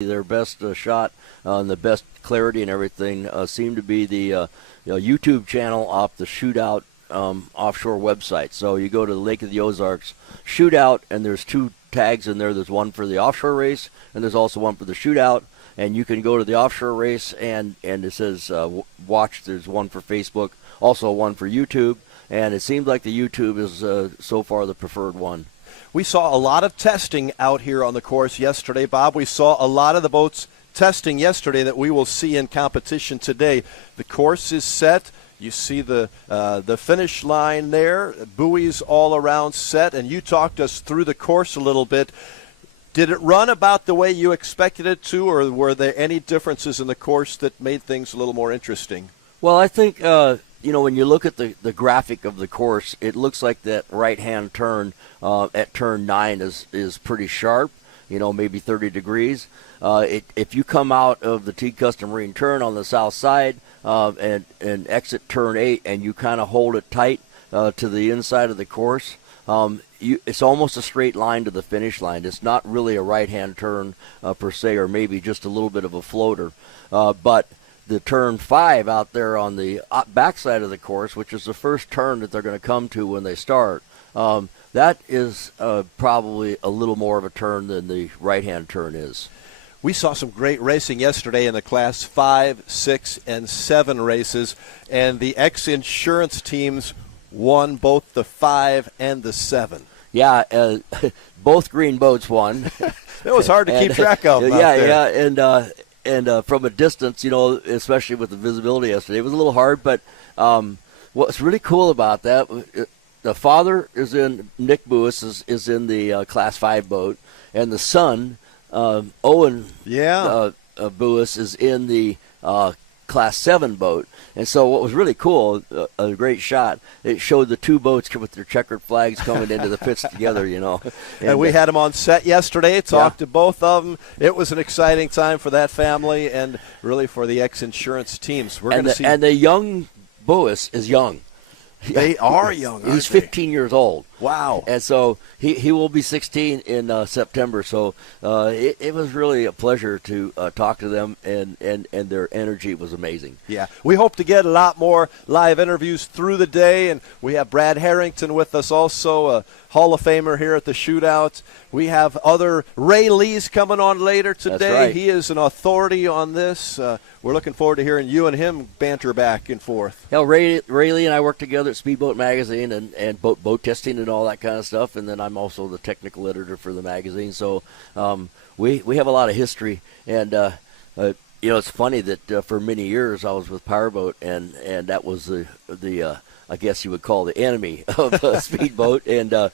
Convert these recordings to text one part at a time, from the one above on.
their best shot and the best clarity and everything seemed to be the YouTube channel off the Shootout offshore website. So you go to the Lake of the Ozarks Shootout, and there's two tags in there. There's one for the offshore race, and there's also one for the Shootout. And you can go to the offshore race, and it says watch. There's one for Facebook, also one for YouTube. And it seems like the YouTube is so far the preferred one. We saw a lot of testing out here on the course yesterday, Bob. We saw a lot of the boats testing yesterday that we will see in competition today. The course is set. You see the finish line there, buoys all around set, and you talked us through the course a little bit. Did it run about the way you expected it to, or were there any differences in the course that made things a little more interesting? Well, I think when you look at the graphic of the course, it looks like that right-hand turn at turn 9 is pretty sharp, maybe 30 degrees. If you come out of the Teague Custom Marine turn on the south side and exit turn 8 and you kind of hold it tight to the inside of the course, it's almost a straight line to the finish line. It's not really a right-hand turn per se, or maybe just a little bit of a floater. But the turn 5 out there on the backside of the course, which is the first turn that they're going to come to when they start, that is probably a little more of a turn than the right-hand turn is. We saw some great racing yesterday in the Class 5, 6, and 7 races, and the XInsurance teams won both the 5 and the 7. Yeah, both green boats won. It was hard to keep track of. And from a distance, especially with the visibility yesterday, it was a little hard. But what's really cool about that, the father is in, Nick Buis is in the Class 5 boat, and the son, Owen Buis, is in the Class 7 boat. And so what was really cool, a great shot, it showed the two boats with their checkered flags coming into the pits together, And we had them on set yesterday, talked to both of them. It was an exciting time for that family and really for the XInsurance teams. And the young Buis is young. They are young, He's 15 years old. Wow. And so he will be 16 in September. So it was really a pleasure to talk to them, and their energy was amazing. Yeah. We hope to get a lot more live interviews through the day, and we have Brad Harrington with us also, a Hall of Famer here at the Shootout. We have other Ray Lee's coming on later today. That's right. He is an authority on this. We're looking forward to hearing you and him banter back and forth. Ray Lee and I work together at Speedboat Magazine and boat testing and all that kind of stuff, and then I'm also the technical editor for the magazine. So we have a lot of history, and it's funny that for many years I was with Powerboat, and that was the I guess you would call the enemy of Speedboat, and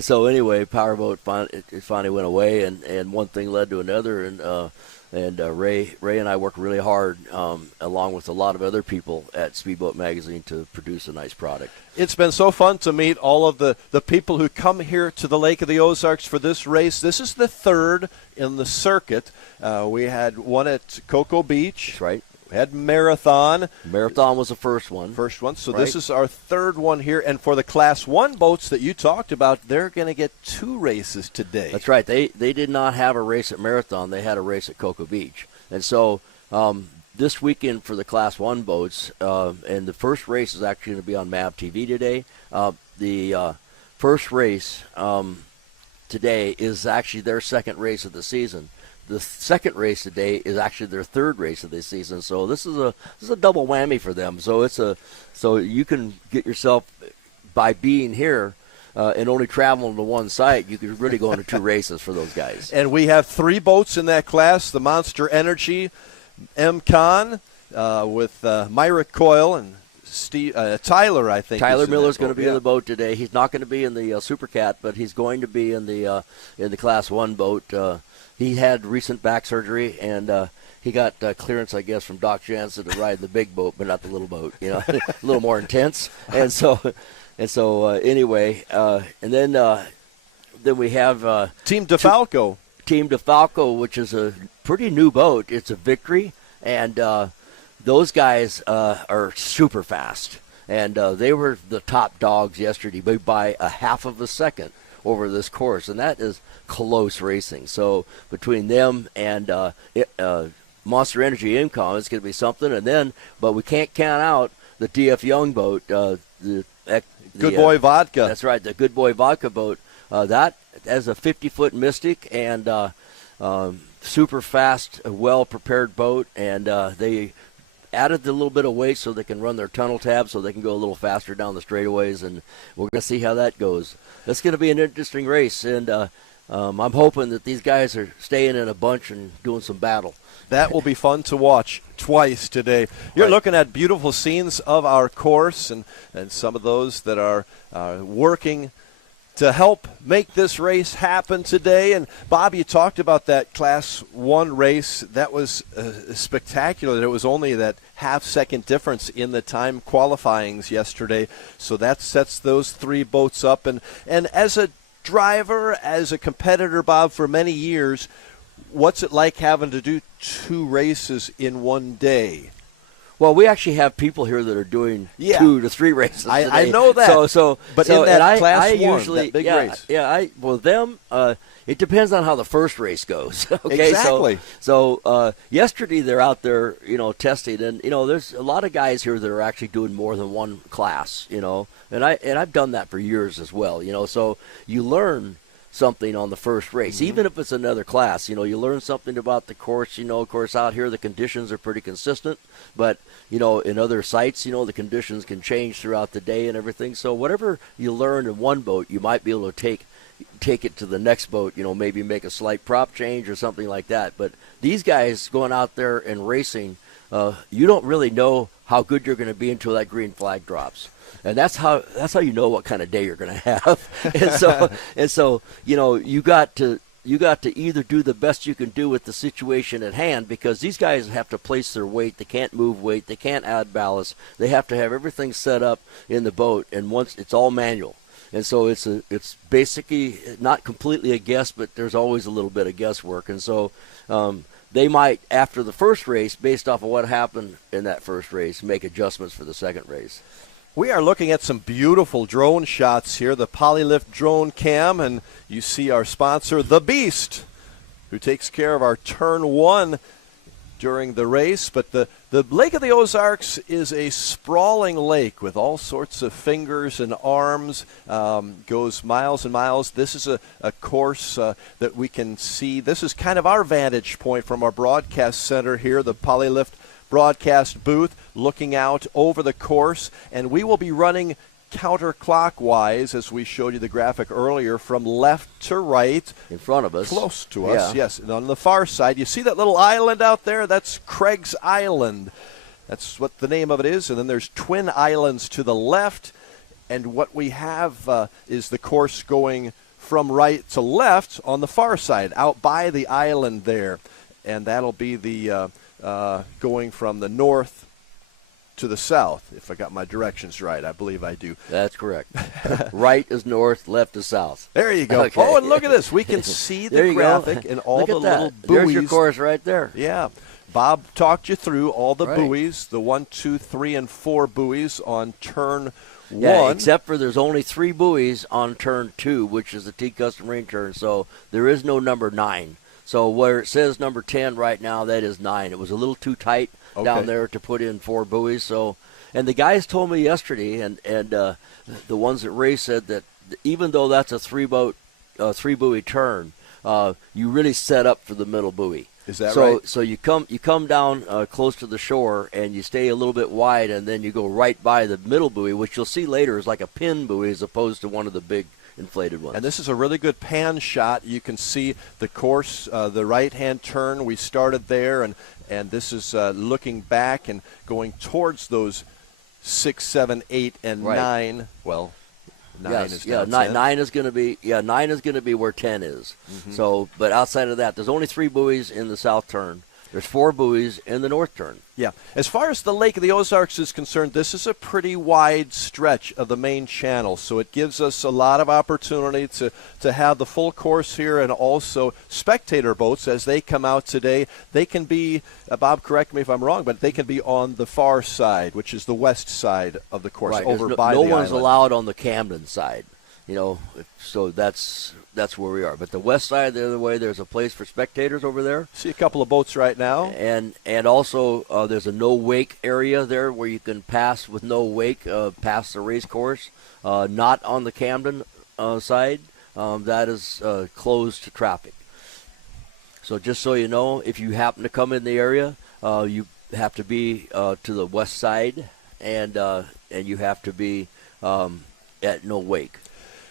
so anyway, Powerboat finally went away, and one thing led to another, and Ray and I worked really hard, along with a lot of other people at Speedboat Magazine, to produce a nice product. It's been so fun to meet all of the people who come here to the Lake of the Ozarks for this race. This is the third in the circuit. We had one at Cocoa Beach. That's right. We had Marathon. Marathon was the first one. So right. This is our third one here. And for the Class 1 boats that you talked about, they're going to get 2 races today. That's right. They did not have a race at Marathon. They had a race at Cocoa Beach. And so this weekend for the Class 1 boats, and the first race is actually going to be on MAV TV today. The first race today is actually their second race of the season. The second race today is actually their third race of the season, so this is a double whammy for them. So you can get yourself, by being here and only traveling to one site, you could really go into 2 races for those guys. And we have 3 boats in that class: the Monster Energy, M-Con with Myra Coyle and Tyler, I think. Tyler Miller's going to be in the boat today. He's not going to be in the Super Cat, but he's going to be in the Class 1 boat. He had recent back surgery, and he got clearance, I guess, from Doc Jansen to ride the big boat, but not the little boat. A little more intense. And so anyway, and then we have Team DeFalco. Team DeFalco, which is a pretty new boat. It's a Victory, and those guys are super fast, and they were the top dogs yesterday by a half of a second. over this course, and that is close racing. So between them and Monster Energy Income, it's going to be something. And then, but we can't count out the DF Young boat, the Good Boy Vodka. That's right, the Good Boy Vodka boat. That has a 50-foot Mystic and super fast, well-prepared boat, and they added a little bit of weight so they can run their tunnel tab so they can go a little faster down the straightaways, and we're going to see how that goes. That's going to be an interesting race, and I'm hoping that these guys are staying in a bunch and doing some battle. That will be fun to watch twice today. You're looking at beautiful scenes of our course and some of those that are working to help make this race happen today. And Bob, you talked about that Class 1 race. That was spectacular. There was only that half-second difference in the time qualifyings yesterday. So that sets those three boats up. And as a driver, as a competitor, Bob, for many years, what's it like having to do two races in one day? Well, we actually have people here that are doing 2 to 3 races today. I know that. But in that Class 1, usually, that big race. It depends on how the first race goes. Okay, exactly. So yesterday they're out there, testing, and there's a lot of guys here that are actually doing more than one class, and I've done that for years as well, So you learn something on the first race, even if it's another class. You learn something about the course. Of course, out here the conditions are pretty consistent, but in other sites, the conditions can change throughout the day and everything. So whatever you learn in one boat, you might be able to take it to the next boat. Maybe make a slight prop change or something like that. But these guys going out there and racing, you don't really know how good you're going to be until that green flag drops. And that's how you know what kind of day you're going to have. and so you got to either do the best you can do with the situation at hand, because these guys have to place their weight. They can't move weight. They can't add ballast. They have to have everything set up in the boat, and once it's all manual. And so it's basically not completely a guess, but there's always a little bit of guesswork. And so they might, after the first race, based off of what happened in that first race, make adjustments for the second race. We are looking at some beautiful drone shots here, the Polylift drone cam, and you see our sponsor, The Beast, who takes care of our turn one during the race. But the Lake of the Ozarks is a sprawling lake with all sorts of fingers and arms, goes miles and miles. This is a course that we can see. This is kind of our vantage point from our broadcast center here, the Polylift broadcast booth, looking out over the course, and we will be running counterclockwise, as we showed you the graphic earlier, from left to right. In front of us. Close to us, yes. And on the far side, you see that little island out there? That's Craig's Island. That's what the name of it is. And then there's twin islands to the left. And what we have is the course going from right to left on the far side, out by the island there. And that'll be the going from the north to the south, if I got my directions right. I believe I do. That's correct. Right is north, left is south. There you go. Okay. Oh, and look at this. We can see the graphic and all the little buoys. There's your course right there. Yeah. Bob talked you through all the buoys, the 1, 2, 3, and 4 buoys on turn 1. Yeah, except for there's only 3 buoys on turn 2, which is the T-Custom Marine turn, so there is no number 9. So where it says number 10 right now, that is 9. It was a little too tight down there to put in 4 buoys. So, and the guys told me yesterday, and the ones that race said that even though that's a 3-buoy turn, you really set up for the middle buoy. Is that right? So you come down close to the shore, and you stay a little bit wide, and then you go right by the middle buoy, which you'll see later is like a pin buoy as opposed to one of the big inflated ones. And this is a really good pan shot. You can see the course, the right-hand turn. We started there, and this is looking back and going towards those 6, 7, 8, and 9. Well, 9 is now 10. 9 is going to be 9 is going to be where 10 is. Mm-hmm. So, but outside of that, there's only 3 buoys in the south turn. There's 4 buoys in the north turn. Yeah. As far as the Lake of the Ozarks is concerned, this is a pretty wide stretch of the main channel, so it gives us a lot of opportunity to have the full course here, and also spectator boats as they come out today. They can be, Bob, correct me if I'm wrong, but they can be on the far side, which is the west side of the course, right. over no by the one's island. Allowed on the Camden side. So that's where we are. But the west side, the other way, there's a place for spectators over there. See a couple of boats right now. And also there's a no wake area there where you can pass with no wake past the race course. Not on the Camden side. That is closed to traffic. So just so you know, if you happen to come in the area, you have to be to the west side, and you have to be at no wake.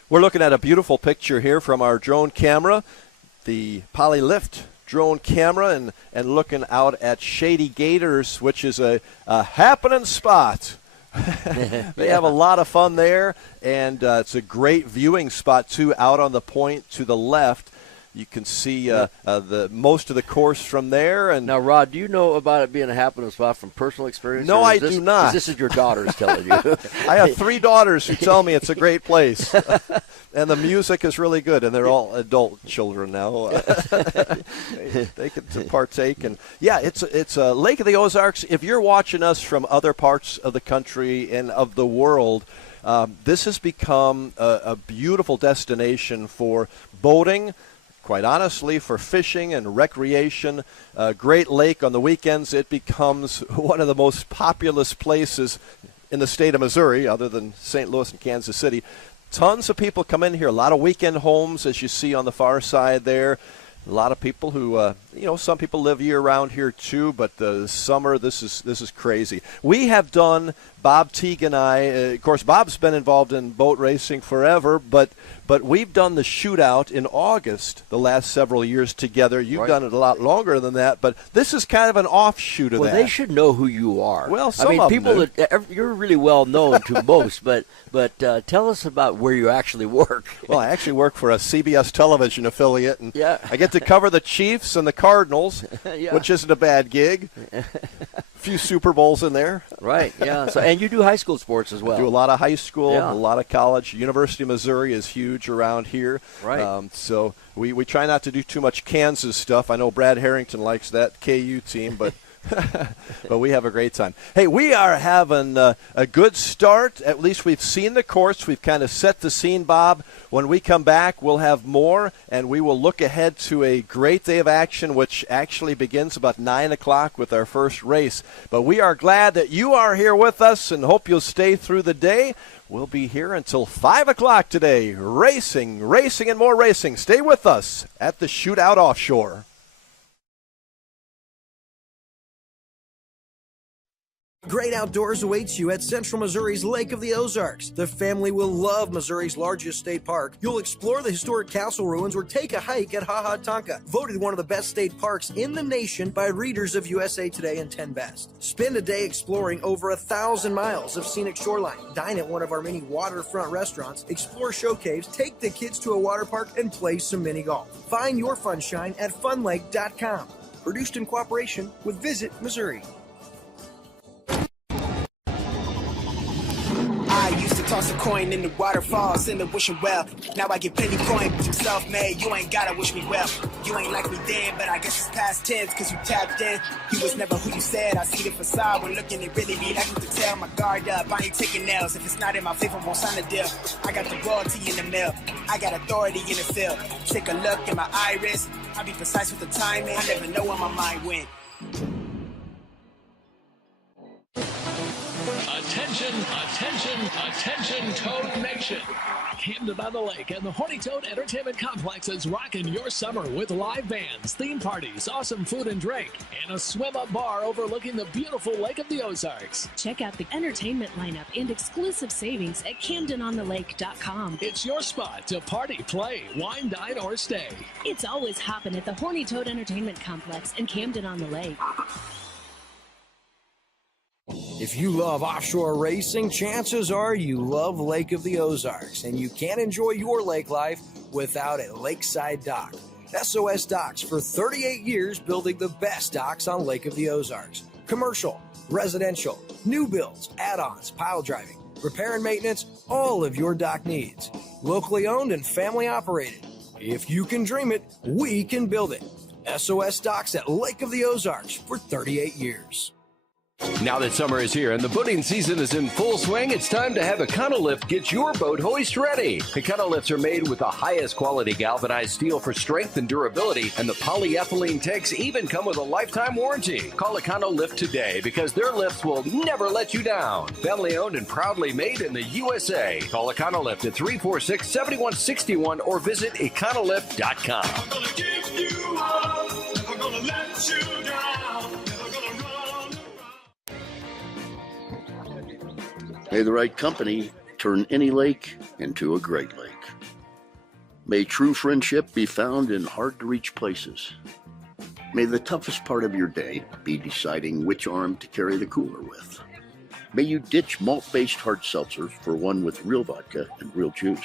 We're looking at a beautiful picture here from our drone camera, the Polylift drone camera, and looking out at Shady Gators, which is a happening spot. They have a lot of fun there, and it's a great viewing spot, too, out on the point to the left. You can see the most of the course from there. And now, Rod, do you know about it being a happening spot from personal experience? No, I do not. This is your daughters telling you. I have 3 daughters who tell me it's a great place. And the music is really good, and they're all adult children now. They can partake. And, yeah, it's Lake of the Ozarks. If you're watching us from other parts of the country and of the world, this has become a beautiful destination for boating, quite honestly, for fishing and recreation. Great Lake on the weekends, it becomes one of the most populous places in the state of Missouri, other than St. Louis and Kansas City. Tons of people come in here, a lot of weekend homes, as you see on the far side there. A lot of people who, some people live year-round here too, but the summer, this is crazy. We have done, Bob Teague and I, of course, Bob's been involved in boat racing forever, but we've done the Shootout in August the last several years together. You've done it a lot longer than that, but this is kind of an offshoot of that. Well, they should know who you are. Well, some of people them do. You're really well known to most, but tell us about where you actually work. Well, I actually work for a CBS television affiliate, and I get to cover the Chiefs and the Cardinals, which isn't a bad gig. A few Super Bowls in there. Right, yeah. So, and you do high school sports as well. I do a lot of high school, a lot of college. University of Missouri is huge around here. Right. So we try not to do too much Kansas stuff. I know Brad Harrington likes that KU team, but but we have a great time. Hey, we are having a good start. At least we've seen the course. We've kind of set the scene, Bob. When we come back, we'll have more, and we will look ahead to a great day of action, which actually begins about 9 o'clock with our first race. But we are glad that you are here with us and hope you'll stay through the day. We'll be here until 5 o'clock today. Racing, and more racing. Stay with us at the Shootout Offshore. Great outdoors awaits you at Central Missouri's Lake of the Ozarks. The family will love Missouri's largest state park. You'll explore the historic castle ruins or take a hike at Ha Ha Tonka, voted one of the best state parks in the nation by readers of USA Today and 10 Best. Spend a day exploring over 1,000 miles of scenic shoreline. Dine at one of our many waterfront restaurants, explore show caves, take the kids to a water park, and play some mini golf. Find your funshine at funlake.com. Produced in cooperation with Visit Missouri. I used to toss a coin in the waterfalls in the wishing well. Now I get penny coin, but you self-made. You ain't gotta wish me well. You ain't like me then, but I guess it's past tense, cause you tapped in. You was never who you said. I see the facade when looking, it really be like you to tell. My guard up, I ain't taking nails. If it's not in my favor, won't sign a deal. I got the royalty in the mail. I got authority in the field. Take a look in my iris. I be precise with the timing. I never know where my mind went. Attention, Toad Nation. Camden on the Lake and the Horny Toad Entertainment Complex is rocking your summer with live bands, theme parties, awesome food and drink, and a swim-up bar overlooking the beautiful Lake of the Ozarks. Check out the entertainment lineup and exclusive savings at CamdenOnTheLake.com. It's your spot to party, play, wine, dine, or stay. It's always hopping at the Horny Toad Entertainment Complex in Camden on the Lake. If you love offshore racing, chances are you love Lake of the Ozarks, and you can't enjoy your lake life without a lakeside dock. SOS Docks, for 38 years, building the best docks on Lake of the Ozarks. Commercial, residential, new builds, add-ons, pile driving, repair and maintenance, all of your dock needs. Locally owned and family operated. If you can dream it, we can build it. SOS Docks at Lake of the Ozarks for 38 years. Now that summer is here and the boating season is in full swing, it's time to have Econolift get your boat hoist ready. Econolifts are made with the highest quality galvanized steel for strength and durability, and the polyethylene tanks even come with a lifetime warranty. Call Econolift today because their lifts will never let you down. Family owned and proudly made in the USA. Call Econolift at 346-7161 or visit econolift.com. I'm gonna give you up, never gonna let you down, never gonna run. May the right company turn any lake into a great lake. May true friendship be found in hard-to-reach places. May the toughest part of your day be deciding which arm to carry the cooler with. May you ditch malt-based hard seltzer for one with real vodka and real juice.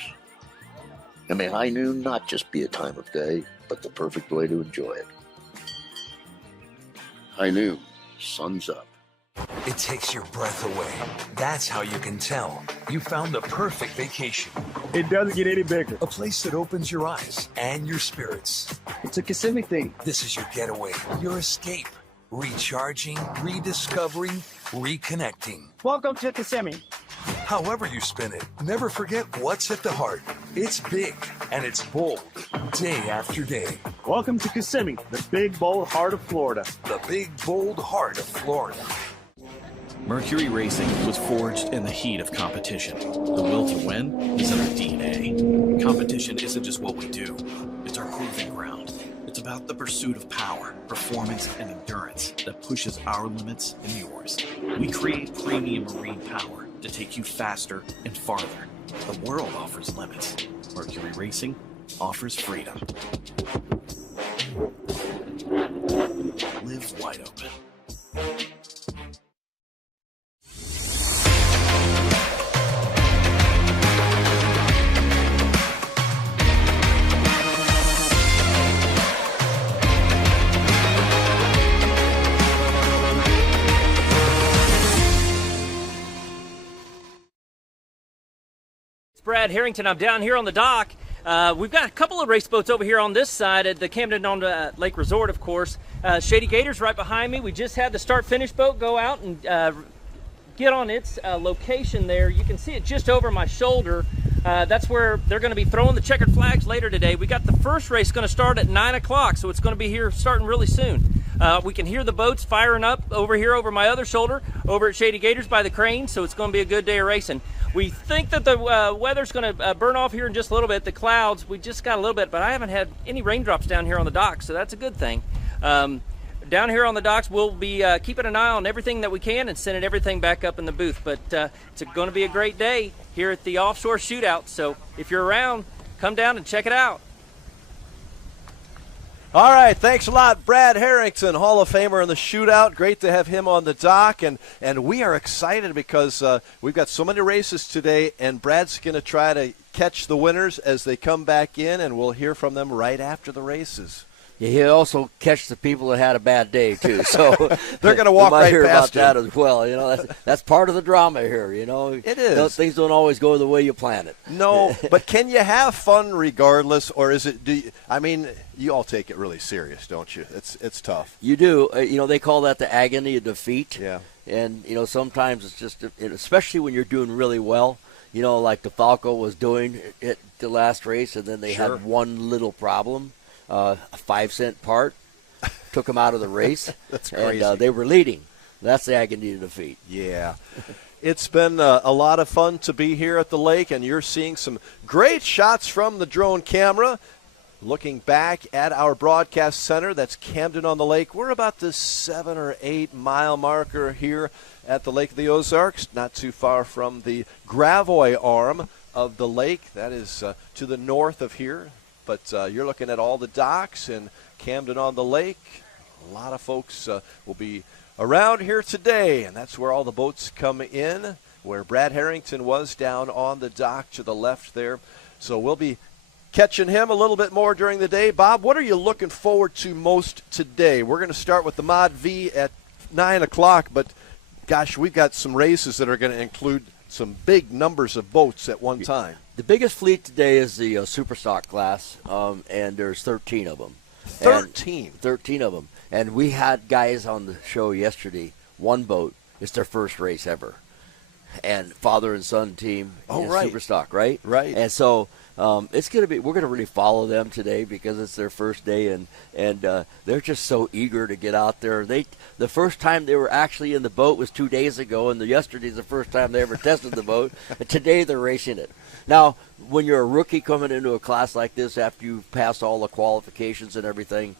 And may high noon not just be a time of day, but the perfect way to enjoy it. High noon, sun's up. It takes your breath away. That's how you can tell you found the perfect vacation. It doesn't get any bigger. A place that opens your eyes and your spirits. It's a Kissimmee thing. This is your getaway, your escape. Recharging, rediscovering, reconnecting. Welcome to Kissimmee. However you spin it, never forget what's at the heart. It's big and it's bold, day after day. Welcome to Kissimmee, the big, bold heart of Florida. The big, bold heart of Florida. Mercury Racing was forged in the heat of competition. The will to win is in our DNA. Competition isn't just what we do, it's our proving ground. It's about the pursuit of power, performance, and endurance that pushes our limits and yours. We create premium marine power to take you faster and farther. The world offers limits. Mercury Racing offers freedom. Live wide open. Brad Harrington. I'm down here on the dock. We've got a couple of race boats over here on this side at the Camden on the Lake Resort, of course. Shady Gators right behind me. We just had the start-finish boat go out and get on its location there. You can see it just over my shoulder. That's where they're going to be throwing the checkered flags later today. We got the first race going to start at 9 o'clock, so it's going to be here starting really soon. We can hear the boats firing up over here over my other shoulder, over at Shady Gators by the crane, so it's going to be a good day of racing. We think that the weather's going to burn off here in just a little bit. The clouds, we just got a little bit, but I haven't had any raindrops down here on the docks, so that's a good thing. Down here on the docks, we'll be keeping an eye on everything that we can and sending everything back up in the booth. But it's going to be a great day here at the Offshore Shootout, so if you're around, come down and check it out. All right, thanks a lot, Brad Harrington, Hall of Famer in the Shootout. Great to have him on the dock, and we are excited because we've got so many races today, and Brad's going to try to catch the winners as they come back in, and we'll hear from them right after the races. Yeah, he'll also catch the people that had a bad day too. So they're going to walk right hear past about that as well. You know, that's part of the drama here. You know, it is. Things don't always go the way you plan it. No, but can you have fun regardless, or is it? I mean, you all take it really serious, don't you? It's tough. You do. You know, they call that the agony of defeat. Yeah. And you know, sometimes it's just, especially when you're doing really well. You know, like the Falco was doing at the last race, and then they had one little problem. A 5-cent part took them out of the race. That's crazy. And they were leading. That's the agony of defeat. Yeah. It's been a lot of fun to be here at the lake, and you're seeing some great shots from the drone camera. Looking back at our broadcast center, that's Camden on the Lake. We're about the 7 or 8 mile marker here at the Lake of the Ozarks, not too far from the Gravois arm of the lake. That is to the north of here. But you're looking at all the docks and Camden on the Lake. A lot of folks will be around here today, and that's where all the boats come in, where Brad Harrington was down on the dock to the left there. So we'll be catching him a little bit more during the day. Bob, what are you looking forward to most today? We're going to start with the Mod V at 9 o'clock, but, gosh, we've got some races that are going to include some big numbers of boats at one time. The biggest fleet today is the Superstock class, and there's 13 of them. 13? 13 of them. And we had guys on the show yesterday, one boat, it's their first race ever. And father and son team is right. Superstock, right? Right. And so it's going to be, we're going to really follow them today because it's their first day, and they're just so eager to get out there. The first time they were actually in the boat was 2 days ago, and yesterday's the first time they ever tested the boat. And today they're racing it. Now, when you're a rookie coming into a class like this after you've passed all the qualifications and everything,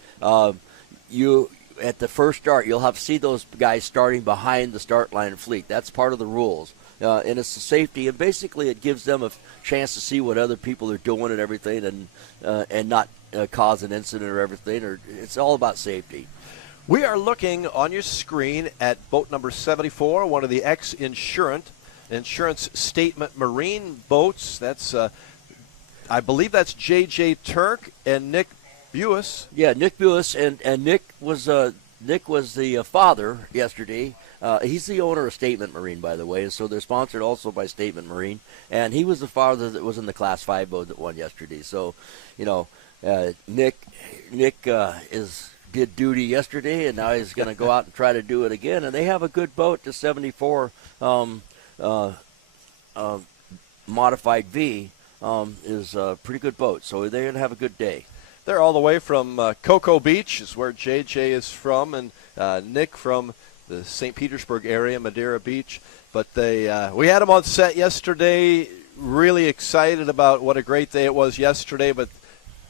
you at the first start, you'll have to see those guys starting behind the start line fleet. That's part of the rules. And it's the safety, and basically it gives them a chance to see what other people are doing and everything, and not cause an incident or everything. Or it's all about safety. We are looking on your screen at boat number 74, one of the XInsurance Statement Marine boats. That's, I believe that's J.J. Turk and Nick Buis. Yeah, Nick Buis, and Nick was the father yesterday. He's the owner of Statement Marine, by the way, and so they're sponsored also by Statement Marine. And he was the father that was in the Class 5 boat that won yesterday. So, Nick did duty yesterday, and now he's going to go out and try to do it again. And they have a good boat, the 74 Modified V is a pretty good boat. So they're going to have a good day. They're all the way from Cocoa Beach is where JJ is from, and Nick from the St. Petersburg area, Madeira Beach. But we had them on set yesterday, really excited about what a great day it was yesterday, but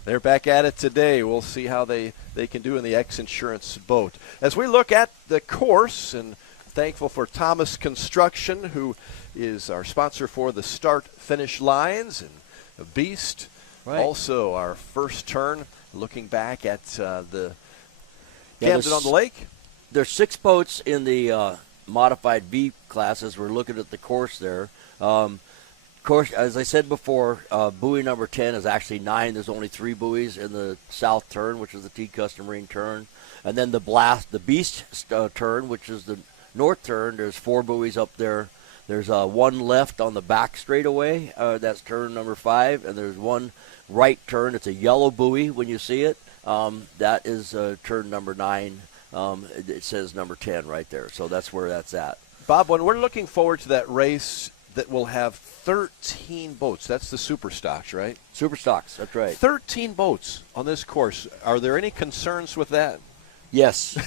they're back at it today. We'll see how they can do in the XInsurance boat. As we look at the course, and thankful for Thomas Construction, who is our sponsor for the start-finish lines, and a beast. Right. Also, our first turn, looking back at the Camden on the Lake. There's 6 boats in the Modified V classes. We're looking at the course there. Course, as I said before, buoy number 10 is actually 9. There's only 3 buoys in the south turn, which is the T Custom Marine turn. And then the Beast turn, which is the north turn, there's 4 buoys up there. There's 1 left on the back straightaway. That's turn number 5. And there's 1 right turn. It's a yellow buoy when you see it. That is turn number 9. It says number 10 right there. So that's where that's at. Bob, when we're looking forward to that race that will have 13 boats, that's the Superstocks, right? Superstocks, that's right. 13 boats on this course. Are there any concerns with that? Yes.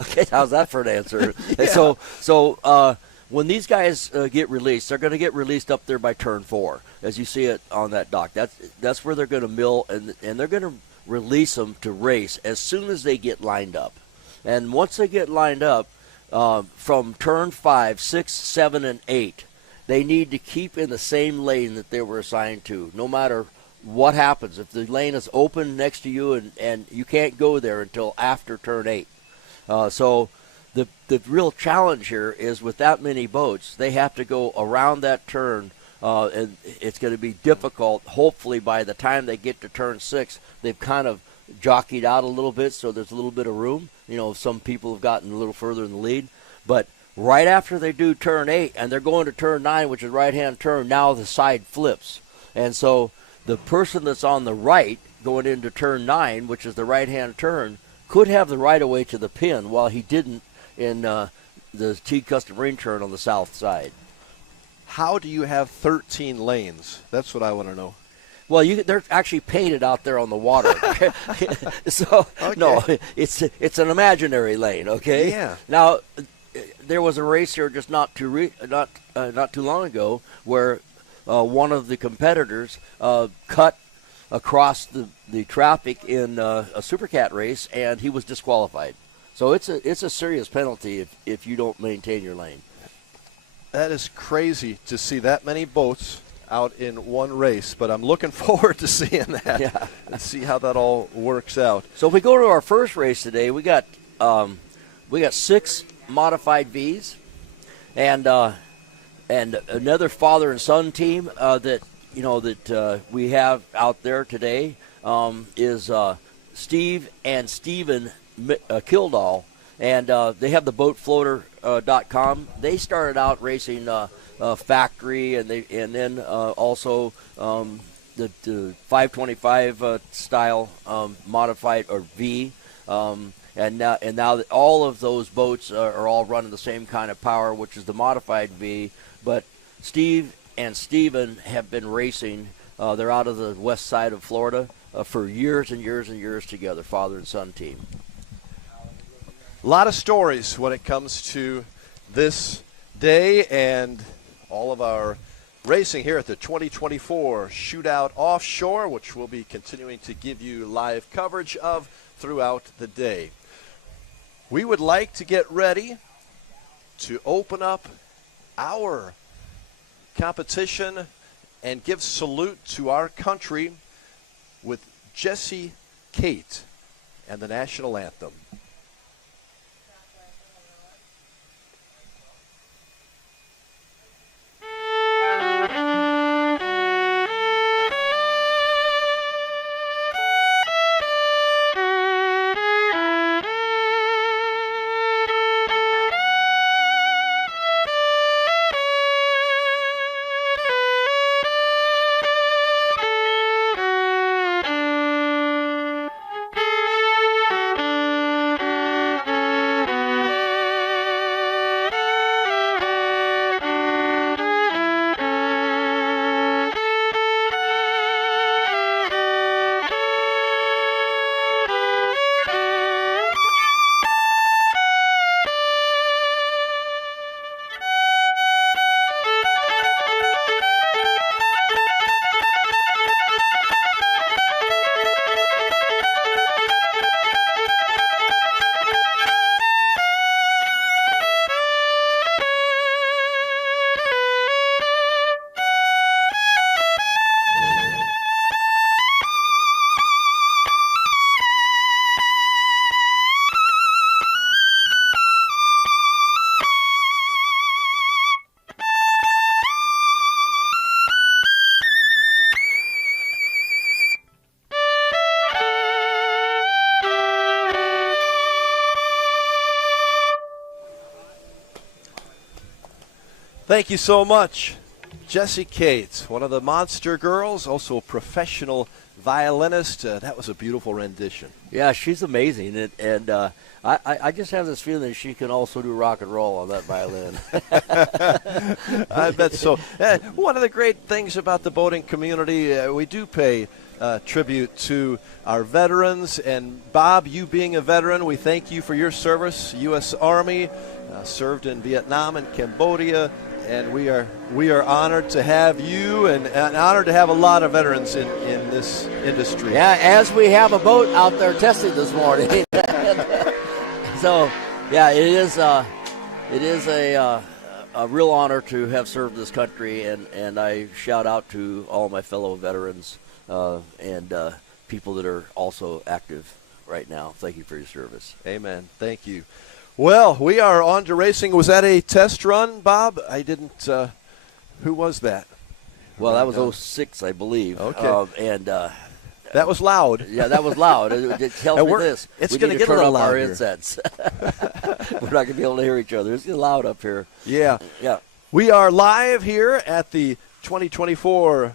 Okay, how's that for an answer? Yeah. So when these guys get released, they're going to get released up there by turn 4, as you see it on that dock. That's where they're going to mill, and they're going to release them to race as soon as they get lined up. And once they get lined up, from turn 5, 6, 7, and 8, they need to keep in the same lane that they were assigned to, no matter what happens. If the lane is open next to you and you can't go there until after turn 8. So the real challenge here is with that many boats, they have to go around that turn, and it's going to be difficult. Hopefully by the time they get to turn 6, they've kind of jockeyed out a little bit, so there's a little bit of room. Some people have gotten a little further in the lead. But right after they do turn 8 and they're going to turn 9, which is right-hand turn, now the side flips. And so the person that's on the right going into turn 9, which is the right-hand turn, could have the right-of-way to the pin while he didn't in the T Custom Marine turn on the south side. How do you have 13 lanes? That's what I want to know. Well, they're actually painted out there on the water. So, okay. No, it's an imaginary lane, okay? Yeah. Now, there was a race here just not too long ago where one of the competitors cut across the traffic in a Supercat race, and he was disqualified. So it's a serious penalty if you don't maintain your lane. That is crazy to see that many boats out in one race, but I'm looking forward to seeing that and see how that all works out. So if we go to our first race today, we got 6 modified Vs, and another father and son team that we have out there today is Steve and Steven Kildall, and they have the boatfloater.com. They started out racing factory, and then also the 525 style modified or V, and And now that all of those boats are all running the same kind of power, which is the modified V. But Steve and Steven have been racing. They're out of the west side of Florida for years and years and years together, father and son team. A lot of stories when it comes to this day and all of our racing here at the 2024 Shootout Offshore, which we'll be continuing to give you live coverage of throughout the day. We would like to get ready to open up our competition and give salute to our country with Jesse Kate and the national anthem. Thank you so much, Jessie Kate, one of the Monster Girls, also a professional violinist. That was a beautiful rendition. Yeah, she's amazing, and I just have this feeling that she can also do rock and roll on that violin. I bet so. One of the great things about the boating community, we do pay tribute to our veterans. And Bob, you being a veteran, we thank you for your service. U.S. Army, served in Vietnam and Cambodia. And we are honored to have you, and honored to have a lot of veterans in this industry. Yeah, as we have a boat out there testing this morning. So, yeah, it is a real honor to have served this country, and I shout out to all my fellow veterans and people that are also active right now. Thank you for your service. Amen. Thank you. Well, we are on to racing. Was that a test run, Bob? I didn't. Who was that? Well, that was 06, I believe. Okay. That was loud. Yeah, that was loud. It tells me this. It's going to get turn a up little our louder. headsets. We're not going to be able to hear each other. It's getting loud up here. Yeah. Yeah. We are live here at the 2024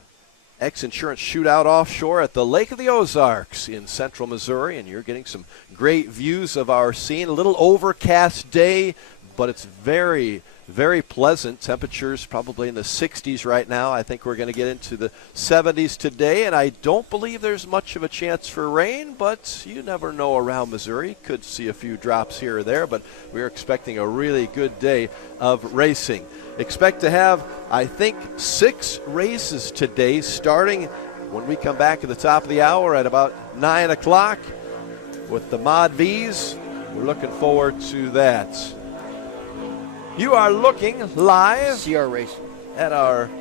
XInsurance Shootout Offshore at the Lake of the Ozarks in central Missouri, and you're getting some great views of our scene. A little overcast day, but it's very, very pleasant. Temperatures probably in the 60s right now. I think we're going to get into the 70s today, and I don't believe there's much of a chance for rain, but you never know around Missouri. Could see a few drops here or there, but we're expecting a really good day of racing. Expect to have, I think, 6 races today, starting when we come back at the top of the hour at about 9 o'clock with the Mod Vs. We're looking forward to that. You are looking live CR Racing at our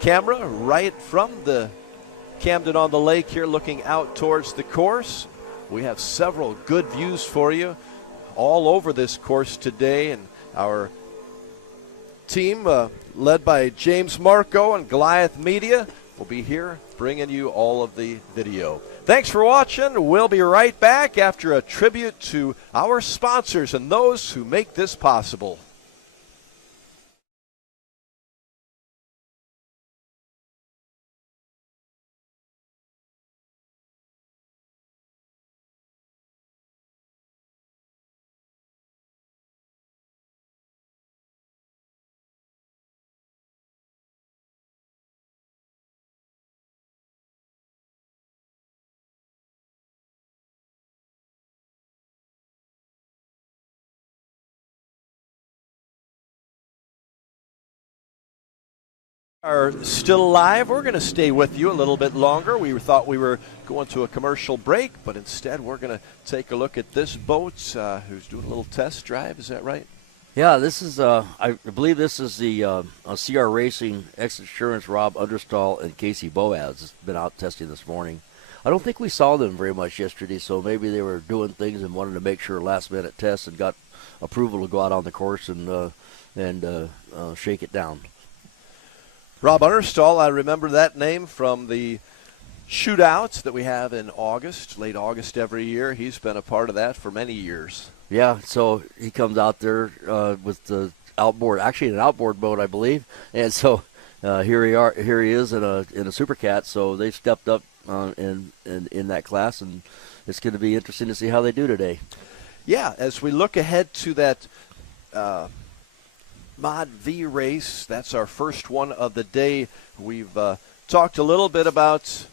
camera right from the Camden on the Lake here, looking out towards the course. We have several good views for you all over this course today, and our team led by James Marco and Goliath Media will be here bringing you all of the video. Thanks for watching. We'll be right back after a tribute to our sponsors and those who make this possible. Are still alive. We're going to stay with you a little bit longer. We thought we were going to a commercial break, but instead we're going to take a look at this boat who's doing a little test drive. Is that right? Yeah, this is, I believe this is the CR Racing XInsurance Rob Understall and Casey Boaz has been out testing this morning. I don't think we saw them very much yesterday, so maybe they were doing things and wanted to make sure last-minute tests and got approval to go out on the course and shake it down. Rob Understall, I remember that name from the shootouts that we have in August, late August every year. He's been a part of that for many years. Yeah, so he comes out there with the outboard, actually an outboard boat, I believe, and so here he is in a Super Cat. So they stepped up in that class, and it's going to be interesting to see how they do today. Yeah, as we look ahead to that Mod V race, that's our first one of the day. We've talked a little bit about,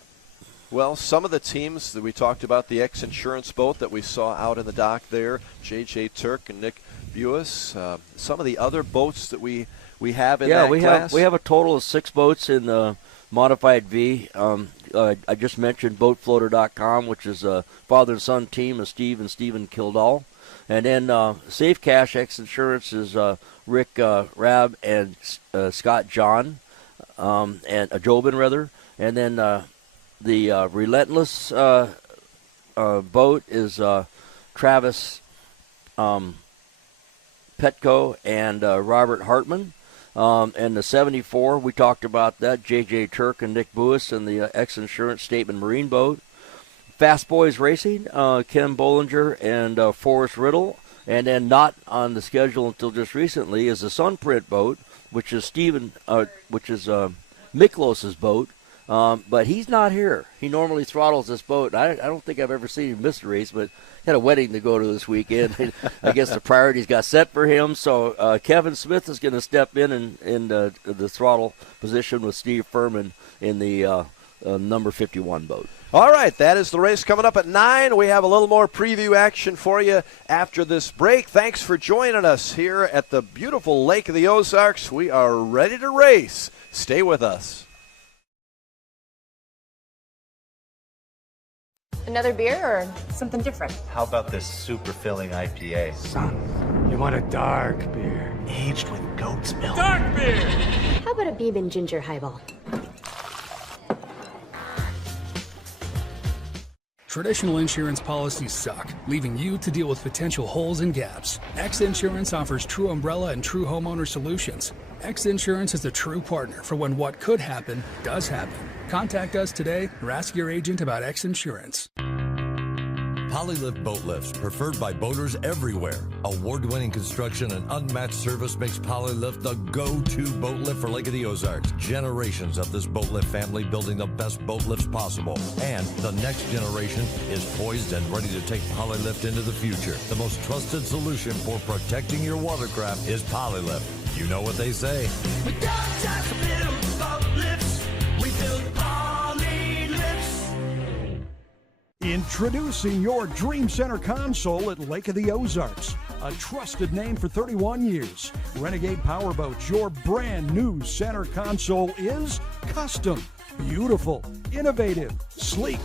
well, some of the teams that we talked about, the XInsurance boat that we saw out in the dock there, J.J. Turk and Nick Buis. Some of the other boats that we have in that class. We have a total of 6 boats in the Modified V. I just mentioned BoatFloater.com, which is a father and son team of Steve and Stephen Kildall. And then Safe Cash XInsurance is Rick Rabb and Scott John, and Jobin rather. And then the Relentless boat is Travis Petco and Robert Hartman. And the 74, we talked about that, J.J. Turk and Nick Buis, and the XInsurance Statement Marine boat. Fast Boys Racing, Ken Bollinger and Forrest Riddle. And then not on the schedule until just recently is the Sunprint boat, which is Miklos's boat. But he's not here. He normally throttles this boat. I don't think I've ever seen him miss a race, but had a wedding to go to this weekend. I guess the priorities got set for him. So Kevin Smith is going to step in the throttle position with Steve Furman in the number 51 boat. All right, that is the race coming up at 9. We have a little more preview action for you after this break. Thanks for joining us here at the beautiful Lake of the Ozarks. We are ready to race. Stay with us. Another beer or something different? How about this super filling IPA? Son, you want a dark beer. Aged with goat's milk. Dark beer! How about a Beeb ginger highball? Traditional insurance policies suck, leaving you to deal with potential holes and gaps. XInsurance offers true umbrella and true homeowner solutions. XInsurance is a true partner for when what could happen does happen. Contact us today or ask your agent about XInsurance. Polylift boat lifts, preferred by boaters everywhere. Award-winning construction and unmatched service makes Polylift the go-to boat lift for Lake of the Ozarks. Generations of this boat lift family building the best boat lifts possible. And the next generation is poised and ready to take Polylift into the future. The most trusted solution for protecting your watercraft is Polylift. You know what they say. We don't just build boat lifts, we build Polylifts. Introducing your Dream Center console at Lake of the Ozarks. A trusted name for 31 years. Renegade Powerboats, your brand new center console is custom, beautiful, innovative, sleek,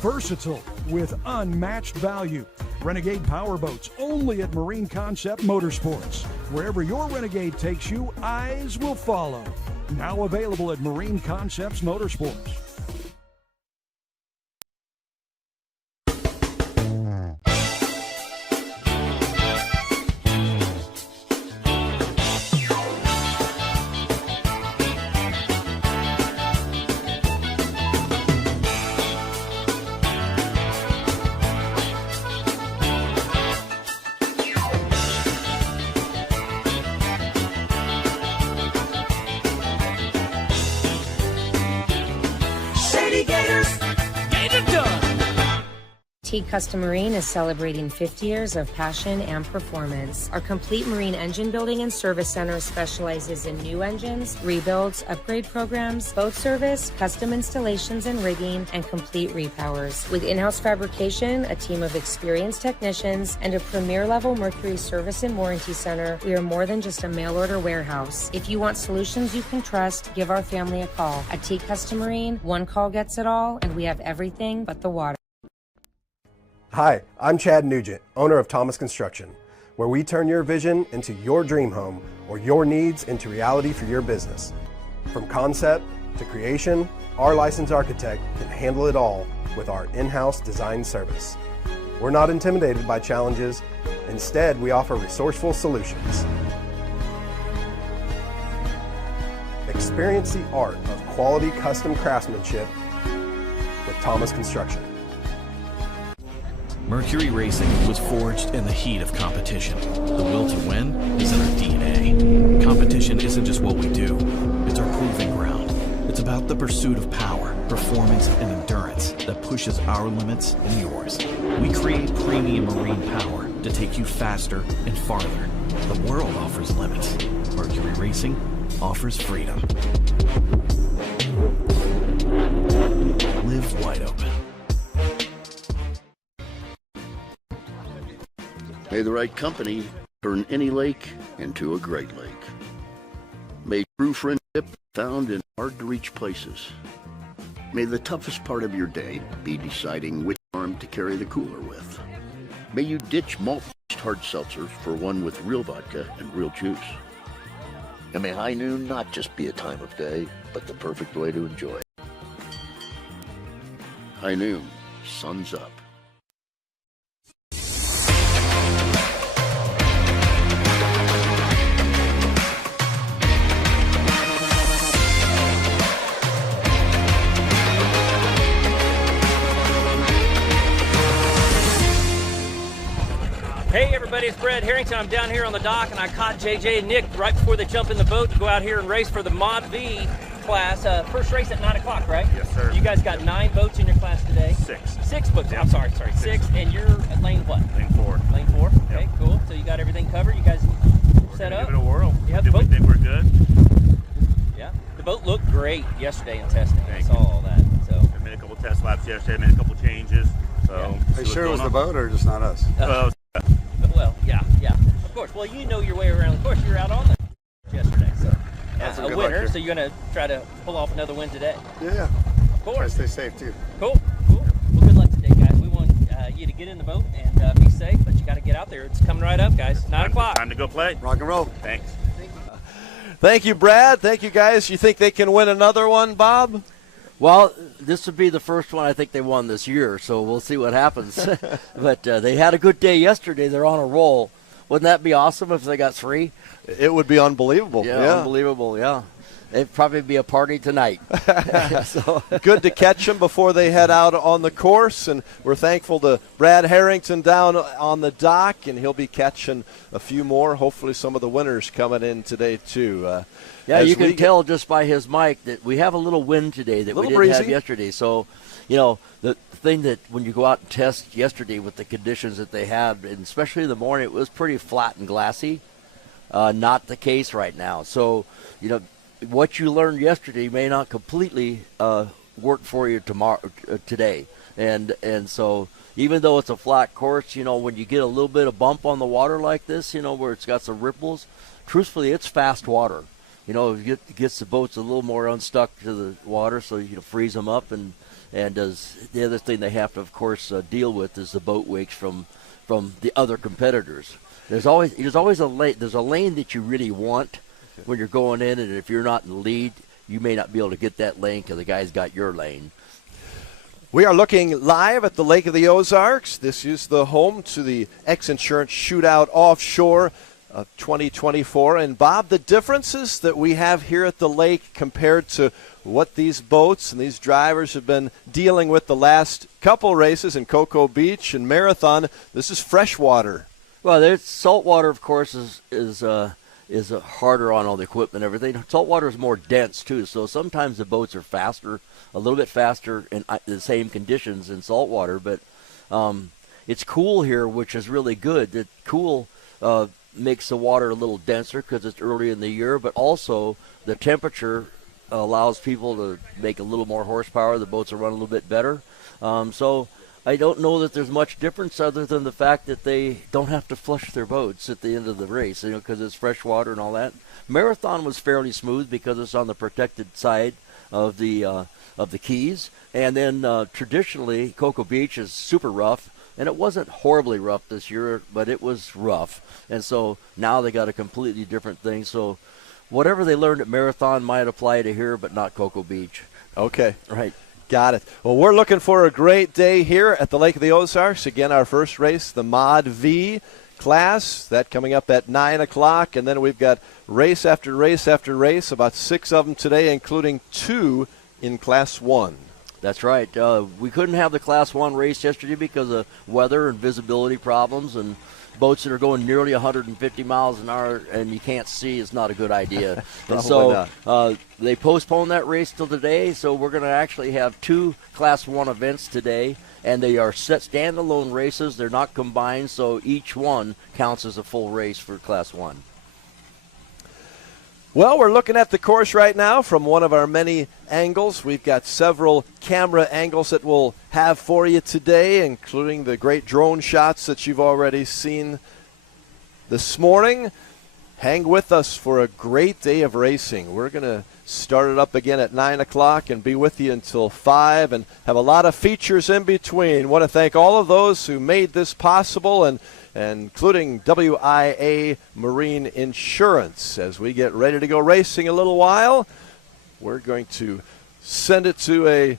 versatile, with unmatched value. Renegade Powerboats, only at Marine Concept Motorsports. Wherever your Renegade takes you, eyes will follow. Now available at Marine Concepts Motorsports. Teague Custom Marine is celebrating 50 years of passion and performance. Our complete marine engine building and service center specializes in new engines, rebuilds, upgrade programs, boat service, custom installations and rigging, and complete repowers. With in-house fabrication, a team of experienced technicians, and a premier-level Mercury service and warranty center, we are more than just a mail-order warehouse. If you want solutions you can trust, give our family a call. At Teague Custom Marine, one call gets it all, and we have everything but the water. Hi, I'm Chad Nugent, owner of Thomas Construction, where we turn your vision into your dream home or your needs into reality for your business. From concept to creation, our licensed architect can handle it all with our in-house design service. We're not intimidated by challenges. Instead, we offer resourceful solutions. Experience the art of quality custom craftsmanship with Thomas Construction. Mercury Racing was forged in the heat of competition. The will to win is in our DNA. Competition isn't just what we do, it's our proving ground. It's about the pursuit of power, performance, and endurance that pushes our limits and yours. We create premium marine power to take you faster and farther. The world offers limits. Mercury Racing offers freedom. Live wide open. May the right company turn any lake into a great lake. May true friendship be found in hard-to-reach places. May the toughest part of your day be deciding which arm to carry the cooler with. May you ditch malt-based hard seltzers for one with real vodka and real juice. And may high noon not just be a time of day, but the perfect way to enjoy it. High noon, sun's up. Hey everybody, it's Brad Harrington. I'm down here on the dock and I caught JJ and Nick right before they jump in the boat to go out here and race for the Mod V class. First race at 9 o'clock, right? Yes, sir. You guys got 9 boats in your class today? 6. 6 boats. I'm sorry, 6. And you're at lane what? Lane 4. Lane 4? Okay, Yep. cool. So you got everything covered? You guys set up? Give it a whirl. Yeah, Did we think we're good? Yeah. The boat looked great yesterday in testing. I saw all that. So I made a couple test laps yesterday, made a couple changes. So Are you sure it was the boat or just not us? Well, yeah. Of course. Well, you know your way around. Of course, you were out on there yesterday. So That's some a good winner. luck here. So you're going to try to pull off another win today. Yeah. Of course. Try to stay safe too. Cool. Well, good luck today, guys. We want you to get in the boat and be safe, but you got to get out there. It's coming right up, guys. 9 o'clock. Time to go play. Rock and roll. Thanks. Thank you, Brad. Thank you, guys. You think they can win another one, Bob? Well, this would be the first one I think they won this year, so we'll see what happens. But they had a good day yesterday. They're on a roll. Wouldn't that be awesome if they got 3? It would be unbelievable. Yeah, unbelievable, yeah. It'd probably be a party tonight. So. Good to catch them before they head out on the course, and we're thankful to Brad Harrington down on the dock, and he'll be catching a few more. Hopefully some of the winners coming in today, too. Yeah, you can tell just by his mic that we have a little wind today that we didn't have yesterday. So, you know, the thing that when you go out and test yesterday with the conditions that they had, and especially in the morning, it was pretty flat and glassy. Not the case right now. So, you know, what you learned yesterday may not completely work for you today. And so even though it's a flat course, you know, when you get a little bit of bump on the water like this, you know, where it's got some ripples, truthfully, it's fast water. You know, it gets the boats a little more unstuck to the water, so you can freeze them up. And the other thing they have to, of course, deal with is the boat wakes from the other competitors. There's always a lane. There's a lane that you really want when you're going in, and if you're not in the lead, you may not be able to get that lane because the guy's got your lane. We are looking live at the Lake of the Ozarks. This is the home to the XInsurance Shootout Offshore of 2024. And, Bob, the differences that we have here at the lake compared to what these boats and these drivers have been dealing with the last couple races in Cocoa Beach and Marathon, this is freshwater. Well, there's saltwater, of course, is harder on all the equipment and everything. Saltwater is more dense, too, so sometimes the boats are faster, a little bit faster in the same conditions in saltwater, but It's cool here, which is really good. It cool makes the water a little denser because it's early in the year, but also the temperature allows people to make a little more horsepower. The boats will run a little bit better. So I don't know that there's much difference other than the fact that they don't have to flush their boats at the end of the race, because it's fresh water and all that. Marathon was fairly smooth because it's on the protected side of the Keys, and then traditionally Cocoa Beach is super rough, and it wasn't horribly rough this year, but it was rough, and so now they got a completely different thing. So whatever they learned at Marathon might apply to here, but not Cocoa Beach. Okay. Right. Got it. Well, we're looking for a great day here at the Lake of the Ozarks. Again, our first race, the Mod V class, that coming up at 9 o'clock. And then we've got race after race after race, about 6 of them today, including 2 in Class 1. That's right. We couldn't have the Class 1 race yesterday because of weather and visibility problems, and boats that are going nearly 150 miles an hour and you can't see is not a good idea. And so they postponed that race till today, so we're going to actually have 2 Class 1 events today, and they are set standalone races. They're not combined, so each one counts as a full race for Class 1. Well, we're looking at the course right now from one of our many angles. We've got several camera angles that we'll have for you today, including the great drone shots that you've already seen this morning. Hang with us for a great day of racing. We're going to start it up again at 9 o'clock and be with you until 5 and have a lot of features in between. Want to thank all of those who made this possible, and including WIA Marine Insurance. As we get ready to go racing a little while, we're going to send it to a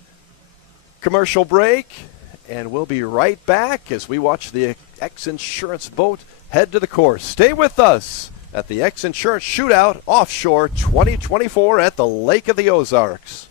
commercial break, and we'll be right back as we watch the XInsurance boat head to the course. Stay with us at the XInsurance Shootout Offshore 2024 at the Lake of the Ozarks.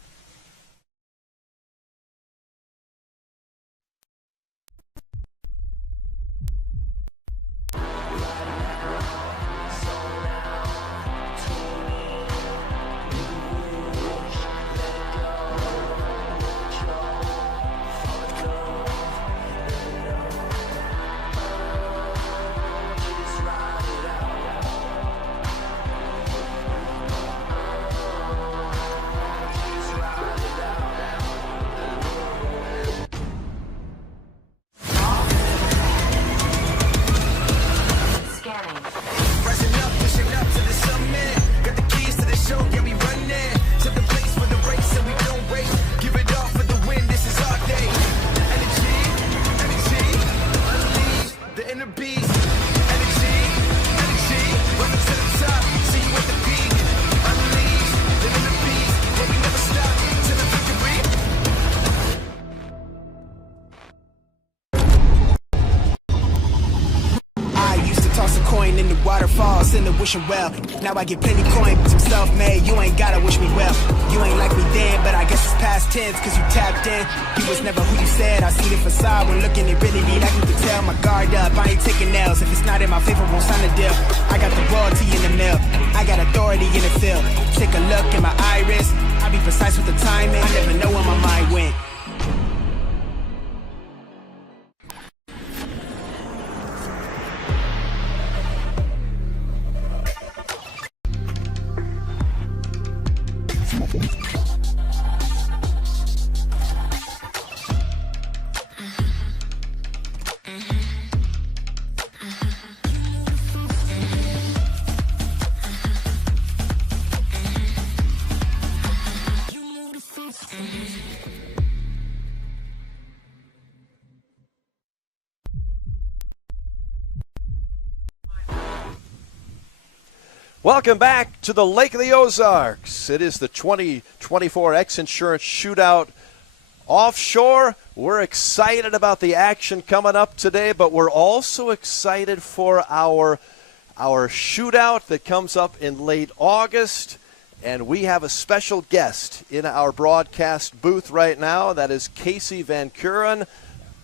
Well, now I get plenty coin, some self-made. You ain't gotta wish me well. You ain't like me then, but I guess it's past tense, cause you tapped in. You was never who you said. I see the facade when looking at really me, like you can tell. My guard up, I ain't taking nails. If it's not in my favor, won't sign a deal. I got the royalty in the mill, I got authority in the field. Take a look in my iris, I be precise with the timing. I never know where my mind went. Welcome back to the Lake of the Ozarks. It is the 2024 XInsurance Shootout Offshore. We're excited about the action coming up today, but we're also excited for our shootout that comes up in late August. And we have a special guest in our broadcast booth right now. That is Casey Van Kuren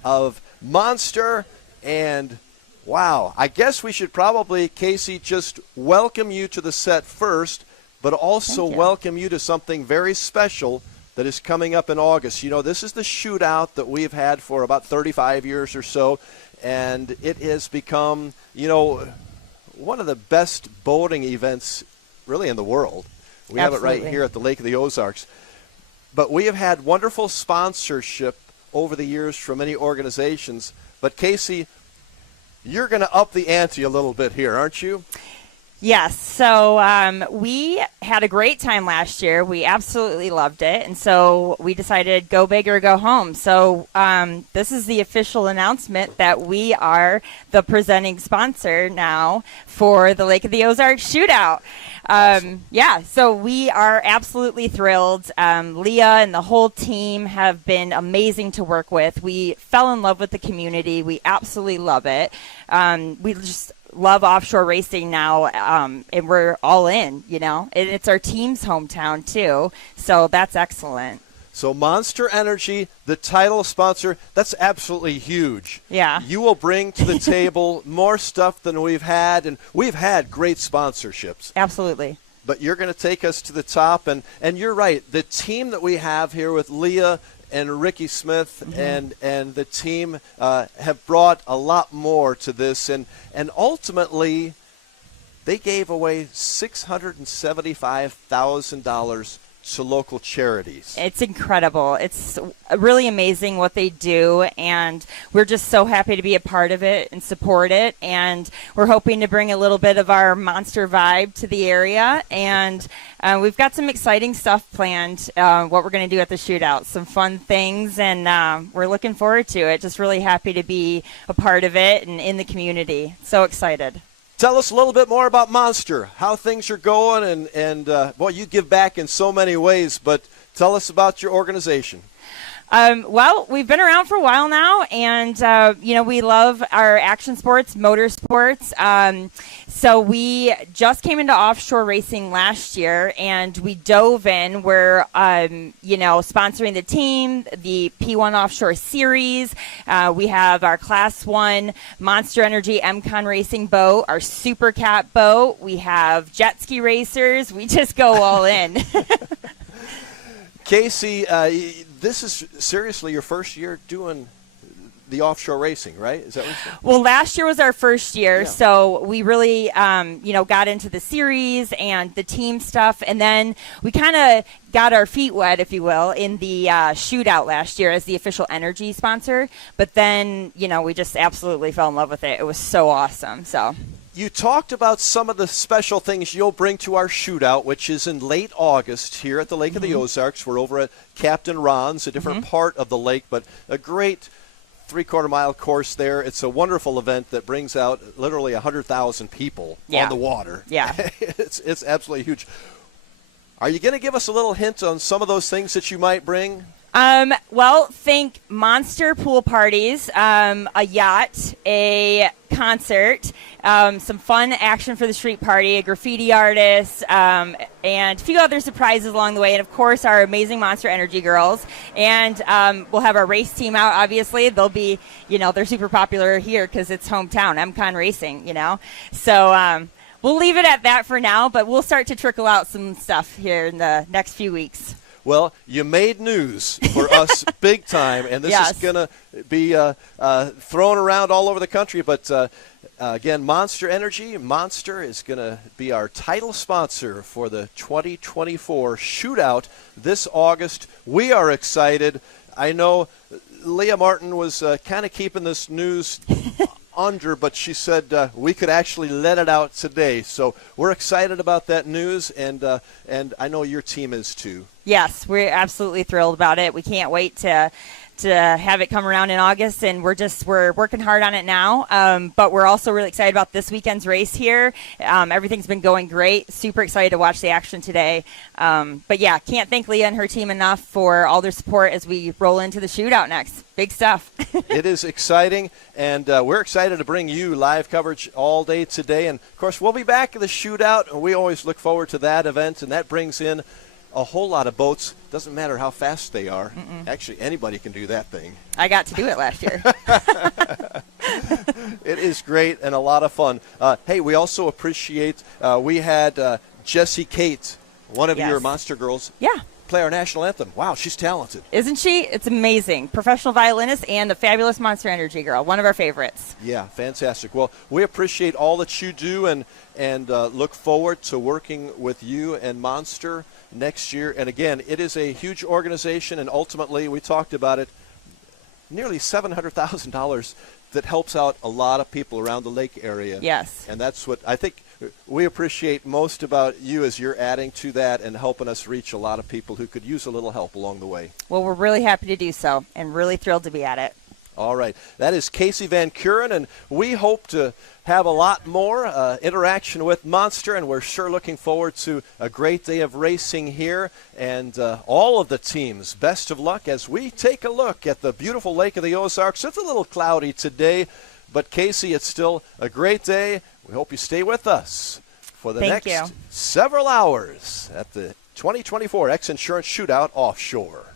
of Monster. And wow, I guess we should probably, Casey, just welcome you to the set first, but also welcome you to something very special that is coming up in August. You know, this is the shootout that we've had for about 35 years or so, and it has become, you know, one of the best boating events really in the world. We have it right here at the Lake of the Ozarks. But we have had wonderful sponsorship over the years from many organizations. But Casey, you're going to up the ante a little bit here, aren't you? Yes. So we had a great time last year. We absolutely loved it. And so we decided go big or go home. So this is the official announcement that we are the presenting sponsor now for the Lake of the Ozarks Shootout. Yeah, so we are absolutely thrilled. Leah and the whole team have been amazing to work with. We fell in love with the community. We absolutely love it. We just love offshore racing now, and we're all in, you know. And it's our team's hometown, too, so that's excellent. So Monster Energy, the title sponsor, that's absolutely huge. Yeah. You will bring to the table more stuff than we've had, and we've had great sponsorships. Absolutely. But you're going to take us to the top, and you're right. The team that we have here with Leah and Ricky Smith and the team have brought a lot more to this, and ultimately they gave away $675,000 to local charities. It's incredible. It's really amazing what they do, and we're just so happy to be a part of it and support it, and we're hoping to bring a little bit of our monster vibe to the area, and we've got some exciting stuff planned, what we're going to do at the shootout, some fun things, and we're looking forward to it. Just really happy to be a part of it and in the community. So excited. Tell us a little bit more about Monster, how things are going, and well, you give back in so many ways, but tell us about your organization. Well, we've been around for a while now, and, you know, we love our action sports, motorsports. So we just came into offshore racing last year, and we dove in. We're, you know, sponsoring the team, the P1 Offshore Series. We have our Class 1 Monster Energy MCon racing boat, our Super Cat boat. We have jet ski racers. We just go all in. Casey, this is seriously your first year doing the offshore racing, right? Is that what you're saying? Well, last year was our first year, so we really, you know, got into the series and the team stuff, and then we kind of got our feet wet, if you will, in the shootout last year as the official energy sponsor. But then, you know, we just absolutely fell in love with it. It was so awesome. So. You talked about some of the special things you'll bring to our shootout, which is in late August here at the Lake of the Ozarks. We're over at Captain Ron's, a different part of the lake, but a great three-quarter-mile course there. It's a wonderful event that brings out literally 100,000 people on the water. Yeah. It's absolutely huge. Are you going to give us a little hint on some of those things that you might bring? Well, think monster pool parties, a yacht, a concert, some fun action for the street party, a graffiti artist, and a few other surprises along the way. And, of course, our amazing Monster Energy girls. And we'll have our race team out, obviously. They'll be, you know, they're super popular here because it's hometown, MCon Racing, you know. So we'll leave it at that for now, but we'll start to trickle out some stuff here in the next few weeks. Well, you made news for us big time, and this is going to be thrown around all over the country. But, again, Monster Energy, Monster is going to be our title sponsor for the 2024 Shootout this August. We are excited. I know Leah Martin was kind of keeping this news under, but she said we could actually let it out today. So we're excited about that news, and I know your team is too. Yes, we're absolutely thrilled about it. We can't wait to have it come around in August, and we're working hard on it now. But we're also really excited about this weekend's race here. Everything's been going great. Super excited to watch the action today. But yeah, can't thank Leah and her team enough for all their support as we roll into the shootout next. Big stuff. It is exciting, and we're excited to bring you live coverage all day today. And of course, we'll be back at the shootout, and we always look forward to that event, and that brings in a whole lot of boats. Doesn't matter how fast they are. Actually, anybody can do that thing. I got to do it last year. It is great and a lot of fun. Hey, we also appreciate we had Jessie Kate, one of your Monster girls, play our national anthem. Wow, she's talented. Isn't she? It's amazing. Professional violinist and a fabulous Monster Energy girl. One of our favorites. Yeah, fantastic. Well, we appreciate all that you do and look forward to working with you and Monster next year. And again, it is a huge organization, and ultimately, we talked about it, nearly $700,000 that helps out a lot of people around the lake area. Yes. And that's what I think we appreciate most about you, is you're adding to that and helping us reach a lot of people who could use a little help along the way. Well, we're really happy to do so and really thrilled to be at it. All right. That is Casey Van Kuren, and we hope to have a lot more interaction with Monster, and we're sure looking forward to a great day of racing here. And all of the teams, best of luck as we take a look at the beautiful Lake of the Ozarks. It's a little cloudy today, but Casey, it's still a great day. We hope you stay with us for the next several hours at the 2024 XInsurance Shootout Offshore.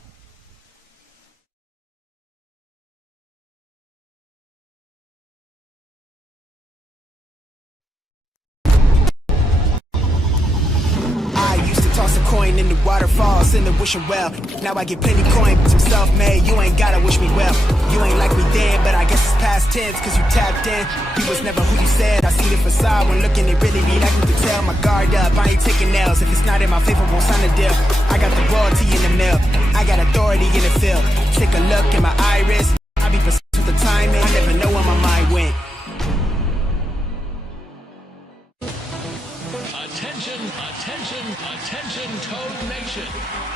Toss a coin in the waterfalls in the wishing well. Now I get plenty coin, some self-made. You ain't gotta wish me well. You ain't like me then, but I guess it's past tense, cause you tapped in. You was never who you said. I see the facade when looking at really me like you could tell. My guard up, I ain't taking nails. If it's not in my favor, won't sign a deal. I got the royalty in the mill. I got authority in the field. Take a look at my iris. I be precise with the timing. I never know where my mind went. Attention, Toad Nation.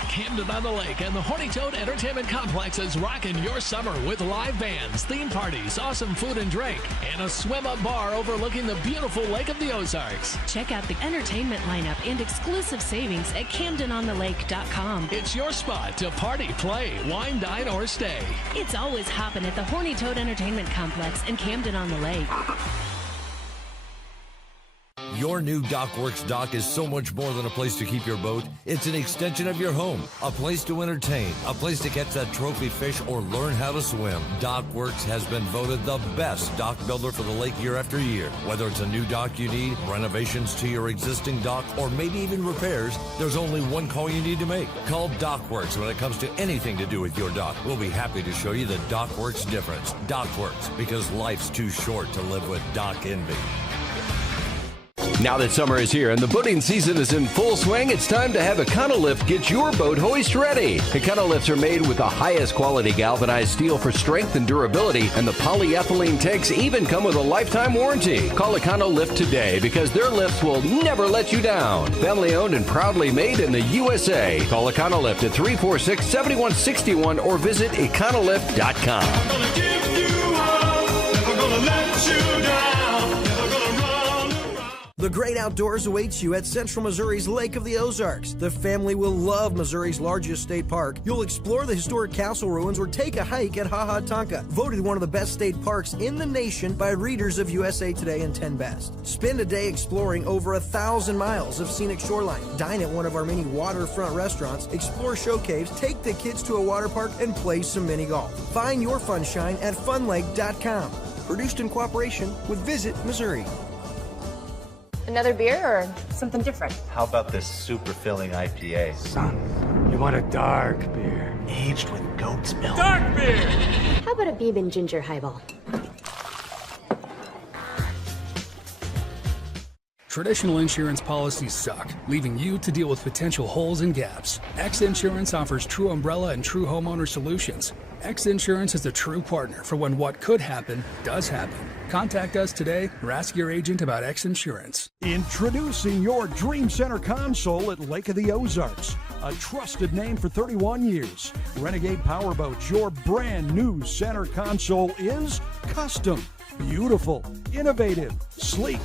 Camden on the Lake and the Horny Toad Entertainment Complex is rocking your summer with live bands, theme parties, awesome food and drink, and a swim-up bar overlooking the beautiful Lake of the Ozarks. Check out the entertainment lineup and exclusive savings at CamdenOnTheLake.com. It's your spot to party, play, wine, dine, or stay. It's always hopping at the Horny Toad Entertainment Complex in Camden on the Lake. Your new Dockworks dock is so much more than a place to keep your boat. It's an extension of your home, a place to entertain, a place to catch that trophy fish or learn how to swim. Dockworks has been voted the best dock builder for the lake year after year. Whether it's a new dock you need, renovations to your existing dock, or maybe even repairs, there's only one call you need to make. Call Dockworks when it comes to anything to do with your dock. We'll be happy to show you the Dockworks difference. Dockworks, because life's too short to live with dock envy. Now that summer is here and the boating season is in full swing, it's time to have Econolift get your boat hoist ready. Econolifts are made with the highest quality galvanized steel for strength and durability, and the polyethylene tanks even come with a lifetime warranty. Call Econolift today because their lifts will never let you down. Family owned and proudly made in the USA. Call Econolift at 346-7161 or visit econolift.com. I'm gonna give you all, never gonna let you down. The great outdoors awaits you at Central Missouri's Lake of the Ozarks. The family will love Missouri's largest state park. You'll explore the historic castle ruins or take a hike at Ha Ha Tonka, voted one of the best state parks in the nation by readers of USA Today and 10 Best. Spend a day exploring over 1,000 miles of scenic shoreline. Dine at one of our many waterfront restaurants, explore show caves, take the kids to a water park, and play some mini golf. Find your funshine at funlake.com. Produced in cooperation with Visit Missouri. Another beer or something different? How about this super filling IPA? Son, you want a dark beer. Aged with goat's milk. Dark beer! How about a bourbon ginger highball? Traditional insurance policies suck, leaving you to deal with potential holes and gaps. XInsurance offers true umbrella and true homeowner solutions. XInsurance is the true partner for when what could happen does happen. Contact us today or ask your agent about XInsurance. Introducing your Dream Center console at Lake of the Ozarks. A trusted name for 31 years. Renegade Powerboats, your brand new center console is custom, beautiful, innovative, sleek,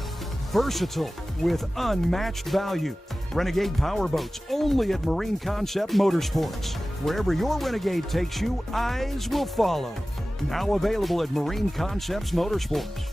versatile, with unmatched value. Renegade Powerboats, only at Marine Concept Motorsports. Wherever your Renegade takes you, eyes will follow. Now available at Marine Concepts Motorsports.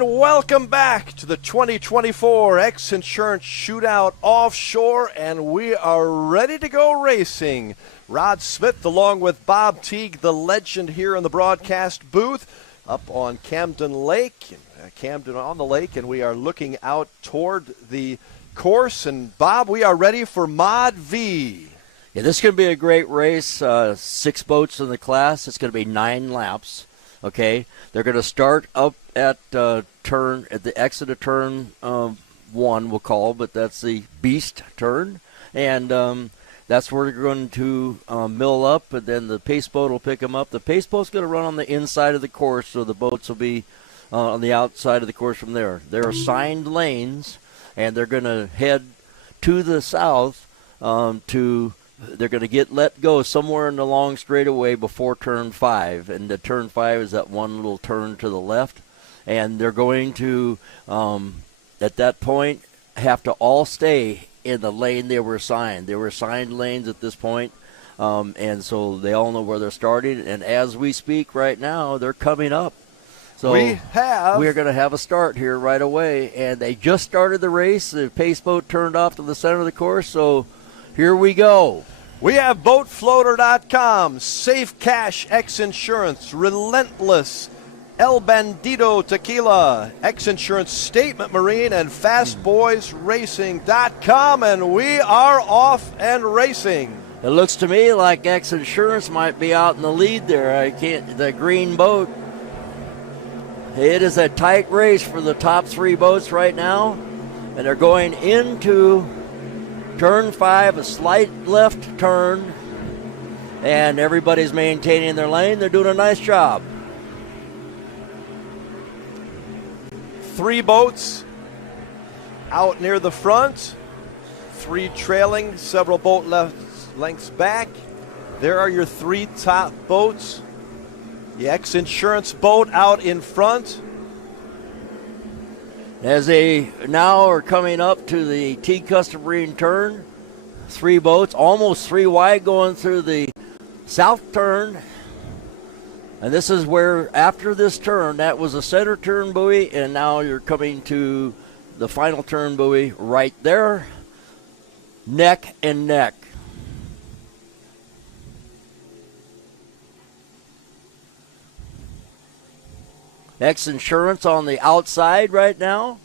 And welcome back to the 2024 XInsurance Shootout Offshore, and we are ready to go racing. Rod Smith along with Bob Teague, the legend, here in the broadcast booth up on Camden Lake, Camden on the lake, and we are looking out toward the course. And Bob, we are ready for Mod V. Yeah, this is going to be a great race. 6 boats in the class. It's going to be 9 laps. Okay, they're going to start up at the exit of turn 1, we'll call, but that's the beast turn, and that's where they're going to mill up, and then the pace boat will pick them up. The pace boat's going to run on the inside of the course, so the boats will be on the outside of the course from there. They're assigned lanes, and they're going to head to the south they're going to get let go somewhere in the long straightaway before turn 5. And the turn 5 is that one little turn to the left. And they're going to, at that point, have to all stay in the lane they were assigned. They were assigned lanes at this point. And so they all know where they're starting. And as we speak right now, they're coming up. So we're going to have a start here right away. And they just started the race. The pace boat turned off to the center of the course. So here we go. We have BoatFloater.com, Safe Cash XInsurance, Relentless, El Bandito Tequila, XInsurance Statement Marine, and FastBoysRacing.com, and we are off and racing. It looks to me like XInsurance might be out in the lead there. The green boat. It is a tight race for the top 3 boats right now, and they're going into turn 5, a slight left turn, and everybody's maintaining their lane. They're doing a nice job. 3 boats out near the front, 3 trailing, several boat lengths back. There are your 3 top boats. The XInsurance boat out in front. As they now are coming up to the T Custom Marine turn, 3 boats, almost 3 wide going through the south turn. And this is where, after this turn, that was a center turn buoy, and now you're coming to the final turn buoy right there, neck and neck. XInsurance on the outside right now.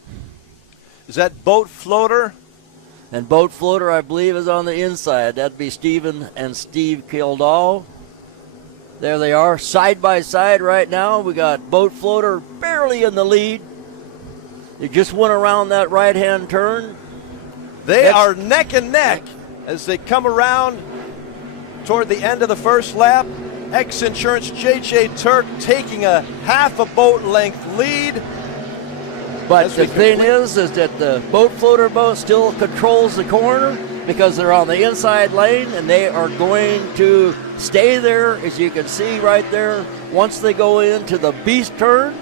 Is that Boat Floater? And Boat Floater, I believe, is on the inside. That'd be Stephen and Steve Kildall. There they are, side by side right now. We got Boat Floater barely in the lead. They just went around that right-hand turn. They are neck and neck as they come around toward the end of the first lap. XInsurance JJ Turk taking a half a boat length lead. But the thing is that the Boat Floater boat still controls the corner because they're on the inside lane, and they are going to stay there, as you can see right there. Once they go into the beast turn,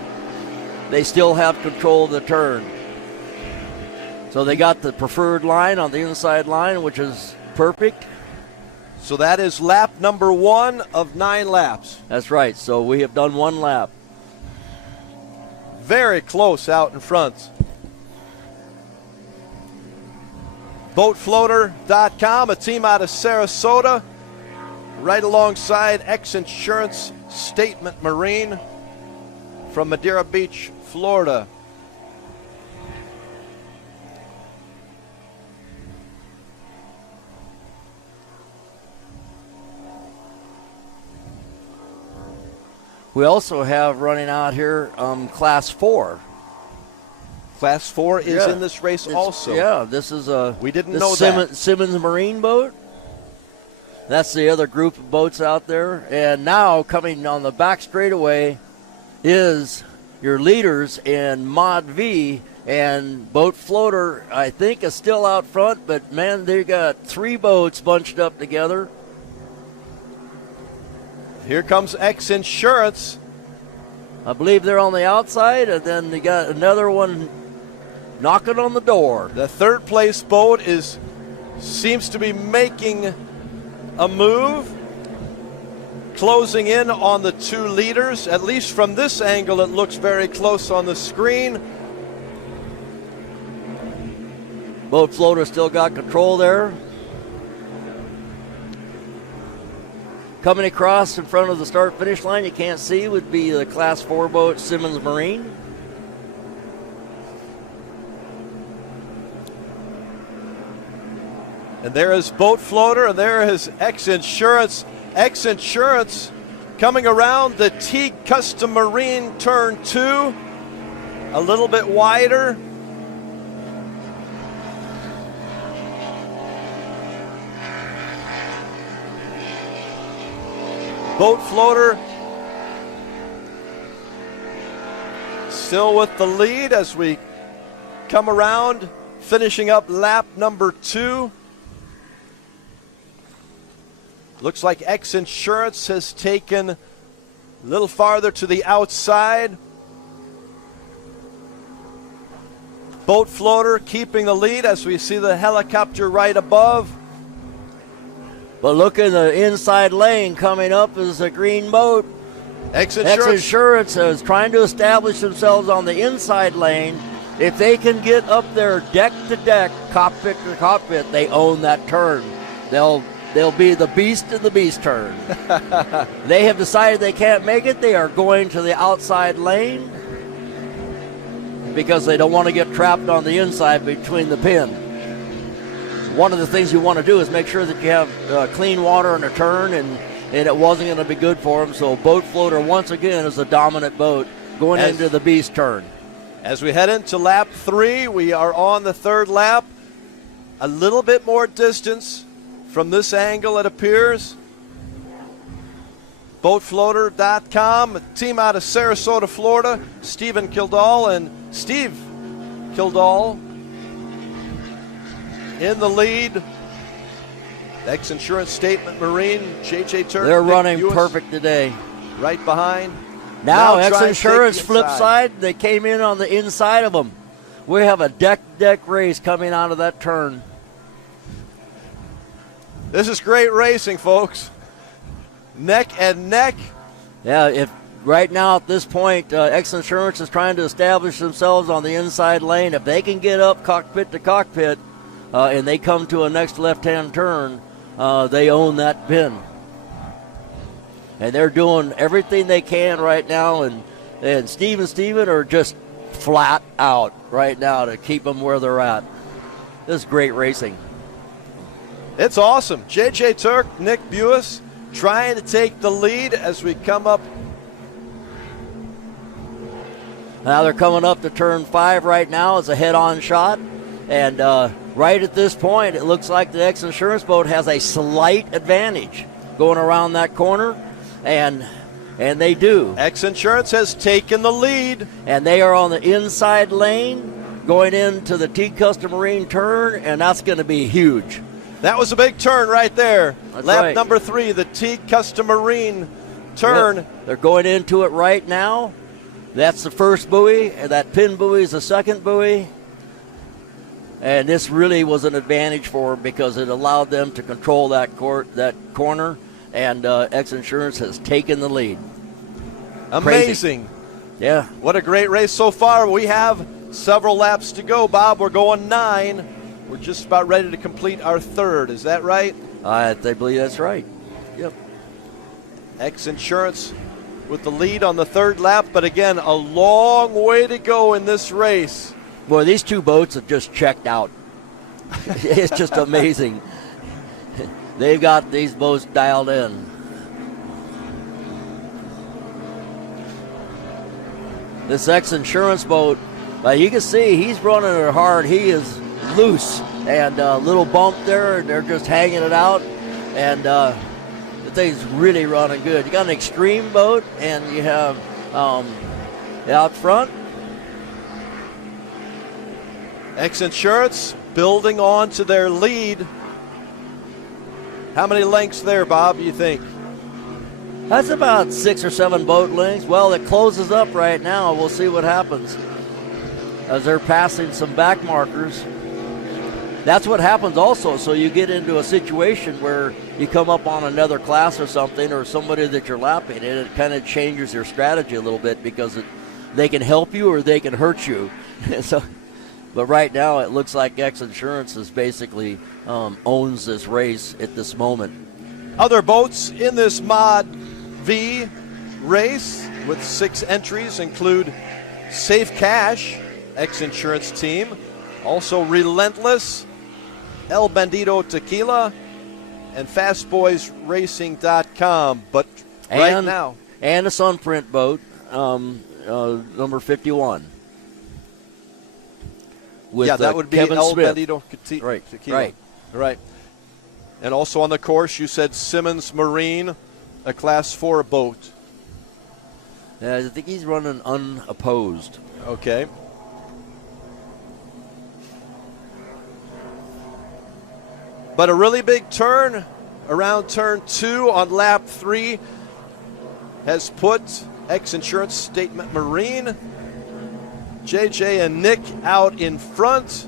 they still have control of the turn. So they got the preferred line on the inside line, which is perfect. So that is lap number 1 of 9 laps. That's right. So we have done 1 lap. Very close out in front. BoatFloater.com, a team out of Sarasota, right alongside XInsurance Statement Marine from Madeira Beach, Florida. We also have running out here Class 4. Class 4 is in this race also. Yeah, this is we didn't know that. Simmons Marine boat. That's the other group of boats out there. And now coming on the back straightaway is your leaders in Mod V, and Boat Floater, I think, is still out front, but man, they got 3 boats bunched up together. Here comes XInsurance. I believe they're on the outside, and then they got another one knocking on the door. The third place boat seems to be making a move. closing in on the 2 leaders. At least from this angle, it looks very close on the screen. Boat floater still got control there. Coming across in front of the start-finish line, you can't see, would be the Class 4 boat Simmons Marine. And there is Boat Floater, and there is XInsurance. XInsurance coming around the Teague Custom Marine turn 2, a little bit wider. Boat Floater still with the lead as we come around, finishing up lap number 2. Looks like XInsurance has taken a little farther to the outside. Boat Floater keeping the lead as we see the helicopter right above. But look in the inside lane coming up is a green boat. XInsurance is trying to establish themselves on the inside lane. If they can get up there deck to deck, cockpit to cockpit, they own that turn. They'll be the beast in the beast turn. They have decided they can't make it. They are going to the outside lane because they don't want to get trapped on the inside between the pin. One of the things you want to do is make sure that you have clean water in a turn, and it wasn't going to be good for them. So Boat Floater, once again, is a dominant boat going into the beast turn. As we head into lap 3, we are on the 3rd lap. A little bit more distance from this angle, it appears. Boatfloater.com, a team out of Sarasota, Florida. Stephen Kildall and Steve Kildall in the lead. XInsurance Statement Marine, J.J. Turk. They're running perfect today. Right behind. Now XInsurance flip side, they came in on the inside of them. We have a deck race coming out of that turn. This is great racing, folks. Neck and neck. Yeah, if right now at this point, XInsurance is trying to establish themselves on the inside lane. If they can get up cockpit to cockpit and they come to a next left-hand turn, they own that pin. And they're doing everything they can right now, and Steve and Steven are just flat out right now to keep them where they're at. This is great racing. It's awesome. J.J. Turk, Nick Buis trying to take the lead as we come up. Now they're coming up to turn 5 right now. It's a head-on shot. And right at this point, it looks like the XInsurance boat has a slight advantage going around that corner. And they do. XInsurance has taken the lead. And they are on the inside lane going into the Teague Custom Marine turn, and that's going to be huge. That was a big turn right there. That's Lap right. number 3, the Teague Custom Marine turn. Yep. They're going into it right now. That's the first buoy, and that pin buoy is the second buoy. And this really was an advantage for them because it allowed them to control that corner, and XInsurance has taken the lead. Amazing. Crazy. Yeah. What a great race so far. We have several laps to go, Bob. We're going 9. We're just about ready to complete our 3rd. Is that right? I believe that's right. Yep. XInsurance with the lead on the 3rd lap, but again, a long way to go in this race. Boy, these two boats have just checked out. It's just amazing. They've got these boats dialed in. This XInsurance boat, you can see he's running it hard. He is loose, and a little bump there, and they're just hanging it out, and the thing's really running good. You got an extreme boat, and you have out front. XInsurance building on to their lead. How many lengths there, Bob, you think? That's about 6 or 7 boat lengths. Well, it closes up right now. We'll see what happens as they're passing some back markers. that's what happens also. So you get into a situation where you come up on another class or something, or somebody that you're lapping, and it kind of changes your strategy a little bit, because they can help you or they can hurt you. But right now it looks like XInsurance is basically owns this race at this moment. Other boats in this Mod V race with 6 entries include Safe Cash, XInsurance team, also Relentless, El Bandito Tequila, and FastBoysRacing.com. But right now, and a Sunprint boat, number 51. With, that would be Kevin El Smith. Bandito Right, Tequila. Right. And also on the course, you said Simmons Marine, a Class 4 boat. Yeah, I think he's running unopposed. Okay. But a really big turn around turn 2 on lap 3 has put XInsurance Statement Marine, JJ and Nick out in front,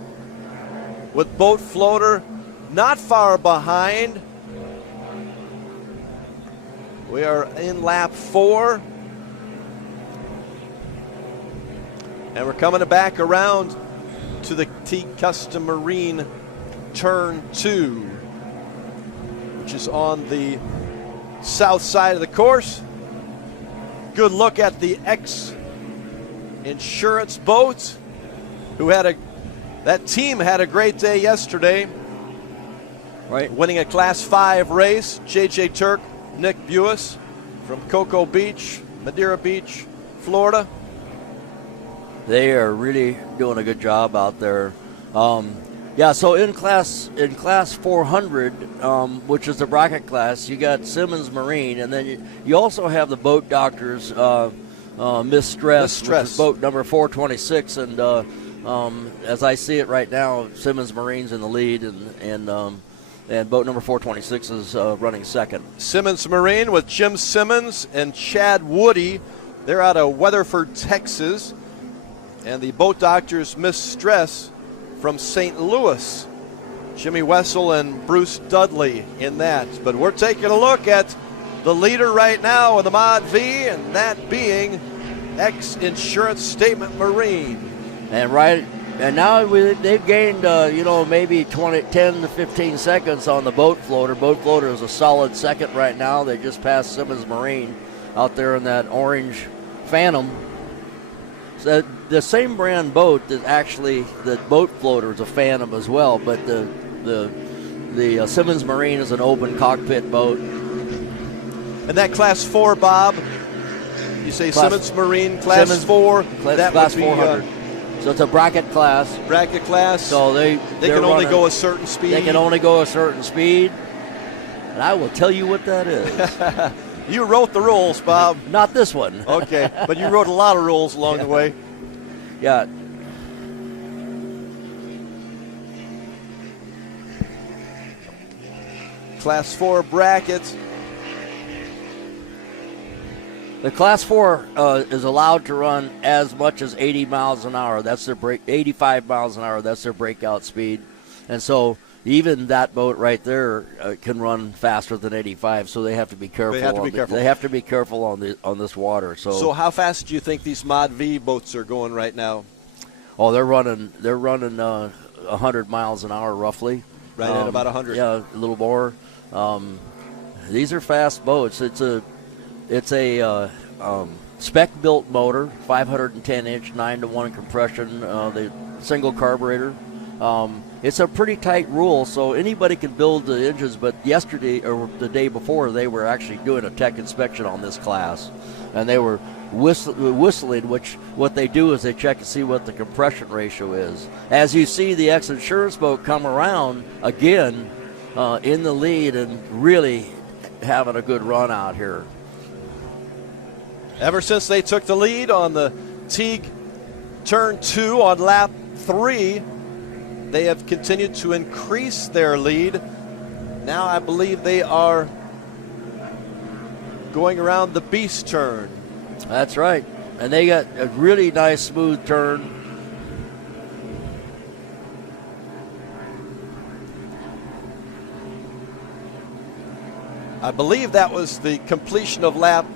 with Boat Floater not far behind. We are in lap 4. And we're coming back around to the T Custom Marine turn 2, which is on the south side of the course. Good look at the XInsurance boat, that team had a great day yesterday. Right. Winning a Class 5 race. JJ Turk, Nick Buis from Cocoa Beach, Madeira Beach, Florida. They are really doing a good job out there. So in class 400, which is the bracket class, you got Simmons Marine, and then you also have the Boat Doctors Mistress, which is boat number 426, and as I see it right now, Simmons Marine's in the lead, and boat number 426 is running second. Simmons Marine with Jim Simmons and Chad Woody. They're out of Weatherford, Texas. And the Boat Doctors Mistress from St. Louis. Jimmy Wessel and Bruce Dudley in that. But we're taking a look at the leader right now in the Mod V, and that being XInsurance Statement Marine. And now they've gained, maybe 10 to 15 seconds on the Boat Floater. Boat Floater is a solid second right now. They just passed Simmons Marine out there in that orange Phantom. So the same brand boat is actually, the Boat Floater is a Phantom as well, but the Simmons Marine is an open cockpit boat. And that Class 4, Bob, you say Simmons Marine, Class 4, that Class would be 400. So it's a bracket class. Bracket class. So they can only go a certain speed. They can only go a certain speed. And I will tell you what that is. You wrote the rules, Bob. Not this one. Okay, but you wrote a lot of rules along the way. Yeah. Class 4 bracket. The Class 4 is allowed to run as much as 80 miles an hour. That's their 85 miles an hour. That's their breakout speed. And so even that boat right there can run faster than 85. So they have to be careful. They have to be careful on this water. So how fast do you think these Mod V boats are going right now? Oh, they're running 100 miles an hour roughly. Right at about 100. Yeah, a little more. These are fast boats. It's a spec-built motor, 510-inch, 9-to-1 compression, the single carburetor. It's a pretty tight rule, so anybody can build the engines, but yesterday or the day before, they were actually doing a tech inspection on this class, and they were whistling, which what they do is they check and see what the compression ratio is. As you see the XInsurance boat come around again in the lead and really having a good run out here. Ever since they took the lead on the Teague Turn 2 on lap 3, they have continued to increase their lead. Now I believe they are going around the Beast Turn. That's right. And they got a really nice smooth turn. I believe that was the completion of lap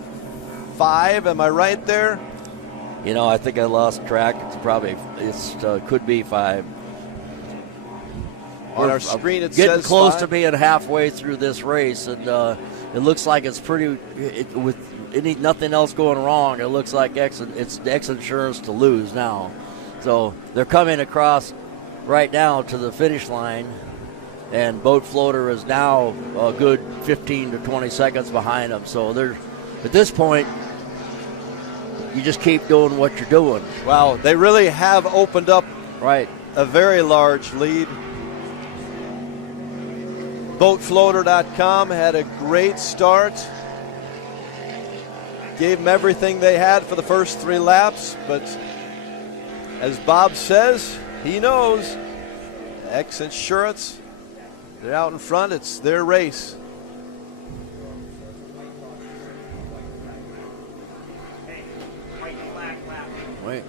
5. Am I right there? You know, I think I lost track. Could be 5. On our screen, it getting says close 5. to being halfway through this race, and it looks like it's with nothing else going wrong. It looks like it's XInsurance to lose now. So they're coming across right now to the finish line, and Boat Floater is now a good 15 to 20 seconds behind them. So they're at this point, you just keep doing what you're doing. Wow, they really have opened up a very large lead. BoatFloater.com had a great start. Gave them everything they had for the first 3 laps, but as Bob says, he knows XInsurance, they're out in front. It's their race. Wait.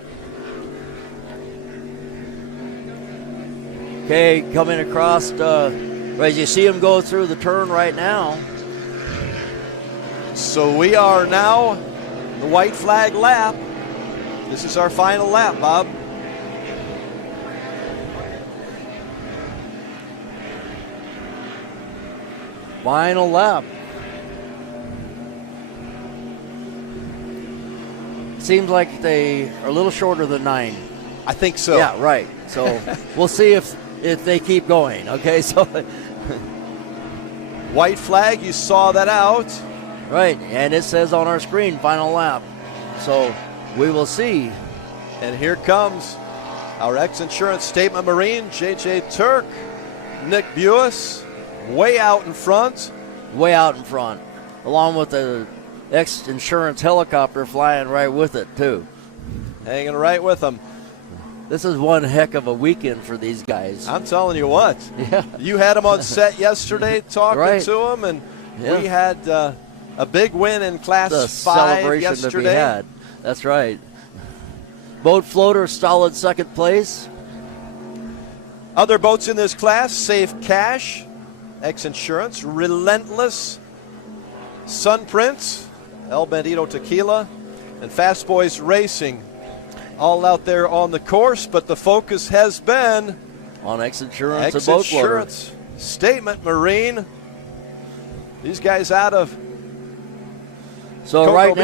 Okay, coming across, as you see him go through the turn right now. So we are now the white flag lap. This is our final lap, Bob. Final lap. Seems like they are a little shorter than 9. I think so. Yeah, right. So we'll see if they keep going. Okay, so white flag, you saw that out. Right, and it says on our screen, final lap. So we will see. And here comes our XInsurance Statement Marine, J.J. Turk, Nick Buis, way out in front. Way out in front, along with the XInsurance helicopter flying right with it, too. Hanging right with them. This is one heck of a weekend for these guys. I'm telling you what. Yeah. You had them on set yesterday talking to them, and yeah. we had a big win in Class 5 celebration yesterday. to be had. That's right. Boat Floater, solid second place. Other boats in this class, Safe Cash, XInsurance, Relentless, Sunprint, El Bandito Tequila, and Fast Boys Racing. All out there on the course, but the focus has been on XInsurance and Boat Floater. XInsurance, Statement Marine. These guys out of So Cocoa right Beach.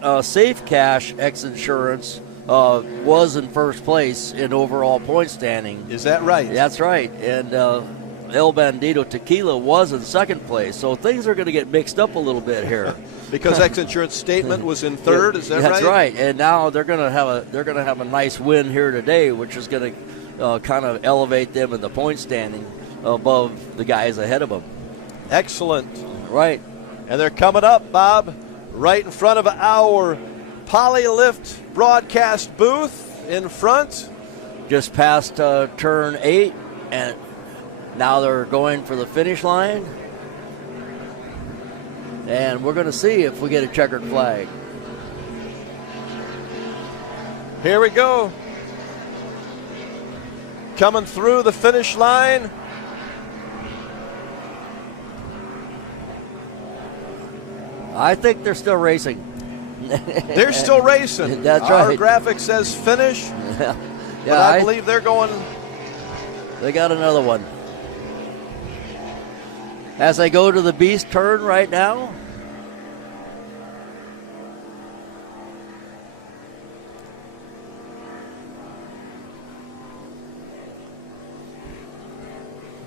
now, Safe Cash XInsurance was in first place in overall point standing. Is that right? That's right. And El Bandito Tequila was in second place. So things are going to get mixed up a little bit here. Because XInsurance Statement was in third, is that right? That's right. And now they're going to have a nice win here today, which is going to kind of elevate them in the point standing above the guys ahead of them. Excellent. Right. And they're coming up, Bob, right in front of our Polylift broadcast booth in front. Just past turn 8, and now they're going for the finish line. And we're going to see if we get a checkered flag. Here we go. Coming through the finish line. I think they're still racing. They're still racing. That's Our right. graphic says finish. Yeah, But I believe they're going. They got another one. As they go to the beast turn right now.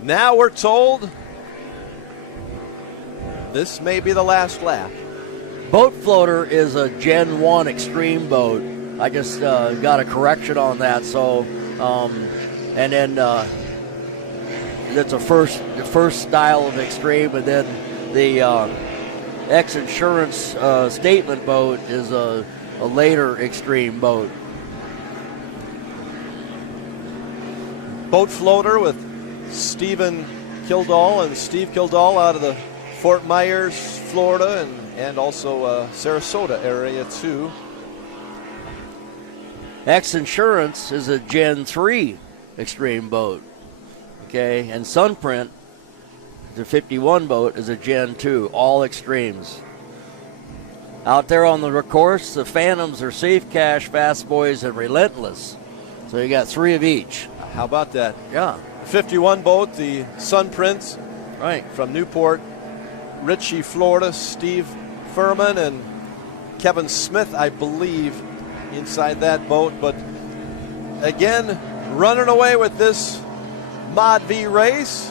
Now we're told this may be the last lap. Boat Floater is a Gen 1 extreme boat. I just got a correction on that. So, and then that's a first style of extreme, and then the XInsurance Statement boat is a later extreme boat. Boat Floater with Stephen Kildall and Steve Kildall out of the Fort Myers, Florida, and also Sarasota area too. XInsurance is a Gen 3 extreme boat. Okay, and Sunprint The 51 boat is a Gen 2, all extremes. Out there on the course, the Phantoms are Safe Cash, Fast Boys, and Relentless. So you got 3 of each. How about that? Yeah. 51 boat, the Sun Prince. Right. From Newport, Richie, Florida, Steve Furman and Kevin Smith, I believe, inside that boat. But again, running away with this Mod V race.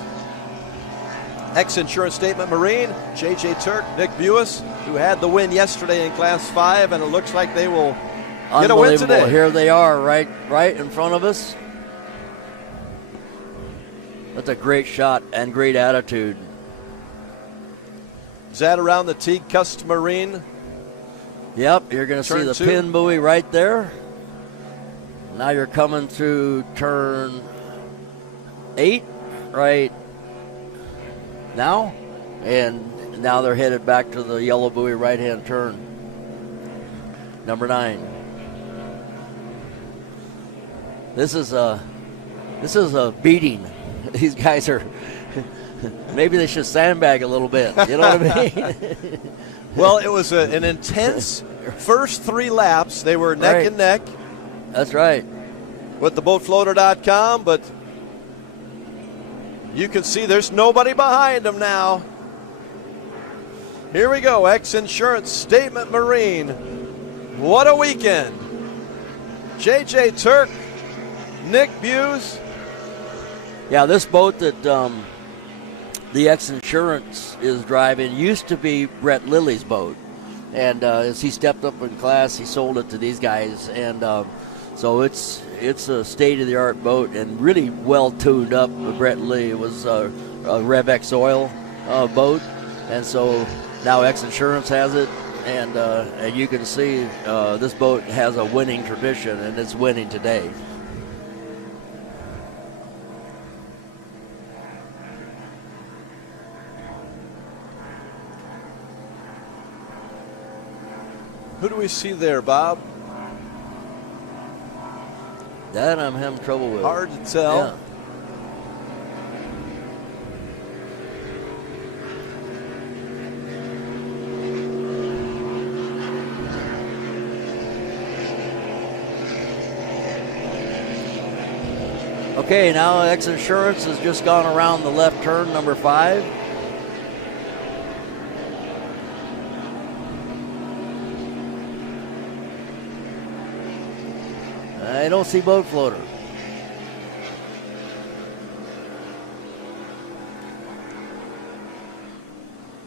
XInsurance Statement Marine, J.J. Turk, Nick Buis, who had the win yesterday in Class 5, and it looks like they will get a win today. Here they are, right in front of us. That's a great shot and great attitude. Is that around the Teague Custom Marine? Yep, you're going to see the 2. pin buoy right there. Now you're coming through turn 8, right now, and now they're headed back to the yellow buoy right-hand turn. Number 9. This is a beating. These guys are. Maybe they should sandbag a little bit. You know what I mean? Well, it was an intense first 3 laps. They were neck and neck. That's right. With the boatfloater.com, but you can see there's nobody behind them now. Here we go, XInsurance Statement Marine. What a weekend. J.J. Turk, Nick Buis. Yeah, this boat that the XInsurance is driving used to be Brett Lilly's boat. And as he stepped up in class, he sold it to these guys. And so it's a state-of-the-art boat and really well tuned up. Brett Lilly was a Rev X Oil boat. And so now XInsurance has it. And you can see this boat has a winning tradition, and it's winning today. Who do we see there, Bob? That I'm having trouble with. Hard to tell. Yeah. Okay, now XInsurance has just gone around the left turn, number 5. I don't see boat floater.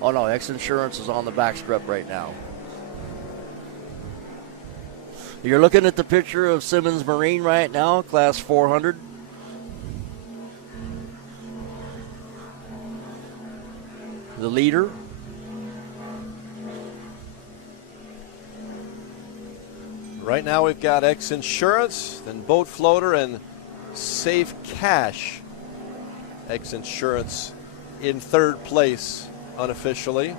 Oh no, XInsurance is on the backstrap right now. You're looking at the picture of Simmons Marine right now, class 400. The leader. Right now we've got XInsurance, then Boat Floater, and Safe Cash. XInsurance in 3rd place unofficially.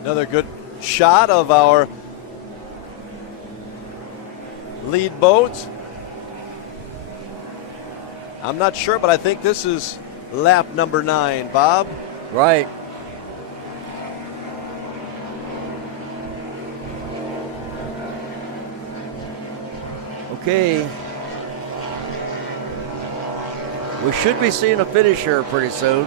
Another good shot of our lead boat. I'm not sure, but I think this is lap number 9, Bob. Right. Okay. We should be seeing a finish here pretty soon.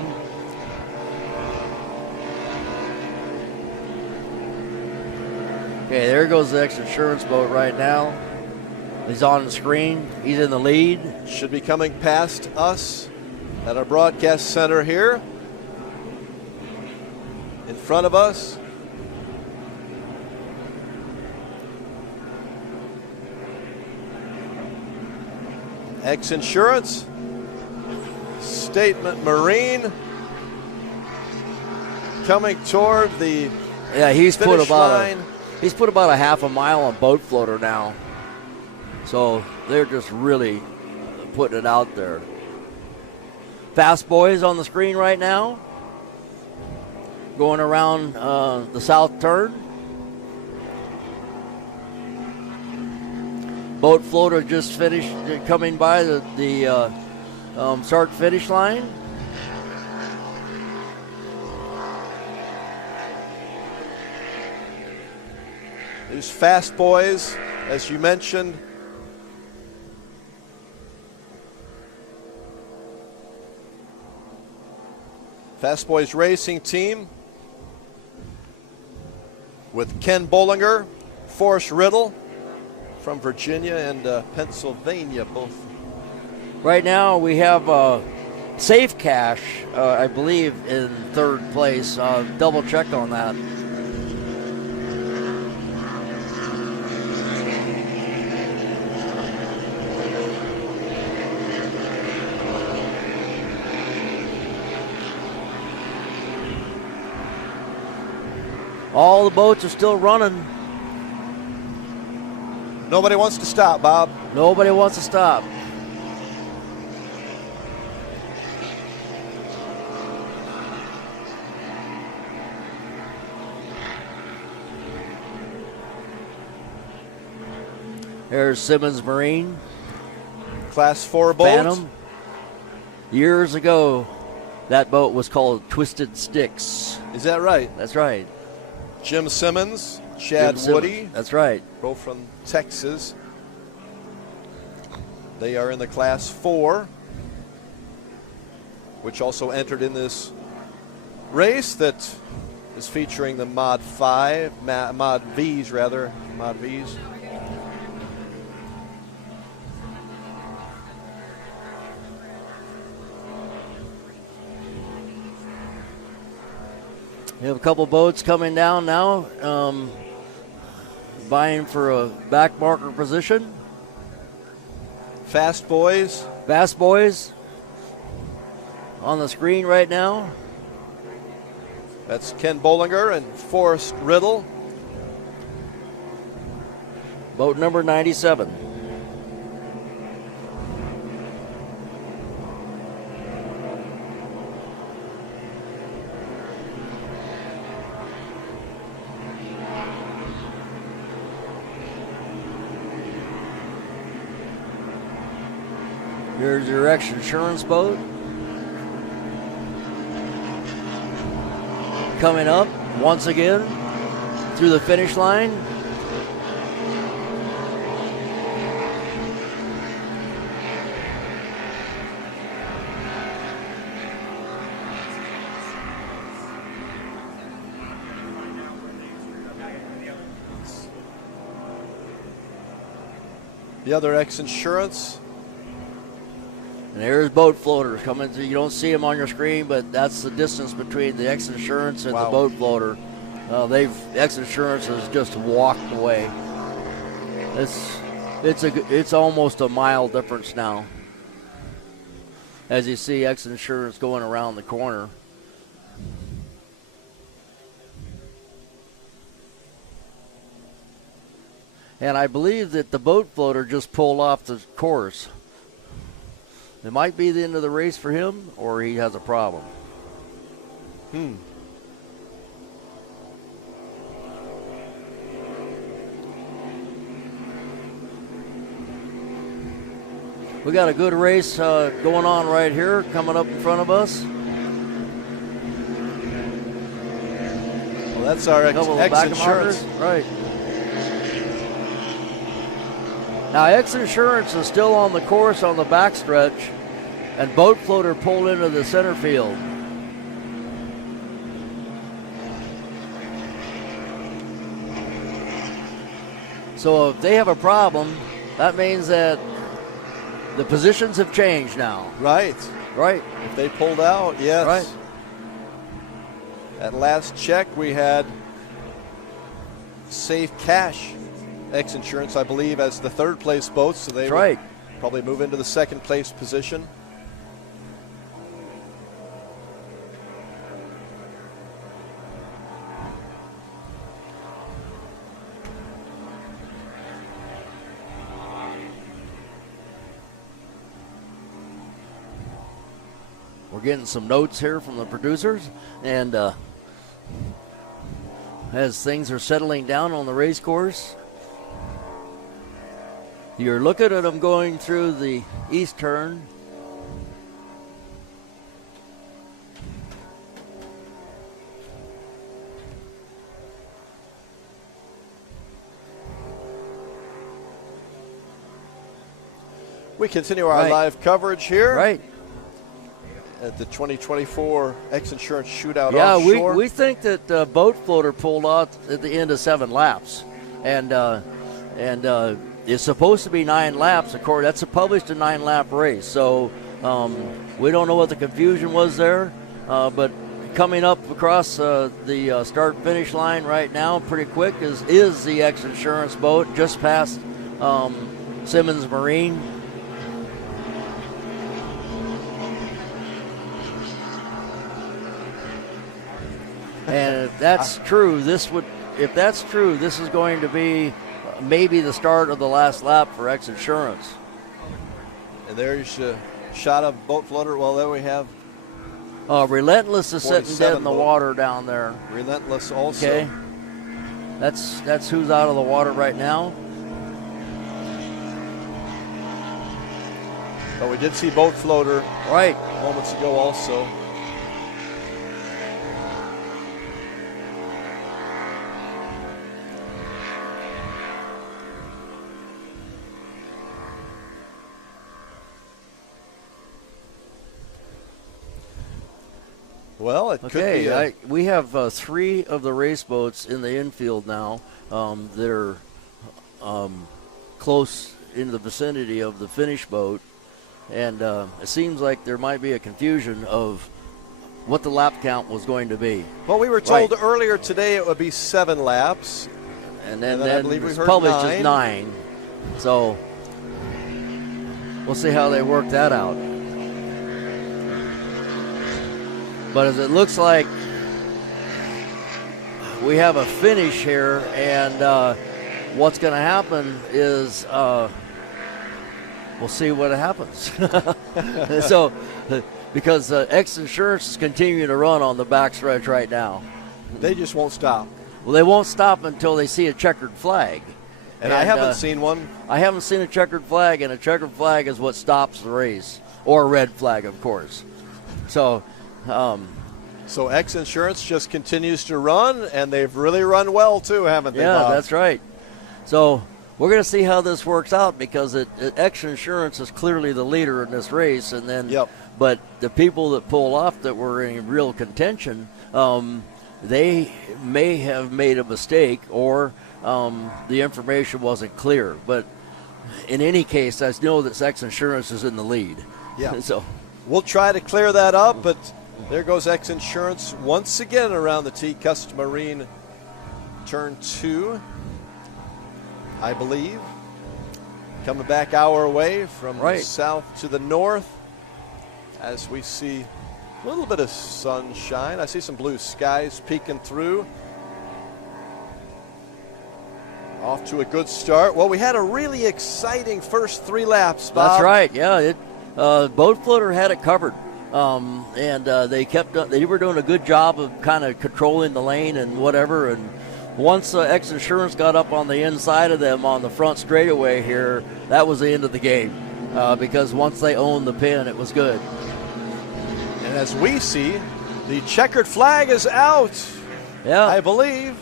Okay, there goes the XInsurance boat right now. He's on the screen. He's in the lead. Should be coming past us at our broadcast center here. In front of us. XInsurance. Statement Marine. Coming toward the he's put line. about a half a mile on Boat Floater now. So they're just really putting it out there. Fast Boys on the screen right now. going around the south turn. Boat floater just finished coming by the start finish line. These Fast Boys, as you mentioned. Fast Boys Racing Team with Ken Bollinger, Forrest Riddle from Virginia and Pennsylvania, both. Right now we have Safe Cash, I believe, in third place. Double check on that. All the boats are still running. Nobody wants to stop, Bob. Nobody wants to stop. There's Simmons Marine. Class 4 boat. Phantom. Years ago, that boat was called Twisted Sticks. Is that right? That's right. Jim Simmons, Chad Jim Woody. Simmons. That's right. Both from Texas. They are in the Class 4, which also entered in this race that is featuring the Mod 5, Mod Vs rather, Mod Vs. We have a couple boats coming down now, vying for a back marker position. Fast Boys. Fast Boys on the screen right now. That's Ken Bollinger and Forrest Riddle. Boat number 97. Here's your XInsurance boat. Coming up once again through the finish line. The other XInsurance. And there's boat floaters coming through. You don't see them on your screen, but that's the distance between the XInsurance and the boat floater. XInsurance has just walked away. It's almost a mile difference now. As you see XInsurance going around the corner. And I believe that the boat floater just pulled off the course. It might be the end of the race for him, or he has a problem. We got a good race going on right here, coming up in front of us. Well, that's our XInsurance. Right. Now, XInsurance is still on the course on the backstretch, and boat floater pulled into the center field. So if they have a problem, that means that the positions have changed now. Right. Right. If they pulled out, yes. Right. At last check, we had Safe Cash XInsurance, I believe, as the third place boat, so they would probably move into the second place position. We're getting some notes here from the producers, and as things are settling down on the race course. You're looking at them going through the east turn. We continue our live coverage here. Right. At the 2024 XInsurance Shootout Yeah, Offshore. we think that boat floater pulled out at the end of 7 laps. And it's supposed to be 9 laps. Of course, that's published a 9-lap race. So we don't know what the confusion was there. But coming up across the start-finish line right now pretty quick is the XInsurance boat just past Simmons Marine. And if that's true, this is going to be maybe the start of the last lap for XInsurance. And there's a shot of boat floater. Well, there we have. Relentless is sitting dead in the boat. water down there. Relentless also. Okay. That's who's out of the water right now. But we did see boat floater moments ago also. Well, it could be. We have 3 of the race boats in the infield now. They're close in the vicinity of the finish boat. And it seems like there might be a confusion of what the lap count was going to be. Well, we were told earlier today it would be 7 laps. And then I believe we it's heard published 9. as 9. So we'll see how they work that out. But as it looks like we have a finish here, and what's going to happen is we'll see what happens. So, because XInsurance is continuing to run on the backstretch right now. They just won't stop. Well, they won't stop until they see a checkered flag. And I haven't seen one. I haven't seen a checkered flag, and a checkered flag is what stops the race, or a red flag, of course. So XInsurance just continues to run, and they've really run well too, haven't they, Yeah, Bob? that's right. So we're going to see how this works out, because XInsurance is clearly the leader in this race, and then but the people that pull off that were in real contention, they may have made a mistake, or the information wasn't clear. But in any case, I know that XInsurance is in the lead. Yeah. So we'll try to clear that up, but there goes XInsurance once again around the T. Custom Marine turn 2, I believe. Coming back our way from the south to the north, as we see a little bit of sunshine. I see some blue skies peeking through. Off to a good start. Well, we had a really exciting first 3 laps, Bob. That's right. Yeah, boat floater had it covered. And they were doing a good job of kind of controlling the lane and whatever. And once XInsurance got up on the inside of them on the front straightaway here, that was the end of the game. Because once they owned the pin, it was good. And as we see, the checkered flag is out. Yeah. I believe.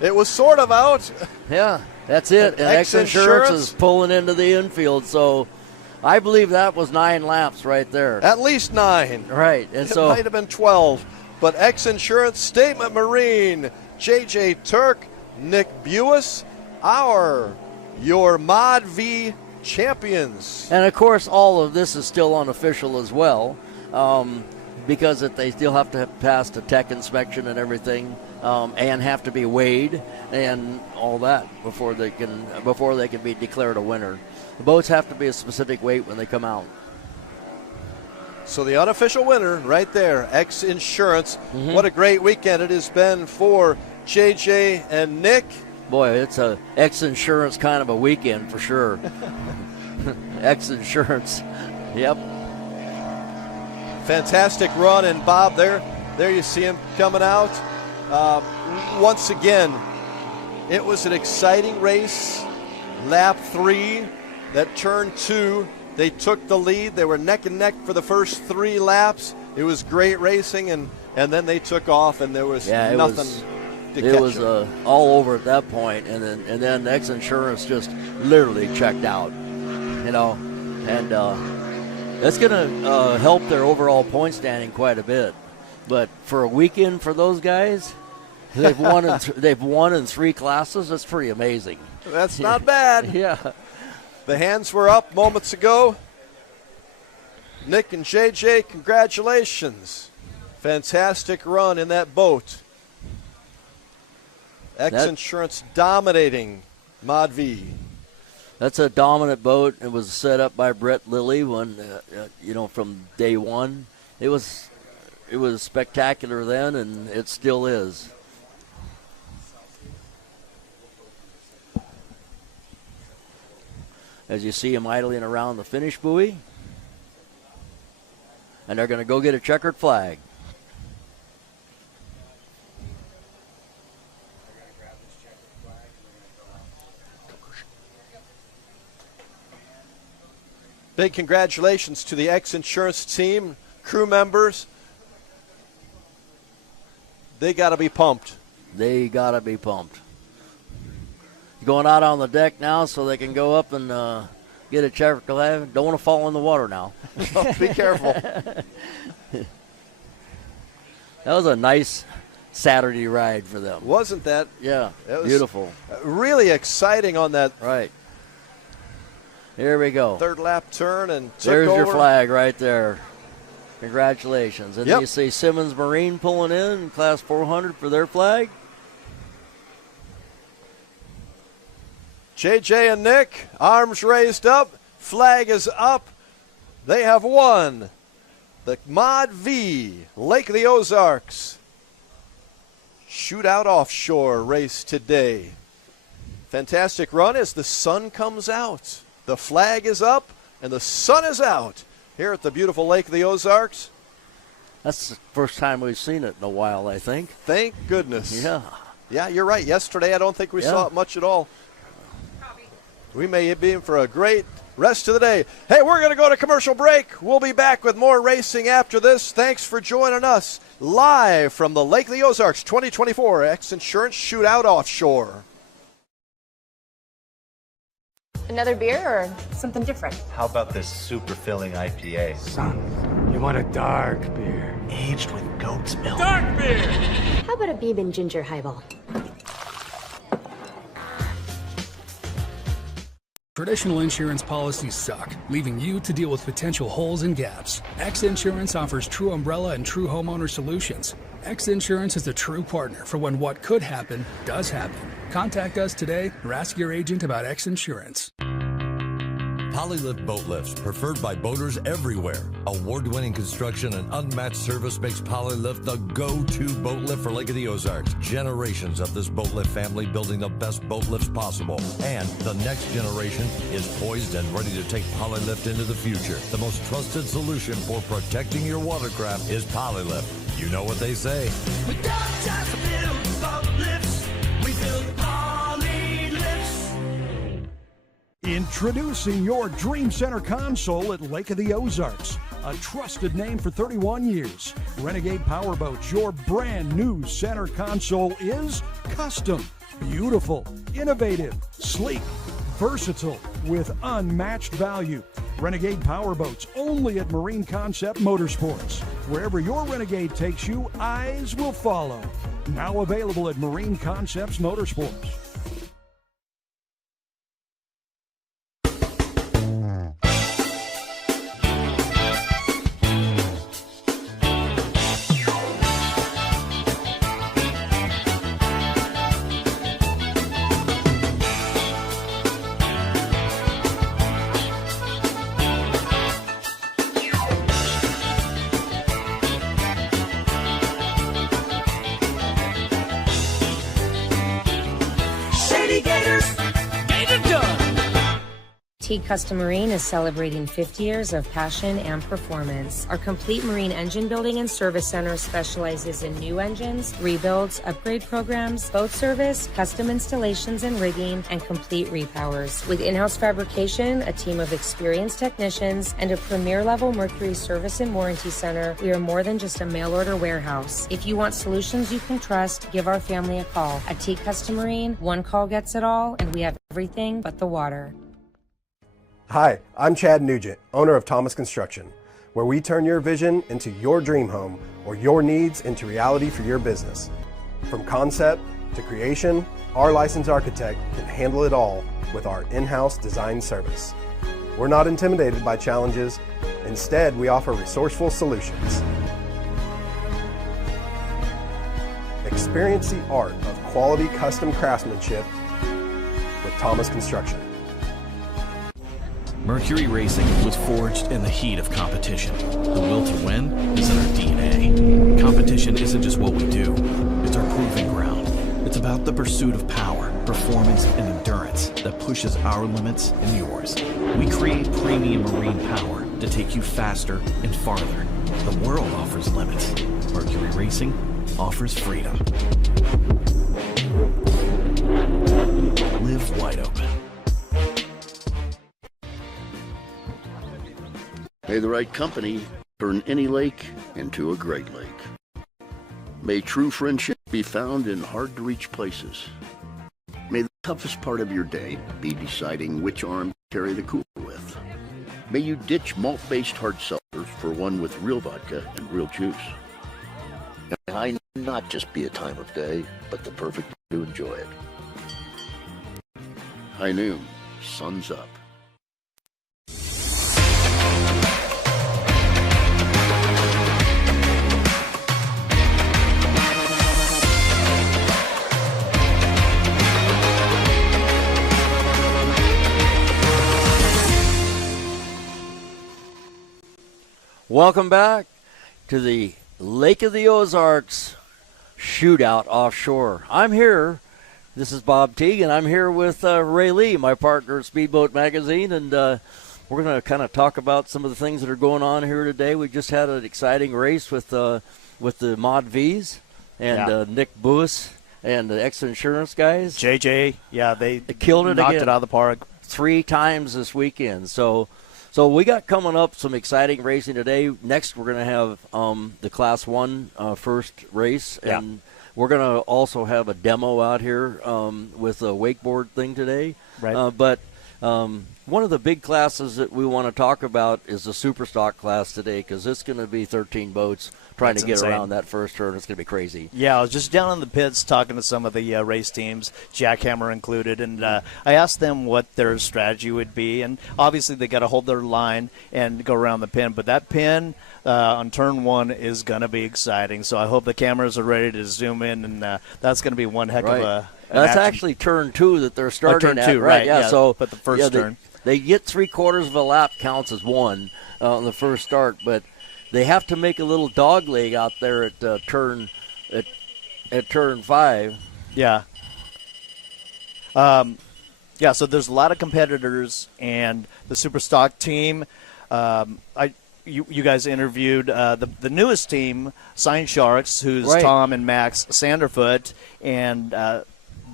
It was sort of out. Yeah, that's it. And XInsurance is pulling into the infield. So I believe that was 9 laps right there. At least 9. Right. And it might have been 12. But XInsurance, Statement Marine, JJ Turk, Nick Buis, your Mod V champions. And of course, all of this is still unofficial as well, because they still have to pass the tech inspection and everything, and have to be weighed and all that before they can be declared a winner. The boats have to be a specific weight when they come out. So the unofficial winner right there, XInsurance. What a great weekend it has been for JJ and Nick. Boy, it's a XInsurance kind of a weekend for sure. XInsurance, yep. Fantastic run, and Bob, there There you see him coming out. Once again, it was an exciting race. Lap 3, that turn 2, they took the lead. They were neck and neck for the first 3 laps. It was great racing, and then they took off, and there was nothing to catch it was them. all over at that point, and then XInsurance just literally checked out, and that's going to help their overall point standing quite a bit. But for a weekend for those guys, they've won in 3 classes. That's pretty amazing. That's not bad. Yeah. The hands were up moments ago. Nick and JJ, congratulations. Fantastic run in that boat. XInsurance dominating Mod V. That's a dominant boat. It was set up by Brett Lilly from day one. It was spectacular then, and it still is. As you see him idling around the finish buoy. And they're going to go get a checkered flag. Big congratulations to the XInsurance team, crew members. They got to be pumped. They got to be pumped. Going out on the deck now so they can go up and get a checkered flag. Don't want to fall in the water now. Be careful. That was a nice Saturday ride for them. Wasn't that? Yeah, it was beautiful. Really exciting on that. Right. Here we go. Third lap turn and there's took your over. flag right there. Congratulations. And Yep. then you see Simmons Marine pulling in Class 400 for their flag. JJ and Nick, arms raised up, flag is up. They have won the Mod V Lake of the Ozarks Shootout Offshore race today. Fantastic run as the sun comes out. The flag is up and the sun is out here at the beautiful Lake of the Ozarks. That's the first time we've seen it in a while, I think. Thank goodness. Yeah. Yeah, you're right. Yesterday I don't think we saw it much at all. We may be in for a great rest of the day. Hey, we're going to go to commercial break. We'll be back with more racing after this. Thanks for joining us live from the Lake of the Ozarks 2024 XInsurance Shootout Offshore. Another beer or something different? How about this super filling IPA? Son, you want a dark beer. Aged with goat's milk. Dark beer! How about a Beeb and Ginger highball? Traditional insurance policies suck, leaving you to deal with potential holes and gaps. XInsurance offers true umbrella and true homeowner solutions. XInsurance is the true partner for when what could happen does happen. Contact us today or ask your agent about XInsurance. Polylift boat lifts, preferred by boaters everywhere. Award-winning construction and unmatched service makes Polylift the go-to boat lift for Lake of the Ozarks. Generations of this boat lift family building the best boat lifts possible. And the next generation is poised and ready to take Polylift into the future. The most trusted solution for protecting your watercraft is Polylift. You know what they say. We don't just build boat lifts, we build poly lifts. Introducing your Dream Center console at Lake of the Ozarks. A trusted name for 31 years. Renegade Powerboats, your brand new center console is custom, beautiful, innovative, sleek, versatile, with unmatched value. Renegade Powerboats, only at Marine Concept Motorsports. Wherever your Renegade takes you, eyes will follow. Now available at Marine Concepts Motorsports. Teague Custom Marine is celebrating 50 years of passion and performance. Our complete marine engine building and service center specializes in new engines, rebuilds, upgrade programs, boat service, custom installations and rigging, and complete repowers. With in-house fabrication, a team of experienced technicians, and a premier-level Mercury service and warranty center, we are more than just a mail-order warehouse. If you want solutions you can trust, give our family a call. At Teague Custom Marine, one call gets it all, and we have everything but the water. Hi, I'm Chad Nugent, owner of Thomas Construction, where we turn your vision into your dream home or your needs into reality for your business. From concept to creation, our licensed architect can handle it all with our in-house design service. We're not intimidated by challenges. Instead, we offer resourceful solutions. Experience the art of quality custom craftsmanship with Thomas Construction. Mercury Racing was forged in the heat of competition. The will to win is in our DNA. Competition isn't just what we do, it's our proving ground. It's about the pursuit of power, performance, and endurance that pushes our limits and yours. We create premium marine power to take you faster and farther. The world offers limits. Mercury Racing offers freedom. Live wide open. May the right company turn any lake into a great lake. May true friendship be found in hard-to-reach places. May the toughest part of your day be deciding which arm to carry the cooler with. May you ditch malt-based hard seltzers for one with real vodka and real juice. And may not just be a time of day, but the perfect way to enjoy it. High noon, sun's up. Welcome back to the Lake of the Ozarks Shootout Offshore. I'm here. This is Bob Teague, and I'm here with Ray Lee, my partner at Speedboat Magazine, and we're going to kind of talk about some of the things that are going on here today. We just had an exciting race with the Mod V's and Nick Buis and the XInsurance guys. JJ, they killed it knocked again. it out of the park 3 times this weekend. So we got coming up some exciting racing today. Next, we're going to have the Class 1 first race, and we're going to also have a demo out here with a wakeboard thing today. Right. But one of the big classes that we want to talk about is the Superstock class today, because it's going to be 13 boats trying That's to get insane. around that first turn. It's going to be crazy. Yeah, I was just down in the pits talking to some of the race teams, Jackhammer included, and I asked them what their strategy would be. And obviously they got to hold their line and go around the pin. But that pin on turn 1 is going to be exciting. So I hope the cameras are ready to zoom in, and that's going to be one heck of a That's action. actually turn 2 that they're starting turn at. 2, right, yeah, So, but the first turn. They get 3/4 of a lap counts as 1 on the first start, but they have to make a little dog leg out there at turn 5. Yeah. So there's a lot of competitors, and the Superstock team. You guys interviewed the newest team, Sign Sharks, who's Right. Tom and Max Sanderfoot, and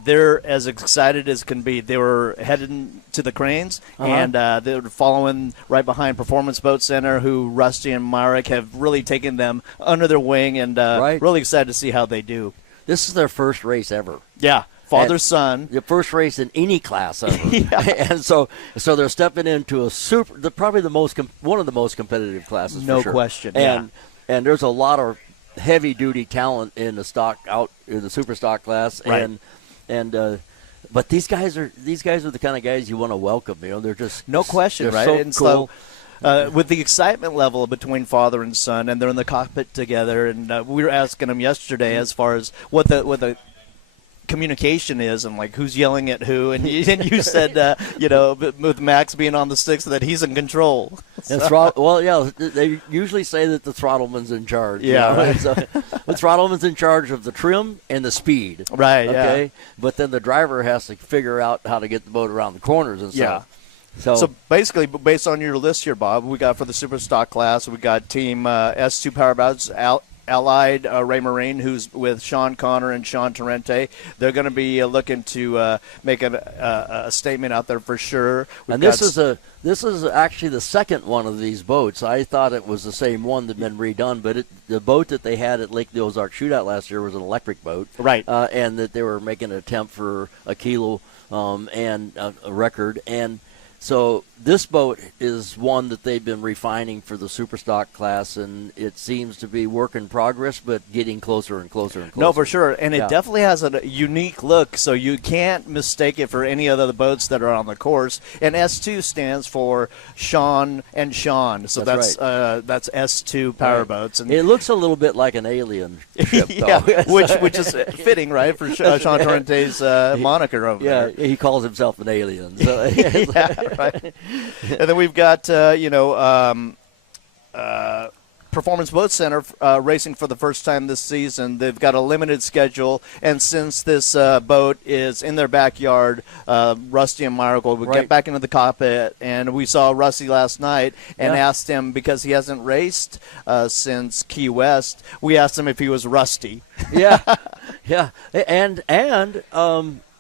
they're as excited as can be. They were heading to the cranes, and they were following right behind Performance Boat Center, who Rusty and Marek have really taken them under their wing, and really excited to see how they do. This is their first race ever. Yeah, father-son. The first race in any class ever. And so they're stepping into a probably one of the most competitive classes. No for sure. question. And there's a lot of heavy-duty talent in the Superstock class. Right. But these guys are the kind of guys you want to welcome. You know, they're just no question, they're right? So and cool. So, with the excitement level between father and son, and they're in the cockpit together, and we were asking them yesterday as far as what the communication is, and like who's yelling at who, and you said with Max being on the sticks that he's in control. And they usually say that the throttleman's in charge. Yeah, right. So the throttleman's in charge of the trim and the speed. Right. Okay. Yeah. But then the driver has to figure out how to get the boat around the corners and stuff. So basically, based on your list here, Bob, we got for the Superstock class, we got Team S2 Powerboats Allied Ray Marine, who's with Sean Connor and Sean Torrente. They're going to be looking to make a statement out there for sure. This is actually the second one of these boats. I thought it was the same one that'd been redone, but the boat that they had at Lake of the Ozarks Shootout last year was an electric boat, right? And that they were making an attempt for a kilo and a record. And so this boat is one that they've been refining for the Superstock class, and it seems to be work in progress, but getting closer and closer and closer. No, for sure. And it definitely has a unique look, so you can't mistake it for any other the boats that are on the course. And S2 stands for Sean and Sean, so that's S2 Powerboats. And it looks a little bit like an alien ship, which is fitting, right, for Sean Torrente's moniker over there. Yeah, he calls himself an alien. So. Right. And then we've got, Performance Boat Center racing for the first time this season. They've got a limited schedule, and since this boat is in their backyard, Rusty and Marigold would get back into the cockpit, and we saw Rusty last night and asked him, because he hasn't raced since Key West, we asked him if he was rusty. Yeah. And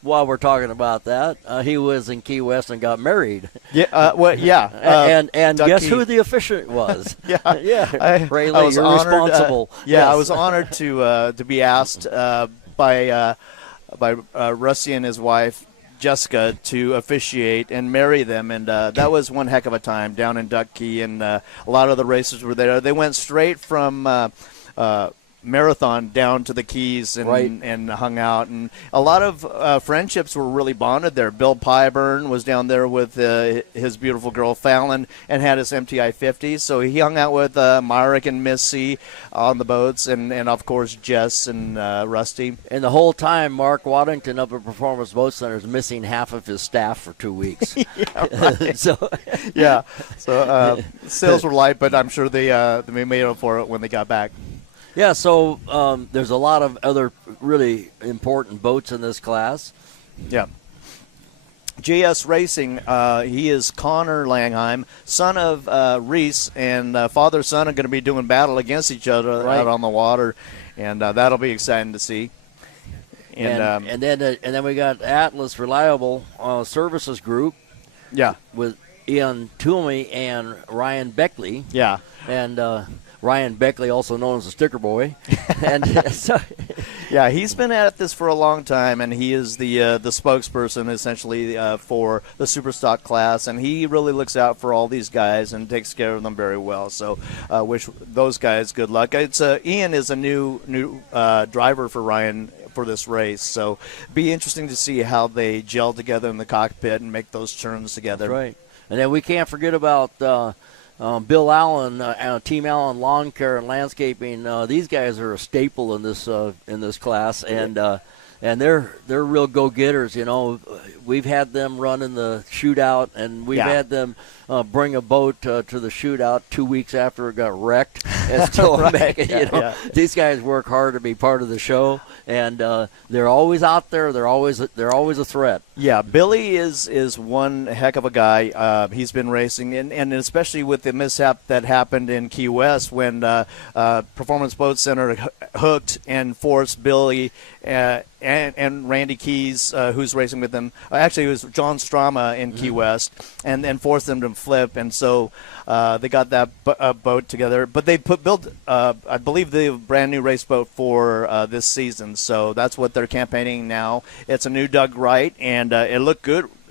while we're talking about that, he was in Key West and got married. Yeah, and guess who the officiant was? Ray Lee, I was you're honored, responsible. I was honored to be asked by Rusty and his wife Jessica to officiate and marry them, and that was one heck of a time down in Duck Key, and a lot of the racers were there. They went straight from Marathon down to the Keys and hung out, and a lot of friendships were really bonded there. Bill Pyburn was down there with his beautiful girl Fallon and had his MTI 50, so he hung out with Myrick and Missy on the boats, and of course Jess and Rusty. And the whole time, Mark Waddington up at Performance Boat Center is missing half of his staff for 2 weeks. So sales were light, but I'm sure they made up for it when they got back. Yeah, so there's a lot of other really important boats in this class. Yeah. JS Racing, he is Connor Langheim, son of Reese, and father-son are going to be doing battle against each other out on the water, and that'll be exciting to see. And then we got Atlas Reliable Services Group. Yeah. With Ian Toomey and Ryan Beckley. Yeah. And Ryan Beckley, also known as the Sticker Boy. And yeah, he's been at this for a long time, and he is the spokesperson essentially for the Superstock class, and he really looks out for all these guys and takes care of them very well. So wish those guys good luck. Ian is a new driver for Ryan for this race, so be interesting to see how they gel together in the cockpit and make those turns together. That's right. And then we can't forget about Bill Allen, Team Allen Lawn Care and Landscaping. These guys are a staple in this class, and they're real go-getters. You know, we've had them run in the shootout, and we've had them bring a boat to the shootout 2 weeks after it got wrecked. And still these guys work hard to be part of the show, and they're always out there. They're always a threat. Yeah, Billy is one heck of a guy. He's been racing, and especially with the mishap that happened in Key West when Performance Boat Center hooked and forced Billy and Randy Keys, who's racing with them. Actually, it was John Strama in Key West, and forced them to flip. And so they got that boat together. But they built, I believe, the brand new race boat for this season. So that's what they're campaigning now. It's a new Doug Wright, and it looked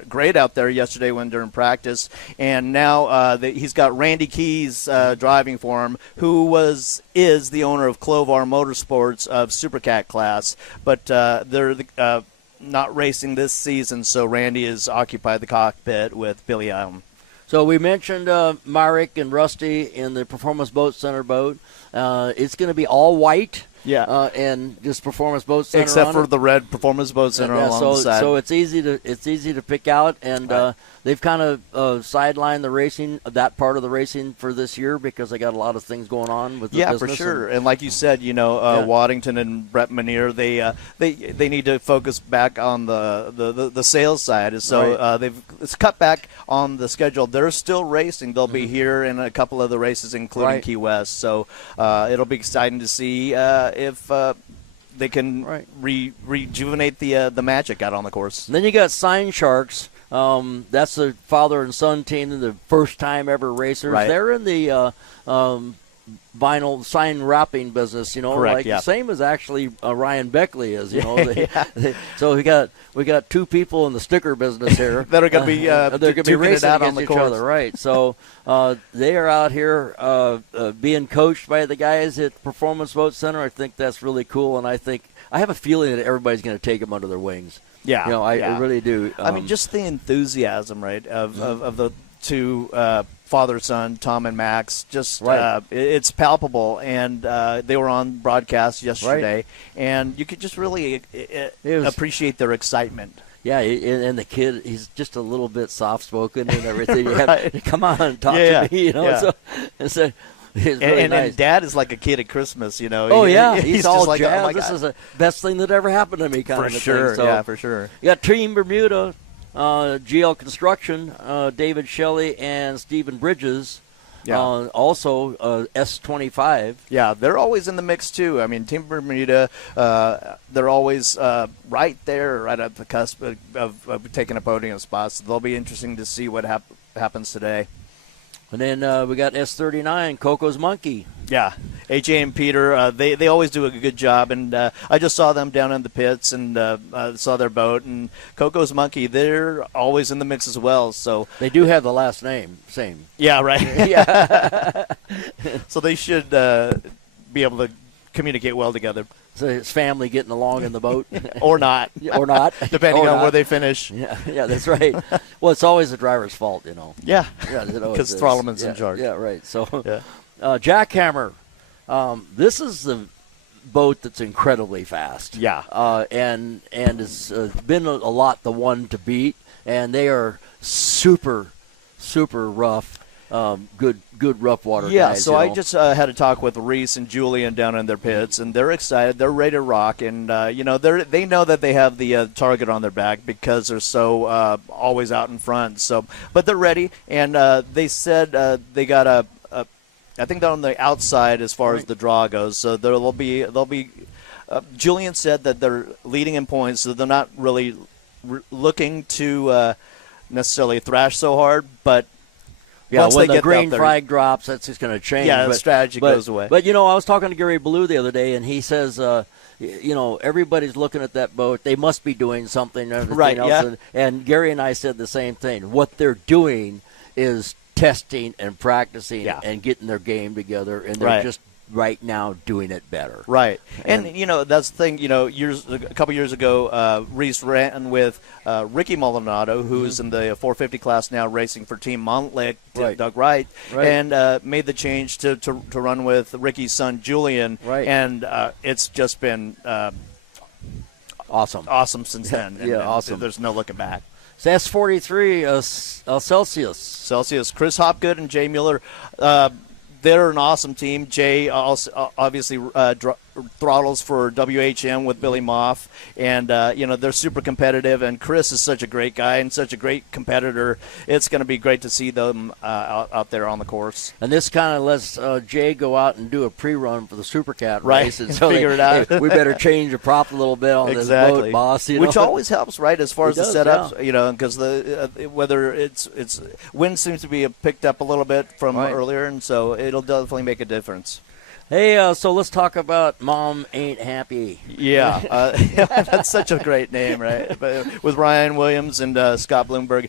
great out there yesterday during practice, and now he's got Randy Keys driving for him, who is the owner of Clovar Motorsports of Supercat class, but they're not racing this season, so Randy has occupied the cockpit with Billy Allen. So we mentioned Myrick and Rusty in the Performance Boat Center boat. It's going to be all white. Yeah. And just Performance Boat Center. Except on for it. the red Performance Boat Center along the side. So it's easy to pick out, and they've kind of sidelined the racing, that part of the racing for this year, because they got a lot of things going on with the business. For sure. And like you said, Waddington and Brett Manier, they need to focus back on the sales side. So it's cut back on the schedule. They're still racing. They'll be here in a couple of the races, including Key West. So it'll be exciting to see if they can rejuvenate the magic out on the course. And then you got Sign Sharks. That's the father and son team, and the first time ever racers. Right. They're in the vinyl sign wrapping business, Correct, the same as actually Ryan Beckley is, so we got two people in the sticker business here that are going to be they're going to be racing out against on the each course. other, right? So they are out here being coached by the guys at Performance Boat Center. I think that's really cool, and I have a feeling that everybody's going to take them under their wings. Yeah, I really do. I mean, just the enthusiasm, right, of the two father-son, Tom and Max. Just it's palpable, and they were on broadcast yesterday, and you could just really appreciate their excitement. Yeah, and the kid, he's just a little bit soft-spoken and everything. You have to come on, talk to me, So it's really nice. And Dad is like a kid at Christmas, Oh, yeah. He's all just like, jazzed. oh my This God. is the best thing that ever happened to me kind of For sure, thing. So, yeah, for sure. You got Team Bermuda, GL Construction, David Shelley and Stephen Bridges. Yeah. Also, S25. Yeah, they're always in the mix, too. I mean, Team Bermuda, they're always right there, right at the cusp of taking a podium spot. So they'll be interesting to see what happens today. And then we got S39, Coco's Monkey. Yeah, AJ and Peter, they always do a good job, and I just saw them down in the pits and saw their boat. And Coco's Monkey, they're always in the mix as well. So they do have the last name, same. Yeah, right. Yeah. So they should be able to communicate well together. So his family getting along in the boat, or not, depending on where they finish. Yeah, that's right. Well, it's always the driver's fault, Yeah, because Throttleman's in charge. Yeah, right. So, Jackhammer, this is the boat that's incredibly fast. Yeah, and it's been a lot the one to beat, and they are super rough. Good rough water guys. So I just had a talk with Reese and Julian down in their pits, and they're excited. They're ready to rock, and they know that they have the target on their back because they're so always out in front. So, but they're ready, and they said they got I think they're on the outside as far as the draw goes. So they'll be. Julian said that they're leading in points, so they're not really looking to necessarily thrash so hard, but. Yeah, once when they the get green there, flag drops, that's just going to change. Yeah, the strategy goes away. But, I was talking to Gary Blue the other day, and he says, everybody's looking at that boat. They must be doing something. Right, else. yeah. And Gary and I said the same thing. What they're doing is testing and practicing and getting their game together, and they're just right now doing it better. Right. And that's the thing, a couple years ago, Reese ran with Ricky Molinado, who's in the 450 class now racing for Team Montlick, Doug Wright, and made the change to run with Ricky's son, Julian. Right. And it's just been awesome since then. And awesome. There's no looking back. So S43, Celsius. Chris Hopgood and Jay Mueller, they're an awesome team. Jay also, obviously throttles for WHM with Billy Moff, and they're super competitive. And Chris is such a great guy and such a great competitor. It's going to be great to see them out there on the course. And this kind of lets Jay go out and do a pre-run for the Supercat race, and so figure it out. We better change the prop a little bit on this boat, boss. Which always helps, right? As far as the setups, yeah. Because whether it's wind seems to be picked up a little bit from earlier, and so it'll definitely make a difference. Hey, so let's talk about Mom Ain't Happy. Yeah, that's such a great name, right? But with Ryan Williams and Scott Bloomberg,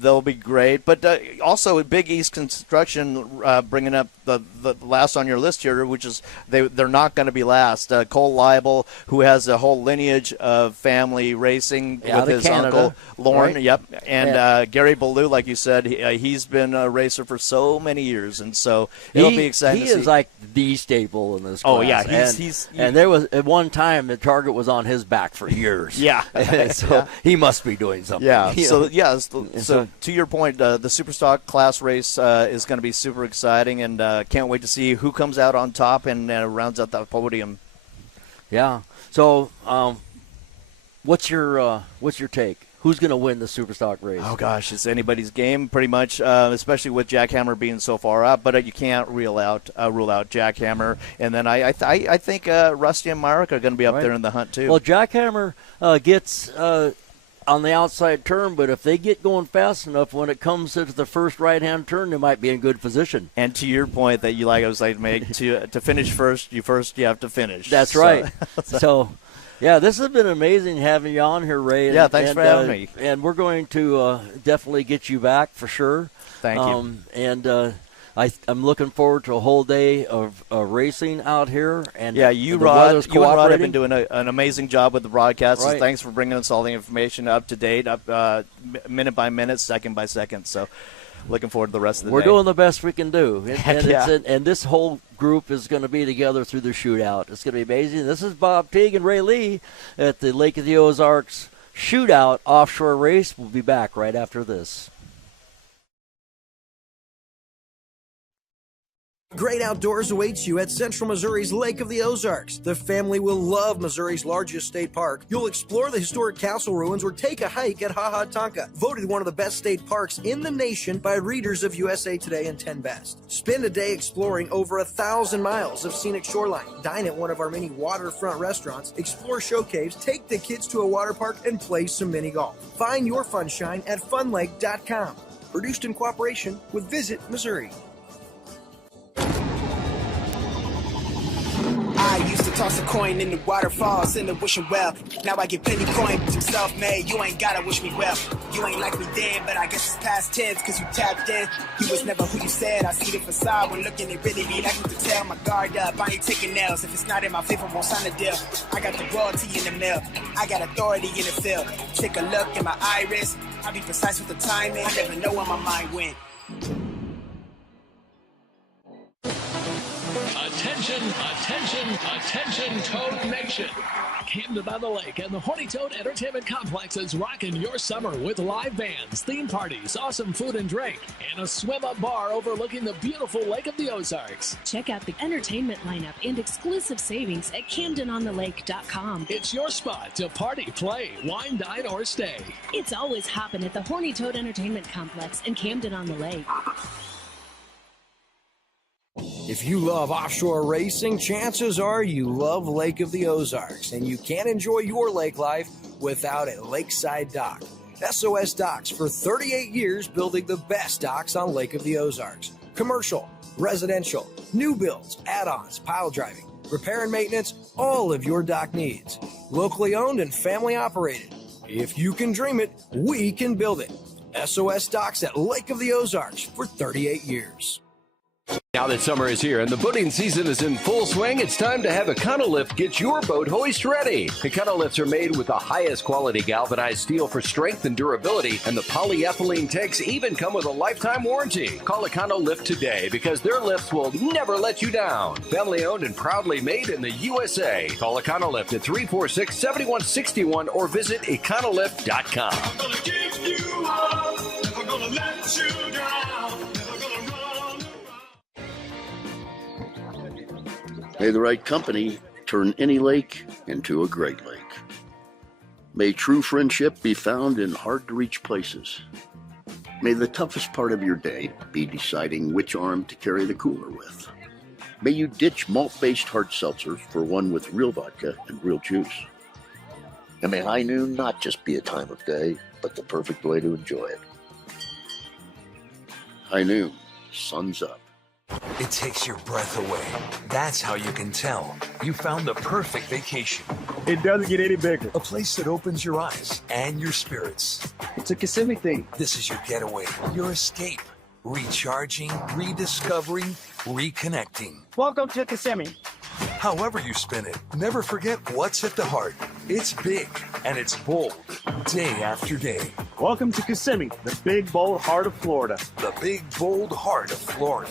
they'll be great. But also Big East Construction bringing up the last on your list here, which is they're not going to be last. Cole Leibel, who has a whole lineage of family racing with his uncle Lorne. Right? Yep, and Gary Ballou, like you said, he's been a racer for so many years, and so it'll be exciting. He to see. is like the staple in this class. Oh, yeah. He's and there was at one time the target was on his back for years. Yeah. So he must be doing something. Yeah. So to your point, the Superstock class race is going to be super exciting, and can't wait to see who comes out on top and rounds out that podium. Yeah. So what's your take? Who's going to win the Superstock race? Oh, gosh, it's anybody's game pretty much, especially with Jackhammer being so far up. But you can't rule out Jackhammer. And then I think Rusty and Marek are going to be up there in the hunt, too. Well, Jackhammer gets on the outside turn, but if they get going fast enough, when it comes to the first right-hand turn, they might be in good position. And to your point that you I was like, make to finish first, you have to finish. That's right. So yeah, this has been amazing having you on here, Ray. Yeah, thanks for having me. And we're going to definitely get you back for sure. Thank you. And I'm looking forward to a whole day of racing out here. And yeah, you and Rod have been doing an amazing job with the broadcast. Right. So thanks for bringing us all the information up to date, minute by minute, second by second. So looking forward to the rest of the day. We're doing the best we can do. And this whole group is going to be together through the shootout. It's going to be amazing. This is Bob Teague and Ray Lee at the Lake of the Ozarks Shootout Offshore race. We'll be back right after this. Great outdoors awaits you at Central Missouri's Lake of the Ozarks. The family will love Missouri's largest state park. You'll explore the historic castle ruins or take a hike at Ha Ha Tonka, voted one of the best state parks in the nation by readers of USA Today and 10 Best. Spend a day exploring over 1,000 miles of scenic shoreline. Dine at one of our many waterfront restaurants, explore show caves, take the kids to a water park, and play some mini golf. Find your funshine at funlake.com. Produced in cooperation with Visit Missouri. I used to toss a coin in the waterfalls in the wishing well. Now I get plenty coins, I'm self-made. You ain't gotta wish me well. You ain't like me then, but I guess it's past tense, cause you tapped in. You was never who you said. I see the facade when looking it really be like you can tell. My guard up, I ain't taking nails. If it's not in my favor, won't sign a deal. I got the royalty in the mill. I got authority in the field. Take a look in my iris. I'll be precise with the timing. I never know where my mind went. Attention, Toad Nation. Camden on the Lake and the Horny Toad Entertainment Complex is rocking your summer with live bands, theme parties, awesome food and drink, and a swim-up bar overlooking the beautiful Lake of the Ozarks. Check out the entertainment lineup and exclusive savings at CamdenOnTheLake.com. It's your spot to party, play, wine, dine, or stay. It's always hopping at the Horny Toad Entertainment Complex in Camden on the Lake. If you love offshore racing, chances are you love Lake of the Ozarks, and you can't enjoy your lake life without a lakeside dock. SOS Docks for 38 years building the best docks on Lake of the Ozarks. Commercial, residential, new builds, add-ons, pile driving, repair and maintenance, all of your dock needs. Locally owned and family operated. If you can dream it, we can build it. SOS Docks at Lake of the Ozarks for 38 years. Now that summer is here and the boating season is in full swing, it's time to have Econolift get your boat hoist ready. Econolifts are made with the highest quality galvanized steel for strength and durability, and the polyethylene tanks even come with a lifetime warranty. Call Econolift today because their lifts will never let you down. Family owned and proudly made in the USA. Call Econolift at 346-7161 or visit econolift.com. I'm gonna give you up, never gonna let you down. May the right company turn any lake into a great lake. May true friendship be found in hard-to-reach places. May the toughest part of your day be deciding which arm to carry the cooler with. May you ditch malt-based hard seltzer for one with real vodka and real juice. And may high noon not just be a time of day, but the perfect way to enjoy it. High noon, sun's up. It takes your breath away. That's how you can tell you found the perfect vacation. It doesn't get any bigger. A place that opens your eyes and your spirits. It's a Kissimmee thing. This is your getaway, your escape. Recharging, rediscovering, reconnecting. Welcome to Kissimmee. However you spin it, never forget what's at the heart. It's big and it's bold, day after day. Welcome to Kissimmee, the big, bold heart of Florida. The big, bold heart of Florida.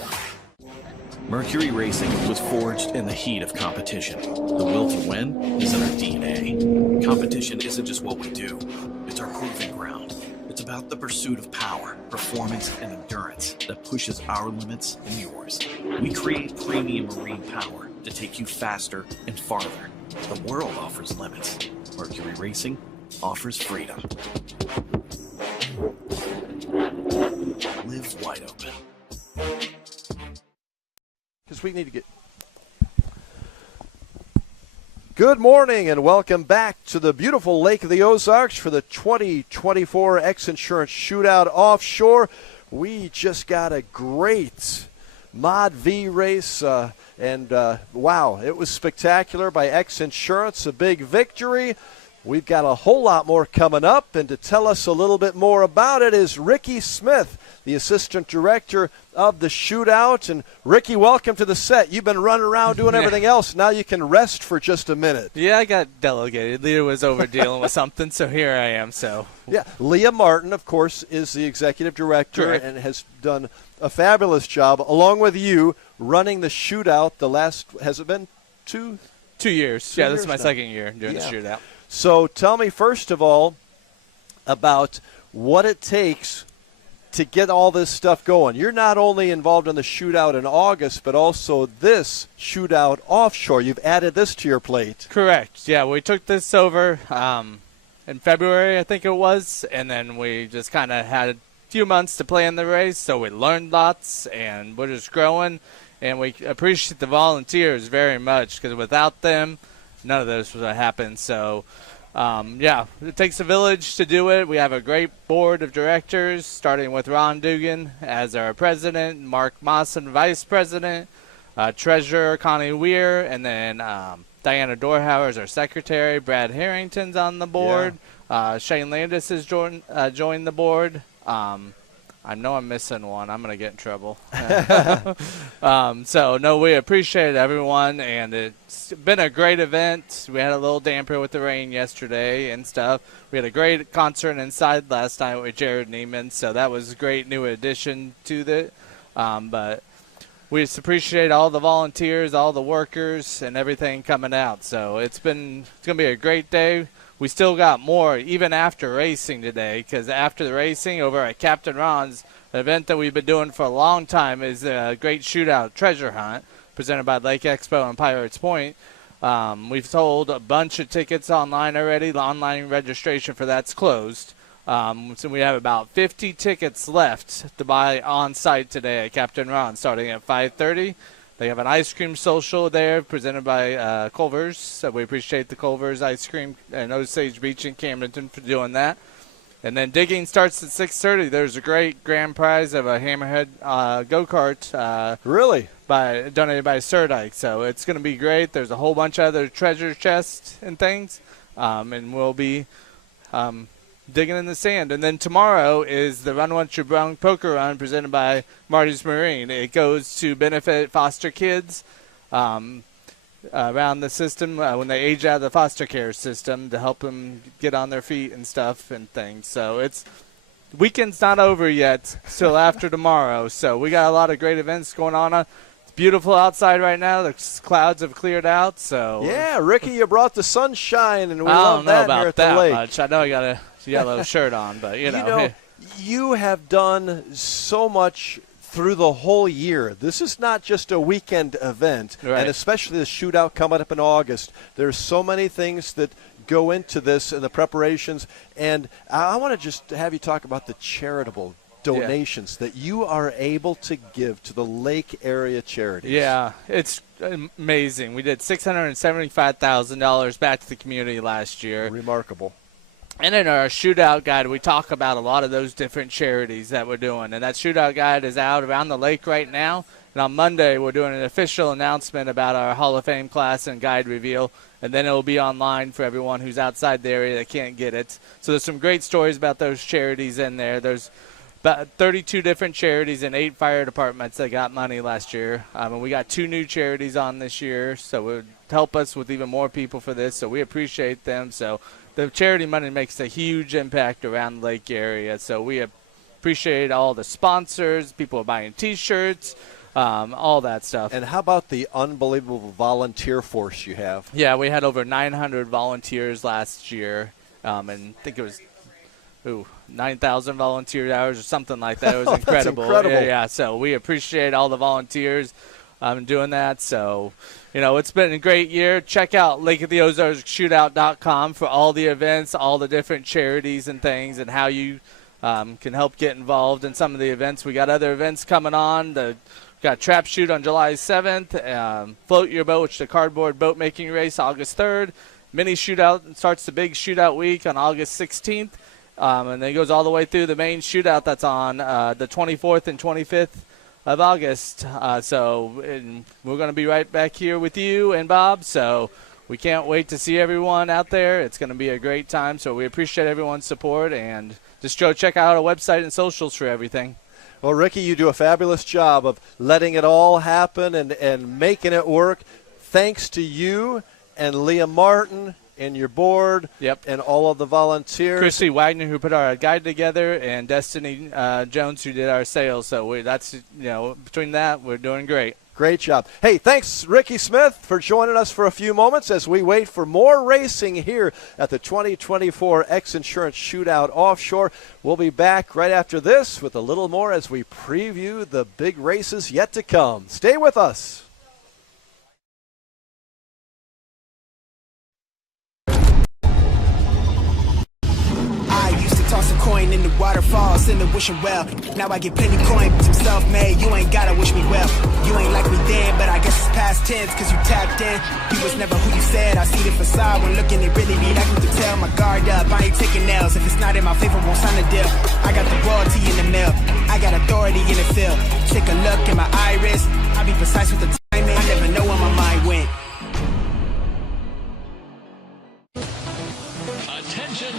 Mercury Racing was forged in the heat of competition. The will to win is in our DNA. Competition isn't just what we do, it's our proving ground. It's about the pursuit of power, performance, and endurance that pushes our limits and yours. We create premium marine power to take you faster and farther. The world offers limits. Mercury Racing offers freedom. Live wide open. Because we need to get... Good morning and welcome back to the beautiful Lake of the Ozarks for the 2024 XInsurance Shootout Offshore. We just got a great Mod V race, and wow, it was spectacular by XInsurance, a big victory. We've got a whole lot more coming up, and to tell us a little bit more about it is Ricky Smith, the Assistant Director of the Shootout. And Ricky, welcome to the set. You've been running around doing everything else. Now you can rest for just a minute. Yeah, I got delegated. Leah was over dealing with something, so here I am. So yeah, Leah Martin, of course, is the Executive Director and has done a fabulous job, along with you, running the Shootout the last, has it been 2 years? Yeah, this is my second year doing the Shootout. So tell me, first of all, about what it takes to get all this stuff going. You're not only involved in the Shootout in August, but also this Shootout Offshore. You've added this to your plate. Correct. Yeah, we took this over in February, I think it was, and then we just kind of had a few months to play in the race, so we learned lots, and we're just growing, and we appreciate the volunteers very much, because without them, none of this would have happened. So, yeah, it takes a village to do it. We have a great board of directors, starting with Ron Dugan as our president, Mark Mawson, vice president, treasurer Connie Weir, and then Diana Dorhauer is our secretary. Brad Harrington's on the board. Yeah. Shane Landis has joined the board. I know I'm missing one. I'm going to get in trouble. So, no, we appreciate everyone, and it's been a great event. We had a little damper with the rain yesterday and stuff. We had a great concert inside last night with Jared Neiman, so that was a great new addition to it. But we just appreciate all the volunteers, all the workers, and everything coming out. So it's going to be a great day. We still got more even after racing today, because after the racing over at Captain Ron's, an event that we've been doing for a long time is a great Shootout treasure hunt presented by Lake Expo and Pirates Point. We've sold a bunch of tickets online already. The online registration for that's closed. So we have about 50 tickets left to buy on site today at Captain Ron, starting at 5:30. They have an ice cream social there presented by Culver's. So we appreciate the Culver's Ice Cream and Osage Beach in Camdenton for doing that. And then digging starts at 6:30. There's a great grand prize of a Hammerhead go-kart. Really? Donated by Surdike. So it's going to be great. There's a whole bunch of other treasure chests and things. And we'll be digging in the sand. And then tomorrow is the Run Once You're Brown Poker Run presented by Marty's Marine. It goes to benefit foster kids around the system when they age out of the foster care system to help them get on their feet and stuff and things. So it's weekend's not over yet, still after tomorrow. So we got a lot of great events going on. It's beautiful outside right now. The clouds have cleared out. So yeah, Ricky, you brought the sunshine, and we love that here at the lake. Much. I know I got a yellow shirt on, but you know. You have done so much through the whole year. This is not just a weekend event, and especially the Shootout coming up in August. There's so many things that go into this and the preparations, and I want to just have you talk about the charitable donations that you are able to give to the lake area charities. Yeah, it's amazing. We did $675,000 back to the community last year. Remarkable. And in our Shootout Guide, we talk about a lot of those different charities that we're doing. And that Shootout Guide is out around the lake right now. And on Monday, we're doing an official announcement about our Hall of Fame class and guide reveal. And then it will be online for everyone who's outside the area that can't get it. So there's some great stories about those charities in there. There's about 32 different charities and 8 fire departments that got money last year. And we got 2 new charities on this year. So it would help us with even more people for this. So we appreciate them. So the charity money makes a huge impact around the lake area. So we appreciate all the sponsors. People are buying T-shirts. all that stuff. And how about the unbelievable volunteer force you have? Yeah, we had over 900 volunteers last year, and I think it was 9,000 volunteer hours or something like that. It was incredible. That's incredible. Yeah, so we appreciate all the volunteers doing that. So, it's been a great year. Check out lakeoftheozarkshootout.com for all the events, all the different charities and things, and how you can help get involved in some of the events. We got other events coming on. We got Trap Shoot on July 7th, Float Your Boat, which is the cardboard boat making race, August 3rd. Mini Shootout starts the big shootout week on August 16th. And then it goes all the way through the main shootout that's on the 24th and 25th of August. So we're going to be right back here with you and Bob. So we can't wait to see everyone out there. It's going to be a great time. So we appreciate everyone's support. And just go check out our website and socials for everything. Well, Ricky, you do a fabulous job of letting it all happen and making it work. Thanks to you and Liam Martin and your board, and all of the volunteers. Christy Wagner, who put our guide together, and Destiny Jones, who did our sales. So that's between that, we're doing great. Great job. Hey, thanks, Ricky Smith, for joining us for a few moments as we wait for more racing here at the 2024 XInsurance Shootout Offshore. We'll be back right after this with a little more as we preview the big races yet to come. Stay with us. Toss a coin in the waterfalls in the wishing well. Now I get plenty coin, but I'm self-made. You ain't gotta wish me well. You ain't like me then, but I guess it's past tense, cause you tapped in. You was never who you said. I see the facade when looking it really be like you can tell. My guard up, I ain't taking nails. If it's not in my favor, won't sign a deal. I got the royalty in the mail. I got authority in the field. Take a look in my iris. I be precise with the timing. I never know where my mind went. Attention,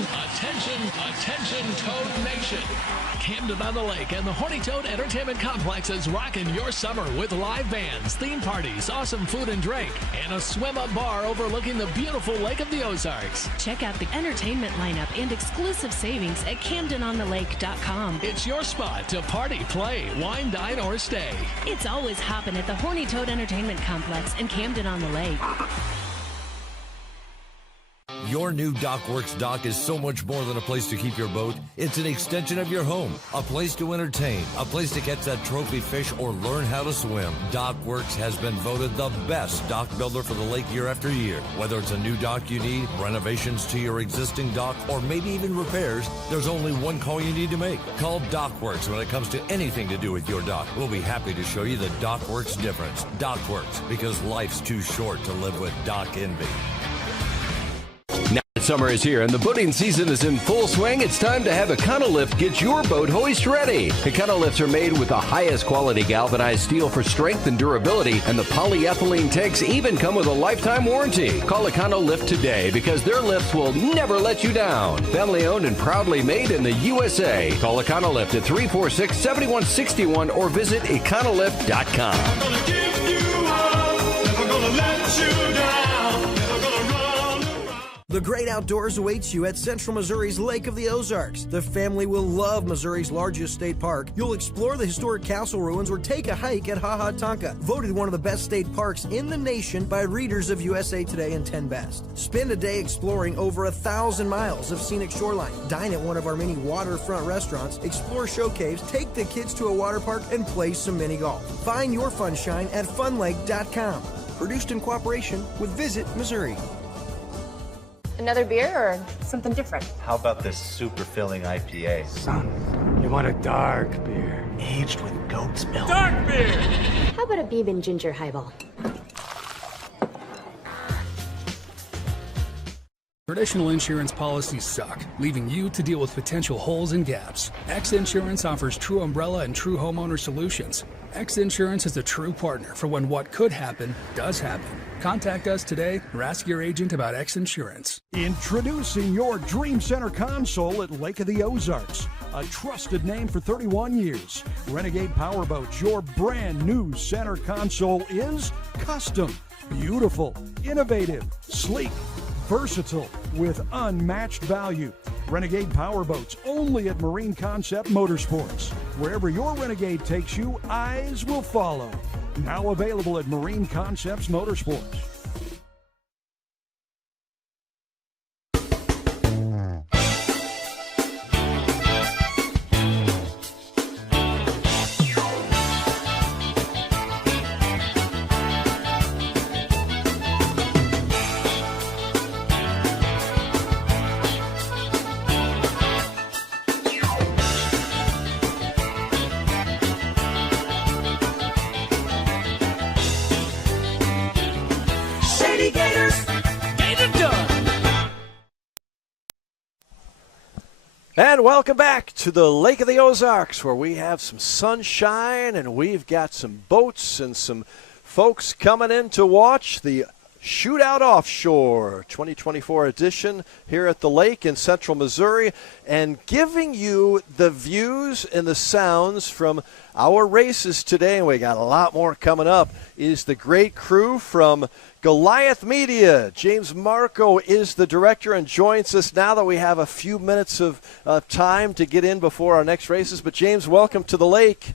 Toad Nation. Camden on the Lake and the Horny Toad Entertainment Complex is rocking your summer with live bands, theme parties, awesome food and drink, and a swim-up bar overlooking the beautiful Lake of the Ozarks. Check out the entertainment lineup and exclusive savings at CamdenOnTheLake.com. It's your spot to party, play, wine, dine, or stay. It's always hopping at the Horny Toad Entertainment Complex in Camden on the Lake. Your new Dockworks dock is so much more than a place to keep your boat. It's an extension of your home, a place to entertain, a place to catch that trophy fish or learn how to swim. Dockworks has been voted the best dock builder for the lake year after year. Whether it's a new dock you need, renovations to your existing dock, or maybe even repairs, there's only one call you need to make. Call Dockworks when it comes to anything to do with your dock. We'll be happy to show you the Dockworks difference. Dockworks, because life's too short to live with dock envy. Now that summer is here and the boating season is in full swing, it's time to have Econolift get your boat hoist ready. Econolifts are made with the highest quality galvanized steel for strength and durability, and the polyethylene tanks even come with a lifetime warranty. Call Econolift today because their lifts will never let you down. Family owned and proudly made in the USA. Call Econolift at 346-7161 or visit econolift.com. I'm gonna give you up, never gonna let you down. The great outdoors awaits you at Central Missouri's Lake of the Ozarks. The family will love Missouri's largest state park. You'll explore the historic castle ruins or take a hike at Ha Ha Tonka, voted one of the best state parks in the nation by readers of USA Today and 10 Best. Spend a day exploring over 1,000 miles of scenic shoreline. Dine at one of our many waterfront restaurants, explore show caves, take the kids to a water park, and play some mini golf. Find your funshine at funlake.com. Produced in cooperation with Visit Missouri. Another beer or something different? How about this super filling IPA? Son, you want a dark beer. Aged with goat's milk. Dark beer! How about a Beeben ginger highball? Traditional insurance policies suck, leaving you to deal with potential holes and gaps. XInsurance offers true umbrella and true homeowner solutions. XInsurance is a true partner for when what could happen does happen. Contact us today or ask your agent about XInsurance. Introducing your Dream Center console at Lake of the Ozarks. A trusted name for 31 years. Renegade Powerboats, your brand new center console is custom, beautiful, innovative, sleek, versatile, with unmatched value. Renegade Powerboats, only at Marine Concept Motorsports. Wherever your Renegade takes you, eyes will follow. Now available at Marine Concepts Motorsports. And welcome back to the Lake of the Ozarks, where we have some sunshine and we've got some boats and some folks coming in to watch the Shootout Offshore 2024 edition here at the lake in central Missouri, and giving you the views and the sounds from our races today, and we got a lot more coming up, is the great crew from Goliath Media. James Marco is the director and joins us now that we have a few minutes of time to get in before our next races. But James, welcome to the lake.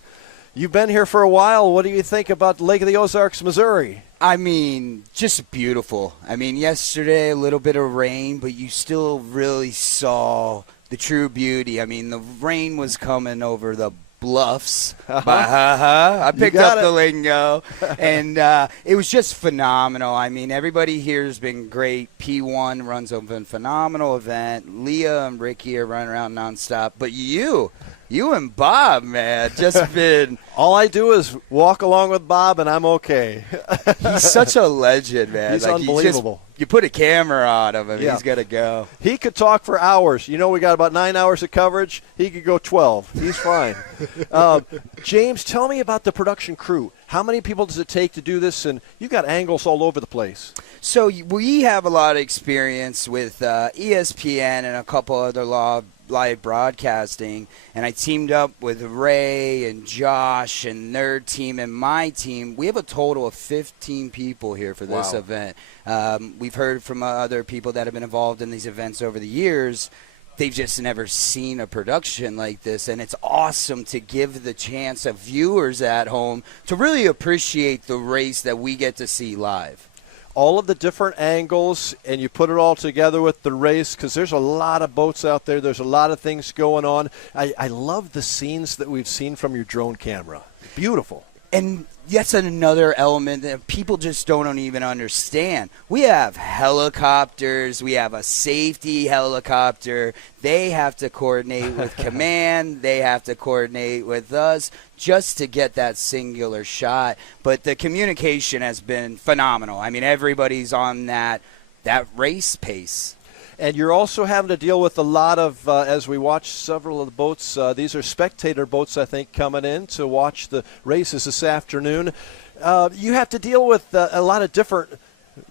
You've been here for a while. What do you think about Lake of the Ozarks, Missouri? I mean, just beautiful. I mean, yesterday a little bit of rain, but you still really saw the true beauty. I mean, the rain was coming over the bluffs. I picked up the lingo. And it was just phenomenal. I mean, everybody here has been great. P1 runs a phenomenal event. Leah and Ricky are running around nonstop. But you and Bob, man, just been. All I do is walk along with Bob, and I'm okay. He's such a legend, man. He's unbelievable. You put a camera on him, and he's got to go. He could talk for hours. You know, we got about 9 hours of coverage. He could go 12. He's fine. James, tell me about the production crew. How many people does it take to do this? And you've got angles all over the place. So we have a lot of experience with ESPN and a couple other live broadcasting, and I teamed up with Ray and Josh and their team and my team. We have a total of 15 people here for this event. We've heard from other people that have been involved in these events over the years. They've just never seen a production like this, and it's awesome to give the chance of viewers at home to really appreciate the race that we get to see live. All of the different angles, and you put it all together with the race, because there's a lot of boats out there. There's a lot of things going on. I love the scenes that we've seen from your drone camera. Beautiful. And that's another element that people just don't even understand. We have helicopters. We have a safety helicopter. They have to coordinate with command. They have to coordinate with us just to get that singular shot. But the communication has been phenomenal. I mean, everybody's on that race pace. And you're also having to deal with a lot of, as we watch several of the boats, these are spectator boats, I think, coming in to watch the races this afternoon. You have to deal with a lot of different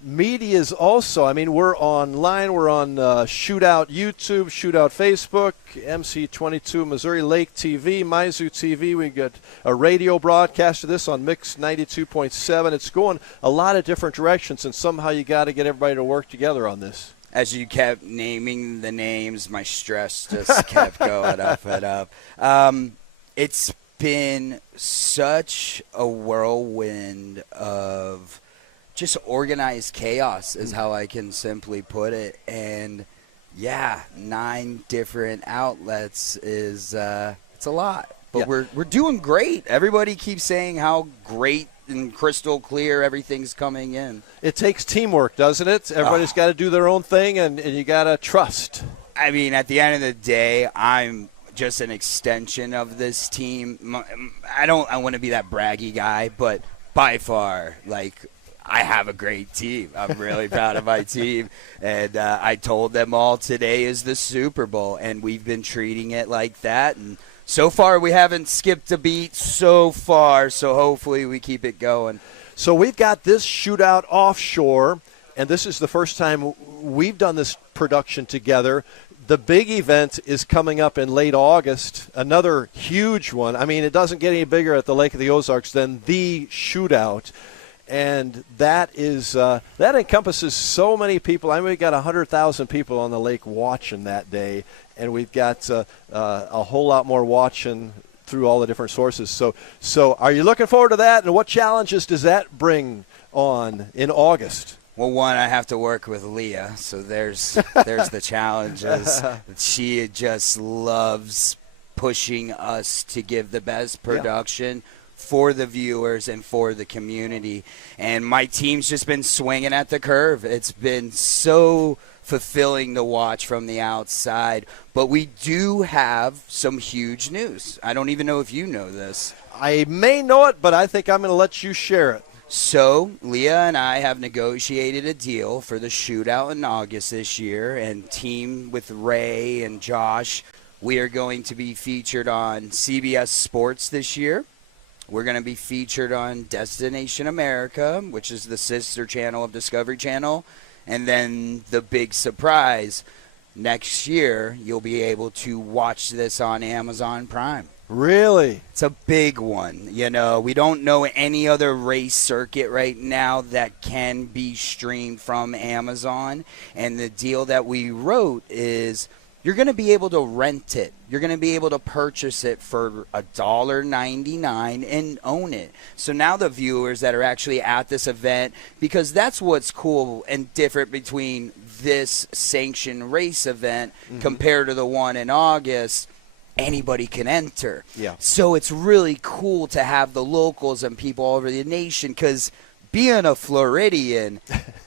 medias also. I mean, we're online. We're on Shootout YouTube, Shootout Facebook, MC22 Missouri Lake TV, Mizzou TV. We've got a radio broadcast of this on Mix 92.7. It's going a lot of different directions, and somehow you got to get everybody to work together on this. As you kept naming the names, my stress just kept going up and up. It's been such a whirlwind of just organized chaos is how I can simply put it. And, 9 different outlets is it's a lot. But we're doing great. Everybody keeps saying how great and crystal clear everything's coming in. It takes teamwork, doesn't it? Everybody's got to do their own thing, and you got to trust. I mean, at the end of the day, I'm just an extension of this team. I want to be that braggy guy, but by far, I have a great team. I'm really proud of my team. And I told them all today is the Super Bowl, and we've been treating it like that. And so far, we haven't skipped a beat so far, so hopefully we keep it going. So we've got this Shootout Offshore, and this is the first time we've done this production together. The big event is coming up in late August, another huge one. I mean, it doesn't get any bigger at the Lake of the Ozarks than the Shootout. And that is that encompasses so many people. I mean, we got 100,000 people on the lake watching that day, and we've got a whole lot more watching through all the different sources. So are you looking forward to that, and what challenges does that bring on in August? Well, one, I have to work with Leah, so there's the challenges. She just loves pushing us to give the best production for the viewers and for the community. And my team's just been swinging at the curve. It's been so fulfilling to watch from the outside. But we do have some huge news. I don't even know if you know this. I may know it, but I think I'm going to let you share it. So Leah and I have negotiated a deal for the shootout in August this year, and team with Ray and Josh, we are going to be featured on CBS Sports this year. We're going to be featured on Destination America, which is the sister channel of Discovery Channel. And then the big surprise, next year you'll be able to watch this on Amazon Prime. Really? It's a big one. You know, we don't know any other race circuit right now that can be streamed from Amazon. And the deal that we wrote is you're going to be able to rent it. You're going to be able to purchase it for $1.99 and own it. So now the viewers that are actually at this event, because that's what's cool and different between this sanctioned race event compared to the one in August, anybody can enter. Yeah. So it's really cool to have the locals and people all over the nation, because being a Floridian,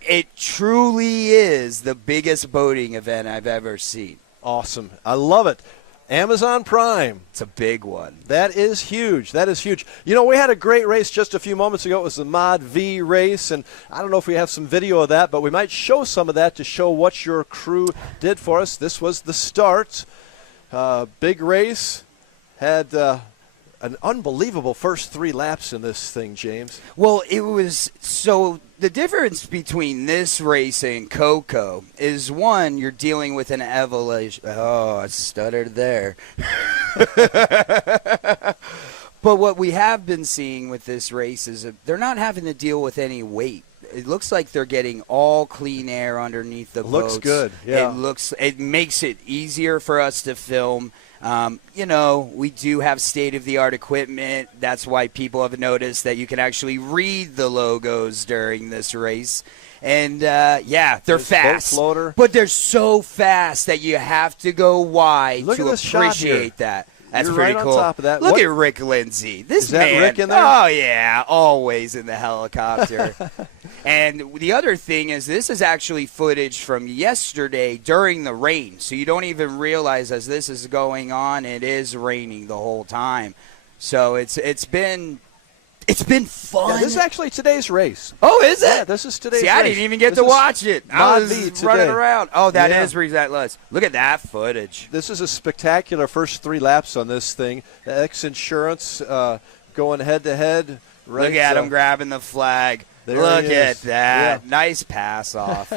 it truly is the biggest boating event I've ever seen. Awesome. I love it. Amazon Prime. It's a big one. That is huge. That is huge. You know, we had a great race just a few moments ago. It was the Mod V race, and I don't know if we have some video of that, but we might show some of that to show what your crew did for us. This was the start. Big race. Had an unbelievable first 3 laps in this thing, James. Well, it was so the difference between this race and Coco is, one, you're dealing with an evolution. Oh, I stuttered there. But what we have been seeing with this race is that they're not having to deal with any weight. It looks like they're getting all clean air underneath the boats. Looks good, yeah. It makes it easier for us to film. You know, we do have state-of-the-art equipment. That's why people have noticed that you can actually read the logos during this race. And, yeah, they're fast. Boat floater. But they're so fast that you have to go wide Look to at this shot appreciate here. that. That's You're pretty right cool. on top of that. Look at Rick Lindsay. This Is that man. Rick in there? Oh, yeah, always in the helicopter. And the other thing is, this is actually footage from yesterday during the rain. So you don't even realize as this is going on, it is raining the whole time. So it's been fun. Yeah, this is actually today's race. Oh, is it? Yeah, this is today's See, race. I didn't even get to watch it. I was running around. Oh, that is relentless. Look at that footage. This is a spectacular first 3 laps on this thing. XInsurance going head-to-head. Right, look at him grabbing the flag. Look at that. Yeah. Nice pass off.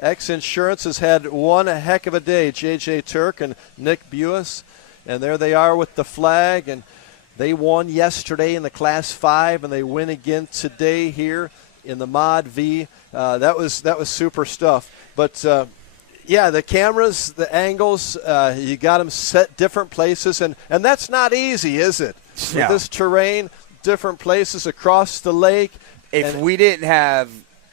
XInsurance has had one heck of a day. J.J. Turk and Nick Buis. And there they are with the flag. And they won yesterday in the Class 5, and they win again today here in the Mod V. That was super stuff. But, yeah, the cameras, the angles, you got them set different places. And that's not easy, is it? No. With this terrain, different places across the lake. If we didn't have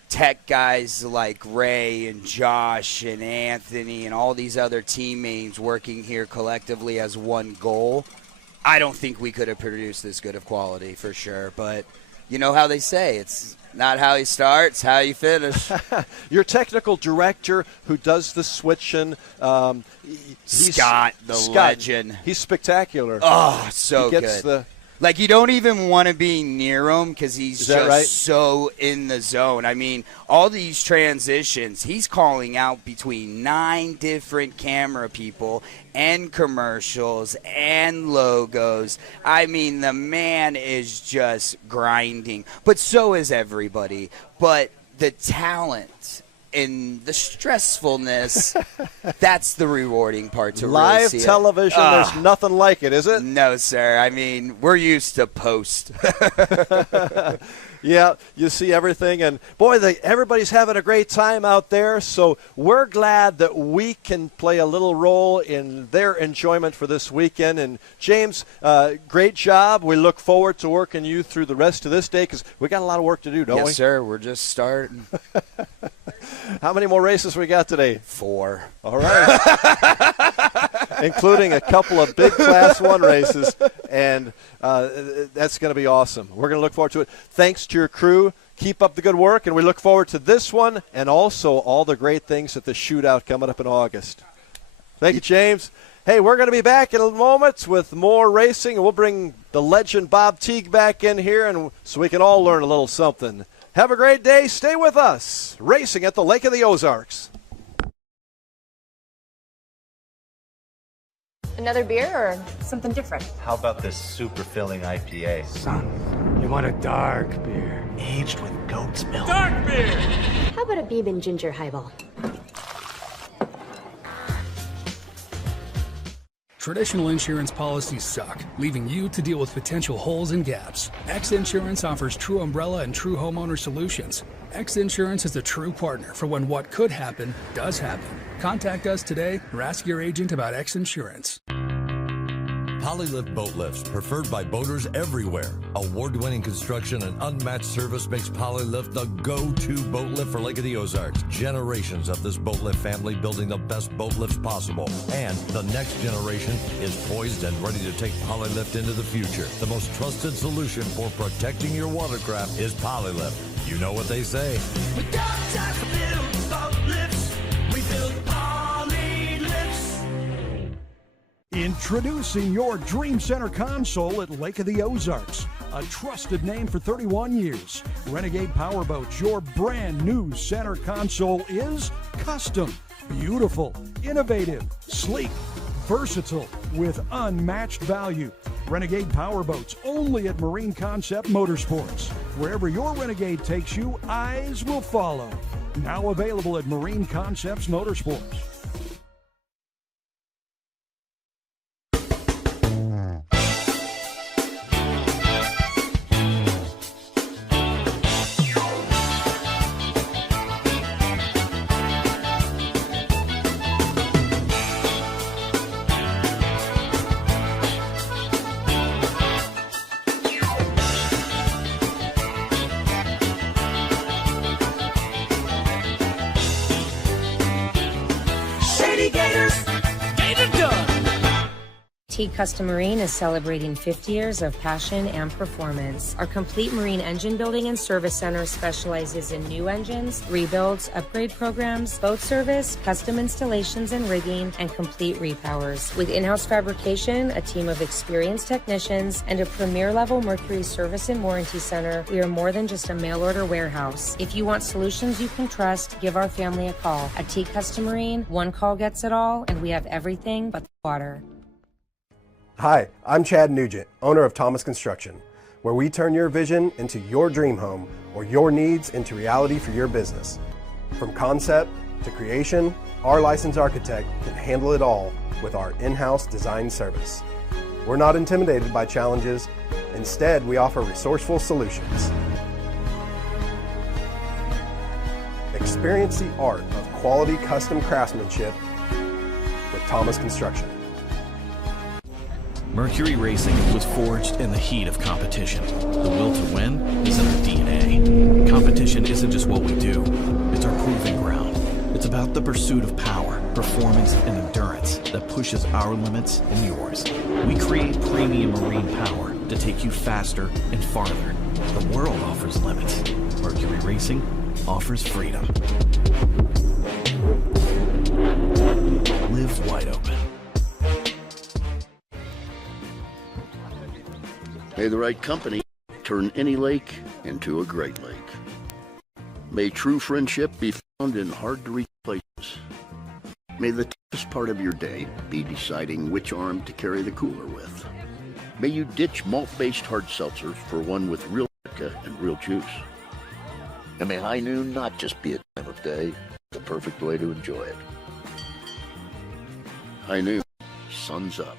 tech guys like Ray and Josh and Anthony and all these other teammates working here collectively as one goal, I don't think we could have produced this good of quality for sure. But you know how they say, it's not how you start, it's how you finish. Your technical director who does the switching, Scott, legend. He's spectacular. Oh, so he gets good. Like, you don't even want to be near him because he's just right? so in the zone. I mean, all these transitions, he's calling out between 9 different camera people and commercials and logos. I mean, the man is just grinding. But so is everybody. But the talent and the stressfulness, that's the rewarding part to live really see television, there's nothing like it, is it? No, sir. I mean, we're used to post. Yeah, you see everything, and boy, everybody's having a great time out there, so we're glad that we can play a little role in their enjoyment for this weekend. And James, great job. We look forward to working you through the rest of this day because we got a lot of work to do, don't we? Yes, sir. We're just starting. How many more races we got today? 4. All right. Including a couple of big Class 1 races, and that's going to be awesome. We're going to look forward to it. Thanks to your crew. Keep up the good work, and we look forward to this one and also all the great things at the Shootout coming up in August. Thank you, James. Hey, we're going to be back in a moment with more racing, and we'll bring the legend Bob Teague back in here and so we can all learn a little something. Have a great day. Stay with us. Racing at the Lake of the Ozarks. Another beer or something different? How about this super filling IPA? Son, you want a dark beer. Aged with goat's milk. Dark beer! How about a Beeb and Ginger Highball? Traditional insurance policies suck, leaving you to deal with potential holes and gaps. XInsurance offers true umbrella and true homeowner solutions. XInsurance is a true partner for when what could happen does happen. Contact us today or ask your agent about XInsurance. Polylift boat lifts, preferred by boaters everywhere. Award-winning construction and unmatched service makes Polylift the go-to boat lift for Lake of the Ozarks. Generations of this boat lift family building the best boat lifts possible. And the next generation is poised and ready to take Polylift into the future. The most trusted solution for protecting your watercraft is Polylift. You know what they say. We Dockside build boat lifts. We build poly lifts. Introducing your Dream Center console at Lake of the Ozarks. A trusted name for 31 years. Renegade Powerboats, your brand new center console is custom, beautiful, innovative, sleek, versatile, with unmatched value. Renegade Powerboats, only at Marine Concept Motorsports. Wherever your Renegade takes you, eyes will follow. Now available at Marine Concepts Motorsports. Teague Custom Marine is celebrating 50 years of passion and performance. Our complete marine engine building and service center specializes in new engines, rebuilds, upgrade programs, boat service, custom installations and rigging, and complete repowers. With in-house fabrication, a team of experienced technicians, and a premier-level Mercury service and warranty center, we are more than just a mail-order warehouse. If you want solutions you can trust, give our family a call. At Teague Custom Marine, one call gets it all, and we have everything but the water. Hi, I'm Chad Nugent, owner of Thomas Construction, where we turn your vision into your dream home or your needs into reality for your business. From concept to creation, our licensed architect can handle it all with our in-house design service. We're not intimidated by challenges. Instead, we offer resourceful solutions. Experience the art of quality custom craftsmanship with Thomas Construction. Mercury Racing was forged in the heat of competition. The will to win is in our DNA. Competition isn't just what we do, it's our proving ground. It's about the pursuit of power, performance, and endurance that pushes our limits and yours. We create premium marine power to take you faster and farther. The world offers limits. Mercury Racing offers freedom. Live wide open. May the right company turn any lake into a great lake. May true friendship be found in hard-to-reach places. May the toughest part of your day be deciding which arm to carry the cooler with. May you ditch malt-based hard seltzer for one with real vodka and real juice. And may high noon not just be a time of day, the perfect way to enjoy it. High noon, sun's up.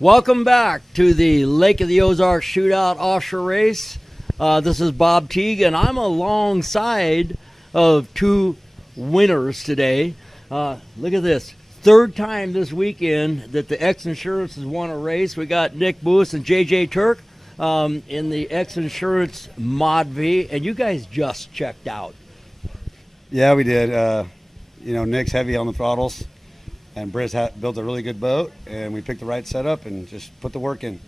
Welcome back to the Lake of the Ozarks Shootout Offshore Race. This is Bob Teague, and I'm alongside of two winners today. Look at this. Third time this weekend that the XInsurance has won a race. We got Nick Booth and JJ Turk in the XInsurance Mod V, and you guys just checked out. Yeah, we did. Nick's heavy on the throttles, and Britt built a really good boat, and we picked the right setup and just put the work in.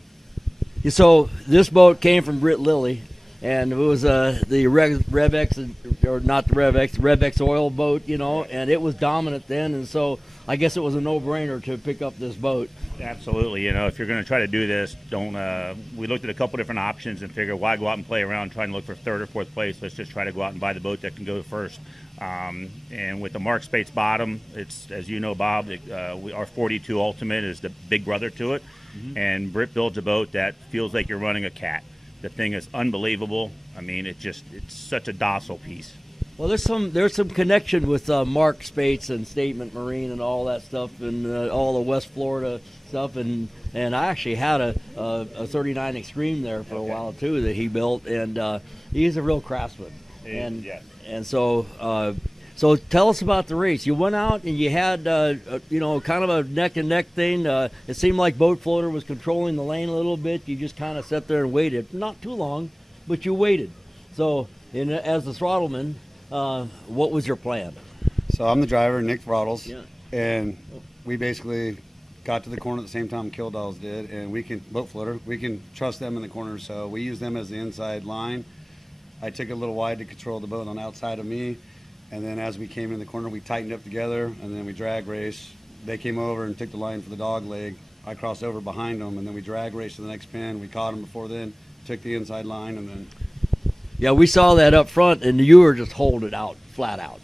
So this boat came from Britt Lilly, and it was the RevX, or not the RevX, the RevX oil boat, and it was dominant then, and so I guess it was a no-brainer to pick up this boat. Absolutely. If you're going to try to do this, we looked at a couple different options and figured why go out and play around trying to look for third or fourth place. Let's just try to go out and buy the boat that can go first. And with the Mark Spates bottom, it's, as you know, Bob, our 42 Ultimate is the big brother to it. Mm-hmm. And Britt builds a boat that feels like you're running a cat. The thing is unbelievable. I mean, it's such a docile piece. Well, there's some connection with Mark Spates and Statement Marine and all that stuff, and all the West Florida stuff, and I actually had a 39 Extreme there for a while too that he built, and he's a real craftsman. And so tell us about the race. You went out and you had kind of a neck and neck thing. It seemed like Boat Floater was controlling the lane a little bit. You just kind of sat there and waited, not too long, but you waited. So as the throttleman, what was your plan? So I'm the driver, Nick throttles, and we basically got to the corner at the same time Killdalls did, and Boat Floater, we can trust them in the corner, so we use them as the inside line. I took it a little wide to control the boat on the outside of me, and then as we came in the corner, we tightened up together, and then we drag race. They came over and took the line for the dog leg. I crossed over behind them, and then we drag raced to the next pin. We caught them before then, took the inside line, and then... Yeah, we saw that up front, and you were just hold it out, flat out.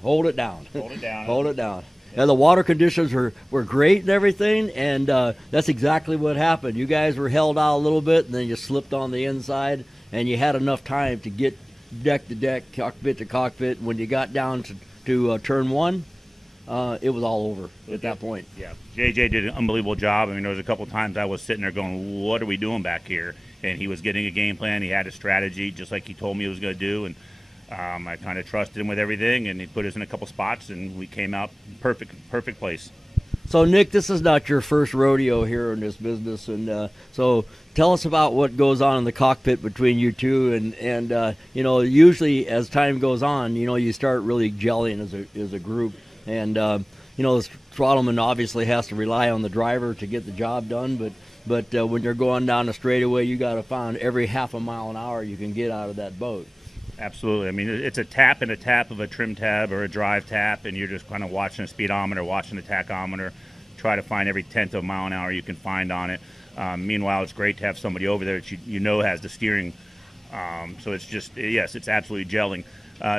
Hold it down. Hold it down. Hold it down. And the water conditions were great and everything, and that's exactly what happened. You guys were held out a little bit, and then you slipped on the inside, and you had enough time to get deck to deck, cockpit to cockpit. When you got down to turn one, it was all over at that point. Yeah, JJ did an unbelievable job. I mean, there was a couple times I was sitting there going, what are we doing back here? And he was getting a game plan. He had a strategy, just like he told me he was going to do. And I kind of trusted him with everything, and he put us in a couple spots, and we came out perfect place. So, Nick, this is not your first rodeo here in this business, and so tell us about what goes on in the cockpit between you two, and usually as time goes on, you start really gelling as a group, and the throttleman obviously has to rely on the driver to get the job done, but when you're going down the straightaway, you got to find every half a mile an hour you can get out of that boat. Absolutely. I mean, it's a tap and a tap of a trim tab or a drive tap, and you're just kind of watching a speedometer, watching the tachometer, try to find every tenth of a mile an hour you can find on it. Meanwhile, it's great to have somebody over there that you know has the steering. So it's just, yes, it's absolutely gelling.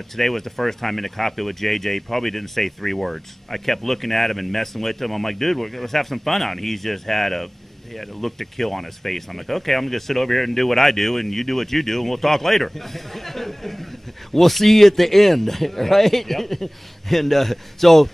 Today was the first time in the cockpit with JJ. He probably didn't say 3 words. I kept looking at him and messing with him. I'm like, dude, let's have some fun out. And he just had a look to kill on his face. I'm like, okay, I'm going to sit over here and do what I do, and you do what you do, and we'll talk later. We'll see you at the end, right? Yep. And so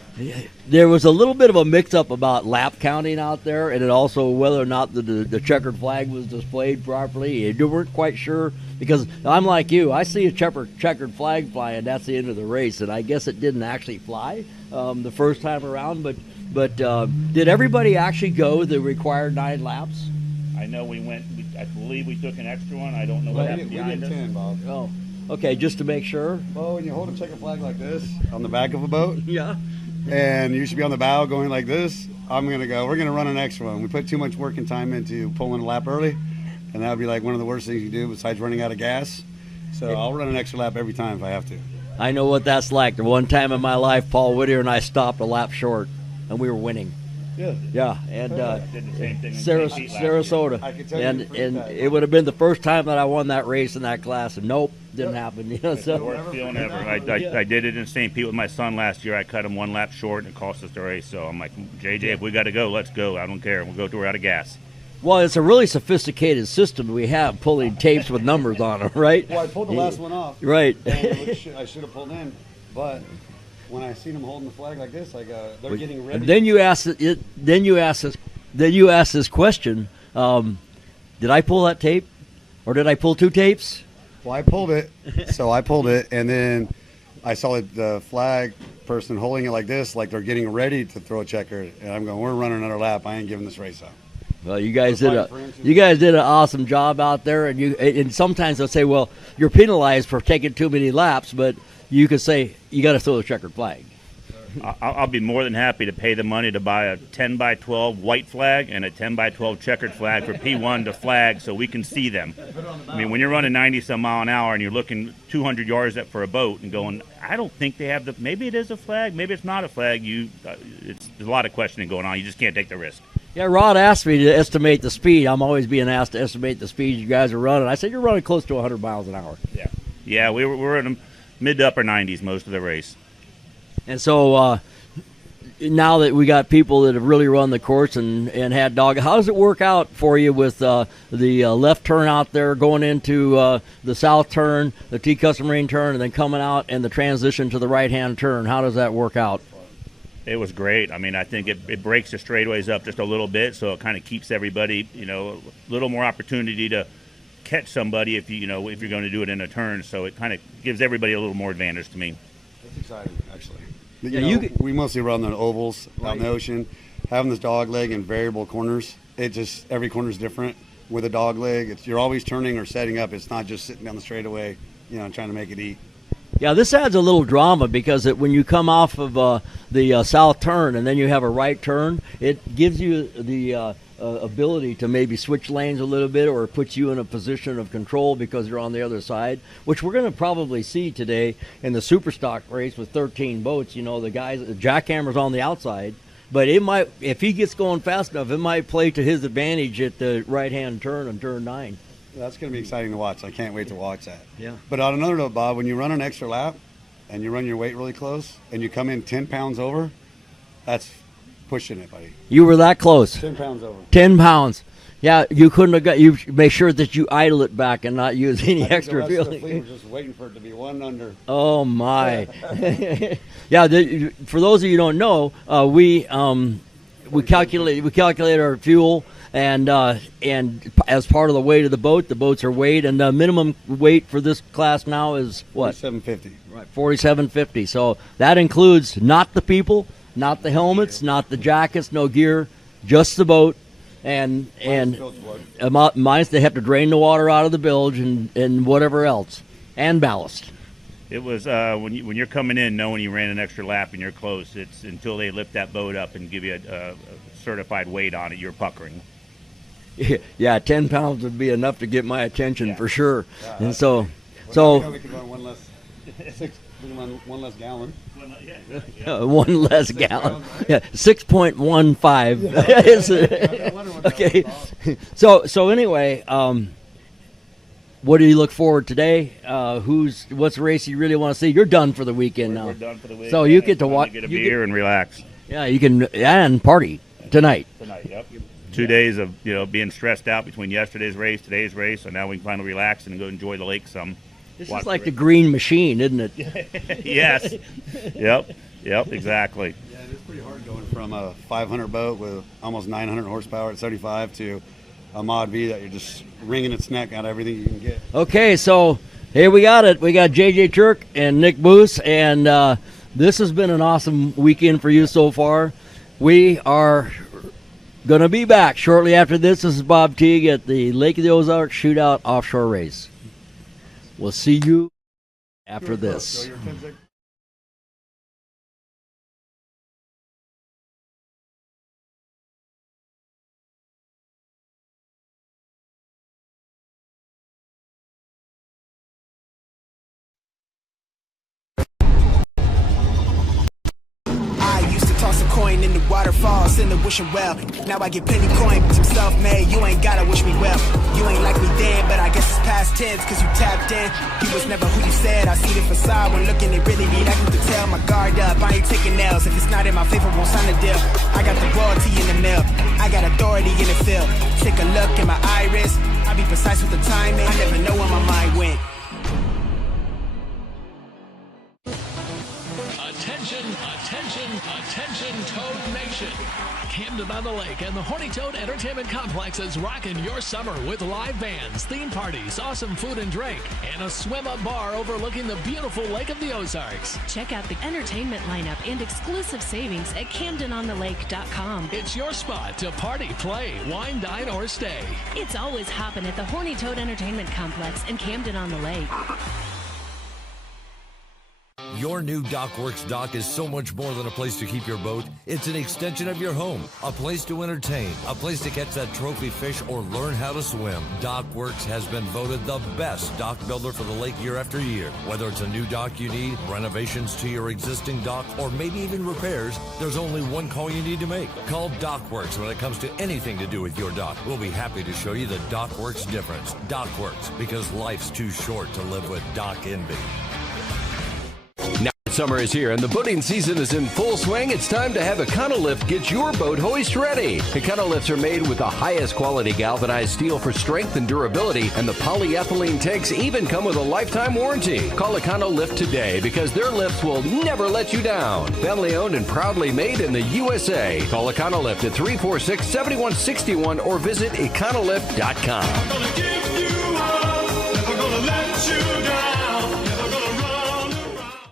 there was a little bit of a mix-up about lap counting out there, and also whether or not the checkered flag was displayed properly. You weren't quite sure, because I'm like you. I see a checkered flag fly, and that's the end of the race, and I guess it didn't actually fly the first time around, but did everybody actually go the required 9 laps? I know we went. I believe we took an extra one. I don't know what happened behind us. We did 10, Bob. Oh, okay, just to make sure. Well, when you hold a checkered flag like this on the back of a boat, yeah, and you should be on the bow going like this, we're going to run an extra one. We put too much work and time into pulling a lap early, and that would be like one of the worst things you do besides running out of gas. So I'll run an extra lap every time if I have to. I know what that's like. The one time in my life, Paul Whittier and I stopped a lap short, and we were winning. Yeah, and did the same thing in Sarasota, I can tell and you it would have been the first time that I won that race in that class, and nope, didn't happen. So the worst feeling ever. I did it in St. Pete with my son last year. I cut him 1 lap short, and it cost us the race. So I'm like, JJ, if we got to go, let's go. I don't care. We'll go till we're out of gas. Well, it's a really sophisticated system we have, pulling tapes with numbers on them, right? Well, I pulled the last one off. Right. I should have pulled in, but when I seen them holding the flag like this, I go, they're getting ready. And then you ask this then you asked this question. Did I pull that tape, or did I pull 2 tapes? Well, I pulled it, and then I saw the flag person holding it like this, like they're getting ready to throw a checker, and I'm going, we're running another lap. I ain't giving this race up. Well, you guys did an awesome job out there, and sometimes they'll say, well, you're penalized for taking too many laps, but you could say you got to throw the checkered flag. I'll be more than happy to pay the money to buy a 10 by 12 white flag and a 10 by 12 checkered flag for P1 to flag so we can see them. I mean, when you're running 90-some mile an hour and you're looking 200 yards up for a boat and going, I don't think they have maybe it is a flag, maybe it's not a flag. There's a lot of questioning going on. You just can't take the risk. Yeah, Rod asked me to estimate the speed. I'm always being asked to estimate the speed you guys are running. I said, you're running close to 100 miles an hour. Yeah, we're in the mid to upper 90s most of the race. And so now that we got people that have really run the course and had dog, how does it work out for you with the left turn out there going into the south turn, the T Custom Marine turn, and then coming out and the transition to the right-hand turn? How does that work out? It was great. I mean, I think it breaks the straightaways up just a little bit, so it kind of keeps everybody, a little more opportunity to catch somebody if you're going to do it in a turn. So it kind of gives everybody a little more advantage to me. That's exciting, actually. We mostly run the ovals out in the ocean. Having this dog leg in variable corners, every corner is different. With a dog leg, you're always turning or setting up. It's not just sitting down the straightaway, trying to make it eat. Yeah, this adds a little drama because when you come off of the south turn and then you have a right turn, it gives you the ability to maybe switch lanes a little bit or puts you in a position of control because you're on the other side, which we're going to probably see today in the Superstock race with 13 boats. The jackhammer's on the outside, but it might, if he gets going fast enough, it might play to his advantage at the right-hand turn on turn 9. That's going to be exciting to watch. I can't wait to watch that. Yeah. But on another note, Bob, when you run an extra lap and you run your weight really close and you come in 10 pounds over, that's pushing it, buddy. You were that close. 10 pounds over. 10 pounds. Yeah, you couldn't have got. You make sure that you idle it back and not use any extra fuel. The fleet was just waiting for it to be one under. Oh my! Yeah, for those of you who don't know, we calculate our fuel. And as part of the weight of the boats are weighed, and the minimum weight for this class now is what? 4750. Right, 4750. So that includes not the people, not the helmets, not the jackets, no gear, just the boat, and minus they have to drain the water out of the bilge and whatever else, and ballast. It was when you're coming in, knowing you ran an extra lap and you're close. It's until they lift that boat up and give you a certified weight on it, you're puckering. Yeah, 10 pounds would be enough to get my attention for sure. Yeah, and so we could run one less gallon. One less gallon. Yeah, 6.15. Okay. So anyway, what do you look forward today? What's the race you really want to see? You're done for the weekend now. We're done for the weekend. So you get to watch. Get a beer and relax. Yeah, you can and party tonight. Yep. 2 days of being stressed out between yesterday's race, today's race, so now we can finally relax and go enjoy the lake some. This is like the green machine, isn't it? Yes. Yep, exactly. Yeah, it's pretty hard going from a 500 boat with almost 900 horsepower at 75 to a Mod V that you're just wringing its neck out of everything you can get. Okay, so here we got it. We got JJ Turk and Nick Boos, and this has been an awesome weekend for you so far. We are going to be back shortly after this. This is Bob Teague at the Lake of the Ozarks Shootout Offshore Race. We'll see you after this. Toss a coin in the waterfalls in the wishing well. Now I get plenty coin, but you self-made. You ain't gotta wish me well. You ain't like me then, but I guess it's past tense, cause you tapped in. You was never who you said. I see the facade when looking at really me. I can tell my guard up. I ain't taking nails. If it's not in my favor, won't sign a deal. I got the royalty in the mill. I got authority in the field. Take a look in my iris. I be precise with the timing. I never know where my mind went. Attention, Toad Nation. Camden on the Lake and the Horny Toad Entertainment Complex is rocking your summer with live bands, theme parties, awesome food and drink, and a swim-up bar overlooking the beautiful Lake of the Ozarks. Check out the entertainment lineup and exclusive savings at CamdenOnTheLake.com. It's your spot to party, play, wine, dine, or stay. It's always hopping at the Horny Toad Entertainment Complex in Camden on the Lake. Your new Dockworks dock is so much more than a place to keep your boat. It's an extension of your home, a place to entertain, a place to catch that trophy fish or learn how to swim. Dockworks has been voted the best dock builder for the lake year after year. Whether it's a new dock you need, renovations to your existing dock, or maybe even repairs, there's only one call you need to make. Call Dockworks when it comes to anything to do with your dock. We'll be happy to show you the Dockworks difference. Dockworks, because life's too short to live with dock envy. Now that summer is here and the boating season is in full swing, it's time to have Econolift get your boat hoist ready. Econolifts are made with the highest quality galvanized steel for strength and durability, and the polyethylene tanks even come with a lifetime warranty. Call Econolift today because their lifts will never let you down. Family owned and proudly made in the USA. Call Econolift at 346-7161 or visit econolift.com. I'm gonna give you up, never gonna let you down.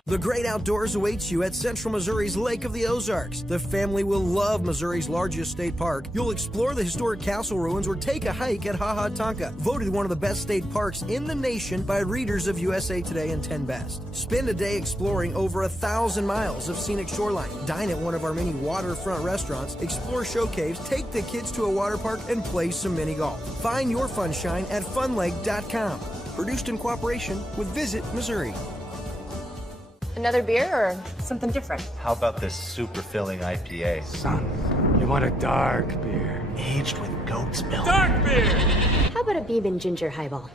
The great outdoors awaits you at Central Missouri's Lake of the Ozarks. The family will love Missouri's largest state park. You'll explore the historic castle ruins or take a hike at Ha Ha Tonka, voted one of the best state parks in the nation by readers of USA Today and 10 Best. Spend a day exploring over 1,000 miles of scenic shoreline. Dine at one of our many waterfront restaurants, explore show caves, take the kids to a water park, and play some mini golf. Find your funshine at funlake.com. Produced in cooperation with Visit Missouri. Another beer or something different? How about this super filling IPA? Son, you want a dark beer. Aged with goat's milk. Dark beer! How about a Beeben ginger highball?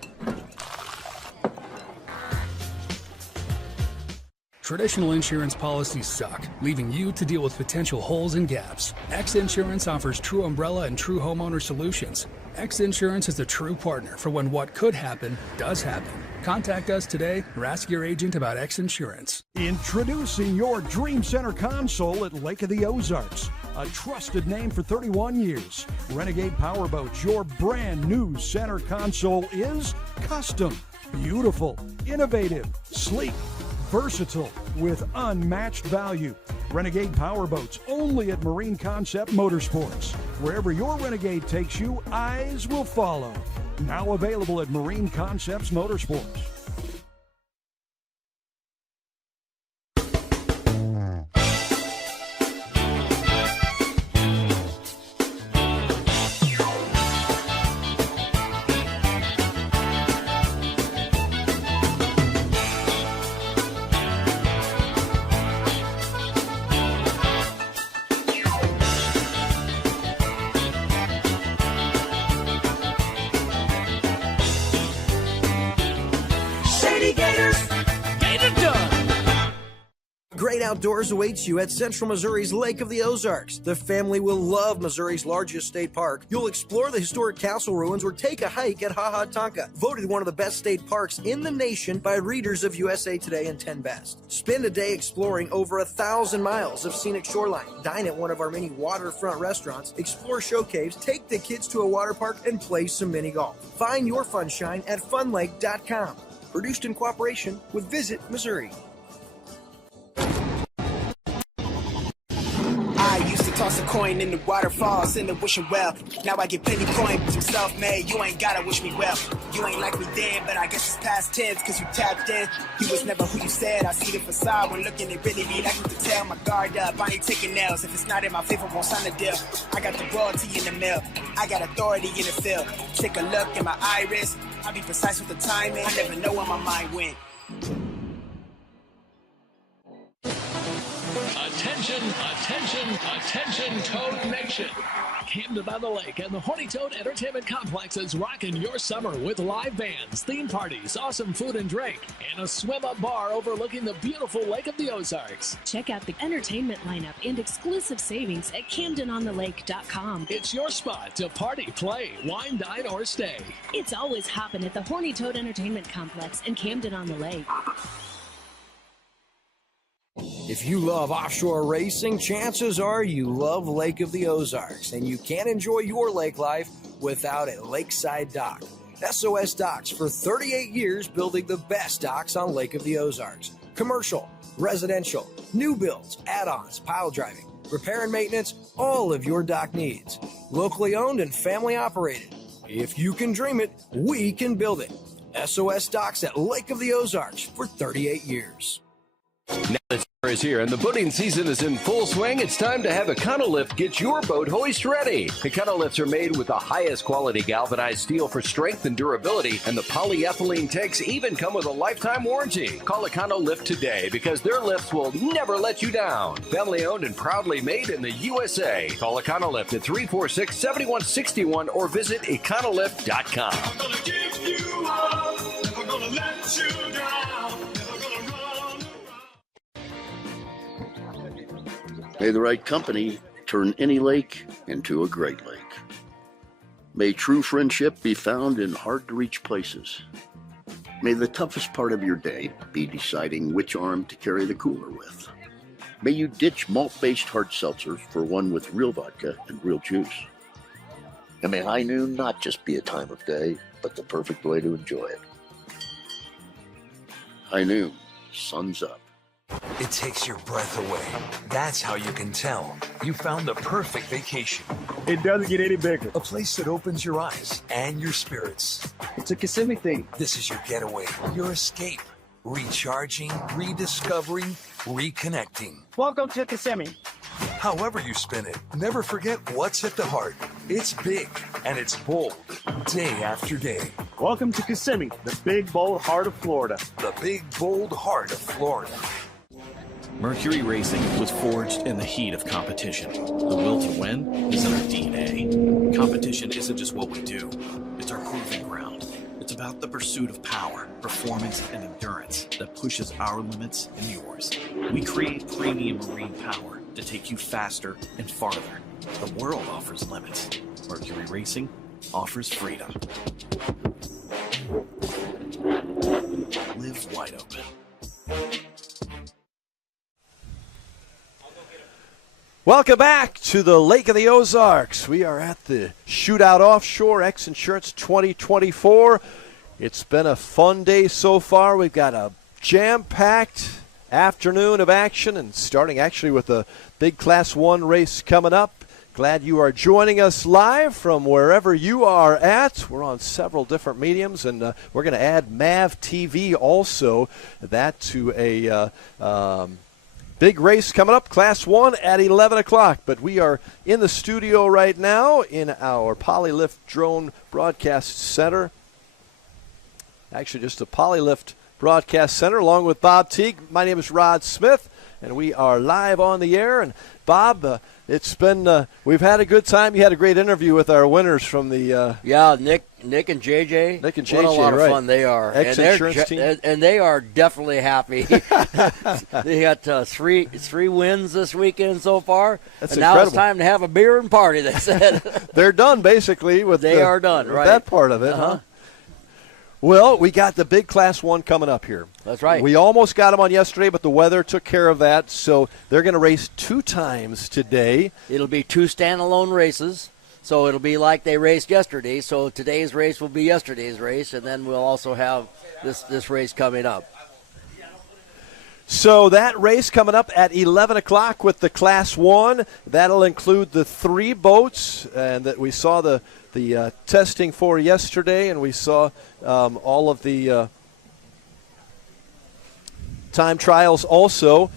Traditional insurance policies suck, leaving you to deal with potential holes and gaps. XInsurance offers true umbrella and true homeowner solutions. XInsurance is the true partner for when what could happen does happen. Contact us today or ask your agent about XInsurance. Introducing your Dream Center console at Lake of the Ozarks. A trusted name for 31 years. Renegade Powerboats, your brand new center console is custom, beautiful, innovative, sleek, versatile, with unmatched value. Renegade Powerboats, only at Marine Concept Motorsports. Wherever your Renegade takes you, eyes will follow. Now available at Marine Concepts Motorsports. Great outdoors awaits you at Central Missouri's Lake of the Ozarks. The family will love Missouri's largest state park. You'll explore the historic castle ruins or take a hike at Ha Ha Tonka, voted one of the best state parks in the nation by readers of USA Today and 10 Best. Spend a day exploring over 1,000 miles of scenic shoreline. Dine at one of our many waterfront restaurants, explore show caves, take the kids to a water park, and play some mini golf. Find your funshine at funlake.com. Produced in cooperation with Visit Missouri. I used to toss a coin in the waterfall, send a wishing well. Now I get plenty coin, but I'm self-made. You ain't gotta wish me well. You ain't like me then, but I guess it's past tense, cause you tapped in. You was never who you said. I see the facade when looking, it really be like to tell. My guard up, I ain't taking nails. If it's not in my favor, won't sign a deal. I got the royalty in the mill. I got authority in the field. Take a look in my iris. I'll be precise with the timing. I never know where my mind went. Attention, attention, attention, Toad Nation. Camden on the Lake and the Horny Toad Entertainment Complex is rocking your summer with live bands, theme parties, awesome food and drink, and a swim-up bar overlooking the beautiful Lake of the Ozarks. Check out the entertainment lineup and exclusive savings at CamdenOnTheLake.com. It's your spot to party, play, wine, dine, or stay. It's always hopping at the Horny Toad Entertainment Complex in Camden on the Lake. If you love offshore racing, chances are you love Lake of the Ozarks, and you can't enjoy your lake life without a lakeside dock. SOS Docks for 38 years building the best docks on Lake of the Ozarks. Commercial, residential, new builds, add-ons, pile driving, repair and maintenance, all of your dock needs. Locally owned and family operated. If you can dream it, we can build it. SOS Docks at Lake of the Ozarks for 38 years. Now that summer is here and the boating season is in full swing, it's time to have Econolift get your boat hoist ready. Econolifts are made with the highest quality galvanized steel for strength and durability, and the polyethylene tanks even come with a lifetime warranty. Call Econolift today because their lifts will never let you down. Family owned and proudly made in the USA. Call Econolift at 346-7161 or visit econolift.com. I'm gonna give you up, never gonna let you down, never gonna run. May the right company turn any lake into a great lake. May true friendship be found in hard-to-reach places. May the toughest part of your day be deciding which arm to carry the cooler with. May you ditch malt-based hard seltzers for one with real vodka and real juice. And may high noon not just be a time of day, but the perfect way to enjoy it. High noon, sun's up. It takes your breath away. That's how you can tell you found the perfect vacation. It doesn't get any bigger. A place that opens your eyes and your spirits. It's a Kissimmee thing. This is your getaway, your escape. Recharging, rediscovering, reconnecting. Welcome to Kissimmee. However you spin it, never forget what's at the heart. It's big and it's bold, day after day. Welcome to Kissimmee, the big, bold heart of Florida. The big, bold heart of Florida. Mercury Racing was forged in the heat of competition. The will to win is in our DNA. Competition isn't just what we do, it's our proving ground. It's about the pursuit of power, performance, and endurance that pushes our limits and yours. We create premium marine power to take you faster and farther. The world offers limits. Mercury Racing offers freedom. Live wide open. Welcome back to the Lake of the Ozarks. We are at the Shootout Offshore XInsurance 2024. It's been a fun day so far. We've got a jam-packed afternoon of action, and starting actually with a big Class 1 race coming up. Glad you are joining us live from wherever you are at. We're on several different mediums, and we're going to add MAV TV also, that to a big race coming up, Class 1 at 11 o'clock. But we are in the studio right now in our Polylift Drone Broadcast Center. Actually, just a Polylift Broadcast Center along with Bob Teague. My name is Rod Smith, and we are live on the air. And Bob, it's been we've had a good time. You had a great interview with our winners from the yeah, Nick and JJ. Nick and JJ, what a lot right. of fun they are. Ex-insurance team. And they are definitely happy. They got three wins this weekend so far. That's and incredible. Now it's time to have a beer and party, they said. They're done basically with they are done, right? That part of it, huh? Well, we got the big Class 1 coming up here. That's right. We almost got them on yesterday, but the weather took care of that, so they're going to race 2 times today. It'll be 2 standalone races, so it'll be like they raced yesterday. So today's race will be yesterday's race, and then we'll also have this race coming up. So that race coming up at 11 o'clock with the Class 1. That'll include the 3 boats, and that we saw the testing for yesterday, and we saw all of the time trials also,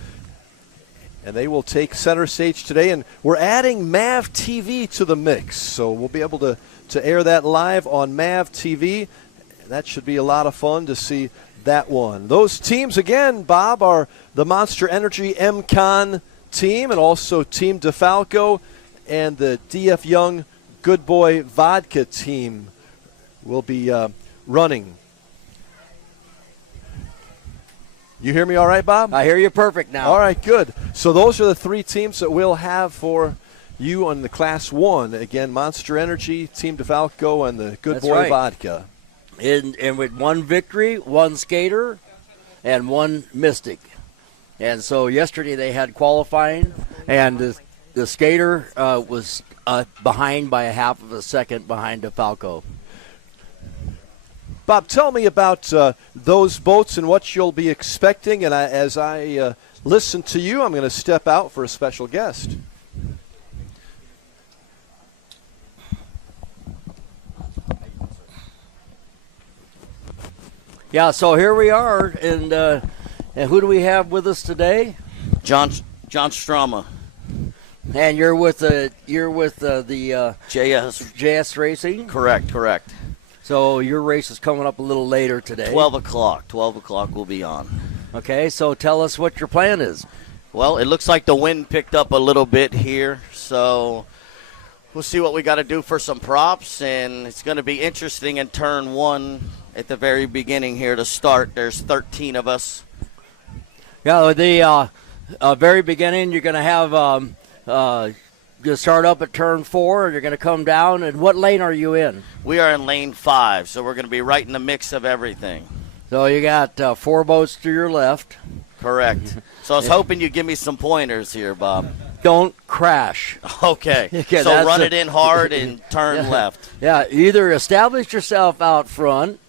and they will take center stage today. And we're adding MAV TV to the mix, so we'll be able to air that live on MAV TV. That should be a lot of fun to see that one. Those teams, again, Bob, are the Monster Energy MCon team, and also Team DeFalco and the DF Young Good Boy Vodka team will be running. You hear me all right, Bob? I hear you perfect now. All right, good. So those are the 3 teams that we'll have for you on the Class 1. Again, Monster Energy, Team DeFalco, and the Good That's Boy right. Vodka. And with 1 victory, 1 skater, and 1 mystic. And so yesterday they had qualifying, and the skater was behind by a half of a second behind DeFalco. Bob, tell me about those boats and what you'll be expecting. And as I listen to you, I'm going to step out for a special guest. Yeah, so here we are, and who do we have with us today? John Strama. And you're with the JS Racing? Correct. So your race is coming up a little later today. 12 o'clock. 12 o'clock we'll be on. Okay, so tell us what your plan is. Well, it looks like the wind picked up a little bit here, so we'll see what we got to do for some props, and it's going to be interesting in turn one at the very beginning here to start. There's 13 of us. Yeah, the very beginning you're going to have you start up at turn 4, and you're going to come down. And what lane are you in? We are in lane 5, so we're going to be right in the mix of everything. So you got 4 boats to your left. Correct. So I was hoping you'd give me some pointers here, Bob. Don't crash. Okay. Okay, so run it in hard and turn left. Yeah, either establish yourself out front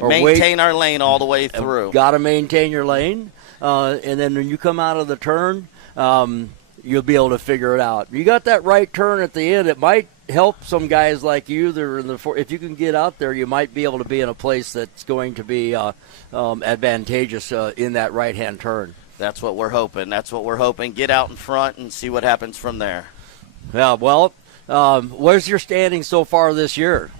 or maintain our lane all the way through. Got to maintain your lane. And then when you come out of the turn, you'll be able to figure it out. You got that right turn at the end. It might help some guys like you that are in the if you can get out there, you might be able to be in a place that's going to be advantageous in that right-hand turn. That's what we're hoping. Get out in front and see what happens from there. Yeah, well, where's your standing so far this year?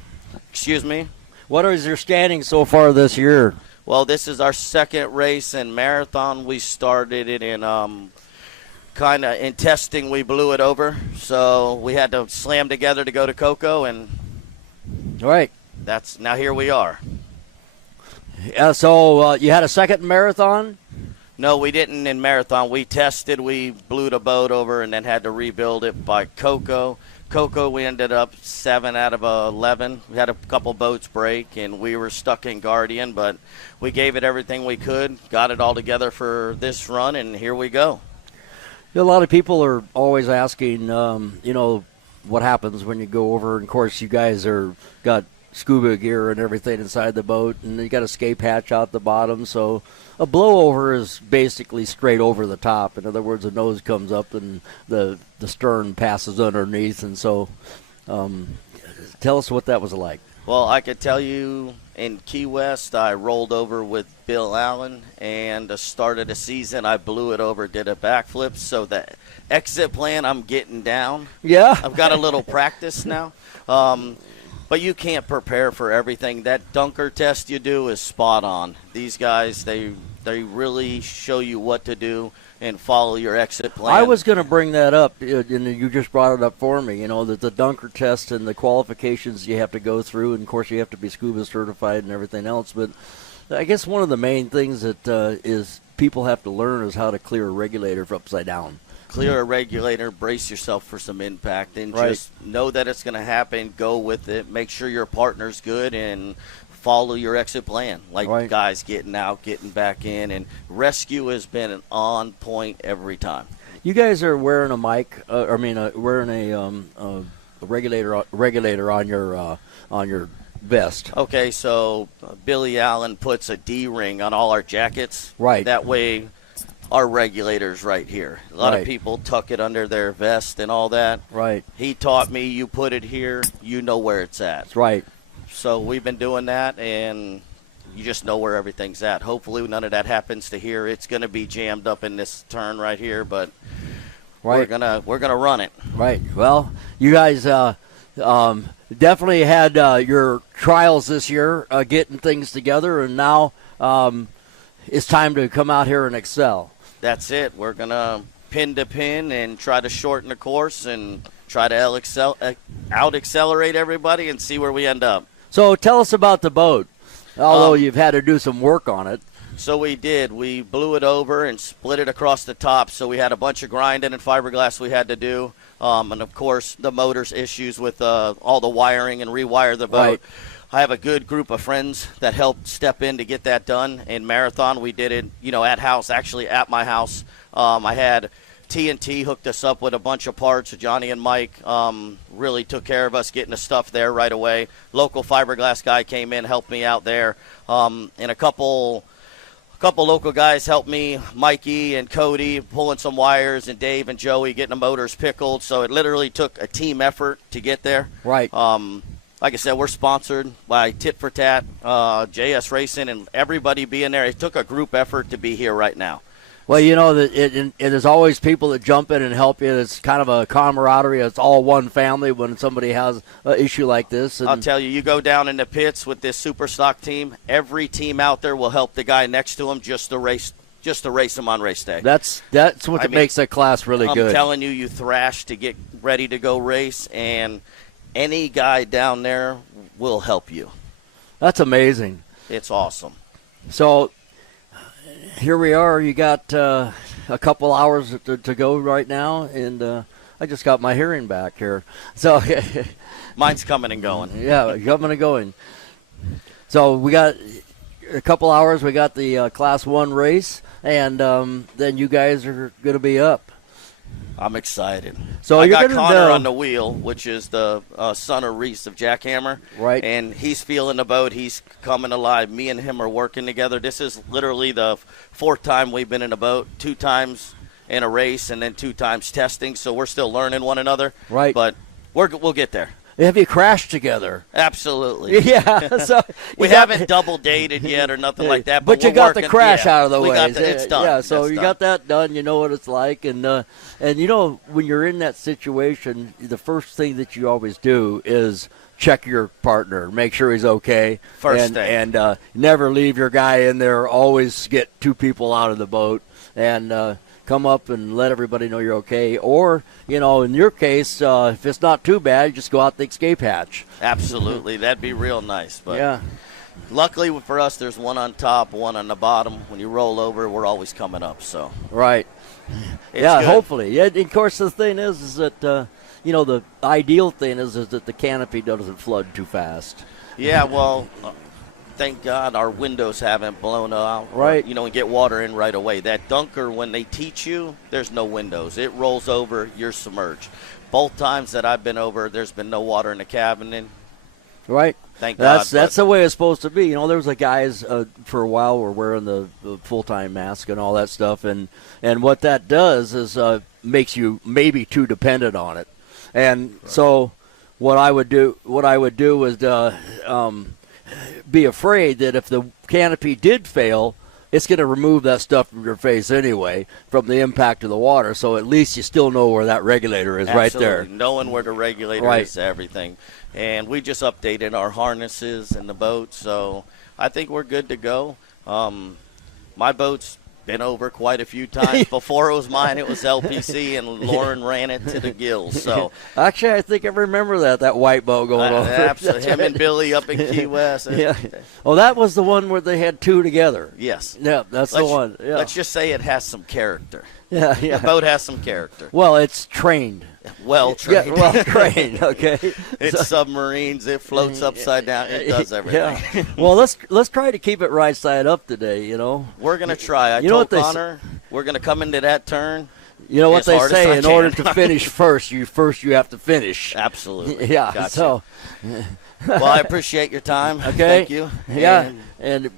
Excuse me? What is your standing so far this year? Well, this is our second race in marathon. We started it in kind of in testing. We blew it over, so we had to slam together to go to Coco, and all right, that's now here we are. Yeah, so you had a second marathon? No, we didn't in marathon. We tested. We blew the boat over and then had to rebuild it by Coco. Coco, we ended up 7 out of 11. We had a couple boats break, and we were stuck in Guardian, but we gave it everything we could, got it all together for this run, and here we go. A lot of people are always asking, what happens when you go over. And, of course, you guys got scuba gear and everything inside the boat, and you got a escape hatch out the bottom. So a blowover is basically straight over the top. In other words, the nose comes up and the stern passes underneath. And so tell us what that was like. Well, I could tell you in Key West, I rolled over with Bill Allen, and the start of the season, I blew it over, did a backflip. So the exit plan, I'm getting down. Yeah. I've got a little practice now. But you can't prepare for everything. That dunker test you do is spot on. These guys, they really show you what to do and follow your exit plan. I was going to bring that up, and you just brought it up for me, that the dunker test and the qualifications you have to go through, and, of course, you have to be scuba certified and everything else. But I guess one of the main things that is people have to learn is how to clear a regulator from upside down. Clear a regulator, brace yourself for some impact, and just know that it's going to happen. Go with it. Make sure your partner's good, and follow your exit plan. Guys getting out, getting back in, and rescue has been on point every time. You guys are wearing a mic. Wearing a regulator on your vest. Okay, so Billy Allen puts a D-ring on all our jackets. Right. That way, our regulator's right here. A lot of people tuck it under their vest and all that. Right. He taught me, you put it here, you know where it's at. That's right. So we've been doing that, and you just know where everything's at. Hopefully none of that happens to here. It's going to be jammed up in this turn right here, but we're gonna run it. Right. Well, you guys definitely had your trials this year getting things together, and now it's time to come out here and excel. That's it. We're going to pin to pin and try to shorten the course and try to out-accelerate everybody and see where we end up. So tell us about the boat, although you've had to do some work on it. So we did. We blew it over and split it across the top, so we had a bunch of grinding and fiberglass we had to do. And, of course, the motor's issues with all the wiring and rewire the boat. I have a good group of friends that helped step in to get that done. In marathon, we did it, at house, actually at my house. I had TNT hooked us up with a bunch of parts. Johnny and Mike really took care of us getting the stuff there right away. Local fiberglass guy came in, helped me out there. And a couple local guys helped me, Mikey and Cody, pulling some wires, and Dave and Joey getting the motors pickled. So it literally took a team effort to get there. Right. Like I said, we're sponsored by Tit for Tat, JS Racing, and everybody being there. It took a group effort to be here right now. Well, there's always people that jump in and help you. It's kind of a camaraderie. It's all one family when somebody has an issue like this. And I'll tell you, you go down in the pits with this Superstock team, every team out there will help the guy next to him just to race him on race day. That's what makes that class really good. I'm telling you, you thrash to get ready to go race, and any guy down there will help you. That's amazing. It's awesome. So here we are. You got a couple hours to go right now, and I just got my hearing back here. So mine's coming and going. Yeah, coming and going. So we got a couple hours. We got the Class 1 race, and then you guys are going to be up. I'm excited. So I you're got gonna Connor on the wheel, which is the son of Reese of Jackhammer. Right. And he's feeling the boat. He's coming alive. Me and him are working together. This is literally the 4th time we've been in a boat, 2 times in a race, and then 2 times testing. So we're still learning one another. Right. But we'll get there. Have you crashed together? Absolutely. Yeah. So we haven't double dated yet or nothing like that. But you we're got working, the crash out of the way. It's done. Yeah. So That's you done. got that done. You know what it's like, and when you're in that situation, the first thing that you always do is check your partner, make sure he's okay. First thing. And never leave your guy in there. Always get 2 people out of the boat and come up and let everybody know you're okay. Or, in your case, if it's not too bad, just go out the escape hatch. Absolutely. That'd be real nice. But yeah. Luckily for us, there's one on top, one on the bottom. When you roll over, we're always coming up. So right. It's yeah, good. Hopefully. Yeah. Of course, the thing is that the ideal thing is that the canopy doesn't flood too fast. Yeah. Well. Thank God our windows haven't blown out. Right. And get water in right away. That dunker, when they teach you, there's no windows. It rolls over, you're submerged. Both times that I've been over, there's been no water in the cabin. And right. Thank God. That's the way it's supposed to be. There was the guys for a while were wearing the full-time mask and all that stuff. And what that does is makes you maybe too dependent on it. And so what I would do was be afraid that if the canopy did fail, it's going to remove that stuff from your face anyway from the impact of the water. So at least you still know where that regulator is. Absolutely. Right there. Knowing where the regulator is, everything. And we just updated our harnesses in the boat, so I think we're good to go. My boat's been over quite a few times. Before it was mine, it was LPC, and Lauren ran it to the gills. So actually, I think I remember that white boat going over. Absolutely, him and Billy up in Key West. Yeah. Well, that was the one where they had 2 together. Yes. Yeah, that's the one. Yeah. Let's just say it has some character. Yeah. The boat has some character. Well, it's trained. Well trained. Yeah, well trained. Okay. It's submarines. It floats upside down. It does everything. Yeah. Well, let's try to keep it right side up today. We're gonna try. I told Connor we're gonna come into that turn. You know what they say? In order to finish first, you have to finish. Absolutely. Yeah. Gotcha. So. Well, I appreciate your time. Okay. Thank you. Yeah. And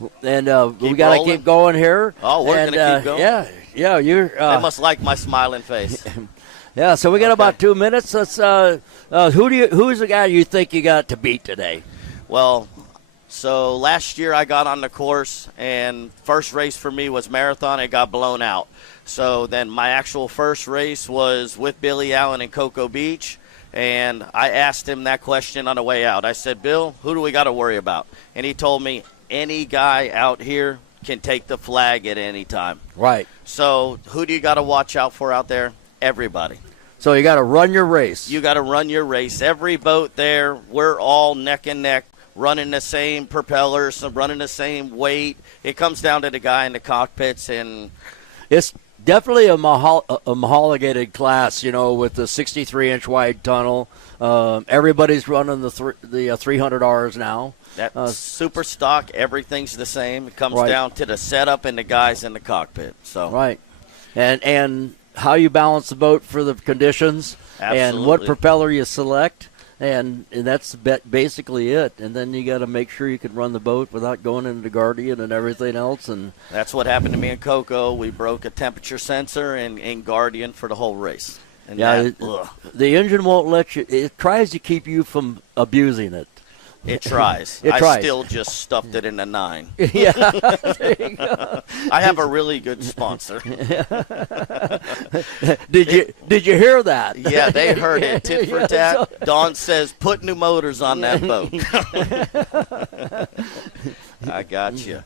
we got to keep going here. Oh, we're going to keep going. Yeah. You're. They must like my smiling face. Yeah. So we got about 2 minutes. Let's. Who's the guy you think you got to beat today? Well, so last year I got on the course, and first race for me was marathon. It got blown out. So then my actual first race was with Billy Allen in Cocoa Beach. And I asked him that question on the way out. I said, Bill, who do we got to worry about? And he told me, any guy out here can take the flag at any time. Right. So who do you got to watch out for out there? Everybody. So you got to run your race. You got to run your race. Every boat there, we're all neck and neck, running the same propellers, running the same weight. It comes down to the guy in the cockpits, and it's Definitely a homologated class, with the 63-inch wide tunnel. Everybody's running the 300Rs now. That Superstock, everything's the same. It comes Right. down to the setup and the guys in the cockpit. So Right. And how you balance the boat for the conditions and what Absolutely. propeller you select. And that's basically it. And then you got to make sure you can run the boat without going into the Guardian and everything else. And that's what happened to me and Coco. We broke a temperature sensor in Guardian for the whole race. And the engine won't let you. It tries to keep you from abusing it. It tries. It I tries. still just stuffed it in a 9. Yeah, there you go. I have a really good sponsor. Did you hear that? Yeah, they heard it. Tit for Yeah, tat. Dawn says, put new motors on that boat. I got you.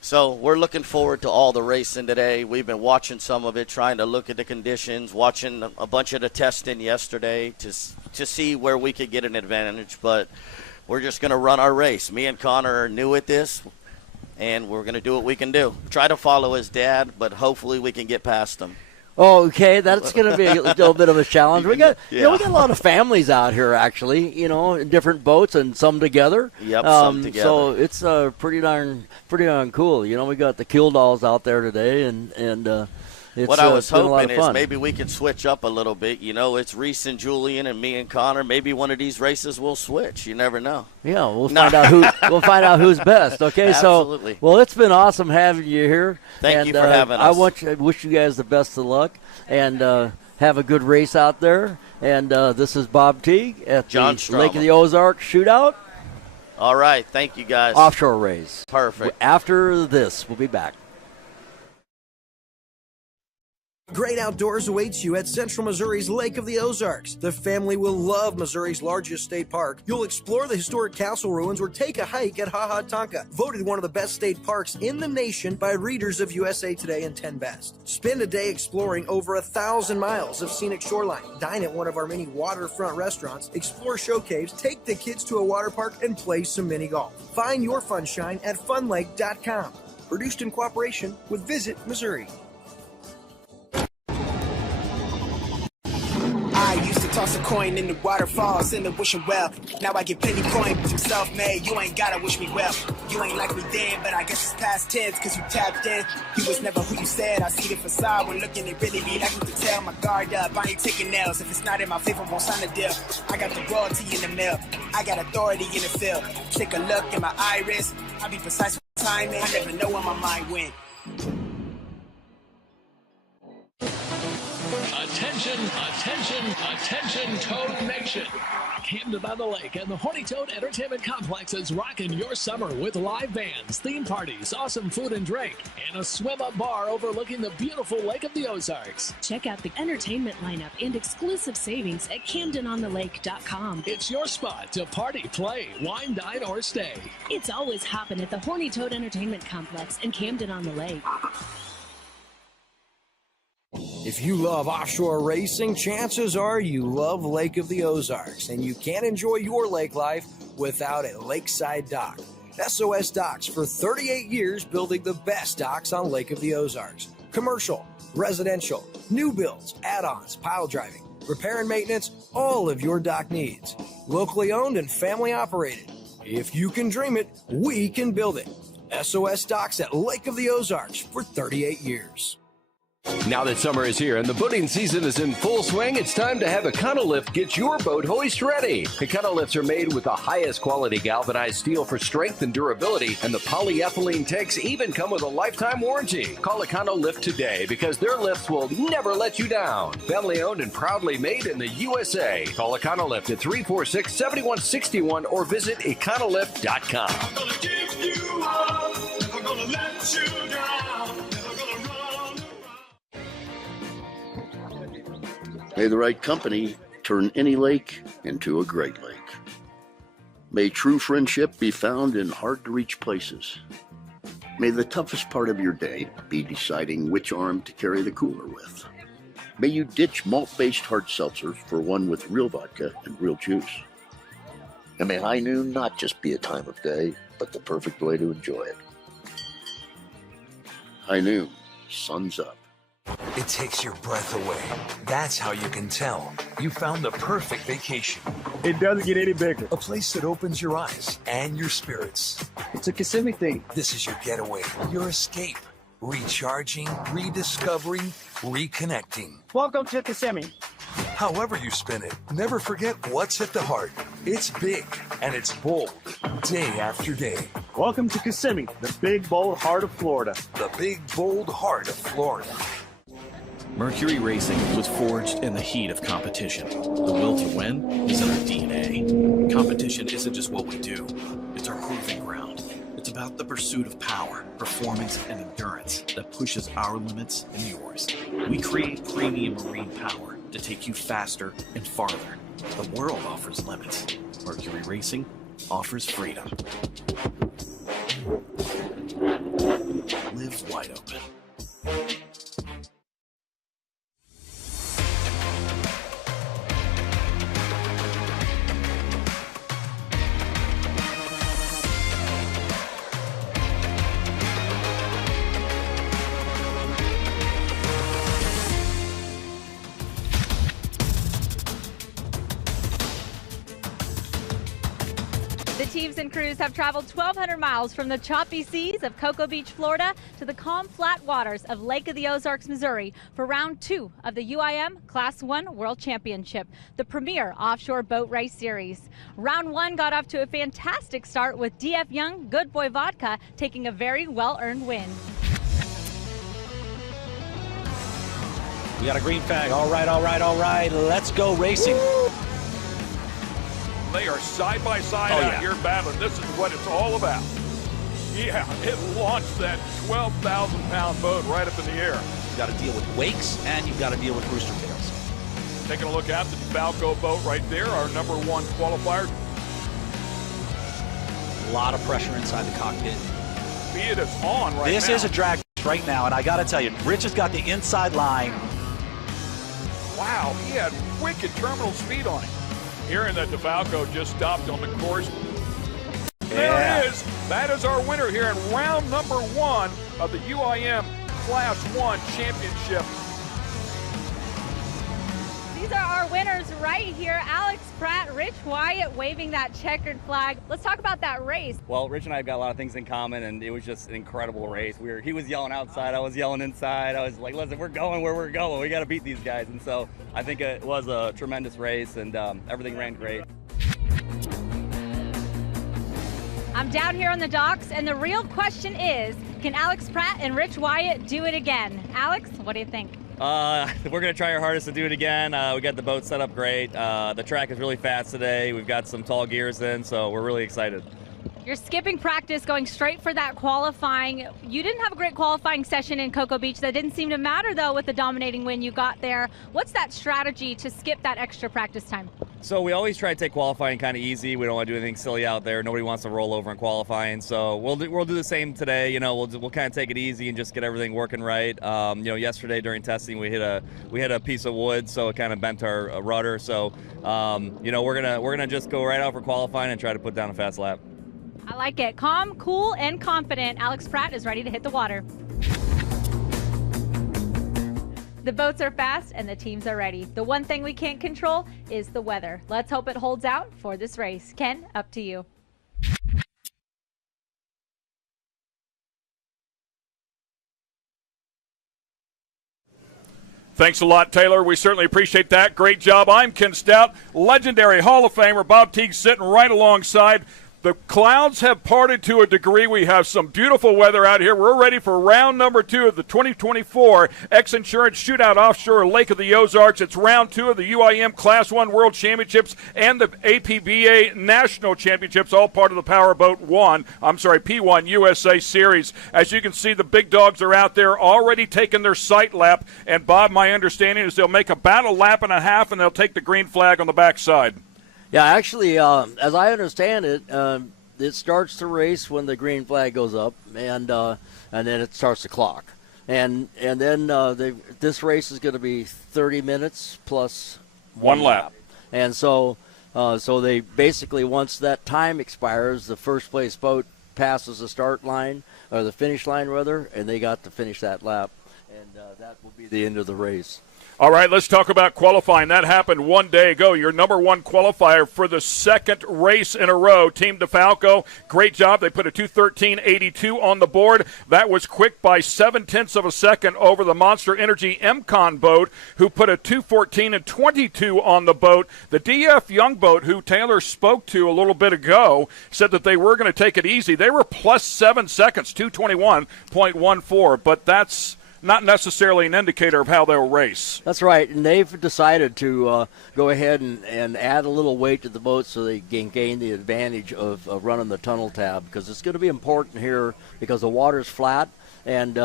So we're looking forward to all the racing today. We've been watching some of it, trying to look at the conditions, watching a bunch of the testing yesterday to see where we could get an advantage. But we're just going to run our race. Me and Connor are new at this, and we're going to do what we can do. Try to follow his dad, but hopefully we can get past him. Oh, okay, that's going to be a little bit of a challenge. We got, we Yeah. got a lot of families out here actually, in different boats and some together. Yep, some together. So it's pretty darn cool. We got the Killdalls out there today, and it's What I was been a lot hoping of is fun. maybe we could switch up a little bit. It's Reese and Julian and me and Connor. Maybe one of these races will switch. You never know. Yeah, we'll find out who's best. Okay, Absolutely. So well, it's been awesome having you here. Thank you for having us. I wish you guys the best of luck and have a good race out there. And this is Bob Teague at John the Stroma. Lake of the Ozarks Shootout All right. Thank you, guys. Offshore race. Perfect. After this, we'll be back. Great outdoors awaits you at Central Missouri's Lake of the Ozarks. The family will love Missouri's largest state park. You'll explore the historic castle ruins or take a hike at Ha Ha Tonka, voted one of the best state parks in the nation by readers of USA Today and 10 Best. Spend a day exploring over 1,000 miles of scenic shoreline. Dine at one of our many waterfront restaurants, explore show caves, take the kids to a water park, and play some mini golf. Find your funshine at funlake.com. Produced in cooperation with Visit Missouri. I used to toss a coin in the waterfalls in the wishing well. Now I get plenty coin, but I'm self-made. You ain't gotta wish me well. You ain't like me then, but I guess it's past tense, cause you tapped in. You was never who you said. I see the facade when looking at really me. Like me to tell my guard up. I ain't taking nails. If it's not in my favor, won't sign the deal. I got the royalty in the mail. I got authority in the field. Take a look in my iris. I be precise with timing. I never know where my mind went. Attention, attention, attention, Toad Nation. Camden on the Lake and the Horny Toad Entertainment Complex is rocking your summer with live bands, theme parties, awesome food and drink, and a swim-up bar overlooking the beautiful Lake of the Ozarks. Check out the entertainment lineup and exclusive savings at CamdenOnTheLake.com. It's your spot to party, play, wine, dine, or stay. It's always hopping at the Horny Toad Entertainment Complex in Camden on the Lake. If you love offshore racing, chances are you love Lake of the Ozarks, and you can't enjoy your lake life without a lakeside dock. SOS Docks for 38 years building the best docks on Lake of the Ozarks. Commercial, residential, new builds, add-ons, pile driving, repair and maintenance, all of your dock needs. Locally owned and family operated. If you can dream it, we can build it. SOS Docks at Lake of the Ozarks for 38 years. Now that summer is here and the boating season is in full swing, it's time to have Econolift get your boat hoist ready. Econolifts are made with the highest quality galvanized steel for strength and durability, and the polyethylene tanks even come with a lifetime warranty. Call Econolift today because their lifts will never let you down. Family owned and proudly made in the USA. Call Econolift at 346-7161 or visit econolift.com. I'm gonna give you up, never gonna let you down, never gonna run. May the right company turn any lake into a great lake. May true friendship be found in hard-to-reach places. May the toughest part of your day be deciding which arm to carry the cooler with. May you ditch malt-based hard seltzer for one with real vodka and real juice. And may high noon not just be a time of day, but the perfect way to enjoy it. High noon, sun's up. It takes your breath away. That's how you can tell you found the perfect vacation. It doesn't get any bigger. A place that opens your eyes and your spirits. It's a Kissimmee thing. This is your getaway, your escape. Recharging, rediscovering, reconnecting. Welcome to Kissimmee. However you spin it, never forget what's at the heart. It's big and it's bold, day after day. Welcome to Kissimmee, the big, bold heart of Florida. The big, bold heart of Florida. Mercury Racing was forged in the heat of competition. The will to win is in our DNA. Competition isn't just what we do, it's our proving ground. It's about the pursuit of power, performance, and endurance that pushes our limits and yours. We create premium marine power to take you faster and farther. The world offers limits. Mercury Racing offers freedom. Live wide open. The teams and crews have traveled 1,200 miles from the choppy seas of Cocoa Beach, Florida, to the calm, flat waters of Lake of the Ozarks, Missouri, for round 2 of the UIM Class 1 World Championship, the premier offshore boat race series. Round 1 got off to a fantastic start with DF Young Good Boy Vodka taking a very well-earned win. We got a green flag. All right, all right, all right. Let's go racing. Woo! They are side by side out here battling. This is what it's all about. Yeah, it launched that 12,000-pound boat right up in the air. You've got to deal with wakes and you've got to deal with rooster tails. Taking a look at the DeFalco boat right there, our #1 qualifier. A lot of pressure inside the cockpit. It is on right now. This is a drag right now, and I got to tell you, Rich has got the inside line. Wow, he had wicked terminal speed on him. Here in that DeFalco just stopped on the course. There it is. That is our winner here in round #1 of the UIM Class 1 Championship. These are our winners right here. Alex Pratt, Rich Wyatt waving that checkered flag. Let's talk about that race. Well, Rich and I have got a lot of things in common, and it was just an incredible race. He was yelling outside, I was yelling inside. I was like, listen, we're going where we're going. We got to beat these guys. And so I think it was a tremendous race, and everything ran great. I'm down here on the docks, and the real question is, can Alex Pratt and Rich Wyatt do it again? Alex, what do you think? We're going to try our hardest to do it again. We got the boat set up great. The track is really fast today. We've got some tall gears in, so we're really excited. You're skipping practice, going straight for that qualifying. You didn't have a great qualifying session in Cocoa Beach. That didn't seem to matter, though, with the dominating win you got there. What's that strategy to skip that extra practice time? So we always try to take qualifying kind of easy. We don't want to do anything silly out there. Nobody wants to roll over in qualifying. So we'll do the same today. You know, we'll kind of take it easy and just get everything working right. You know, yesterday during testing we hit a piece of wood, so it kind of bent our rudder. So you know, we're gonna just go right out for qualifying and try to put down a fast lap. I like it. Calm, cool, and confident. Alex Pratt is ready to hit the water. The boats are fast and the teams are ready. The one thing we can't control is the weather. Let's hope it holds out for this race. Ken, up to you. Thanks a lot, Taylor. We certainly appreciate that. Great job. I'm Ken Stout, legendary Hall of Famer Bob Teague sitting right alongside. The clouds have parted to a degree. We have some beautiful weather out here. We're ready for round #2 of the 2024 XInsurance Shootout Offshore Lake of the Ozarks. It's round 2 of the UIM Class 1 World Championships and the APBA National Championships, all part of the Powerboat P1 USA Series. As you can see, the big dogs are out there already taking their sight lap. And, Bob, my understanding is they'll make about a lap and a half, and they'll take the green flag on the backside. Yeah, actually, as I understand it, it starts to race when the green flag goes up, and then it starts the clock, and then this race is going to be 30 minutes plus one lap, and so they basically, once that time expires, the first place boat passes the start line or the finish line rather, and they got to finish that lap. and that will be the end of the race. All right, let's talk about qualifying. That happened one day ago. Your number one qualifier for the second race in a row, Team DeFalco. Great job. They put a 2:13.82 on the board. That was quick by 0.7 of a second over the Monster Energy MCon boat, who put a 2:14.22 on the boat. The DF Young boat, who Taylor spoke to a little bit ago, said that they were going to take it easy. They were plus 7 seconds, 2:21.14, but that's not necessarily an indicator of how they'll race. That's right, and they've decided to go ahead and add a little weight to the boat so they can gain the advantage of running the tunnel tab, because it's going to be important here because the water's flat, and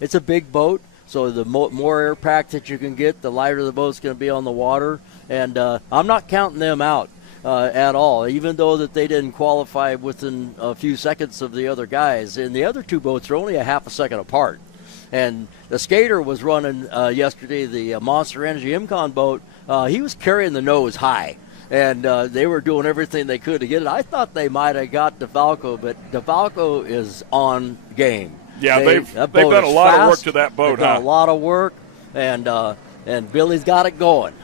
it's a big boat, so the more air pack that you can get, the lighter the boat's going to be on the water, and I'm not counting them out at all, even though that they didn't qualify within a few seconds of the other guys, and the other two boats are only a half a second apart. And the skater was running yesterday, the Monster Energy MCon boat. He was carrying the nose high, and they were doing everything they could to get it. I thought they might have got DeFalco, but DeFalco is on game. Yeah, they've done a lot of work to that boat, They've done a lot of work, and Billy's got it going.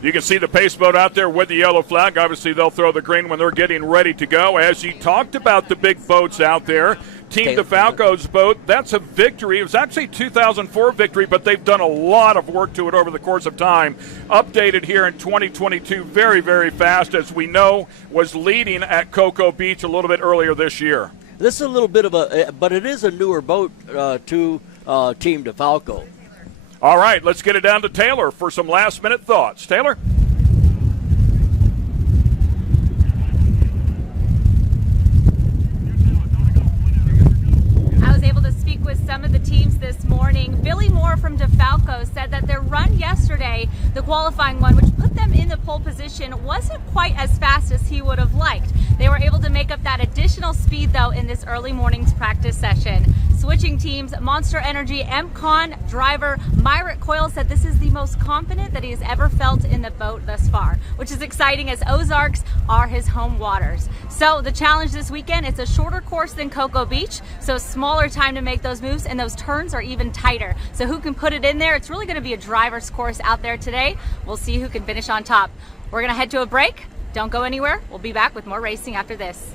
You can see the pace boat out there with the yellow flag. Obviously, they'll throw the green when they're getting ready to go. As you talked about the big boats out there, Team DeFalco's boat, that's a victory. It was actually a 2004 victory, but they've done a lot of work to it over the course of time. Updated here in 2022 very, very fast, as we know, was leading at Cocoa Beach a little bit earlier this year. This is a little bit of but it is a newer boat to Team DeFalco. All right, let's get it down to Taylor for some last-minute thoughts. Taylor? I was able to speak with some of the teams this morning. Billy Moore from DeFalco said that their run yesterday, the qualifying one, which put them in the pole position, wasn't quite as fast as he would have liked. They were able to make up that additional speed, though, in this early morning's practice session. Switching teams, Monster Energy MCon driver Myrick Coyle said this is the most confident that he has ever felt in the boat thus far, which is exciting as Ozarks are his home waters. So the challenge this weekend, it's a shorter course than Cocoa Beach, so a smaller time to make those moves, and those turns are even tighter. So who can put it in there? It's really going to be a driver's course out there today. We'll see who can finish on top. We're going to head to a break. Don't go anywhere. We'll be back with more racing after this.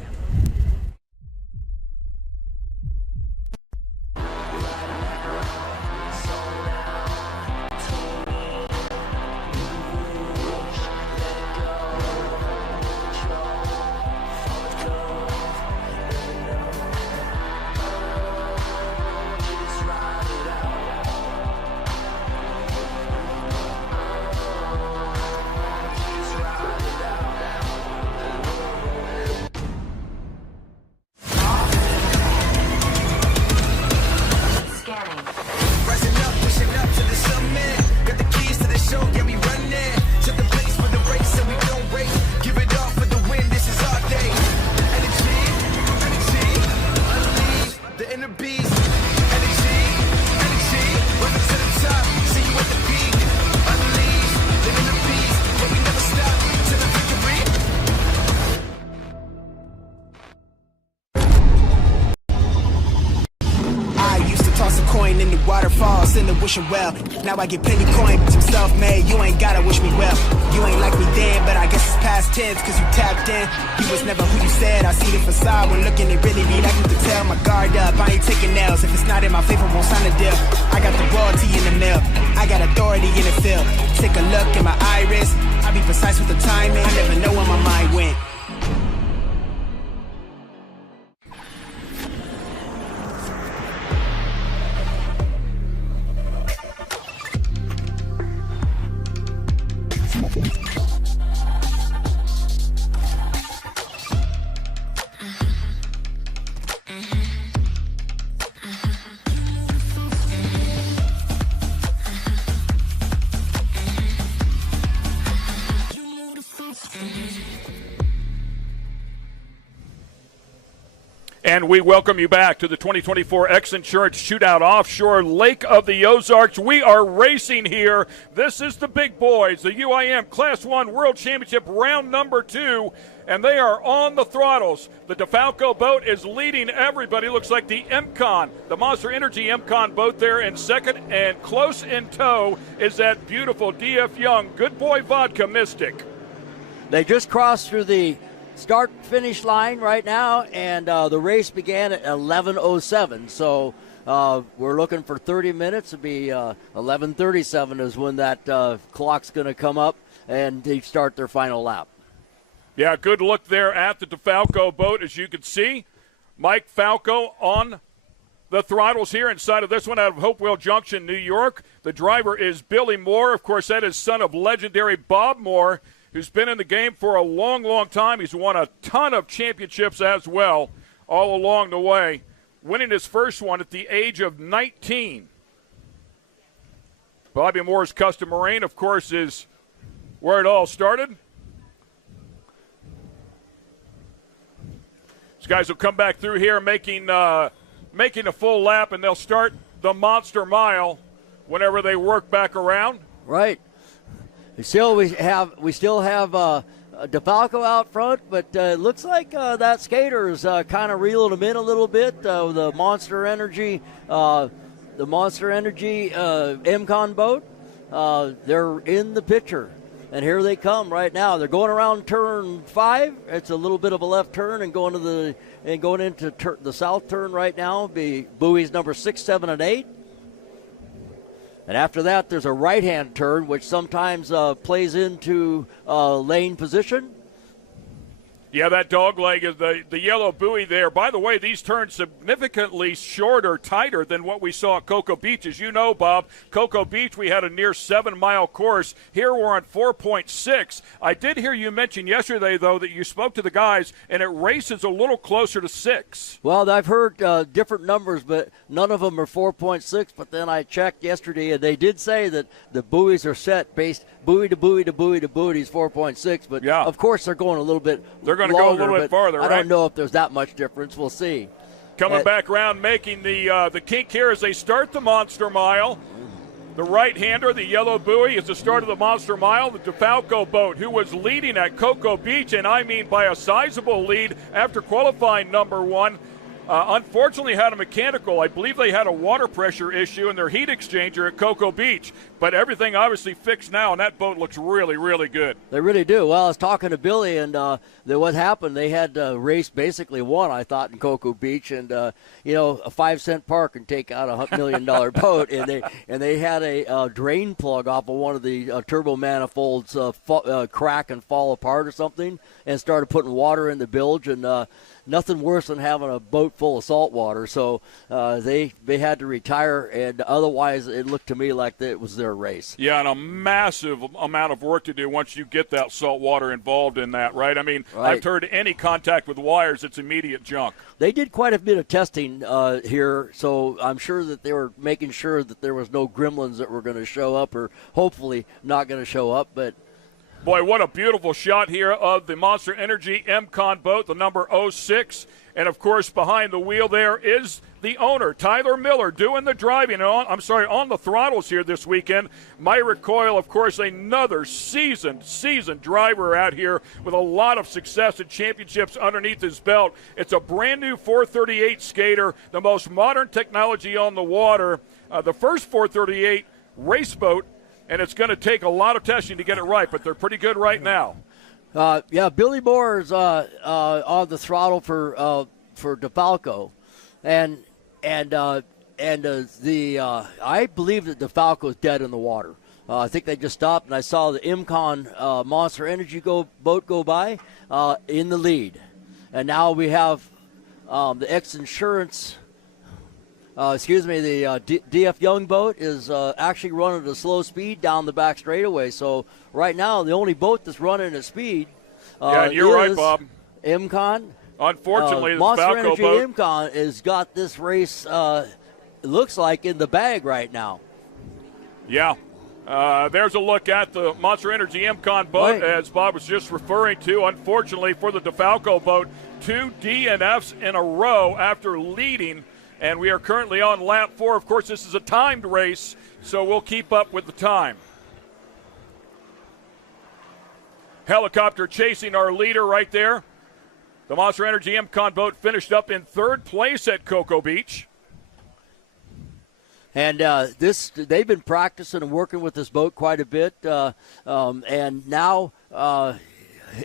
In the wishing well. Now I get plenty coin, but I'm self-made. You ain't gotta wish me well. You ain't like me then, but I guess it's past tense, cause you tapped in. You was never who you said. I see the facade when looking, it really be like you can tell. My guard up, I ain't taking nails. If it's not in my favor, won't sign a deal. I got the royalty in the mail. I got authority in the field. Take a look in my iris. I be precise with the timing. I never know where my mind went. And we welcome you back to the 2024 XInsurance Shootout Offshore, Lake of the Ozarks. We are racing here. This is the big boys, the UIM Class 1 World Championship round number 2, and they are on the throttles. The DeFalco boat is leading everybody. Looks like the MCon, the Monster Energy MCon boat there in second, and close in tow is that beautiful DF Young Good Boy Vodka Mystic. They just crossed through the start-finish line right now, and the race began at 11:07. So we're looking for 30 minutes. It'll be 11:37 is when that clock's going to come up, and they start their final lap. Yeah, good look there at the DeFalco boat, as you can see. Mike Falco on the throttles here inside of this one out of Hopewell Junction, New York. The driver is Billy Moore. Of course, that is son of legendary Bob Moore, who's been in the game for a long, long time. He's won a ton of championships as well all along the way, winning his first one at the age of 19. Bobby Moore's Custom Marine, of course, is where it all started. These guys will come back through here making a full lap, and they'll start the Monster Mile whenever they work back around. Right. We still have DeFalco out front, but it looks like that skater is kind of reeling him in a little bit. The Monster Energy MCon boat, they're in the picture, and here they come right now. They're going around turn 5. It's a little bit of a left turn, and going into the south turn right now. Be buoys number 6, 7, and 8. And after that, there's a right-hand turn, which sometimes plays into lane position. Yeah, that dog leg is the yellow buoy there. By the way, these turns significantly shorter, tighter than what we saw at Cocoa Beach. As you know, Bob, Cocoa Beach, we had a near 7-mile course. Here we're on 4.6. I did hear you mention yesterday, though, that you spoke to the guys, and it races a little closer to 6. Well, I've heard different numbers, but none of them are 4.6. But then I checked yesterday, and they did say that the buoys are set based buoy to buoy to buoy to buoy is 4.6. But, yeah, of course, they're going a little bit They're going to go a little bit farther, I right? don't know if there's that much difference. We'll see. Coming back around, making the kink here as they start the Monster Mile. The right-hander, the yellow buoy, is the start of the Monster Mile. The DeFalco boat, who was leading at Cocoa Beach, and I mean by a sizable lead after qualifying number 1, unfortunately had a mechanical. I believe they had a water pressure issue in their heat exchanger at Cocoa Beach. But everything obviously fixed now, and that boat looks really, really good. They really do. Well, I was talking to Billy, and what happened, they had race basically won, I thought, in Cocoa Beach. And, a 5-cent park can take out $1 million boat. And they had a drain plug off of one of the turbo manifolds crack and fall apart or something, and started putting water in the bilge. And nothing worse than having a boat full of salt water. So they had to retire, and otherwise it looked to me like it was their race. Yeah, and a massive amount of work to do once you get that salt water involved in that, right? I mean, right. I've heard any contact with wires, it's immediate junk. They did quite a bit of testing here, so I'm sure that they were making sure that there was no gremlins that were going to show up, or hopefully not going to show up. But boy, what a beautiful shot here of the Monster Energy MCon boat, the number 06. And, of course, behind the wheel there is the owner, Tyler Miller, doing the driving on the throttles here this weekend. Myra Coyle, of course, another seasoned driver out here with a lot of success and championships underneath his belt. It's a brand-new 438 skater, the most modern technology on the water, the first 438 race boat, and it's going to take a lot of testing to get it right, but they're pretty good right now. Billy Moore is on the throttle for DeFalco, and I believe that DeFalco is dead in the water. I think they just stopped, and I saw the MCon Monster Energy boat go by in the lead, and now we have the XInsurance. The DF Young boat is actually running at a slow speed down the back straightaway. So right now, the only boat that's running at speed you're right, Bob. MCon. Unfortunately, the Monster Falco Energy boat. MCon has got this race, it looks like, in the bag right now. Yeah. There's a look at the Monster Energy MCon boat, right, as Bob was just referring to. Unfortunately for the DeFalco boat, 2 DNFs in a row after leading, and we are currently on lap 4. Of course, this is a timed race, so we'll keep up with the time. Helicopter chasing our leader right there. The Monster Energy MCON boat finished up in 3rd place at Cocoa Beach. And they've been practicing and working with this boat quite a bit, and now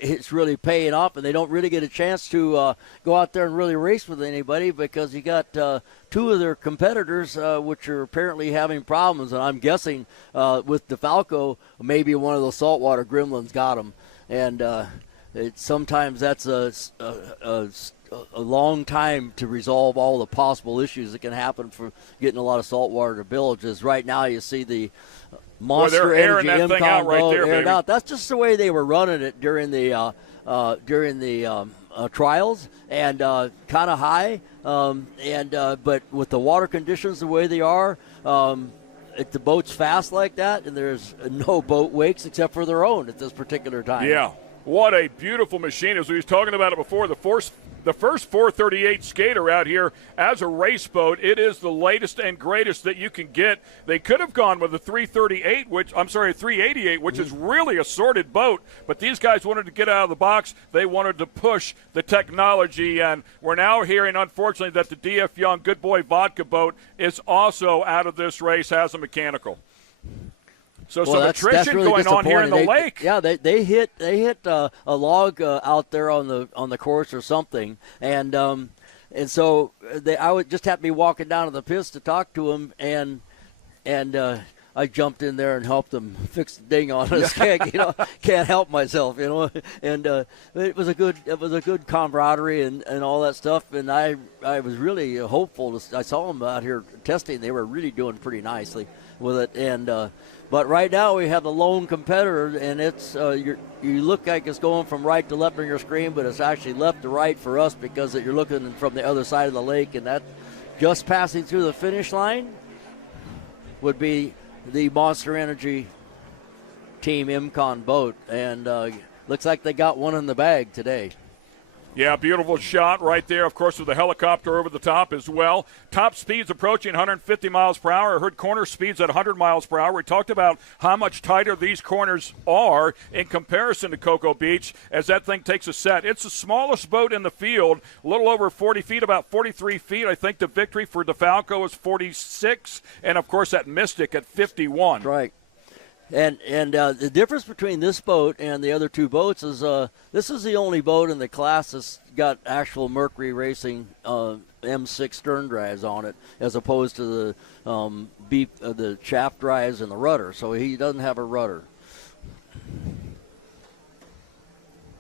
it's really paying off, and they don't really get a chance to go out there and really race with anybody because you got 2 of their competitors which are apparently having problems, and I'm guessing with DeFalco, maybe one of those saltwater gremlins got them, and sometimes that's a long time to resolve all the possible issues that can happen for getting a lot of saltwater to villages. Right now you see the Monster Energy MCON boat aired out. That's just the way they were running it during the trials, and kind of high. But with the water conditions the way they are, if the boat's fast like that, and there's no boat wakes except for their own at this particular time. Yeah, what a beautiful machine. As we was talking about it before, the first 438 skater out here as a race boat. It is the latest and greatest that you can get. They could have gone with a 388, 388, which is really a sorted boat, but these guys wanted to get out of the box. They wanted to push the technology, and we're now hearing, unfortunately, that the DF Young Good Boy Vodka boat is also out of this race, has a mechanical. So some attrition really going on here in the lake. Yeah, they hit a log out there on the course or something, and so I would just have to be walking down to the pits to talk to them, and I jumped in there and helped them fix the ding on his keg. Can't help myself, and it was a good camaraderie and all that stuff, and I was really hopeful. I saw them out here testing; they were really doing pretty nicely with it, and. But right now we have the lone competitor, and it's you look like it's going from right to left on your screen, but it's actually left to right for us because you're looking from the other side of the lake, and that just passing through the finish line would be the Monster Energy Team MCON boat, and looks like they got one in the bag today. Yeah, beautiful shot right there, of course, with the helicopter over the top as well. Top speeds approaching 150 miles per hour. I heard corner speeds at 100 miles per hour. We talked about how much tighter these corners are in comparison to Cocoa Beach as that thing takes a set. It's the smallest boat in the field, a little over 40 feet, about 43 feet. I think the victory for DeFalco is 46, and, of course, that Mystic at 51. Right. And the difference between this boat and the other 2 boats is this is the only boat in the class that's got actual Mercury Racing M6 stern drives on it, as opposed to the shaft drives and the rudder. So he doesn't have a rudder.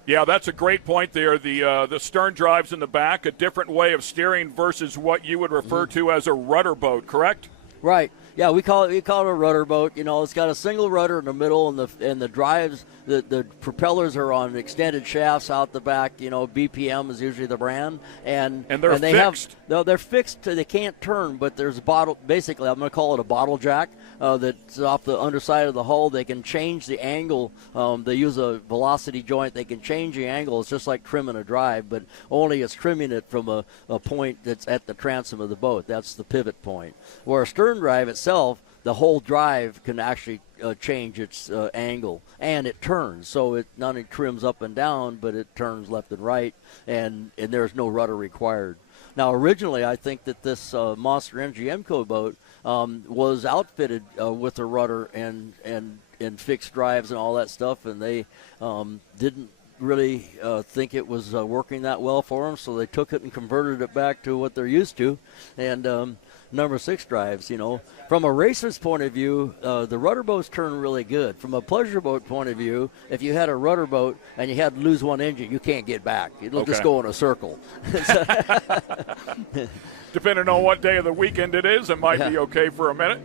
Yeah, that's a great point there. The stern drives in the back, a different way of steering versus what you would refer to as a rudder boat, correct? Right. Yeah, we call it a rudder boat. It's got a single rudder in the middle, and the drives, the propellers are on extended shafts out the back. BPM is usually the brand, and they fixed. They're fixed. They can't turn, but there's a bottle. Basically, I'm going to call it a bottle jack that's off the underside of the hull. They can change the angle. They use a velocity joint. They can change the angle. It's just like trimming a drive, but only it's trimming it from a point that's at the transom of the boat. That's the pivot point. Where a stern drive itself, the whole drive can actually change its angle, and it turns. So it not only trims up and down, but it turns left and right, and there's no rudder required. Now, originally, I think that this Monster Energy MCO boat was outfitted with a rudder and fixed drives and all that stuff, and they didn't really think it was working that well for them, so they took it and converted it back to what they're used to, and number 6 drives. From a racer's point of view, the rudder boats turn really good. From a pleasure boat point of view, if you had a rudder boat and you had to lose one engine, you can't get back. It'll just go in a circle. Depending on what day of the weekend it is, it might be okay for a minute.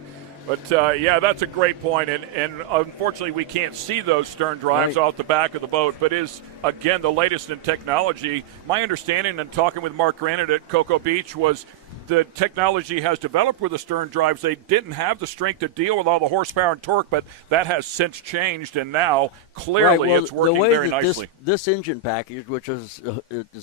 But, yeah, that's a great point. And unfortunately, we can't see those stern drives off the back of the boat, but is, again, the latest in technology. My understanding and talking with Mark Granite at Cocoa Beach was the technology has developed with the stern drives. They didn't have the strength to deal with all the horsepower and torque, but that has since changed, and now clearly it's working very nicely. This engine package, which is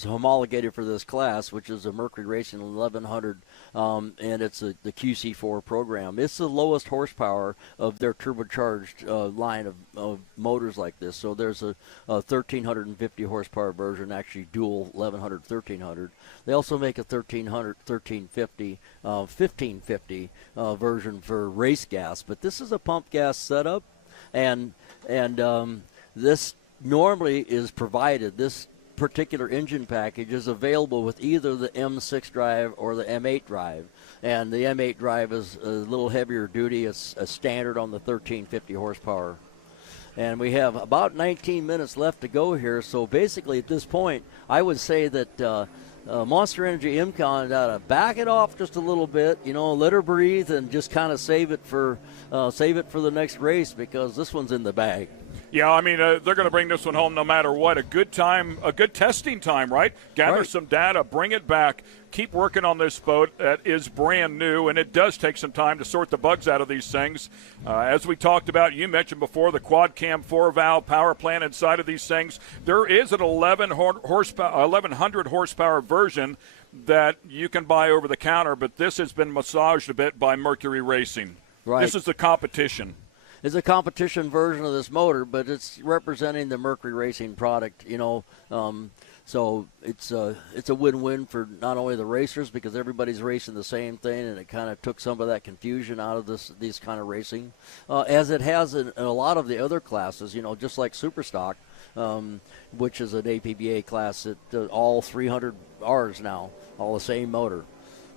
homologated for this class, which is a Mercury Racing 1100, and it's the QC4 program. It's the lowest horsepower of their turbocharged line of motors like this. So there's a 1350 horsepower version, actually dual 1100, 1300. They also make a 1300, 1350, 1550 version for race gas, but this is a pump gas setup, and this normally is provided. This particular engine package is available with either the M6 drive or the M8 drive, and the M8 drive is a little heavier duty. It's a standard on the 1350 horsepower. And we have about 19 minutes left to go here, so basically at this point I would say that Monster Energy MCon ought to back it off just a little bit, let her breathe and just kind of save it for the next race, because this one's in the bag. Yeah, I mean, they're going to bring this one home no matter what. A good time, a good testing time, right? Gather some data, bring it back, keep working on this boat that is brand new, and it does take some time to sort the bugs out of these things. As we talked about, you mentioned before, the quad cam 4-valve power plant inside of these things. There is an 1100 horsepower version that you can buy over the counter, but this has been massaged a bit by Mercury Racing. Right. This is the competition. It's a competition version of this motor, but it's representing the Mercury Racing product, so it's a win-win for not only the racers, because everybody's racing the same thing, and it kind of took some of that confusion out of these kind of racing, as it has in a lot of the other classes, just like Superstock, which is an APBA class that all 300 Rs now, all the same motor.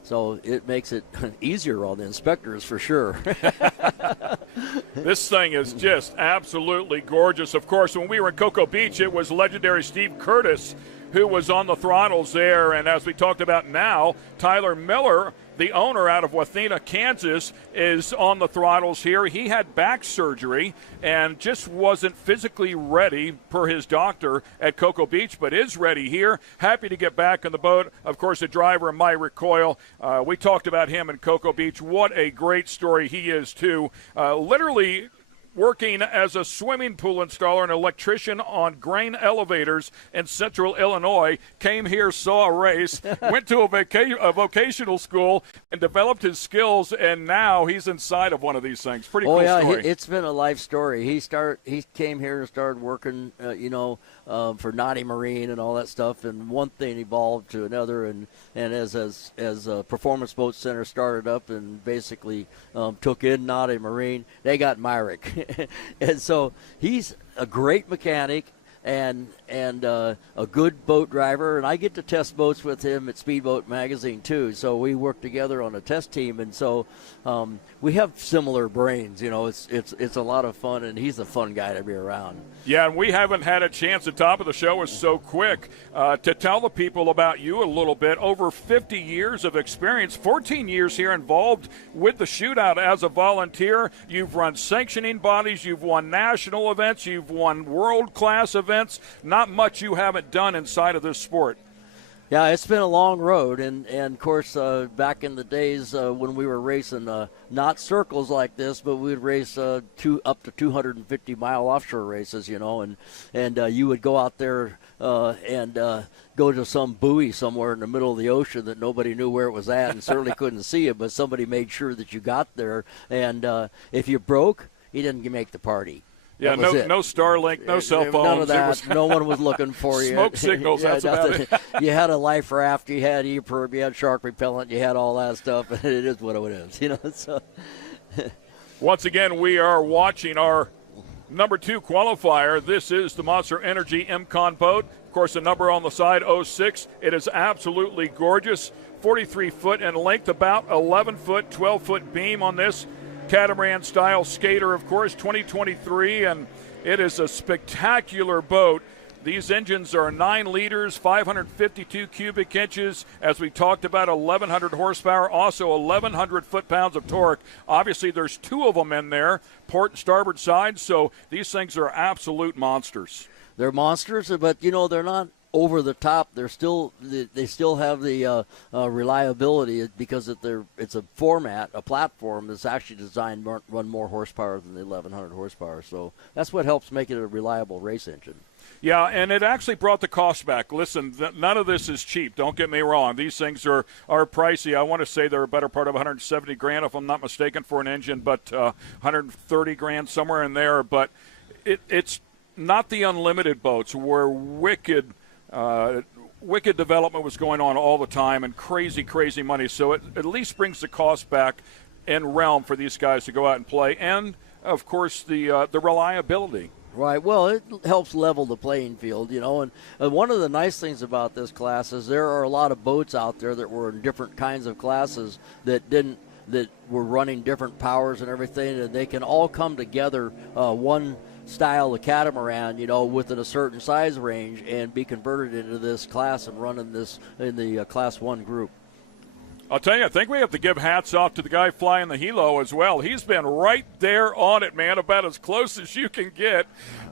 So it makes it easier on the inspectors for sure. This thing is just absolutely gorgeous. Of course, when we were in Cocoa Beach, it was legendary Steve Curtis who was on the throttles there. And as we talked about now, Tyler Miller, the owner out of Wathena, Kansas, is on the throttles here. He had back surgery and just wasn't physically ready per his doctor at Cocoa Beach, but is ready here. Happy to get back on the boat. Of course, the driver, Mike Recoil. We talked about him in Cocoa Beach. What a great story he is, too. Literally working as a swimming pool installer and electrician on grain elevators in central Illinois, came here, saw a race, went to a vocational school, and developed his skills, and now he's inside of one of these things. Pretty cool story. It's been a life story. He came here and started working, for Naughty Marine and all that stuff, and one thing evolved to another, and as Performance Boat Center started up and basically took in Naughty Marine, they got Myrick. And so he's a great mechanic and a good boat driver, and I get to test boats with him at Speedboat Magazine too. So we work together on a test team, and so we have similar brains. It's a lot of fun, and he's a fun guy to be around. Yeah, and we haven't had a chance. The top of the show is so quick to tell the people about you a little bit. Over 50 years of experience, 14 years here involved with the Shootout as a volunteer. You've run sanctioning bodies, you've won national events, you've won world-class events. Not much you haven't done inside of this sport. Yeah, it's been a long road, and of course, back in the days when we were racing, not circles like this, but we'd race up to 250-mile offshore races, and you would go out there and go to some buoy somewhere in the middle of the ocean that nobody knew where it was at and certainly couldn't see it, but somebody made sure that you got there, and if you broke, you didn't make the party. Yeah, no Starlink, no cell phones. None of that. No one was looking for you. Smoke signals, that's about it. You had a life raft, you had EPIRB, you had shark repellent, you had all that stuff, and it is what it is. So. Once again, we are watching our number 2 qualifier. This is the Monster Energy MCon boat. Of course, the number on the side, 06. It is absolutely gorgeous. 43 foot in length, about 11 foot, 12-foot beam on this catamaran-style skater, of course, 2023, and it is a spectacular boat. These engines are 9 liters, 552 cubic inches. As we talked about, 1,100 horsepower, also 1,100 foot-pounds of torque. Obviously, there's 2 of them in there, port and starboard side, so these things are absolute monsters. They're monsters, but, they're not over the top. They still have the reliability because it's a platform that's actually designed to run more horsepower than the 1100 horsepower. So that's what helps make it a reliable race engine. Yeah, and it actually brought the cost back. Listen, none of this is cheap. Don't get me wrong. These things are pricey. I want to say they're a better part of $170,000 if I'm not mistaken for an engine, but $130,000 somewhere in there. But it's not the unlimited boats where wicked development was going on all the time and crazy money. So it at least brings the cost back in realm for these guys to go out and play, and of course the reliability. Right. Well, it helps level the playing field, and one of the nice things about this class is there are a lot of boats out there that were in different kinds of classes that were running different powers and everything, and they can all come together one style of catamaran, within a certain size range and be converted into this class and running this in the Class 1 group. I'll tell you, I think we have to give hats off to the guy flying the helo as well. He's been right there on it, man, about as close as you can get.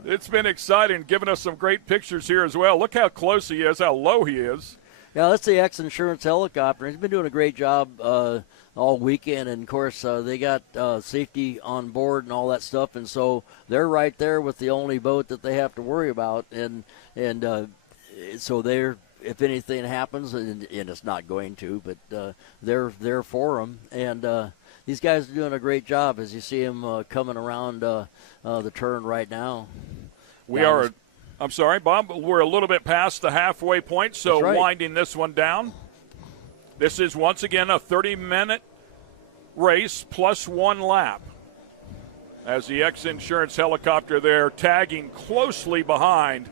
It's been exciting, giving us some great pictures here as well. Look how close he is, how low he is. Yeah, that's the XInsurance helicopter. He's been doing a great job all weekend, and of course they got safety on board and all that stuff, and so they're right there with the only boat that they have to worry about, and so they're, if anything happens, and it's not going to, but they're there for them. And these guys are doing a great job as you see them coming around the turn right now. I'm sorry, Bob, we're a little bit past the halfway point, so right. Winding this one down. This is, once again, a 30-minute race plus one lap. As the XInsurance helicopter there tagging closely behind,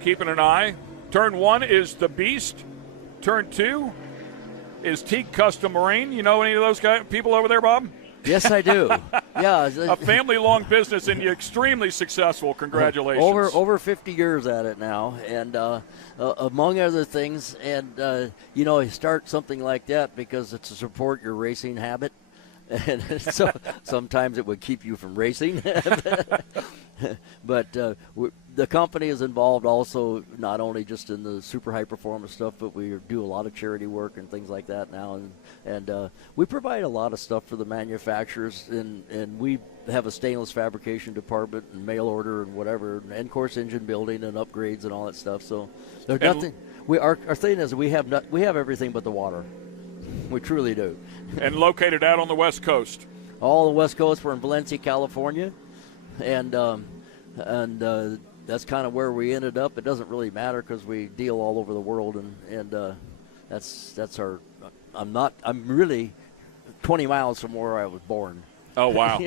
keeping an eye. Turn 1 is the Beast. Turn 2 is Teak Custom Marine. You know any of those people over there, Bob? Yes, I do. Yeah, a family-long business and you're extremely successful. Congratulations. Over 50 years at it now, and among other things, and you start something like that because it's to support your racing habit. And so sometimes it would keep you from racing. But the company is involved also not only just in the super high performance stuff, but we do a lot of charity work and things like that now. And we provide a lot of stuff for the manufacturers, and we have a stainless fabrication department and mail order and whatever, and of course engine building and upgrades and all that stuff. So there's nothing. Our thing is we have everything but the water. We truly do. And located out on the West Coast. All the West Coast. We're in Valencia, California, and that's kind of where we ended up. It doesn't really matter because we deal all over the world, and that's our. I'm really 20 miles from where I was born. Oh wow.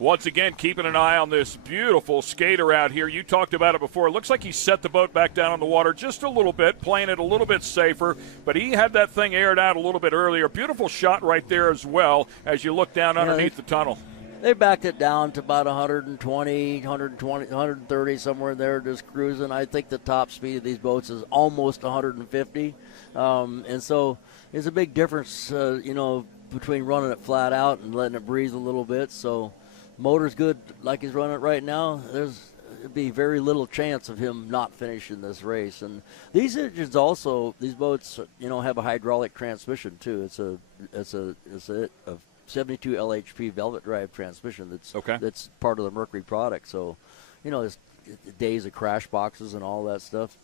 Once again, keeping an eye on this beautiful skater out here. You talked about it before. It looks like he set the boat back down on the water just a little bit, playing it a little bit safer, but he had that thing aired out a little bit earlier. Beautiful shot right there as well as you look down underneath the tunnel. They backed it down to about 130, somewhere there, just cruising. I think the top speed of these boats is almost 150. And so there's a big difference, between running it flat out and letting it breathe a little bit. So motor's good like he's running it right now. There'd be very little chance of him not finishing this race. And these engines also, these boats, have a hydraulic transmission too. It's a 72 LHP velvet drive transmission that's part of the Mercury product. So, there's days of crash boxes and all that stuff.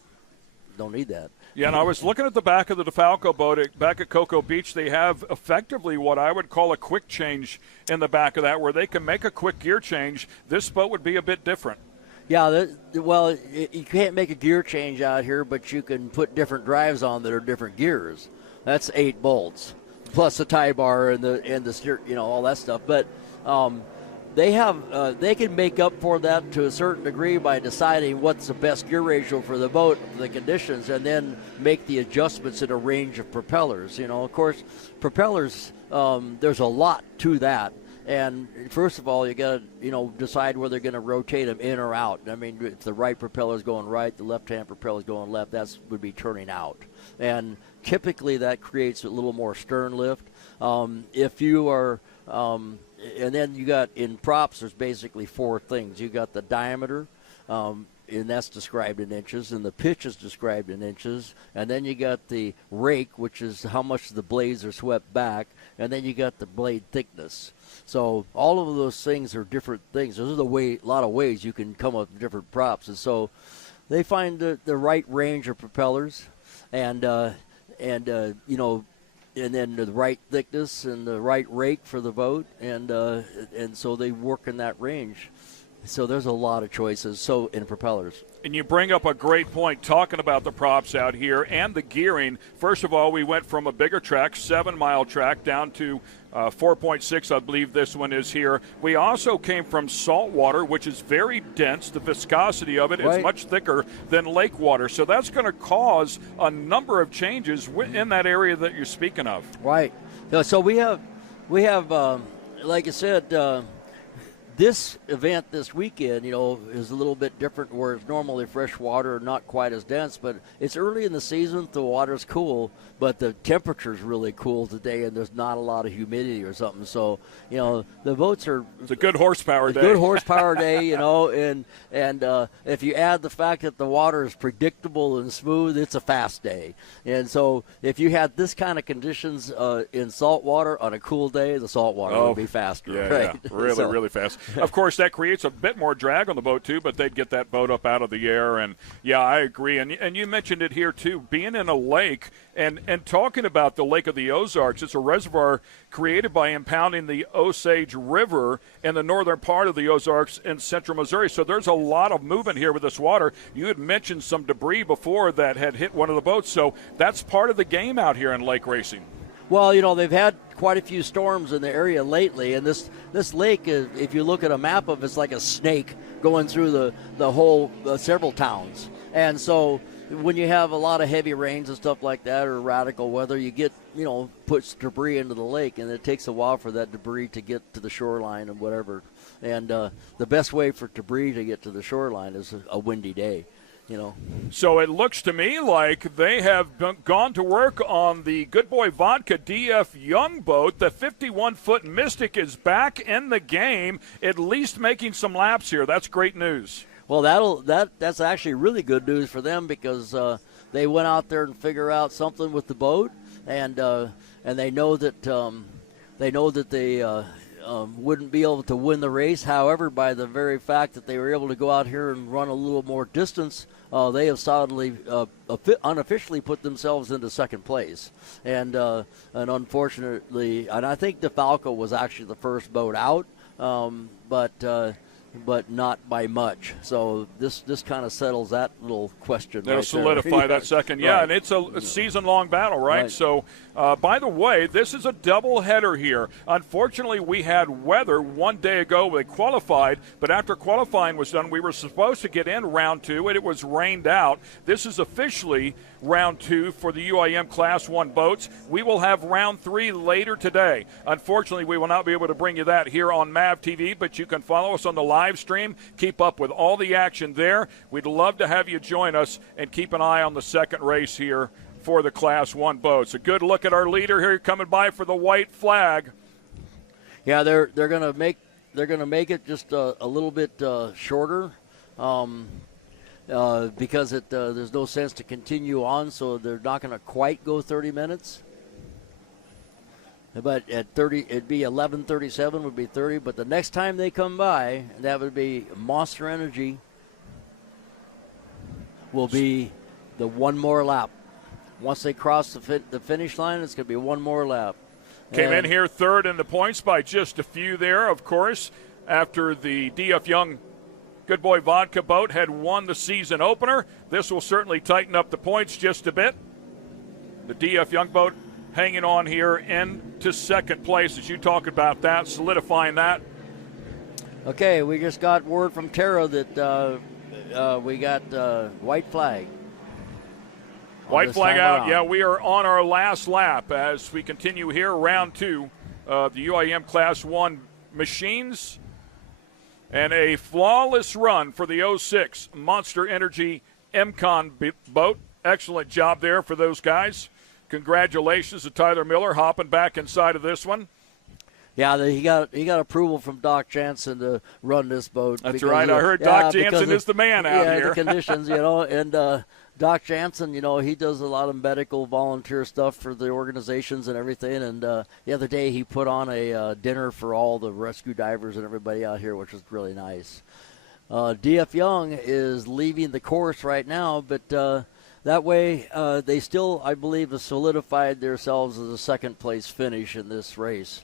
Don't need that. Yeah, and I was looking at the back of the DeFalco boat back at Cocoa Beach. They have effectively what I would call a quick change in the back of that, where they can make a quick gear change. This boat would be a bit different. Yeah, you can't make a gear change out here, but you can put different drives on that are different gears. That's 8 bolts, plus the tie bar and the steer, all that stuff. But they can make up for that to a certain degree by deciding what's the best gear ratio for the boat, the conditions, and then make the adjustments in a range of propellers. Of course, propellers, there's a lot to that. And first of all, you got to, decide whether they're going to rotate them in or out. I mean, if the right propeller is going right, the left-hand propeller is going left, that would be turning out. And typically that creates a little more stern lift. If you are, and then you got in props, there's basically 4 things. You got the diameter, and that's described in inches, and the pitch is described in inches, and then you got the rake, which is how much the blades are swept back, and then you got the blade thickness. So all of those things are different things. There's a lot of ways you can come up with different props, and so they find the right range of propellers, and you know, and then the right thickness and the right rake for the boat, and so they work in that range. So there's a lot of choices in propellers. And you bring up a great point talking about the props out here and the gearing. First of all, we went from a bigger track, 7-mile track, down to 4.6, I believe this one is here. We also came from salt water, which is very dense. The viscosity of it is much thicker than lake water. So that's going to cause a number of changes in that area that you're speaking of. Right. So we have like I said, this event this weekend, you know, is a little bit different where it's normally fresh water, not quite as dense, but it's early in the season, the water's cool, but the temperature's really cool today and there's not a lot of humidity or something. So, you know, the boats are... It's a good horsepower day. Good horsepower day, you know, and if you add the fact that the water is predictable and smooth, it's a fast day. And so if you had this kind of conditions in salt water on a cool day, the salt water would be faster. Yeah, right? yeah. Really, really fast. Of course, that creates a bit more drag on the boat, too, but they'd get that boat up out of the air. And, yeah, I agree. And you mentioned it here, too, being in a lake and talking about the Lake of the Ozarks. It's a reservoir created by impounding the Osage River in the northern part of the Ozarks in central Missouri. So there's a lot of movement here with this water. You had mentioned some debris before that had hit one of the boats. So that's part of the game out here in lake racing. Well, you know, they've had quite a few storms in the area lately, and this lake, if you look at a map of it, it's like a snake going through the whole several towns. And so when you have a lot of heavy rains and stuff like that or radical weather, you get, you know, puts debris into the lake, and it takes a while for that debris to get to the shoreline and whatever. And the best way for debris to get to the shoreline is a windy day. You know. So it looks to me like they have gone to work on the Good Boy Vodka DF Young boat. The 51-foot Mystic is back in the game, at least making some laps here. That's great news. Well, that's actually really good news for them because they went out there and figure out something with the boat, and they know that they wouldn't be able to win the race. However, by the very fact that they were able to go out here and run a little more distance, they have solidly, unofficially put themselves into second place. And unfortunately, and I think DeFalco was actually the first boat out, but not by much. So this kind of settles that little question. They'll right solidify there. that second. Yeah, Right. and it's a season-long battle, right? So, by the way, this is a double-header here. Unfortunately, we had weather one day ago. They qualified, but after qualifying was done, we were supposed to get in round 2, and it was rained out. This is officially round 2 for the UIM Class 1 boats. We will have round 3 later today. Unfortunately, we will not be able to bring you that here on MAV TV, but you can follow us on the live stream. Keep up with all the action there. We'd love to have you join us and keep an eye on the second race here for the Class 1 boats. A good look at our leader here coming by for the white flag. Yeah, they're gonna make it just a little bit shorter. Because there's no sense to continue on, so they're not going to quite go 30 minutes. But at 30, it'd be 11:37 would be 30. But the next time they come by, that would be Monster Energy. Will be the one more lap. Once they cross the finish line, it's going to be one more lap. Came in here third in the points by just a few there, of course, after the DF Young Good Boy Vodka boat had won the season opener. This will certainly tighten up the points just a bit. The DF Young boat hanging on here into second place as you talk about that, solidifying that. Okay, we just got word from Tara that we got white flag. White flag out. Yeah, we are on our last lap as we continue here, round 2 of the UIM Class 1 machines. And a flawless run for the 06 Monster Energy MCON boat. Excellent job there for those guys. Congratulations to Tyler Miller hopping back inside of this one. Yeah, he got approval from Doc Jansen to run this boat. That's right. I heard Doc Jansen is the man out here. The conditions, and Doc Jansen, he does a lot of medical volunteer stuff for the organizations and everything. And the other day he put on a dinner for all the rescue divers and everybody out here, which was really nice. D.F. Young is leaving the course right now, but that way they still, I believe, have solidified themselves as a second-place finish in this race.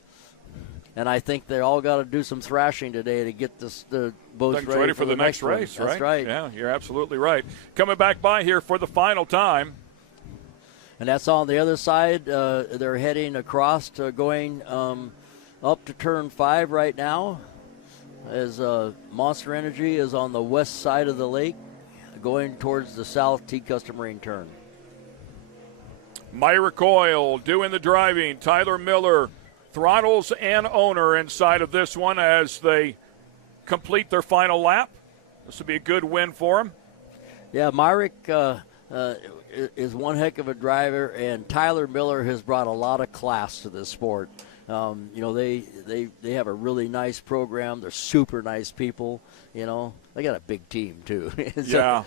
And I think they all got to do some thrashing today to get the boats ready for the next race, right? That's right. Yeah, you're absolutely right. Coming back by here for the final time. And that's on the other side. They're heading across to going up to turn 5 right now, as Monster Energy is on the west side of the lake, going towards the south T-Custom Marine turn. Myra Coyle doing the driving. Tyler Miller, throttles and owner inside of this one as they complete their final lap. This will be a good win for them. Yeah, Myrick is one heck of a driver, and Tyler Miller has brought a lot of class to this sport. They have a really nice program. They're super nice people. They got a big team too. Yeah,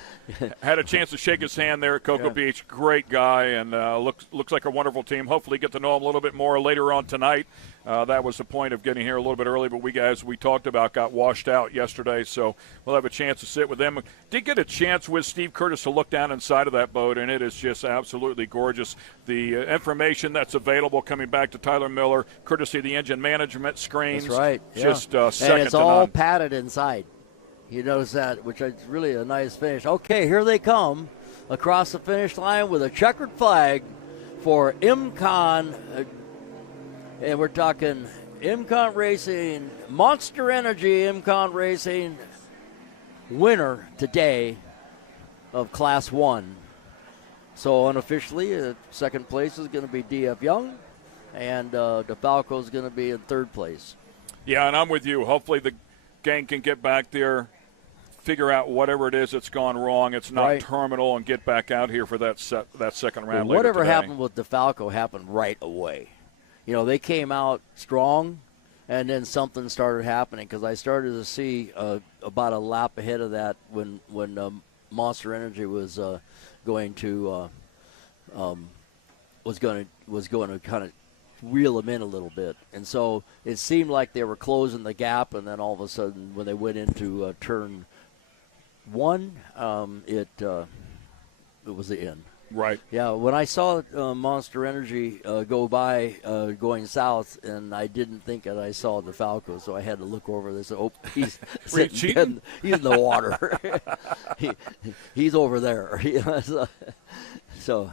had a chance to shake his hand there at Cocoa Beach. Great guy, and looks like a wonderful team. Hopefully, get to know him a little bit more later on tonight. That was the point of getting here a little bit early, but we talked about got washed out yesterday, so we'll have a chance to sit with them. Did get a chance with Steve Curtis to look down inside of that boat, and it is just absolutely gorgeous. The information that's available coming back to Tyler Miller, courtesy of the engine management screens. That's right. Just second and it's to all none. padded inside. You notice that, which is really a nice finish. Okay, here they come across the finish line with a checkered flag for IMCON. And we're talking IMCON Racing, Monster Energy IMCON Racing winner today of Class 1. So unofficially, second place is going to be D.F. Young, and DeFalco is going to be in third place. Yeah, and I'm with you. Hopefully the gang can get back there, figure out whatever it is that's gone wrong. It's not terminal, and get back out here for that second round. Well, whatever later today. happened with DeFalco happened right away. They came out strong, and then something started happening, because I started to see about a lap ahead of that when Monster Energy was going to kind of reel them in a little bit, and so it seemed like they were closing the gap, and then all of a sudden when they went into turn 1, it was the end. Right. Yeah, when I saw Monster Energy go by going south, and I didn't think that I saw DeFalco, so I had to look over this. Oh, he's he's in the water. he's over there. So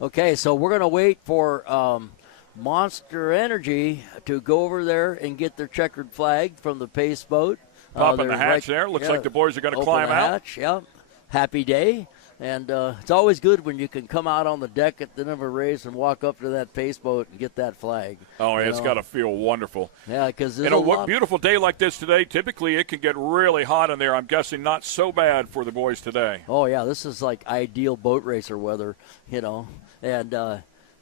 okay, so we're going to wait for Monster Energy to go over there and get their checkered flag from the pace boat. Popping the hatch there. Looks like the boys are going to climb out. Hatch, yeah. Happy day. And it's always good when you can come out on the deck at the end of a race and walk up to that pace boat and get that flag. Oh, it's got to feel wonderful. Yeah, because what beautiful day like this today, typically it can get really hot in there. I'm guessing not so bad for the boys today. Oh, yeah, this is like ideal boat racer weather, and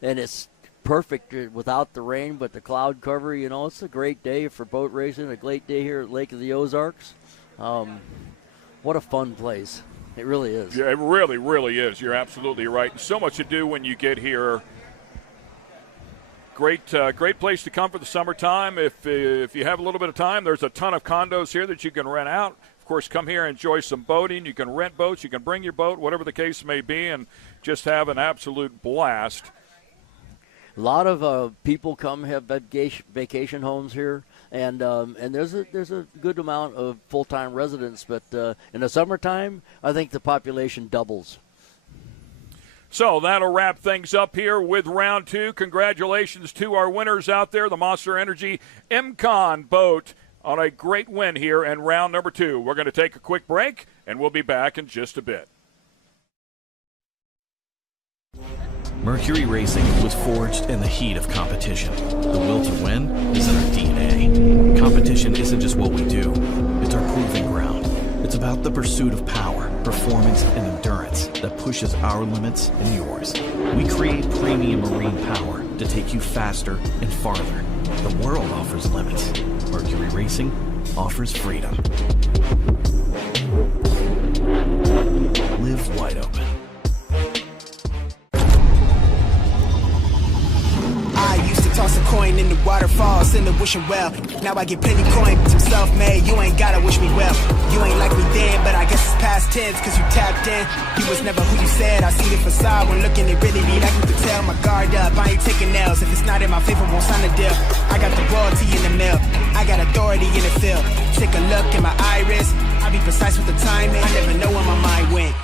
it's perfect without the rain, but the cloud cover, it's a great day for boat racing, a great day here at Lake of the Ozarks. What a fun place. It really is. Yeah, it really, really is. You're absolutely right. So much to do when you get here. Great place to come for the summertime. If you have a little bit of time, there's a ton of condos here that you can rent out. Of course, come here and enjoy some boating. You can rent boats. You can bring your boat, whatever the case may be, and just have an absolute blast. A lot of people come have vacation homes here, and there's a good amount of full-time residents. But in the summertime, I think the population doubles. So that'll wrap things up here with round 2. Congratulations to our winners out there, the Monster Energy IMCON boat, on a great win here in round number 2. We're going to take a quick break, and we'll be back in just a bit. Mercury Racing was forged in the heat of competition. The will to win is in our DNA. Competition isn't just what we do, it's our proving ground. It's about the pursuit of power, performance, and endurance that pushes our limits and yours. We create premium marine power to take you faster and farther. The world offers limits. Mercury Racing offers freedom. Live wide open. I used to toss a coin in the waterfalls in the wishing well. Now I get penny coins, I'm self-made, you ain't gotta wish me well. You ain't like me then, but I guess it's past tense, cause you tapped in. You was never who you said, I see the facade when looking it really be like you could tell. My guard up, I ain't taking L's, if it's not in my favor, won't sign a deal. I got the royalty in the mail, I got authority in the field. Take a look in my iris, I be precise with the timing, I never know where my mind went.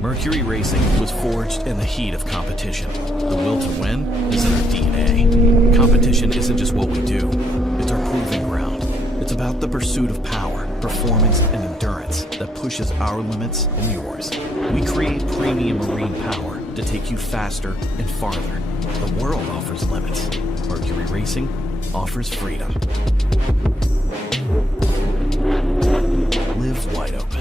Mercury Racing was forged in the heat of competition. The will to win is in our DNA. Competition isn't just what we do, it's our proving ground. It's about the pursuit of power, performance, and endurance that pushes our limits and yours. We create premium marine power to take you faster and farther. The world offers limits. Mercury Racing offers freedom. Live wide open.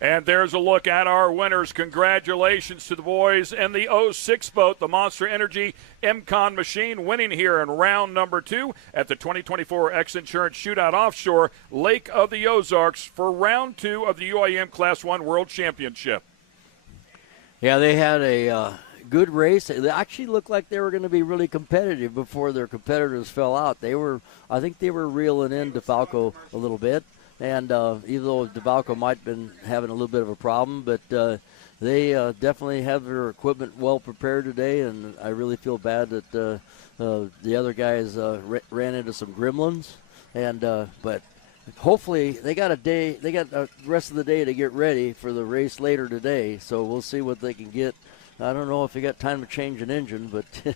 And there's a look at our winners. Congratulations to the boys in the 06 boat, the Monster Energy MCon machine, winning here in round number 2 at the 2024 XInsurance Shootout Offshore, Lake of the Ozarks, for round 2 of the UIM Class 1 World Championship. Yeah, they had a good race. They actually looked like they were going to be really competitive before their competitors fell out. I think they were reeling in DeFalco a little bit. And even though DeFalco might have been having a little bit of a problem, but they definitely have their equipment well prepared today, and I really feel bad that the other guys ran into some gremlins. But hopefully they got the rest of the day to get ready for the race later today, so we'll see what they can get. I don't know if they got time to change an engine, but you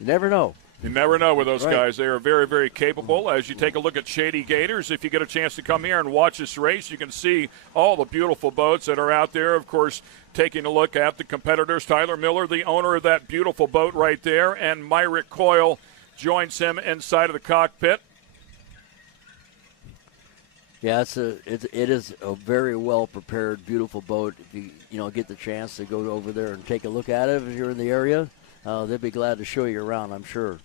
never know. You never know with those guys. They are very, very capable. As you take a look at Shady Gators, if you get a chance to come here and watch this race, you can see all the beautiful boats that are out there. Of course, taking a look at the competitors, Tyler Miller, the owner of that beautiful boat right there, and Myrick Coyle joins him inside of the cockpit. Yeah, it is a very well prepared, beautiful boat. If you get the chance to go over there and take a look at it if you're in the area, they'd be glad to show you around, I'm sure.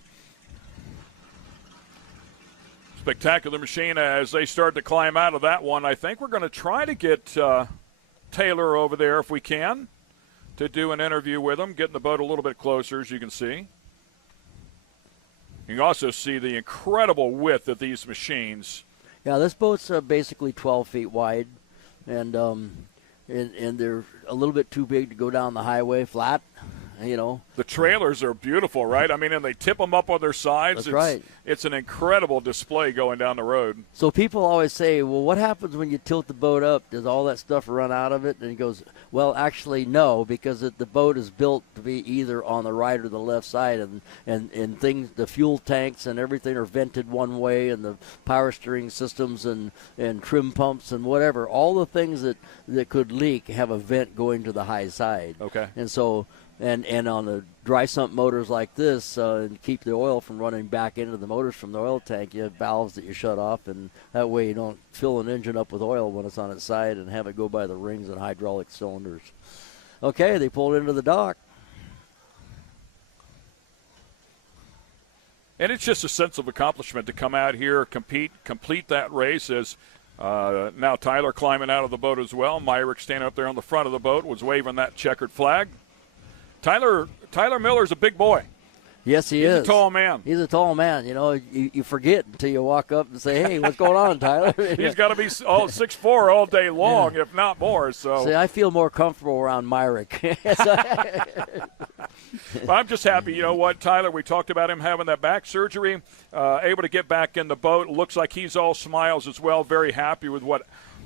Spectacular machine as they start to climb out of that one. I think we're going to try to get Taylor over there if we can to do an interview with him, getting the boat a little bit closer, as you can see. You can also see the incredible width of these machines. Yeah, this boat's basically 12 feet wide, and they're a little bit too big to go down the highway flat. The trailers are beautiful, right? I mean, and they tip them up on their sides. That's right. It's an incredible display going down the road. So people always say, well, what happens when you tilt the boat up? Does all that stuff run out of it? And he goes, well, actually, no, because the boat is built to be either on the right or the left side, and things, the fuel tanks and everything are vented one way, and the power steering systems and trim pumps and whatever, all the things that could leak have a vent going to the high side. Okay. And so... And on the dry sump motors like this, and keep the oil from running back into the motors from the oil tank, you have valves that you shut off, and that way you don't fill an engine up with oil when it's on its side and have it go by the rings and hydraulic cylinders. Okay, they pulled into the dock. And it's just a sense of accomplishment to come out here, complete that race as Now Tyler climbing out of the boat as well. Myrick standing up there on the front of the boat was waving that checkered flag. Tyler Miller's a big boy. Yes, he is. He's a tall man. He's a tall man. You know, you forget until you walk up and say, "Hey, what's going on, Tyler?" He's got to be 6'4" all day long, if not more. So see, I feel more comfortable around Myrick. I'm just happy. You know what, Tyler? We talked about him having that back surgery, able to get back in the boat. Looks like he's all smiles as well. Very happy with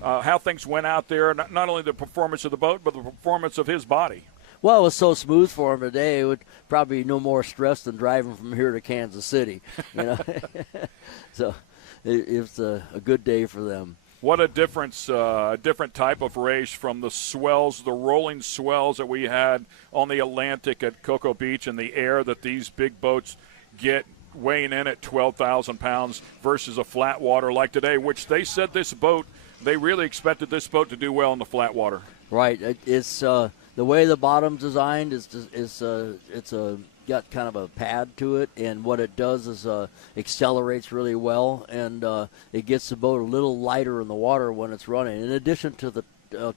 how things went out there. Not only the performance of the boat, but the performance of his body. Well, it was so smooth for him today. It would probably be no more stress than driving from here to Kansas City. You know, so it was a good day for them. What a difference, a different type of race from the swells, the rolling swells that we had on the Atlantic at Cocoa Beach, and the air that these big boats get weighing in at 12,000 pounds versus a flat water like today, which they said they really expected this boat to do well in the flat water. Right. It's the way the bottom's designed it's got kind of a pad to it, and what it does is accelerates really well, and it gets the boat a little lighter in the water when it's running. In addition to the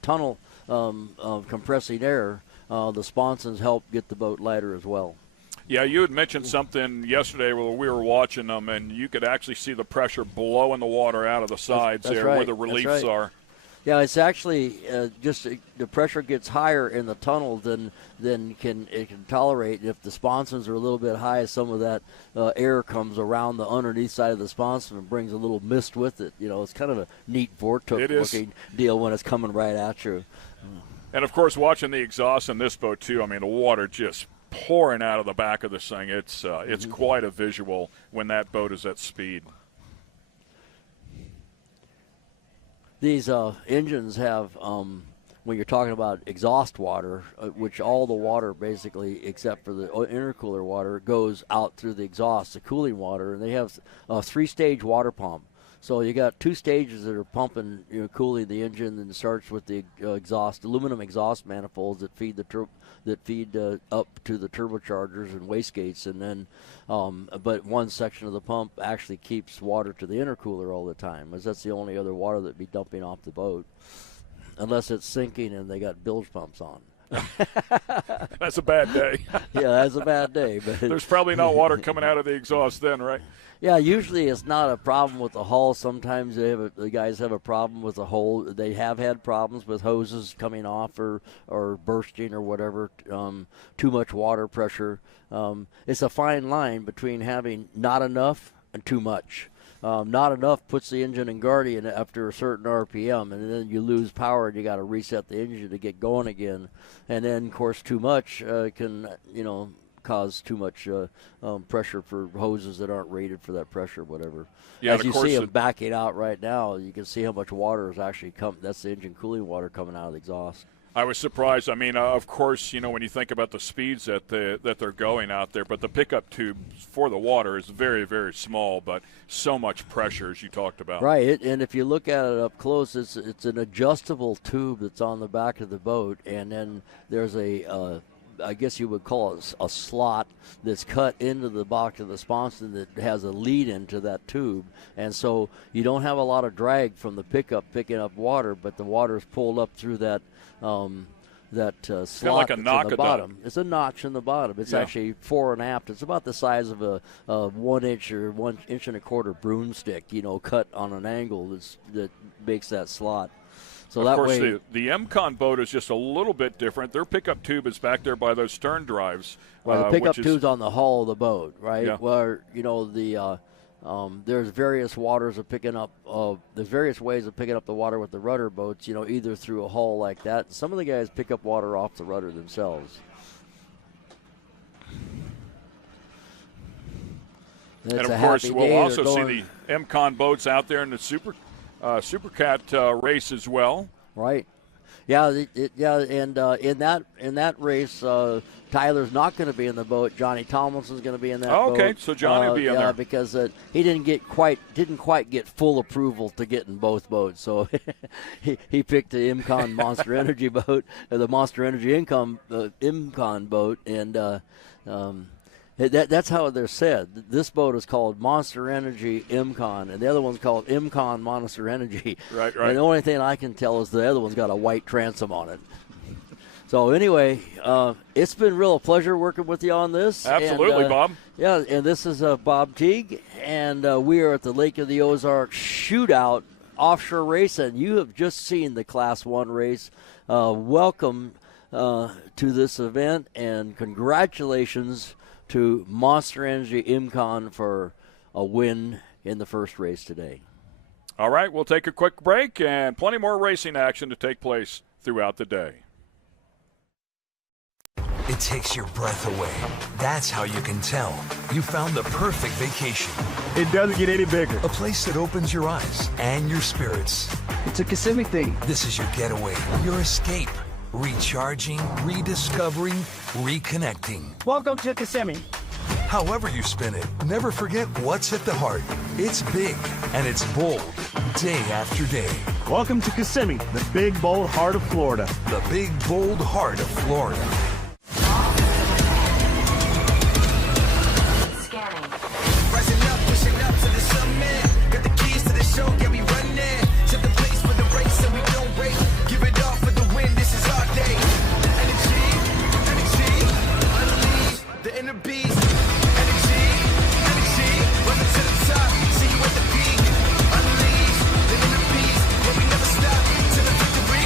tunnel compressing air, the sponsons help get the boat lighter as well. Yeah, you had mentioned something yesterday where we were watching them, and you could actually see the pressure blowing the water out of the sides that's there right. where the reliefs are. Yeah, it's actually just the pressure gets higher in the tunnel than it can tolerate. If the sponsons are a little bit high, some of that air comes around the underneath side of the sponson and brings a little mist with it. You know, it's kind of a neat vortex-looking deal when it's coming right at you. And, of course, watching the exhaust in this boat, too, I mean, the water just pouring out of the back of this thing. It's quite a visual when that boat is at speed. These engines have, when you're talking about exhaust water, which all the water basically, except for the intercooler water, goes out through the exhaust, the cooling water, and they have a 3-stage water pump. So you got 2 stages that are pumping, cooling the engine, and it starts with the aluminum exhaust manifolds that feed up to the turbochargers and wastegates, and then, but one section of the pump actually keeps water to the intercooler all the time, as that's the only other water that'd be dumping off the boat, unless it's sinking and they got bilge pumps on. That's a bad day. Yeah, that's a bad day. But there's probably no water coming out of the exhaust then, right? Yeah, usually it's not a problem with the hull. Sometimes the guys have a problem with the hull. They have had problems with hoses coming off or bursting or whatever, too much water pressure. It's a fine line between having not enough and too much. Not enough puts the engine in guardian after a certain RPM, and then you lose power and you got to reset the engine to get going again. And then, of course, too much can, cause too much pressure for hoses that aren't rated for that pressure, whatever. Yeah, as you see them backing out right now, you can see how much water is actually coming. That's the engine cooling water coming out of the exhaust. I was surprised. I mean, of course, when you think about the speeds that they're going out there, but the pickup tube for the water is very, very small, but so much pressure, as you talked about. Right, and if you look at it up close, it's an adjustable tube that's on the back of the boat, and then there's I guess you would call it a slot that's cut into the box of the sponson that has a lead into that tube. And so you don't have a lot of drag from the pickup picking up water, but the water is pulled up through that slot like a that's knock in the bottom. It's a notch in the bottom. It's actually 4 1/2. It's about the size of a 1 inch or 1 inch and a quarter broomstick, cut on an angle that makes that slot. So of that course, way, the MCON boat is just a little bit different. Their pickup tube is back there by those stern drives. the pickup tube's on the hull of the boat, right? Yeah. Where there's various waters of picking up. There's various ways of picking up the water with the rudder boats. Either through a hull like that. Some of the guys pick up water off the rudder themselves. And of course, we'll also see the MCON boats out there in the Supercat race as well. Right. Yeah, and in that race, Tyler's not going to be in the boat. Johnny Tomlinson's going to be in that boat. Okay, so Johnny will be in there. Because he didn't quite get full approval to get in both boats. So he picked the MCON Monster Energy boat, the Monster Energy MCON boat, and That's how they're said. This boat is called Monster Energy Imcon, and the other one's called Imcon Monster Energy. Right. And the only thing I can tell is the other one's got a white transom on it. So anyway, it's been real pleasure working with you on this. Absolutely, Bob. Yeah, and this is Bob Teague, and we are at the Lake of the Ozarks Shootout Offshore race, and you have just seen the Class 1 race. Welcome to this event, and congratulations to Monster Energy Imcon for a win in the first race today. All right, we'll take a quick break and plenty more racing action to take place throughout the day. It takes your breath away. That's how you can tell you found the perfect vacation. It doesn't get any bigger. A place that opens your eyes and your spirits. It's a Kissimmee thing. This is your getaway, your escape. Recharging, rediscovering, reconnecting. Welcome to Kissimmee. However you spin it, never forget what's at the heart. It's big and it's bold, day after day. Welcome to Kissimmee, the big, bold heart of Florida. The big, bold heart of Florida. Rising up, pushing up to the summit. Got the keys to the show, get me running. Set the pace for the race, so we don't wait. Give it all for the win, this is our day. Energy, unleash the inner beast. Energy, running to the top. See you at the peak. Unleash the inner beast, but we never stop till the victory.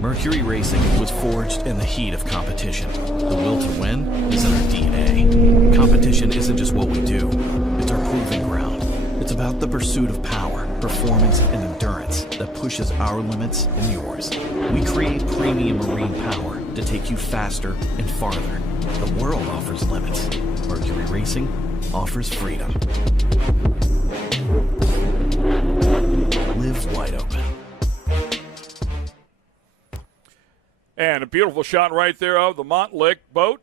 Mercury Racing was forged in the heat of competition. The will to win is in our DNA. Competition isn't just what we do, it's our proving ground. It's about the pursuit of power, performance, and endurance that pushes our limits and yours. We create premium marine power to take you faster and farther. The world offers limits. Mercury Racing offers freedom. Live wide open. And a beautiful shot right there of the Montlick boat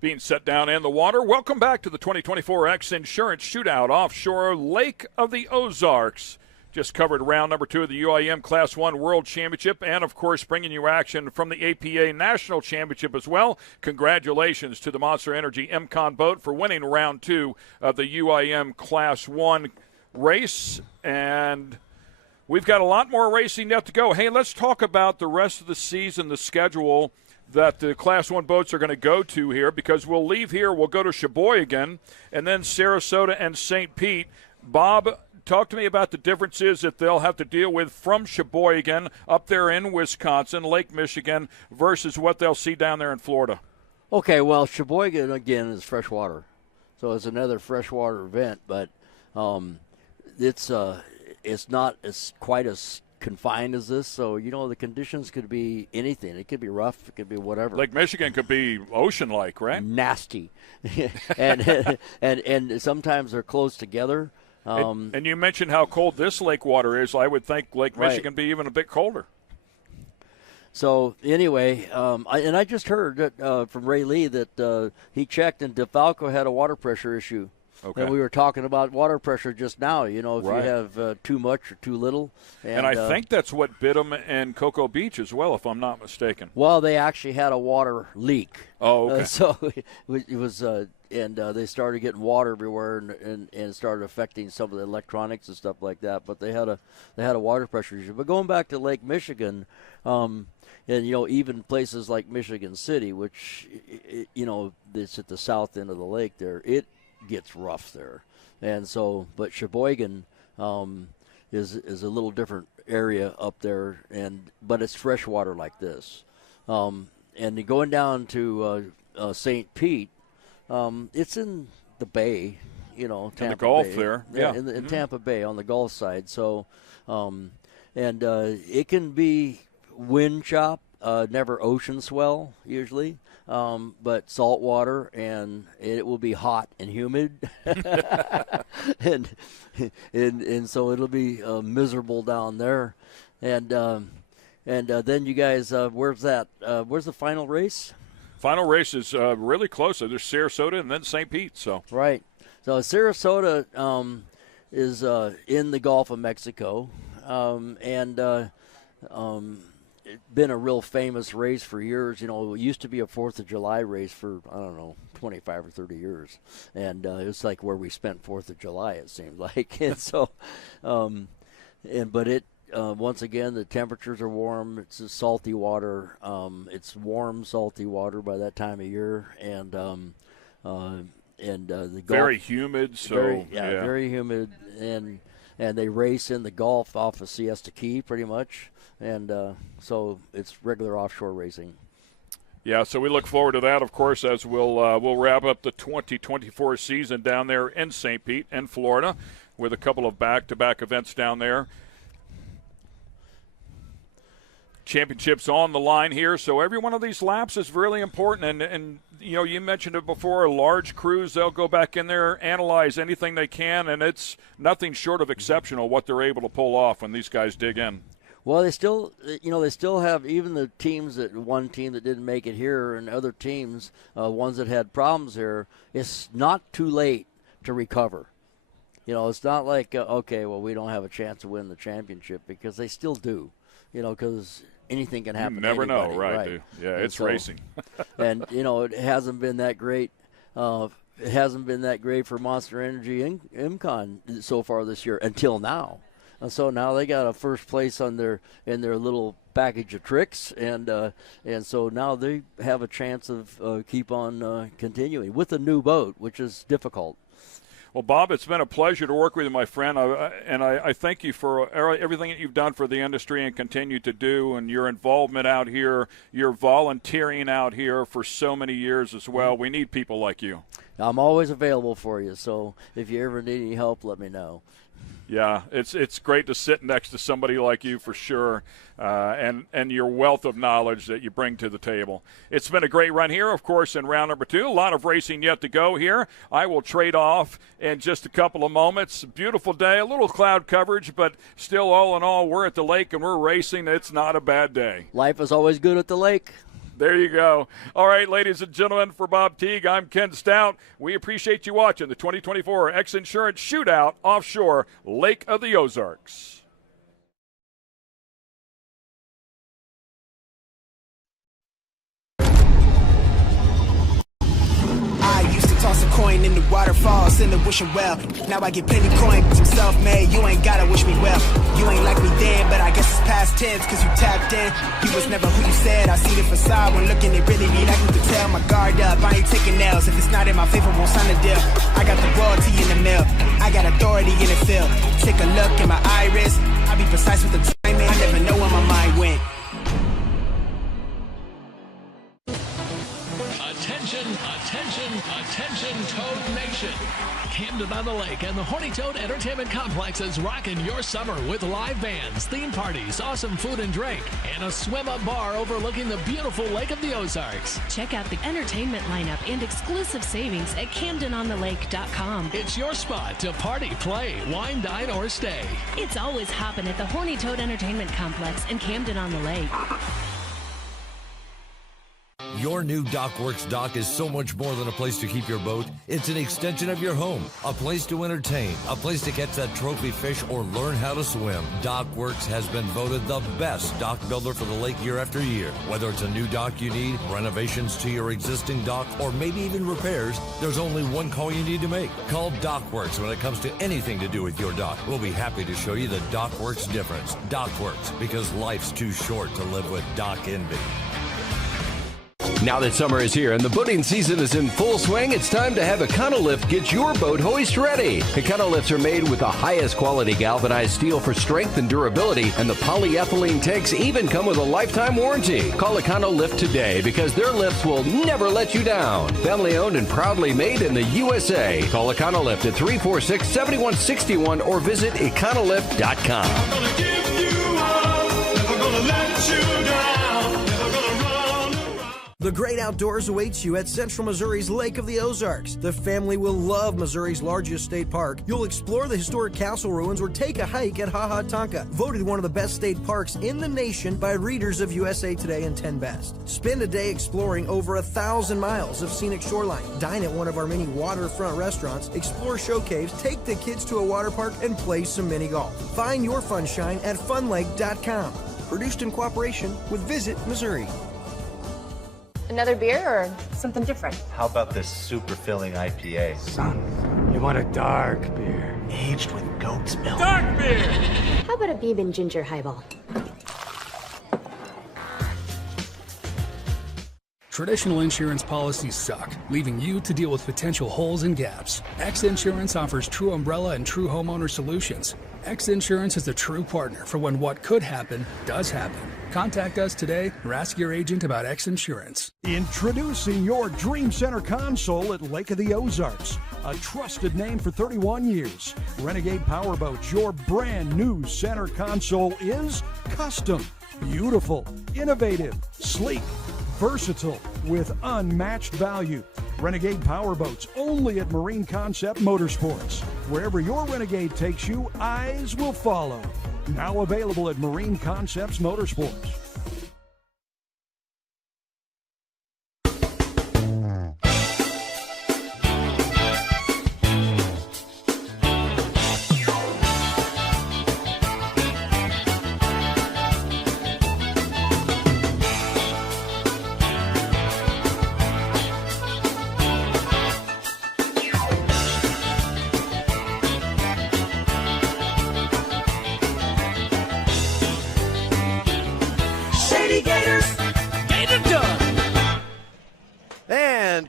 being set down in the water. Welcome back to the 2024 XInsurance Shootout Offshore Lake of the Ozarks. Just covered round number 2 of the UIM Class 1 World Championship, and, of course, bringing you action from the APA National Championship as well. Congratulations to the Monster Energy Imcon boat for winning round 2 of the UIM Class 1 race. And we've got a lot more racing yet to go. Hey, let's talk about the rest of the season, the schedule that the Class 1 boats are going to go to here, because we'll leave here, we'll go to Sheboygan, and then Sarasota and St. Pete. Bob, talk to me about the differences that they'll have to deal with from Sheboygan up there in Wisconsin, Lake Michigan, versus what they'll see down there in Florida. Okay, well, Sheboygan, again, is freshwater. So it's another freshwater event, but it's not as quite as confined as this. So, the conditions could be anything. It could be rough. It could be whatever. Lake Michigan could be ocean-like, right? Nasty. and sometimes they're close together. And you mentioned how cold this lake water is. I would think Lake Michigan be even a bit colder. So anyway, I just heard that, from Ray Lee that he checked and DeFalco had a water pressure issue. Okay. And we were talking about water pressure just now, if Right. you have too much or too little. And I think that's what bit them in Cocoa Beach as well, if I'm not mistaken. Well, they actually had a water leak. Oh, okay. So it was, they started getting water everywhere, and it started affecting some of the electronics and stuff like that. But they had a water pressure issue. But going back to Lake Michigan, and even places like Michigan City, which it's at the south end of the lake there, it gets rough there. And so, but Sheboygan is a little different area up there, but it's freshwater like this. And going down to St. Pete, it's in the bay, Tampa in the Gulf Bay. there. Yeah. In Tampa Bay on the Gulf side. So, it can be wind chop never ocean swell usually, but salt water, and it will be hot and humid, and so it'll be miserable down there, and then you guys, where's that? Where's the final race? Final race is really close. So there's Sarasota and then St. Pete. So right. So Sarasota is in the Gulf of Mexico, and it's been a real famous race for years. It used to be a 4th of July race for, 25 or 30 years, and it's like where we spent 4th of July, it seemed like. And so, once again, the temperatures are warm. It's a salty water. It's warm, salty water by that time of year, and the Gulf, very humid. So very humid, and they race in the Gulf off of Siesta Key, pretty much, and so it's regular offshore racing. Yeah, so we look forward to that, of course, as we'll wrap up the 2024 season down there in St. Pete in Florida, with a couple of back-to-back events down there. Championships on the line here, so every one of these laps is really important, and you mentioned it before, large crews, they'll go back in there, analyze anything they can, and it's nothing short of exceptional what they're able to pull off when these guys dig in. Well, they still have, even the one team that didn't make it here, and other teams, ones that had problems here. It's not too late to recover. It's not like we don't have a chance to win the championship, because they still do. Because anything can happen. You never to anybody, know, right? Dude? Yeah, it's racing. And it hasn't been that great. It hasn't been that great for Monster Energy and IMCON so far this year until now. And so now they got a first place in their little package of tricks, and so now they have a chance of keep on continuing with a new boat, which is difficult. Well, Bob, it's been a pleasure to work with you, my friend, and I thank you for everything that you've done for the industry and continue to do, and your involvement out here, your volunteering out here for so many years as well. We need people like you. I'm always available for you, so if you ever need any help, let me know. Yeah, it's great to sit next to somebody like you for sure, and your wealth of knowledge that you bring to the table. It's been a great run here, of course, in round number 2. A lot of racing yet to go here. I will trade off in just a couple of moments. Beautiful day, a little cloud coverage, but still, all in all, we're at the lake and we're racing. It's not a bad day. Life is always good at the lake. There you go. All right, ladies and gentlemen, for Bob Teague, I'm Ken Stout. We appreciate you watching the 2024 XInsurance Shootout Offshore, Lake of the Ozarks. I used to toss a coin in the waterfalls in the wishing well. Now I get plenty coins, I'm self-made, you ain't gotta wish me well. You ain't like me then, but I guess it's past tense, cause you tapped in. You was never who you said, I see the facade when looking at really me like you could tell. My guard up, I ain't taking nails, if it's not in my favor, won't sign a deal. I got the royalty in the mill, I got authority in the field. Take a look in my iris, I be precise with the timing, I never know where my mind went. Attention, Toad Nation. Camden on the Lake and the Horny Toad Entertainment Complex is rocking your summer with live bands, theme parties, awesome food and drink, and a swim-up bar overlooking the beautiful Lake of the Ozarks. Check out the entertainment lineup and exclusive savings at CamdenOnTheLake.com. It's your spot to party, play, wine, dine, or stay. It's always hopping at the Horny Toad Entertainment Complex in Camden on the Lake. Your new Dockworks dock is so much more than a place to keep your boat. It's an extension of your home, a place to entertain, a place to catch that trophy fish or learn how to swim. Dockworks has been voted the best dock builder for the lake year after year. Whether it's a new dock you need, renovations to your existing dock, or maybe even repairs, there's only one call you need to make. Call Dockworks when it comes to anything to do with your dock. We'll be happy to show you the Dockworks difference. Dockworks, because life's too short to live with dock envy. Now that summer is here and the boating season is in full swing, it's time to have Econolift get your boat hoist ready. Econolifts are made with the highest quality galvanized steel for strength and durability, and the polyethylene tanks even come with a lifetime warranty. Call Econolift today because their lifts will never let you down. Family owned and proudly made in the USA. Call Econolift at 346-7161 or visit econolift.com. Never gonna give you up, never gonna let you down, never gonna The great outdoors awaits you at Central Missouri's Lake of the Ozarks. The family will love Missouri's largest state park. You'll explore the historic castle ruins or take a hike at Ha Ha Tonka, voted one of the best state parks in the nation by readers of USA Today and 10 Best. Spend a day exploring over 1,000 miles of scenic shoreline. Dine at one of our many waterfront restaurants, explore show caves, take the kids to a water park, and play some mini golf. Find your funshine at funlake.com. Produced in cooperation with Visit Missouri. Another beer or something different? How about this super filling IPA? Son, you want a dark beer. Aged with goat's milk. Dark beer! How about a Beeben ginger highball? Traditional insurance policies suck, leaving you to deal with potential holes and gaps. XInsurance offers true umbrella and true homeowner solutions. XInsurance is the true partner for when what could happen does happen. Contact us today or ask your agent about XInsurance. Introducing your Dream Center console at Lake of the Ozarks. A trusted name for 31 years. Renegade Powerboats, your brand new center console is custom, beautiful, innovative, sleek, versatile, with unmatched value. Renegade Powerboats, only at Marine Concept Motorsports. Wherever your Renegade takes you, eyes will follow. Now available at Marine Concepts Motorsports.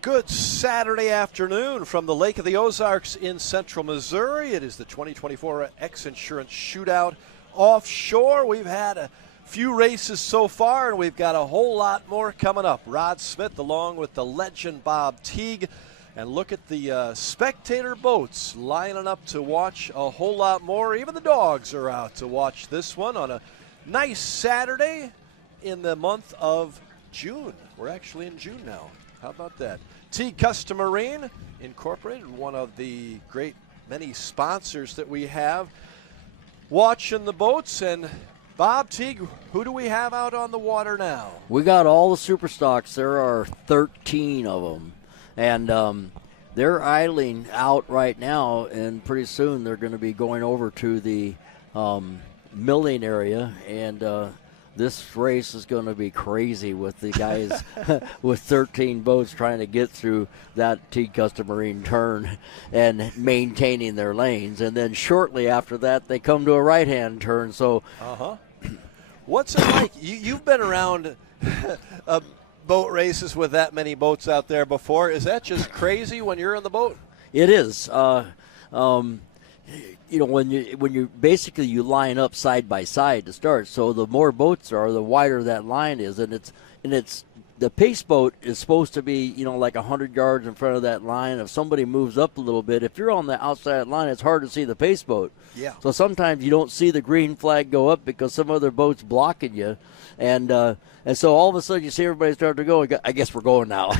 Good Saturday afternoon from the Lake of the Ozarks in central Missouri. It is the 2024 XInsurance Shootout Offshore. We've had a few races so far, and we've got a whole lot more coming up. Rod Smith along with the legend Bob Teague. And look at the spectator boats lining up to watch a whole lot more. Even the dogs are out to watch this one on a nice Saturday in the month of June. We're actually in June now. How about that? Teague Custom Marine Incorporated, one of the great many sponsors that we have watching the boats. And Bob Teague, who do we have out on the water now? We got all the Superstocks. There are 13 of them. And they're idling out right now, and pretty soon they're going to be going over to the milling area. And this race is going to be crazy with the guys with 13 boats trying to get through that Teague Custom Marine turn and maintaining their lanes. And then shortly after that, they come to a right-hand turn. So, what's it like? You've been around boat races with that many boats out there before. Is that just crazy when you're in the boat? It is. You know, when you basically you line up side by side to start. So the more boats are, the wider that line is, and it's the pace boat is supposed to be, you know, like 100 yards in front of that line. If somebody moves up a little bit, if you're on the outside line, it's hard to see the pace boat. Yeah. So sometimes you don't see the green flag go up because some other boat's blocking you, and so all of a sudden you see everybody start to go. I guess we're going now.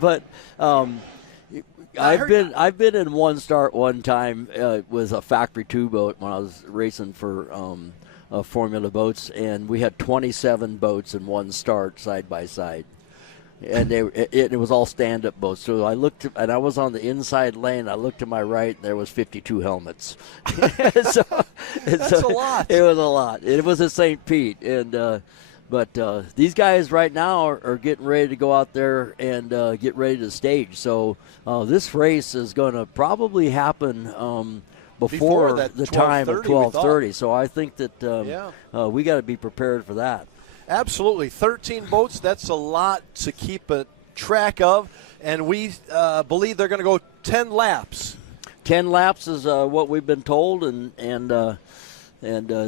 But. I've been in one start one time with a Factory 2 boat when I was racing for Formula Boats, and we had 27 boats in one start side by side, and it was all stand-up boats. So I looked, and I was on the inside lane. I looked to my right, and there was 52 helmets. That's a lot. It was a lot. It was at St. Pete, and. But these guys right now are getting ready to go out there and get ready to stage. So this race is going to probably happen before the time of 12:30. So I think that we got to be prepared for that. Absolutely. 13 boats, that's a lot to keep a track of. And we believe they're going to go 10 laps. 10 laps is what we've been told. And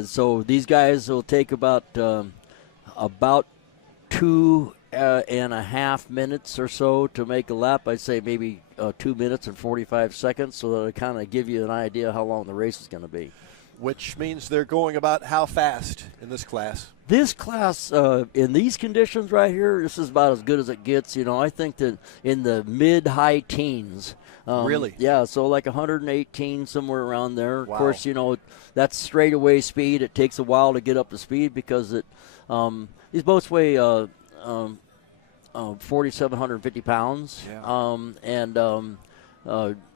so these guys will take about 2.5 minutes or so to make a lap. I'd say maybe 2 minutes and 45 seconds, so that'll kind of give you an idea how long the race is going to be. Which means they're going about how fast in this class? This class, in these conditions right here, this is about as good as it gets. I think that in the mid-high teens. Really? Yeah, so like 118, somewhere around there. Wow. Of course, that's straightaway speed. It takes a while to get up to speed because these boats weigh 4,750 pounds. Yeah.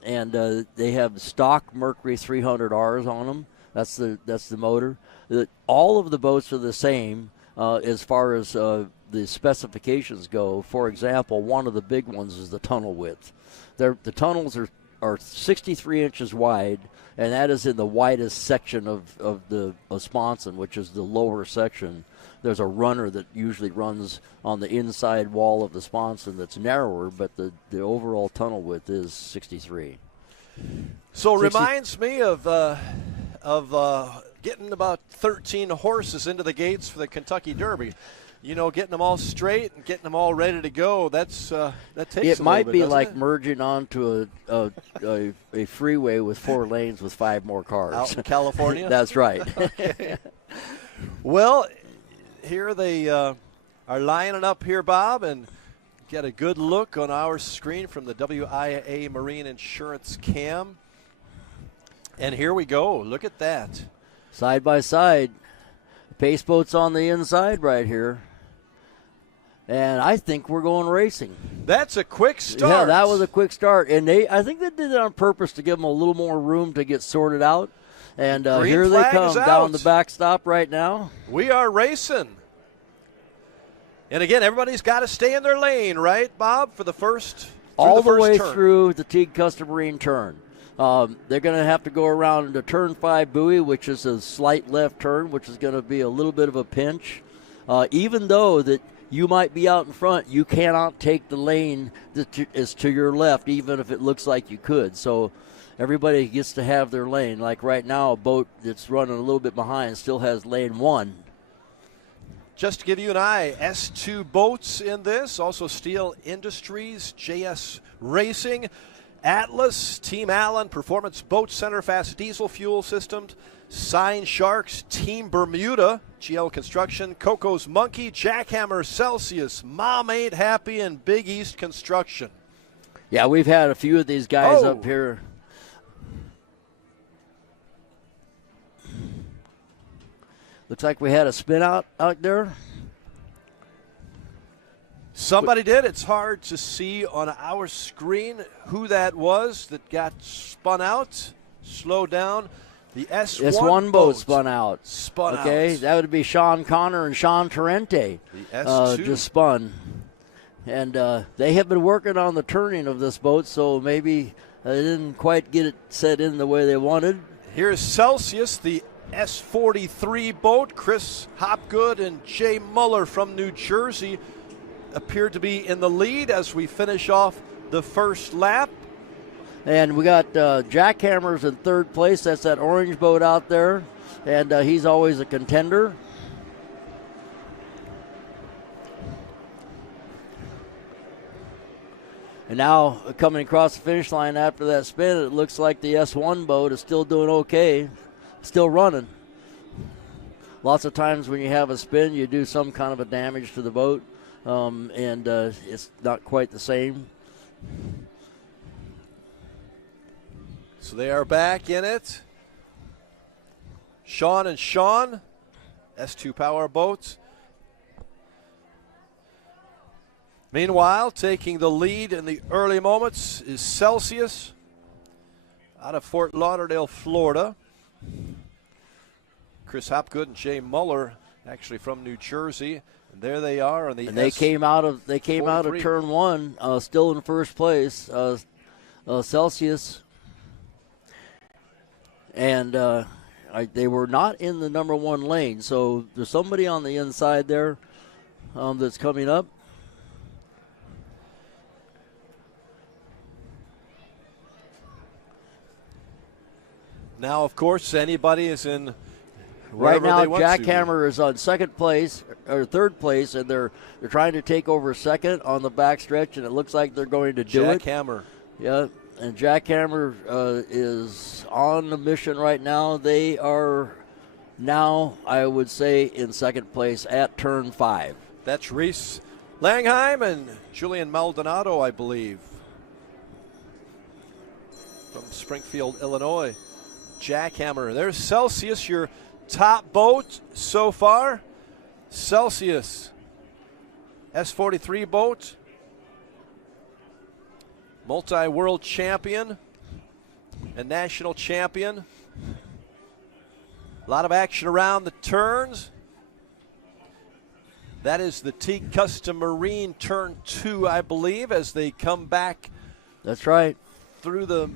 And they have stock Mercury 300Rs on them. That's the motor. All of the boats are the same as far as the specifications go. For example, one of the big ones is the tunnel width. The tunnels are 63 inches wide, and that is in the widest section of the sponson, which is the lower section. There's a runner that usually runs on the inside wall of the sponson that's narrower, but the overall tunnel width is 63. So it reminds me of getting about 13 horses into the gates for the Kentucky Derby. Getting them all straight and getting them all ready to go. That takes a little bit. It might be like it? merging onto a freeway with 4 lanes with 5 more cars. Out in California? That's right. Okay. Well, here they are lining up here, Bob, and get a good look on our screen from the WIA Marine Insurance cam. And here we go. Look at that. Side by side. Pace boat's on the inside right here. And I think we're going racing. That's a quick start. Yeah, that was a quick start. And I think they did it on purpose to give them a little more room to get sorted out. And here they come down the backstop right now. We are racing. And again, everybody's got to stay in their lane, right, Bob, for the first all the way turn. Through the Teague Custom-Marine turn. They're going to have to go around the turn 5 buoy, which is a slight left turn, which is going to be a little bit of a pinch. Even though that you might be out in front, you cannot take the lane that is to your left, even if it looks like you could. So everybody gets to have their lane. Like right now, a boat that's running a little bit behind still has lane 1. Just to give you an eye, S2 boats in this, also Steel Industries, JS Racing, Atlas, Team Allen, Performance Boat Center, Fast Diesel Fuel Systems, Sign Sharks, Team Bermuda, GL Construction, Coco's Monkey, Jackhammer, Celsius, Mom Ain't Happy, and Big East Construction. Yeah, we've had a few of these guys up here. Looks like we had a spin out there. Somebody did. It's hard to see on our screen who that was that got spun out. Slow down. The S1 boat spun out. Okay, that would be Sean Connor and Sean Torrente. The S2 just spun. And they have been working on the turning of this boat, so maybe they didn't quite get it set in the way they wanted. Here's Celsius, the S43 boat. Chris Hopgood and Jay Muller from New Jersey appeared to be in the lead as we finish off the first lap. And we got Jackhammers in third place. That's that orange boat out there. And he's always a contender. And now coming across the finish line after that spin, it looks like the S1 boat is still doing okay, still running. Lots of times when you have a spin, you do some kind of a damage to the boat, and it's not quite the same. So they are back in it. Sean and Sean, S2 Power Boats. Meanwhile, taking the lead in the early moments is Celsius out of Fort Lauderdale, Florida. Chris Hopgood and Jay Muller, actually from New Jersey, and there they are on the. And they came out of turn 1, still in first place. Celsius, and they were not in the number 1 lane. So there's somebody on the inside there that's coming up. Now, of course, anybody is in. Right now, Jackhammer is on second place or third place, and they're trying to take over second on the backstretch, and it looks like they're going to do it. Jackhammer. Yeah, And Jackhammer is on the mission right now. They are now, I would say, in second place at turn 5. That's Reese Langheim and Julian Maldonado, I believe, from Springfield, Illinois. Jackhammer. There's Celsius, your top boat so far. Celsius, S43 boat, multi-world champion and national champion. A lot of action around the turns. That is the Teague Custom Marine turn 2, I believe, as they come back. That's right. Through the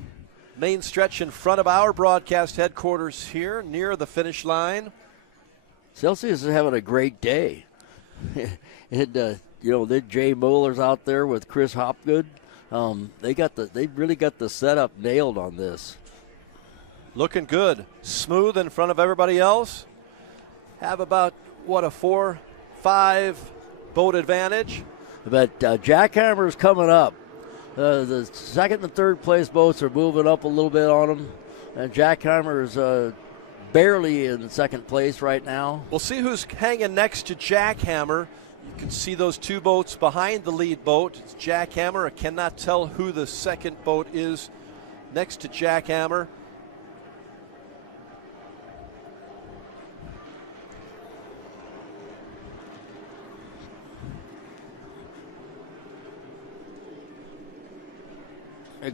main stretch in front of our broadcast headquarters here near the finish line. Celsius is having a great day. Jay Moeller's out there with Chris Hopgood. They really got the setup nailed on this. Looking good. Smooth in front of everybody else. Have about, a 4-5 boat advantage. But Jackhammer's coming up. The second and third place boats are moving up a little bit on them. And Jackhammer is barely in second place right now. We'll see who's hanging next to Jackhammer. You can see those two boats behind the lead boat. It's Jackhammer. I cannot tell who the second boat is next to Jackhammer.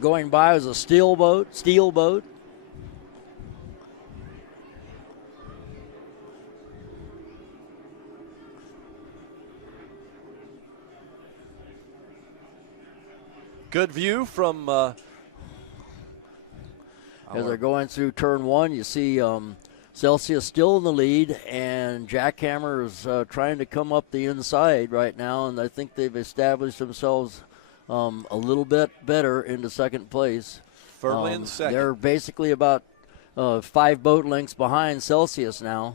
Going by is a steel boat. Good view from as they're going through turn 1, you see Celsius still in the lead, and Jackhammer is trying to come up the inside right now, and I think they've established themselves a little bit better into second place. Firmly in second. They're basically about 5 boat lengths behind Celsius now.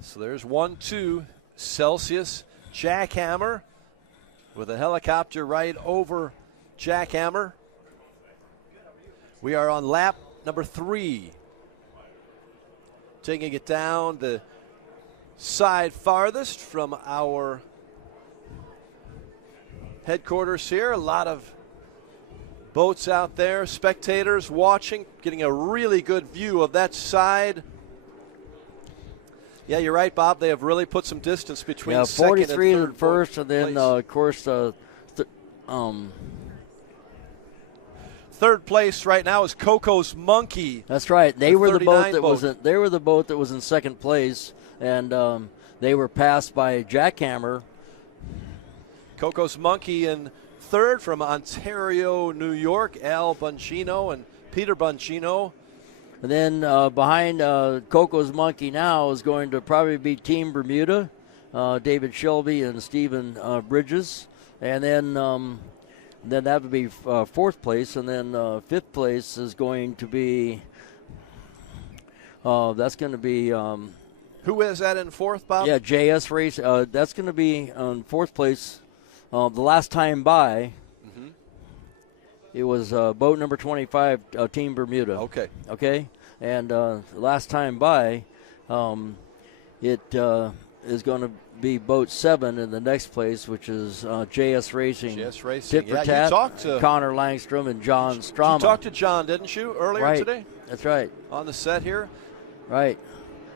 So there's 1-2. Celsius, Jackhammer with a helicopter right over Jackhammer. We are on lap number 3. Taking it down the side farthest from our headquarters here. A lot of boats out there, spectators watching, getting a really good view of that side. Yeah, you're right, Bob. They have really put some distance between second 43 and in third first, and then of course third place right now is Coco's Monkey. That's right. They were the boat that boat. they were the boat that was in second place, and they were passed by Jackhammer. Coco's Monkey in third from Ontario, New York, Al Bongino and Peter Bongino. And then behind Coco's Monkey now is going to probably be Team Bermuda, David Shelby and Stephen Bridges. And then that would be fourth place. And then fifth place is going to be, that's going to be. Who is that in fourth, Bob? Yeah, JS Race. That's going to be on fourth place. The last time by, it was boat number 25, Team Bermuda. Okay. And last time by, it is going to be boat 7 in the next place, which is JS Racing. JS Racing. Tit for Yeah, tat, you talked to Connor Langstrom and John Strama. You talked to John, didn't you, earlier today? That's right. On the set here? Right.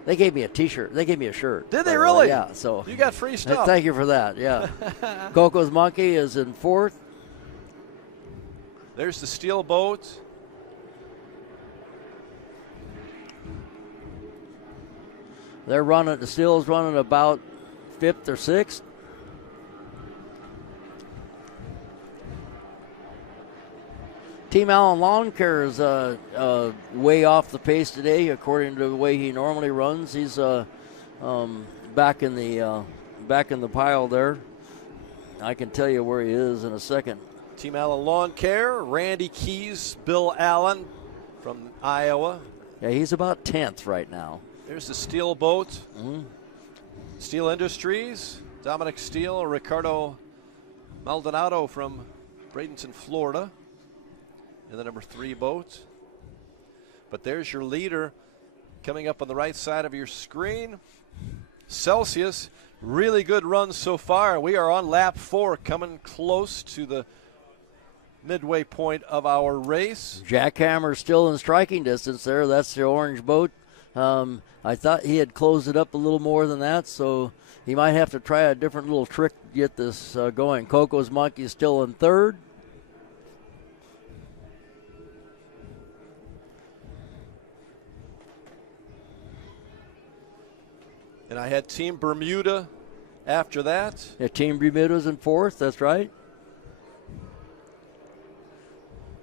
They gave me a T-shirt. They gave me a shirt. Did they really? Yeah. So you got free stuff. Thank you for that. Yeah. Coco's Monkey is in fourth. There's the steel boat. They're running. The steel's running about fifth or sixth. Team Allen Lawn Care is way off the pace today, according to the way he normally runs. He's back in the pile there. I can tell you where he is in a second. Team Allen Lawn Care, Randy Keys, Bill Allen from Iowa. Yeah, he's about 10th right now. There's the steel boat. Steel Industries, Dominic Steele, Ricardo Maldonado from Bradenton, Florida. in the number 3 boat. But there's your leader coming up on the right side of your screen. Celsius, really good run so far. We are on lap 4, coming close to the midway point of our race. Jackhammer still in striking distance there. That's the orange boat. I thought he had closed it up a little more than that, so he might have to try a different little trick to get this going. Coco's Monkey is still in 3rd. And I had Team Bermuda after that. Yeah, Team Bermuda's in 4th, that's right.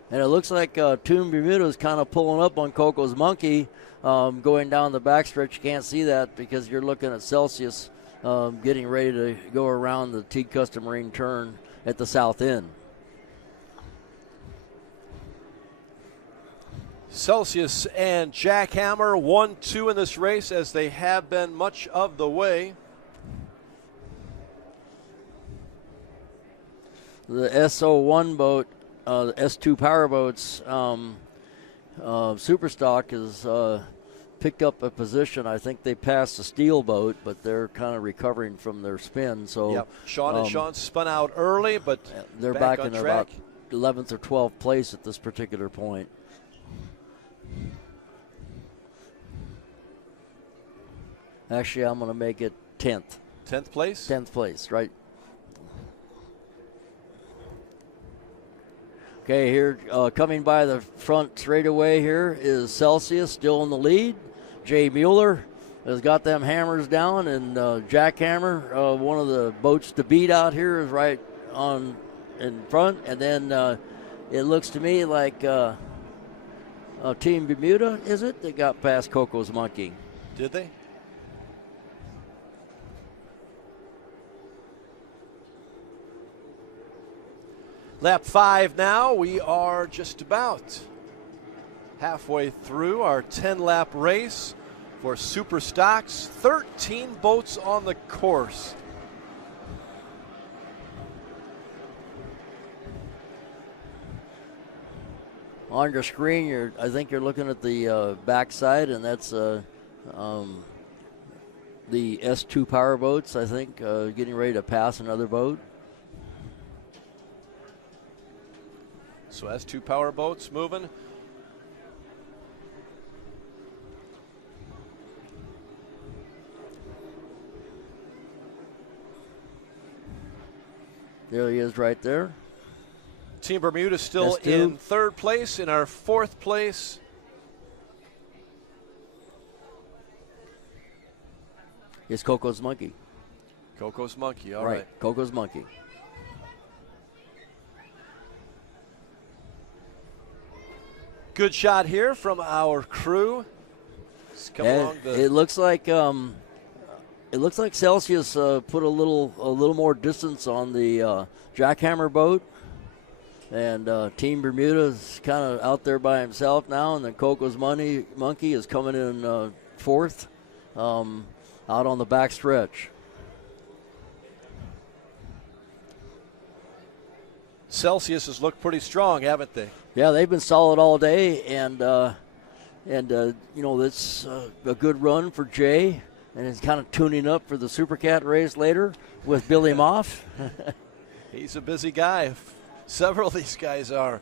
And it looks like Team Bermuda's kind of pulling up on Coco's Monkey going down the backstretch. You can't see that because you're looking at Celsius getting ready to go around the Teague Custom Marine turn at the south end. Celsius and Jackhammer 1-2 in this race, as they have been much of the way. The SO1 boat, the S2 power boats, Superstock has picked up a position. I think they passed the steel boat, but they're kind of recovering from their spin. So yep. Sean spun out early, but they're back in about 11th or 12th place at this particular point. Actually, I'm going to make it 10th. 10th place? 10th place, right. Okay, here coming by the front straightaway here is Celsius, still in the lead. Jay Mueller has got them hammers down, and Jackhammer, one of the boats to beat out here, is right on in front. And then it looks to me like Team Bermuda, is it? They got past Coco's Monkey. Did they? Lap 5 now. We are just about halfway through our 10-lap race for Superstocks. 13 boats on the course. On your screen, I think you're looking at the backside, and that's the S2 power boats, I think, getting ready to pass another boat. So S2 power boats moving. There he is right there. Team Bermuda still S2. in 3rd place. In our 4th place, is Coco's Monkey. Coco's Monkey, all right. Coco's Monkey. Good shot here from our crew. It looks like Celsius put a little more distance on the Jackhammer boat, and Team Bermuda is kind of out there by himself now, and then Coco's Monkey is coming in 4th, out on the back stretch. Celsius has looked pretty strong, haven't they? Yeah, they've been solid all day, and that's a good run for Jay, and he's kind of tuning up for the Supercat race later with Billy Moff. He's a busy guy. Several of these guys are.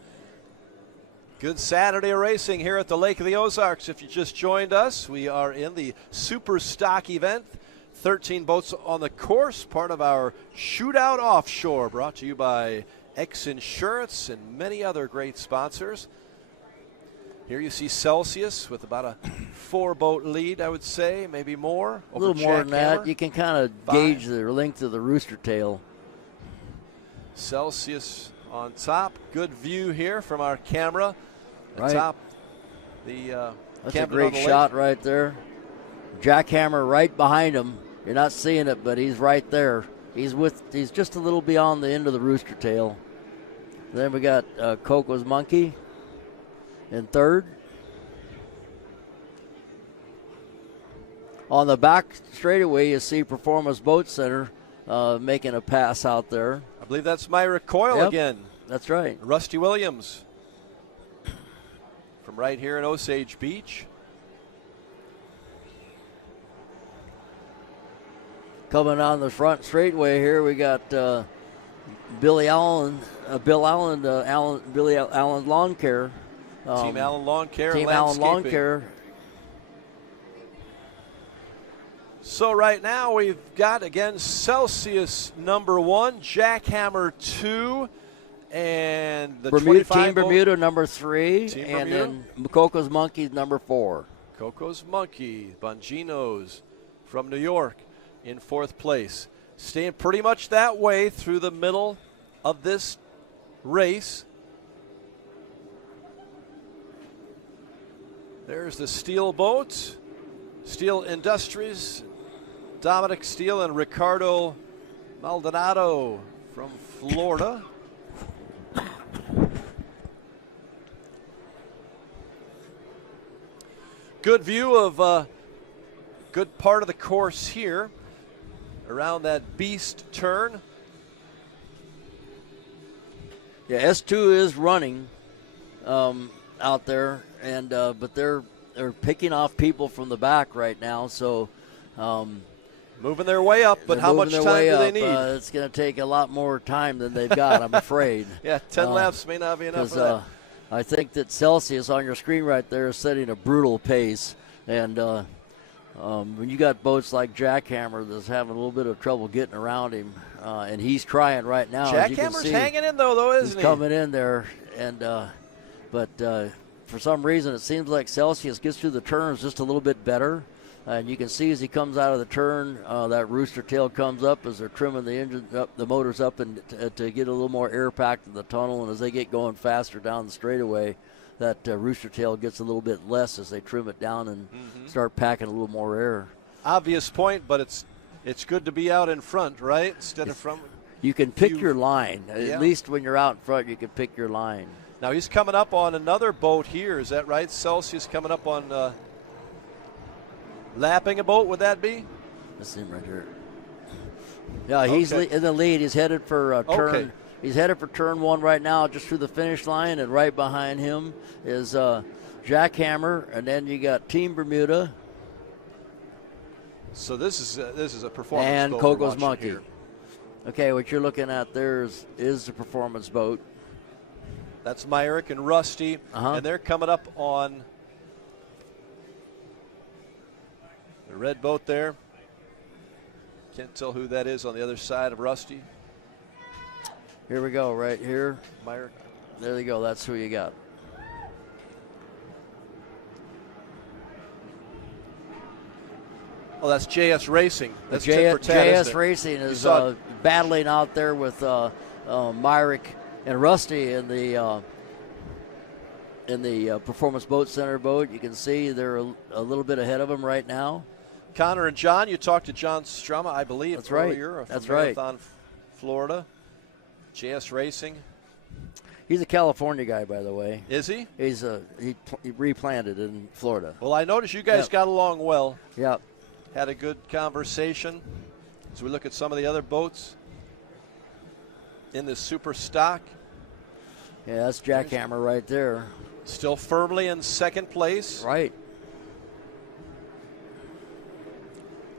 Good Saturday racing here at the Lake of the Ozarks. If you just joined us, we are in the Superstock event. 13 boats on the course, part of our Shootout Offshore, brought to you by XInsurance and many other great sponsors. Here you see Celsius with about a 4-boat lead, I would say, maybe more. A little more than that. You can kind of gauge the length of the rooster tail. Celsius on top. Good view here from our camera. Right. Atop the That's a great shot right there. Jackhammer right behind him. You're not seeing it, but he's right there. He's just a little beyond the end of the rooster tail. Then we got Coco's Monkey in 3rd. On the back straightaway, you see Performance Boat Center making a pass out there. I believe that's Myra Coyle again. That's right. Rusty Williams. from right here in Osage Beach. Coming on the front straightaway here, we got Billy Allen Lawn Care. Team Allen Lawn Care. Team Allen Lawn Care. So right now we've got, again, Celsius number 1, Jackhammer 2, and the Team Bermuda number 3, and then Coco's Monkeys number 4. Coco's Monkey, Bongino's from New York in 4th place. Staying pretty much that way through the middle of this race. There's the Steel boat, Steel Industries, Dominic Steele and Ricardo Maldonado from Florida. Good view of good part of the course here around that beast turn. Yeah, S2 is running out there, and but they're picking off people from the back right now, so moving their way up. But how much time do they need? It's going to take a lot more time than they've got, I'm afraid. Yeah, 10 laps may not be enough for that. I think that Celsius on your screen right there is setting a brutal pace, and when you got boats like Jackhammer that's having a little bit of trouble getting around him, and he's trying right now. Jackhammer's hanging in though, isn't he? He's coming in there, and but for some reason it seems like Celsius gets through the turns just a little bit better, and you can see as he comes out of the turn, that rooster tail comes up as they're trimming the engine up, the motors up, and to get a little more air packed in the tunnel, and as they get going faster down the straightaway, that rooster tail gets a little bit less as they trim it down and start packing a little more air. Obvious point, but it's good to be out in front, right? Instead of front. You can pick your line. At least when you're out in front, you can pick your line. Now he's coming up on another boat here. Is that right? Celsius coming up on lapping a boat, would that be? Let's see him right here. Yeah, he's in the lead. He's headed for turn. Okay. He's headed for turn 1 right now, just through the finish line, and right behind him is Jackhammer, and then you got Team Bermuda. So this is a performance and boat Coco's Monkey. Here. Okay, what you're looking at there is the performance boat. That's Myrick and Rusty, and they're coming up on the red boat there. Can't tell who that is on the other side of Rusty. Here we go, right here. Myrick. There you go. That's who you got. Oh, that's JS Racing. That's JS Racing is battling out there with Myrick and Rusty in the Performance Boat Center boat. You can see they're a little bit ahead of them right now. Connor and John, you talked to John Strama, I believe, that's earlier right. That's from Marathon, Florida. JS Racing. He's a California guy, by the way. Is he? He's he replanted in Florida. Well, I noticed you guys got along well. Yep. Had a good conversation as we look at some of the other boats in the Superstock. Yeah, that's Jackhammer right there. Still firmly in second place. Right.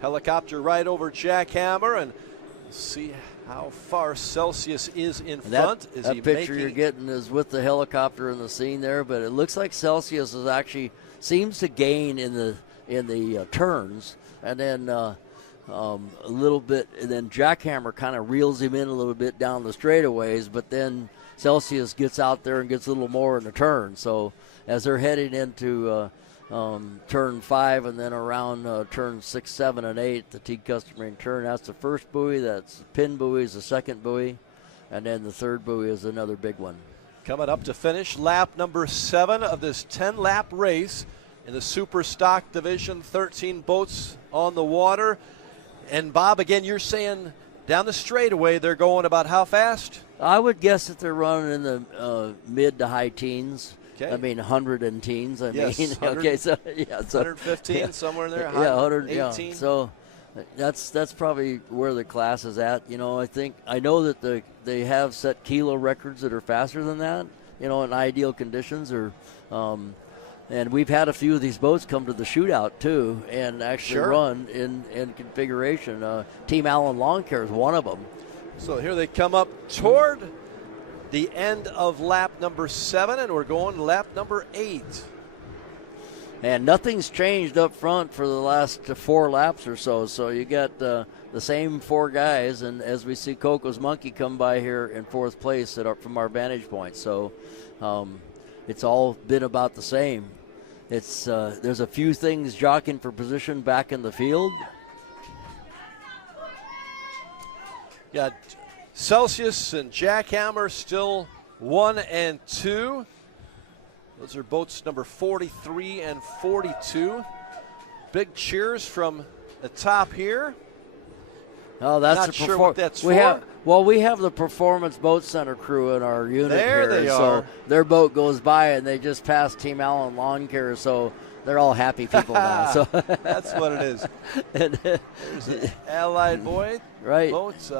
Helicopter right over Jackhammer, and see how far Celsius is in front. That picture you're getting is with the helicopter in the scene there, but it looks like Celsius is actually seems to gain in the turns, and then a little bit, and then Jackhammer kind of reels him in a little bit down the straightaways, but then Celsius gets out there and gets a little more in the turn. So as they're heading into turn 5 and then around turn 6, 7, and 8, the T customary turn. That's the first buoy. That's pin buoy is the second buoy, and then the third buoy is another big one. Coming up to finish lap number 7 of this 10-lap race in the Superstock division. 13 boats on the water. And Bob, again, you're saying down the straightaway they're going about how fast? I would guess that they're running in the mid to high teens. Okay. I mean, 100 and teens. I mean, okay, so 115 somewhere in there. Yeah, 118. Yeah. So that's probably where the class is at. You know, I know that they have set kilo records that are faster than that. You know, in ideal conditions, or And we've had a few of these boats come to the shootout, too, and actually run in configuration. Team Allen Lawn Care is one of them. So here they come up toward the end of lap number 7, and we're going lap number 8. And nothing's changed up front for the last 4 laps or so. So you got the same 4 guys, and as we see Coco's Monkey come by here in 4th place from our vantage point. So it's all been about the same. It's there's a few things jockeying for position back in the field. Got Celsius and Jackhammer still 1 and 2. Those are boats number 43 and 42. Big cheers from the top here. Oh, that's not sure what that's for. We have the Performance Boat Center crew in our unit there here. They so are. Their boat goes by, and they just passed Team Allen Lawn Care, so they're all happy people now. So that's what it is. There's an Allied Boy boats.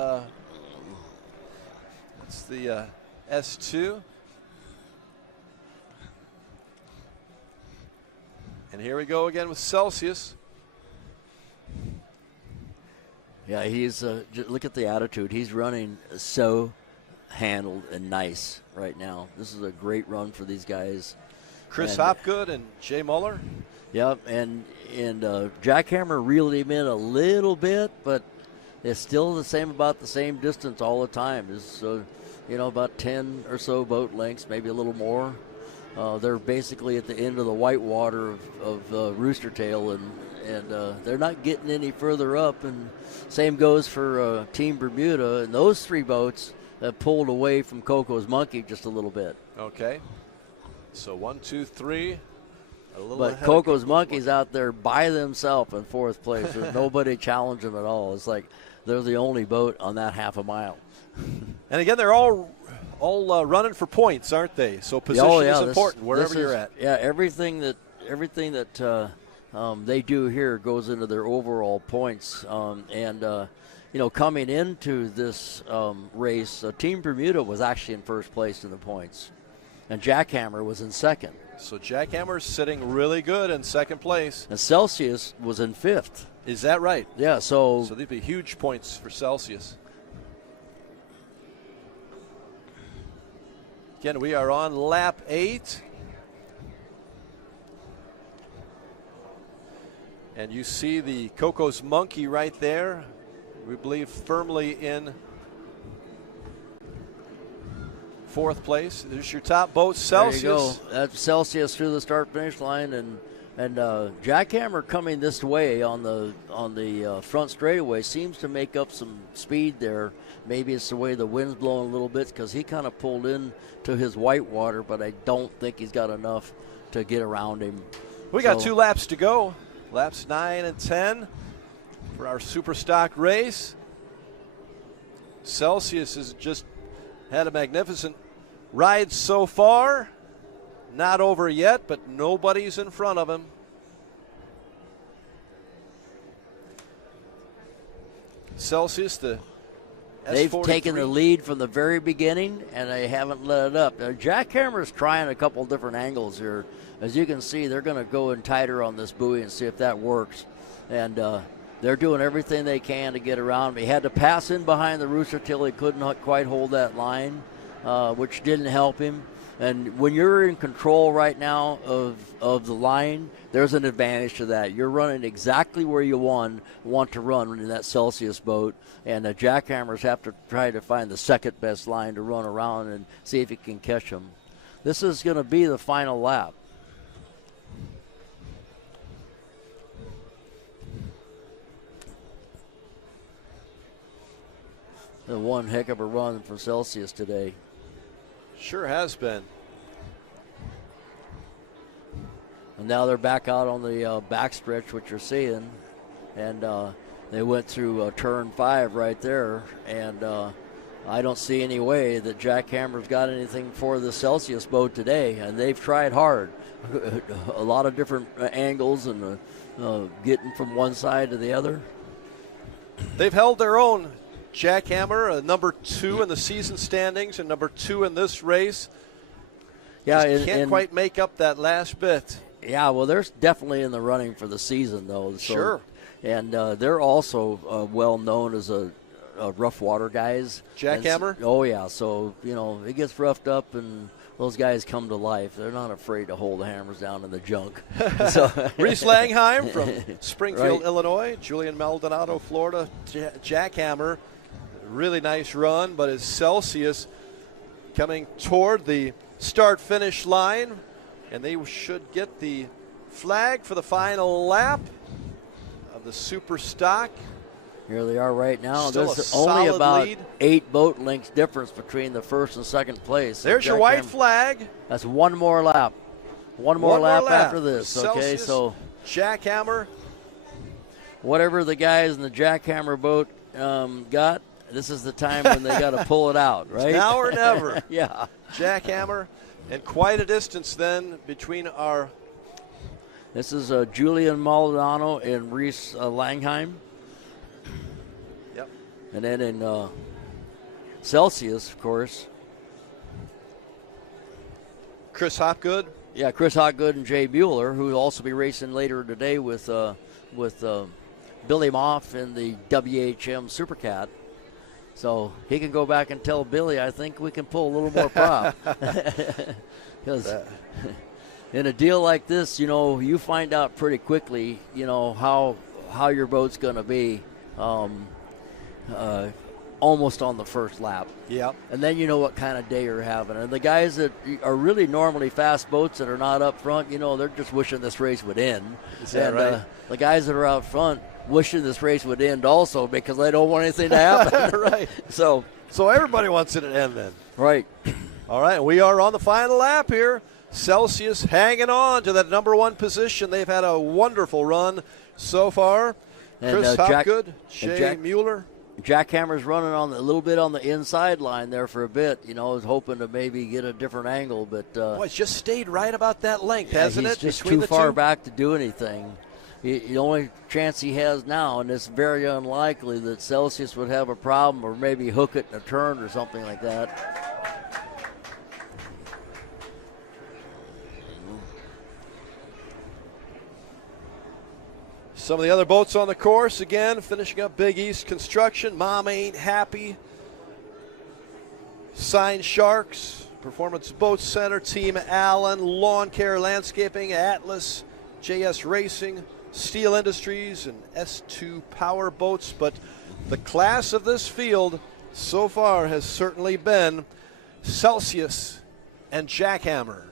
It's the S2. And here we go again with Celsius. Yeah, he's look at the attitude. He's running so handled and nice right now. This is a great run for these guys. Chris Hopgood and Jay Muller. Yep, and Jackhammer reeled him in a little bit, but it's still about the same distance all the time. It's about 10 or so boat lengths, maybe a little more. They're basically at the end of the white water of Rooster Tail, and they're not getting any further up. And same goes for Team Bermuda. And those 3 boats have pulled away from Coco's Monkey just a little bit. Okay. So 1, 2, 3. But Coco's Monkey's out there by themselves in 4th place. There's nobody challenging them at all. It's like they're the only boat on that half a mile. And again, they're all running for points, aren't they? So position is important wherever you're at. Yeah, everything that they do here goes into their overall points. Coming into this race, Team Bermuda was actually in 1st place in the points, and Jackhammer was in 2nd. So Jackhammer's sitting really good in 2nd place. And Celsius was in 5th. Is that right? Yeah, so they'd be huge points for Celsius. Again, we are on lap 8. And you see the Coco's Monkey right there. We believe firmly in 4th place. There's your top boat, Celsius. There you go. That's Celsius through the start-finish line, and Jackhammer coming this way on the front straightaway seems to make up some speed there. Maybe it's the way the wind's blowing a little bit because he kind of pulled in to his white water, but I don't think he's got enough to get around him. We got 2 laps to go. Laps 9 and 10 for our Superstock race. Celsius has just had a magnificent ride so far. Not over yet, but nobody's in front of him. Celsius, they've S43. taken the lead from the very beginning, and they haven't let it up. Now, Jackhammer's trying a couple different angles here. As you can see, they're going to go in tighter on this buoy and see if that works. And they're doing everything they can to get around him. He had to pass in behind the Rooster till he couldn't quite hold that line, which didn't help him. And when you're in control right now of the line, there's an advantage to that. You're running exactly where you want to run in that Celsius boat, and the Jackhammers have to try to find the second best line to run around and see if you can catch them. This is going to be the final lap. The one heck of a run for Celsius today. Sure has been. And now they're back out on the backstretch, which you're seeing. And they went through turn 5 right there. And I don't see any way that Jackhammer's got anything for the Celsius boat today. And they've tried hard. A lot of different angles and getting from one side to the other. They've held their own. Jackhammer, number 2 in the season standings and number 2 in this race. Yeah, can't quite make up that last bit. Yeah, well, they're definitely in the running for the season, though. So, Sure. And they're also well known as a rough water guys. Jackhammer? Oh, yeah. So, it gets roughed up, and those guys come to life. They're not afraid to hold the hammers down in the junk. Reese Langheim from Springfield, Right. Illinois. Julian Maldonado, Florida. Jackhammer. Really nice run, but it's Celsius coming toward the start-finish line, and they should get the flag for the final lap of the Superstock. Here they are right now. Still There's a only solid about lead. 8 boat lengths difference between the first and second place. There's your white flag. That's one more lap. One more lap after this. Celsius, Okay, so Jackhammer. whatever the guys in the Jackhammer boat got, this is the time when they got to pull it out, right? It's now or never. Yeah. Jackhammer, and quite a distance then between our. This is Julian Maldonado and Reese Langheim. Yep. And then in Celsius, of course. Chris Hopgood. Yeah, Chris Hopgood and Jay Bueller, who will also be racing later today with Billy Moff in the WHM Supercat. So he can go back and tell Billy, I think we can pull a little more prop. Because in a deal like this, you find out pretty quickly, how your boat's going to be almost on the first lap. Yeah. And then you know what kind of day you're having. And the guys that are really normally fast boats that are not up front, they're just wishing this race would end. Is that right? The guys that are out front wishing this race would end also because they don't want anything to happen. Right. So everybody wants it to end then. Right. All right, we are on the final lap here. Celsius hanging on to that number 1 position. They've had a wonderful run so far. And, Chris Hopgood, Jay Mueller. Jackhammer's running a little bit on the inside line there for a bit. Was hoping to maybe get a different angle, but it's just stayed right about that length, hasn't he's it? Just between too the far two? back to do anything. The only chance he has now, and it's very unlikely that Celsius would have a problem or maybe hook it in a turn or something like that. Some of the other boats on the course, again, finishing up Big East Construction. Mom Ain't Happy. Sign Sharks. Performance Boat Center. Team Allen. Lawn Care Landscaping. Atlas. JS Racing. Steel Industries and S2 Power Boats. But the class of this field so far has certainly been Celsius and Jackhammer.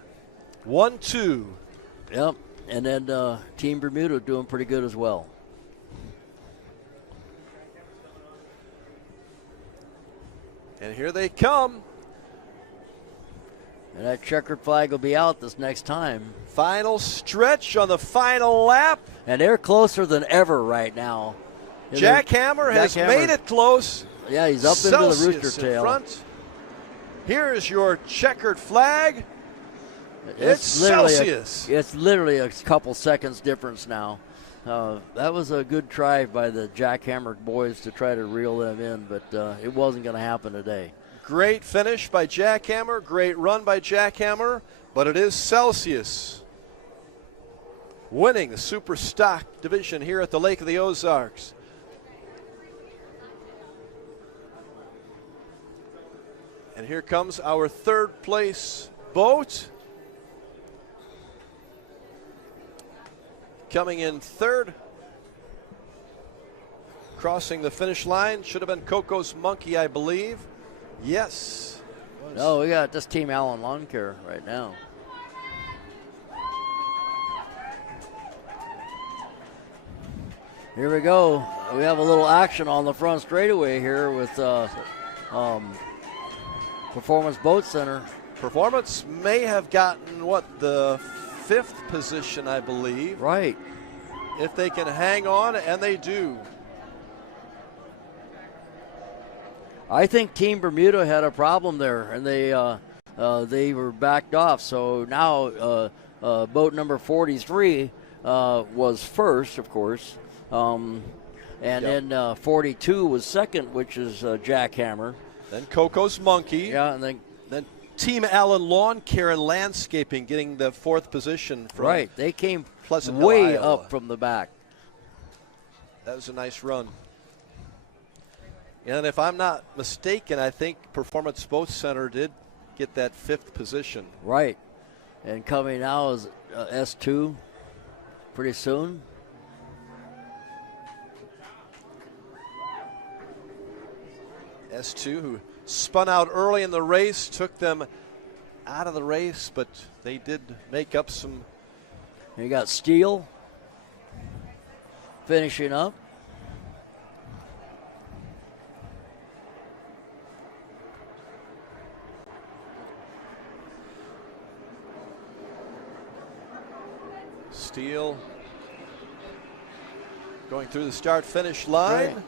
1-2. Yep. And then Team Bermuda doing pretty good as well. And here they come. And that checkered flag will be out this next time. Final stretch on the final lap. And they're closer than ever right now. Jackhammer has made it close. Yeah, he's up Celsius into the rooster tail. In front. Here's your checkered flag. It's Celsius. It's literally a couple seconds difference now. That was a good try by the Jackhammer boys to try to reel them in, but it wasn't going to happen today. Great finish by Jackhammer. Great run by Jackhammer. But it is Celsius winning the Superstock division here at the Lake of the Ozarks. And here comes our third place boat. Coming in third. Crossing the finish line. Should have been Coco's Monkey, I believe. Yes. No, we got this Team Allen Lawn Care right now. Here we go. We have a little action on the front straightaway here with Performance Boat Center. Performance may have gotten, the 5th position, I believe. Right. If they can hang on, and they do. I think Team Bermuda had a problem there, and they were backed off. So now boat number 43 was first, of course. Then 42 was second, which is Jackhammer. Then Coco's Monkey. Yeah, and then Team Allen Lawn Care and Landscaping getting the 4th position from Right. They came Pleasant Hill, way Iowa. up from the back. That was a nice run. And if I'm not mistaken, I think Performance Boat Center did get that 5th position. Right. And coming now is S2 pretty soon. S2, who spun out early in the race, took them out of the race, but they did make up some. You got Steele finishing up. Steele going through the start-finish line. Right.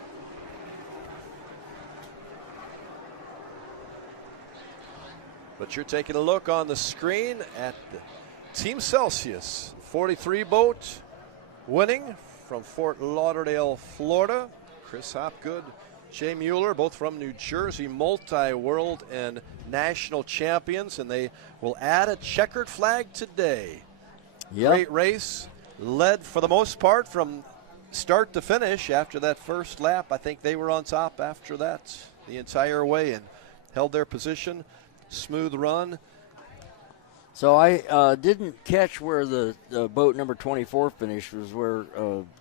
But you're taking a look on the screen at the Team Celsius 43 boat winning from Fort Lauderdale, Florida. Chris Hopgood, Jay Mueller, both from New Jersey, multi-world and national champions, and they will add a checkered flag today. Yep. Great race, led for the most part from start to finish. After that first lap, I think they were on top after that the entire way and held their position. Smooth run. So I didn't catch where the boat number 24 finished. Was where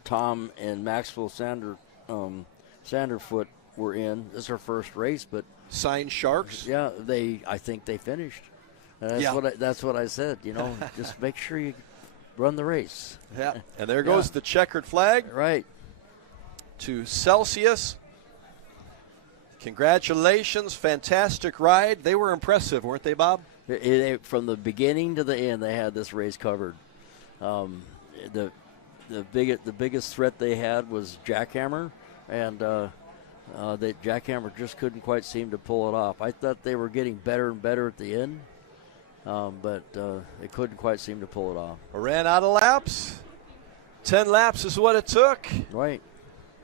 Tom and Maxwell Sanderfoot were in. This is her first race, but Sign Sharks. Yeah, I think they finished. And that's what I said. You know, just make sure you run the race. Yeah, and there goes the checkered flag. Right. To Celsius. Congratulations, fantastic ride. They were impressive, weren't they, Bob? From the beginning to the end, they had this race covered. The biggest threat they had was Jackhammer, and Jackhammer just couldn't quite seem to pull it off. I thought they were getting better and better at the end, but they couldn't quite seem to pull it off. Ran out of laps. 10 laps is what it took. Right.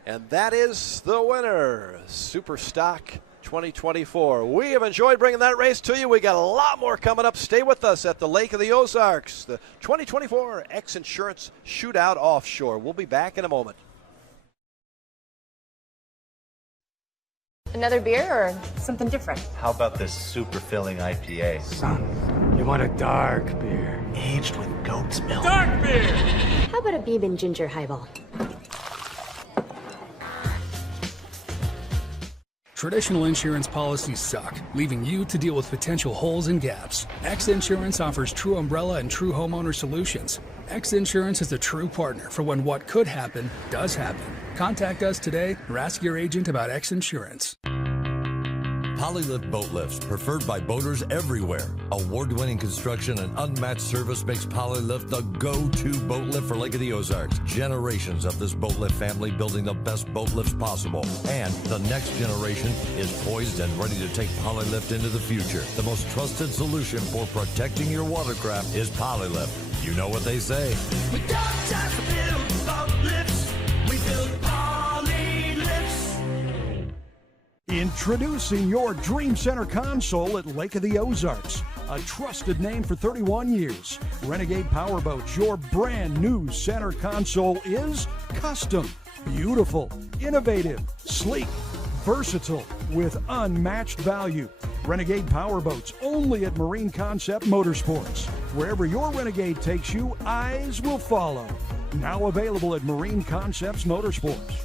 And that is the winner, Superstock 2024. We have enjoyed bringing that race to you. We got a lot more coming up. Stay with us at the Lake of the Ozarks, the 2024 XInsurance Shootout Offshore. We'll be back in a moment. Another beer or something different? How about this super filling IPA? Son, you want a dark beer. Aged with goat's milk. Dark beer! How about a bourbon ginger highball? Traditional insurance policies suck, leaving you to deal with potential holes and gaps. XInsurance offers true umbrella and true homeowner solutions. XInsurance is the true partner for when what could happen does happen. Contact us today or ask your agent about XInsurance. Polylift Boat Lifts, preferred by boaters everywhere. Award-winning construction and unmatched service makes Polylift the go-to boat lift for Lake of the Ozarks. Generations of this boat lift family building the best boat lifts possible. And the next generation is poised and ready to take Polylift into the future. The most trusted solution for protecting your watercraft is Polylift. You know what they say. We don't just build boat lifts, we build poly lifts. Introducing your Dream Center console at Lake of the Ozarks. A trusted name for 31 years. Renegade Powerboats, your brand new center console is custom, beautiful, innovative, sleek, versatile, with unmatched value. Renegade Powerboats, only at Marine Concept Motorsports. Wherever your Renegade takes you, eyes will follow. Now available at Marine Concepts Motorsports.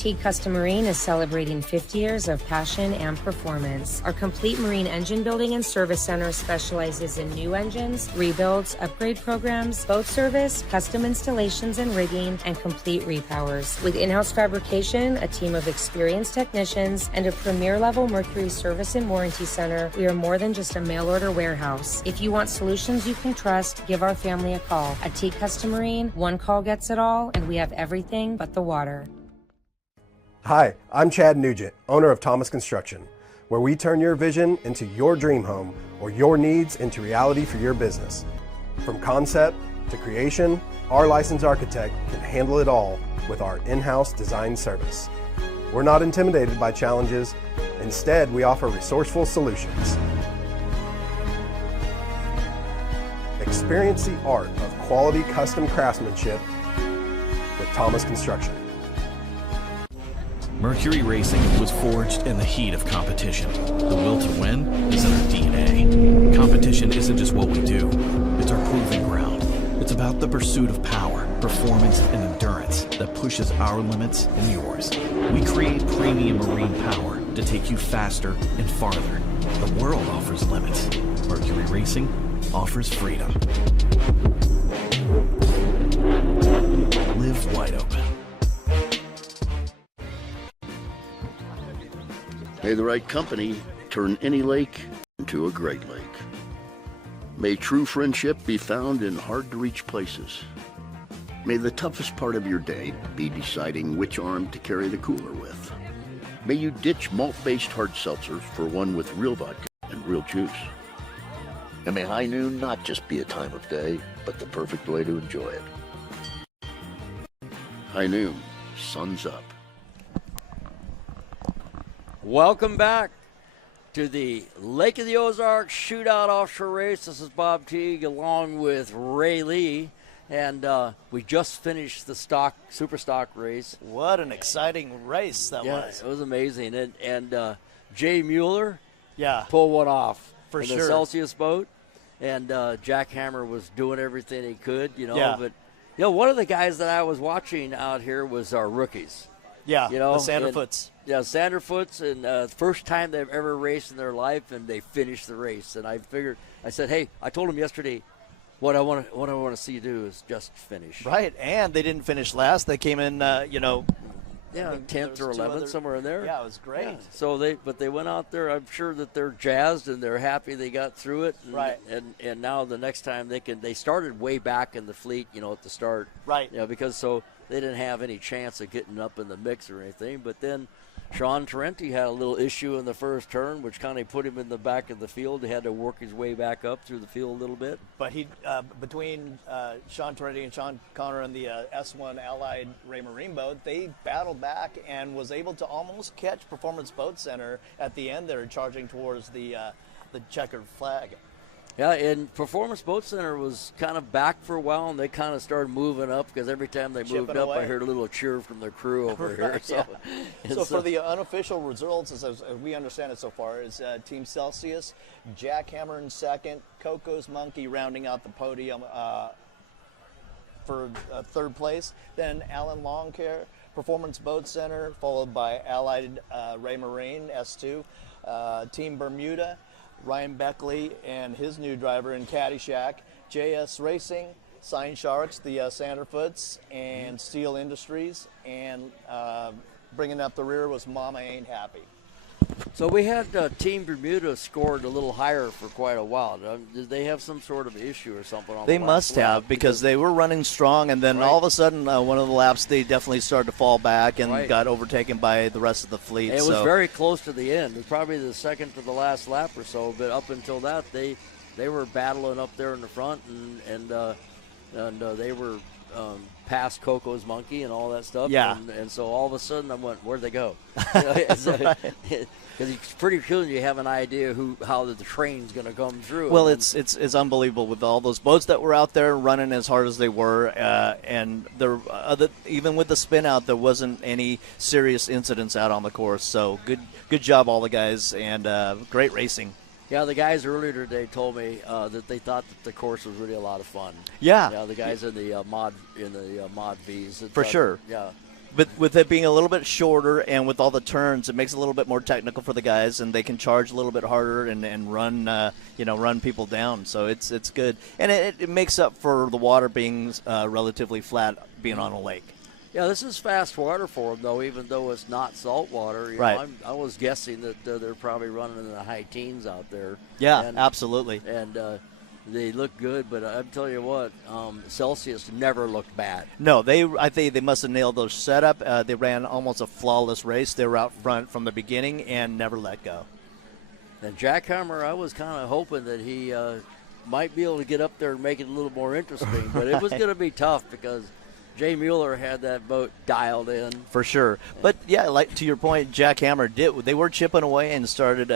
Teague Custom Marine is celebrating 50 years of passion and performance. Our complete marine engine building and service center specializes in new engines, rebuilds, upgrade programs, boat service, custom installations and rigging, and complete repowers. With in-house fabrication, a team of experienced technicians, and a premier-level Mercury service and warranty center, we are more than just a mail-order warehouse. If you want solutions you can trust, give our family a call. At Teague Custom Marine, one call gets it all, and we have everything but the water. Hi, I'm Chad Nugent, owner of Thomas Construction, where we turn your vision into your dream home or your needs into reality for your business. From concept to creation, our licensed architect can handle it all with our in-house design service. We're not intimidated by challenges. Instead, we offer resourceful solutions. Experience the art of quality custom craftsmanship with Thomas Construction. Mercury Racing was forged in the heat of competition. The will to win is in our DNA. Competition isn't just what we do, it's our proving ground. It's about the pursuit of power, performance, and endurance that pushes our limits and yours. We create premium marine power to take you faster and farther. The world offers limits. Mercury Racing offers freedom. Live wide open. May the right company turn any lake into a great lake. May true friendship be found in hard-to-reach places. May the toughest part of your day be deciding which arm to carry the cooler with. May you ditch malt-based hard seltzers for one with real vodka and real juice. And may high noon not just be a time of day, but the perfect way to enjoy it. High noon, sun's up. Welcome back to the Lake of the Ozarks Shootout Offshore race. This is Bob Teague along with Ray Lee, and we just finished the Superstock race. What an exciting race that was. It was amazing. And Jay Mueller Yeah. pulled one off For in sure. the Celsius boat, and Jack Hammer was doing everything he could, Yeah. But, one of the guys that I was watching out here was our rookies. Yeah, the Sanderfoots. Yeah, Sanderfoots, and first time they've ever raced in their life, and they finished the race. And I said, hey, I told them yesterday, what I want to see you do is just finish. Right, and they didn't finish last. They came in, 10th or 11th, somewhere in there. Yeah, it was great. Yeah. So they went out there. I'm sure that they're jazzed and they're happy they got through it. And, Right. And now the next time they started way back in the fleet, at the start. Right. Because so they didn't have any chance of getting up in the mix or anything. But then Sean Tarenti had a little issue in the first turn, which kind of put him in the back of the field. He had to work his way back up through the field a little bit. But he, between Sean Tarenti and Sean Connor and the S1 Allied Ray Marine boat, they battled back and was able to almost catch Performance Boat Center at the end there, charging towards the checkered flag. Yeah, and Performance Boat Center was kind of back for a while, and they kind of started moving up because every time they moved up, I heard a little cheer from the crew over here. So, So for the unofficial results, as we understand it so far, is Team Celsius, Jack Hammer in second, Coco's Monkey rounding out the podium for third place. Then Alan Longcare, Performance Boat Center, followed by Allied Ray Marine, S2, Team Bermuda, Ryan Beckley and his new driver in Caddyshack, JS Racing, Sign Sharks, the Sanderfoots, and Steel Industries, and bringing up the rear was Mama Ain't Happy. So we had Team Bermuda scored a little higher for quite a while. Did they have some sort of issue or something on They the must have, because they were running strong, and then all of a sudden, one of the laps, they definitely started to fall back and got overtaken by the rest of the fleet. It was very close to the end. It was probably the second to the last lap or so, but up until that, they were battling up there in the front, and they were past Coco's Monkey and all that stuff. Yeah. And so all of a sudden I went, where'd they go? Because it's pretty cool you have an idea how the train's going to come through. Well, it's unbelievable with all those boats that were out there running as hard as they were, and even with the spin out, there wasn't any serious incidents out on the course. So good job, all the guys, and great racing. Yeah, the guys earlier today told me that they thought that the course was really a lot of fun. Yeah, the guys in the mod V's. For sure. Yeah, But with it being a little bit shorter and with all the turns, it makes it a little bit more technical for the guys, and they can charge a little bit harder and run run people down. So it's good, and it makes up for the water being relatively flat, being on a lake. Yeah, this is fast water for them, though, even though it's not salt water. Right. I was guessing that they're probably running in the high teens out there. Yeah, absolutely. And they look good, but I'm telling you what, Celsius never looked bad. No, I think they must have nailed their setup. They ran almost a flawless race. They were out front from the beginning and never let go. And Jackhammer, I was kind of hoping that he might be able to get up there and make it a little more interesting, but it was going to be tough because Jay Mueller had that boat dialed in. For sure. But, yeah, like to your point, Jackhammer they were chipping away and started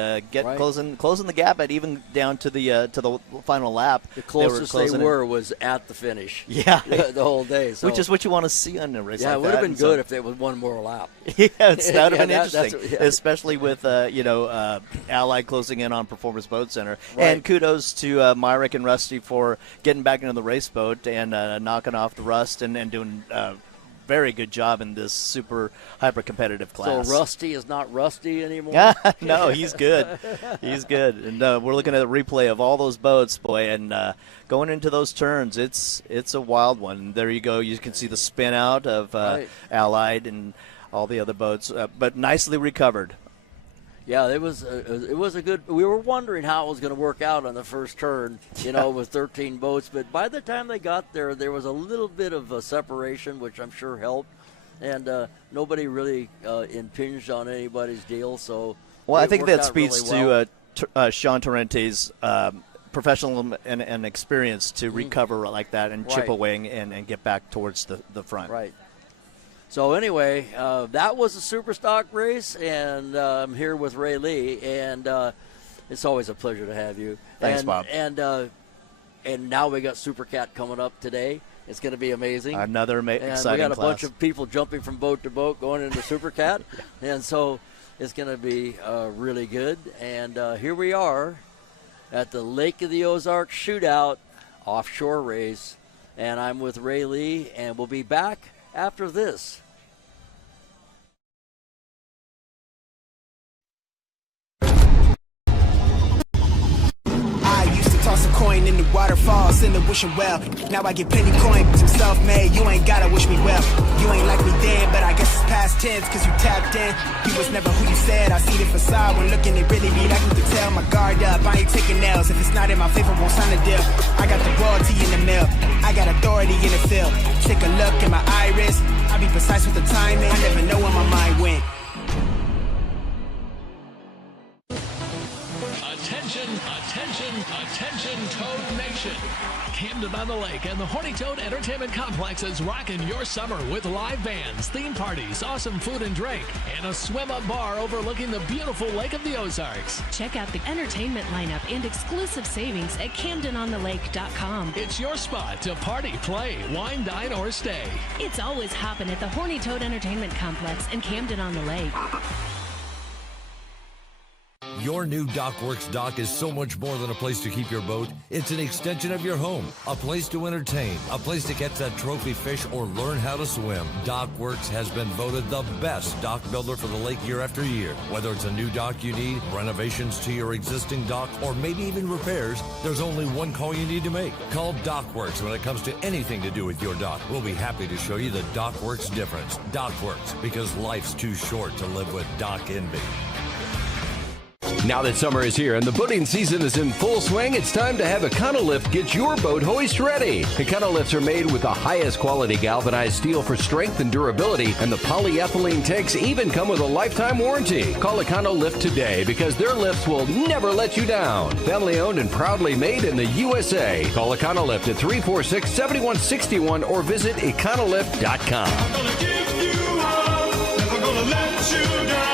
closing the gap at even down to the final lap. The closest they were was at the finish. Yeah. the whole day. So. Which is what you want to see on a race like that. Yeah, it would have been good if there was one more lap. Yeah, that would have been interesting, especially with, Allied closing in on Performance Boat Center. Right. And kudos to Myrick and Rusty for getting back into the race boat and knocking off the rust and doing very good job in this super hyper competitive class. So Rusty is not rusty anymore? No, he's good. He's good. And we're looking at a replay of all those boats, boy, and going into those turns, it's a wild one. And there you go. You can see the spin out of Allied and all the other boats, but nicely recovered. Yeah, it was a good. We were wondering how it was going to work out on the first turn, with 13 boats. But by the time they got there, there was a little bit of a separation, which I'm sure helped, and nobody really impinged on anybody's deal. So, I think that speaks really to Sean Torrente's professional and experience to recover like that and chip away and get back towards the front. Right. So anyway, that was a Superstock race, and I'm here with Ray Lee, and it's always a pleasure to have you. Thanks, Bob. And now we got Supercat coming up today. It's going to be amazing. Another exciting class. We got a bunch of people jumping from boat to boat going into Supercat, and so it's going to be really good. And here we are at the Lake of the Ozarks Shootout Offshore race, and I'm with Ray Lee, and we'll be back after this. Toss a coin in the waterfalls in the wishing well. Now I get plenty coin, some self-made. You ain't gotta wish me well. You ain't like me then, but I guess it's past tense, cause you tapped in. You was never who you said. I see the facade when looking at really me. Like you can tell my guard up. I ain't taking nails. If it's not in my favor, won't sign a deal. I got the royalty in the mill. I got authority in the field. Take a look at my iris. I be precise with the timing. I never know where my mind went. Attention, Toad Nation. Camden on the Lake and the Horny Toad Entertainment Complex is rocking your summer with live bands, theme parties, awesome food and drink, and a swim-up bar overlooking the beautiful Lake of the Ozarks. Check out the entertainment lineup and exclusive savings at CamdenOnTheLake.com. It's your spot to party, play, wine, dine, or stay. It's always hopping at the Horny Toad Entertainment Complex in Camden on the Lake. Your new Dockworks dock is so much more than a place to keep your boat. It's an extension of your home, a place to entertain, a place to catch that trophy fish or learn how to swim. Dockworks has been voted the best dock builder for the lake year after year. Whether it's a new dock you need, renovations to your existing dock, or maybe even repairs, there's only one call you need to make. Call Dockworks when it comes to anything to do with your dock. We'll be happy to show you the Dockworks difference. Dockworks, because life's too short to live with dock envy. Now that summer is here and the boating season is in full swing, it's time to have Econolift get your boat hoist ready. Econolifts are made with the highest quality galvanized steel for strength and durability, and the polyethylene tanks even come with a lifetime warranty. Call Econolift today because their lifts will never let you down. Family owned and proudly made in the USA. Call Econolift at 346-7161 or visit econolift.com. I'm gonna give you up, never gonna let you down.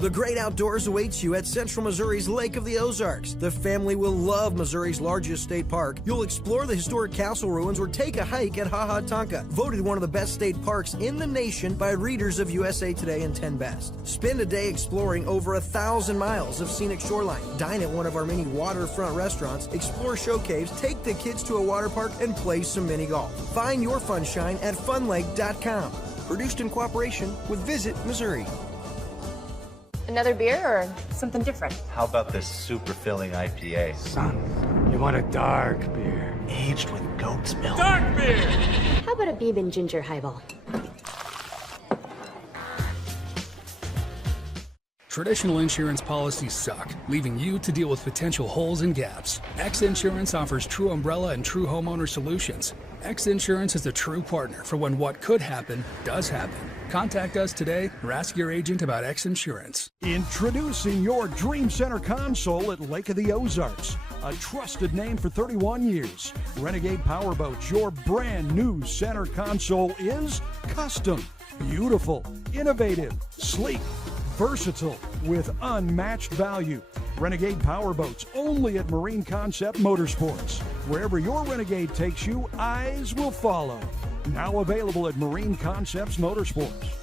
The great outdoors awaits you at Central Missouri's Lake of the Ozarks. The family will love Missouri's largest state park. You'll explore the historic castle ruins or take a hike at Ha Ha Tonka, voted one of the best state parks in the nation by readers of USA Today and 10 Best. Spend a day exploring over 1,000 miles of scenic shoreline. Dine at one of our many waterfront restaurants, explore show caves, take the kids to a water park, and play some mini golf. Find your funshine at funlake.com. Produced in cooperation with Visit Missouri. Another beer or something different? How about this super filling IPA? Son, you want a dark beer. Aged with goat's milk. Dark beer! How about a bourbon ginger highball? Traditional insurance policies suck, leaving you to deal with potential holes and gaps. XInsurance offers true umbrella and true homeowner solutions. XInsurance is the true partner for when what could happen does happen. Contact us today or ask your agent about XInsurance. Introducing your Dream Center console at Lake of the Ozarks. A trusted name for 31 years. Renegade Powerboats, your brand new center console is custom, beautiful, innovative, sleek, versatile, with unmatched value. Renegade Powerboats, only at Marine Concept Motorsports. Wherever your Renegade takes you, eyes will follow. Now available at Marine Concepts Motorsports.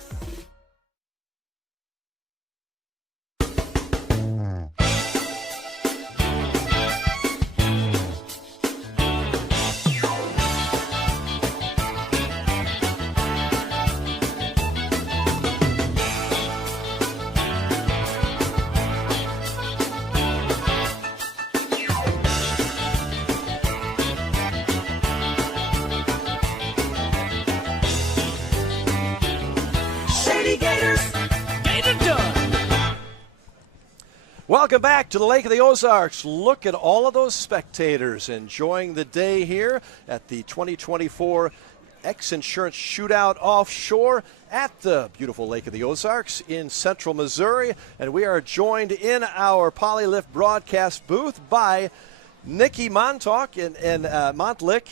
Welcome back to the Lake of the Ozarks. Look at all of those spectators enjoying the day here at the 2024 XInsurance Shootout Offshore at the beautiful Lake of the Ozarks in central Missouri. And we are joined in our Polylift broadcast booth by Nikki Montlick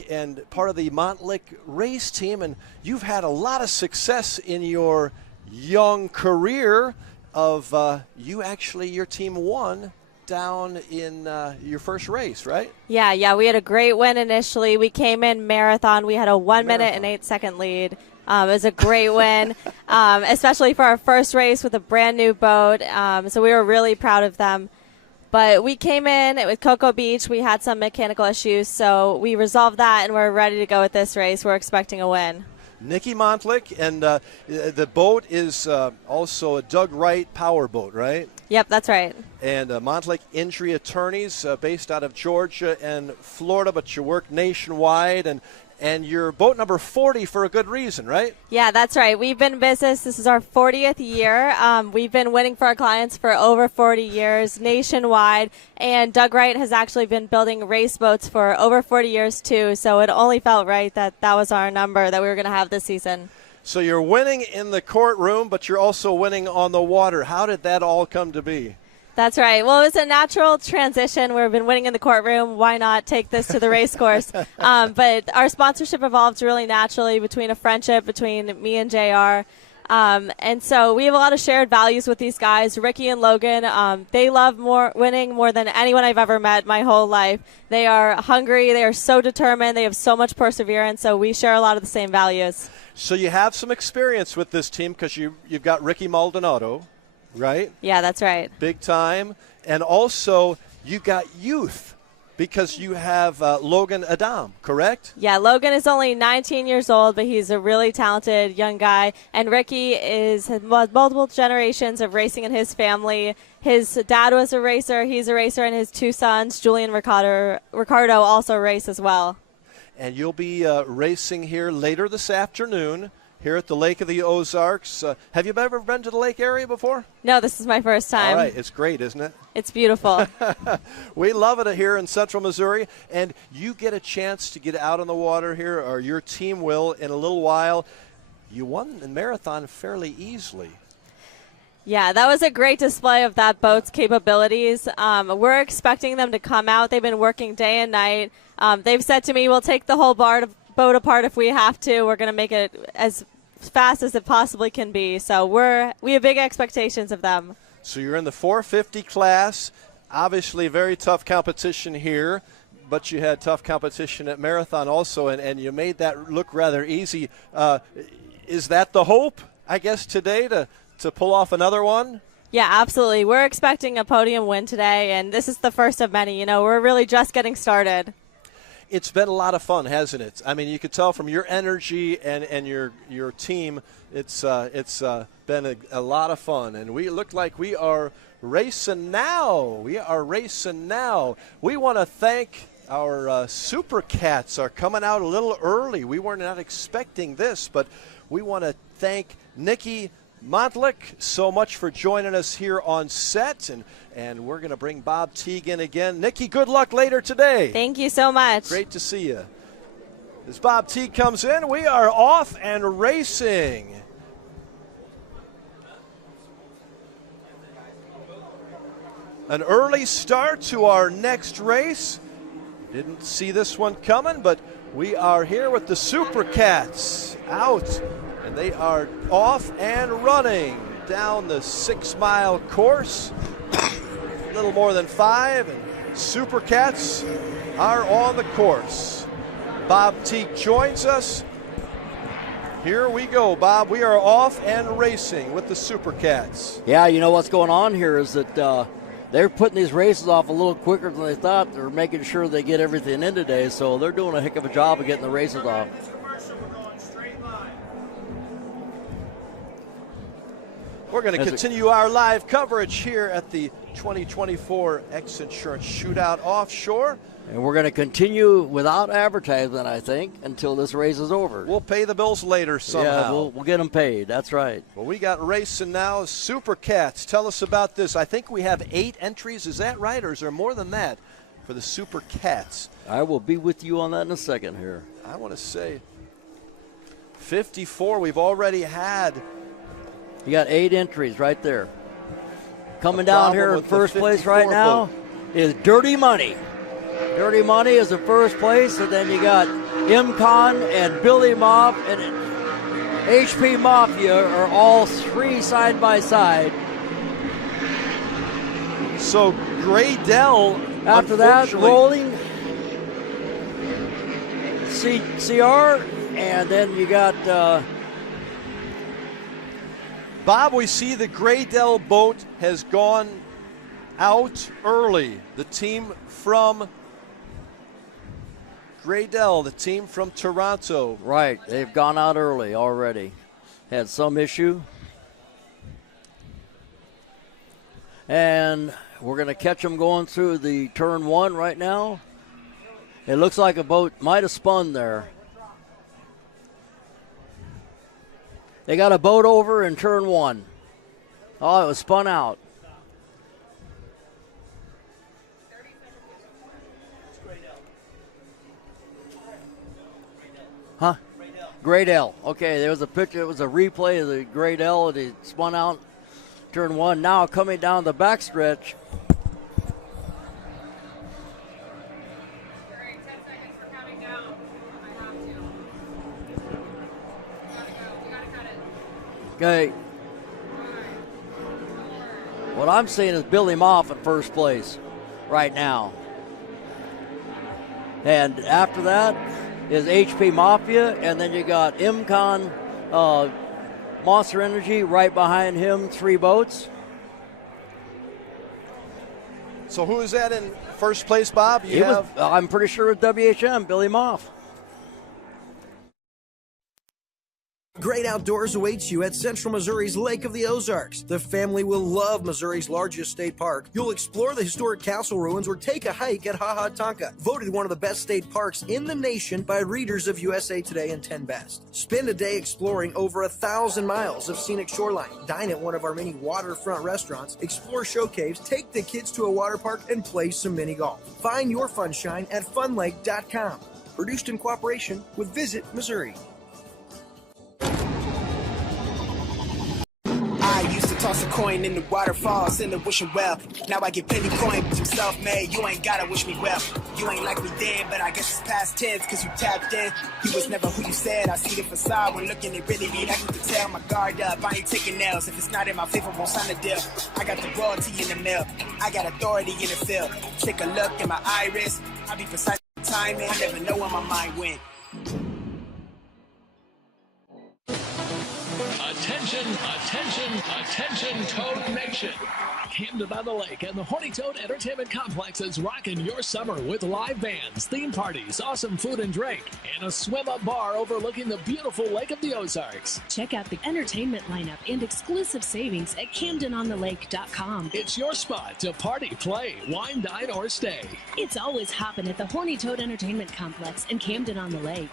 and part of the Montlick race team. And you've had a lot of success in your young career of your team won down in your first race, right? Yeah, we had a great win initially. We came in marathon. We had a 1 minute and 8 second lead. It was a great win, especially for our first race with a brand new boat. So we were really proud of them. But we came in with Cocoa Beach. We had some mechanical issues, so we resolved that, and we're ready to go with this race. We're expecting a win. Nikki Montlick, and the boat is also a Doug Wright power boat, right? Yep, that's right. And Montlick Injury Attorneys based out of Georgia and Florida, but you work nationwide, and you're boat number 40 for a good reason, right? Yeah, that's right. We've been in business. This is our 40th year. We've been winning for our clients for over 40 years nationwide, and Doug Wright has actually been building race boats for over 40 years too, so it only felt right that was our number that we were going to have this season. So you're winning in the courtroom, but you're also winning on the water. How did that all come to be? That's right. Well, it was a natural transition. We've been winning in the courtroom. Why not take this to the race course? But our sponsorship evolved really naturally between a friendship between me and JR. And so we have a lot of shared values with these guys. Ricky and Logan, they love winning more than anyone I've ever met my whole life. They are hungry. They are so determined. They have so much perseverance. So we share a lot of the same values. So you have some experience with this team because you've got Ricky Maldonado, right? Yeah, that's right. Big time. And also you got youth because you have Logan Adam, correct? Yeah, Logan is only 19 years old, but he's a really talented young guy. And Ricky has multiple generations of racing in his family. His dad was a racer. He's a racer, and his two sons, Julian and Ricardo, also race as well. And you'll be racing here later this afternoon here at the Lake of the Ozarks. Have you ever been to the lake area before? No, this is my first time. All right, it's great, isn't it? It's beautiful. We love it here in central Missouri, and you get a chance to get out on the water here, or your team will in a little while. You won the marathon fairly easily. Yeah, that was a great display of that boat's capabilities. We're expecting them to come out. They've been working day and night. They've said to me, we'll take the whole boat apart if we have to. We're going to make it as fast as it possibly can be. So we have big expectations of them. So you're in the 450 class. Obviously, very tough competition here, but you had tough competition at Marathon also, and you made that look rather easy. Is that the hope, I guess, today to pull off another one? Yeah, absolutely. We're expecting a podium win today, and this is the first of many. You know, we're really just getting started. It's been a lot of fun, hasn't it? I mean, you could tell from your energy and your team, it's been a lot of fun. And we look like we are racing now. We want to thank our Super Cats are coming out a little early. We were not expecting this, but we want to thank Nikki Montlick so much for joining us here on set, and we're going to bring Bob Teague in again. Nikki, good luck later today. Thank you so much. Great to see you. As Bob Teague comes in, we are off and racing. An early start to our next race. Didn't see this one coming, but we are here with the Super Cats out. And they are off and running down the 6-mile course. A little more than 5, and Super Cats are on the course. Bob Teague joins us. Here we go, Bob. We are off and racing with the Super Cats. Yeah, you know what's going on here is that they're putting these races off a little quicker than they thought. They're making sure they get everything in today, so they're doing a heck of a job of getting the races off. We're going to continue our live coverage here at the 2024 XInsurance Shootout Offshore. And we're going to continue without advertisement, I think, until this race is over. We'll pay the bills later somehow. Yeah, we'll get them paid. That's right. Well, we got racing now. Super Cats, tell us about this. I think we have 8 entries. Is that right, or is there more than that for the Super Cats? I will be with you on that in a second here. I want to say 54 we've already had. You got 8 entries right there. Coming down here in first place right now is Dirty Money. Dirty Money is in first place, and then you got M-Con and Billy Mop and HP Mafia are all 3 side by side. So Graydell, after that, rolling CR, and then you got Bob, we see the Graydell boat has gone out early. The team from Graydell, the team from Toronto. Right, they've gone out early already. Had some issue. And we're going to catch them going through the turn 1 right now. It looks like a boat might have spun there. They got a boat over in turn 1. Oh, it was spun out. Huh? Graydell. Okay, there was a picture. It was a replay of the Graydell. It spun out turn 1. Now coming down the backstretch. Okay. What I'm seeing is Billy Moff in first place right now. And after that is HP Mafia, and then you got M-Con, Monster Energy right behind him, 3 boats. So who is that in first place, Bob? I'm pretty sure it's WHM, Billy Moff. Great outdoors awaits you at Central Missouri's Lake of the Ozarks. The family will love Missouri's largest state park. You'll explore the historic castle ruins or take a hike at Ha Ha Tonka, voted one of the best state parks in the nation by readers of USA Today and 10 Best. Spend a day exploring over 1,000 miles of scenic shoreline. Dine at one of our many waterfront restaurants, explore show caves, take the kids to a water park, and play some mini golf. Find your funshine at funlake.com. Produced in cooperation with Visit Missouri. I used to Toss a coin in the waterfalls, in the wishing well. Now I get penny coin, but I'm self-made. You ain't gotta wish me well. You ain't like me then, but I guess it's past tense, cause you tapped in. You was never who you said. I see the facade when looking, it really be like you can tell. My guard up, I ain't taking nails. If it's not in my favor, won't sign the deal. I got the royalty in the mail. I got authority in the field. Take a look in my iris. I be precise with timing. I never know where my mind went. Attention, attention, attention, Toad Nation. Camden on the Lake and the Horny Toad Entertainment Complex is rocking your summer with live bands, theme parties, awesome food and drink, and a swim-up bar overlooking the beautiful Lake of the Ozarks. Check out the entertainment lineup and exclusive savings at CamdenOnTheLake.com. It's your spot to party, play, wine, dine, or stay. It's always hopping at the Horny Toad Entertainment Complex in Camden on the Lake.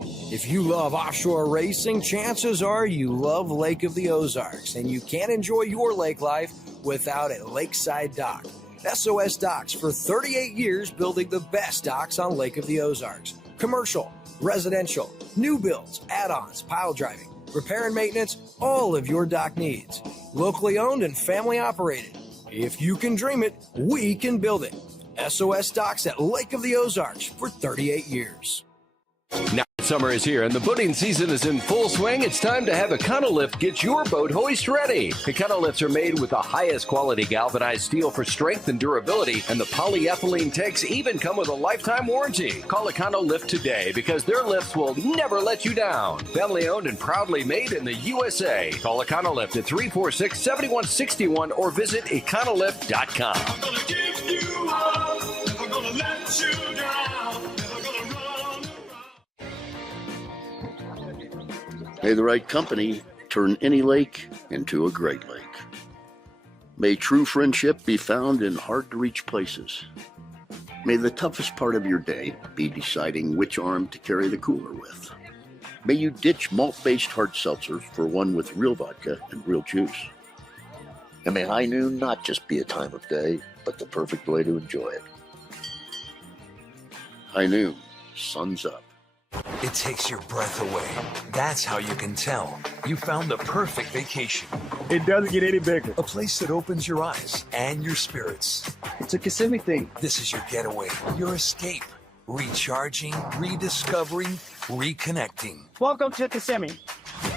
If you love offshore racing, chances are you love Lake of the Ozarks, and you can't enjoy your lake life without a lakeside dock. SOS Docks for 38 years building the best docks on Lake of the Ozarks. Commercial, residential, new builds, add-ons, pile driving, repair and maintenance, all of your dock needs. Locally owned and family operated. If you can dream it, we can build it. SOS Docks at Lake of the Ozarks for 38 years. Now summer is here and the boating season is in full swing. It's time to have Econolift get your boat hoist ready. Econolifts are made with the highest quality galvanized steel for strength and durability, and the polyethylene tanks even come with a lifetime warranty. Call Econolift today because their lifts will never let you down. Family owned and proudly made in the USA. Call Econolift at 346-7161 or visit econolift.com. I'm gonna give you all, never gonna let you down. May the right company turn any lake into a great lake. May true friendship be found in hard-to-reach places. May the toughest part of your day be deciding which arm to carry the cooler with. May you ditch malt-based hard seltzer for one with real vodka and real juice. And may high noon not just be a time of day, but the perfect way to enjoy it. High noon, sun's up. It takes your breath away. That's how you can tell you found the perfect vacation. It doesn't get any bigger. A place that opens your eyes and your spirits. It's a Kissimmee thing. This is your getaway, your escape. Recharging, rediscovering, reconnecting. Welcome to Kissimmee.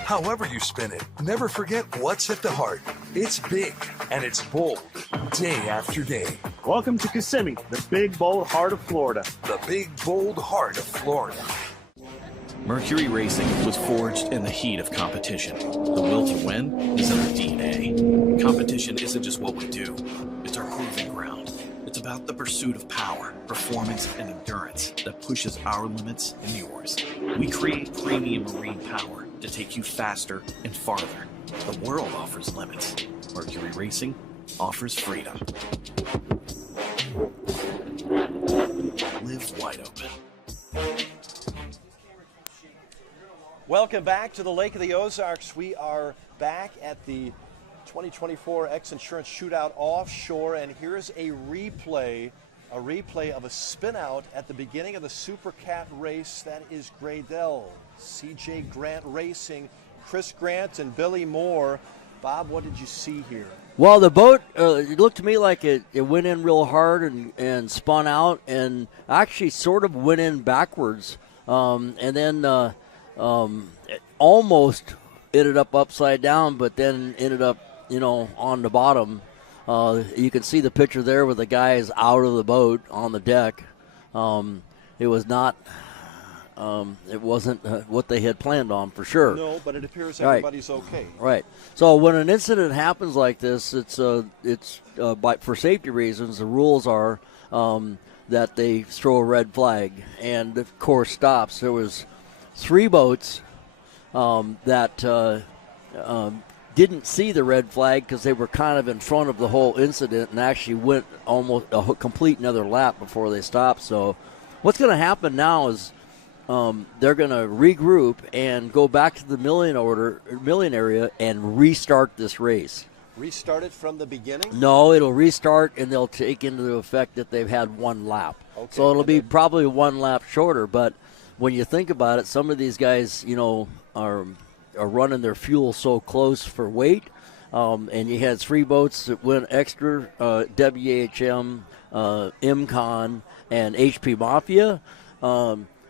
However you spin it, never forget what's at the heart. It's big and it's bold, day after day. Welcome to Kissimmee, the big, bold heart of Florida. The big, bold heart of Florida. Mercury Racing was forged in the heat of competition. The will to win is in our DNA. Competition isn't just what we do, it's our proving ground. It's about the pursuit of power, performance, and endurance that pushes our limits and yours. We create premium marine power to take you faster and farther. The world offers limits. Mercury Racing offers freedom. Live wide open. Welcome back to the Lake of the Ozarks. We are back at the 2024 XInsurance Shootout Offshore, and here's a replay of a spin-out at the beginning of the Super Cat race. That is Gradell, CJ Grant Racing, Chris Grant and Billy Moore. Bob, what did you see here? Well, the boat, it looked to me like it went in real hard and spun out and actually sort of went in backwards. And then it almost ended up upside down, but then ended up, on the bottom. You can see the picture there with the guys out of the boat on the deck. It was not, it wasn't what they had planned on for sure. No, but it appears everybody's okay. Right. So when an incident happens like this, it's for safety reasons. The rules are that they throw a red flag, and the course stops. There was 3 boats that didn't see the red flag because they were kind of in front of the whole incident and actually went almost a complete another lap before they stopped. So what's going to happen now is they're going to regroup and go back to the milling area and restart this race. Restart it from the beginning? No, it'll restart, and they'll take into effect that they've had 1 lap. Okay, so it'll be probably 1 lap shorter, but when you think about it, some of these guys, are are running their fuel so close for weight. And you had 3 boats that went extra, WHM, MCon, and HP Mafia.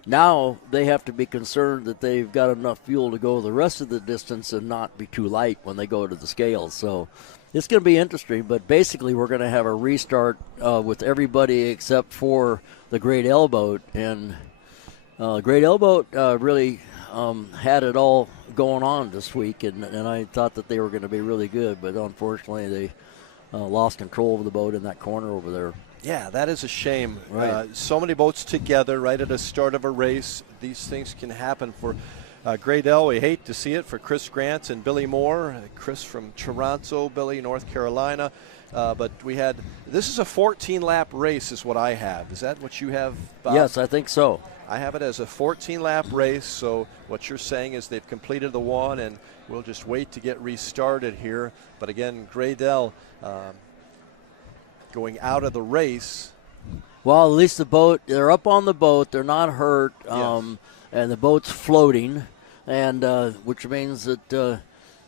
Now they have to be concerned that they've got enough fuel to go the rest of the distance and not be too light when they go to the scales. So it's going to be interesting, but basically we're going to have a restart with everybody except for the Great L boat. And Great L boat really had it all going on this week, and I thought that they were going to be really good, but unfortunately they lost control of the boat in that corner over there. Yeah, that is a shame. Right. So many boats together right at the start of a race. These things can happen for Great L. We hate to see it for Chris Grant and Billy Moore. Chris from Toronto, Billy, North Carolina. But this is a 14-lap race is what I have. Is that what you have, Bob? Yes, I think so. I have it as a 14-lap race, so what you're saying is they've completed the one, and we'll just wait to get restarted here. But again, Great L going out of the race. Well, at least they're up on the boat. They're not hurt, Yes. and the boat's floating, and which means that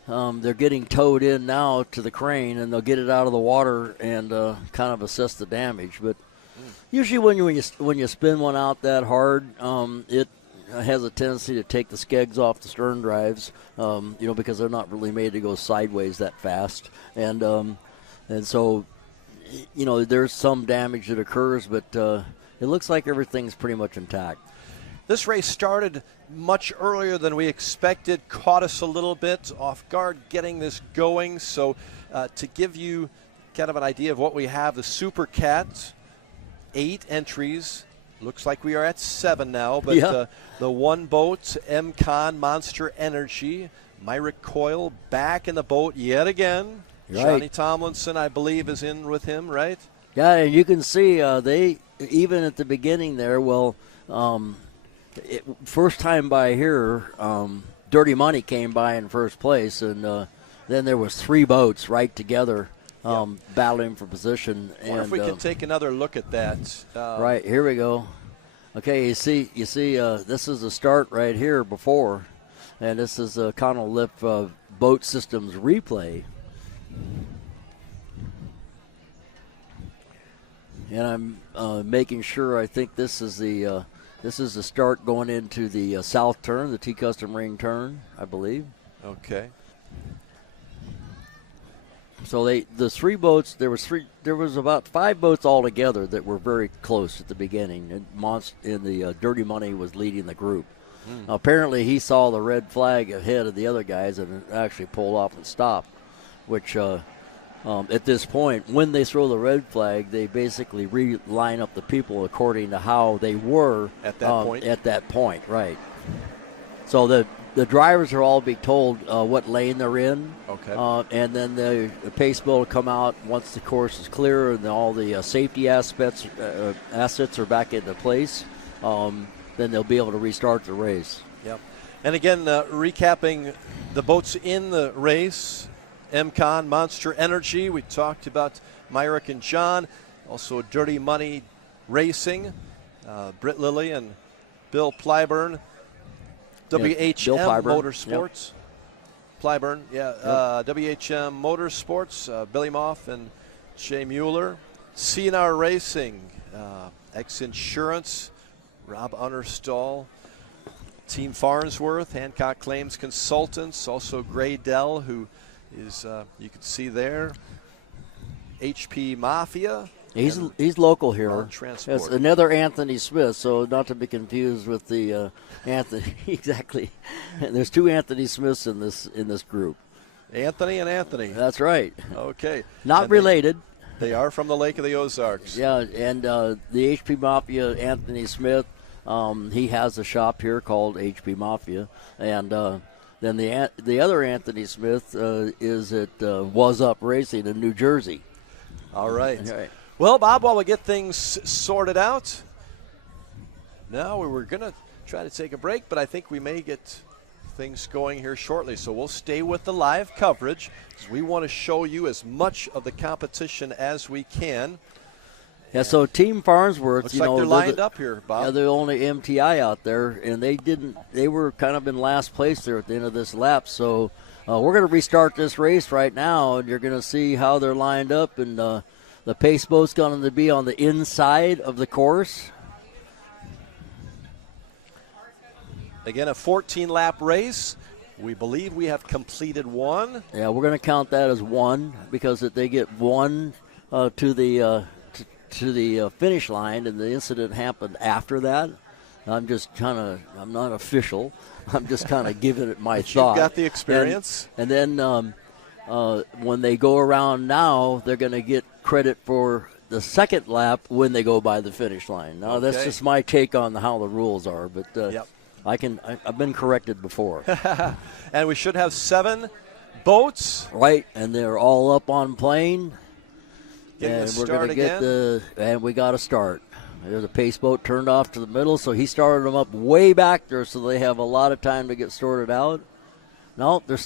they're getting towed in now to the crane, and they'll get it out of the water and kind of assess the damage. But usually when you spin one out that hard, it has a tendency to take the skegs off the stern drives, because they're not really made to go sideways that fast, and so. There's some damage that occurs, but it looks like everything's pretty much intact. This race started much earlier than we expected, caught us a little bit off guard getting this going. So to give you kind of an idea of what we have, the Super Cat, 8 entries. Looks like we are at 7 now, but the one boat, MCon Monster Energy, Myrick Coyle back in the boat yet again. Right. Johnny Tomlinson, I believe, is in with him, right? Yeah, and you can see they, even at the beginning there, first time by here, Dirty Money came by in first place, and then there was 3 boats right together battling for position. I wonder if we can take another look at that. Right, here we go. Okay, you see, this is the start right here before, and this is a Connell Lift Boat Systems replay. And I'm making sure. I think this is the start going into the south turn, the T-Custom Ring turn, I believe. Okay. So the 3 boats. There was about 5 boats altogether that were very close at the beginning. And the Dirty Money was leading the group. Apparently, he saw the red flag ahead of the other guys and actually pulled off and stopped. Which at this point, when they throw the red flag, they basically line up the people according to how they were at that point. At that point, right. So the drivers will all be told what lane they're in. Okay. And then the pace bill will come out once the course is clear and all the safety assets are back into place. Then they'll be able to restart the race. Yep. And again, recapping the boats in the race. MCon Monster Energy. We talked about Myrick and John. Also Dirty Money Racing. Britt Lilly and Bill Plyburn. WHM Motorsports. Yep. Plyburn, WHM Motorsports. Billy Moff and Jay Mueller. CNR Racing. XInsurance. Rob Unnerstall. Team Farnsworth. Hancock Claims Consultants. Also Gray Dell, who is you can see there. HP Mafia. He's local here. Transport. It's another Anthony Smith, so not to be confused with the Anthony. Exactly. There's 2 Anthony Smiths in this group. Anthony and Anthony. That's right. Okay. Not related. They are from the Lake of the Ozarks. Yeah, and the HP Mafia, Anthony Smith, he has a shop here called HP Mafia, and then the other Anthony Smith is at Was Up Racing in New Jersey. All right. Okay. Well, Bob, while we get things sorted out, now we were going to try to take a break, but I think we may get things going here shortly. So we'll stay with the live coverage because we want to show you as much of the competition as we can. Yeah, so Team Farnsworth, Looks like they're lined up here, Bob. Yeah, they're the only MTI out there, and they were kind of in last place there at the end of this lap. So we're going to restart this race right now, and you're going to see how they're lined up. And the pace boat's going to be on the inside of the course. Again, a 14-lap race. We believe we have completed one. Yeah, we're going to count that as one because they get one to the finish line, and the incident happened after that. I'm not official. I'm just kind of giving it my thought. You've got the experience. And then when they go around now, they're going to get credit for the second lap when they go by the finish line. Now, that's just my take on how the rules are, but yep. I've been corrected before. And we should have 7 boats. Right, and they're all up on plane. And we're going to get and we got to start. There's a pace boat turned off to the middle, so he started them up way back there, so they have a lot of time to get sorted out. No, they're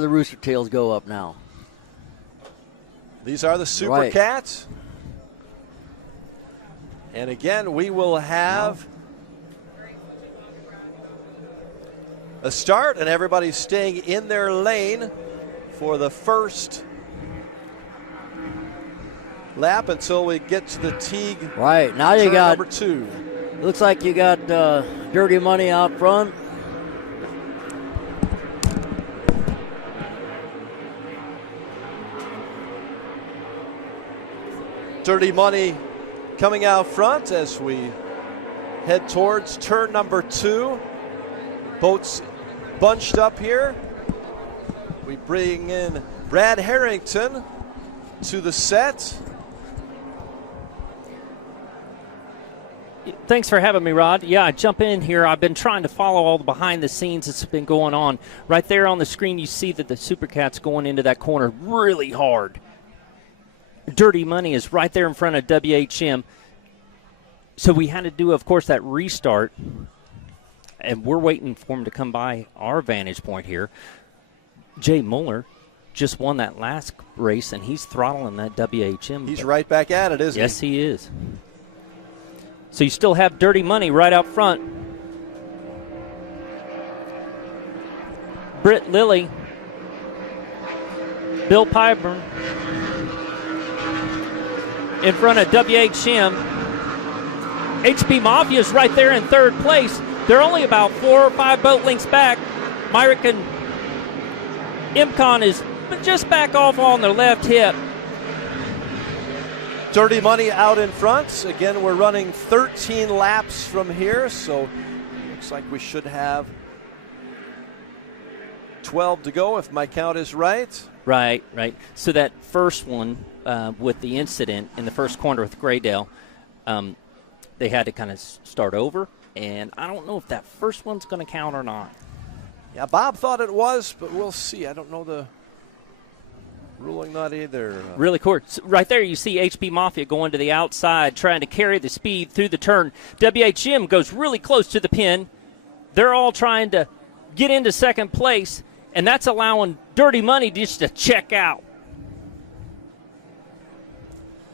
the rooster tails go up now. These are the Super Cats. And again, we will have a start, and everybody's staying in their lane for the first lap until we get to the Teague. Right, now you got number 2. Looks like you got Dirty Money out front. Dirty Money coming out front as we head towards turn number 2. Boats bunched up here. We bring in Brad Harrington to the set. Thanks for having me, Rod. Yeah, I jump in here. I've been trying to follow all the behind the scenes that's been going on. Right there on the screen, you see that the Supercat's going into that corner really hard. Dirty Money is right there in front of WHM. So we had to do, of course, that restart. And we're waiting for him to come by our vantage point here. Jay Mueller just won that last race, and he's throttling that WHM. He's right back at it, isn't he? Yes, he is. So you still have Dirty Money right out front. Britt Lilly, Bill Pyburn in front of WHM. HB Mafia's right there in third place. They're only about 4 or 5 boat lengths back. Myrick and Imcon is just back off on their left hip. Dirty Money out in front. Again, we're running 13 laps from here, so looks like we should have 12 to go if my count is right. Right. So that first one with the incident in the first corner with Graydale, they had to kind of start over, and I don't know if that first one's going to count or not. Yeah, Bob thought it was, but we'll see. I don't know the ruling, not either. Really cool. So right there you see HB Mafia going to the outside, trying to carry the speed through the turn. WHM goes really close to the pin. They're all trying to get into second place, and that's allowing Dirty Money just to check out.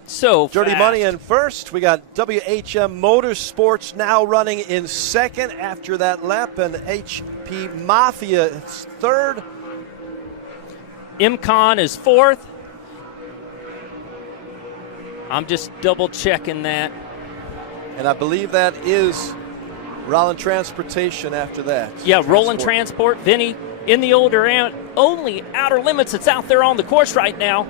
So Dirty fast. Money in first. We got WHM Motorsports now running in second after that lap, and HP Mafia is third. Imcon is fourth. I'm just double checking that. And I believe that is Roland Transportation after that. Yeah, Roland Transport. Vinny in the only outer limits that's out there on the course right now.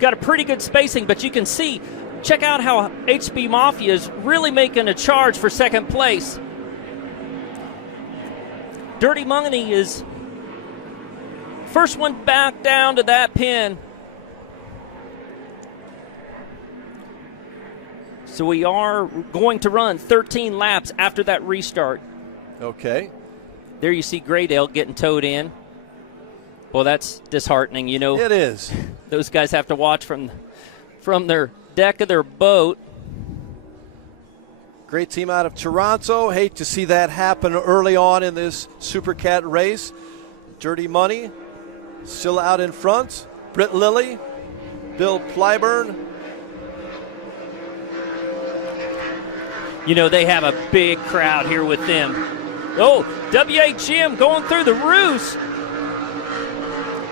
Got a pretty good spacing, but you can see, check out how HB Mafia is really making a charge for second place. Dirty Money is first one back down to that pin. So we are going to run 13 laps after that restart. Okay. There you see Graydale getting towed in. Well, that's disheartening, you know. It is. Those guys have to watch from their deck of their boat. Great team out of Toronto. Hate to see that happen early on in this Supercat race. Dirty Money still out in front. Britt Lilly, Bill Plyburn, You know, they have a big crowd here with them. Oh, WHM going through the roost.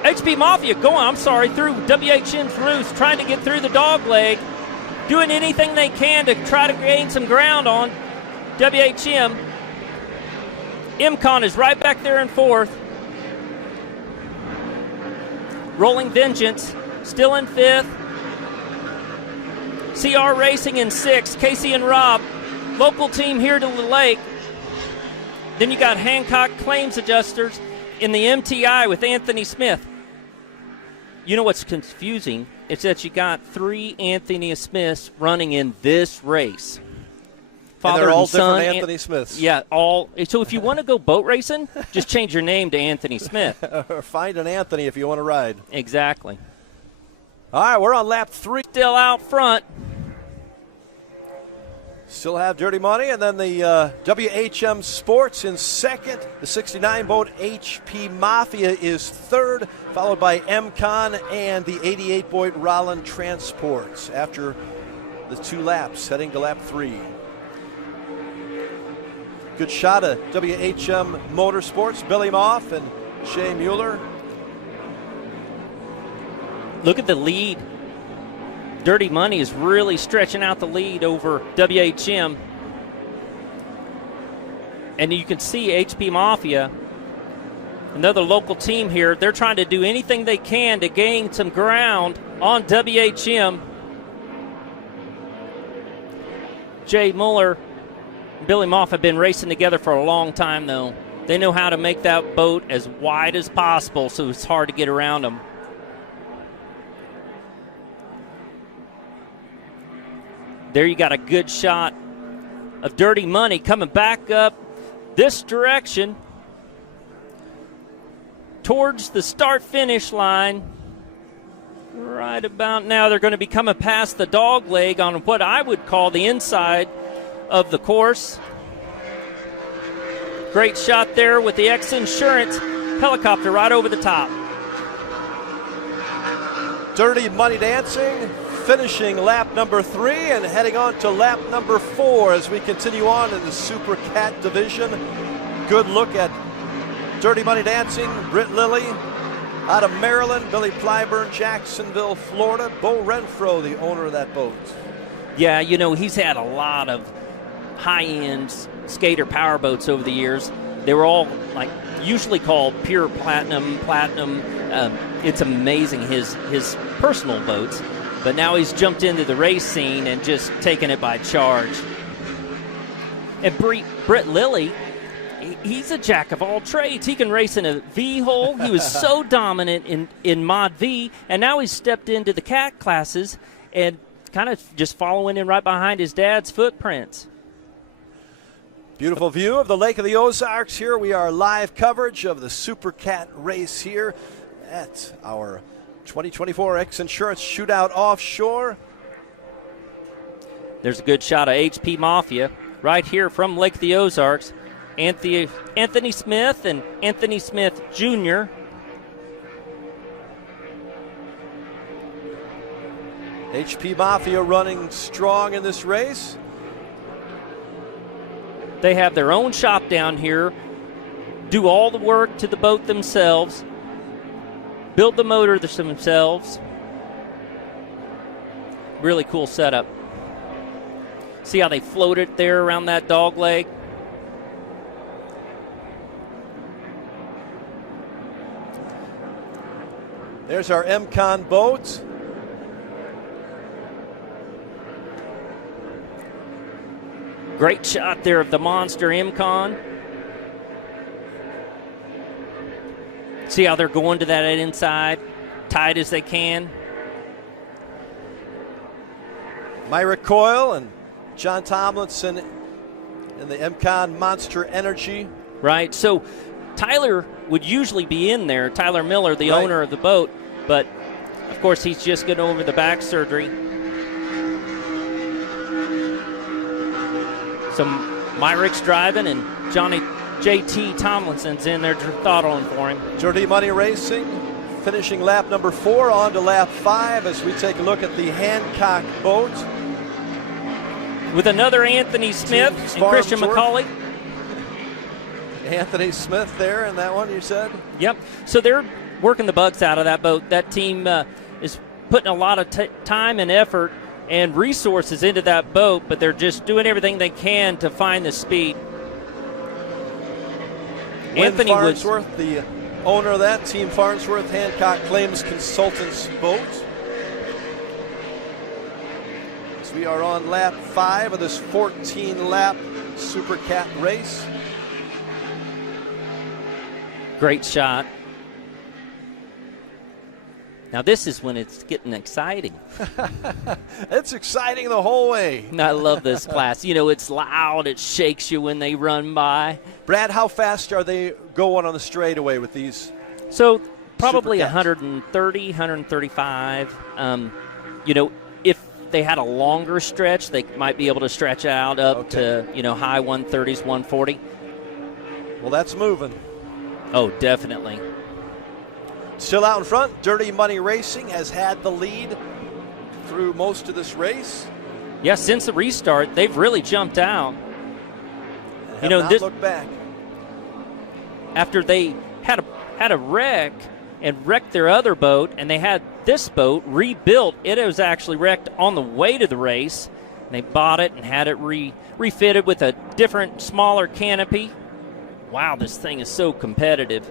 HP Mafia through WHM's roost, trying to get through the dog leg, doing anything they can to try to gain some ground on WHM. MCon is right back there in fourth. Rolling Vengeance still in fifth. CR Racing in sixth. Casey and Rob, local team here to the lake. Then you got Hancock Claims Adjusters in the MTI with Anthony Smith. You know what's confusing? It's that you got 3 Anthony Smiths running in this race. And they're all son, different Anthony Smiths. Yeah, all. So if you want to go boat racing, just change your name to Anthony Smith. Or find an Anthony if you want to ride. Exactly. All right, we're on lap 3. Still out front. Still have Dirty Money, and then the WHM Sports in second. The 69 boat HP Mafia is third, followed by MCon and the 88 boat Rollin Transports after the 2 laps, heading to lap 3. Good shot of WHM Motorsports, Billy Moff and Shea Mueller. Look at the lead. Dirty Money is really stretching out the lead over WHM. And you can see HP Mafia, another local team here, they're trying to do anything they can to gain some ground on WHM. Jay Mueller and Billy Moff have been racing together for a long time, though. They know how to make that boat as wide as possible, so it's hard to get around them. There you got a good shot of Dirty Money coming back up this direction towards the start-finish line. Right about now, they're going to be coming past the dog leg on what I would call the inside of the course. Great shot there with the XInsurance helicopter right over the top. Dirty Money Dancing finishing lap number 3 and heading on to lap number 4 as we continue on in the Super Cat division. Good look at Dirty Money Dancing, Britt Lilly out of Maryland, Billy Plyburn, Jacksonville, Florida, Bo Renfro, the owner of that boat. Yeah, you know, he's had a lot of high-end skater power boats over the years. They were all like usually called pure platinum. It's amazing his personal boats, but now he's jumped into the race scene and just taken it by charge. And Britt Lilly, he's a jack of all trades. He can race in a V-hole. He was so dominant in Mod V, and now he's stepped into the cat classes and kind of just following in right behind his dad's footprints. Beautiful view of the Lake of the Ozarks here. We are live coverage of the Super Cat race here at our 2024 XInsurance Shootout Offshore. There's a good shot of HP Mafia right here from Lake of the Ozarks. Anthony Smith and Anthony Smith Jr. HP Mafia running strong in this race. They have their own shop down here, do all the work to the boat themselves, build the motor themselves. Really cool setup. See how they float it there around that dog leg? There's our MCon boat. Great shot there of the monster MCon. See how they're going to that inside, tight as they can. Myra Coyle and John Tomlinson in the MCon Monster Energy. Right, so Tyler would usually be in there, Tyler Miller, the owner of the boat, but of course he's just getting over the back surgery. So Myrick's driving and Johnny JT Tomlinson's in there throttling for him. Dirty Money Racing finishing lap number 4 on to lap 5 as we take a look at the Hancock boat. with another Anthony Smith and Christian McCauley. Anthony Smith there in that one, you said? Yep. So they're working the bugs out of that boat. That team is putting a lot of time and effort and resources into that boat, but they're just doing everything they can to find the speed. Anthony Farnsworth, the owner of that, Team Farnsworth, Hancock Claims Consultants boat. So we are on lap 5 of this 14-lap Super Cat race. Great shot. Now this is when it's getting exciting. It's exciting the whole way. I love this class. You know, it's loud. It shakes you when they run by. Brad, how fast are they going on the straightaway with these? So probably 130, 135. You know, if they had a longer stretch, they might be able to stretch out up to, you know, high 130s, 140. Well, that's moving. Oh, definitely. Still out in front, Dirty Money Racing has had the lead through most of this race. Yeah, since the restart, they've really jumped out. You know, not looked back. After they had a wreck and wrecked their other boat, and they had this boat rebuilt. It was actually wrecked on the way to the race. And they bought it and had it refitted with a different, smaller canopy. Wow, this thing is so competitive.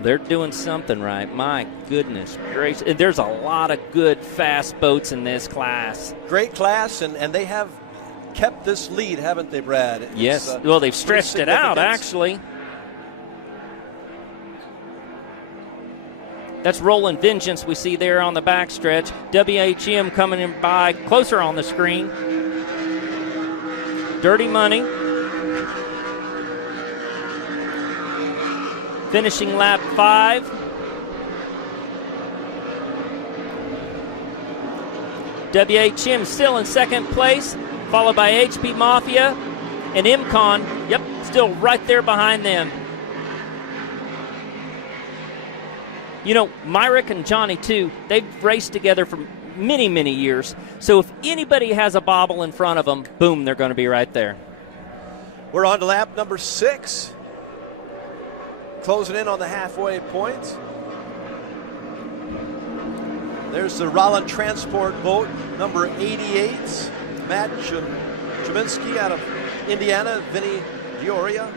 They're doing something right. My goodness gracious. And there's a lot of good, fast boats in this class. Great class, and they have kept this lead, haven't they, Brad? Yes. Well, they've stretched it out, actually. That's Rolling Vengeance we see there on the backstretch. WHM coming in by closer on the screen. Dirty Money. Finishing lap 5. WHM still in second place, followed by HP Mafia and MCon. Yep, still right there behind them. You know, Myrick and Johnny, too, they've raced together for many, many years. So if anybody has a bobble in front of them, boom, they're going to be right there. We're on to lap number 6. Closing in on the halfway point. There's the Rollin Transport boat, number 88. Matt Jaminski out of Indiana. Vinny Diorio.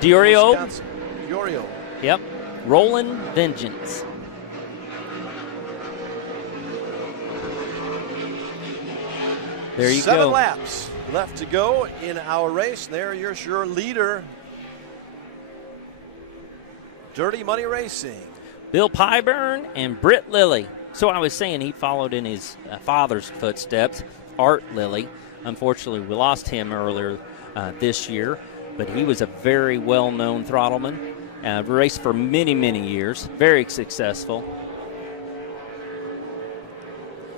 Diorio. Yep. Rolling Vengeance. There you go. 7 laps left to go in our race. There's your leader, Dirty Money Racing. Bill Pyburn and Britt Lilly. So I was saying he followed in his father's footsteps, Art Lilly. Unfortunately, we lost him earlier this year, but he was a very well-known throttleman. Raced for many, many years. Very successful.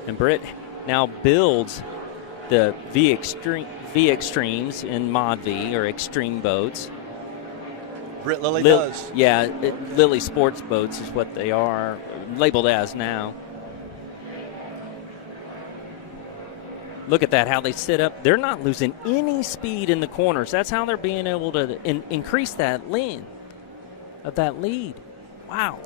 And Britt now builds the V Extremes in Mod V, or extreme boats. Britt Lilly does. Yeah, Lilly Sports Boats is what they are labeled as now. Look at that, how they sit up. They're not losing any speed in the corners. That's how they're being able to increase that lead. Wow.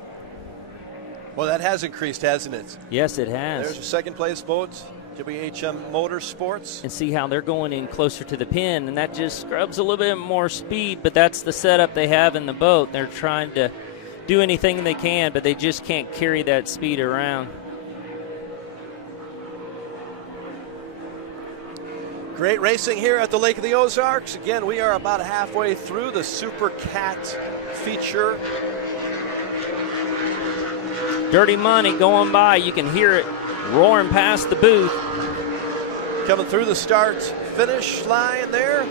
Well, that has increased, hasn't it? Yes, it has. There's your second place boat, WHM Motorsports. And see how they're going in closer to the pin, and that just scrubs a little bit more speed, but that's the setup they have in the boat. They're trying to do anything they can, but they just can't carry that speed around. Great racing here at the Lake of the Ozarks. Again, we are about halfway through the Super Cat feature. Dirty Money going by. You can hear it roaring past the booth. Coming through the start-finish line there.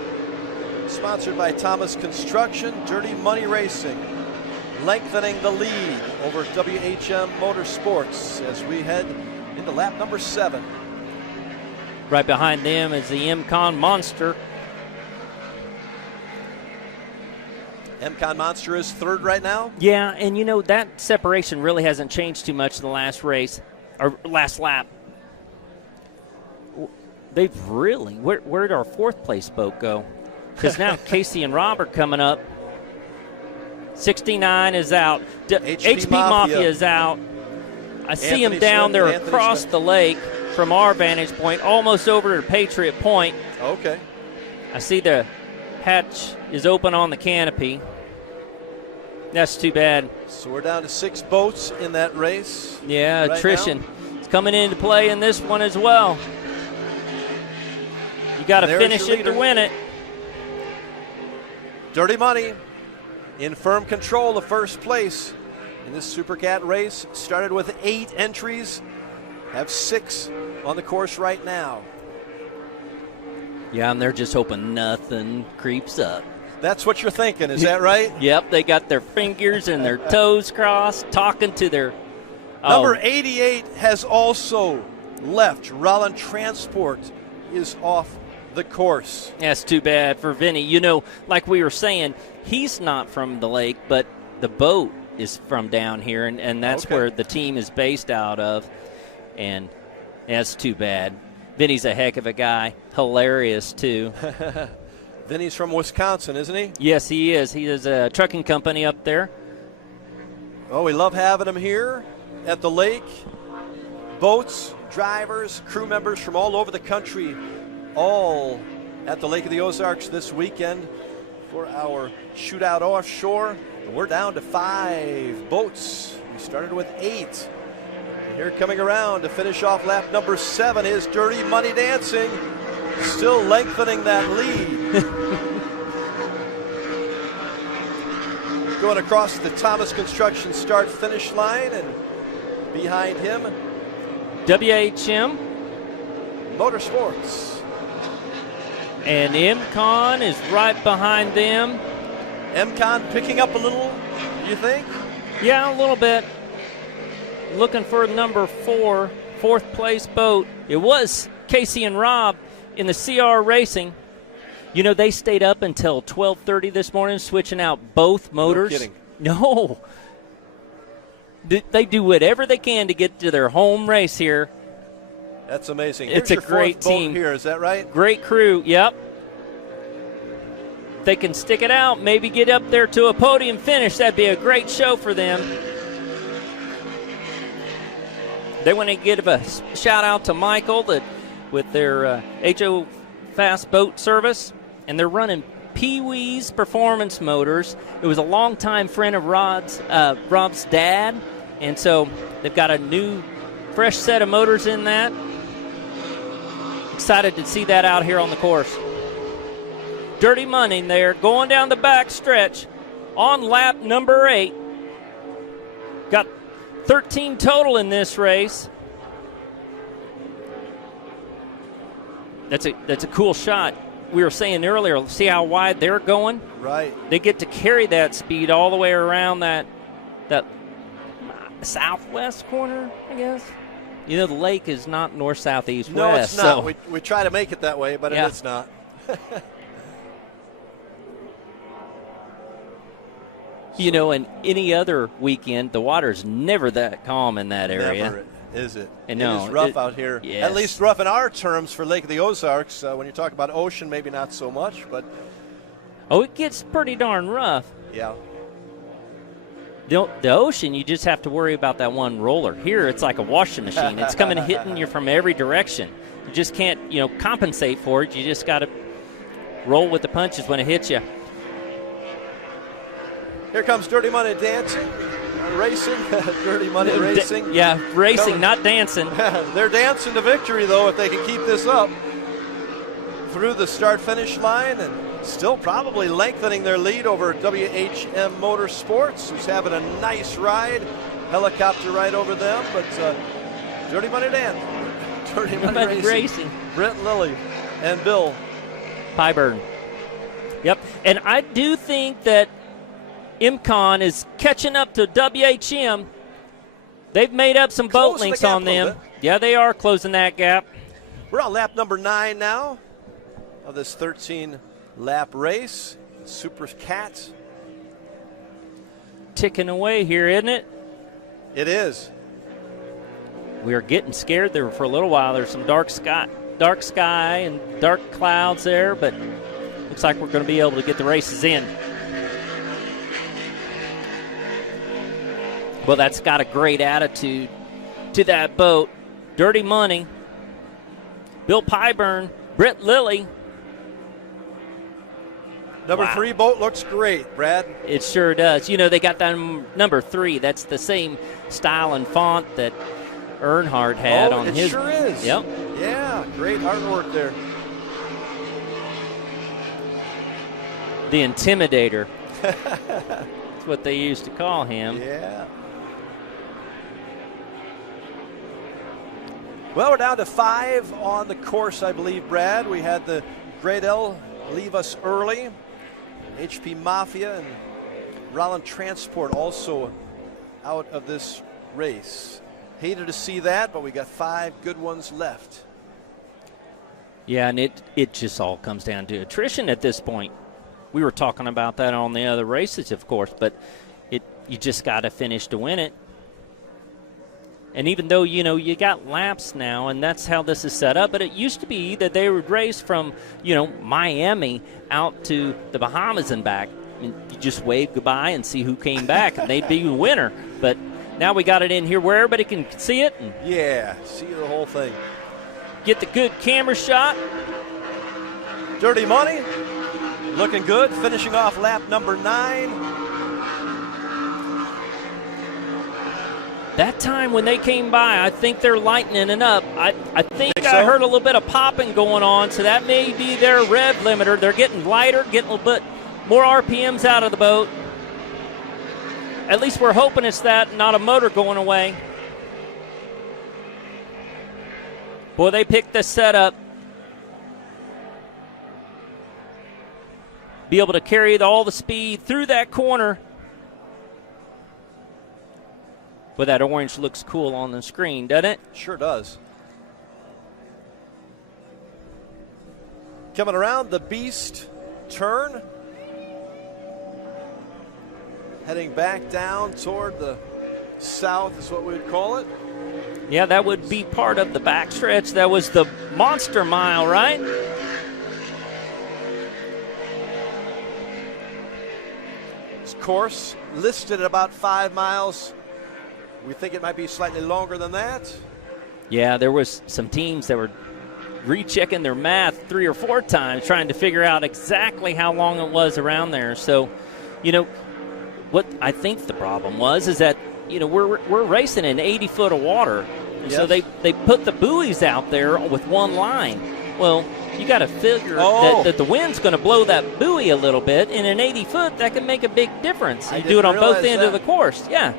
Sponsored by Thomas Construction. Dirty Money Racing lengthening the lead over WHM Motorsports as we head into lap number 7. Right behind them is the MCon Monster. MCon Monster is third right now. Yeah, and that separation really hasn't changed too much in the last race, or last lap. They've really, where'd our fourth place boat go? Because now Casey and Rob are coming up. 69 is out. HP Mafia is out. I see him down there across the lake from our vantage point, almost over to Patriot Point. Okay. I see the hatch is open on the canopy. That's too bad. So we're down to 6 boats in that race. Yeah, right attrition now. is coming into play in this one as well. You got to finish it to win it. Dirty Money in firm control of first place in this Super Cat race. Started with 8 entries, have 6 on the course right now. Yeah, and they're just hoping nothing creeps up. That's what you're thinking, is that right? Yep, they got their fingers and their toes crossed, talking to their... Number 88 has also left. Rollin Transport is off the course. That's too bad for Vinny. Like we were saying, he's not from the lake, but the boat is from down here, and that's where the team is based out of. And that's too bad. Vinny's a heck of a guy. Hilarious, too. Vinny's from Wisconsin, isn't he? Yes, he is. He has a trucking company up there. Oh, we love having him here at the lake. Boats, drivers, crew members from all over the country, all at the Lake of the Ozarks this weekend for our Shootout Offshore. And we're down to 5 boats. We started with 8. And here coming around to finish off lap number 7 is Dirty Money Dancing, still lengthening that lead. Going across the Thomas Construction start-finish line, and behind him, WHM Motorsports. And MCon is right behind them. MCon picking up a little, you think? Yeah, a little bit. Looking for number 4, fourth place boat. It was Casey and Rob in the CR Racing. They stayed up until 12:30 this morning, switching out both motors. No kidding. No. They do whatever they can to get to their home race here. That's amazing. It's Here's a your great fourth boat team here, is that right? Great crew, yep. They can stick it out, maybe get up there to a podium finish. That'd be a great show for them. They want to give a shout out to Michael with their HO Fast Boat Service, and they're running Pee-wee's Performance Motors. It was a longtime friend of Rob's dad, and so they've got a new, fresh set of motors in that. Excited to see that out here on the course. Dirty Money there, going down the back stretch on lap number 8. Got 13 total in this race. That's a cool shot. We were saying earlier, see how wide they're going? Right. They get to carry that speed all the way around that southwest corner, I guess. The lake is not north, south, east, no, west. it's not. So. We try to make it that way, but Yeah. it's not. And any other weekend, the water's never that calm in that area. Never is it. And it is rough out here. Yes. At least rough in our terms for Lake of the Ozarks. When you talk about ocean, maybe not so much, but. Oh, it gets pretty darn rough. Yeah. The ocean, you just have to worry about that one roller. Here, it's like a washing machine. It's coming and hitting you from every direction. You just can't, compensate for it. You just got to roll with the punches when it hits you. Here comes Dirty Money Dancing, racing, Dirty Money Racing. Yeah, racing, not dancing. They're dancing to victory, though, if they can keep this up through the start-finish line, and still probably lengthening their lead over WHM Motorsports, who's having a nice ride. Helicopter ride over them, but Dirty Money Dan, Dirty Money Racing. Brent Lilly and Bill Pyburn. Yep, and I do think that MCon is catching up to WHM. They've made up some boat links on them. Yeah, they are closing that gap. We're on lap number 9 now of this 13-lap race. Super Cat ticking away here, isn't it? It is. We are getting scared there for a little while. There's some dark sky and dark clouds there, but looks like we're going to be able to get the races in. Well, that's got a great attitude to that boat. Dirty Money, Bill Pyburn, Britt Lilly. Number 3 boat looks great, Brad. It sure does. You know, they got that number 3. That's the same style and font that Earnhardt had on his. It sure is. Yep. Yeah, great artwork there. The Intimidator. That's what they used to call him. Yeah. Well, we're down to 5 on the course, I believe, Brad. We had the Grade L leave us early. HP Mafia and Rollin Transport also out of this race. Hated to see that, but we got 5 good ones left. Yeah, and it just all comes down to attrition at this point. We were talking about that on the other races, of course, but you just got to finish to win it. And even though, you know, you got laps now, and that's how this is set up, but it used to be that they would race from, you know, Miami out to the Bahamas and back. And you just wave goodbye and see who came back, and they'd be the winner. But now we got it in here where everybody can see it. And yeah, see the whole thing. Get the good camera shot. Dirty Money, looking good, finishing off lap number 9. That time when they came by, I think they're lightening it up. I think so? I heard a little bit of popping going on, so that may be their rev limiter. They're getting lighter, getting a little bit more RPMs out of the boat. At least we're hoping it's that, not a motor going away. Boy, they picked this setup. Be able to carry all the speed through that corner. But that orange looks cool on the screen, doesn't it? Sure does. Coming around the Beast turn. Heading back down toward the south is what we would call it. Yeah, that would be part of the backstretch. That was the Monster Mile, right? This course listed at about 5 miles. We think it might be slightly longer than that. Yeah, there was some teams that were rechecking their math 3 or 4 times trying to figure out exactly how long it was around there. So, you know, what I think the problem was is that, you know, we're racing in 80 foot of water. And yes. So they put the buoys out there with one line. Well, you got to figure that the wind's going to blow that buoy a little bit. And in 80 foot, that can make a big difference. You do it on both ends of the course. Yeah.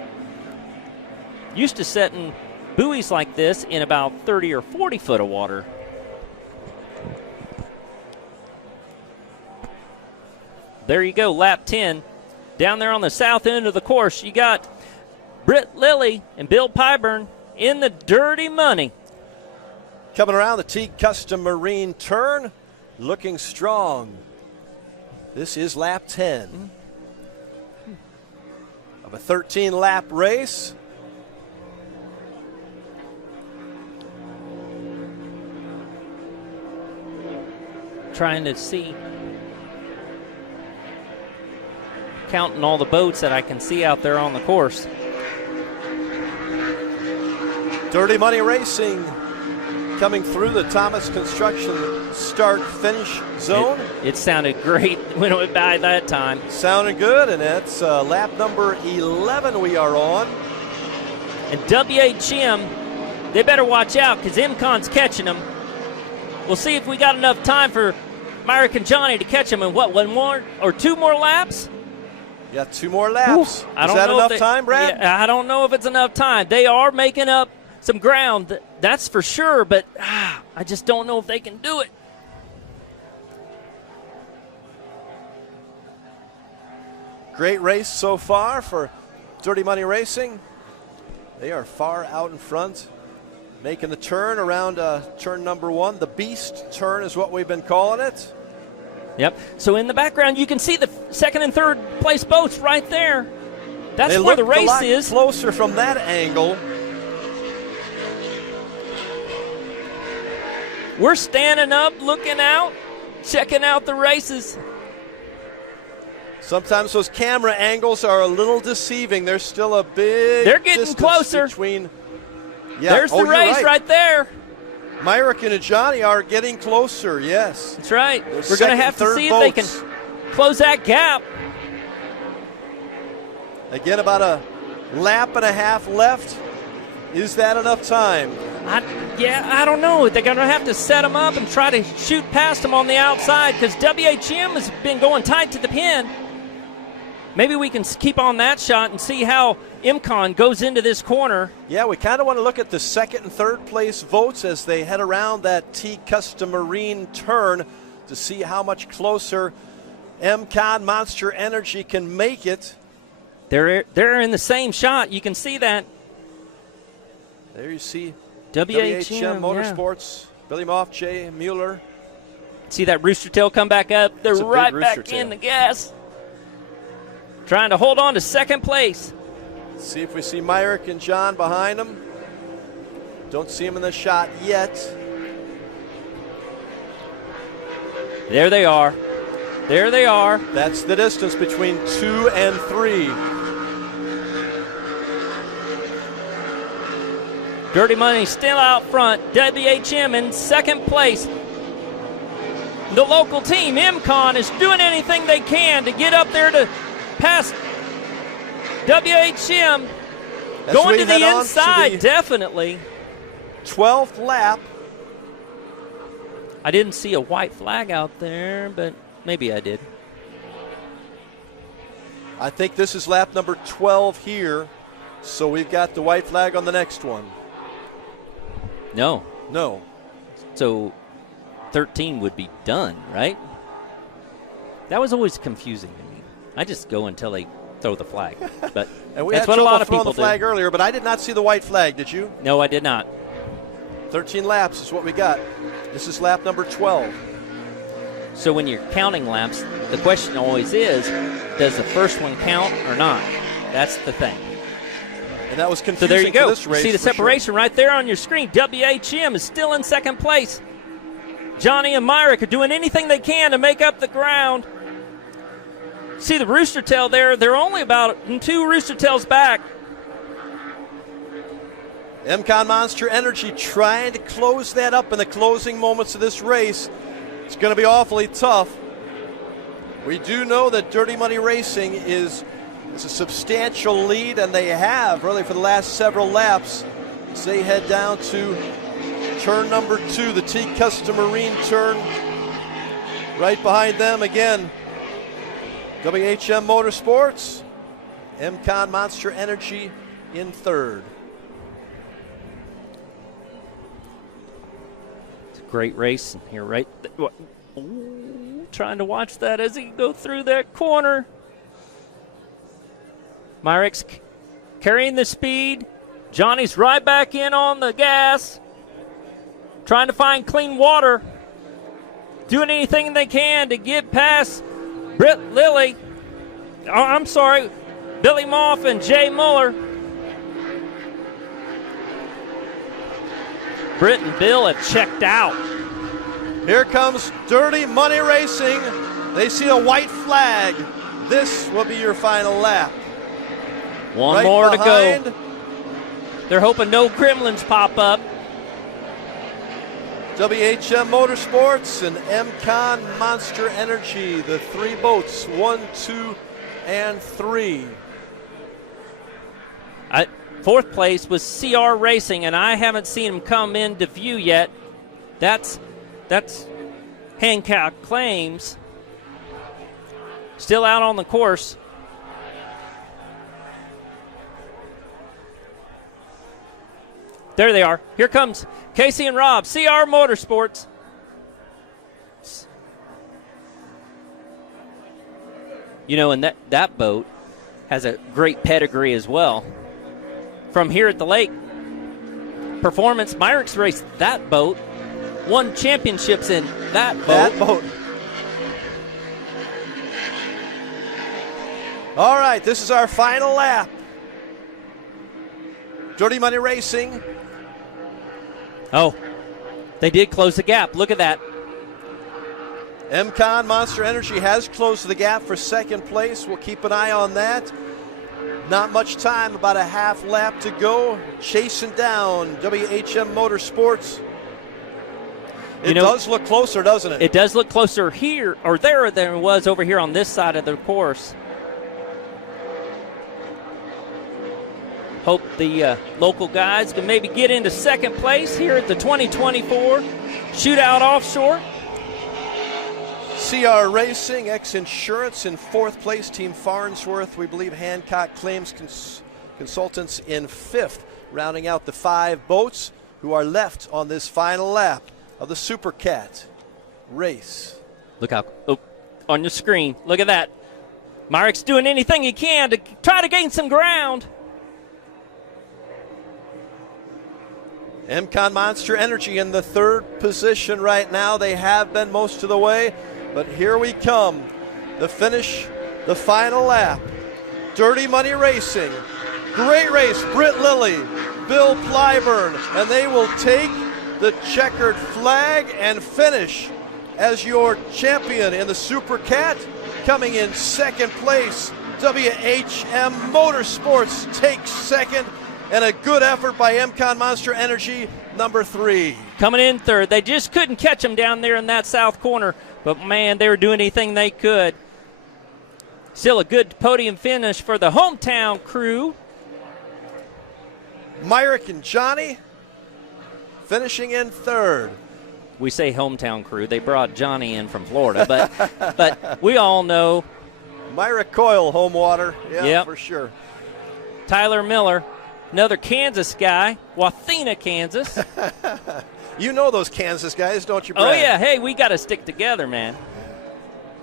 Used to setting buoys like this in about 30 or 40 foot of water. There you go, lap 10. Down there on the south end of the course, you got Britt Lilly and Bill Pyburn in the Dirty Money. Coming around the Teague Custom Marine turn, looking strong. This is lap 10 of a 13-lap race. Trying to see, counting all the boats that I can see out there on the course. Dirty Money Racing coming through the Thomas Construction start-finish zone. It sounded great when it went by that time. Sounded good, and it's lap number 11 we are on. And WHM, they better watch out because MCON's catching them. We'll see if we got enough time for Myrick and Johnny to catch them in what, 1 more or 2 more laps? You got 2 more laps. Ooh, Is that enough time, Brad? Yeah, I don't know if it's enough time. They are making up some ground, that's for sure, but I just don't know if they can do it. Great race so far for Dirty Money Racing. They are far out in front, making the turn around turn number 1. The Beast turn is what we've been calling it. Yep. So in the background, you can see the second and third place boats right there. That's they where the looked a race lot is. closer from that angle. We're standing up, looking out, checking out the races. Sometimes those camera angles are a little deceiving. There's still a big They're getting distance closer. Between, There's the race right there. Myrick and Johnny are getting closer, yes. That's right. Those We're going to second, have to third see boats. if they can close that gap. Again, about a lap and a half left. Is that enough time? I don't know. They're going to have to set them up and try to shoot past them on the outside because WHM has been going tight to the pin. Maybe we can keep on that shot and see how IMCON goes into this corner. Yeah, we kind of want to look at the second and third place votes as they head around that T Custom Marine turn to see how much closer MCON Monster Energy can make it. They're in the same shot. You can see that. There you see WHM Motorsports, yeah. Billy Moff, Jay Mueller. See that rooster tail come back up? They're right back in the gas. Trying to hold on to second place. See if we see Myrick and John behind them. Don't see them in the shot yet. There they are. There they are. That's the distance between 2 and 3. Dirty Money still out front. WHM in second place. The local team, IMCON, is doing anything they can to get up there to pass WHM. Going to the inside, definitely. 12th lap. I didn't see a white flag out there, but maybe I did. I think this is lap number 12 here, so we've got the white flag on the next one. No. So 13 would be done, right? That was always confusing to me. I just go until they throw the flag. But and we that's had what a trouble lot of throwing people the flag do. earlier, but I did not see the white flag. Did you? No, I did not. 13 laps is what we got. This is lap number 12. So when you're counting laps, the question always is, does the first one count or not? That's the thing. And that was confusing. So there you go. For this race, see the separation right there on your screen. WHM is still in second place. Johnny and Myrick are doing anything they can to make up the ground. See the rooster tail there. They're only about 2 rooster tails back. MCON Monster Energy trying to close that up in the closing moments of this race. It's going to be awfully tough. We do know that Dirty Money Racing is a substantial lead, and they have really for the last several laps as they head down to turn number 2, the T Custom Marine turn. Right behind them again, WHM Motorsports, MCON Monster Energy in third. It's a great race here, right? Trying to watch that as he go through that corner. Myrick's carrying the speed. Johnny's right back in on the gas. Trying to find clean water. Doing anything they can to get past Britt Lilly. Billy Moff and Jay Mueller. Britt and Bill have checked out. Here comes Dirty Money Racing. They see a white flag. This will be your final lap. One more to go. They're hoping no gremlins pop up. WHM Motorsports and MCON Monster Energy, the 3 boats, 1, 2, and 3. Fourth place was CR Racing, and I haven't seen him come into view yet. That's Hancock Claims. Still out on the course. There they are. Here comes Casey and Rob, CR Motorsports. You know, and that boat has a great pedigree as well. From here at the lake, Performance, Myrick's raced that boat, won championships in that boat. All right, this is our final lap. Dirty Money Racing. Oh, they did close the gap. Look at that. MCon Monster Energy has closed the gap for second place. We'll keep an eye on that. Not much time, about a half lap to go. Chasing down WHM Motorsports. It does look closer, doesn't it? It does look closer here or there than it was over here on this side of the course. Hope the local guys can maybe get into second place here at the 2024 Shootout Offshore. CR Racing, XInsurance in fourth place. Team Farnsworth, we believe Hancock Claims Consultants in fifth. Rounding out the 5 boats who are left on this final lap of the Super Cat race. Look out. Oh, on your screen. Look at that. Myrick's doing anything he can to try to gain some ground. MCon Monster Energy in the third position right now. They have been most of the way, but here we come. The finish, the final lap. Dirty Money Racing. Great race. Britt Lilly, Bill Plyburn, and they will take the checkered flag and finish as your champion in the Super Cat. Coming in second place, WHM Motorsports takes second. And a good effort by MCon Monster Energy, number 3. Coming in third. They just couldn't catch him down there in that south corner. But, man, they were doing anything they could. Still a good podium finish for the hometown crew. Myrick and Johnny finishing in third. We say hometown crew. They brought Johnny in from Florida. But we all know. Myrick Coyle, home water. Yeah, yep. For sure. Tyler Miller. Another Kansas guy, Wathena, Kansas. You know those Kansas guys, don't you, Brad? Oh, yeah. Hey, we got to stick together, man.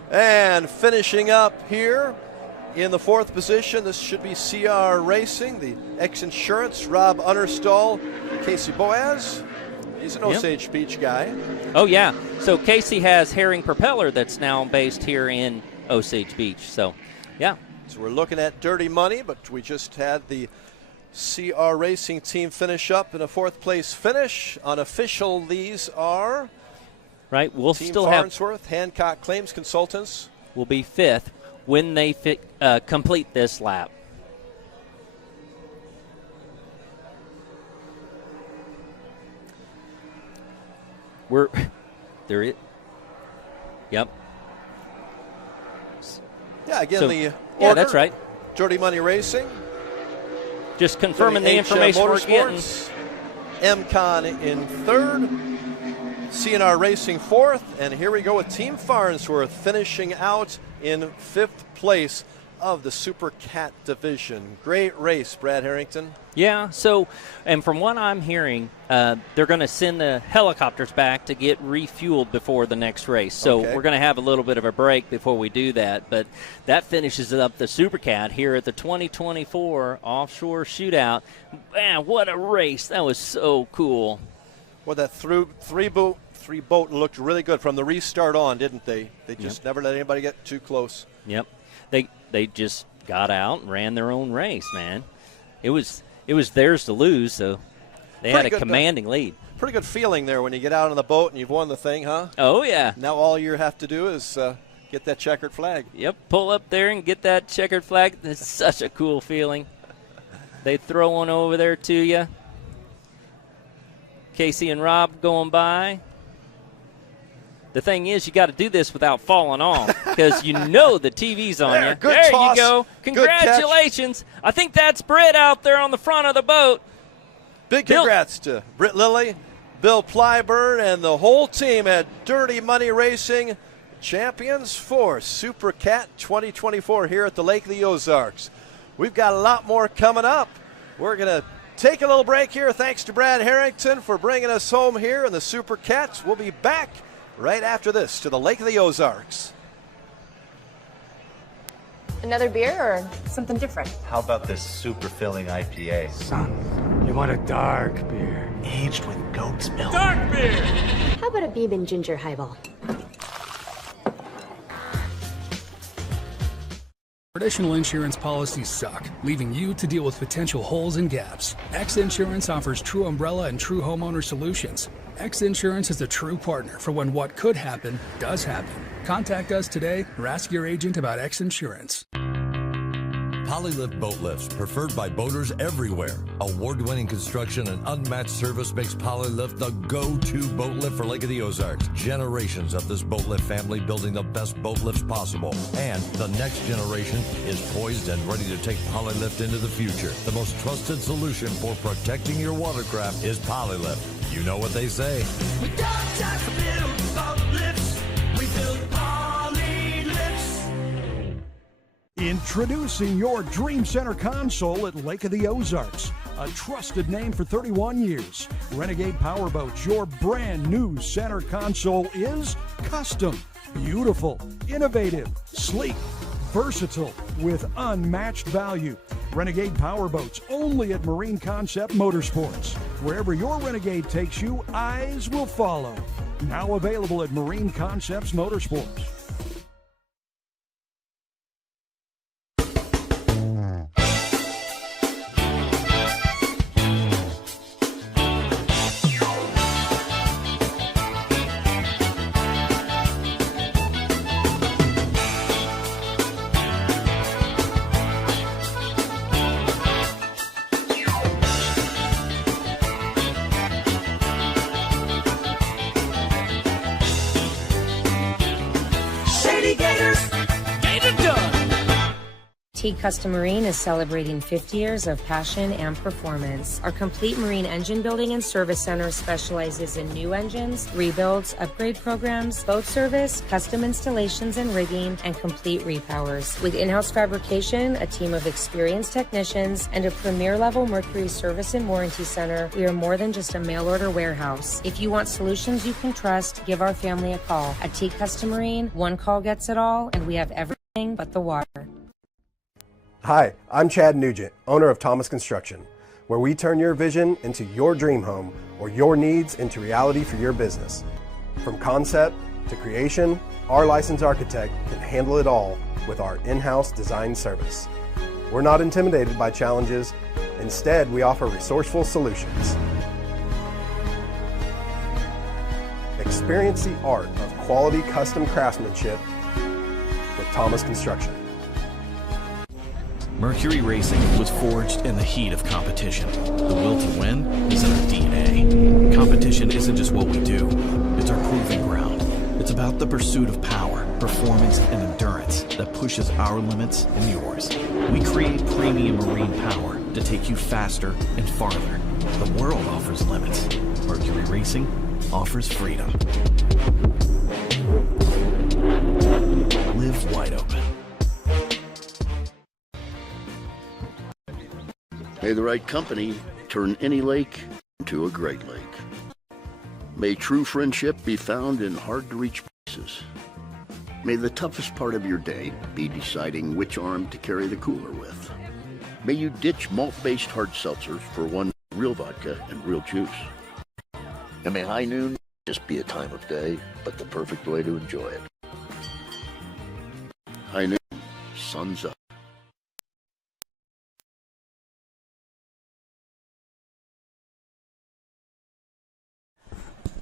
And finishing up here in the fourth position, this should be CR Racing, the XInsurance, Rob Unnerstall, Casey Boaz. He's an Osage Beach guy. Oh, yeah. So Casey has Herring Propeller that's now based here in Osage Beach. So, yeah. So we're looking at Dirty Money, but we just had the CR Racing team finish up in a fourth place finish. Unofficial, these are right. We'll Team still Farnsworth, Hancock Claims Consultants. Will be fifth when they complete this lap. There it. Yep. Yeah, again so, the yeah, that's right. Dirty Money Racing. Just confirming the information we're getting. MCon in third, CNR Racing fourth, and here we go with Team Farnsworth finishing out in fifth place of the Super Cat division. Great race, Brad Harrington. Yeah, so, and from what I'm hearing, they're going to send the helicopters back to get refueled before the next race. So we're going to have a little bit of a break before we do that. But that finishes up the Super Cat here at the 2024 Offshore Shootout. Man, what a race. That was so cool. Well, that three boat looked really good from the restart on, didn't they? They just never let anybody get too close. Yep. They just got out and ran their own race, man. It was theirs to lose, so they had a commanding lead. Pretty good feeling there when you get out on the boat and you've won the thing, huh? Oh, yeah. Now all you have to do is get that checkered flag. Yep, pull up there and get that checkered flag. It's such a cool feeling. They throw one over there to you. Casey and Rob going by. The thing is, you got to do this without falling off because you know the TV's on you. There toss. You go. Congratulations. I think that's Britt out there on the front of the boat. Big congrats to Britt Lilly, Bill Plyburn, and the whole team at Dirty Money Racing. Champions for Super Cat 2024 here at the Lake of the Ozarks. We've got a lot more coming up. We're going to take a little break here. Thanks to Brad Harrington for bringing us home here in the Super Cats. We'll be back right after this to the Lake of the Ozarks. Another beer or something different? How about this super filling IPA? Son, you want a dark beer. Aged with goat's milk. Dark beer! How about a bourbon ginger highball? Traditional insurance policies suck, leaving you to deal with potential holes and gaps. XInsurance offers true umbrella and true homeowner solutions. XInsurance is a true partner for when what could happen does happen. Contact us today or ask your agent about XInsurance. Polylift Boat Lifts, preferred by boaters everywhere. Award-winning construction and unmatched service makes Polylift the go-to boat lift for Lake of the Ozarks. Generations of this boat lift family building the best boat lifts possible. And the next generation is poised and ready to take Polylift into the future. The most trusted solution for protecting your watercraft is Polylift. You know what they say. We don't just build boat lifts, we build poly lifts. Introducing your Dream Center console at Lake of the Ozarks. A trusted name for 31 years. Renegade Powerboats, your brand new center console is custom, beautiful, innovative, sleek, versatile, with unmatched value. Renegade Powerboats, only at Marine Concept Motorsports. Wherever your Renegade takes you, eyes will follow. Now available at Marine Concepts Motorsports. Teague Custom Marine is celebrating 50 years of passion and performance. Our complete marine engine building and service center specializes in new engines, rebuilds, upgrade programs, boat service, custom installations and rigging, and complete repowers. With in-house fabrication, a team of experienced technicians, and a premier level Mercury service and warranty center, we are more than just a mail order warehouse. If you want solutions you can trust, give our family a call. At Teague Custom Marine, one call gets it all, and we have everything but the water. Hi, I'm Chad Nugent, owner of Thomas Construction, where we turn your vision into your dream home or your needs into reality for your business. From concept to creation, our licensed architect can handle it all with our in-house design service. We're not intimidated by challenges. Instead, we offer resourceful solutions. Experience the art of quality custom craftsmanship with Thomas Construction. Mercury Racing was forged in the heat of competition. The will to win is in our DNA. Competition isn't just what we do, it's our proving ground. It's about the pursuit of power, performance, and endurance that pushes our limits and yours. We create premium marine power to take you faster and farther. The world offers limits. Mercury Racing offers freedom. Live wide open. May the right company turn any lake into a great lake. May true friendship be found in hard-to-reach places. May the toughest part of your day be deciding which arm to carry the cooler with. May you ditch malt-based hard seltzers for one real vodka and real juice. And may high noon just be a time of day, but the perfect way to enjoy it. High noon, sun's up.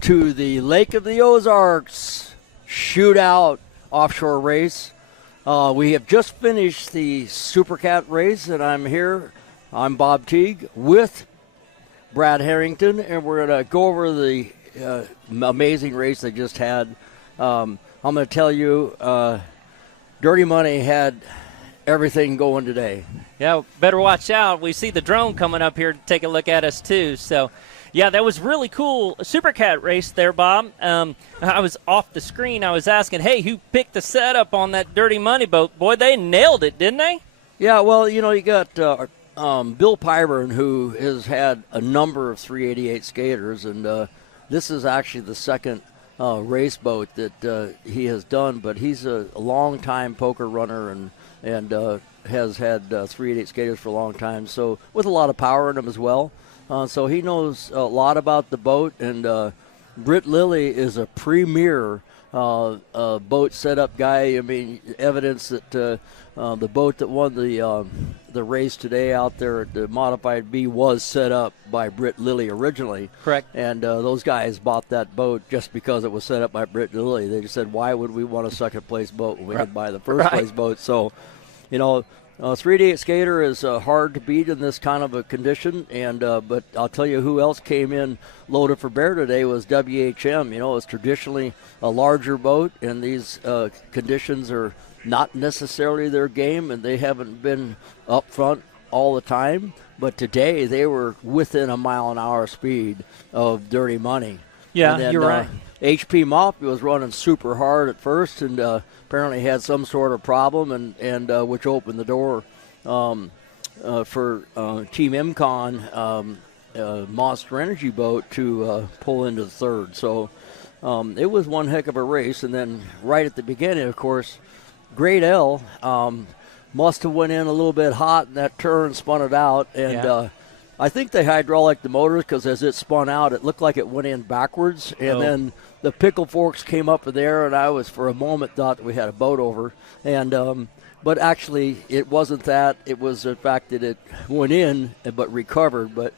To the Lake of the Ozarks Shootout Offshore race. We have just finished the Super Cat race, and I'm here. I'm Bob Teague with Brad Harrington, and we're going to go over the amazing race they just had. I'm going to tell you, Dirty Money had everything going today. Yeah, better watch out. We see the drone coming up here to take a look at us, too. So, yeah, that was really cool. Super Cat race there, Bob. I was off the screen. I was asking, hey, who picked the setup on that Dirty Money boat? Boy, they nailed it, didn't they? Yeah, well, you know, you got Bill Pyburn, who has had a number of 388 skaters, and this is actually the second race boat that he has done, but he's a long-time poker runner and has had 388 skaters for a long time, so with a lot of power in him as well. So he knows a lot about the boat, and Britt Lilly is a premier boat setup guy. I mean, evidence that the boat that won the race today out there at the Modified B was set up by Britt Lilly originally. Correct. And those guys bought that boat just because it was set up by Britt Lilly. They just said, why would we want a second-place boat when we could buy the first-place boat? So, 3D skater is hard to beat in this kind of a condition, and but I'll tell you who else came in loaded for bear today was WHM. It's traditionally a larger boat, and these conditions are not necessarily their game, and they haven't been up front all the time. But today they were within a mile-an-hour speed of Dirty Money. Yeah, and then, you're right. HP Moffey was running super hard at first, and apparently had some sort of problem, and which opened the door for Team MCon Monster Energy boat to pull into the third. So it was one heck of a race. And then right at the beginning, of course, Grade L must have went in a little bit hot in that turn, spun it out, and I think they hydraulic the motors because as it spun out, it looked like it went in backwards, and then the pickle forks came up in there, and I was for a moment thought that we had a boat over, and but actually it wasn't that. It was the fact that it went in but recovered, but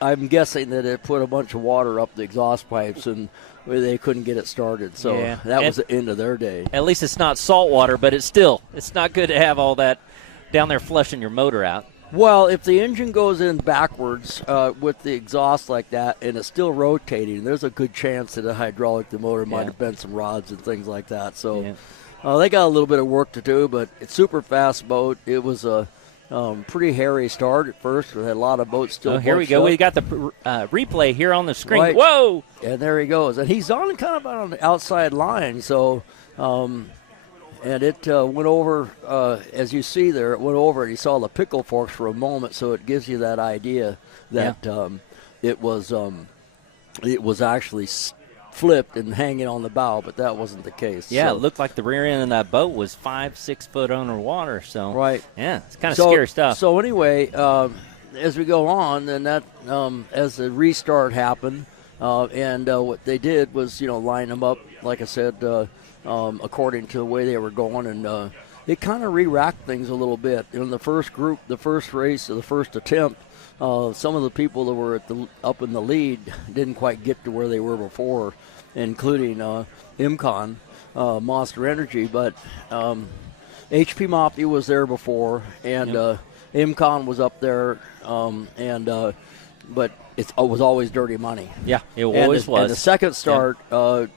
I'm guessing that it put a bunch of water up the exhaust pipes and they couldn't get it started. So that was the end of their day. At least it's not salt water, but it's not good to have all that down there flushing your motor out. Well, if the engine goes in backwards with the exhaust like that and it's still rotating, there's a good chance that the motor might have bent some rods and things like that. So they got a little bit of work to do, but it's super fast boat. It was a pretty hairy start at first. We had a lot of boats still. Here we go. We got the replay here on the screen. Right. Whoa! And there he goes. And he's on kind of on the outside line. So, and it went over, as you see there, it went over and he saw the pickle forks for a moment. So it gives you that idea that it was actually flipped and hanging on the bow, but that wasn't the case. Yeah, so. It looked like the rear end of that boat was 5-6 foot underwater. So right, yeah, it's kind of scary stuff. So anyway, as we go on, then that as the restart happened, and what they did was line them up, like I said, according to the way they were going, and it kind of re-racked things a little bit. In the first group, the first race, the first attempt. Some of the people that were up in the lead didn't quite get to where they were before, including MCon, Monster Energy. But HP Moffey was there before, and MCon was up there, but it was always Dirty Money. Yeah, it always was. And the second start,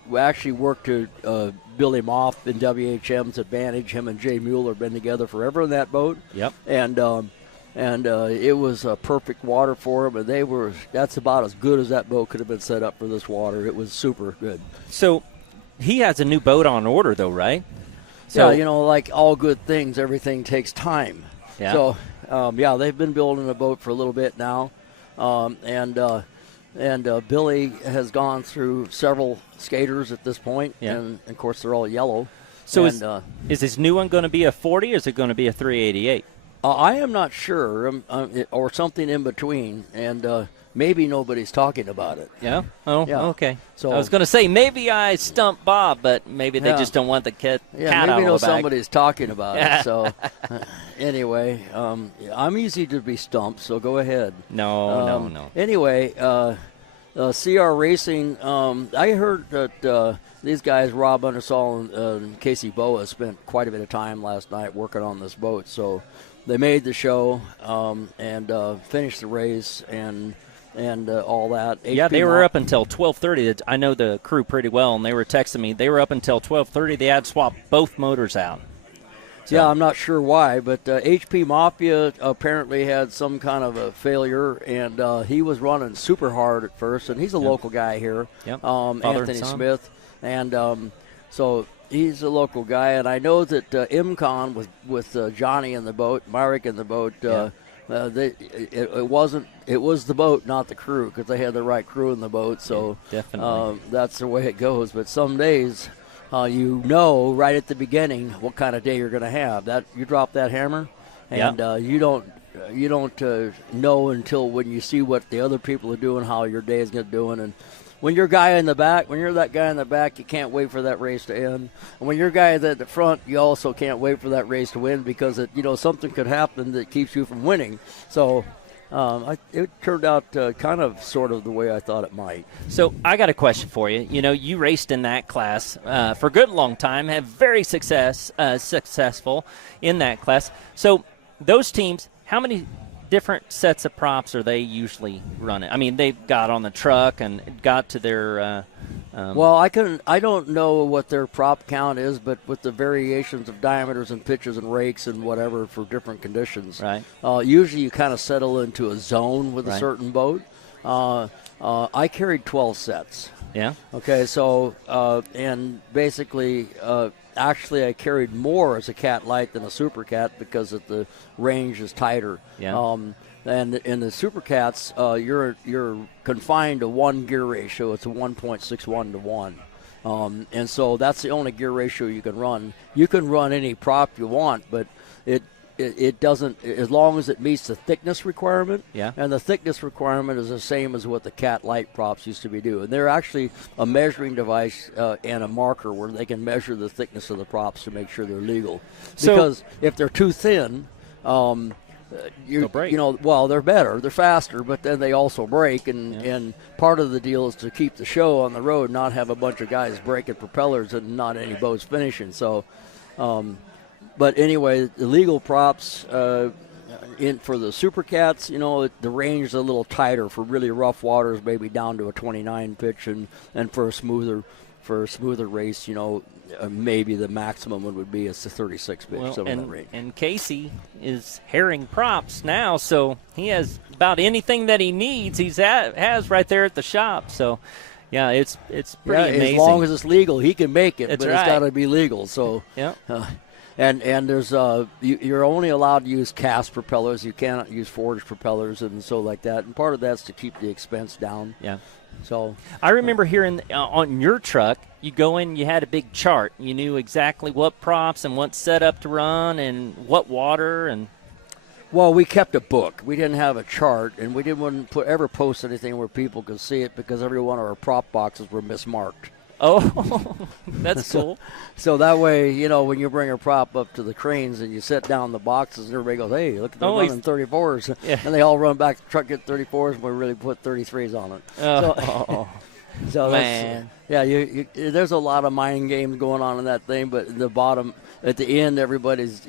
we actually worked to build him off in WHM's advantage. Him and Jay Mueller have been together forever in that boat. Yep. And it was a perfect water for them, and that's about as good as that boat could have been set up for this water. It was super good. So he has a new boat on order, though, right? So, yeah, like all good things, everything takes time. Yeah. So, they've been building a boat for a little bit now, and Billy has gone through several skaters at this point, and, of course, they're all yellow. So is this new one going to be a 40, or is it going to be a 388? I am not sure, or something in between, and maybe nobody's talking about it. Yeah? Oh, yeah. Okay. So I was going to say, maybe I stumped Bob, but maybe they just don't want the cat out of the bag. Maybe somebody's talking about it. So anyway, I'm easy to be stumped, so go ahead. No. Anyway, CR Racing, I heard that these guys, Rob Undersall and Casey Boa, spent quite a bit of time last night working on this boat, so they made the show and finished the race and all that. Yeah, they were up until 12:30. I know the crew pretty well, and they were texting me. They were up until 12:30. They had swapped both motors out. So. Yeah, I'm not sure why, but HP Mafia apparently had some kind of a failure, and he was running super hard at first, and he's a local guy here, Anthony Smith, and so he's a local guy, and I know that MCon with Johnny in the boat, Myrick in the boat, it was the boat, not the crew, because they had the right crew in the boat, so definitely. That's the way it goes. But some days, right at the beginning what kind of day you're going to have. That you drop that hammer, and you don't know until when you see what the other people are doing, how your day is going to doing, and when you're that guy in the back, you can't wait for that race to end. And when you're a guy at the front, you also can't wait for that race to win because something could happen that keeps you from winning. So it turned out kind of sort of the way I thought it might. So I got a question for you. You raced in that class for a good long time, have very successful in that class. So those teams, how many different sets of props are they usually running? I mean, they've got on the truck and got to their well, I don't know what their prop count is, but with the variations of diameters and pitches and rakes and whatever for different conditions, right? Usually you kind of settle into a zone with right. a certain boat. I carried 12 sets. Yeah. Okay, so and basically, actually, I carried more as a Cat Light than a Super Cat because the range is tighter. Yeah. And in the Super Cats, you're confined to one gear ratio. It's a 1.61 to 1. And so that's the only gear ratio you can run. You can run any prop you want, but it doesn't, as long as it meets the thickness requirement. Yeah. And the thickness requirement is the same as what the Cat Light props used to be doing. They're actually a measuring device and a marker where they can measure the thickness of the props to make sure they're legal. Because if they're too thin, they'll break. They're better, they're faster, but then they also break, and part of the deal is to keep the show on the road, not have a bunch of guys breaking propellers and not any boats finishing. So, but anyway, the legal props for the Super Cats, the range is a little tighter for really rough waters, maybe down to a 29 pitch, and for a smoother race, maybe the maximum would be a 36 pitch. And Casey is herring props now, so he has about anything that he needs. Has right there at the shop. So, yeah, it's pretty amazing. As long as it's legal, he can make it, That's but right. It's got to be legal. So, yeah. And there's you're only allowed to use cast propellers. You cannot use forged propellers and so like that. And part of that's to keep the expense down. Yeah. So I remember hearing on your truck, you go in, you had a big chart. You knew exactly what props and what setup to run and what water and. Well, we kept a book. We didn't have a chart, and we wouldn't ever post anything where people could see it because every one of our prop boxes were mismarked. Oh, that's cool. So that way, when you bring a prop up to the cranes and you set down the boxes, and everybody goes, hey, look, they're running 34s. Yeah. And they all run back to the truck, get 34s, and we really put 33s on it. So man. There's a lot of mind games going on in that thing, but at the end, everybody's,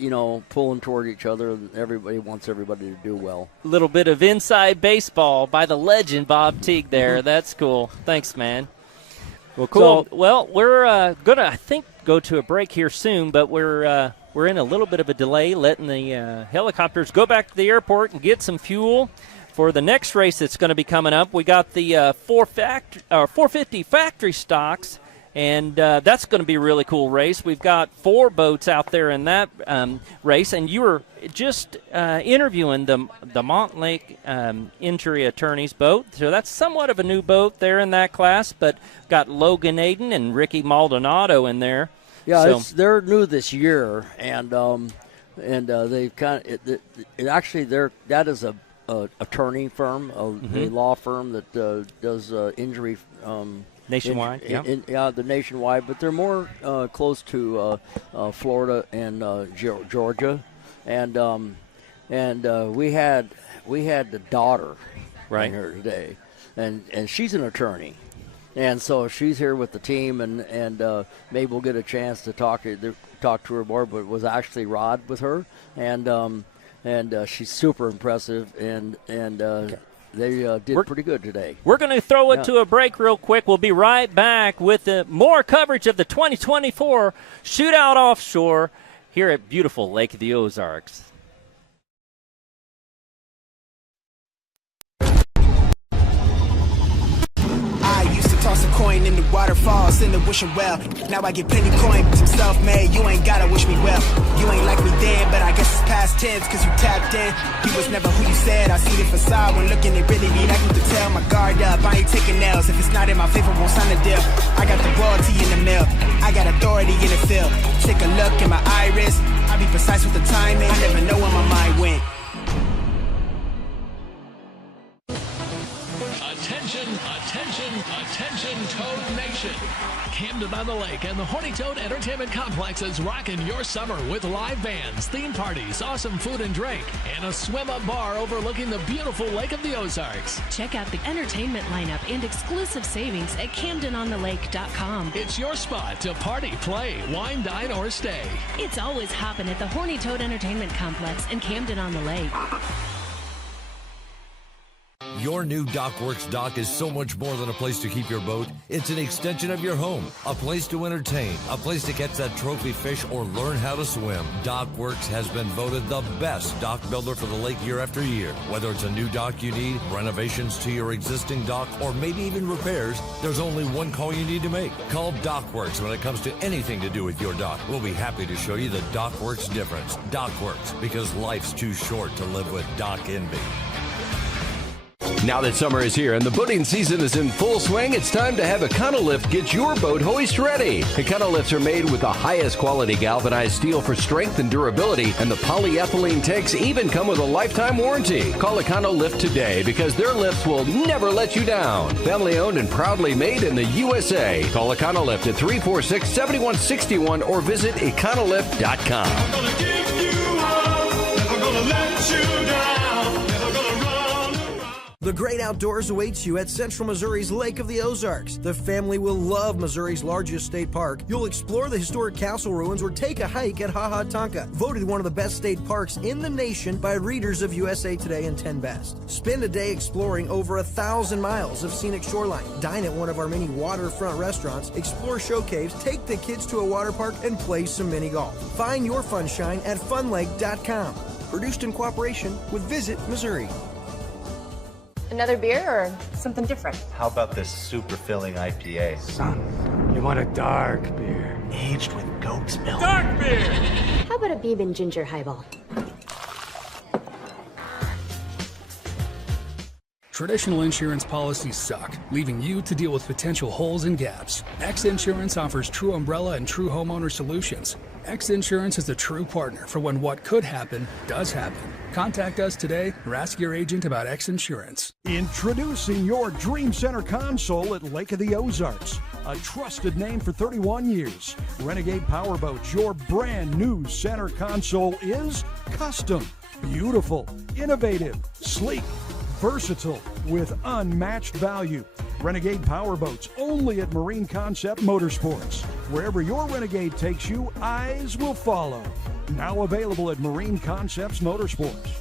pulling toward each other, and everybody wants everybody to do well. A little bit of inside baseball by the legend, Bob Teague there. That's cool. Thanks, man. Well, cool. So, we're going to, I think, go to a break here soon, but we're in a little bit of a delay, letting the helicopters go back to the airport and get some fuel for the next race that's going to be coming up. We got the 450 factory stocks, and that's going to be a really cool race. We've got 4 boats out there in that race, and you were just interviewing the Montlick injury attorney's boat. So that's somewhat of a new boat there in that class, but got Logan Aiden and Ricky Maldonado in there. Yeah, they're new this year, and they've that is a attorney firm, a law firm that does injury nationwide. The nationwide, but they're more close to Florida and Georgia, and we had the daughter right here today, and she's an attorney. And so she's here with the team, and maybe we'll get a chance to talk to her more. But it was actually Rod with her, and she's super impressive, and they did pretty good today. We're going to throw it to a break real quick. We'll be right back with more coverage of the 2024 Shootout Offshore here at beautiful Lake of the Ozarks. Toss a coin in the waterfalls in the wishing well. Now I get plenty coin, some self-made. You ain't gotta wish me well. You ain't like me then, but I guess it's past tense, cause you tapped in. You was never who you said. I see the facade when looking at really me. Like you can tell my guard up. I ain't taking L's. If it's not in my favor, won't sign a deal. I got the royalty in the mill. I got authority in the field. Take a look in my iris. I be precise with the timing. I never know where my mind went. Attention, Attention Toad Nation. Camden on the Lake and the Horny Toad Entertainment Complex is rocking your summer with live bands, theme parties, awesome food and drink, and a swim-up bar overlooking the beautiful Lake of the Ozarks. Check out the entertainment lineup and exclusive savings at CamdenOnTheLake.com. It's your spot to party, play, wine, dine, or stay. It's always hopping at the Horny Toad Entertainment Complex in Camden on the Lake. Your new Dockworks dock is so much more than a place to keep your boat. It's an extension of your home, a place to entertain, a place to catch that trophy fish or learn how to swim. Dockworks has been voted the best dock builder for the lake year after year. Whether it's a new dock you need, renovations to your existing dock, or maybe even repairs, there's only one call you need to make. Call Dockworks when it comes to anything to do with your dock. We'll be happy to show you the Dockworks difference. Dockworks, because life's too short to live with dock envy. Now that summer is here and the boating season is in full swing, it's time to have Econolift get your boat hoist ready. Econolifts are made with the highest quality galvanized steel for strength and durability, and the polyethylene tanks even come with a lifetime warranty. Call Econolift today because their lifts will never let you down. Family owned and proudly made in the USA. Call Econolift at 346-7161 or visit econolift.com. Never gonna give you up, never gonna let you down, never gonna run around. The great outdoors awaits you at Central Missouri's Lake of the Ozarks. The family will love Missouri's largest state park. You'll explore the historic castle ruins or take a hike at Ha Ha Tonka, voted one of the best state parks in the nation by readers of USA Today and 10 Best. Spend a day exploring over 1,000 miles of scenic shoreline. Dine at one of our many waterfront restaurants, explore show caves, take the kids to a water park, and play some mini golf. Find your funshine at funlake.com. Produced in cooperation with Visit Missouri. Another beer or something different? How about this super filling IPA? Son, you want a dark beer. Aged with goat's milk. Dark beer! How about a bourbon ginger highball? Traditional insurance policies suck, leaving you to deal with potential holes and gaps. XInsurance offers true umbrella and true homeowner solutions. XInsurance is the true partner for when what could happen does happen. Contact us today or ask your agent about XInsurance. Introducing your Dream Center console at Lake of the Ozarks. A trusted name for 31 years. Renegade Powerboats, your brand new center console is custom, beautiful, innovative, sleek, versatile, with unmatched value. Renegade Powerboats, only at Marine Concept Motorsports. Wherever your Renegade takes you, eyes will follow. Now available at Marine Concepts Motorsports.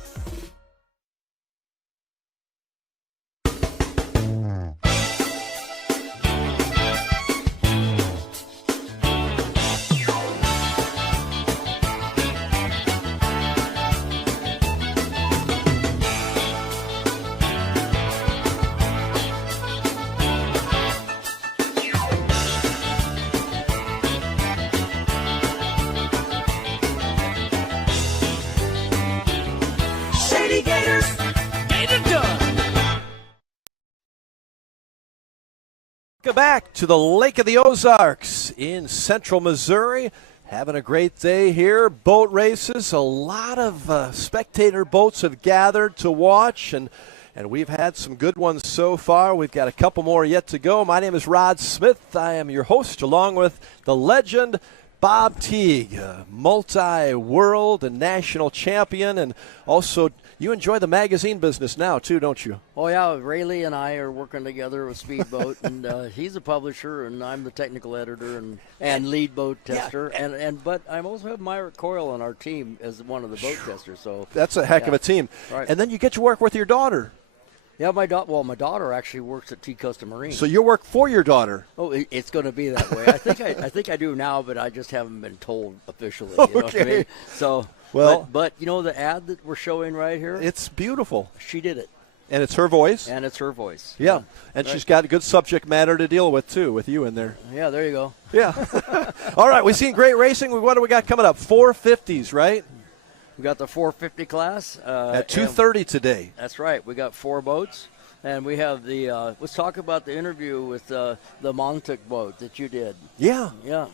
Welcome back to the Lake of the Ozarks in central Missouri. Having a great day here. Boat races. A lot of spectator boats have gathered to watch, and we've had some good ones so far. We've got a couple more yet to go. My name is Rod Smith. I am your host, along with the legend Bob Teague, multi-world and national champion, and also you enjoy the magazine business now too, don't you? Oh yeah, Rayleigh and I are working together with Speedboat, and he's a publisher, and I'm the technical editor and lead boat tester, yeah. But I also have Myrick Coyle on our team as one of the boat testers. So that's a heck of a team. Right. And then you get to work with your daughter. Yeah, my daughter actually works at T Custom Marine. So you work for your daughter? Oh, it's going to be that way. I think I do now, but I just haven't been told officially. You know what I mean? So, well, but you know the ad that we're showing right here? It's beautiful. She did it. And it's her voice? And it's her voice. Yeah. And right. She's got a good subject matter to deal with, too, with you in there. Yeah, there you go. Yeah. All right, we've seen great racing. What do we got coming up? 450s, right? We got the 450 class. At 2:30 today. That's right. We got 4 boats. And we have the, let's talk about the interview with the Montlick boat that you did. Yeah. Yeah.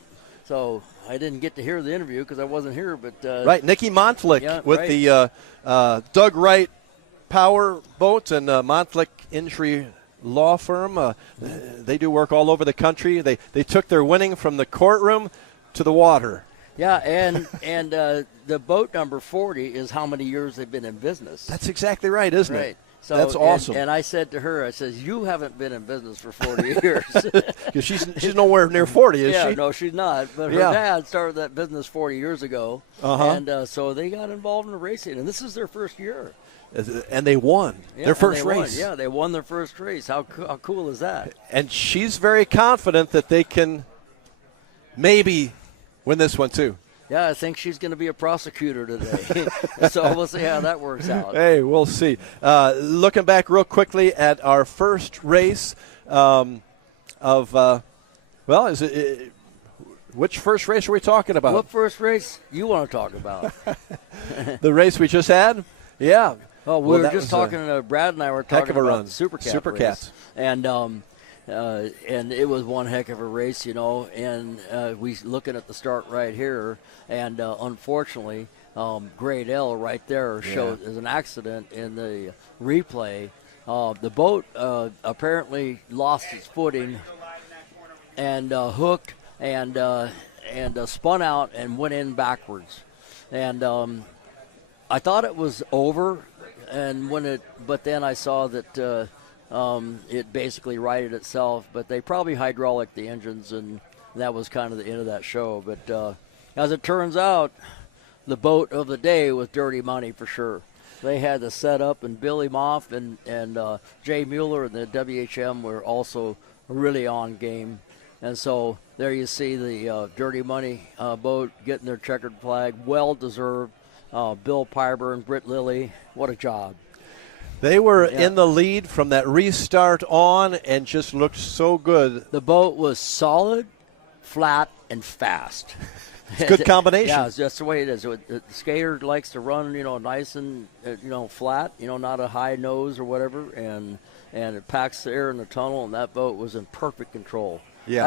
So I didn't get to hear the interview because I wasn't here. But right, Nikki Montlick with the Doug Wright power boat and Montlick Injury law firm. They do work all over the country. They took their winning from the courtroom to the water. Yeah, and the boat number 40 is how many years they've been in business. That's exactly right, isn't right. it? So, that's awesome. And I said to her, I says, you haven't been in business for 40 years. Because she's nowhere near 40, is she? Yeah, no, she's not. But her dad started that business 40 years ago. And so they got involved in the racing. And this is their first year. And they won their first race. Yeah, they won their first race. How cool is that? And she's very confident that they can maybe win this one too. Yeah, I think she's going to be a prosecutor today. So we'll see how that works out. Hey, we'll see. Looking back real quickly at our first race which first race are we talking about? What first race you want to talk about? The race we just had? Yeah. Oh, we were just talking. Brad and I were talking about the Supercats. And it was one heck of a race, And we looking at the start right here, and unfortunately, Grade L right there showed as an accident in the replay. The boat apparently lost its footing and hooked and spun out and went in backwards, and I thought it was over. And but then I saw that it basically righted itself. But they probably hydraulic the engines, and that was kind of the end of that show. But as it turns out, the boat of the day was Dirty Money for sure. They had the setup, and Billy Moff and Jay Mueller and the WHM were also really on game. And so there you see the Dirty Money boat getting their checkered flag, well deserved. Bill Piber and Britt Lilly, what a job. They were in the lead from that restart on and just looked so good. The boat was solid, flat, and fast. It's a good combination. Yeah, that's the way it is. The skater likes to run, nice and, flat, not a high nose or whatever, and it packs the air in the tunnel, and that boat was in perfect control. Yeah.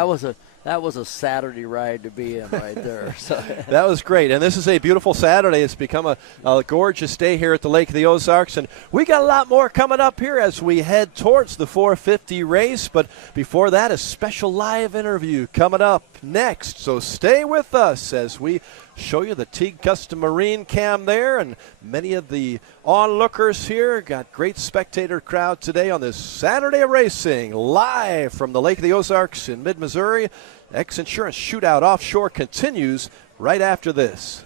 That was a Saturday ride to be in right there. So. That was great. And this is a beautiful Saturday. It's become a gorgeous day here at the Lake of the Ozarks. And we got a lot more coming up here as we head towards the 450 race. But before that, a special live interview coming up next. So stay with us as we show you the Teague Custom Marine cam there. And many of the onlookers here got great spectator crowd today on this Saturday of racing, live from the Lake of the Ozarks in mid-Missouri. XInsurance Shootout Offshore continues right after this.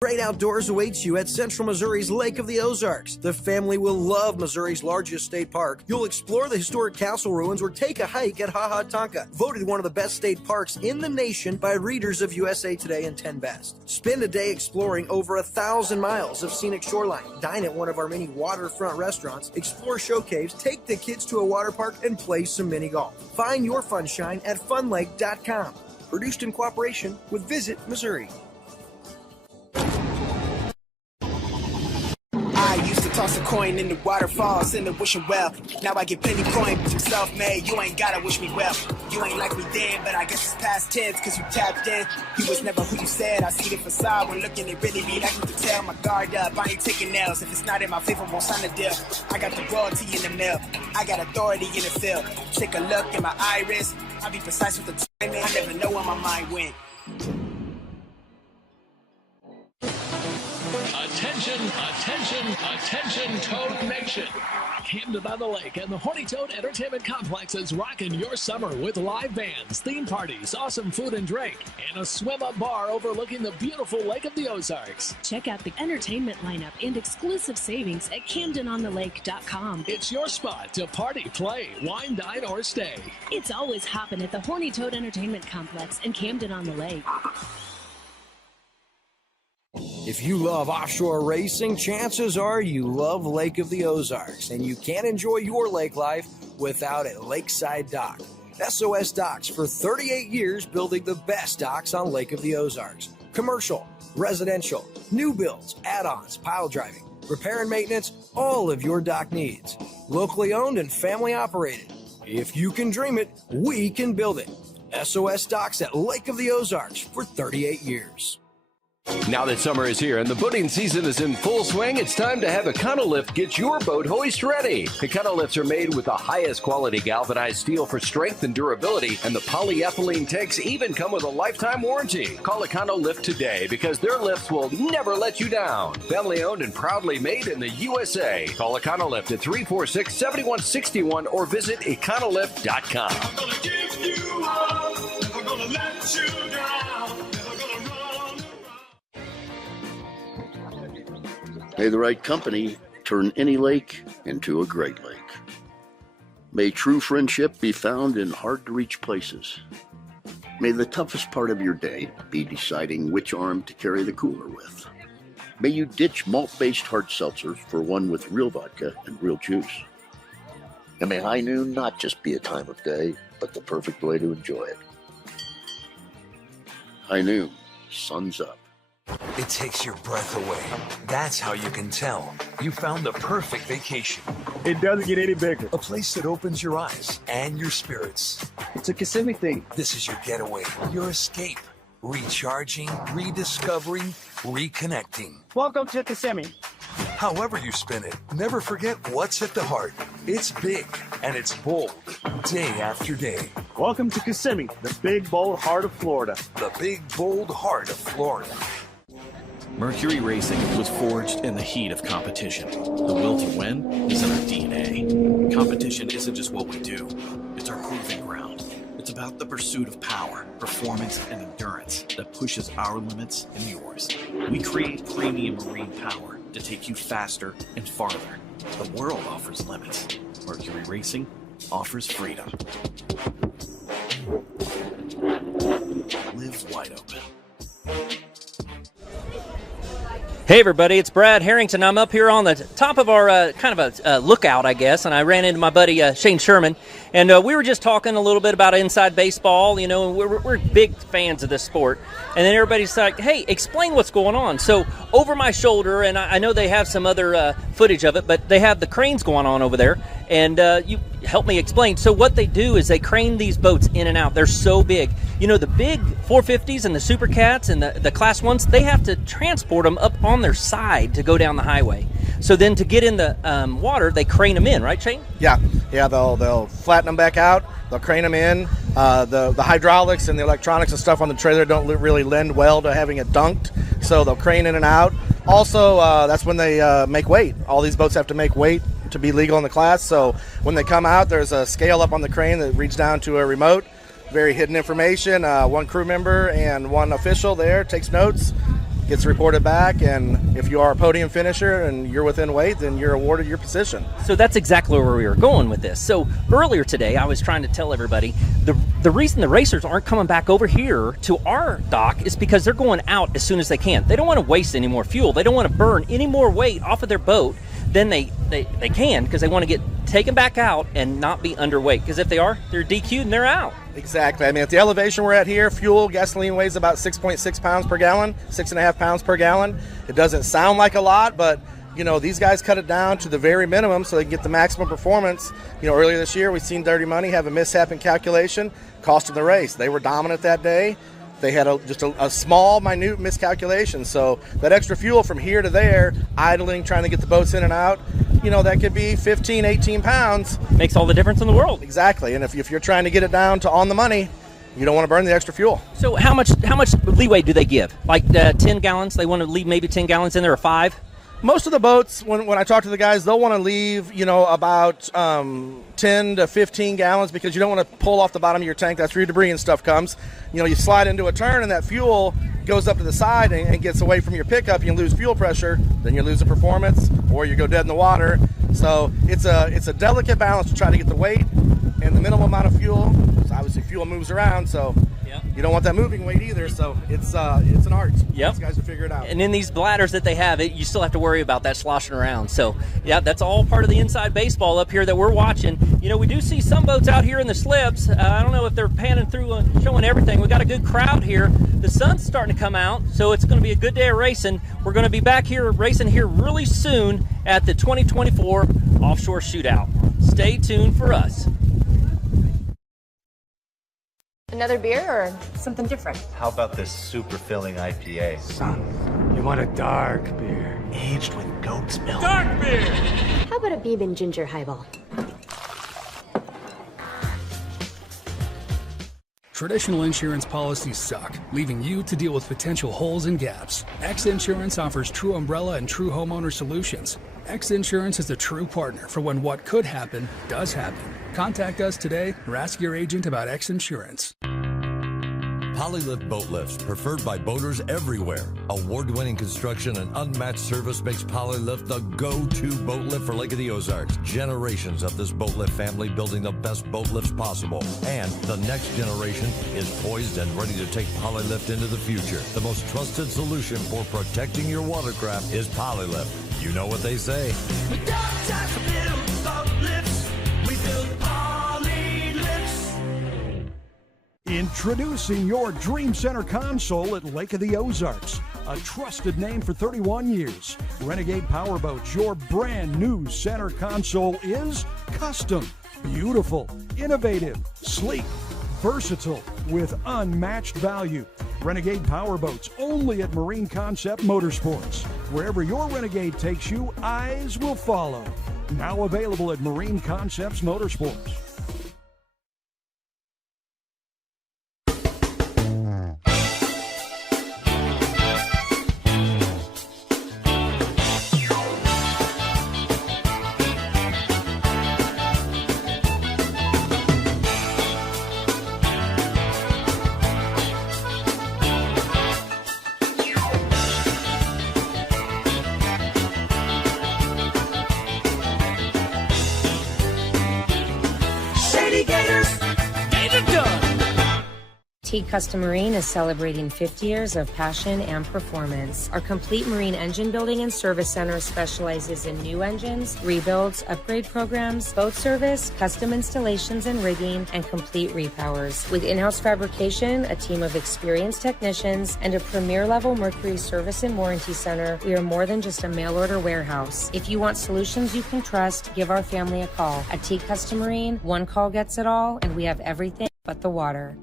Great outdoors awaits you at Central Missouri's Lake of the Ozarks. The family will love Missouri's largest state park. You'll explore the historic castle ruins or take a hike at Ha Ha Tonka, voted one of the best state parks in the nation by readers of USA Today and 10 Best. Spend a day exploring over 1,000 miles of scenic shoreline. Dine at one of our many waterfront restaurants, explore show caves, take the kids to a water park, and play some mini golf. Find your funshine at funlake.com. Produced in cooperation with Visit Missouri. I used to toss a coin in the waterfalls in the wishing well. Now I get plenty coin, but I'm self-made. You ain't gotta wish me well. You ain't like me then, but I guess it's past tense, cause you tapped in. You was never who you said. I see the facade when looking, it really be like you can tell. My guard up, I ain't taking nails. If it's not in my favor, won't sign a deal. I got the royalty in the mail. I got authority in the field. Take a look in my iris. I'll be precise with the timing. I never know where my mind went. Attention, Toad Nation. Camden on the Lake and the Horny Toad Entertainment Complex is rocking your summer with live bands, theme parties, awesome food and drink, and a swim-up bar overlooking the beautiful Lake of the Ozarks. Check out the entertainment lineup and exclusive savings at CamdenOnTheLake.com. It's your spot to party, play, wine, dine, or stay. It's always hopping at the Horny Toad Entertainment Complex in Camden on the Lake. If you love offshore racing, chances are you love Lake of the Ozarks, and you can't enjoy your lake life without a Lakeside Dock. SOS Docks for 38 years building the best docks on Lake of the Ozarks. Commercial, residential, new builds, add-ons, pile driving, repair and maintenance, all of your dock needs. Locally owned and family operated. If you can dream it, we can build it. SOS Docks at Lake of the Ozarks for 38 years. Now that summer is here and the boating season is in full swing, it's time to have Econolift get your boat hoist ready. Econolifts are made with the highest quality galvanized steel for strength and durability, and the polyethylene tanks even come with a lifetime warranty. Call Econolift today because their lifts will never let you down. Family owned and proudly made in the USA. Call Econolift at 346-7161 or visit econolift.com. I'm gonna give you up, never gonna let you down, never gonna run. May the right company turn any lake into a great lake. May true friendship be found in hard-to-reach places. May the toughest part of your day be deciding which arm to carry the cooler with. May you ditch malt-based hard seltzers for one with real vodka and real juice. And may high noon not just be a time of day, but the perfect way to enjoy it. High noon, sun's up. It takes your breath away. That's how you can tell you found the perfect vacation. It doesn't get any bigger. A place that opens your eyes and your spirits. It's a Kissimmee thing. This is your getaway, your escape. Recharging, rediscovering, reconnecting. Welcome to Kissimmee. However you spin it, never forget what's at the heart. It's big and it's bold, day after day. Welcome to Kissimmee, the big, bold heart of Florida. The big, bold heart of Florida. Mercury Racing was forged in the heat of competition. The will to win is in our DNA. Competition isn't just what we do, it's our proving ground. It's about the pursuit of power, performance, and endurance that pushes our limits and yours. We create premium marine power to take you faster and farther. The world offers limits. Mercury Racing offers freedom. Live wide open. Hey everybody, it's Brad Harrington. I'm up here on the top of our kind of a lookout, I guess, and I ran into my buddy Shane Sherman, and we were just talking a little bit about inside baseball, you know, and we're big fans of this sport, and then everybody's like, hey, explain what's going on. So over my shoulder, and I know they have some other footage of it, but they have the cranes going on over there, and you help me explain. So what they do is they crane these boats in and out. They're so big. You know, the big 450s and the Super Cats and the Class 1s, they have to transport them up on their side to go down the highway. So then to get in the water, they crane them in, right, Shane? Yeah, they'll flatten them back out. They'll crane them in. The hydraulics and the electronics and stuff on the trailer don't really lend well to having it dunked, so they'll crane in and out. Also, that's when they make weight. All these boats have to make weight to be legal in the class, so when they come out, there's a scale up on the crane that reads down to a remote. Very hidden information. One crew member and one official there takes notes, gets reported back, and if you are a podium finisher and you're within weight, then you're awarded your position. So that's exactly where we were going with this. So earlier today, I was trying to tell everybody the reason the racers aren't coming back over here to our dock is because they're going out as soon as they can. They don't want to waste any more fuel. They don't want to burn any more weight off of their boat than they can, because they want to get taken back out and not be underweight. Because if they are, they're DQ'd and they're out. Exactly. I mean, at the elevation we're at here, gasoline weighs about 6.6 pounds per gallon, 6.5 pounds per gallon. It doesn't sound like a lot, but you know, these guys cut it down to the very minimum so they can get the maximum performance. You know, earlier this year we've seen Dirty Money have a mishap in calculation, cost of the race. They were dominant that day. They had just a small, minute miscalculation. So that extra fuel from here to there, idling, trying to get the boats in and out, you know, that could be 15, 18 pounds. Makes all the difference in the world. Exactly. And if you're trying to get it down to on the money, you don't want to burn the extra fuel. So how much leeway do they give? Like 10 gallons? They want to leave maybe 10 gallons in there, or 5? Most of the boats, when I talk to the guys, they'll want to leave, you know, about 10 to 15 gallons, because you don't want to pull off the bottom of your tank. That's where your debris and stuff comes. You know, you slide into a turn and that fuel goes up to the side and gets away from your pickup. You lose fuel pressure, then you're losing performance, or you go dead in the water. So it's a delicate balance to try to get the weight and the minimal amount of fuel. So obviously fuel moves around, so you don't want that moving weight either. So it's an art. Yep. These guys will figure it out. And in these bladders that they have, you still have to worry about that sloshing around. So yeah, that's all part of the inside baseball up here that we're watching. You know, we do see some boats out here in the slips. I don't know if they're panning through and showing everything. We got a good crowd here. The sun's starting to come out, so it's going to be a good day of racing. We're going to be back here racing here really soon at the 2024 Offshore Shootout. Stay tuned for us. Another beer or something different? How about this super filling IPA? Son, you want a dark beer. Aged with goat's milk. Dark beer! How about a bourbon ginger highball? Traditional insurance policies suck, leaving you to deal with potential holes and gaps. XInsurance offers true umbrella and true homeowner solutions. XInsurance is a true partner for when what could happen does happen. Contact us today or ask your agent about XInsurance. Polylift boat lifts, preferred by boaters everywhere. Award-winning construction and unmatched service makes Polylift the go-to boat lift for Lake of the Ozarks. Generations of this boat lift family building the best boat lifts possible. And the next generation is poised and ready to take Polylift into the future. The most trusted solution for protecting your watercraft is Polylift. You know what they say. We don't just build boat lifts, we build poly lifts. Introducing your Dream Center console at Lake of the Ozarks. A trusted name for 31 years. Renegade Powerboats, your brand new center console is custom, beautiful, innovative, sleek, versatile, with unmatched value. Renegade Powerboats, only at Marine Concept Motorsports. Wherever your Renegade takes you, eyes will follow. Now available at Marine Concepts Motorsports. Teague Custom Marine is celebrating 50 years of passion and performance. Our complete marine engine building and service center specializes in new engines, rebuilds, upgrade programs, boat service, custom installations and rigging, and complete repowers. With in-house fabrication, a team of experienced technicians, and a premier-level Mercury service and warranty center, we are more than just a mail-order warehouse. If you want solutions you can trust, give our family a call. At Teague Custom Marine, one call gets it all, and we have everything but the water.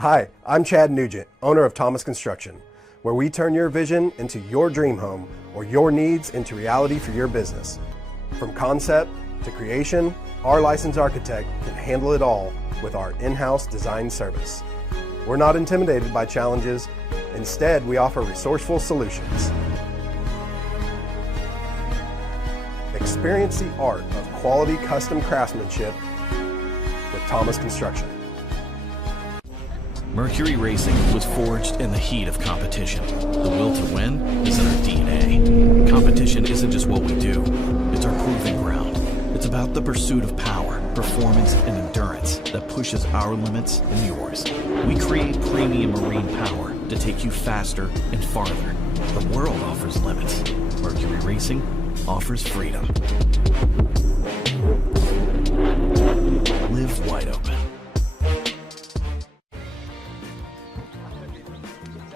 Hi, I'm Chad Nugent, owner of Thomas Construction, where we turn your vision into your dream home or your needs into reality for your business. From concept to creation, our licensed architect can handle it all with our in-house design service. We're not intimidated by challenges. Instead, we offer resourceful solutions. Experience the art of quality custom craftsmanship with Thomas Construction. Mercury Racing was forged in the heat of competition. The will to win is in our DNA. Competition isn't just what we do, it's our proving ground. It's about the pursuit of power, performance, and endurance that pushes our limits and yours. We create premium marine power to take you faster and farther. The world offers limits. Mercury Racing offers freedom. Live wide open.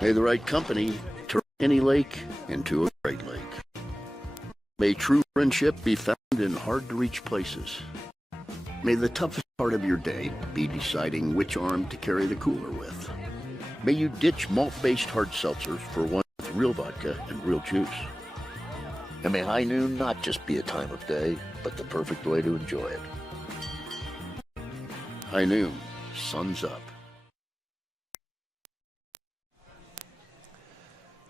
May the right company turn any lake into a great lake. May true friendship be found in hard-to-reach places. May the toughest part of your day be deciding which arm to carry the cooler with. May you ditch malt-based hard seltzers for one with real vodka and real juice. And may high noon not just be a time of day, but the perfect way to enjoy it. High noon, sun's up.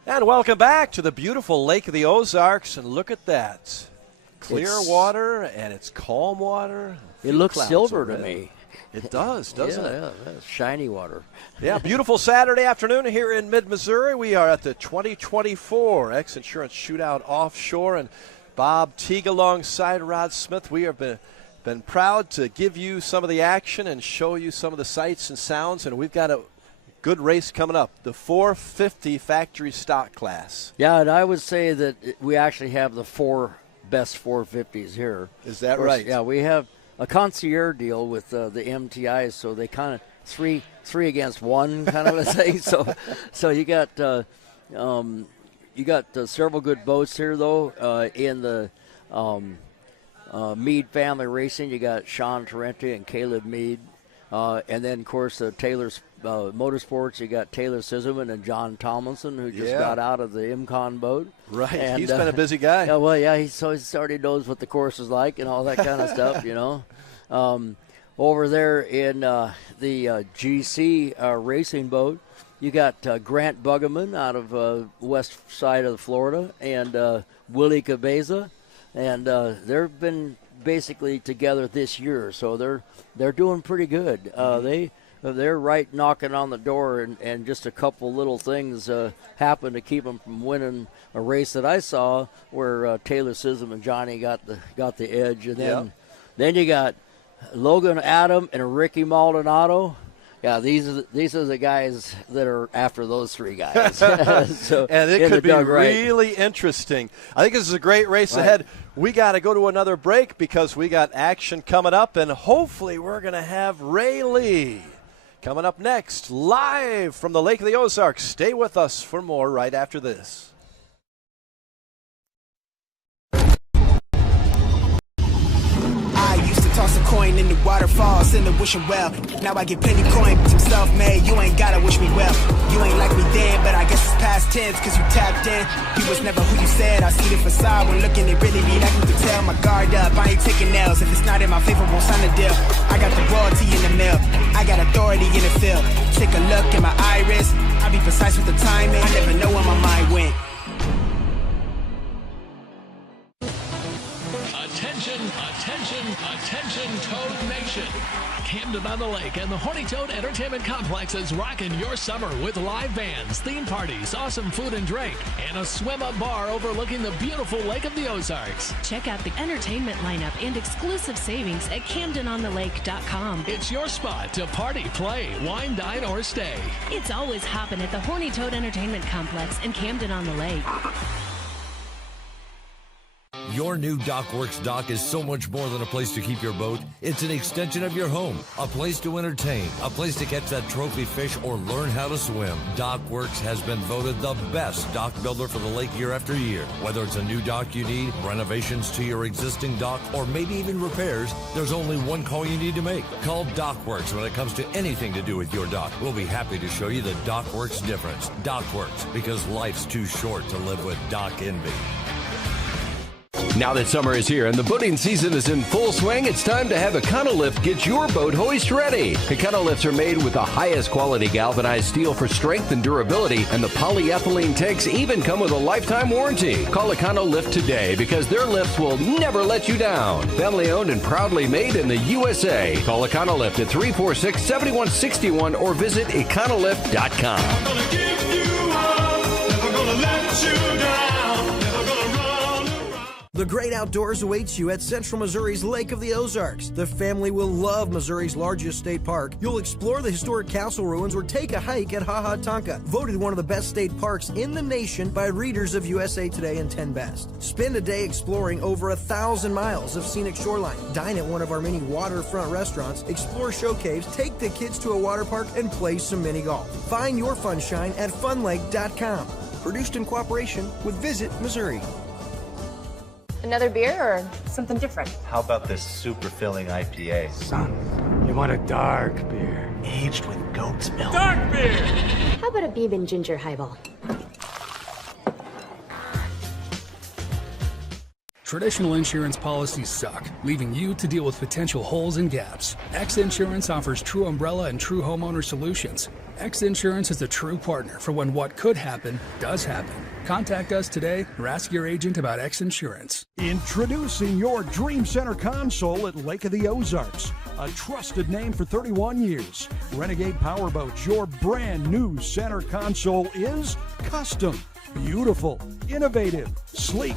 And welcome back to the beautiful Lake of the Ozarks. And look at that. Clear water, and it's calm water. It looks silver to me. It does, doesn't it? Yeah, that's shiny water. Yeah, beautiful Saturday afternoon here in mid-Missouri. We are at the 2024 XInsurance Shootout Offshore. And Bob Teague alongside Rod Smith. We have been proud to give you some of the action and show you some of the sights and sounds. And we've got a good race coming up, the 450 factory stock class. Yeah, and I would say that we actually have the four best 450s here. Is that right? Yeah, we have a concierge deal with the MTIs, so they kind of three against one kind of a thing. So you got several good boats here though in the Meade family racing. You got Sean Tarente and Caleb Meade. And then, of course, Taylor's Motorsports, you got Taylor Sisselman and John Tomlinson, who just got out of the IMCON boat. Right, and, he's been a busy guy. Yeah, well, yeah, he already knows what the course is like and all that kind of stuff, you know. Over there in the GC racing boat, you got Grant Buggeman out of west side of Florida and Willie Cabeza, and they've been basically together this year, so they're doing pretty good. They're right knocking on the door, and just a couple little things happened to keep them from winning a race that I saw where Taylor Sisselman and Johnny got the edge, and then you got Logan Adam and Ricky Maldonado. Yeah, these are the guys that are after those three guys. So, and it could be really interesting. I think this is a great race ahead. We got to go to another break because we got action coming up, and hopefully we're going to have Ray Lee coming up next, live from the Lake of the Ozarks. Stay with us for more right after this. Toss a coin in the waterfalls in the wishing well. Now I get penny coin, but I'm self-made. You ain't gotta wish me well. You ain't like me then, but I guess it's past tense, cause you tapped in. You was never who you said. I see the facade when looking, it really be like you can tell. My guard up, I ain't taking nails. If it's not in my favor, won't sign a deal. I got the royalty in the mail. I got authority in the field. Take a look in my iris. I be precise with the timing. I never know where my mind went. Attention, Toad Nation. Camden on the Lake and the Horny Toad Entertainment Complex is rocking your summer with live bands, theme parties, awesome food and drink, and a swim-up bar overlooking the beautiful Lake of the Ozarks. Check out the entertainment lineup and exclusive savings at CamdenOnTheLake.com. It's your spot to party, play, wine, dine, or stay. It's always hopping at the Horny Toad Entertainment Complex in Camden on the Lake. Your new Dockworks dock is so much more than a place to keep your boat. It's an extension of your home, a place to entertain, a place to catch that trophy fish or learn how to swim. Dockworks has been voted the best dock builder for the lake year after year. Whether it's a new dock you need, renovations to your existing dock, or maybe even repairs, there's only one call you need to make. Call Dockworks when it comes to anything to do with your dock. We'll be happy to show you the Dockworks difference. Dockworks, because life's too short to live with dock envy. Now that summer is here and the boating season is in full swing, it's time to have Econolift get your boat hoist ready. Econolifts are made with the highest quality galvanized steel for strength and durability, and the polyethylene tanks even come with a lifetime warranty. Call Econolift today because their lifts will never let you down. Family owned and proudly made in the USA. Call Econolift at 346-7161 or visit econolift.com. I'm gonna give you up, never gonna let you down. The great outdoors awaits you at Central Missouri's Lake of the Ozarks. The family will love Missouri's largest state park. You'll explore the historic castle ruins or take a hike at Ha Ha Tonka, voted one of the best state parks in the nation by readers of USA Today and 10 Best. Spend a day exploring over 1,000 miles of scenic shoreline. Dine at one of our many waterfront restaurants, explore show caves, take the kids to a water park, and play some mini golf. Find your funshine at funlake.com. Produced in cooperation with Visit Missouri. Another beer or something different? How about this super filling IPA? Son, you want a dark beer. Aged with goat's milk. Dark beer! How about a Beeman Ginger Highball? Traditional insurance policies suck, leaving you to deal with potential holes and gaps. XInsurance offers true umbrella and true homeowner solutions. XInsurance is a true partner for when what could happen does happen. Contact us today or ask your agent about XInsurance. Introducing your Dream Center console at Lake of the Ozarks. A trusted name for 31 years. Renegade Powerboats, your brand new center console is custom, beautiful, innovative, sleek,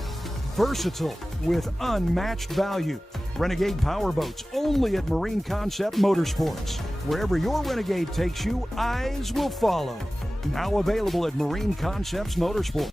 versatile, with unmatched value. Renegade Powerboats, only at Marine Concept Motorsports. Wherever your Renegade takes you, eyes will follow. Now available at Marine Concepts Motorsports.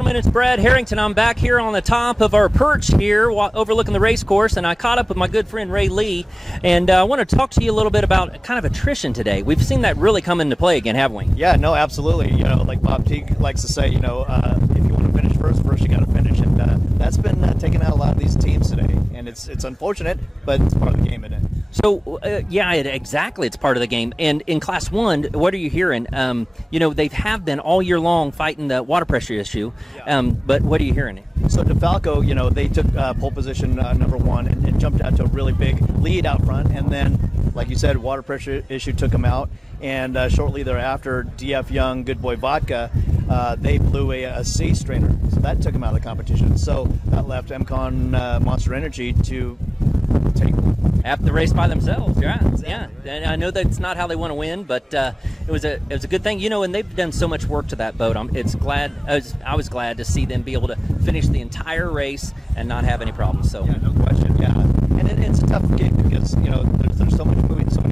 gentlemen, it's Brad Harrington. I'm back here on the top of our perch here overlooking the race course, and I caught up with my good friend Ray Lee, and I want to talk to you a little bit about kind of attrition today. We've seen that really come into play again, haven't we? Yeah, no, absolutely. You know, like Bob Teague likes to say, if you want to finish first you got to finish, and that's been taking out a lot of these teams today, and it's unfortunate, but it's part of the game, isn't it? So, exactly, it's part of the game. And in Class 1, what are you hearing? They have been all year long fighting the water pressure issue, but what are you hearing? So DeFalco, they took pole position number 1 and jumped out to a really big lead out front, and then, like you said, water pressure issue took them out, and shortly thereafter, DF Young, Good Boy Vodka, they blew a C strainer, so that took them out of the competition. So that left MCon Monster Energy to take half the race by themselves. Yeah. And I know that's not how they want to win, but it was a good thing, and they've done so much work to that boat. I was glad to see them be able to finish the entire race and not have any problems. So yeah, no question. Yeah, and it's a tough game because there's so many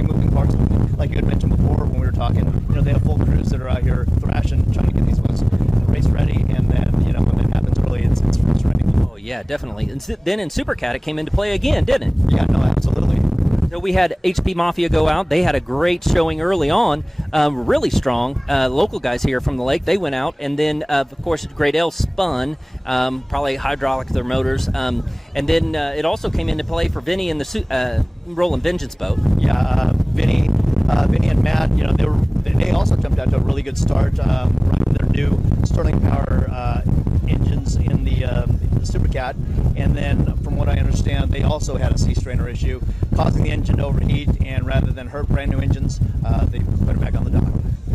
moving parts. Like you had mentioned before when we were talking, they have full crews that are out here thrashing, trying to get these boats race ready, and then when that happens early, it's frustrating. Oh yeah, definitely. And then in Supercat it came into play again, didn't it? Yeah, no, absolutely. So we had HP Mafia go out. They had a great showing early on, really strong. Local guys here from the lake, they went out, and then of course Great L spun, probably hydraulic their motors, and then it also came into play for Vinny and the Rolling Vengeance boat. Yeah, Vinny and Matt, they also jumped out to a really good start, running their new Sterling Power engines in the Supercat, and then from what I understand, they also had a C strainer issue, causing the engine to overheat, and rather than hurt brand new engines, they put it back on the dock.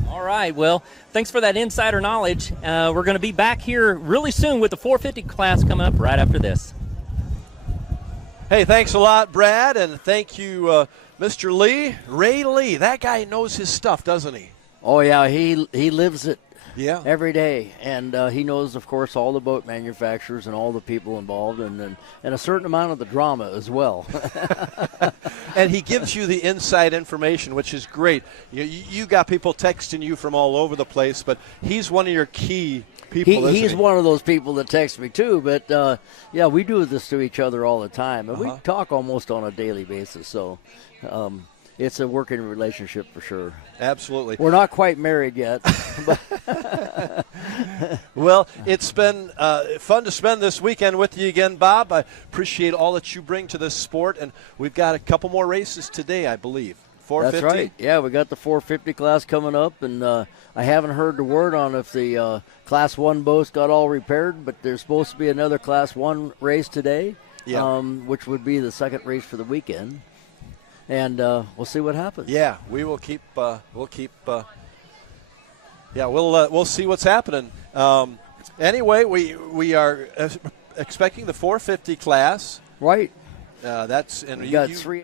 All right, well, thanks for that insider knowledge. We're going to be back here really soon with the 450 class coming up right after this. Hey, thanks a lot, Brad, and thank you, Mr. Lee. Ray Lee, that guy knows his stuff, doesn't he? Oh, yeah, he lives it. Yeah. Every day, and he knows, of course, all the boat manufacturers and all the people involved, and a certain amount of the drama as well. And he gives you the inside information, which is great. You got people texting you from all over the place, but he's one of your key people. He's one of those people that text me too. But yeah, we do this to each other all the time, and we talk almost on a daily basis. So. It's a working relationship for sure. Absolutely. We're not quite married yet. Well, it's been fun to spend this weekend with you again, Bob. I appreciate all that you bring to this sport, and we've got a couple more races today, I believe. 450? That's right. Yeah, we got the 450 class coming up, and I haven't heard the word on if the Class 1 boats got all repaired, but there's supposed to be another Class 1 race today, which would be the second race for the weekend. And we'll see what happens. Yeah, we will keep. We'll see what's happening. Anyway, we are expecting the 450 class. Right. That's we got 3.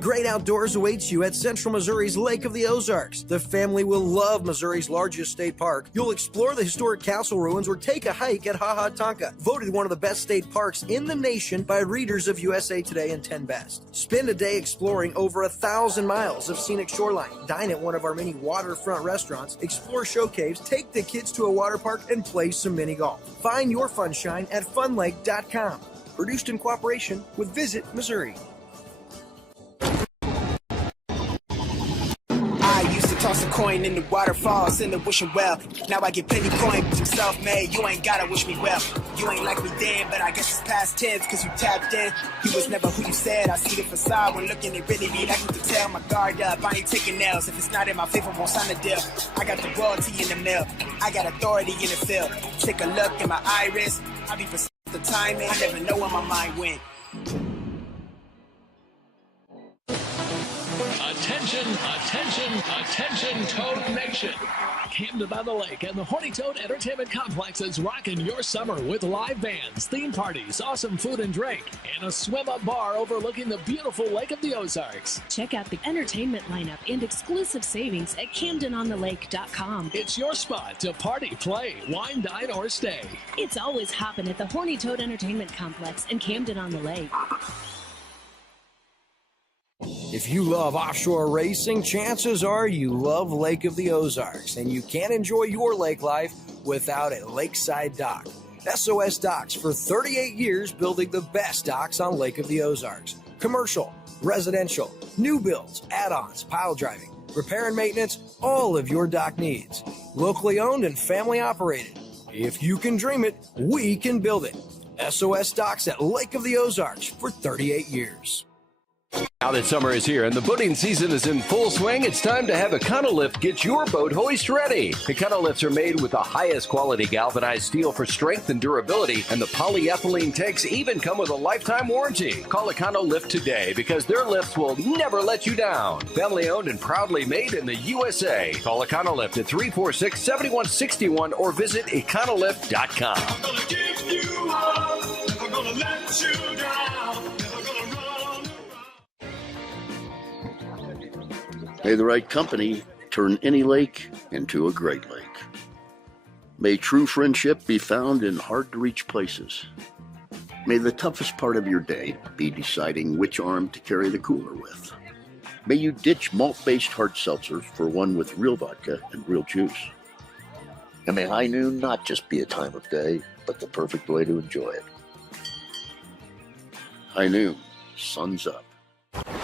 Great outdoors awaits you at Central Missouri's Lake of the Ozarks. The family will love Missouri's largest state park. You'll explore the historic castle ruins or take a hike at Ha Ha Tonka, voted one of the best state parks in the nation by readers of USA Today and 10 Best. Spend a day exploring over 1,000 miles of scenic shoreline. Dine at one of our many waterfront restaurants, explore show caves, take the kids to a water park, and play some mini golf. Find your funshine at funlake.com. Produced in cooperation with Visit Missouri. I used to toss a coin in the waterfalls in the wishing well. Now I get plenty coin, but I'm self-made. You ain't gotta wish me well. You ain't like me then, but I guess it's past tense, cause you tapped in. You was never who you said. I see the facade when looking, it really be like you can tell. My guard up, I ain't taking nails. If it's not in my favor, won't sign the deal. I got the royalty in the mill. I got authority in the field. Take a look in my iris. I be precise the timing. I never know where my mind went. Attention, Toad Nation. Camden on the Lake and the Horny Toad Entertainment Complex is rocking your summer with live bands, theme parties, awesome food and drink, and a swim-up bar overlooking the beautiful Lake of the Ozarks. Check out the entertainment lineup and exclusive savings at CamdenOnTheLake.com. It's your spot to party, play, wine, dine, or stay. It's always hopping at the Horny Toad Entertainment Complex in Camden on the Lake. If you love offshore racing, chances are you love Lake of the Ozarks, and you can't enjoy your lake life without a lakeside dock. SOS Docks for 38 years building the best docks on Lake of the Ozarks. Commercial, residential, new builds, add-ons, pile driving, repair and maintenance, all of your dock needs. Locally owned and family operated. If you can dream it, we can build it. SOS Docks at Lake of the Ozarks for 38 years. Now that summer is here and the boating season is in full swing, it's time to have Econolift get your boat hoist ready. Econolifts are made with the highest quality galvanized steel for strength and durability, and the polyethylene tanks even come with a lifetime warranty. Call Econolift today because their lifts will never let you down. Family owned and proudly made in the USA. Call Econolift at 346-7161 or visit econolift.com. I'm gonna give you up, never gonna let you down, never gonna run. May the right company turn any lake into a great lake. May true friendship be found in hard-to-reach places. May the toughest part of your day be deciding which arm to carry the cooler with. May you ditch malt-based hard seltzer for one with real vodka and real juice. And may high noon not just be a time of day, but the perfect way to enjoy it. High noon, sun's up.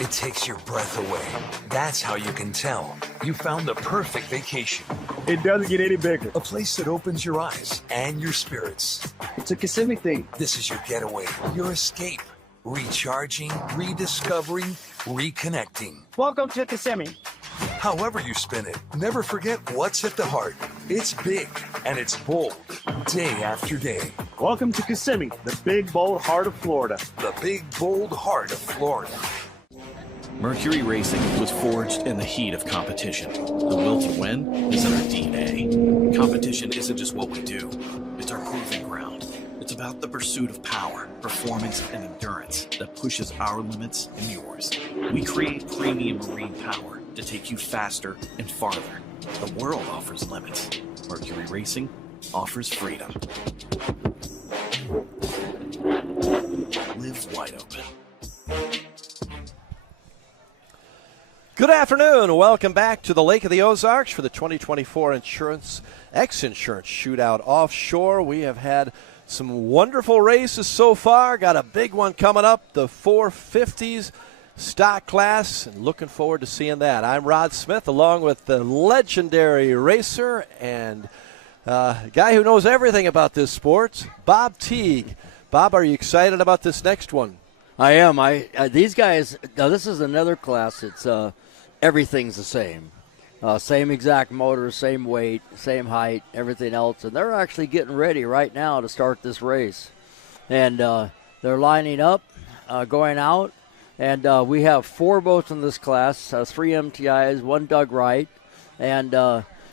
It takes your breath away. That's how you can tell you found the perfect vacation. It doesn't get any bigger. A place that opens your eyes and your spirits. It's a Kissimmee thing. This is your getaway, your escape. Recharging, rediscovering, reconnecting. Welcome to Kissimmee. However you spin it, never forget what's at the heart. It's big and it's bold, day after day. Welcome to Kissimmee, the big, bold heart of Florida. The big, bold heart of Florida. Mercury Racing was forged in the heat of competition. The will to win is in our DNA. Competition isn't just what we do, it's our proving ground. It's about the pursuit of power, performance, and endurance that pushes our limits and yours. We create premium marine power to take you faster and farther. The world offers limits. Mercury Racing offers freedom. Live wide open. Good afternoon. Welcome back to the Lake of the Ozarks for the 2024 XInsurance Shootout Offshore. We have had some wonderful races so far. Got a big one coming up, the 450s stock class, and looking forward to seeing that. I'm Rod Smith, along with the legendary racer and guy who knows everything about this sport, Bob Teague. Bob, are you excited about this next one? I am. These guys. Now this is another class. It's everything's the same, same exact motor, same weight, same height, everything else, and they're actually getting ready right now to start this race, and they're lining up, going out, and we have 4 boats in this class, 3 MTIs, 1 Doug Wright, and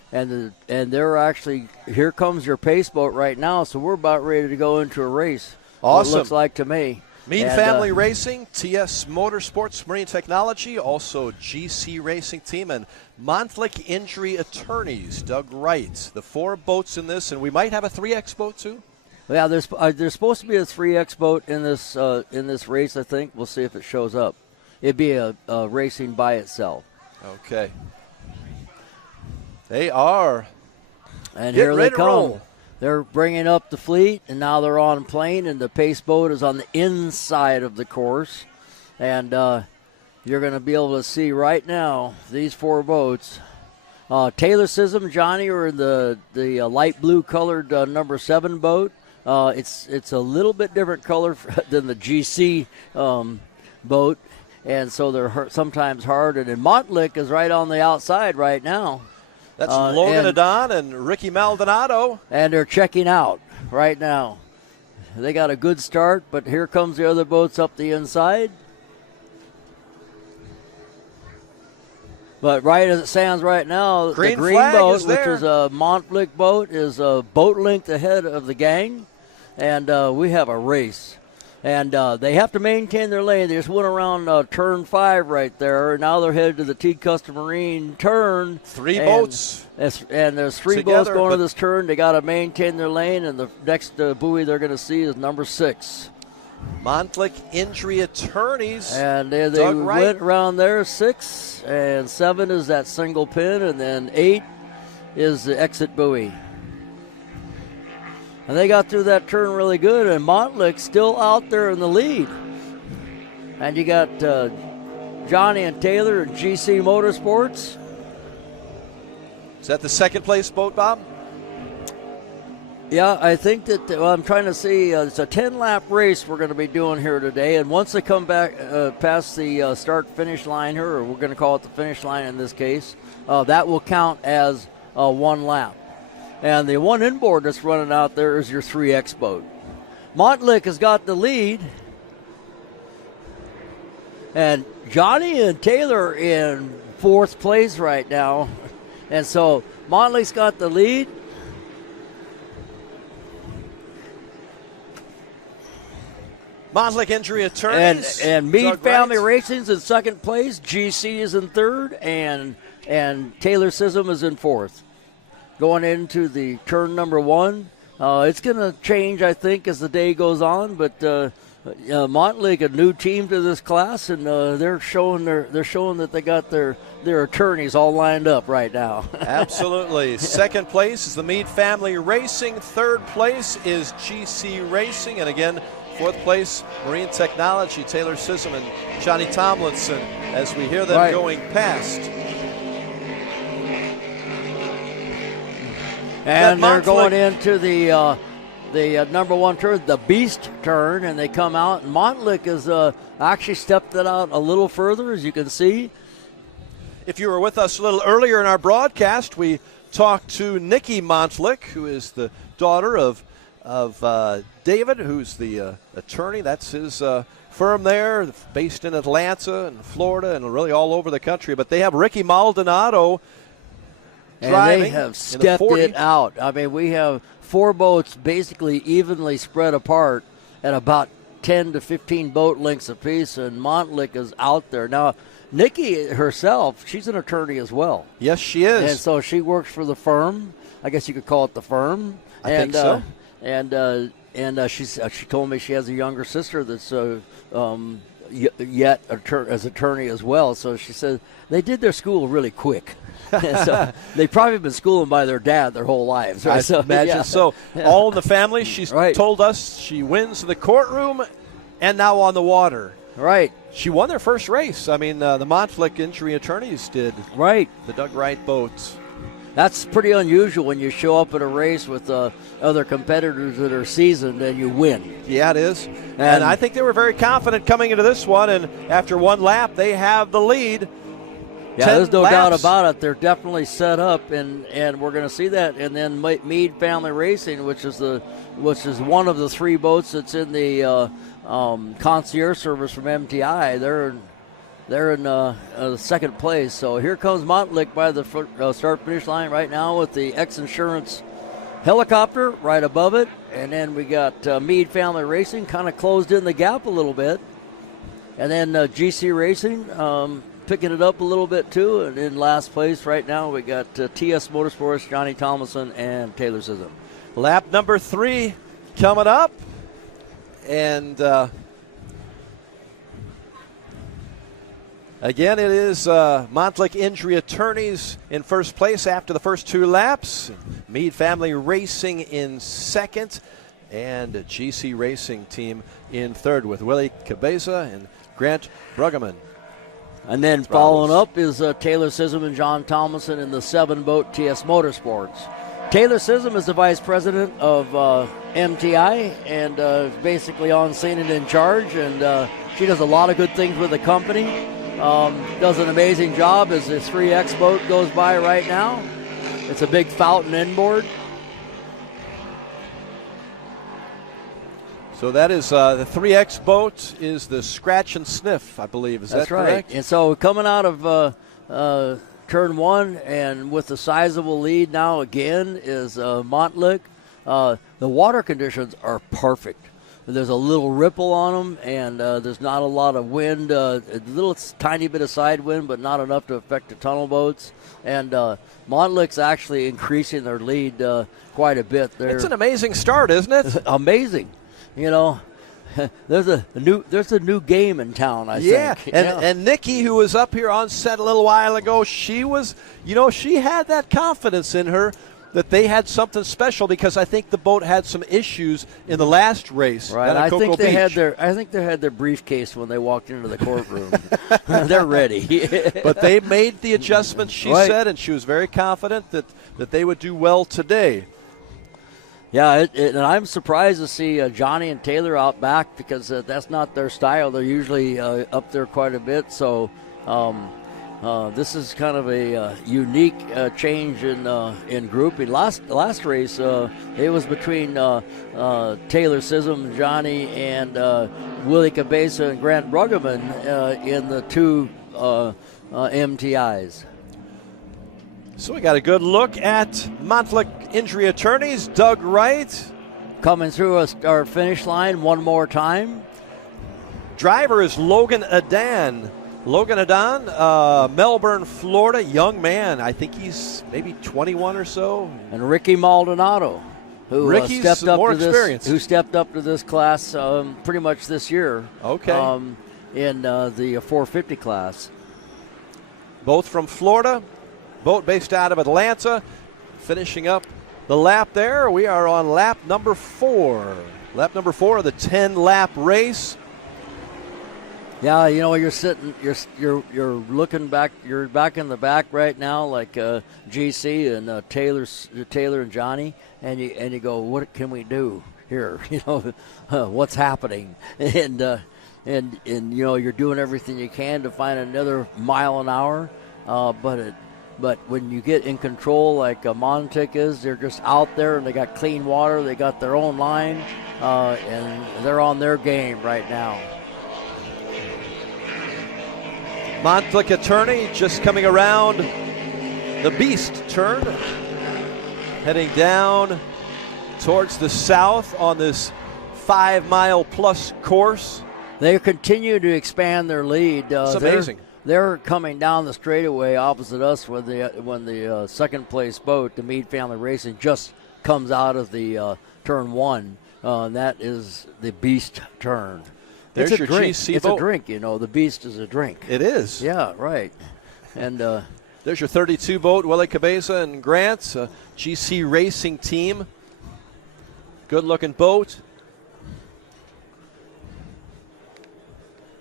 they're actually, here comes your pace boat right now, so we're about ready to go into a race. Awesome. It looks like to me. Mean Family Racing, TS Motorsports Marine Technology, also GC Racing Team, and Montlick Injury Attorneys, Doug Wright. The 4 boats in this, and we might have a 3X boat too? Yeah, there's supposed to be a 3X boat in this race, I think. We'll see if it shows up. It'd be a racing by itself. Okay. They are. And here they come. Roll. They're bringing up the fleet, and now they're on plane, and the pace boat is on the inside of the course. And you're going to be able to see right now these 4 boats. Taylor Sism, Johnny are in the light blue colored number 7 boat. It's a little bit different color than the GC boat, and so they're sometimes hard. And then Montlick is right on the outside right now. That's Logan Adon and Ricky Maldonado. And they're checking out right now. They got a good start, but here comes the other boats up the inside. But right as it stands right now, the green boat, which is a Montlick boat, is a boat length ahead of the gang. And we have a race. And they have to maintain their lane. They just went around turn 5 right there. Now they're headed to the T Custom Marine turn. 3 boats. And there's 3 boats going to this turn. They got to maintain their lane. And the next buoy they're going to see is number 6. Montlick Injury Attorneys. And they went around there. 6 and 7 is that single pin. And then 8 is the exit buoy. And they got through that turn really good, and Montlick still out there in the lead. And you got Johnny and Taylor at GC Motorsports. Is that the second place boat, Bob? Yeah, I think that I'm trying to see. It's a 10-lap race we're going to be doing here today, and once they come back past the start-finish line here, or we're going to call it the finish line in this case, that will count as one lap. And the one inboard that's running out there is your 3X boat. Montlick has got the lead, and Johnny and Taylor in fourth place right now, and so Montlick's got the lead. Montlick Injury Attorneys. And Meade Family Racing's in second place. GC is in third, and Taylor Sism is in fourth. Going into the turn number one, it's going to change, I think, as the day goes on. But Montlick, a new team to this class, and they're showing that they got their attorneys all lined up right now. Absolutely. Second place is the Meade Family Racing. Third place is GC Racing, and again, fourth place, Marine Technology, Taylor Sism and Johnny Tomlinson, as we hear them going past. And they're going into the number one turn, the Beast turn, and they come out. And Montlick has actually stepped it out a little further, as you can see. If you were with us a little earlier in our broadcast, we talked to Nikki Montlick, who is the daughter of David, who's the attorney. That's his firm there, based in Atlanta and Florida and really all over the country. But they have Ricky Maldonado driving. And they have stepped it out. I mean, we have four boats basically evenly spread apart at about 10 to 15 boat lengths apiece, and Montlick is out there. Now, Nikki herself, she's an attorney as well. Yes, she is. And so she works for the firm. I guess you could call it the firm. I think so. And she told me she has a younger sister that's yet as attorney as well. So she said they did their school really quick. So they've probably been schooling by their dad their whole lives. Right? I imagine so. All in the family. She's told us she wins the courtroom and now on the water. Right. She won their first race. I mean, the Montlick Injury Attorneys did. Right. The Doug Wright boats. That's pretty unusual when you show up at a race with other competitors that are seasoned and you win. Yeah, it is. And I think they were very confident coming into this one, and after one lap, they have the lead. Yeah, there's no doubt about it. They're definitely set up, and we're going to see that. And then Meade Family Racing, which is one of the three boats that's in the concierge service from MTI, they're in second place. So here comes Montlick by the start-finish line right now with the XInsurance helicopter right above it. And then we got Meade Family Racing kind of closed in the gap a little bit. And then GC Racing picking it up a little bit too. And in last place right now we got TS Motorsports, Johnny Tomlinson, and Taylor Sism. Lap number 3 coming up. And again, it is Montlick Injury Attorneys in first place after the first 2 laps. Meade Family Racing in second. And GC Racing Team in third with Willie Cabeza and Grant Bruggeman. And then following up is Taylor Sism and John Tomlinson in the 7-boat TS Motorsports. Taylor Sism is the vice president of MTI and basically on scene and in charge. And she does a lot of good things with the company. Does an amazing job as the 3X boat goes by right now. It's a big fountain inboard. So that is the 3X boat is the Scratch and Sniff, I believe. Is that correct? That's right. And so coming out of turn 1 and with a sizable lead now again is Montlick. The water conditions are perfect. There's a little ripple on them, and there's not a lot of wind. A little tiny bit of side wind, but not enough to affect the tunnel boats. And Montlick's actually increasing their lead quite a bit. It's an amazing start, isn't it? Amazing. You know, there's a new game in town, I think. And Nikki, who was up here on set a little while ago, she was, she had that confidence in her that they had something special because I think the boat had some issues in the last race. Right. At I Cocoa think they Beach. had their briefcase when they walked into the courtroom. They're ready. But they made the adjustments, she Right. said, and she was very confident that they would do well today. Yeah, and I'm surprised to see Johnny and Taylor out back because that's not their style. They're usually up there quite a bit. So this is kind of a unique change in grouping. Last race, it was between Taylor Sissom, Johnny, and Willie Cabeza and Grant Bruggeman in the two MTIs. So we got a good look at Montlick Injury Attorneys. Doug Wright coming through our finish line one more time. Driver is Logan Adan. Melbourne, Florida, young man. I think he's maybe 21 or so. And Ricky Maldonado, who stepped up more to experienced. who stepped up to this class pretty much this year. Okay. In the 450 class. Both from Florida. Boat based out of Atlanta. Finishing up the lap there. We are on lap number 4. Lap number 4 of the 10-lap race. Yeah, you're sitting, you're looking back. You're back in the back right now, like GC and Taylor and Johnny, and you go, what can we do here? What's happening? And you're doing everything you can to find another mile an hour, But when you get in control like Montlick is, they're just out there and they got clean water. They got their own line, and they're on their game right now. Montlick Attorney just coming around the Beast turn, heading down towards the south on this 5-mile-plus course. They continue to expand their lead. It's amazing. They're coming down the straightaway opposite us when the second place boat, the Meade Family Racing, just comes out of the turn 1. And that is the Beast turn. There's it's your a drink. GC It's boat. a drink, The Beast is a drink. It is. Yeah, right. And there's your 32 boat, Willie Cabeza and Grant, GC Racing team. Good-looking boat.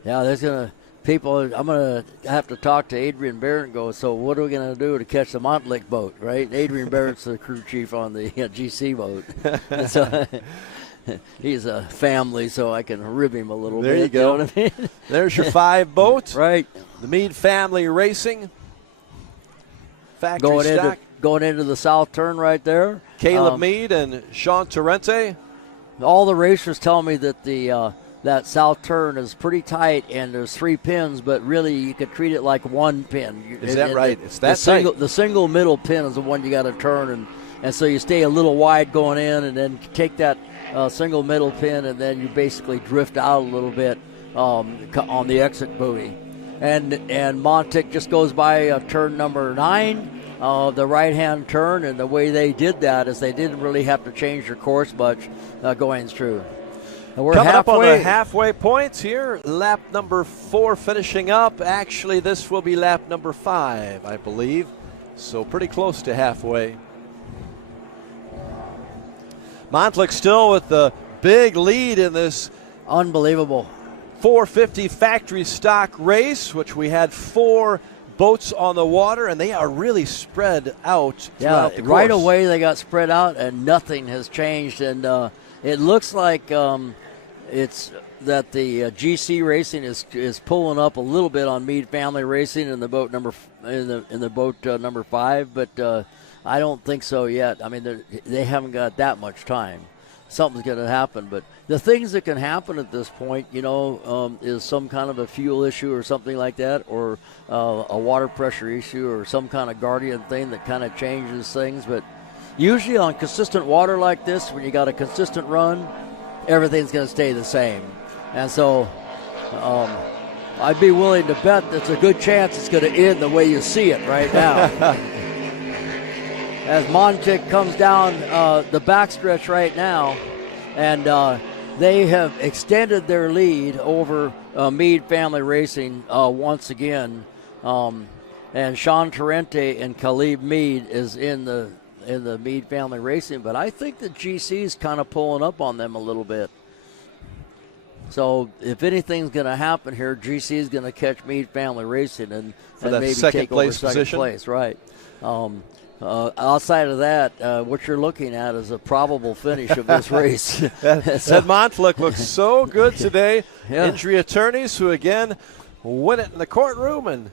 Yeah, I'm going to have to talk to Adrian Barrett and go, so what are we going to do to catch the Montlick boat, right? Adrian Barrett's the crew chief on the GC boat. So, he's a family, so I can rib him a little bit. There you go. Know what I mean? There's your 5 boat. Right. The Meade Family Racing. Factory stock. Going into the south turn right there. Caleb Meade and Sean Torrente. All the racers tell me that that south turn is pretty tight and there's 3 pins, but really you could treat it like 1 pin. Is that right? It's that tight. The single middle pin is the one you got to turn, and so you stay a little wide going in, and then take that single middle pin, and then you basically drift out a little bit on the exit buoy. And Montlick just goes by turn number 9. The right-hand turn, and the way they did that is they didn't really have to change their course much going through. And we're coming halfway. Up on the halfway points here. Lap number 4 finishing up. Actually, this will be lap number 5, I believe. So pretty close to halfway. Montlick still with the big lead in this unbelievable 450 factory stock race, which we had 4 boats on the water, and they are really spread out throughout the course. Right away they got spread out, and nothing has changed. And it looks like it's that the GC Racing is pulling up a little bit on Meade Family Racing in the boat number number 5, but I don't think so yet. I mean, they haven't got that much time. Something's going to happen, but the things that can happen at this point, is some kind of a fuel issue or something like that, or a water pressure issue, or some kind of guardian thing that kind of changes things. But usually on consistent water like this, when you got a consistent run, everything's going to stay the same. And so I'd be willing to bet there's a good chance it's going to end the way you see it right now. As Montlick comes down the backstretch right now, and they have extended their lead over Meade Family Racing once again. And Sean Torrente and Caleb Meade is in the in the Meade Family Racing, but I think the GC is kind of pulling up on them a little bit. So if anything's going to happen here, GC is going to catch Meade Family Racing and maybe take over second place. Right. Outside of that, what you're looking at is a probable finish of this race. that Montlick looks so good today. Yeah. Injury attorneys who, again, win it in the courtroom and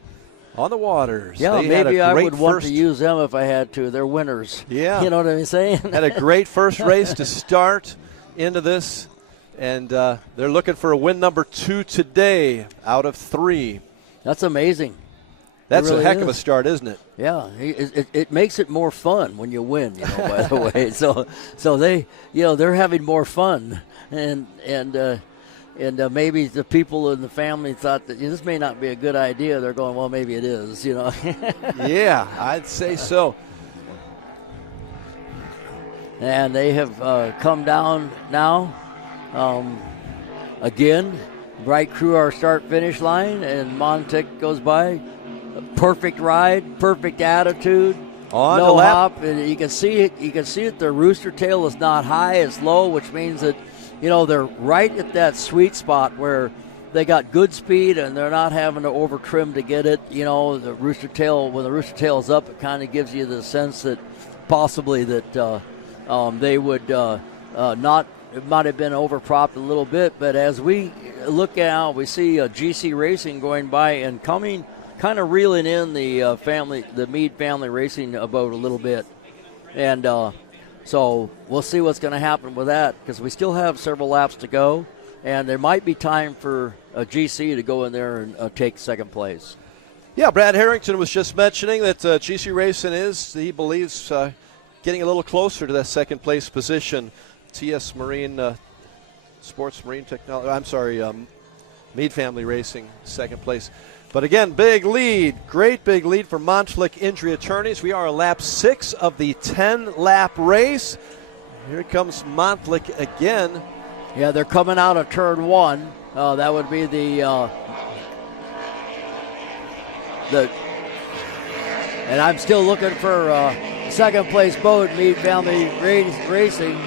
on the waters. Yeah, maybe I would want to use them if I had to. They're winners. Yeah. You know what I'm saying? Had a great first race to start into this. And they're looking for a win number 2 today out of 3. That's amazing. That's really a heck of a start, isn't it? Yeah, it makes it more fun when you win. By the way, so they, they're having more fun, and maybe the people in the family thought that this may not be a good idea. They're going, well, maybe it is. Yeah, I'd say so. And they have come down now. Again, right through our start-finish line, and Montlick goes by. Perfect ride, perfect attitude, on no the lap. hop, and you can see it. You can see that the rooster tail is not high; it's low, which means that they're right at that sweet spot where they got good speed and they're not having to over trim to get it. The rooster tail, when the rooster tail is up, it kind of gives you the sense that possibly that they would not. It might have been overpropped a little bit, but as we look out, we see GC Racing going by and coming, kind of reeling in the Meade Family Racing boat a little bit. And so we'll see what's going to happen with that, because we still have several laps to go, and there might be time for a GC to go in there and take second place. Yeah, Brad Harrington was just mentioning that GC Racing he believes, getting a little closer to that second place position. TS Marine, Sports Marine Technology, I'm sorry, Meade Family Racing, second place. But again, big lead, great big lead for Montlick Injury Attorneys. We are on lap 6 of the 10-lap race. Here comes Montlick again. Yeah, they're coming out of turn 1. That would be the and I'm still looking for second place boat, Meade Family Racing.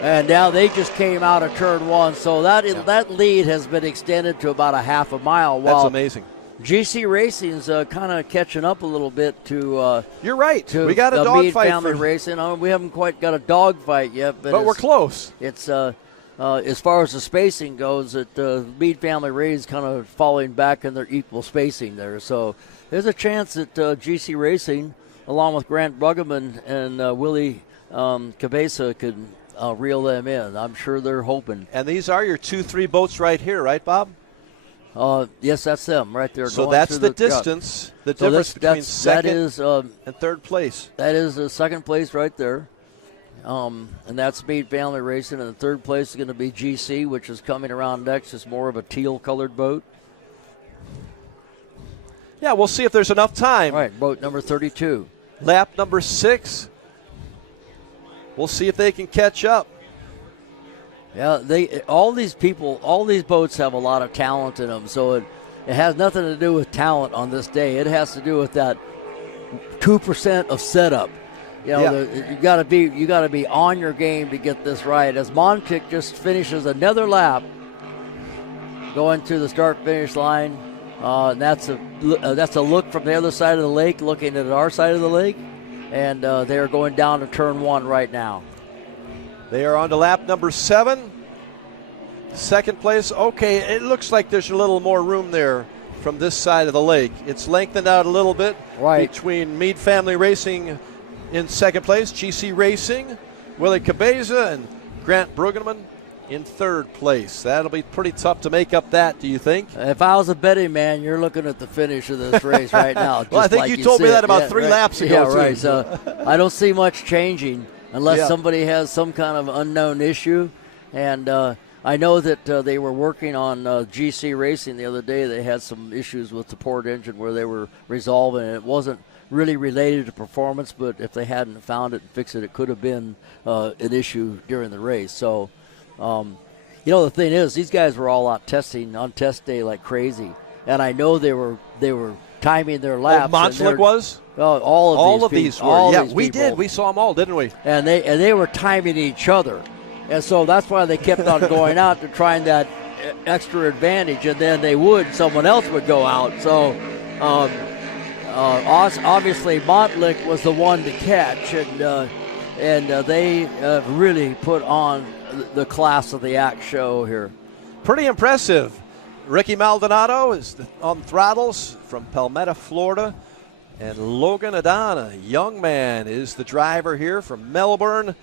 And now they just came out of turn 1, so that lead has been extended to about a half a mile. That's amazing. GC Racing's kind of catching up a little bit to. You're right. To we got a dogfight dogfight for Racing. We haven't quite got a dogfight yet, but we're close. It's as far as the spacing goes, that Meade Family Racing kind of falling back in their equal spacing there. So there's a chance that GC Racing, along with Grant Bruggeman and Willie Cabeza, could reel them in. I'm sure they're hoping. And these are your 2-3 boats right here, right, Bob? Yes, that's them right there. So that's the distance, the difference between second and third place. That is the second place right there. And that's Meade Family Racing. And the third place is going to be GC, which is coming around next. It's more of a teal-colored boat. Yeah, we'll see if there's enough time. All right, boat number 32. Lap number 6. We'll see if they can catch up. Yeah, all these boats have a lot of talent in them, so it has nothing to do with talent on this day. It has to do with that 2% of setup. You got to be on your game to get this right. As Montlick just finishes another lap, going to the start-finish line, and that's a look from the other side of the lake, looking at our side of the lake. And they are going down to turn 1 right now. They are on to lap number 7. Second place. Okay, it looks like there's a little more room there from this side of the lake. It's lengthened out a little bit between Meade Family Racing in second place, GC Racing, Willie Cabeza, and Grant Bruggeman in third place. That'll be pretty tough to make up that, do you think? If I was a betting man, you're looking at the finish of this race right now. Well, I think you told me that about 3 laps ago, yeah, too. Right. So I don't see much changing unless somebody has some kind of unknown issue. And I know that they were working on GC Racing the other day. They had some issues with the port engine where they were resolving it. It wasn't really related to performance, but if they hadn't found it and fixed it, it could have been an issue during the race. So, the thing is, these guys were all out testing on test day like crazy, and I know they were timing their laps. Montlick was? All of these were. Yeah, we did. We saw them all, didn't we? And they were timing each other. And so that's why they kept on going out to try that extra advantage, and then someone else would go out. So obviously Montlick was the one to catch, and they really put on the class of the act show here. Pretty impressive. Ricky Maldonado is on throttles from Palmetto, Florida. And Logan Adana, young man, is the driver here from Melbourne.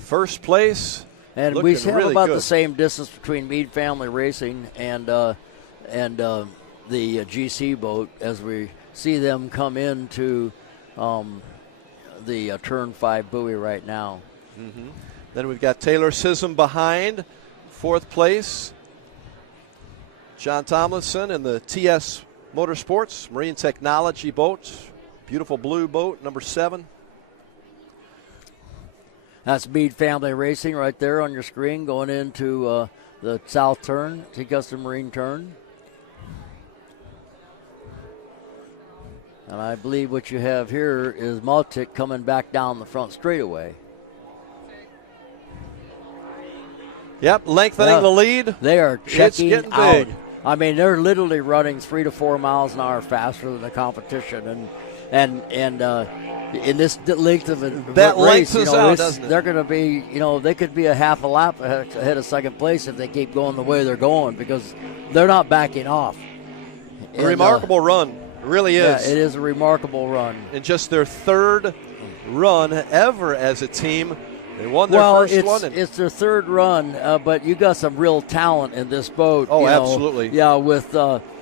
First place. And we have really about the same distance between Meade Family Racing and the GC boat as we see them come into the Turn 5 buoy right now. Mm-hmm. Then we've got Taylor Sism behind, fourth place. John Tomlinson in the TS Motorsports Marine Technology boat. Beautiful blue boat, number 7. That's Meade Family Racing right there on your screen going into the south turn, T-Custom Marine turn. And I believe what you have here is Montlick coming back down the front straightaway. Yep, lengthening the lead. They are checking getting out. big. I mean, they're literally running 3 to 4 miles an hour faster than the competition, and in this length of a that race, lengthens out, doesn't it? They're going to be, they could be a half a lap ahead of second place if they keep going the way they're going, because they're not backing off. A remarkable run, it really is. Yeah, it is a remarkable run. In just their third run ever as a team. They won their first one. It's their third run, but you got some real talent in this boat. Oh, absolutely. Yeah, with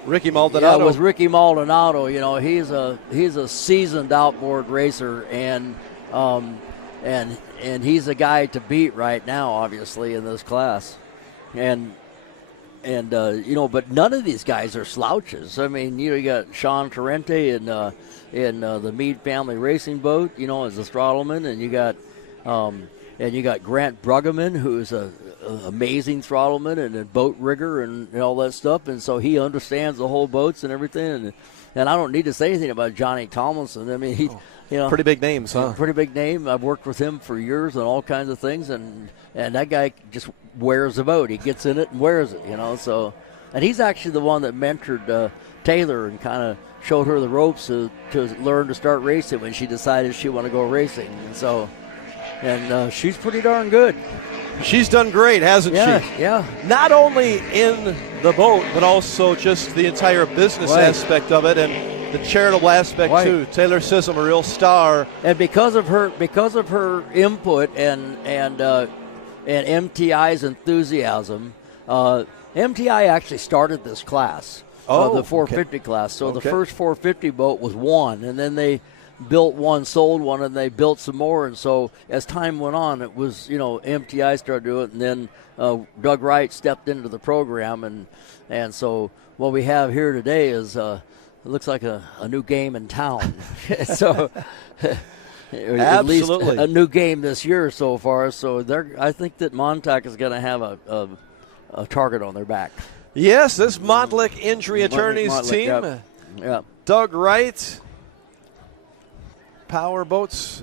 Ricky Maldonado. Yeah, with Ricky Maldonado. He's a seasoned outboard racer, and he's a guy to beat right now, obviously, in this class. And but none of these guys are slouches. I mean, you got Sean Torrente in the Meade Family Racing boat, as a throttleman, and you got Grant Bruggeman, who's a amazing throttleman and a boat rigger and all that stuff, and so he understands the whole boats and everything. And I don't need to say anything about Johnny Tomlinson. I mean, he, pretty big names, huh? Pretty big name. I've worked with him for years on all kinds of things, and that guy just wears the boat. He gets in it and wears it, So, and he's actually the one that mentored Taylor and kind of showed her the ropes to learn to start racing when she decided she wanted to go racing, and so. And she's pretty darn good. She's done great, hasn't she? Yeah. Not only in the boat, but also just the entire business aspect of it and the charitable aspect too. Taylor Sism, a real star. And because of her input and MTI's enthusiasm, MTI actually started this class, the 450 class. So the first 450 boat was one, and then they built one, sold one, and they built some more. And so as time went on, it was, MTI started doing it, and then Doug Wright stepped into the program. And so what we have here today is it looks like a new game in town. So at least a new game this year so far. So I think that Montlick is going to have a target on their back. Yes, this Montlick Injury Attorneys team. Yep. Doug Wright. Power boats,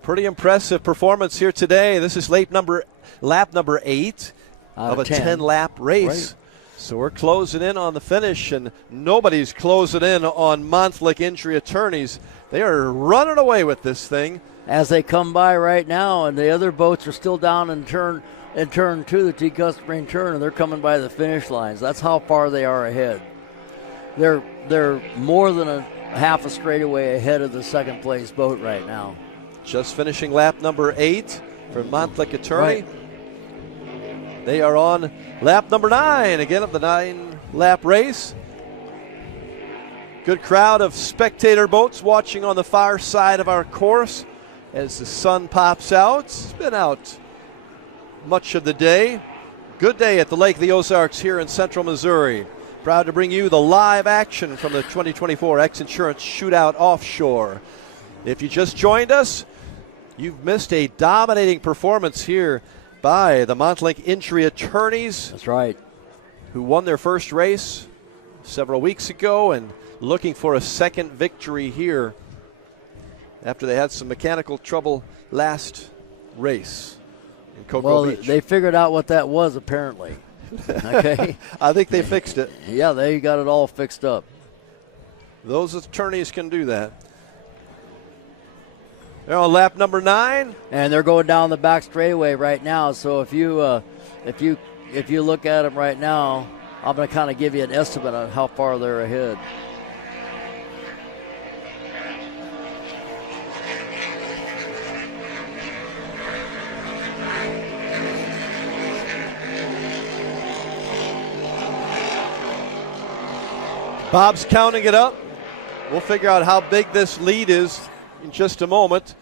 pretty impressive performance here today. This is lap number 8 of a 10-lap race. Right. So we're closing in on the finish, and nobody's closing in on Montlick Injury Attorneys. They are running away with this thing. As they come by right now, and the other boats are still down in turn 2, the T-Custom Marine turn, and they're coming by the finish lines. That's how far they are ahead. They're more than a half a straightaway ahead of the second place boat right now. Just finishing lap number 8 for Montlick Attorney. Right. They are on lap number 9 again of the 9-lap race. Good crowd of spectator boats watching on the far side of our course as the sun pops out. It's been out much of the day. Good day at the Lake of the Ozarks here in central Missouri. Proud to bring you the live action from the 2024 XInsurance Shootout Offshore. If you just joined us, you've missed a dominating performance here by the Montlick Injury Attorneys. That's right. Who won their first race several weeks ago and looking for a second victory here after they had some mechanical trouble last race in Cocoa Beach. They figured out what that was, apparently. Okay. I think they fixed it. Yeah, they got it all fixed up. Those attorneys can do that. They're on lap number 9, and they're going down the back straightaway right now. So if you look at them right now, I'm going to kind of give you an estimate on how far they're ahead. Bob's counting it up. We'll figure out how big this lead is in just a moment.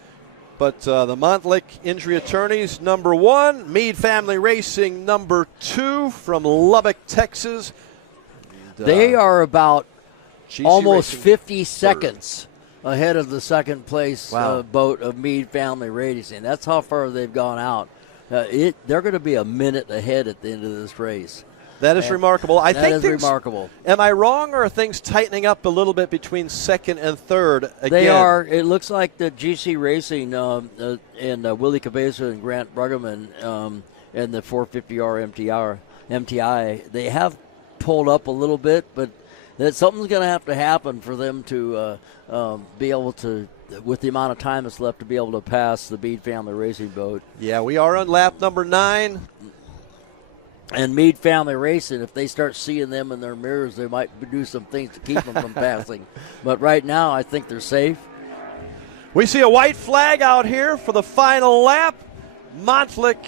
But the Montlick Injury Attorneys, number 1. Meade Family Racing, number 2 from Lubbock, Texas. And, they are about almost Racing 50 seconds ahead of the second place boat of Meade Family Racing. That's how far they've gone out. They're going to be a minute ahead at the end of this race. That is remarkable. I think that is remarkable. Am I wrong, or are things tightening up a little bit between second and third again? They are. It looks like the GC Racing and Willie Cabeza and Grant Bruggeman and the 450R MTI, they have pulled up a little bit, but that something's going to have to happen for them to be able to, with the amount of time that's left, to be able to pass the Meade Family Racing boat. Yeah, we are on lap number 9. And Meade Family Racing, if they start seeing them in their mirrors, they might do some things to keep them from passing. But right now, I think they're safe. We see a white flag out here for the final lap. Montlick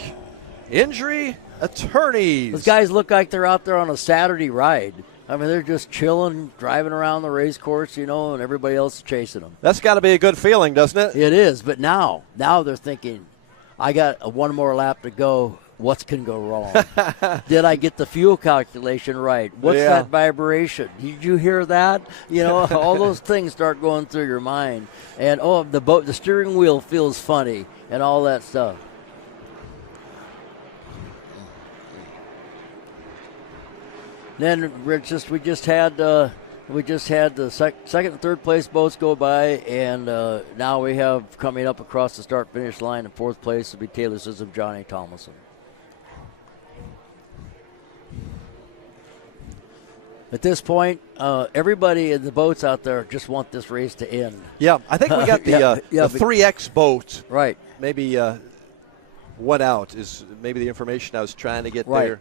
Injury Attorneys. Those guys look like they're out there on a Saturday ride. I mean, they're just chilling, driving around the race course, and everybody else is chasing them. That's got to be a good feeling, doesn't it? It is, but now they're thinking, I got one more lap to go. What can go wrong? Did I get the fuel calculation right? What's that vibration? Did you hear that? All those things start going through your mind. And, the steering wheel feels funny and all that stuff. Then we just had the second and third place boats go by, and now we have coming up across the start-finish line in fourth place will be Taylor Sism, Johnny Tomlinson. At this point, everybody in the boats out there just want this race to end. Yeah, I think we got the 3X boat. Right. Maybe what out is maybe the information I was trying to get there.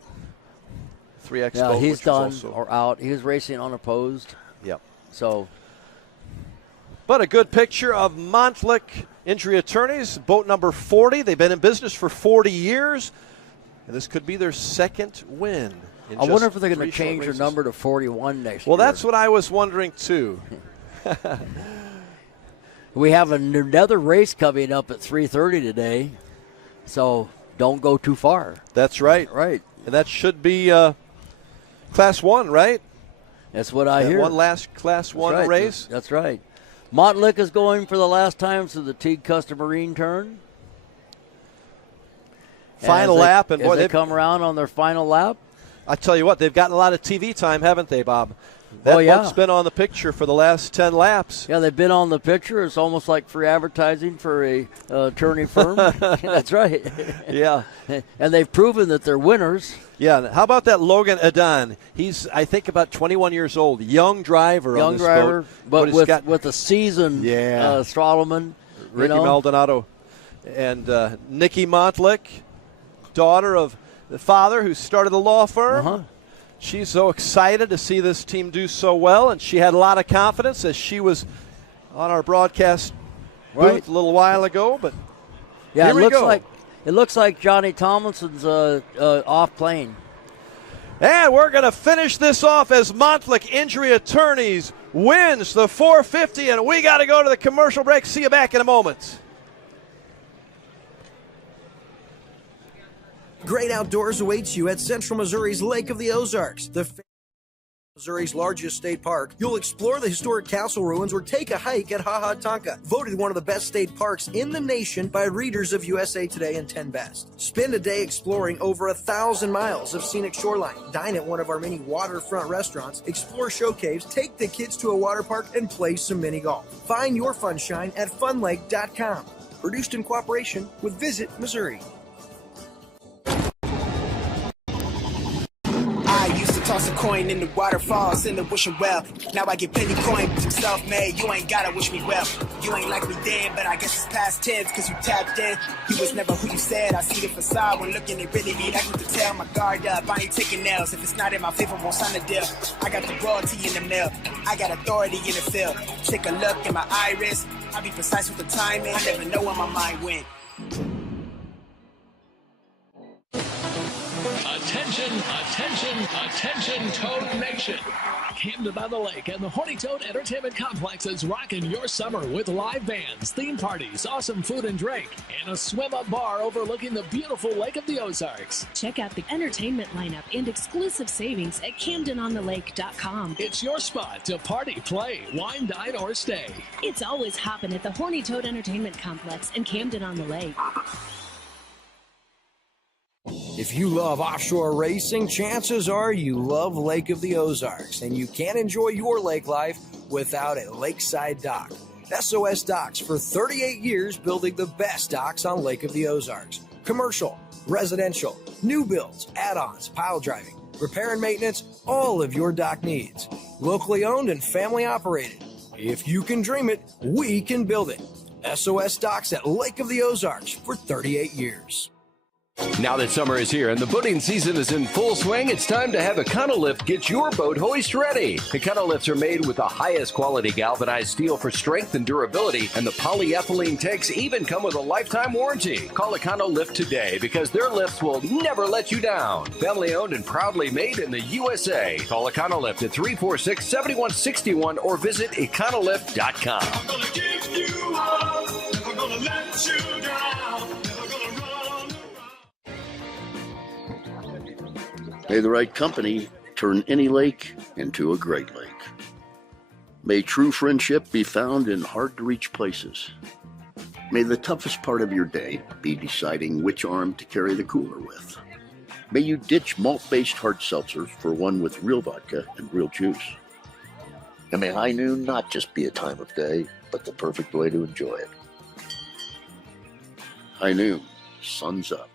3X boat. Yeah, he's done or out. He was racing unopposed. Yep. So. But a good picture of Montlick Injury Attorneys, boat number 40. They've been in business for 40 years, and this could be their second win. I wonder if they're going to change their number to 41 next year. Well, that's what I was wondering, too. We have another race coming up at 3:30 today, so don't go too far. That's right. Right. And that should be Class 1, right? That's what I hear. One last Class 1 race. That's right. Montlick is going for the last time to the Teague Custom Marine turn. Final lap. And boy, they come around on their final lap. I tell you what, they've gotten a lot of TV time, haven't they, Bob? That boat's been on the picture for the last 10 laps. Yeah, they've been on the picture. It's almost like free advertising for a attorney firm. That's right. Yeah. And they've proven that they're winners. Yeah. How about that Logan Adan? He's, I think, about 21 years old. Young driver on this boat. But with a seasoned Strottelman. Ricky Maldonado. And Nikki Montlick, daughter of the father who started the law firm. She's so excited to see this team do so well, and she had a lot of confidence as she was on our broadcast booth a little while ago. But yeah, here we go. It looks like Johnny Tomlinson's off plane. And we're going to finish this off as Montlick Injury Attorneys wins the 450, and we got to go to the commercial break. See you back in a moment. Great outdoors awaits you at Central Missouri's Lake of the Ozarks. The Missouri's largest state park, you'll explore the historic castle ruins or take a hike at Ha Ha Tonka, voted one of the best state parks in the nation by readers of USA Today and 10 Best. Spend a day exploring over 1,000 miles of scenic shoreline, dine at one of our many waterfront restaurants, explore show caves, take the kids to a water park, and play some mini golf. Find your funshine at funlake.com. Produced in cooperation with Visit Missouri. I used to toss a coin in the waterfalls in the wishing well. Now I get plenty coin, I'm self-made. You ain't gotta wish me well. You ain't like me then, but I guess it's past tense, cause you tapped in. You was never who you said. I see the facade when looking at really me. Acting to tell my guard up. I ain't taking nails. If it's not in my favor, won't sign a deal. I got the royalty in the mail. I got authority in the field. Take a look in my iris. I be precise with the timing. I never know where my mind went. Attention, attention, attention, Toad Nation. Camden on the Lake and the Horny Toad Entertainment Complex is rocking your summer with live bands, theme parties, awesome food and drink, and a swim-up bar overlooking the beautiful Lake of the Ozarks. Check out the entertainment lineup and exclusive savings at CamdenOnTheLake.com. It's your spot to party, play, wine, dine, or stay. It's always hopping at the Horny Toad Entertainment Complex in Camden on the Lake. If you love offshore racing, chances are you love Lake of the Ozarks, and you can't enjoy your lake life without a lakeside dock. SOS Docks for 38 years building the best docks on Lake of the Ozarks. Commercial, residential, new builds, add-ons, pile driving, repair and maintenance, all of your dock needs. Locally owned and family operated. If you can dream it, we can build it. SOS Docks at Lake of the Ozarks for 38 years. Now that summer is here and the boating season is in full swing, it's time to have Econolift get your boat hoist ready. Econolifts are made with the highest quality galvanized steel for strength and durability, and the polyethylene tanks even come with a lifetime warranty. Call Econolift today because their lifts will never let you down. Family owned and proudly made in the USA. Call Econolift at 346-7161 or visit econolift.com. I'm gonna give you up, never gonna let you down, never gonna run. May the right company turn any lake into a great lake. May true friendship be found in hard-to-reach places. May the toughest part of your day be deciding which arm to carry the cooler with. May you ditch malt-based hard seltzer for one with real vodka and real juice. And may high noon not just be a time of day, but the perfect way to enjoy it. High noon, sun's up.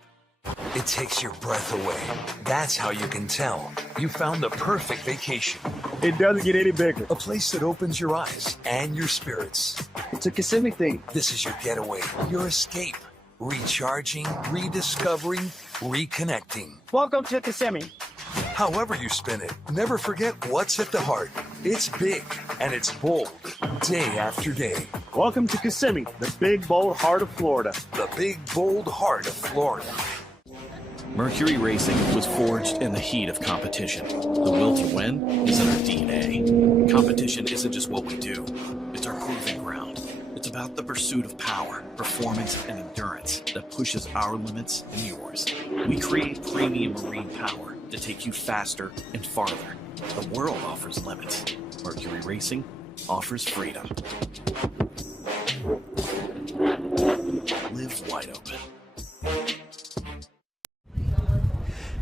It takes your breath away. That's how you can tell you found the perfect vacation. It doesn't get any bigger. A place that opens your eyes and your spirits. It's a Kissimmee thing. This is your getaway, your escape. Recharging, rediscovering, reconnecting. Welcome to Kissimmee. However you spin it, never forget what's at the heart. It's big and it's bold, day after day. Welcome to Kissimmee, the big, bold heart of Florida. The big, bold heart of Florida. Mercury Racing was forged in the heat of competition. The will to win is in our DNA. Competition isn't just what we do, it's our proving ground. It's about the pursuit of power, performance, and endurance that pushes our limits and yours. We create premium marine power to take you faster and farther. The world offers limits. Mercury Racing offers freedom. Live wide open.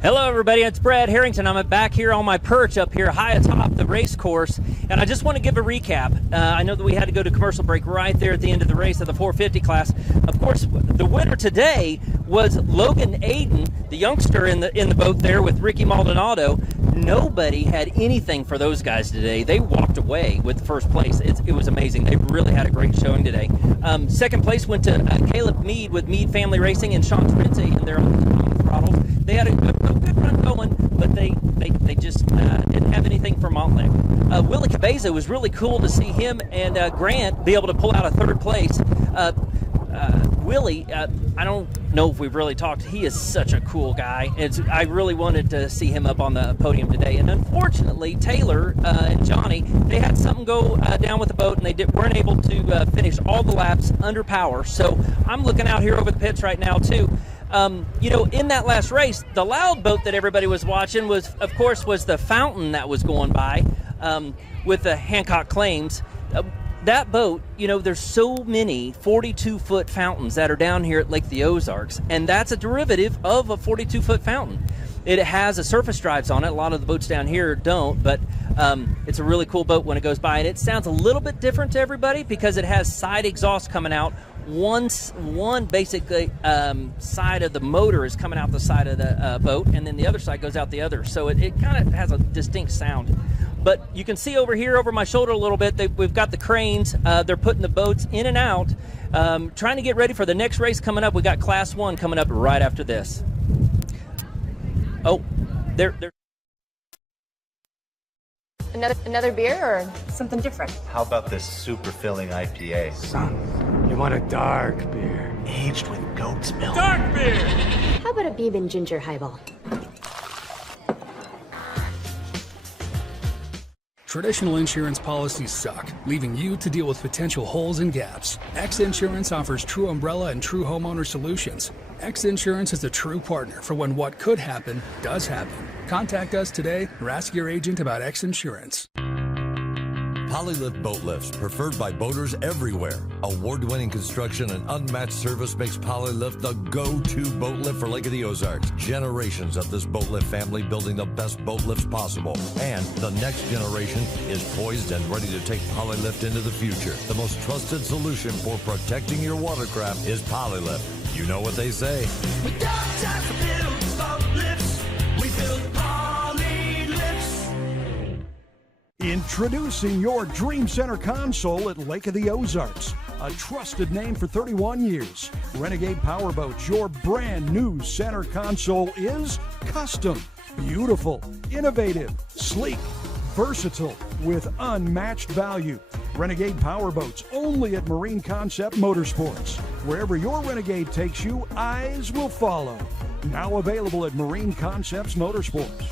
Hello, everybody. It's Brad Harrington. I'm back here on my perch up here high atop the race course, and I just want to give a recap. I know that we had to go to commercial break right there at the end of the race of the 450 class. Of course, the winner today was Logan Aiden, the youngster in the boat there with Ricky Maldonado. Nobody had anything for those guys today. They walked away with first place. It was amazing. They really had a great showing today. Second place went to Caleb Mead with Mead Family Racing and Sean Trince, and they're on the throttles. They had a good run going, but they just didn't have anything for Montlick. Willie Cabeza was really cool to see him and Grant be able to pull out a third place. Willie, I don't know if we've really talked. He is such a cool guy. I really wanted to see him up on the podium today. And unfortunately, Taylor and Johnny, they had something go down with the boat, and they weren't able to finish all the laps under power. So I'm looking out here over the pits right now, too. In that last race, the loud boat that everybody was watching was the fountain that was going by with the Hancock Claims. That boat, there's so many 42-foot fountains that are down here at Lake the Ozarks, and that's a derivative of a 42-foot fountain. It has a surface drives on it. A lot of the boats down here don't, but it's a really cool boat when it goes by, and it sounds a little bit different to everybody because it has side exhaust coming out. One basically side of the motor is coming out the side of the boat, and then the other side goes out the other. So it kind of has a distinct sound. But you can see over here over my shoulder a little bit, we've got the cranes. They're putting the boats in and out, trying to get ready for the next race coming up. We got Class 1 coming up right after this. Oh, they're Another beer or something different? How about this super filling IPA? Son, you want a dark beer. Aged with goat's milk. Dark beer! How about a bourbon ginger highball? Traditional insurance policies suck, leaving you to deal with potential holes and gaps. XInsurance offers true umbrella and true homeowner solutions. XInsurance is the true partner for when what could happen does happen. Contact us today or ask your agent about XInsurance. Polylift Boat Lifts, preferred by boaters everywhere. Award-winning construction and unmatched service makes Polylift the go-to boat lift for Lake of the Ozarks. Generations of this boat lift family building the best boat lifts possible. And the next generation is poised and ready to take Polylift into the future. The most trusted solution for protecting your watercraft is Polylift. You know what they say. We don't just build boat lifts, we build poly lifts. Introducing your Dream Center console at Lake of the Ozarks. A trusted name for 31 years. Renegade Powerboats, your brand new center console is custom, beautiful, innovative, sleek, versatile, with unmatched value. Renegade Powerboats, only at Marine Concept Motorsports. Wherever your Renegade takes you, eyes will follow. Now available at Marine Concepts Motorsports.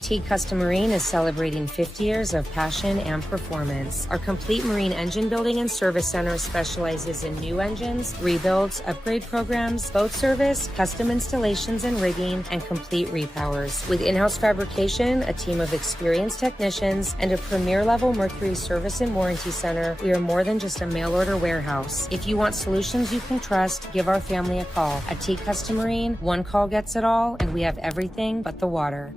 Teague Custom Marine is celebrating 50 years of passion and performance. Our complete marine engine building and service center specializes in new engines, rebuilds, upgrade programs, boat service, custom installations and rigging, and complete repowers. With in-house fabrication, a team of experienced technicians, and a premier-level Mercury service and warranty center, we are more than just a mail-order warehouse. If you want solutions you can trust, give our family a call. At Teague Custom Marine, one call gets it all, and we have everything but the water.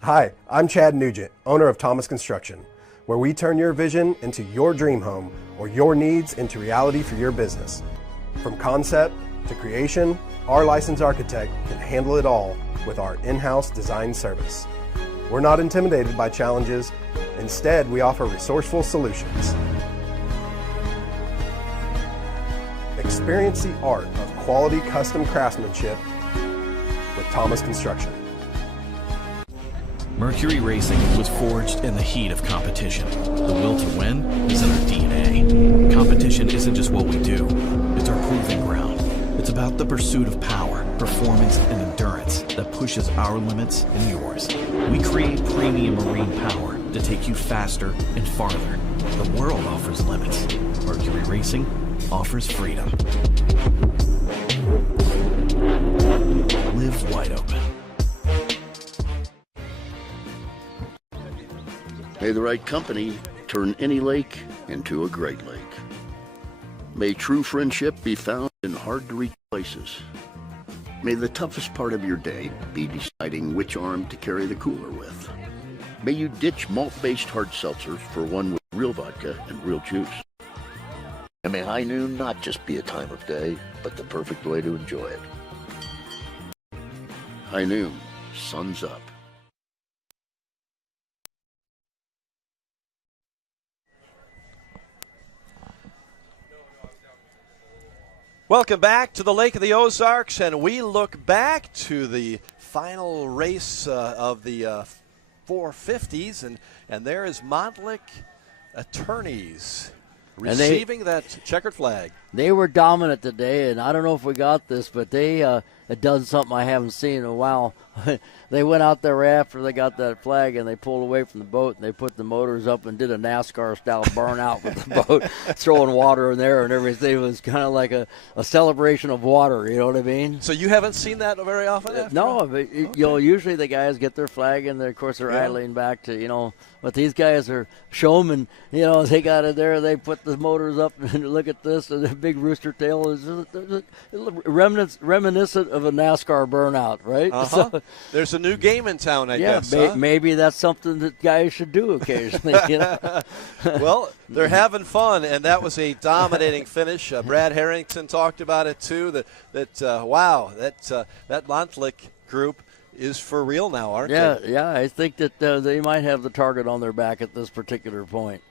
Hi, I'm Chad Nugent, owner of Thomas Construction, where we turn your vision into your dream home or your needs into reality for your business. From concept to creation, our licensed architect can handle it all with our in-house design service. We're not intimidated by challenges. Instead, we offer resourceful solutions. Experience the art of quality custom craftsmanship with Thomas Construction. Mercury Racing was forged in the heat of competition. The will to win is in our DNA. Competition isn't just what we do, it's our proving ground. It's about the pursuit of power, performance, and endurance that pushes our limits and yours. We create premium marine power to take you faster and farther. The world offers limits. Mercury Racing offers freedom. Live wide open. May the right company turn any lake into a great lake. May true friendship be found in hard-to-reach places. May the toughest part of your day be deciding which arm to carry the cooler with. May you ditch malt-based hard seltzers for one with real vodka and real juice. And may high noon not just be a time of day, but the perfect way to enjoy it. High noon, sun's up. Welcome back to the Lake of the Ozarks, and we look back to the final race of the 450s, and there is Montlick Attorneys receiving that checkered flag. They were dominant today, and I don't know if we got this, but they had done something I haven't seen in a while. They went out there after they got that flag, and they pulled away from the boat, and they put the motors up and did a NASCAR-style burnout with the boat, throwing water in there and everything. It was kind of like a celebration of water, you know what I mean? So you haven't seen that very often? No, but usually the guys get their flag, and of course they're idling back to, but these guys are showmen, they got it there, they put the motors up, and look at this, and the big rooster tail is reminiscent of a NASCAR burnout, right? Uh-huh. So, there's a new game in town, I guess. Maybe that's something that guys should do occasionally. Well, they're having fun, and that was a dominating finish. Brad Harrington talked about it too. That Montlick group is for real now, aren't they? Yeah. I think that they might have the target on their back at this particular point.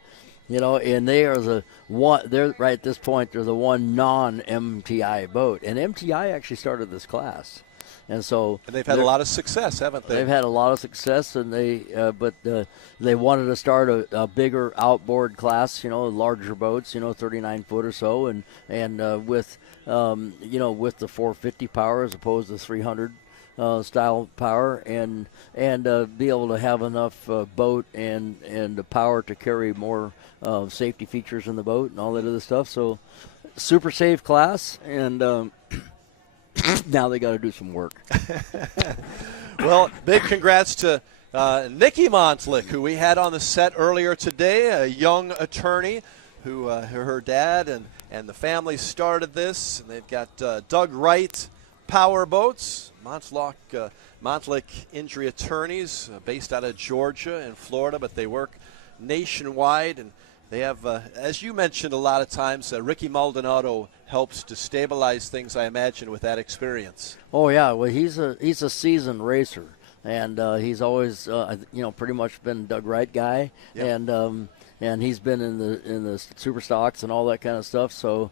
And they are they're right at this point, they're the one non-MTI boat. And MTI actually started this class. And they've had a lot of success, haven't they? They've had a lot of success, and but they wanted to start a bigger outboard class, larger boats, 39 foot or so, and with with the 450 power as opposed to 300 style power, and be able to have enough boat and the power to carry more safety features in the boat and all that other stuff. So super safe class, and now they got to do some work. Well, big congrats to Nikki Montlick, who we had on the set earlier today, a young attorney who her dad and the family started this, and they've got Doug Wright Power Boats, Montlick Injury Attorneys, based out of Georgia and Florida, but they work nationwide, and they have, as you mentioned a lot of times, Ricky Maldonado helps to stabilize things, I imagine, with that experience. Oh yeah, well he's a seasoned racer, and he's always pretty much been Doug Wright guy, yep. And he's been in the Superstocks and all that kind of stuff. So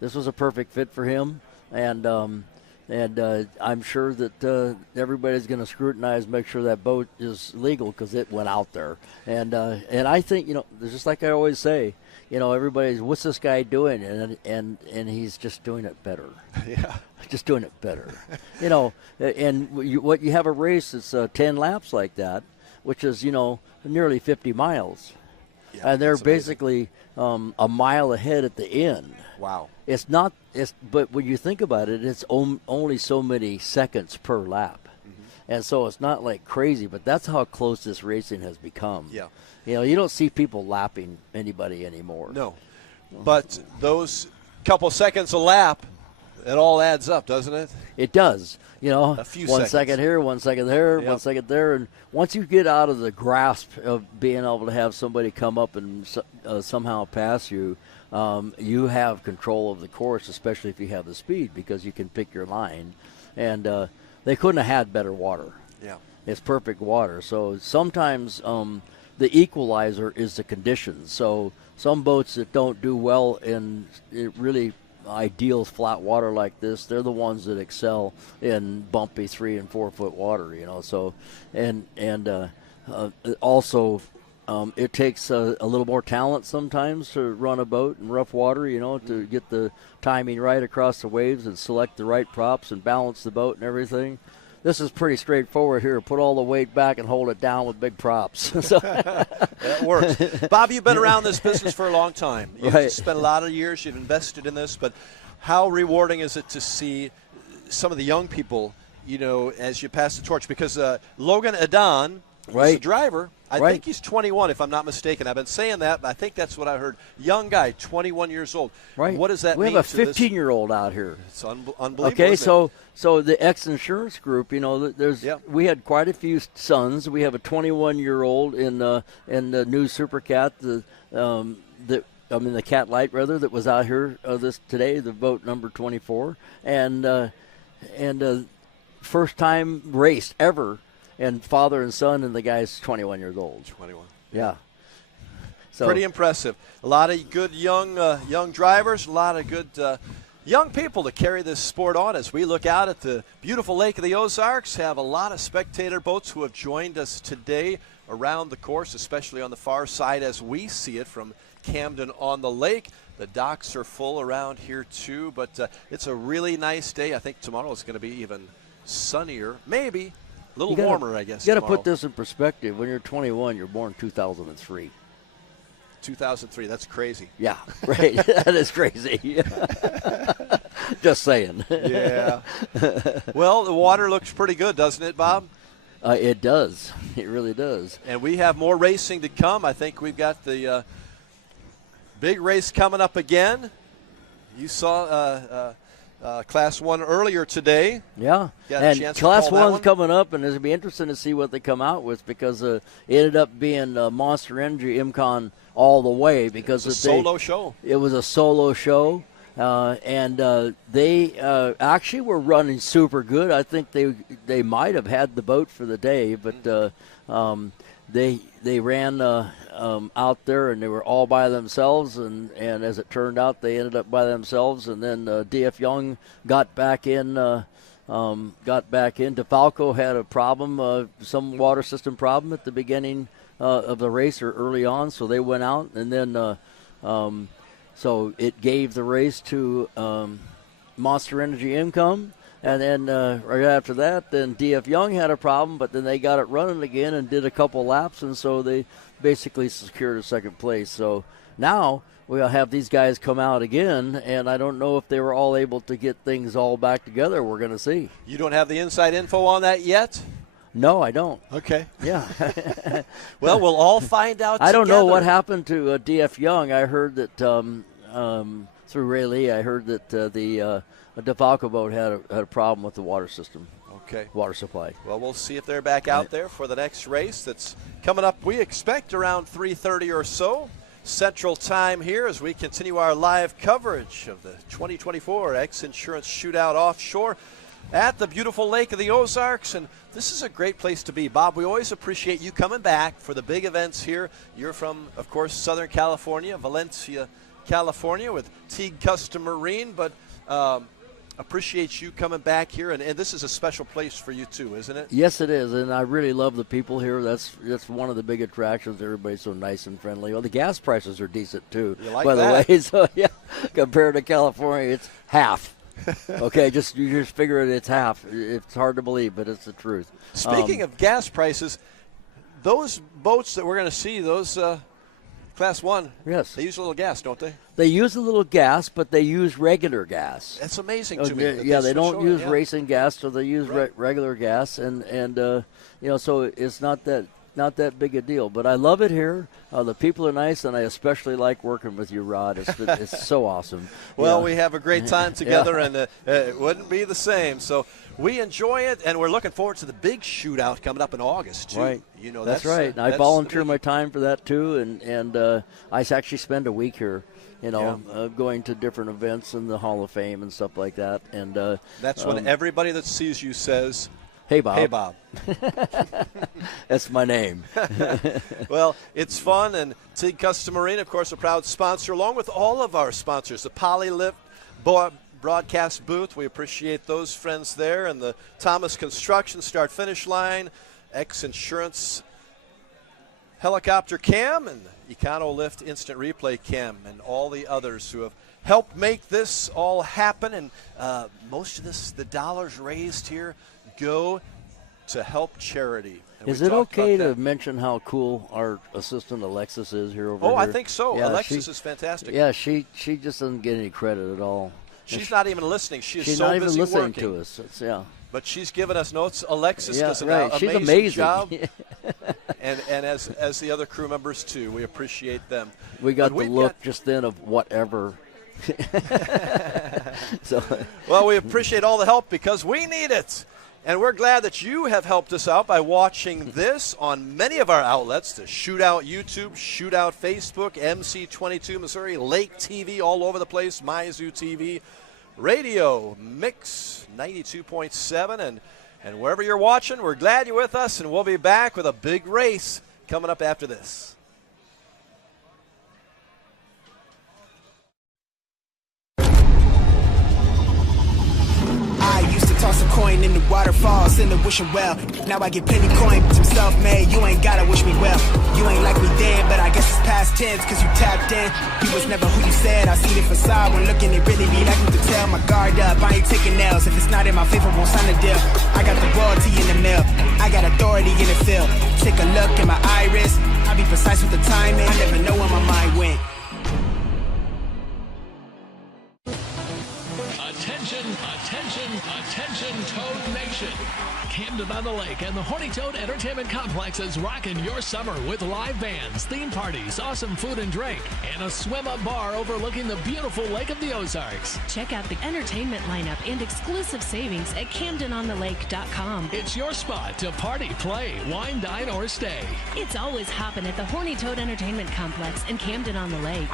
this was a perfect fit for him, and I'm sure that everybody's going to scrutinize, make sure that boat is legal because it went out there. And I think just like I always say, everybody's, what's this guy doing? And he's just doing it better. Yeah, just doing it better. And what you have a race that's 10 laps like that, which is nearly 50 miles, and they're basically a mile ahead at the end. Wow. But when you think about it, it's only so many seconds per lap. Mm-hmm. And so it's not like crazy, but that's how close this racing has become. Yeah. You don't see people lapping anybody anymore. No. But those couple seconds a lap, it all adds up, doesn't it? It does. A few 1 seconds. second here, 1 second there, Yep. 1 second there. And once you get out of the grasp of being able to have somebody come up and somehow pass you, you have control of the course, especially if you have the speed, because you can pick your line. And they couldn't have had better water. Yeah. It's perfect water. So sometimes the equalizer is the conditions. So some boats that don't do well in really ideal flat water like this, they're the ones that excel in bumpy 3 and 4 foot water, So, also, it takes a little more talent sometimes to run a boat in rough water, to get the timing right across the waves and select the right props and balance the boat and everything. This is pretty straightforward here. Put all the weight back and hold it down with big props. That works. Bob, you've been around this business for a long time. You've spent a lot of years. You've invested in this. But how rewarding is it to see some of the young people, as you pass the torch? Because Logan Adan, who's the driver, I think he's 21, if I'm not mistaken. I've been saying that, but I think that's what I heard. Young guy, 21 years old. Right. What does that mean? We have a 15-year-old out here. It's unbelievable. Okay, so the XInsurance group, we had quite a few sons. We have a 21-year-old in the new Supercat, the Cat Light rather, that was out here today, the boat number 24, and first time race ever. And father and son, and the guy's 21 years old. 21. Yeah. So pretty impressive. A lot of good young drivers. A lot of good young people to carry this sport on as we look out at the beautiful Lake of the Ozarks. Have a lot of spectator boats who have joined us today around the course, especially on the far side as we see it from Camden on the lake. The docks are full around here too, but it's a really nice day. I think tomorrow is going to be even sunnier, maybe a little warmer, I guess. You got to put this in perspective. When you're 21, you're born 2003. 2003, that's crazy. Yeah, right. That is crazy. Just saying. Yeah. Well, the water looks pretty good, doesn't it, Bob? It does. It really does. And we have more racing to come. I think we've got the big race coming up again. You saw Class 1 earlier today. Yeah, Got a and chance to Class call that 1's one? coming up, and it'll be interesting to see what they come out with because it ended up being Monster Energy IMCON all the way because It's a solo show. It was a solo show, and they actually were running super good. I think they might have had the boat for the day, but they ran out there and they were all by themselves, and as it turned out, they ended up by themselves. And then DF Young got back in. DeFalco had a problem, some water system problem at the beginning of the race or early on, so they went out, and then so it gave the race to Monster Energy Income. And then right after that, then DF Young had a problem, but then they got it running again and did a couple laps, and so they basically secured a second place. So now we'll have these guys come out again, and I don't know if they were all able to get things all back together. We're going to see. You don't have the inside info on that yet? No, I don't. Okay. Yeah. Well, we'll all find out I don't know together. what happened to DF Young. I heard that through Ray Lee, I heard that the DeFalco boat had a problem with the water system. Okay. Water supply. Well, we'll see if they're back out there for the next race that's coming up. We expect around 3:30 or so Central Time here as we continue our live coverage of the 2024 XInsurance Shootout Offshore at the beautiful Lake of the Ozarks. And this is a great place to be. Bob, we always appreciate you coming back for the big events here. You're from, of course, Southern California, Valencia, California with Teague Custom Marine, but appreciate you coming back here, and this is a special place for you too, isn't it? Yes, it is, and I really love the people here. That's one of the big attractions. Everybody's so nice and friendly. Well, the gas prices are decent too, You like by that? the way. So yeah, compared to California, it's half. Okay, you just figure it's half. It's hard to believe, but it's the truth. Speaking of gas prices, those boats that we're going to see, those Class 1, yes, they use a little gas, don't they? They use a little gas, but they use regular gas. That's amazing to me. Yeah, they don't use yeah. racing gas, so they use Right. regular gas, and so it's not that big a deal. But I love it here. The people are nice, and I especially like working with you, Rod. It's so awesome. Well, Yeah. we have a great time together, Yeah. and it wouldn't be the same. So we enjoy it, and we're looking forward to the big shootout coming up in August too. Right. You know, that's right. And I that's volunteer the my time for that too, and I actually spend a week here. Going to different events in the Hall of Fame and stuff like that. And That's when everybody that sees you says, "Hey, Bob." Hey, Bob. That's my name. Well, it's fun, and Teague Custom Marine, of course, a proud sponsor, along with all of our sponsors, the Polylift broadcast booth. We appreciate those friends there, and the Thomas Construction start-finish line, XInsurance helicopter cam, and Econo Lift instant replay cam, and all the others who have helped make this all happen. And most of the dollars raised here go to help charity. And Is we it talked okay about to that. mention how cool our assistant Alexis is here over Oh, here? I think so. Yeah, Alexis is fantastic. Yeah, she just doesn't get any credit at all. She's not even listening. She's She's so not even busy listening working. to us. Yeah. But she's given us notes. Alexis Yeah, does an right. She's amazing amazing. job. and as the other crew members, too. We appreciate them. We got But the we've look just then of whatever. So. Well, we appreciate all the help because we need it. And we're glad that you have helped us out by watching this on many of our outlets, the Shootout YouTube, Shootout Facebook, MC22 Missouri, Lake TV, all over the place, MyZoo TV, Radio, Mix 92.7, and wherever you're watching, we're glad you're with us, and we'll be back with a big race coming up after this. join in the waterfalls in the wishing well. Now I get plenty coin, some self-made. You ain't gotta wish me well. You ain't like me then, but I guess it's past tense, cause you tapped in. You was never who you said. I see the facade when looking, it really be like me to tell. My guard up, I ain't taking L's. If it's not in my favor, won't sign a deal. I got the royalty in the mill, I got authority in the field. Take a look at my iris, I be precise with the timing. I never know where my mind went. Attention, Toad Nation. Camden on the Lake and the Horny Toad Entertainment Complex is rocking your summer with live bands, theme parties, awesome food and drink, and a swim-up bar overlooking the beautiful Lake of the Ozarks. Check out the entertainment lineup and exclusive savings at CamdenOnTheLake.com. It's your spot to party, play, wine, dine, or stay. It's always hopping at the Horny Toad Entertainment Complex in Camden on the Lake.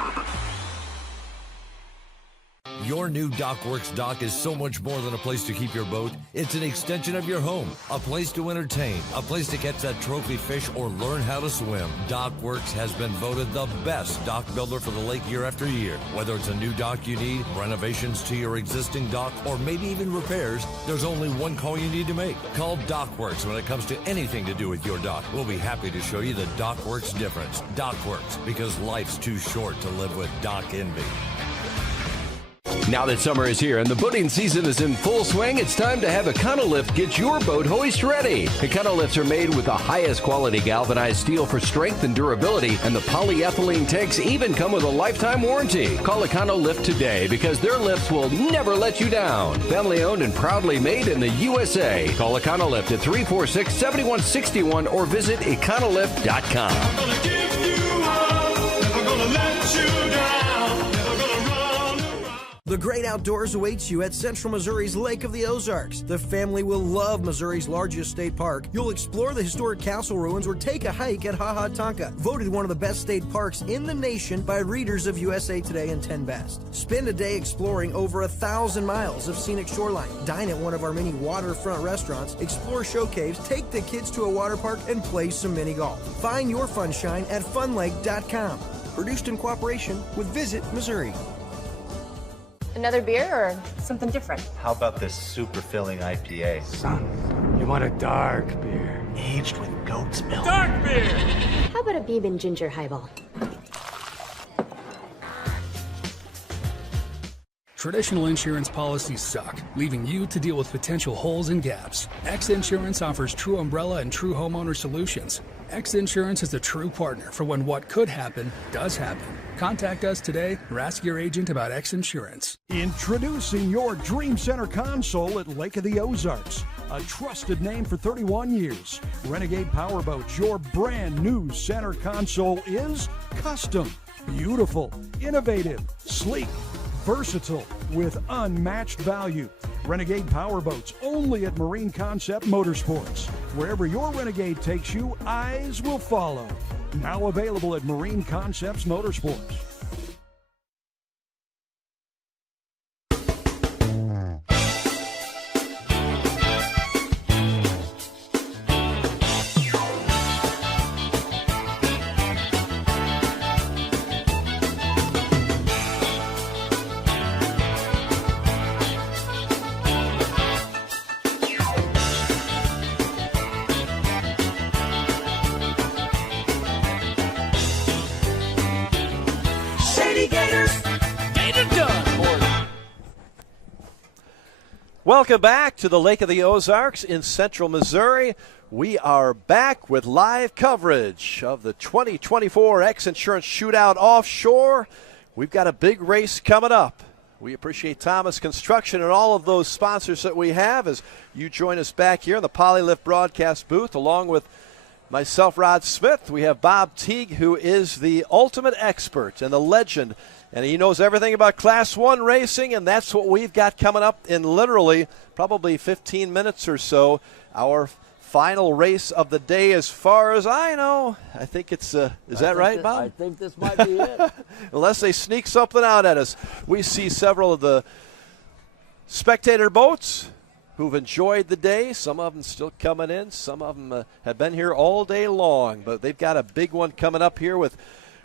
Your new Dockworks dock is so much more than a place to keep your boat. It's an extension of your home, a place to entertain, a place to catch that trophy fish or learn how to swim. Dockworks has been voted the best dock builder for the lake year after year. Whether it's a new dock you need, renovations to your existing dock, or maybe even repairs, there's only one call you need to make. Call Dockworks when it comes to anything to do with your dock. We'll be happy to show you the Dockworks difference. Dockworks, because life's too short to live with dock envy. Now that summer is here and the boating season is in full swing, it's time to have Econolift get your boat hoist ready. Econolifts are made with the highest quality galvanized steel for strength and durability, and the polyethylene tanks even come with a lifetime warranty. Call Econolift today because their lifts will never let you down. Family owned and proudly made in the USA. Call Econolift at 346-7161 or visit econolift.com. I'm gonna give you up, never gonna let you down. The great outdoors awaits you at Central Missouri's Lake of the Ozarks. The family will love Missouri's largest state park. You'll explore the historic castle ruins or take a hike at Ha Ha Tonka, voted one of the best state parks in the nation by readers of USA Today and 10 Best. Spend a day exploring over 1,000 miles of scenic shoreline. Dine at one of our many waterfront restaurants, explore show caves, take the kids to a water park, and play some mini golf. Find your funshine at funlake.com. Produced in cooperation with Visit Missouri. Another beer or something different? How about this super filling IPA? Son, you want a dark beer. Aged with goat's milk. Dark beer! How about a Beeb and Ginger highball? Traditional insurance policies suck, leaving you to deal with potential holes and gaps. XInsurance offers true umbrella and true homeowner solutions. XInsurance is the true partner for when what could happen does happen. Contact us today or ask your agent about XInsurance. Introducing your Dream Center console at Lake of the Ozarks. A trusted name for 31 years. Renegade Powerboats, your brand new center console is custom, beautiful, innovative, sleek, versatile, with unmatched value. Renegade Powerboats, only at Marine Concept Motorsports. Wherever your Renegade takes you, eyes will follow. Now available at Marine Concepts Motorsports. Welcome back to the Lake of the Ozarks in central Missouri. We are back with live coverage of the 2024 XInsurance Shootout Offshore. We've got a big race coming up. We appreciate Thomas Construction and all of those sponsors that we have as you join us back here in the Polylift broadcast booth along with myself, Rod Smith. We have Bob Teague, who is the ultimate expert and the legend, and he knows everything about Class 1 racing, and that's what we've got coming up in literally probably 15 minutes or so. Our final race of the day, as far as I know. I think it's, is that right, Bob? I think this might be it. Unless they sneak something out at us. We see several of the spectator boats who've enjoyed the day. Some of them still coming in. Some of them have been here all day long, but they've got a big one coming up here with,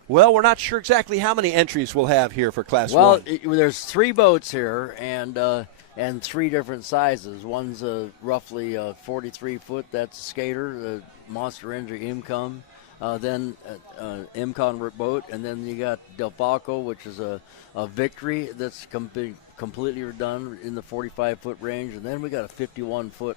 well, we're not sure exactly how many entries we'll have here for Class 1. Well, there's 3 boats here, and and 3 different sizes. One's roughly 43 foot. That's a skater, the Monster Energy Imcon. Then Imcon boat, and then you got Del Falco, which is a Victory that's completely redone in the 45-foot range, and then we got a 51-foot.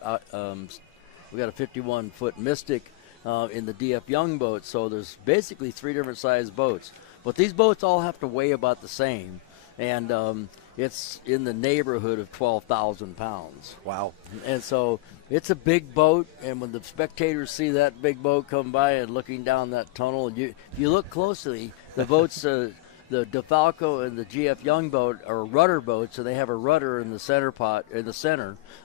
We got a 51-foot Mystic in the DF Young boat. So there's basically 3 different size boats, but these boats all have to weigh about the same, and it's in the neighborhood of 12,000 pounds. Wow! And so it's a big boat, and when the spectators see that big boat come by and looking down that tunnel, if you look closely, the boats, the DeFalco and the GF Young boat are rudder boats, and they have a rudder in the center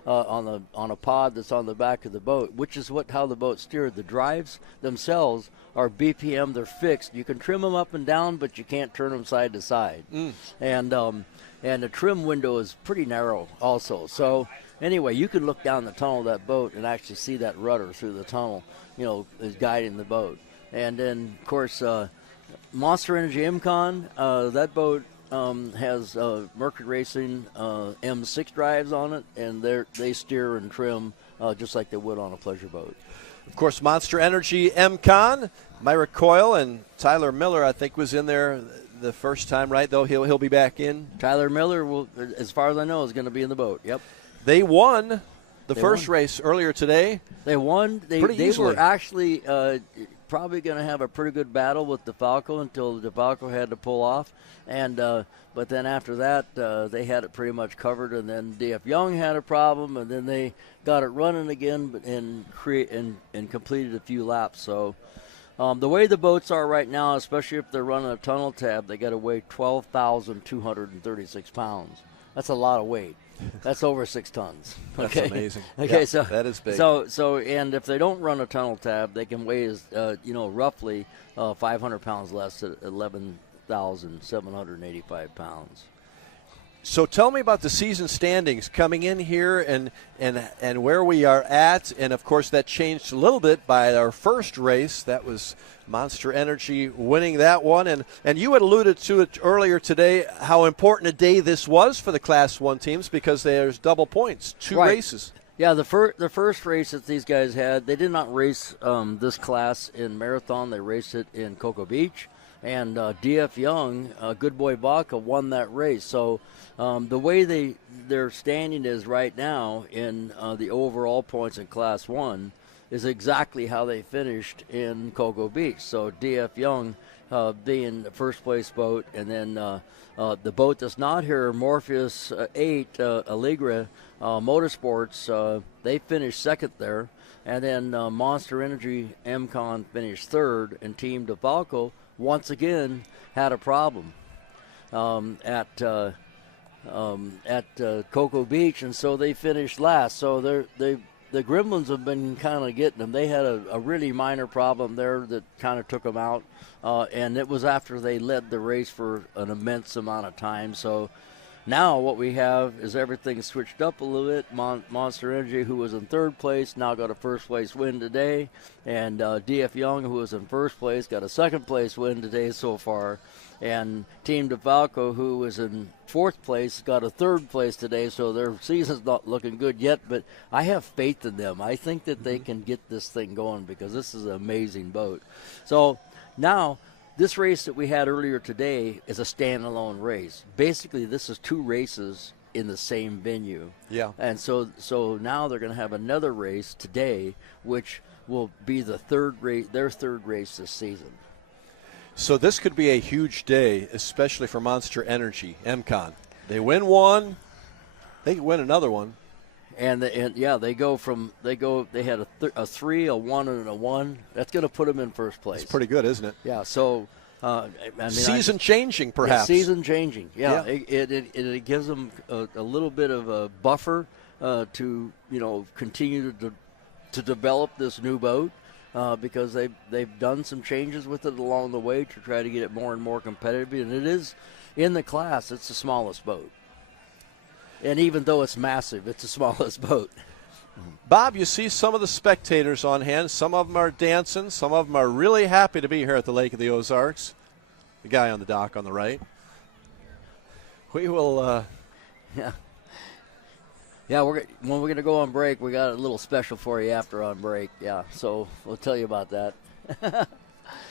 on a pod that's on the back of the boat, which is how the boat's steered. The drives themselves are BPM; they're fixed. You can trim them up and down, but you can't turn them side to side. And the trim window is pretty narrow also. So anyway, you can look down the tunnel of that boat and actually see that rudder through the tunnel, is guiding the boat. And then, of course, Monster Energy Imcon, that boat has Mercury Racing M6 drives on it, and they steer and trim just like they would on a pleasure boat. Of course, Monster Energy Imcon, Myra Coyle and Tyler Miller, I think, was in there the first time, right? Though he'll be back in. Tyler Miller, will, as far as I know, is going to be in the boat. Yep. They won the first race earlier today. They won. They were actually probably going to have a pretty good battle with DeFalco until DeFalco had to pull off, and but then after that they had it pretty much covered, and then DF Young had a problem, and then they got it running again, and completed a few laps. So. The way the boats are right now, especially if they're running a tunnel tab, they got to weigh 12,236 pounds. That's a lot of weight. That's over 6 tons. That's okay? amazing. Okay, yeah, so that is big. So and if they don't run a tunnel tab, they can weigh roughly 500 pounds less at 11,785 pounds. So tell me about the season standings coming in here and where we are at. And, of course, that changed a little bit by our first race. That was Monster Energy winning that one. And you had alluded to it earlier today, how important a day this was for the Class 1 teams because there's double points, 2 races. Yeah, the first race that these guys had, they did not race this class in Marathon. They raced it in Cocoa Beach. And DF Young, Good Boy Vodka, won that race. So the way their standing is right now in the overall points in Class 1 is exactly how they finished in Cocoa Beach. So DF Young being the first place boat, and then the boat that's not here, Morpheus 8, Allegra Motorsports, they finished second there. And then Monster Energy Imcon finished third, and Team DeFalco once again had a problem at Cocoa Beach, and so they finished last. So the Gremlins have been kind of getting them. They had a really minor problem there that kind of took them out, and it was after they led the race for an immense amount of time. So now what we have is everything switched up a little bit. Monster Energy, who was in third place, now got a first place win today. And DF Young, who was in first place, got a second place win today so far. And Team DeFalco, who was in fourth place, got a third place today. So their season's not looking good yet, but I have faith in them. I think that they can get this thing going because this is an amazing boat. So now, this race that we had earlier today is a standalone race. Basically, this is 2 races in the same venue. Yeah. And so now they're going to have another race today, which will be their third race this season. So this could be a huge day, especially for Monster Energy, Imcon. They win one, they can win another one. They had a 3, a 1, and a 1. That's going to put them in first place. It's pretty good, isn't it? Yeah. So, season changing, perhaps. Season changing. Yeah. It gives them a little bit of a buffer to continue to develop this new boat because they've done some changes with it along the way to try to get it more and more competitive. And it is in the class. It's the smallest boat. And even though it's massive, it's the smallest boat. Bob, you see some of the spectators on hand. Some of them are dancing. Some of them are really happy to be here at the Lake of the Ozarks. The guy on the dock on the right. We will Yeah, when we're going to go on break, we got a little special for you after on break. Yeah, so we'll tell you about that.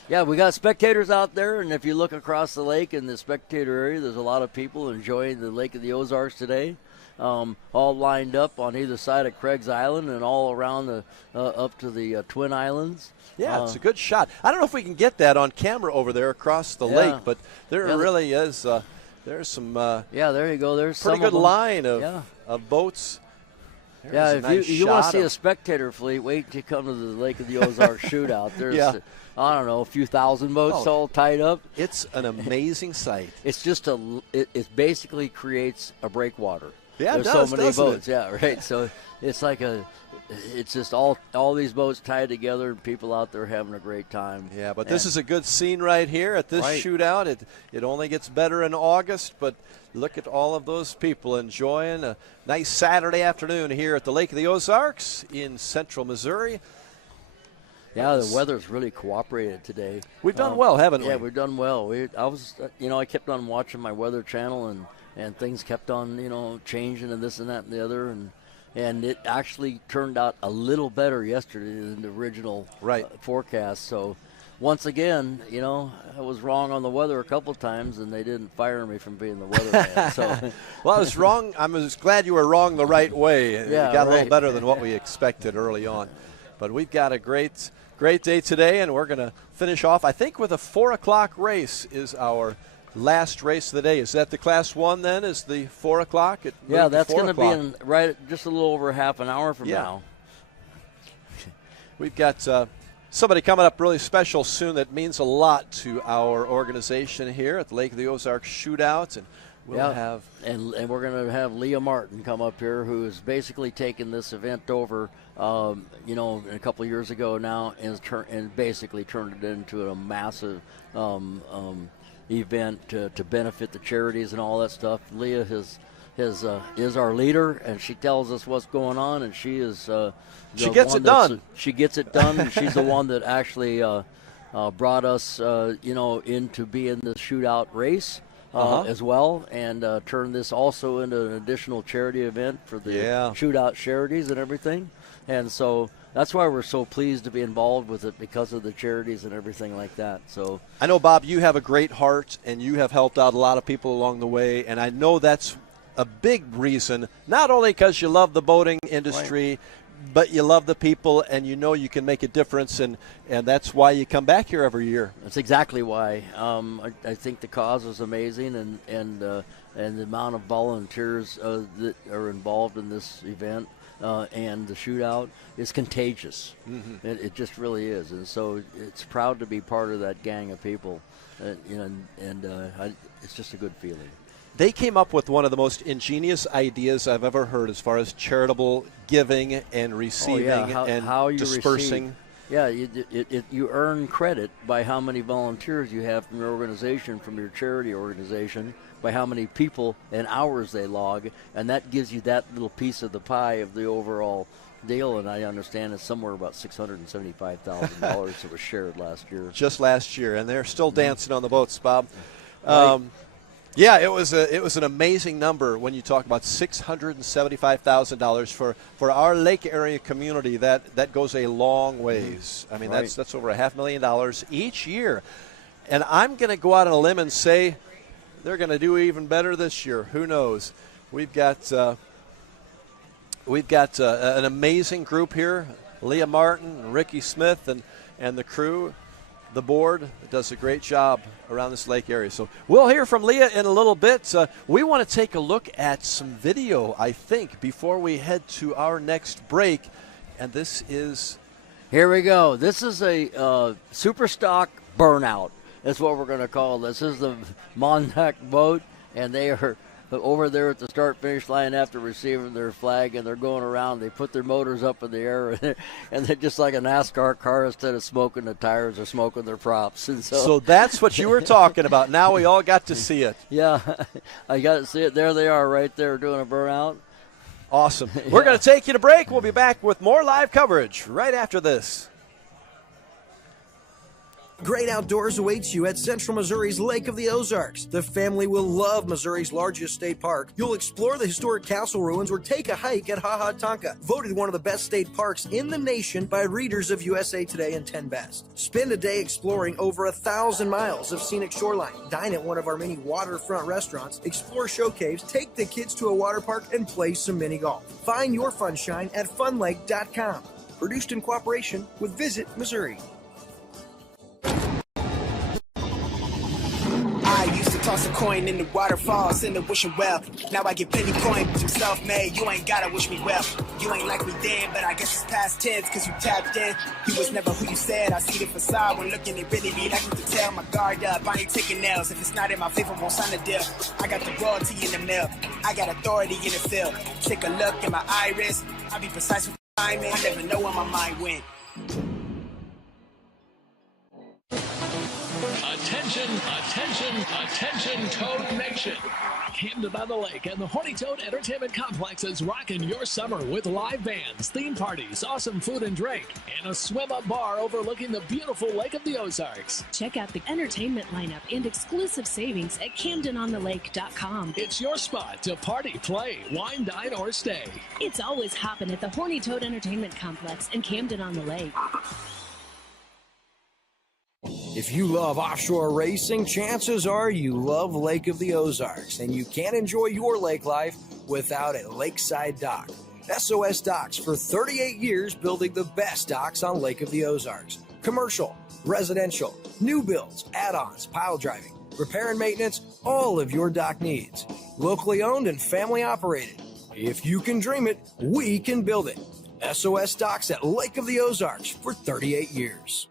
Yeah, we got spectators out there, and if you look across the lake in the spectator area, there's a lot of people enjoying the Lake of the Ozarks today, all lined up on either side of Craig's Island and all around the up to the Twin Islands. Yeah, it's a good shot. I don't know if we can get that on camera over there across the lake, but there really is. There's some. There you go. There's pretty some good of line of boats. There's if you want to see a spectator fleet, wait till you come to the Lake of the Ozarks shootout. There's, I don't know, a few thousand boats all tied up. It's an amazing sight. It's just it basically creates a breakwater. Yeah, there's it does, so many boats. it? Yeah, right. So it's like it's just all these boats tied together and people out there having a great time. Yeah, but this is a good scene right here at this shootout. It only gets better in August, but look at all of those people enjoying a nice Saturday afternoon here at the Lake of the Ozarks in central Missouri. Yeah, the weather's really cooperated today. We've done well, haven't we? Yeah, we've done well. I kept on watching my weather channel, and things kept on, changing and this and that and the other, and it actually turned out a little better yesterday than the original forecast. So once again, I was wrong on the weather a couple times, and they didn't fire me from being the weatherman. So, well, I was wrong. I was glad you were wrong the right way. It got a little better than what we expected early on. But we've got a great day today, and we're going to finish off, I think, with a 4 o'clock race is our last race of the day. Is that the Class 1 then? Is the 4 o'clock? Yeah, that's going to be in just a little over half an hour from now. We've got somebody coming up really special soon that means a lot to our organization here at the Lake of the Ozarks Shootout, and we'll have and we're going to have Leah Martin come up here, who has basically taken this event over, a couple of years ago now, and basically turned it into a massive event to benefit the charities and all that stuff. Leah is our leader, and she tells us what's going on, and she is she gets it done. She gets it done, and she's the one that actually brought us into being the shootout race as well, and turned this also into an additional charity event for the shootout charities and everything. And so that's why we're so pleased to be involved with it, because of the charities and everything like that. So I know, Bob, you have a great heart, and you have helped out a lot of people along the way, and I know that's a big reason, not only because you love the boating industry, but you love the people, and you know you can make a difference, and that's why you come back here every year. That's exactly why. I think the cause is amazing, and the amount of volunteers that are involved in this event and the shootout is contagious. Mm-hmm. It just really is, and so it's proud to be part of that gang of people, it's just a good feeling. They came up with one of the most ingenious ideas I've ever heard as far as charitable giving and receiving and how you dispersing. You earn credit by how many volunteers you have from your organization, from your charity organization, by how many people and hours they log, and that gives you that little piece of the pie of the overall deal. And I understand it's somewhere about $675,000 that was shared last year. Just last year, and they're still dancing on the boats, Bob. Yeah, it was an amazing number when you talk about $675,000 for our lake area community. That goes a long ways. I mean, that's over $500,000 each year. And I'm going to go out on a limb and say they're going to do even better this year. Who knows? We've got an amazing group here. Leah Martin, Ricky Smith, and the crew. The board does a great job around this lake area. So we'll hear from Leah in a little bit. We want to take a look at some video, I think, before we head to our next break. And this is... Here we go. This is a Superstock burnout. That's what we're going to call this. This is the Montlick boat, and they are over there at the start-finish line after receiving their flag, and they're going around. They put their motors up in the air, and they're just like a NASCAR car. Instead of smoking the tires, they're smoking their props. And so that's what you were talking about. Now we all got to see it. Yeah, I got to see it. There they are right there doing a burnout. Awesome. We're going to take you to break. We'll be back with more live coverage right after this. Great outdoors awaits you at Central Missouri's Lake of the Ozarks. The family will love Missouri's largest state park. You'll explore the historic castle ruins or take a hike at Ha Ha Tonka, voted one of the best state parks in the nation by readers of USA Today and 10 Best. Spend a day exploring over 1,000 miles of scenic shoreline. Dine at one of our many waterfront restaurants, explore show caves, take the kids to a water park, and play some mini golf. Find your funshine at funlake.com. Produced in cooperation with Visit Missouri. I used to toss a coin in the waterfalls in the wishing well. Now I get plenty coins, I'm self-made, you ain't gotta wish me well. You ain't like me then, but I guess it's past tense, cause you tapped in. You was never who you said, I see the facade when looking at really be like to tell my guard up. I ain't taking nails, if it's not in my favor, won't sign a deal. I got the royalty in the mail, I got authority in the field. Take a look at my iris, I'll be precise with timing, I never know where my mind went. Attention, attention, attention, Toad Nation. Camden on the Lake and the Horny Toad Entertainment Complex is rocking your summer with live bands, theme parties, awesome food and drink, and a swim-up bar overlooking the beautiful Lake of the Ozarks. Check out the entertainment lineup and exclusive savings at CamdenOnTheLake.com. It's your spot to party, play, wine, dine, or stay. It's always hopping at the Horny Toad Entertainment Complex in Camden on the Lake. If you love offshore racing, chances are you love Lake of the Ozarks, and you can't enjoy your lake life without a lakeside dock. SOS Docks for 38 years building the best docks on Lake of the Ozarks. Commercial, residential, new builds, add-ons, pile driving, repair and maintenance, all of your dock needs. Locally owned and family operated. If you can dream it, we can build it. SOS Docks at Lake of the Ozarks for 38 years.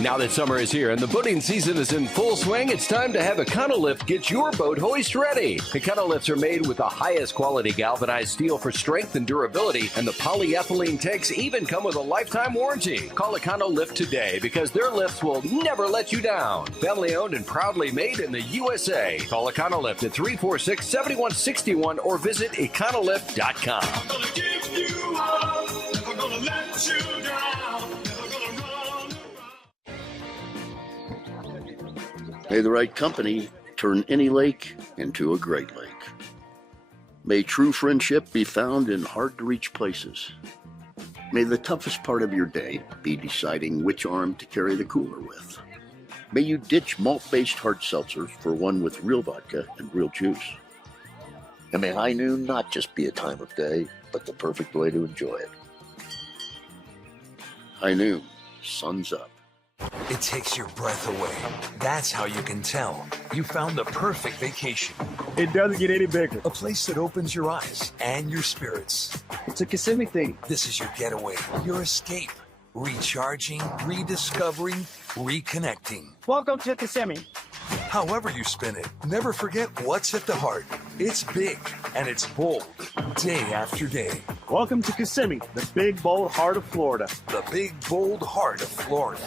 Now that summer is here and the boating season is in full swing, it's time to have Econolift get your boat hoist ready. Econolifts are made with the highest quality galvanized steel for strength and durability, and the polyethylene tanks even come with a lifetime warranty. Call Econolift today because their lifts will never let you down. Family owned and proudly made in the USA. Call Econolift at 346-7161 or visit econolift.com. I'm gonna give you up, never gonna let you down, never gonna run. May the right company turn any lake into a great lake. May true friendship be found in hard-to-reach places. May the toughest part of your day be deciding which arm to carry the cooler with. May you ditch malt-based hard seltzer for one with real vodka and real juice. And may high noon not just be a time of day, but the perfect way to enjoy it. High noon, sun's up. It takes your breath away. That's how you can tell you found the perfect vacation. It doesn't get any bigger. A place that opens your eyes and your spirits. It's a Kissimmee theme. This is your getaway, your escape. Recharging, rediscovering, reconnecting. Welcome to Kissimmee. However you spin it, never forget what's at the heart. It's big and it's bold, day after day. Welcome to Kissimmee, the big, bold heart of Florida. The big, bold heart of Florida.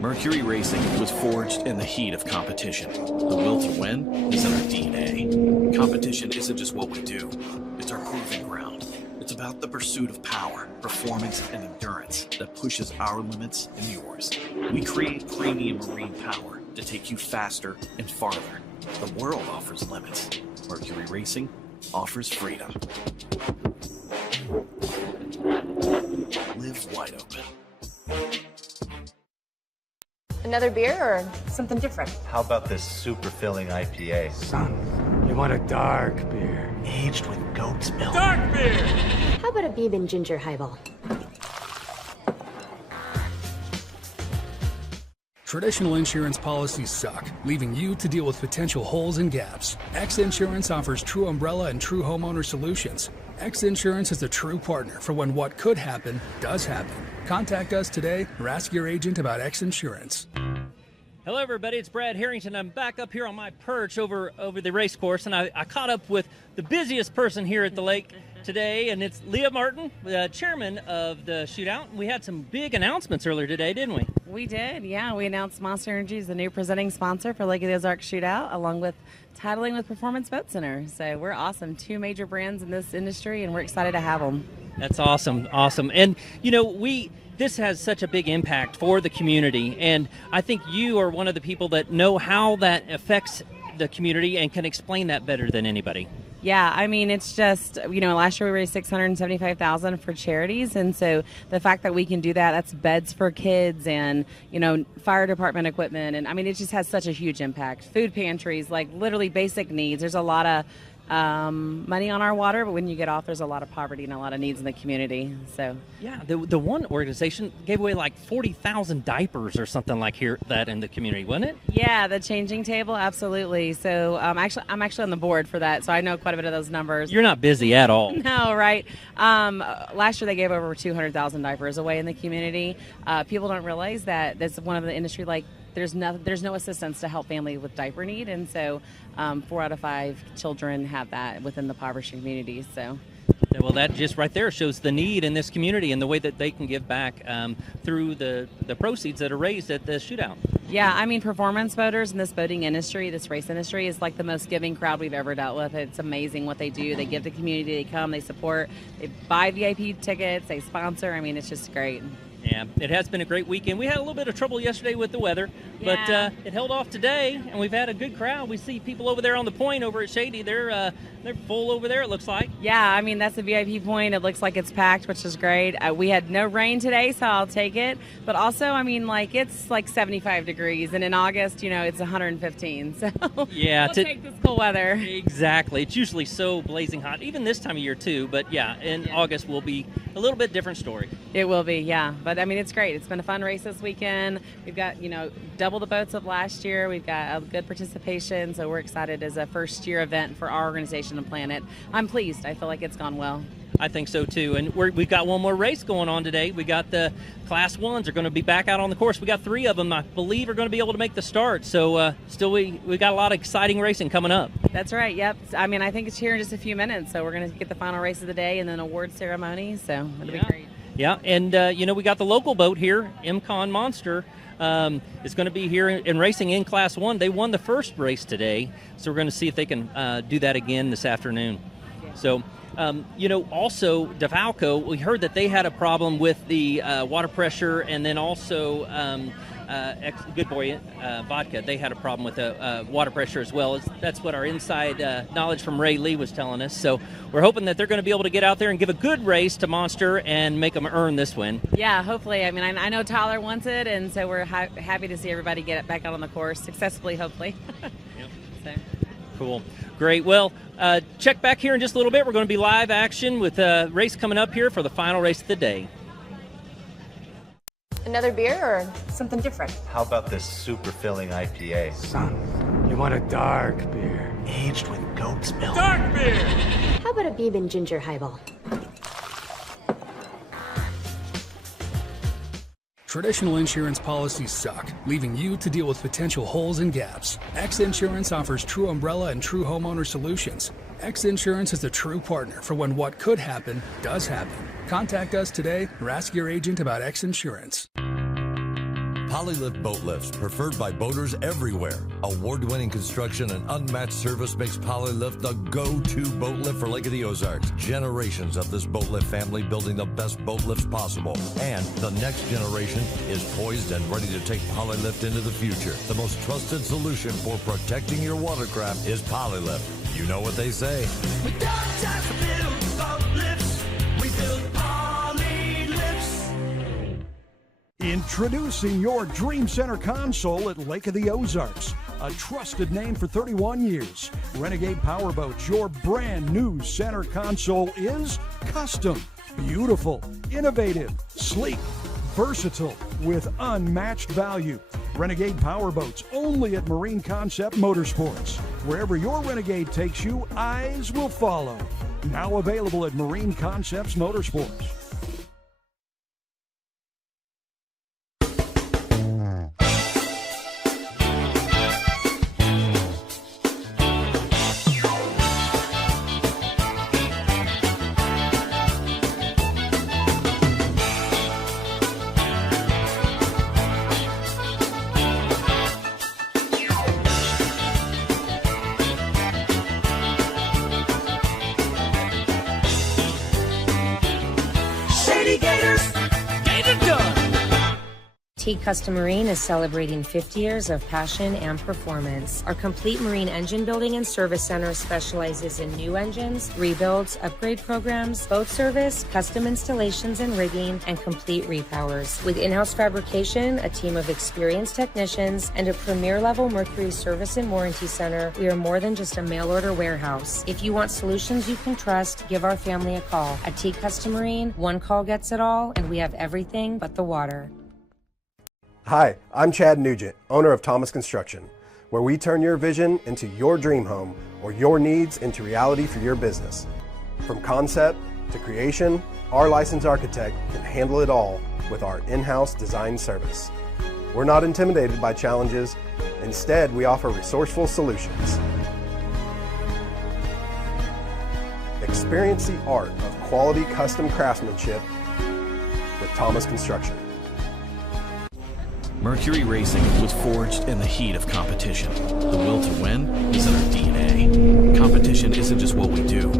Mercury Racing was forged in the heat of competition. The will to win is in our DNA. Competition isn't just what we do, it's our proving ground. It's about the pursuit of power, performance, and endurance that pushes our limits and yours. We create premium marine power to take you faster and farther. The world offers limits. Mercury Racing offers freedom. Live wide open. Another beer or something different? How about this super filling IPA? Son, you want a dark beer. Aged with goat's milk. Dark beer! How about a bourbon ginger highball? Traditional insurance policies suck, leaving you to deal with potential holes and gaps. XInsurance offers true umbrella and true homeowner solutions. XInsurance is a true partner for when what could happen does happen. Contact us today or ask your agent about XInsurance. Hello, everybody. It's Brad Harrington. I'm back up here on my perch over the race course, and I caught up with the busiest person here at the lake today, and it's Leah Martin, the chairman of the Shootout. We had some big announcements earlier today, didn't we? We did, yeah. We announced Monster Energy is the new presenting sponsor for Lake of the Ozarks Shootout, along with titling with Performance Boat Center. So we're awesome. 2 major brands in this industry, and we're excited to have them. That's awesome. And, this has such a big impact for the community, and I think you are one of the people that know how that affects the community and can explain that better than anybody. Yeah, I mean, it's just, last year we raised $675,000 for charities, and so the fact that we can do that—that's beds for kids and, fire department equipment, and I mean, it just has such a huge impact. Food pantries, like literally basic needs. There's a lot of money on our water, but when you get off, there's a lot of poverty and a lot of needs in the community. So yeah, the one organization gave away like 40,000 diapers or something like that in the community, wasn't it? Yeah, the changing table, absolutely. So I'm actually on the board for that, so I know quite a bit of those numbers. You're not busy at all. No, right? Last year they gave over 200,000 diapers away in the community. People don't realize that that's one of the industry there's no assistance to help families with diaper need, and so 4 out of 5 children have that within the impoverished communities. So, well, that just right there shows the need in this community and the way that they can give back through the proceeds that are raised at the shootout. Yeah, I mean, performance boaters in this boating industry, this race industry, is like the most giving crowd we've ever dealt with. It's amazing what they do. They give the community, they come, they support, they buy VIP tickets, they sponsor. I mean, it's just great. Yeah, it has been a great weekend. We had a little bit of trouble yesterday with the weather, but it held off today, and we've had a good crowd. We see people over there on the point over at Shady. They're full over there, it looks like. Yeah, I mean, that's the VIP point. It looks like it's packed, which is great. We had no rain today, so I'll take it. But also, I mean, it's like 75 degrees, and in August, it's 115. So yeah, we'll take this cool weather. Exactly. It's usually so blazing hot, even this time of year too. But in August will be a little bit different story. It will be, yeah. But I mean, it's great. It's been a fun race this weekend. We've got, double the boats of last year. We've got a good participation, so we're excited as a first-year event for our organization and Planet. I'm pleased. I feel like it's gone well. I think so too. And we've got one more race going on today. We got the Class 1s are going to be back out on the course. We got 3 of them, I believe, are going to be able to make the start. So we got a lot of exciting racing coming up. That's right. Yep. I mean, I think it's here in just a few minutes. So we're going to get the final race of the day and then award ceremony. So it'll be great. Yeah, and we got the local boat here, MCon Monster. Is going to be here in racing in Class 1. They won the first race today, so we're going to see if they can do that again this afternoon. So, also DeFalco, we heard that they had a problem with the water pressure, and then also Good Boy Vodka, they had a problem with the water pressure as well. That's what our inside knowledge from Ray Lee was telling us. So we're hoping that they're going to be able to get out there and give a good race to Monster and make them earn this win. Yeah, hopefully. I mean, I know Tyler wants it, and so we're happy to see everybody get it back out on the course successfully, hopefully. Yep. So. Cool. Great. Well, check back here in just a little bit. We're going to be live action with a race coming up here for the final race of the day. Another beer or something different? How about this super filling IPA? Son, you want a dark beer. Aged with goat's milk. Dark beer! How about a bourbon ginger highball? Traditional insurance policies suck, leaving you to deal with potential holes and gaps. XInsurance offers true umbrella and true homeowner solutions. XInsurance is a true partner for when what could happen does happen. Contact us today or ask your agent about XInsurance. Polylift boat lifts, preferred by boaters everywhere. Award-winning construction and unmatched service makes Polylift the go-to boat lift for Lake of the Ozarks. Generations of this boat lift family building the best boat lifts possible. And the next generation is poised and ready to take Polylift into the future. The most trusted solution for protecting your watercraft is Polylift. You know what they say. We don't just build boat lifts, we build Polylifts. Introducing your Dream Center console at Lake of the Ozarks. A trusted name for 31 years. Renegade Powerboats, your brand new center console is custom, beautiful, innovative, sleek, versatile, with unmatched value. Renegade Powerboats, only at Marine Concept Motorsports. Wherever your Renegade takes you, eyes will follow. Now available at Marine Concepts Motorsports. Sea Gators. Get it done. Teague Custom Marine is celebrating 50 years of passion and performance. Our complete marine engine building and service center specializes in new engines, rebuilds, upgrade programs, boat service, custom installations and rigging, and complete repowers. With in-house fabrication, a team of experienced technicians, and a premier-level Mercury service and warranty center, we are more than just a mail-order warehouse. If you want solutions you can trust, give our family a call. At Teague Custom Marine, one call gets it all, and we have everything but the water. Hi, I'm Chad Nugent, owner of Thomas Construction, where we turn your vision into your dream home or your needs into reality for your business. From concept to creation, our licensed architect can handle it all with our in-house design service. We're not intimidated by challenges. Instead, we offer resourceful solutions. Experience the art of quality custom craftsmanship with Thomas Construction. Mercury Racing was forged in the heat of competition. The will to win is in our DNA. Competition isn't just what we do,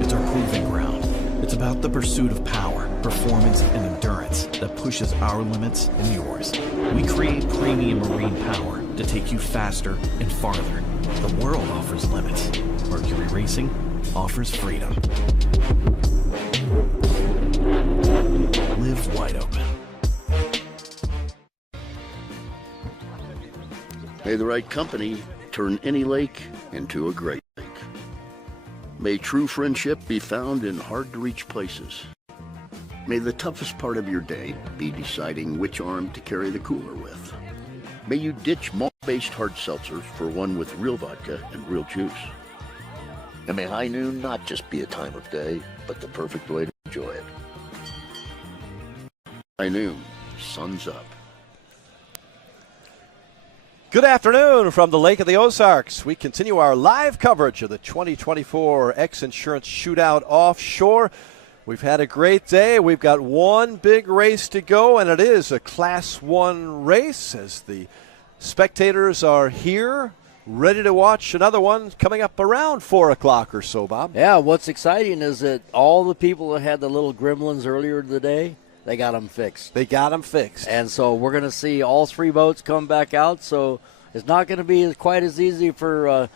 it's our proving ground. It's about the pursuit of power, performance, and endurance that pushes our limits and yours. We create premium marine power to take you faster and farther. The world offers limits. Mercury Racing offers freedom. Live wide open. May the right company turn any lake into a great lake. May true friendship be found in hard-to-reach places. May the toughest part of your day be deciding which arm to carry the cooler with. May you ditch malt-based hard seltzers for one with real vodka and real juice. And may high noon not just be a time of day, but the perfect way to enjoy it. High noon, sun's up. Good afternoon from the Lake of the Ozarks. We continue our live coverage of the 2024 XInsurance Shootout Offshore. We've had a great day. We've got one big race to go, and it is a Class 1 race as the spectators are here, ready to watch another one coming up around 4 o'clock or so, Bob. Yeah, what's exciting is that all the people that had the little gremlins earlier today, they got them fixed. They got them fixed. And so we're going to see all three boats come back out. So it's not going to be quite as easy for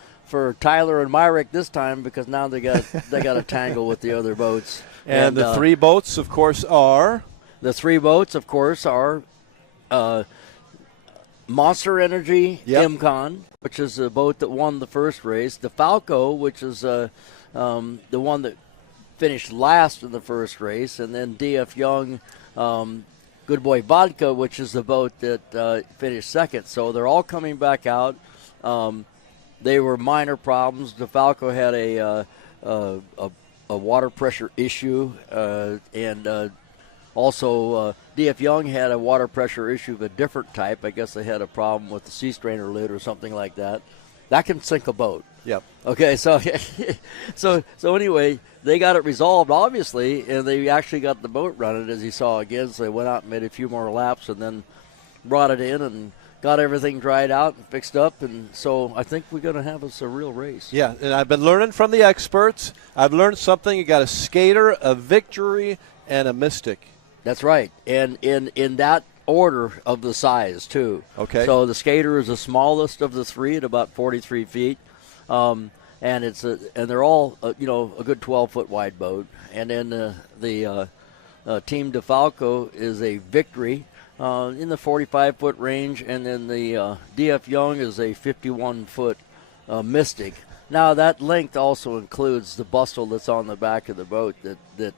Tyler and Myrick this time because now they got to tangle with the other boats. And the three boats, of course, are? The three boats, of course, are Monster Energy MCon, which is the boat that won the first race. The Falco, which is the one that finished last in the first race. And then D.F. Young, Good Boy Vodka, which is the boat that finished second. So they're all coming back out. They were minor problems. The Falco had a water pressure issue, and also D.F. Young had a water pressure issue of a different type. I guess they had a problem with the sea strainer lid or something like that. That can sink a boat. Yep. Okay, so anyway, they got it resolved, obviously, and they actually got the boat running, as you saw again. So they went out and made a few more laps and then brought it in and got everything dried out and fixed up. And so I think we're going to have us a real race. Yeah, and I've been learning from the experts. I've learned something. You got a skater, a victory, and a mystic. That's right, and in that order of the size, too. Okay. So the skater is the smallest of the three at about 43 feet. And they're all a good 12-foot wide boat. And then the Team DeFalco is a victory in the 45-foot range, and then the D.F. Young is a 51-foot Mystic. Now that length also includes the bustle that's on the back of the boat that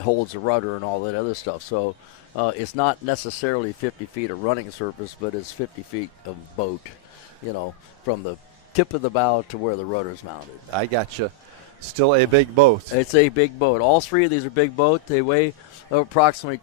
holds the rudder and all that other stuff. So it's not necessarily 50 feet of running surface, but it's 50 feet of boat, from the tip of the bow to where the rudder's mounted. I gotcha. Still a big boat. It's a big boat. All three of these are big boats. They weigh approximately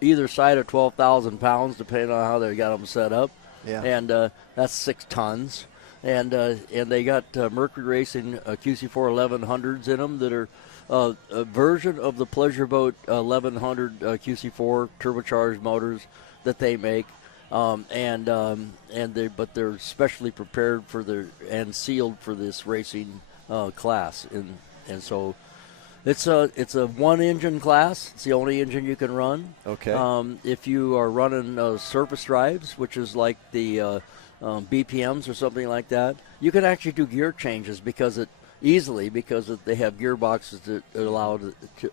either side of 12,000 pounds, depending on how they got them set up. Yeah. And that's 6 tons. And they got Mercury Racing QC4 1100s in them that are a version of the Pleasure Boat 1100 QC4 turbocharged motors that they make. But they're specially prepared and sealed for this racing class, and so It's a one-engine class. It's the only engine you can run. Okay. If you are running surface drives, which is like the BPMs or something like that, you can actually do gear changes because they have gearboxes that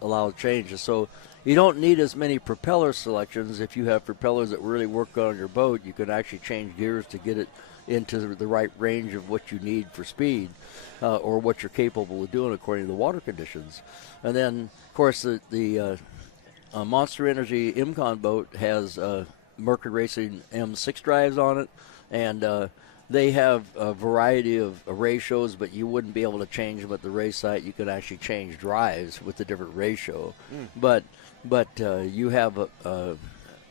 allow changes. So you don't need as many propeller selections. If you have propellers that really work on your boat, you can actually change gears to get it into the right range of what you need for speed or what you're capable of doing according to the water conditions. And then, of course, the Monster Energy Imcon boat has Mercury Racing M6 drives on it, and they have a variety of ratios, but you wouldn't be able to change them at the race site. You can actually change drives with the different ratio. But you have an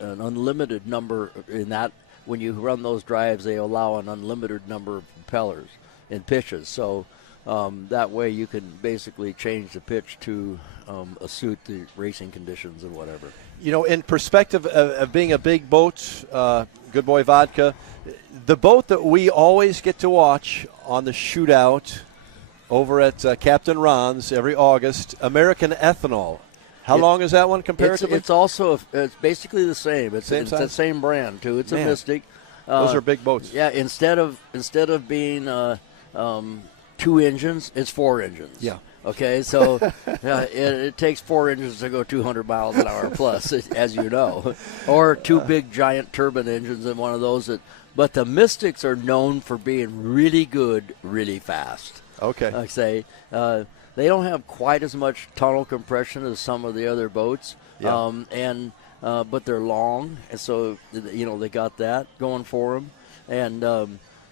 unlimited number in that. When you run those drives, they allow an unlimited number of propellers and pitches. So that way you can basically change the pitch to suit the racing conditions and whatever. You know, in perspective of being a big boat, Good Boy Vodka, the boat that we always get to watch on the Shootout over at Captain Ron's every August, American Ethanol. How long is that one comparatively? It's also it's basically the same. It's the size? same brand too. It's a Mystic. Those are big boats. Yeah. Instead of being 2 engines, it's 4 engines. Yeah. Okay. So it takes 4 engines to go 200 miles an hour plus, as you know, or 2 big giant turbine engines in one of those. But the Mystics are known for being really good, really fast. Okay. I say. They don't have quite as much tunnel compression as some of the other boats, but they're long, and so they got that going for them. And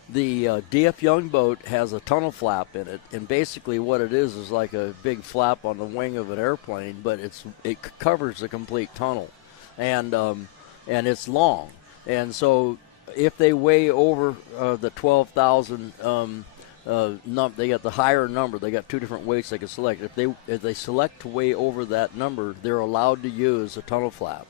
the DF Young boat has a tunnel flap in it, and basically what it is like a big flap on the wing of an airplane, but it covers the complete tunnel, and it's long, and so if they weigh over the 12,000. They got the higher number. They got 2 different weights they can select. If they select to weigh over that number, they're allowed to use a tunnel flap.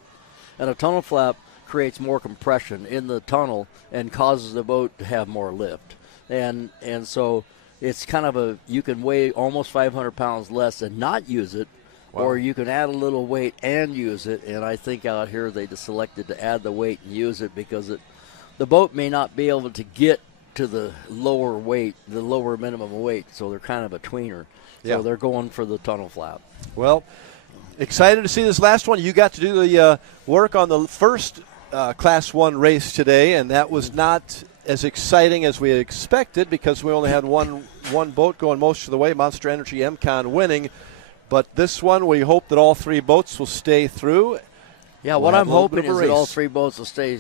And a tunnel flap creates more compression in the tunnel and causes the boat to have more lift. And so it's kind of you can weigh almost 500 pounds less and not use it, or you can add a little weight and use it. And I think out here they just selected to add the weight and use it because the boat may not be able to get to the lower weight, the lower minimum weight, so they're kind of a tweener. So they're going for the tunnel flap. Well, excited to see this last one. You got to do the work on the first Class 1 race today, and that was not as exciting as we expected because we only had one boat going most of the way, Monster Energy MCon winning. But this one, we hope that all 3 boats will stay through. Yeah, what I'm hoping is that all 3 boats will stay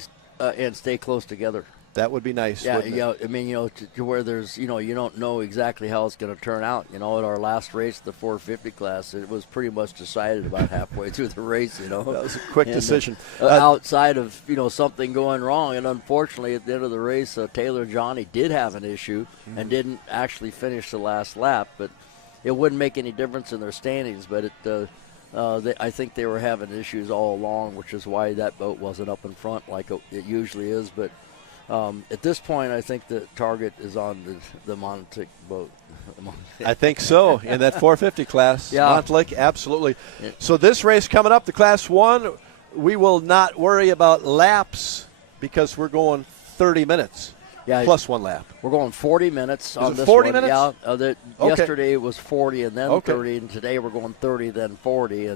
close together. That would be nice. Yeah, I mean, to where there's, you don't know exactly how it's going to turn out. At our last race, the 450 class, it was pretty much decided about halfway through the race. That was a quick decision. Outside of something going wrong, and unfortunately, at the end of the race, Taylor Johnny did have an issue and didn't actually finish the last lap. But it wouldn't make any difference in their standings. But I think they were having issues all along, which is why that boat wasn't up in front like it usually is. But at this point, I think the target is on the Montlick boat. I think so, in that 450 class. Yeah. Montlick, absolutely. So this race coming up, the Class 1, we will not worry about laps because we're going 30 minutes plus 1 lap. We're going 40 minutes on this 40 one. minutes? Yeah, yesterday it was 40 and then 30, and today we're going 30 then 40.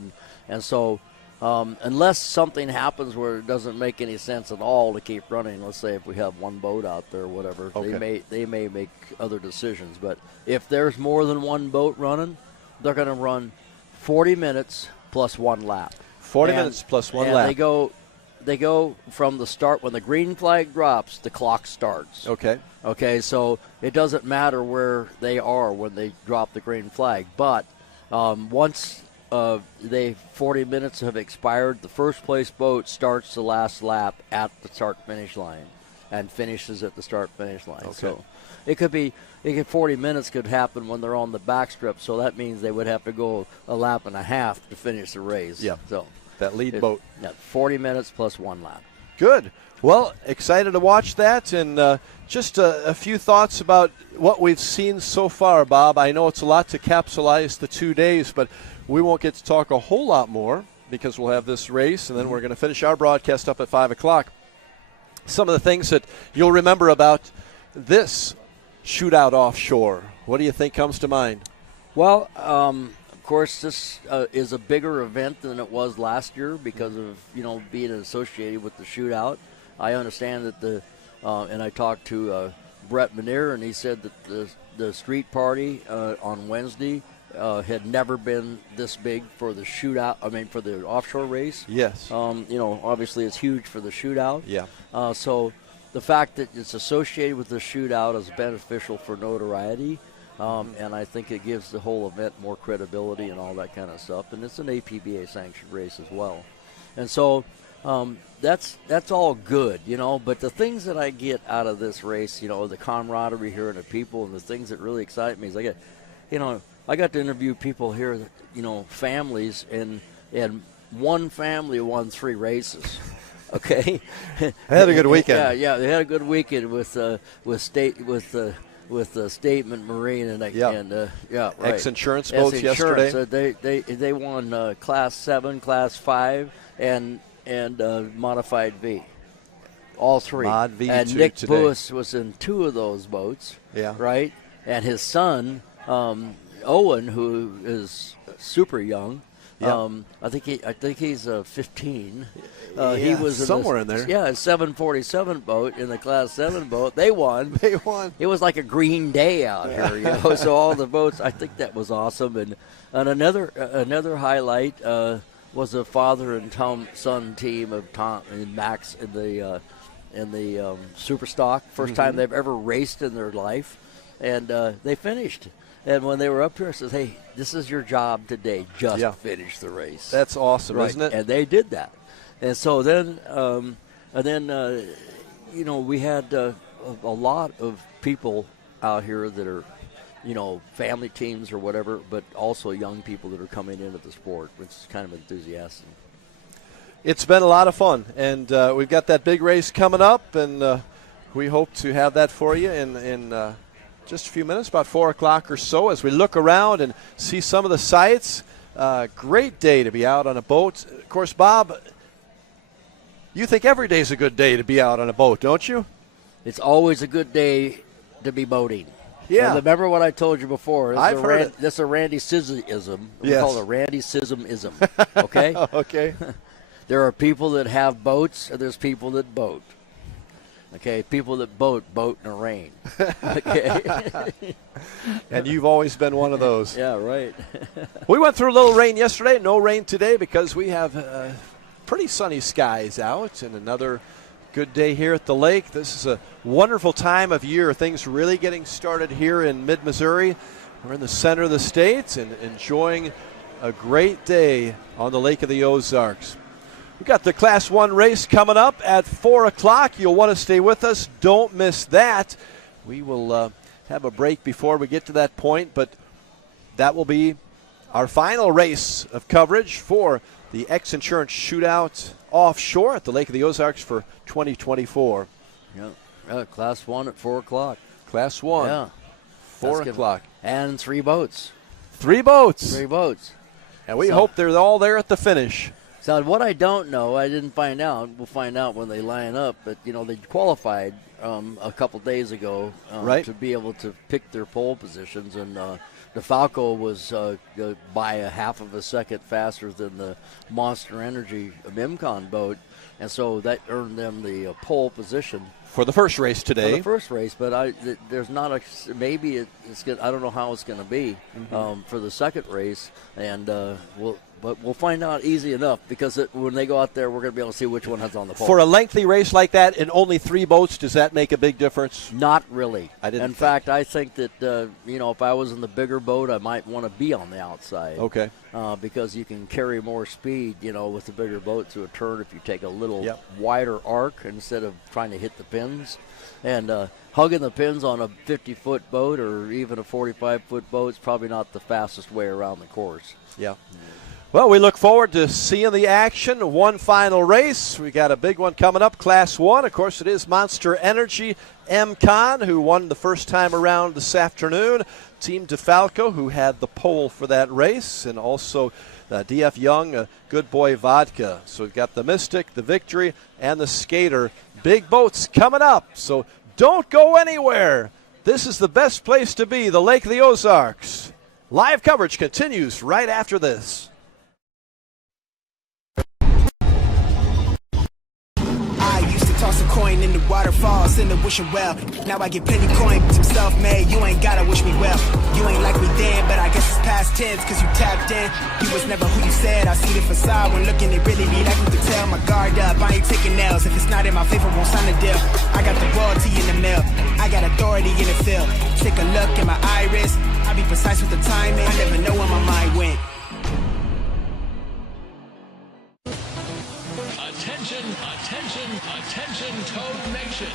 And so unless something happens where it doesn't make any sense at all to keep running, let's say if we have 1 boat out there or whatever, they may make other decisions. But if there's more than 1 boat running, they're going to run 40 minutes plus 1 lap. 40 minutes plus 1 lap. They go from the start. When the green flag drops, the clock starts. Okay, so it doesn't matter where they are when they drop the green flag. But once 40 minutes have expired, the first place boat starts the last lap at the start-finish line and finishes at the start-finish line. Okay. So it could be 40 minutes could happen when they're on the backstrip, so that means they would have to go a lap and a half to finish the race. Yeah. So that lead boat. Yeah, 40 minutes plus 1 lap. Good. Well, excited to watch that, and just a few thoughts about what we've seen so far, Bob. I know it's a lot to capsulize the 2 days, but we won't get to talk a whole lot more because we'll have this race, and then we're going to finish our broadcast up at 5 o'clock. Some of the things that you'll remember about this Shootout Offshore, what do you think comes to mind? Well, of course, this is a bigger event than it was last year because of, being associated with the Shootout. I understand that and I talked to Brett Manier, and he said that the street party on Wednesday had never been this big for the Shootout. I mean, for the offshore race. Yes. Obviously it's huge for the Shootout. Yeah. So the fact that it's associated with the Shootout is beneficial for notoriety. And I think it gives the whole event more credibility and all that kind of stuff. And it's an APBA sanctioned race as well. And so that's all good, But the things that I get out of this race, the camaraderie here and the people, and the things that really excite me is I got to interview people here, families, and one family won 3 races. Okay, they had a good weekend. Yeah, they had a good weekend with Statement Marine and right. XInsurance boats yesterday. They won Class 7, Class 5, and Modified V. All 3. Mod V and Nick Buis was in 2 of those boats. Yeah. Right, and his son Owen, who is super young. Yeah. I think he's 15. He was somewhere in there. Yeah, a 747 boat in the Class 7 boat. They won. They won. It was like a green day out here, So all the boats. I think that was awesome. And another highlight was a father and son team of Tom and Max in the Superstock. First time they've ever raced in their life, and they finished. And when they were up here, I said, "Hey, this is your job today. Just finish the race." That's awesome, isn't it? And they did that. And so then, we had a lot of people out here that are, family teams or whatever, but also young people that are coming into the sport, which is kind of enthusiastic. It's been a lot of fun, and we've got that big race coming up, and we hope to have that for you in just a few minutes, about 4 o'clock or so, as we look around and see some of the sights. Great day to be out on a boat. Of course, Bob, you think every day is a good day to be out on a boat, don't you? It's always a good day to be boating. Yeah. And remember what I told you before. I've heard it. That's a Randy Sism-ism. We Yes. call it a Randy Sism-ism. Okay? Okay. There are people that have boats, and there's people that boat. Okay, people that boat in the rain. Okay. And you've always been one of those. Yeah, right. We went through a little rain yesterday. No rain today because we have pretty sunny skies out, and another good day here at the lake. This is a wonderful time of year. Things really getting started here in mid-Missouri. We're in the center of the state and enjoying a great day on the Lake of the Ozarks. We've got the Class 1 race coming up at 4 o'clock. You'll want to stay with us. Don't miss that. We will have a break before we get to that point, but that will be our final race of coverage for the XInsurance Shootout Offshore at the Lake of the Ozarks for 2024. Yeah, Class 1 at 4 o'clock. Class 1, yeah. 4 o'clock. And 3 boats. 3 boats. 3 boats. And we hope they're all there at the finish. So what I don't know, I didn't find out. We'll find out when they line up. But, they qualified a couple days ago to be able to pick their pole positions. And DeFalco was by a half of a second faster than the Monster Energy Mimcon boat. And so that earned them the pole position. For the first race today. For the first race, but there's not maybe it's good. I don't know how it's going to be for the second race. And we'll find out easy enough because when they go out there, we're going to be able to see which one has on the pole. For a lengthy race like that and only 3 boats, does that make a big difference? Not really. In fact, I think that, if I was in the bigger boat, I might want to be on the outside. Okay. Because you can carry more speed, with the bigger boat through a turn if you take a little wider arc instead of trying to hit the pins. And hugging the pins on a 50-foot boat or even a 45-foot boat is probably not the fastest way around the course. Yeah. Well, we look forward to seeing the action. One final race. We got a big one coming up, Class 1. Of course, it is Monster Energy M-Con, who won the first time around this afternoon. Team DeFalco, who had the pole for that race, and also DF Young, Good Boy Vodka. So we've got the Mystic, the Victory, and the Skater. Big boats coming up, so don't go anywhere. This is the best place to be, the Lake of the Ozarks. Live coverage continues right after this. Toss a coin in the waterfalls in the wishing well. Now I get plenty coin, some self-made. You ain't gotta wish me well. You ain't like me then, but I guess it's past tense, cause you tapped in. You was never who you said. I see the facade when looking, it really be like you could tell. My guard up, I ain't taking nails. If it's not in my favor, won't sign a deal. I got the royalty in the mail. I got authority in the field. Take a look at my iris. I be precise with the timing. I never know where my mind went. Attention, Toad Nation.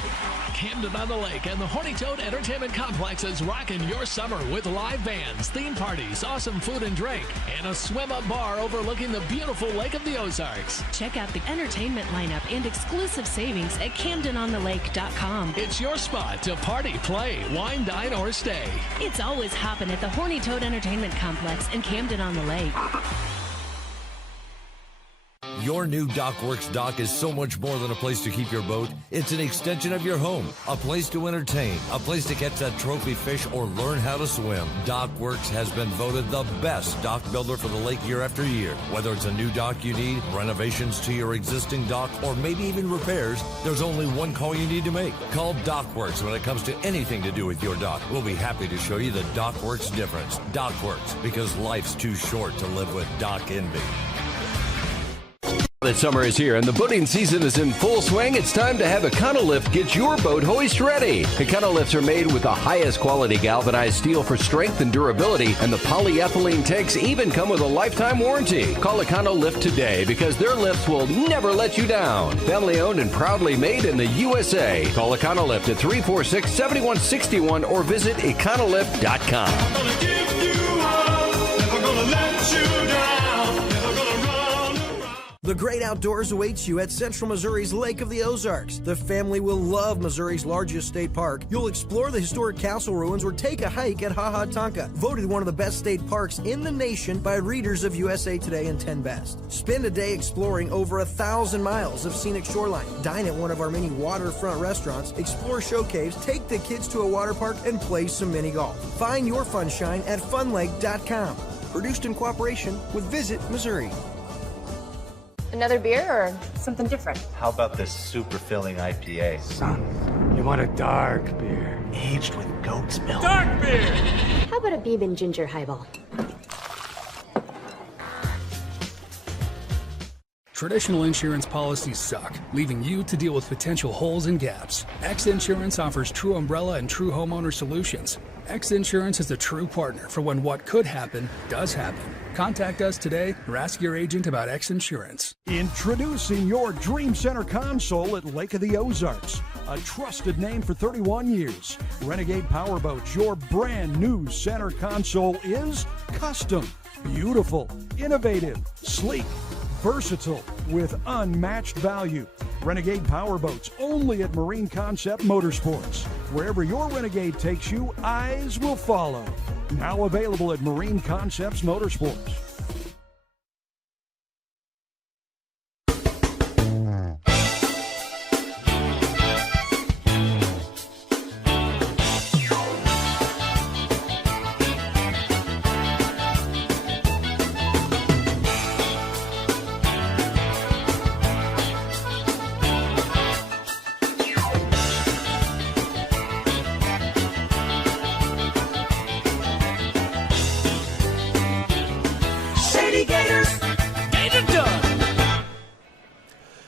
Camden on the Lake and the Horny Toad Entertainment Complex is rocking your summer with live bands, theme parties, awesome food and drink, and a swim-up bar overlooking the beautiful Lake of the Ozarks. Check out the entertainment lineup and exclusive savings at CamdenOnTheLake.com. It's your spot to party, play, wine, dine, or stay. It's always hopping at the Horny Toad Entertainment Complex in Camden on the Lake. Your new Dockworks dock is so much more than a place to keep your boat. It's an extension of your home, a place to entertain, a place to catch that trophy fish or learn how to swim. Dockworks has been voted the best dock builder for the lake year after year. Whether it's a new dock you need, renovations to your existing dock, or maybe even repairs, there's only one call you need to make. Call Dockworks when it comes to anything to do with your dock. We'll be happy to show you the Dockworks difference. Dockworks, because life's too short to live with dock envy. That summer is here and the boating season is in full swing. It's time to have Econolift get your boat hoist ready. Econolifts are made with the highest quality galvanized steel for strength and durability, and the polyethylene tanks even come with a lifetime warranty. Call Econolift today because their lifts will never let you down. Family owned and proudly made in the USA. Call Econolift at 346-7161 or visit econolift.com. I'm gonna give you up, never gonna let you down, never gonna run. The great outdoors awaits you at Central Missouri's Lake of the Ozarks. The family will love Missouri's largest state park. You'll explore the historic castle ruins or take a hike at Ha Ha Tonka, voted one of the best state parks in the nation by readers of USA Today and 10 Best. Spend a day exploring over 1,000 miles of scenic shoreline. Dine at one of our many waterfront restaurants, explore show caves, take the kids to a water park, and play some mini golf. Find your funshine at funlake.com. Produced in cooperation with Visit Missouri. Another beer or something different? How about this super filling IPA? Son, you want a dark beer. Aged with goat's milk. Dark beer! How about a bourbon ginger highball? Traditional insurance policies suck, leaving you to deal with potential holes and gaps. XInsurance offers true umbrella and true homeowner solutions. XInsurance is a true partner for when what could happen does happen. Contact us today or ask your agent about XInsurance. Introducing your Dream Center console at Lake of the Ozarks. A trusted name for 31 years. Renegade Powerboats, your brand new center console is custom, beautiful, innovative, sleek, versatile, with unmatched value. Renegade Powerboats, only at Marine Concept Motorsports. Wherever your Renegade takes you, eyes will follow. Now available at Marine Concepts Motorsports.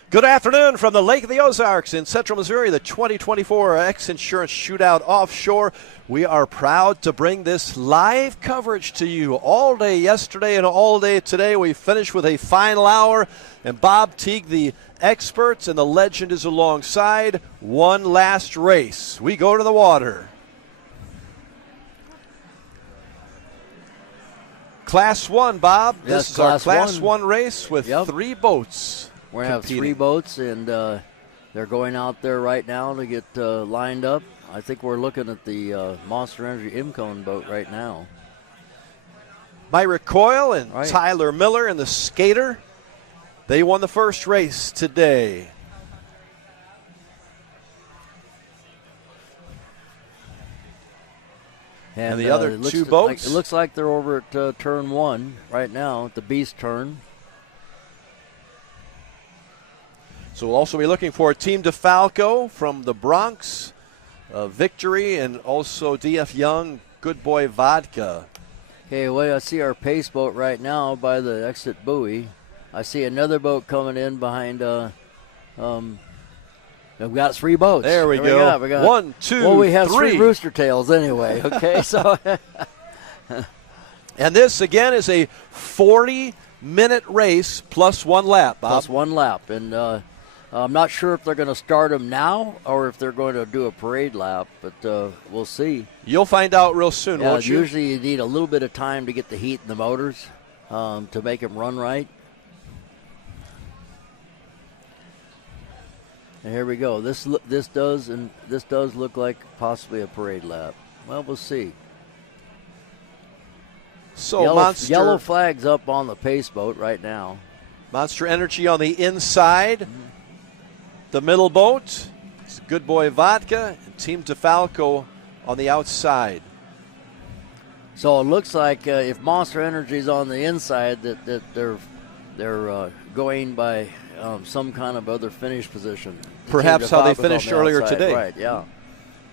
Good afternoon from the Lake of the Ozarks in Central Missouri, the 2024 XInsurance Shootout Offshore. We are proud to bring this live coverage to you all day yesterday and all day today. We finished with a final hour, and Bob Teague, the experts and the legend, is alongside. One last race. We go to the water. Class 1, Bob. Yes, This is our Class 1 race with 3 boats. We're going to have 3 boats, and they're going out there right now to get lined up. I think we're looking at the Monster Energy Imcone boat right now. Myrick Coyle and Tyler Miller and the Skater. They won the first race today. And the other 2 boats? It looks like they're over at turn 1 right now, at the Beast turn. So we'll also be looking for Team DeFalco from the Bronx, Victory, and also DF Young, Good Boy Vodka. Okay, well, I see our pace boat right now by the exit buoy. I see another boat coming in behind. We've got 3 boats. There we go. We got 1, 2, well, we have 3 3 rooster tails anyway. Okay, so. And this again is a 40-minute race plus 1 lap, Bob. Plus 1 lap, and I'm not sure if they're going to start them now or if they're going to do a parade lap, but we'll see. You'll find out real soon, won't you? Usually you need a little bit of time to get the heat in the motors to make them run right. And here we go. This does look like possibly a parade lap. Well, we'll see. So yellow flags up on the pace boat right now. Monster Energy on the inside. The middle boat, it's Good Boy Vodka, and Team DeFalco on the outside. So it looks like if Monster Energy's on the inside, that they're going by some kind of other finish position. Perhaps how they finished earlier outside. today. Right, yeah.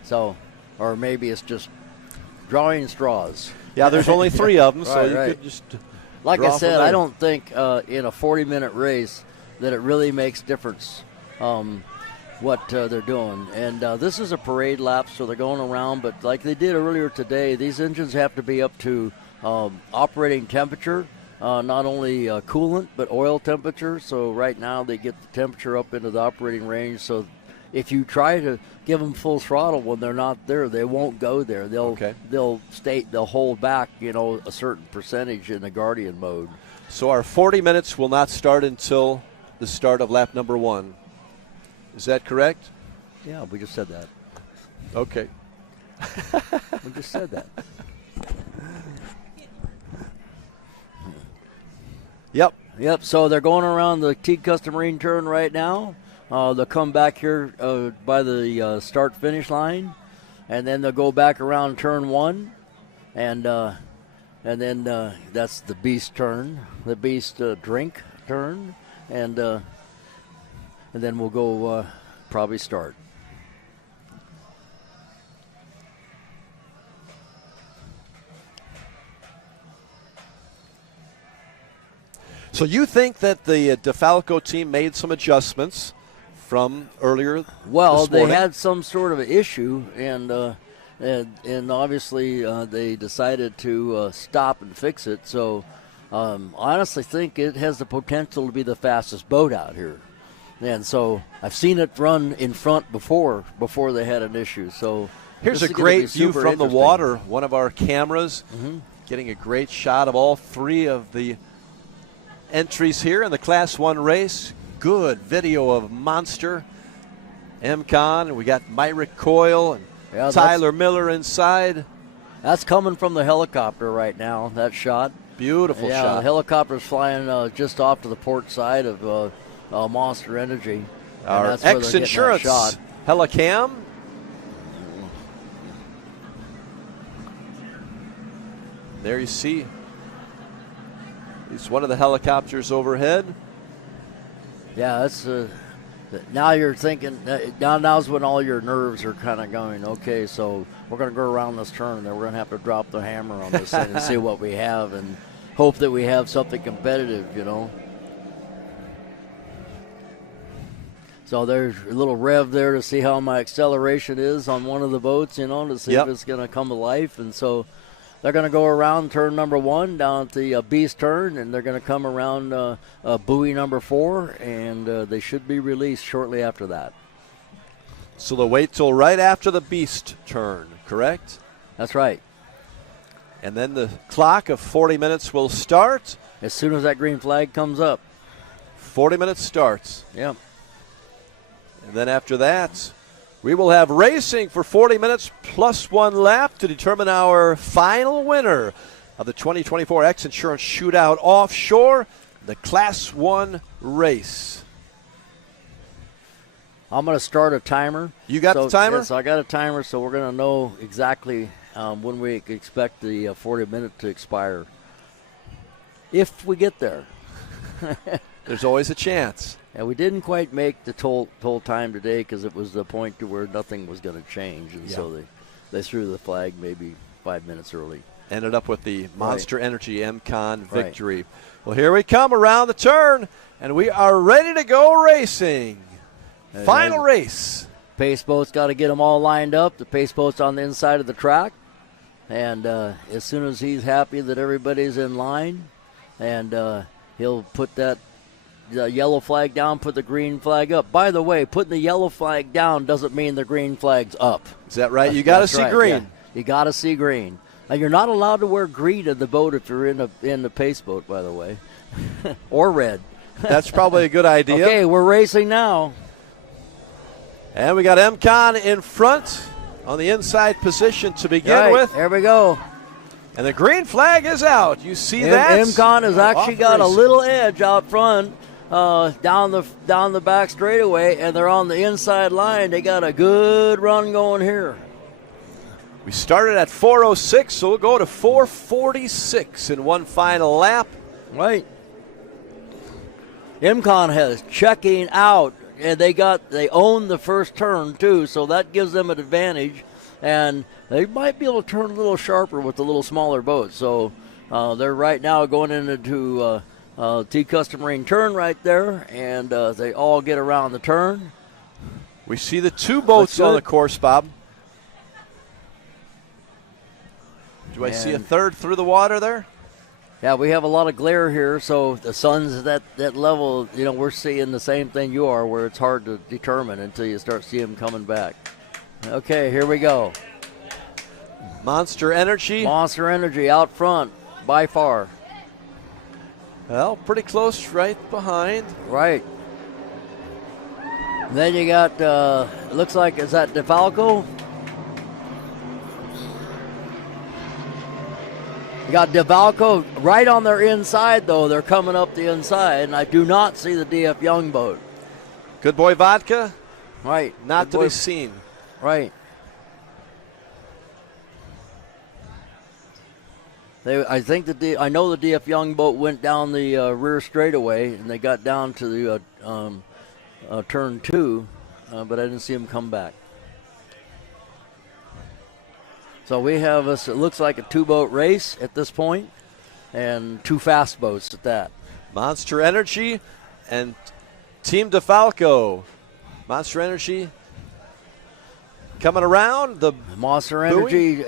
So, or maybe it's just drawing straws. Yeah, there's only 3 of them, so you could just like draw I said, from there. I don't think in a 40-minute race that it really makes difference what they're doing. And this is a parade lap, so they're going around. But like they did earlier today, these engines have to be up to operating temperature, not only coolant but oil temperature. So right now they get the temperature up into the operating range. So if you try to give them full throttle when they're not there, they won't go there. They'll hold back, a certain percentage in the Guardian mode. So our 40 minutes will not start until the start of lap number 1. Is that correct? Yeah, we just said that. Okay. We just said that. Yep. So they're going around the Teague Custom Marine turn right now. They'll come back here by the start-finish line, and then they'll go back around turn 1, and then that's the Beast turn, the Beast drink turn, and then we'll go probably start. So you think that the DeFalco team made some adjustments from earlier? Well, this morning? they had some sort of issue, and obviously they decided to stop and fix it. So I honestly think it has the potential to be the fastest boat out here. And so I've seen it run in front before they had an issue. So here's a great view from the water. One of our cameras getting a great shot of all 3 of the entries here in the Class 1 race. Good video of Monster, MCon. We got Myrick Coyle and Tyler Miller inside. That's coming from the helicopter right now, that shot. Beautiful shot. Yeah, the helicopter's flying just off to the port side of Monster Energy. Our XInsurance Helicam. There you see. It's one of the helicopters overhead. Yeah, that's now you're thinking. Now's when all your nerves are kind of going. Okay, so we're going to go around this turn, and then we're going to have to drop the hammer on this thing and see what we have, and hope that we have something competitive. So there's a little rev there to see how my acceleration is on one of the boats. To see if it's going to come to life, and so. They're going to go around turn number 1 down at the Beast turn, and they're going to come around buoy number 4, and they should be released shortly after that. So they'll wait till right after the Beast turn, correct? That's right. And then the clock of 40 minutes will start. As soon as that green flag comes up. 40 minutes starts. Yep. And then after that, we will have racing for 40 minutes plus 1 lap to determine our final winner of the 2024 XInsurance Shootout Offshore, the Class 1 race. I'm going to start a timer. You got the timer? Yes, I got a timer, so we're going to know exactly when we expect the 40 minutes to expire. If we get there. There's always a chance. And we didn't quite make the toll time today because it was the point to where nothing was going to change. And so they threw the flag maybe 5 minutes early. Ended up with the Monster Energy MCon victory. Right. Well, here we come around the turn, and we are ready to go racing. And final race. Pace boat's got to get them all lined up. The pace boat's on the inside of the track. And as soon as he's happy that everybody's in line, and he'll put the yellow flag down, put the green flag up. By the way, putting the yellow flag down doesn't mean the green flag's up. Is that right? You got to see green. Yeah. You got to see green. Now, you're not allowed to wear green in the boat if you're in the pace boat, by the way, or red. That's probably a good idea. Okay, we're racing now. And we got MCon in front on the inside position to begin with. There we go. And the green flag is out. You see that? MCon has actually got a little edge out front down the back straightaway, and they're on the inside line. They got a good run going here. We started at 4:06, so we'll go to 4:46 in one final lap. Right. MCon has checking out, and they own the first turn too, so that gives them an advantage. And they might be able to turn a little sharper with the little smaller boat. So they're right now going into T Custom Marine turn right there, and they all get around the turn. We see the two boats on the course, Bob. Do I see a third through the water there? Yeah, we have a lot of glare here, so the sun's at that level. You know, we're seeing the same thing you are, where it's hard to determine until you start seeing them coming back. Okay, here we go. Monster Energy. Monster Energy out front by far. Well, pretty close right behind. Right. And then you got, it looks like, is that DeFalco? You got DeFalco right on their inside, though. They're coming up the inside, and I do not see the DF Young boat. Good Boy Vodka. Right. Not to be seen. Right. I know the DF Young boat went down the rear straightaway, and they got down to the turn 2, but I didn't see them come back. So we have it looks like a 2-boat race at this point, and 2 fast boats at that. Monster Energy and Team DeFalco. Monster Energy coming around. The Monster Energy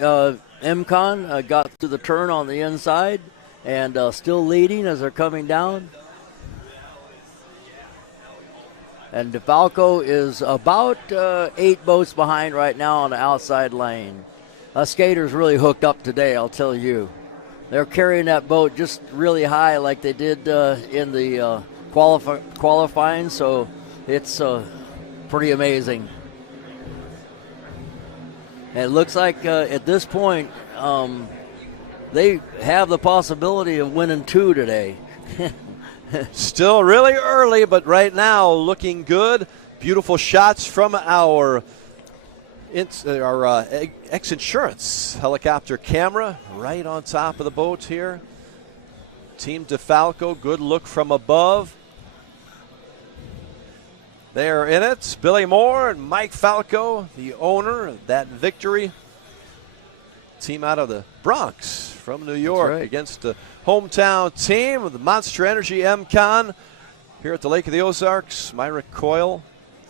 MCon got through the turn on the inside and still leading as they're coming down. And DeFalco is about 8 boats behind right now on the outside lane. Skaters really hooked up today, I'll tell you. They're carrying that boat just really high like they did in the qualifying, so it's pretty amazing. And it looks like at this point they have the possibility of winning 2 today. Still really early, but right now looking good. Beautiful shots from our XInsurance helicopter camera right on top of the boat here. Team DeFalco, good look from above. They are in it. Billy Moore and Mike Falco, the owner of that victory. Team out of the Bronx from New York against the hometown team of the Monster Energy MCon here at the Lake of the Ozarks. Myra Coyle,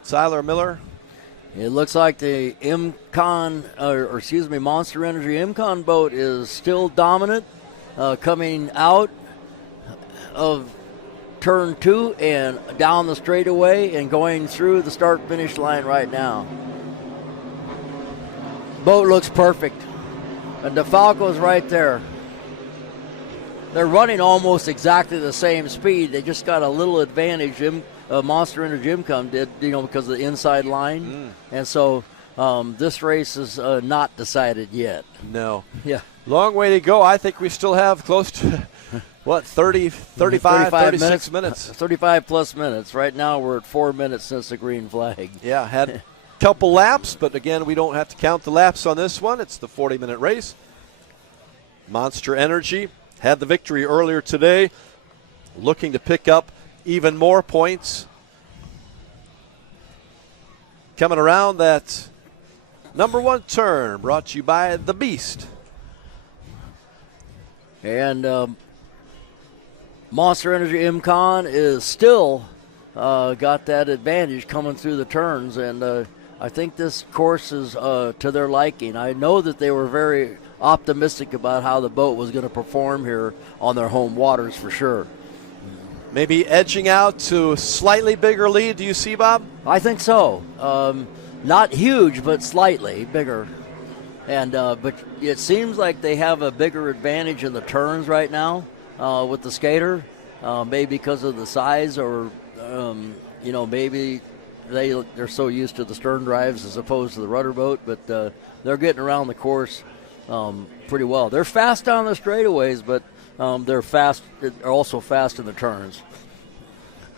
Tyler Miller. It looks like the Monster Energy MCon boat is still dominant, coming out of turn 2 and down the straightaway and going through the start-finish line right now. Boat looks perfect. And DeFalco's right there. they're running almost exactly the same speed. They just got a little advantage. Monster Energy Income did, because of the inside line. And so this race is not decided yet. No. Yeah. Long way to go. I think we still have close to, 35, 36 minutes. 35 plus minutes. Right now we're at 4 minutes since the green flag. Yeah, had a couple laps, but again, we don't have to count the laps on this one. It's the 40-minute race. Monster Energy had the victory earlier today, looking to pick up even more points. Coming around that number 1 turn, brought to you by the Beast. And Monster Energy MCon is still got that advantage coming through the turns, and I think this course is to their liking. I know that they were very optimistic about how the boat was going to perform here on their home waters for sure. Maybe edging out to a slightly bigger lead. Do you see, Bob? I think so. Not huge, but slightly bigger. And but it seems like they have a bigger advantage in the turns right now with the skater, maybe because of the size, or maybe they're so used to the stern drives as opposed to the rudder boat. But they're getting around the course pretty well. They're fast down the straightaways, but they're also fast in the turns.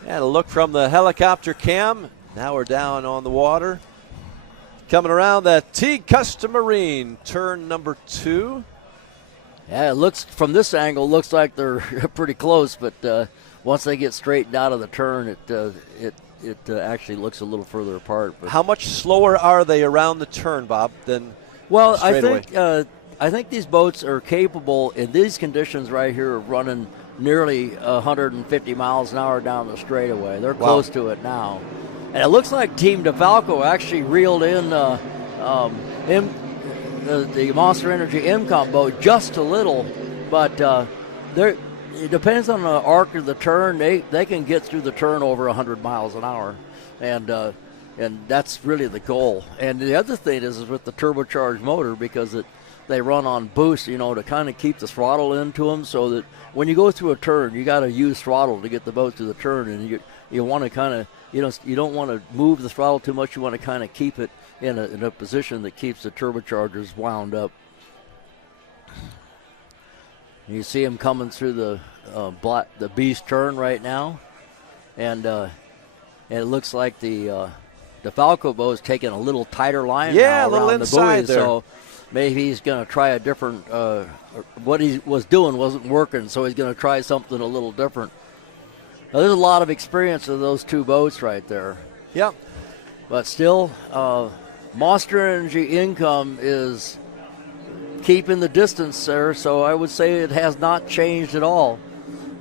And a look from the helicopter cam. Now we're down on the water. Coming around that Teague Custom Marine, turn number 2. Yeah, it looks from this angle looks like they're pretty close, but once they get straightened out of the turn, it actually looks a little further apart. But how much slower are they around the turn, Bob, than I think these boats are capable in these conditions right here of running nearly 150 miles an hour down the straightaway. They're close to it now. And it looks like Team DeFalco actually reeled in the Monster Energy MCOM boat just a little, but it depends on the arc of the turn. They can get through the turn over 100 miles an hour, and that's really the goal. And the other thing is with the turbocharged motor, because they run on boost, to kind of keep the throttle into them, so that when you go through a turn, you got to use throttle to get the boat through the turn, and you want to kind of, you don't want to move the throttle too much. You want to kind of keep it in a position that keeps the turbochargers wound up. You see him coming through the Beast turn right now, and it looks like the Falco boat is taking a little tighter line now a little around inside the buoy, there. so maybe he's going to try a different. What he was doing wasn't working, so he's going to try something a little different. Now, there's a lot of experience of those two boats right there. Yeah, but still, Monster Energy Income is keeping the distance there, so I would say it has not changed at all.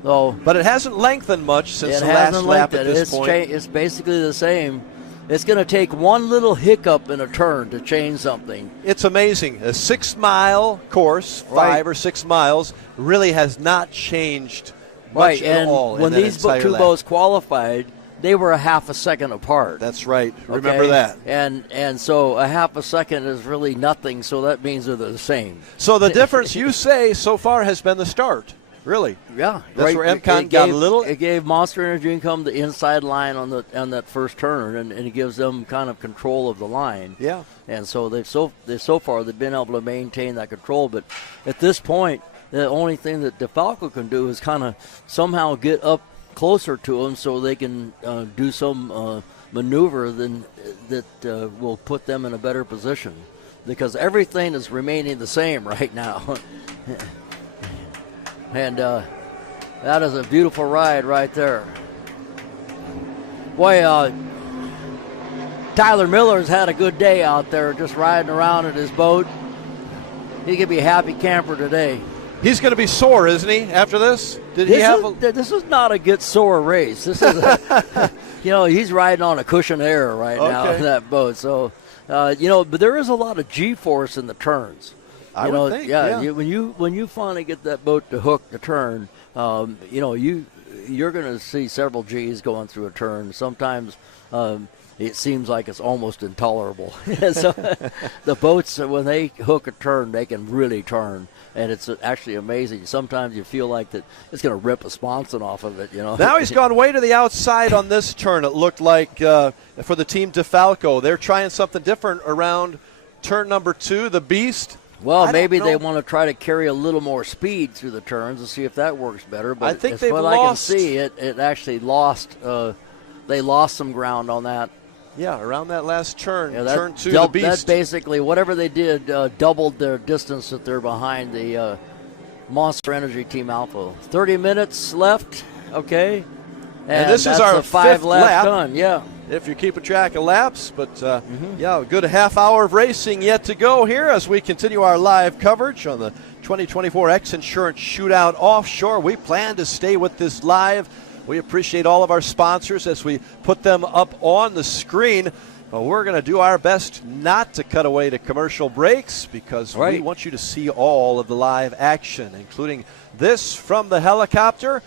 But it hasn't lengthened much since the last lap at this point. It's basically the same. It's going to take one little hiccup in a turn to change something. It's amazing. A 6-mile course, 5 or 6 miles, really has not changed much at all. When these two boats qualified, they were a half a second apart. That's right. Remember that. And so a half a second is really nothing, so that means they're the same. So the difference, you say, so far has been the start. Really? Yeah. That's where MCon got a little. It gave Monster Energy Income the inside line on that first turn, and it gives them kind of control of the line. Yeah. And so so far they've been able to maintain that control. But at this point, the only thing that DeFalco can do is kind of somehow get up closer to them so they can do some maneuver that will put them in a better position, because everything is remaining the same right now. And that is a beautiful ride right there. Boy, Tyler Miller's had a good day out there just riding around in his boat. He could be a happy camper today. He's going to be sore, isn't he, after this? This is not a get sore race. This is he's riding on a cushion of air right now in that boat. So, but there is a lot of G-force in the turns. I would think, when you finally get that boat to hook the turn, you're going to see several G's going through a turn. Sometimes it seems like it's almost intolerable. So the boats, when they hook a turn, they can really turn. And it's actually amazing. Sometimes you feel like that it's going to rip a sponson off of it, Now he's gone way to the outside on this turn, it looked like, for the Team DeFalco. They're trying something different around turn number 2, the Beast. Well, maybe they want to try to carry a little more speed through the turns and see if that works better. But I think as they've what lost. I can see, it actually lost. They lost some ground on that. Yeah, around that last turn, turn 2, the the Beast. That basically, whatever they did, doubled their distance that they're behind the Monster Energy Team Alpha. 30 minutes left, okay? And this is that's our a 5 fifth lap lap. done, yeah. If you're keeping track of laps, but yeah, a good half hour of racing yet to go here as we continue our live coverage on the 2024 XInsurance Shootout Offshore. We plan to stay with this live. We appreciate all of our sponsors as we put them up on the screen. But we're going to do our best not to cut away to commercial breaks because we want you to see all of the live action, including this from the helicopter.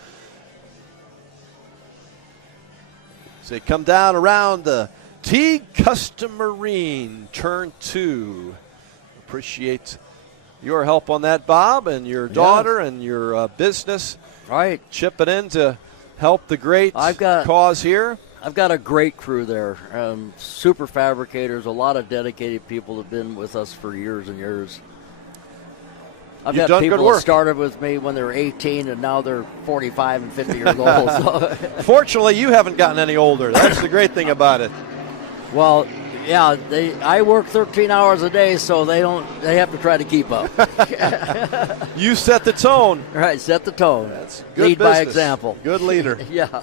So they come down around the Teague Custom Marine, turn 2. Appreciate your help on that, Bob, and your daughter and your business. Chipping in to help the great cause here. I've got a great crew there. Super fabricators, a lot of dedicated people have been with us for years and years. I've You've got done people good work. that started with me when they were 18 and now they're 45 and 50 years old. So. Fortunately, you haven't gotten any older. That's the great thing about it. Well, yeah, I work 13 hours a day, so they have to try to keep up. You set the tone. Right, set the tone. That's good Lead business. by example. Good leader. Yeah.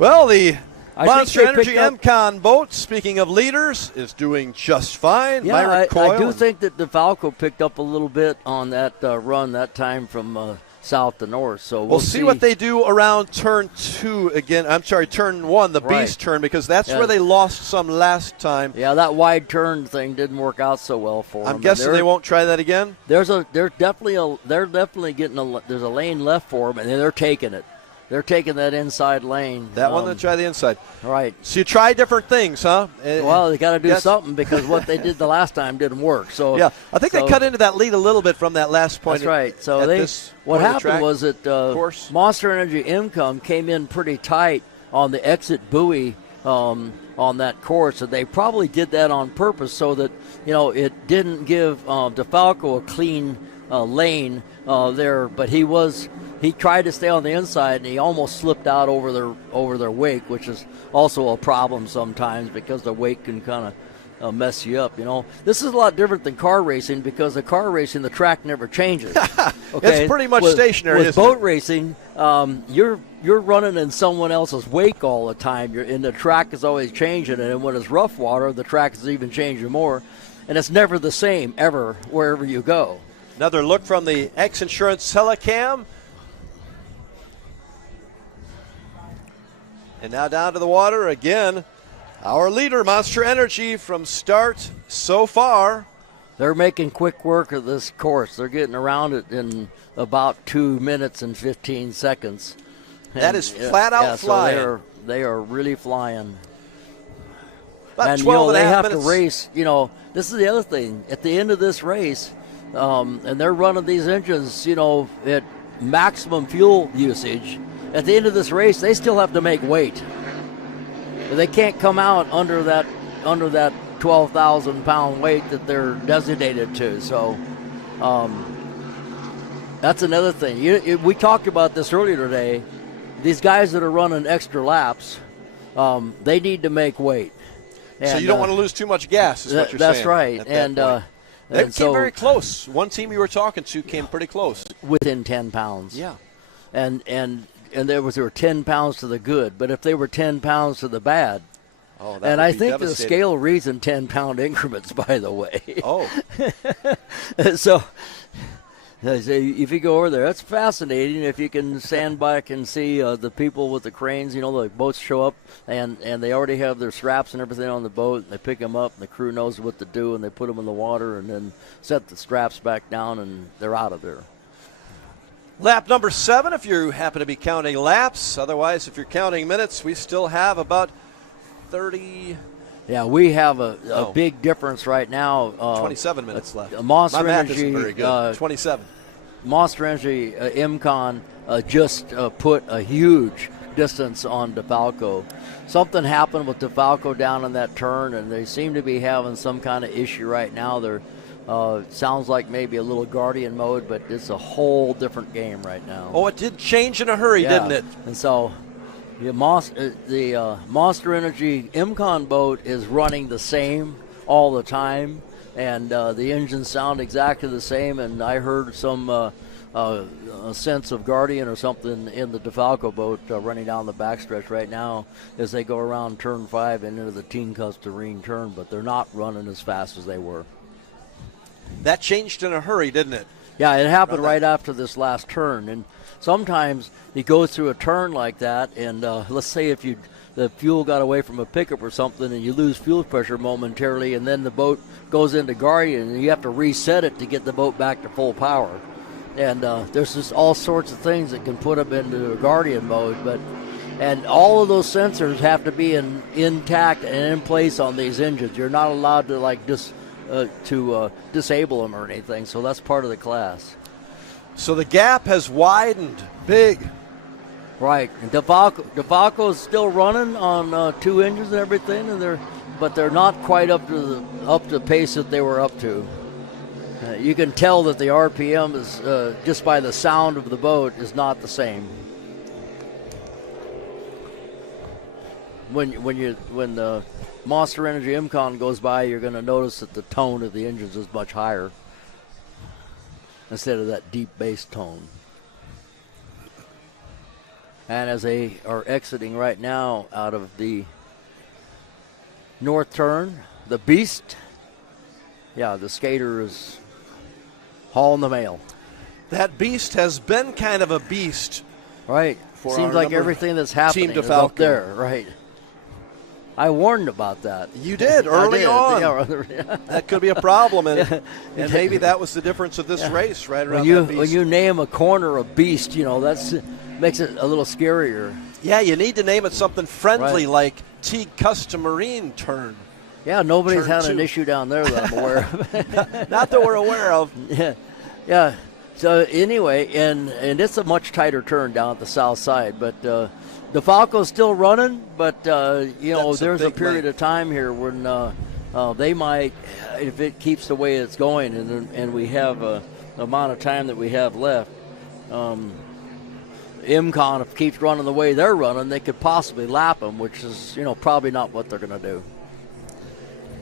Well, the I Monster think they Energy picked up- MCON boat, speaking of leaders, is doing just fine. Yeah, Myron I Coyle do and- think that DeFalco picked up a little bit on that run that time from south to north. So We'll see what they do around turn 2 again. I'm sorry, turn 1, the Right. Beast turn, because that's Yeah. where they lost some last time. Yeah, that wide turn thing didn't work out so well for them. I'm guessing they won't try that again. There's definitely getting there's a lane left for them, and they're taking it. They're taking that inside lane. That one, they try the inside. Right. So you try different things, huh? Well, they got to do Yes. something because what they did the last time didn't work. So Yeah, I think they cut into that lead a little bit from that last point. That's right. So at they this what point of the happened track. was that Monster Energy Income came in pretty tight on the exit buoy on that course, and they probably did that on purpose so that it didn't give DeFalco a clean lane there. But he tried to stay on the inside, and he almost slipped out over their wake, which is also a problem sometimes because the wake can kind of mess you up. This is a lot different than car racing because the car racing the track never changes. Okay? It's pretty much stationary. With isn't boat it? racing, you're running in someone else's wake all the time. And the track is always changing, and when it's rough water, the track is even changing more, and it's never the same ever wherever you go. Another look from the XInsurance Telecam. And now down to the water again. Our leader, Monster Energy, from start so far. They're making quick work of this course. They're getting around it in about 2 minutes and 15 seconds. That is flat out flying. So they are really flying. About 12 and a they half have minutes. to race. This is the other thing. At the end of this race, and they're running these engines, at maximum fuel usage. At the end of this race, they still have to make weight. They can't come out under that 12,000-pound weight that they're designated to. So that's another thing. We talked about this earlier today. These guys that are running extra laps, they need to make weight. So And, you don't want to lose too much gas, is what you're that's saying. right. at that point. They came very close. One team you were talking to came pretty close. Within 10 pounds. Yeah. And there were 10 pounds to the good, but if they were 10 pounds to the bad, and I think the scale reads in 10-pound increments, by the way. Oh. So if you go over there, that's fascinating. If you can stand back and see the people with the cranes, the boats show up, and they already have their straps and everything on the boat, and they pick them up, and the crew knows what to do, and they put them in the water and then set the straps back down, and they're out of there. Lap number 7, if you happen to be counting laps. Otherwise, if you're counting minutes, we still have about 30. Yeah, we have a big difference right now. 27 minutes left. Monster My math Energy, isn't very good. 27. Monster Energy MCon just put a huge distance on DeFalco. Something happened with DeFalco down in that turn, and they seem to be having some kind of issue right now. They're sounds like maybe a little Guardian mode, but it's a whole different game right now. Oh, it did change in a hurry, didn't it? And so the Monster Energy MCon boat is running the same all the time, and the engines sound exactly the same, and I heard some a sense of Guardian or something in the DeFalco boat running down the backstretch right now as they go around turn 5 and into the Team Customary turn, but they're not running as fast as they were. That changed in a hurry, didn't it? Yeah, it happened right after this last turn. And sometimes you go through a turn like that, and let's say if the fuel got away from a pickup or something and you lose fuel pressure momentarily, and then the boat goes into Guardian, and you have to reset it to get the boat back to full power. And there's just all sorts of things that can put them into a Guardian mode. And all of those sensors have to be intact and in place on these engines. You're not allowed to disable them or anything, so that's part of the class. So the gap has widened big. Right, and DeFalco is still running on 2 engines and everything, but they're not quite up to the pace that they were up to. You can tell that the RPM is just by the sound of the boat is not the same. When the Monster Energy MCon goes by, you're going to notice that the tone of the engines is much higher instead of that deep bass tone. And as they are exiting right now out of the north turn, the Beast, the skater is hauling the mail. That Beast has been kind of a beast. Right. Seems like everything that's happening is up there. Right. I warned about that. You did early on. Yeah. That could be a problem, and maybe that was the difference of this race right around that Beast. When you name a corner a Beast, that's makes it a little scarier. Yeah, you need to name it something friendly like Team Customary turn. Yeah, nobody's had an issue down there that I'm aware of. Not that we're aware of. Yeah. So anyway, and it's a much tighter turn down at the south side, but DeFalco's still running, but there's a period of time here when they might, if it keeps the way it's going, and we have the amount of time that we have left, MCon, if it keeps running the way they're running, they could possibly lap them, which is probably not what they're going to do.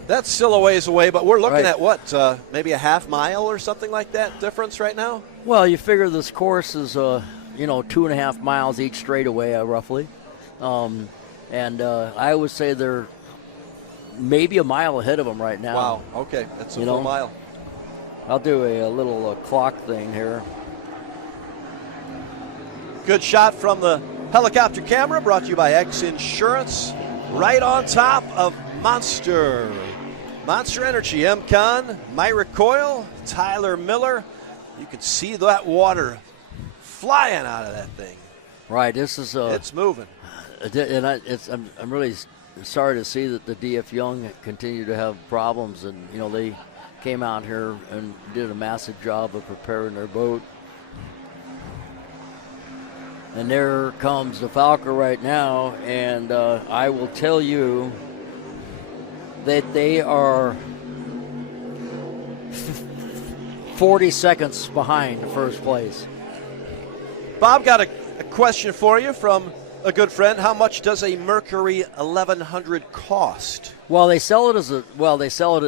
That's still a ways away, but we're looking at what, maybe a half mile or something like that difference right now? Well, you figure this course is 2.5 miles each straightaway, roughly. And I would say they're maybe a mile ahead of them right now. Wow, okay, that's a full mile. I'll do a little clock thing here. Good shot from the helicopter camera, brought to you by XInsurance. Right on top of Monster Energy MCon, Myra Coyle, Tyler Miller. You can see that water flying out of that thing. Right, this is it's moving. And I'm really sorry to see that the DF Young continue to have problems, and they came out here and did a massive job of preparing their boat. And there comes the DeFalco right now, and I will tell you that they are 40 seconds behind first place. Bob, got a question for you from a good friend. How much does a Mercury 1100 cost? Well, they sell it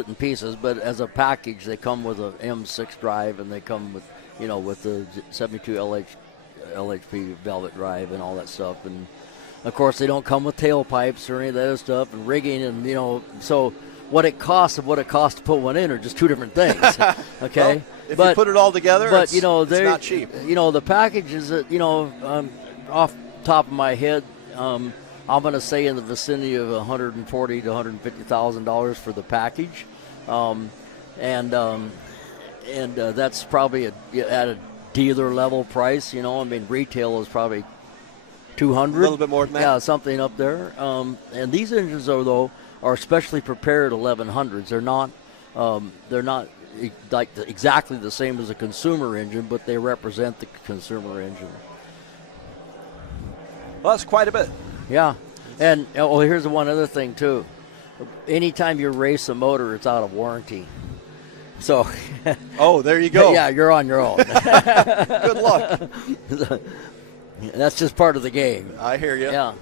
in pieces, but as a package, they come with an M6 drive, and they come with with the 72 LHP velvet drive and all that stuff, and of course they don't come with tailpipes or any of that other stuff and rigging, and so what it costs to put one in are just two different things. Okay, well, if you put it all together, it's not cheap. The package is off the top of my head, I'm going to say in the vicinity of $140,000 to $150,000 for the package, and that's probably at a dealer level price. You know, I mean, retail is probably $200. A little bit more than that. Yeah, something up there. And these engines, though, are specially prepared 1100s. They're not like exactly the same as a consumer engine, but they represent the consumer engine. Well, that's quite a bit. Yeah. And here's one other thing too. Anytime you race a motor, it's out of warranty. So. Oh, there you go. Yeah, you're on your own. Good luck. That's just part of the game. I hear you. Yeah.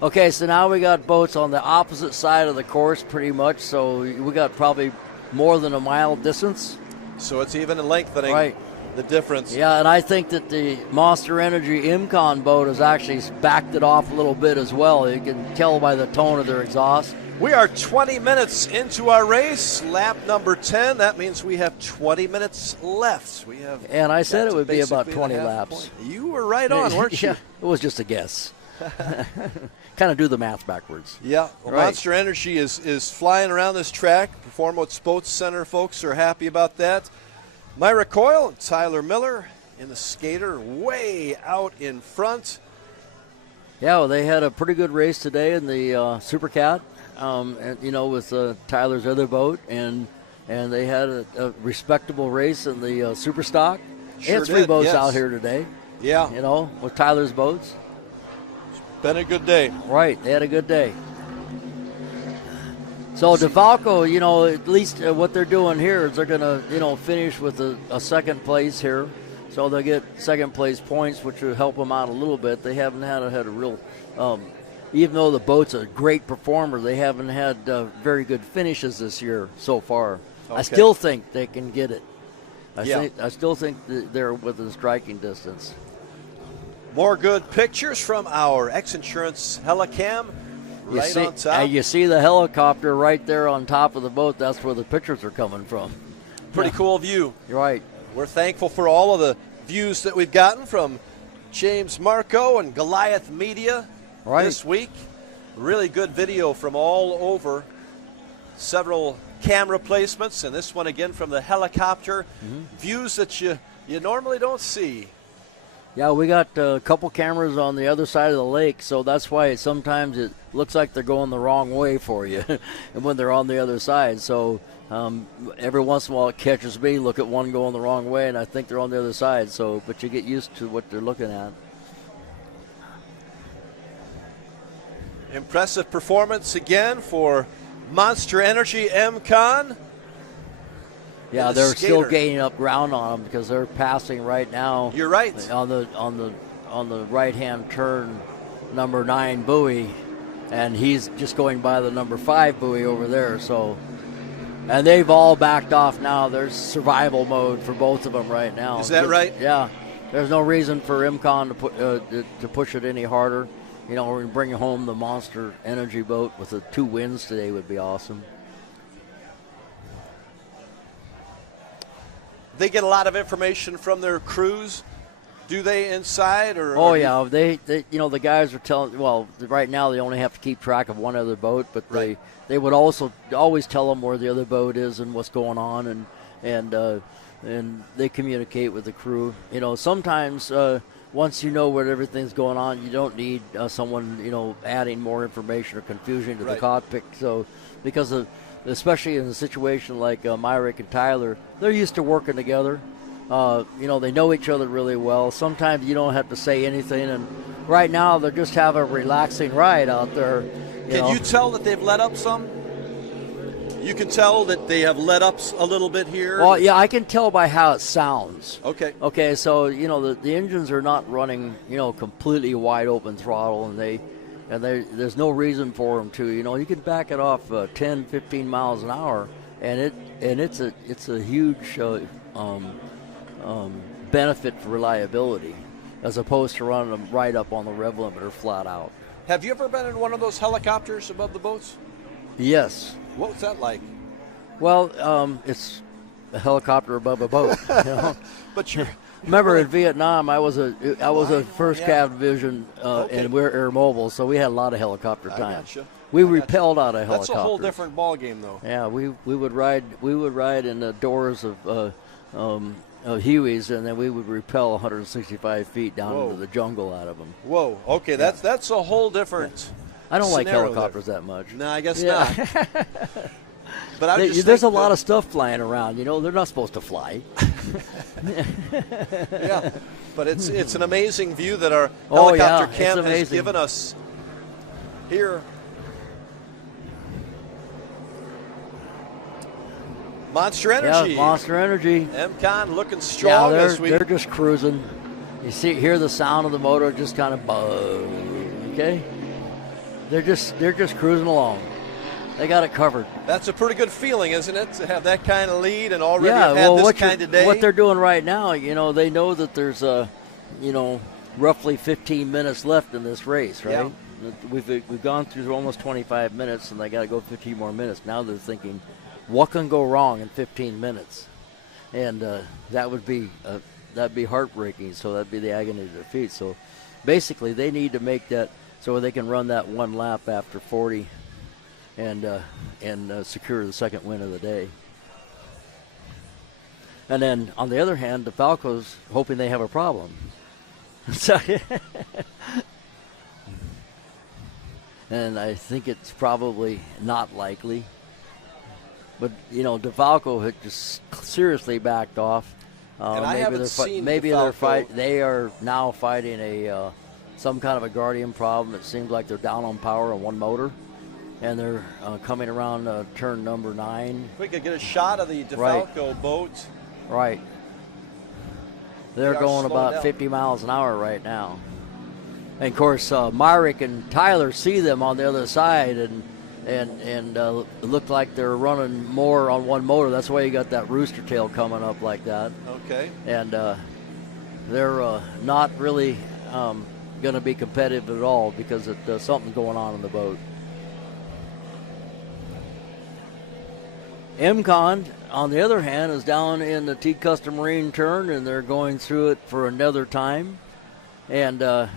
Okay, so now we got boats on the opposite side of the course pretty much. So we got probably more than a mile distance. So it's even lengthening right. the difference. Yeah, and I think that the Monster Energy Imcon boat has actually backed it off a little bit as well. You can tell by the tone of their exhaust. We are 20 minutes into our race, lap number 10. That means we have 20 minutes left. And I said it would be about 20 laps. You were right on, weren't you? Yeah, it was just a guess. Kind of do the math backwards. Yeah, well, right. Monster Energy is flying around this track. Performance Boats Center folks are happy about that. Myra Coyle and Tyler Miller in the skater way out in front. Yeah, well, they had a pretty good race today in the Super Cat, and, you know, with Tyler's other boat, and they had a respectable race in the Superstock. They had three boats out here today. Yeah. You know, with Tyler's boats. Been a good day. Right, they had a good day. So DeFalco, you know, at least what they're doing here is they're going to, you know, finish with a second place here. So they'll get second place points, which will help them out a little bit. They haven't had a real, even though the boat's a great performer, they haven't had very good finishes this year so far. Okay. I still think they can get it. I still think that they're within striking distance. More good pictures from our XInsurance Helicam right on top. You see the helicopter right there on top of the boat. That's where the pictures are coming from. Pretty cool view. You're right. We're thankful for all of the views that we've gotten from James Marco and Goliath Media this week. Really good video from all over. Several camera placements, and this one again from the helicopter. Views that you normally don't see. Yeah, we got a couple cameras on the other side of the lake, so that's why sometimes it looks like they're going the wrong way for you and when they're on the other side. So every once in a while it catches me, look at one going the wrong way, and I think they're on the other side. So, but you get used to what they're looking at. Impressive performance again for Monster Energy MCon. Yeah, they're still gaining up ground on them because they're passing right now. You're right. On the right-hand turn, number 9 buoy, and he's just going by the number 5 buoy over there. So, and they've all backed off now. There's survival mode for both of them right now. Is that right? Yeah. There's no reason for IMCON to push it any harder. You know, we're bringing home the Monster Energy boat with the 2 wins today would be awesome. They get a lot of information from their crews, do they, inside? Yeah, they you know, the guys are telling, well, right now they only have to keep track of one other boat, but they would also always tell them where the other boat is and what's going on, and they communicate with the crew. You know, sometimes once you know where everything's going on, you don't need someone, you know, adding more information or confusion to the cockpit. So, because of, especially in a situation like Myrick and Tyler, they're used to working together. You know, they know each other really well. Sometimes you don't have to say anything, and right now they're just having a relaxing ride out there. Can you tell that they've let up some? You can tell that they have let up a little bit here? Well, yeah, I can tell by how it sounds. Okay. Okay, so, you know, the engines are not running, you know, completely wide open throttle, and there's no reason for them to. You know, you can back it off 10, 15 miles an hour, and it's a huge benefit for reliability, as opposed to running them right up on the rev limiter flat out. Have you ever been in one of those helicopters above the boats? Yes. What was that like? Well, it's a helicopter above a boat. You know? But you're remember in Vietnam, I was a first cav division, and we're air mobile, so we had a lot of helicopter time. Gotcha. We repelled out of helicopters. That's a whole different ball game, though. Yeah, we would ride in the doors of Hueys, and then we would repel 165 feet down Whoa. into the jungle out of them. Whoa. Okay, that's a whole different. I don't like scenario helicopters there. that much. No, I guess not. But I just there's a think lot of stuff flying around. They're not supposed to fly. Yeah, but it's an amazing view that our Oh, helicopter yeah, cam it's has amazing. given us here. Monster Energy. Yeah, Monster Energy. MCon looking strong Yeah, as we. they're just cruising. You hear the sound of the motor just kind of buzz. Okay, they're just cruising along. They got it covered. That's a pretty good feeling, isn't it, to have that kind of lead and already have had this kind of day? What they're doing right now, they know that there's roughly 15 minutes left in this race, right? Yeah. We've gone through almost 25 minutes, and they got to go 15 more minutes. Now they're thinking, what can go wrong in 15 minutes? And that'd be heartbreaking. So that'd be the agony of defeat. So basically, they need to make that so they can run that one lap after 40. And secure the second win of the day. And then, on the other hand, the Falco's hoping they have a problem. And I think it's probably not likely. But, DeFalco had just seriously backed off. And I haven't seen maybe DeFalco. they are now fighting some kind of a Guardian problem. It seems like they're down on power on one motor. And they're coming around turn number 9. If we could get a shot of the DeFalco boat. Right. They're going about 50 miles an hour right now. And, of course, Myrick and Tyler see them on the other side, and it looked like they're running more on one motor. That's why you got that rooster tail coming up like that. Okay. And they're not really going to be competitive at all because something's going on in the boat. MCon, on the other hand, is down in the T Custom Marine turn, and they're going through it for another time. And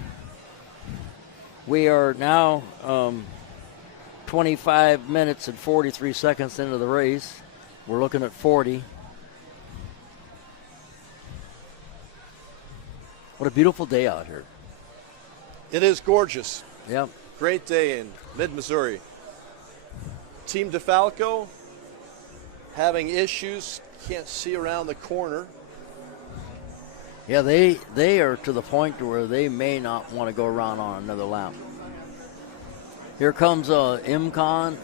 we are now 25 minutes and 43 seconds into the race. We're looking at 40. What a beautiful day out here. It is gorgeous. Yep. Great day in mid-Missouri. Team DeFalco having issues, can't see around the corner. Yeah, they are to the point to where they may not want to go around on another lap. Here comes MCon,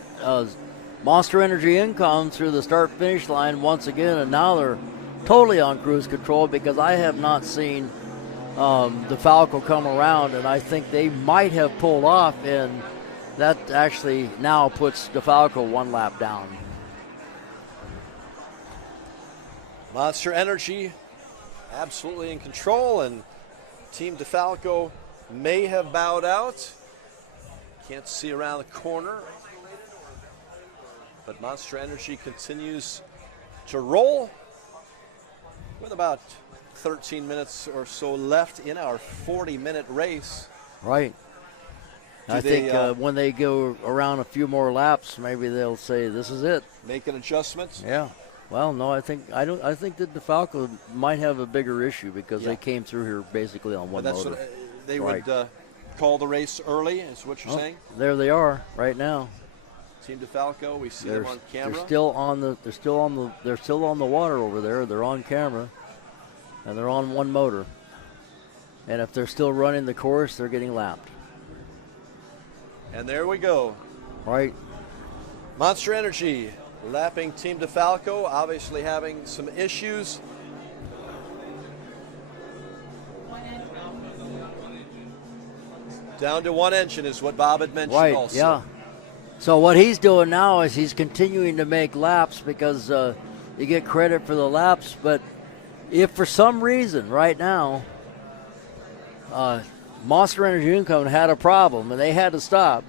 Monster Energy Income through the start-finish line once again, and now they're totally on cruise control because I have not seen DeFalco come around, and I think they might have pulled off, and that actually now puts DeFalco one lap down. Monster Energy absolutely in control, and Team DeFalco may have bowed out. Can't see around the corner. But Monster Energy continues to roll with about 13 minutes or so left in our 40-minute race. Right. I think when they go around a few more laps, maybe they'll say this is it. Make an adjustment. Yeah. Well, no, I think that DeFalco might have a bigger issue because they came through here basically on one motor. What they would call the race early, is what you're saying? There they are right now. Team DeFalco, we see them on camera. They're still on the water over there. They're on camera, and they're on one motor. And if they're still running the course, they're getting lapped. And there we go. Right. Monster Energy lapping Team DeFalco, obviously having some issues. Down to one engine is what Bob had mentioned also. Yeah. So what he's doing now is he's continuing to make laps because you get credit for the laps, but if for some reason right now Monster Energy Income had a problem and they had to stop,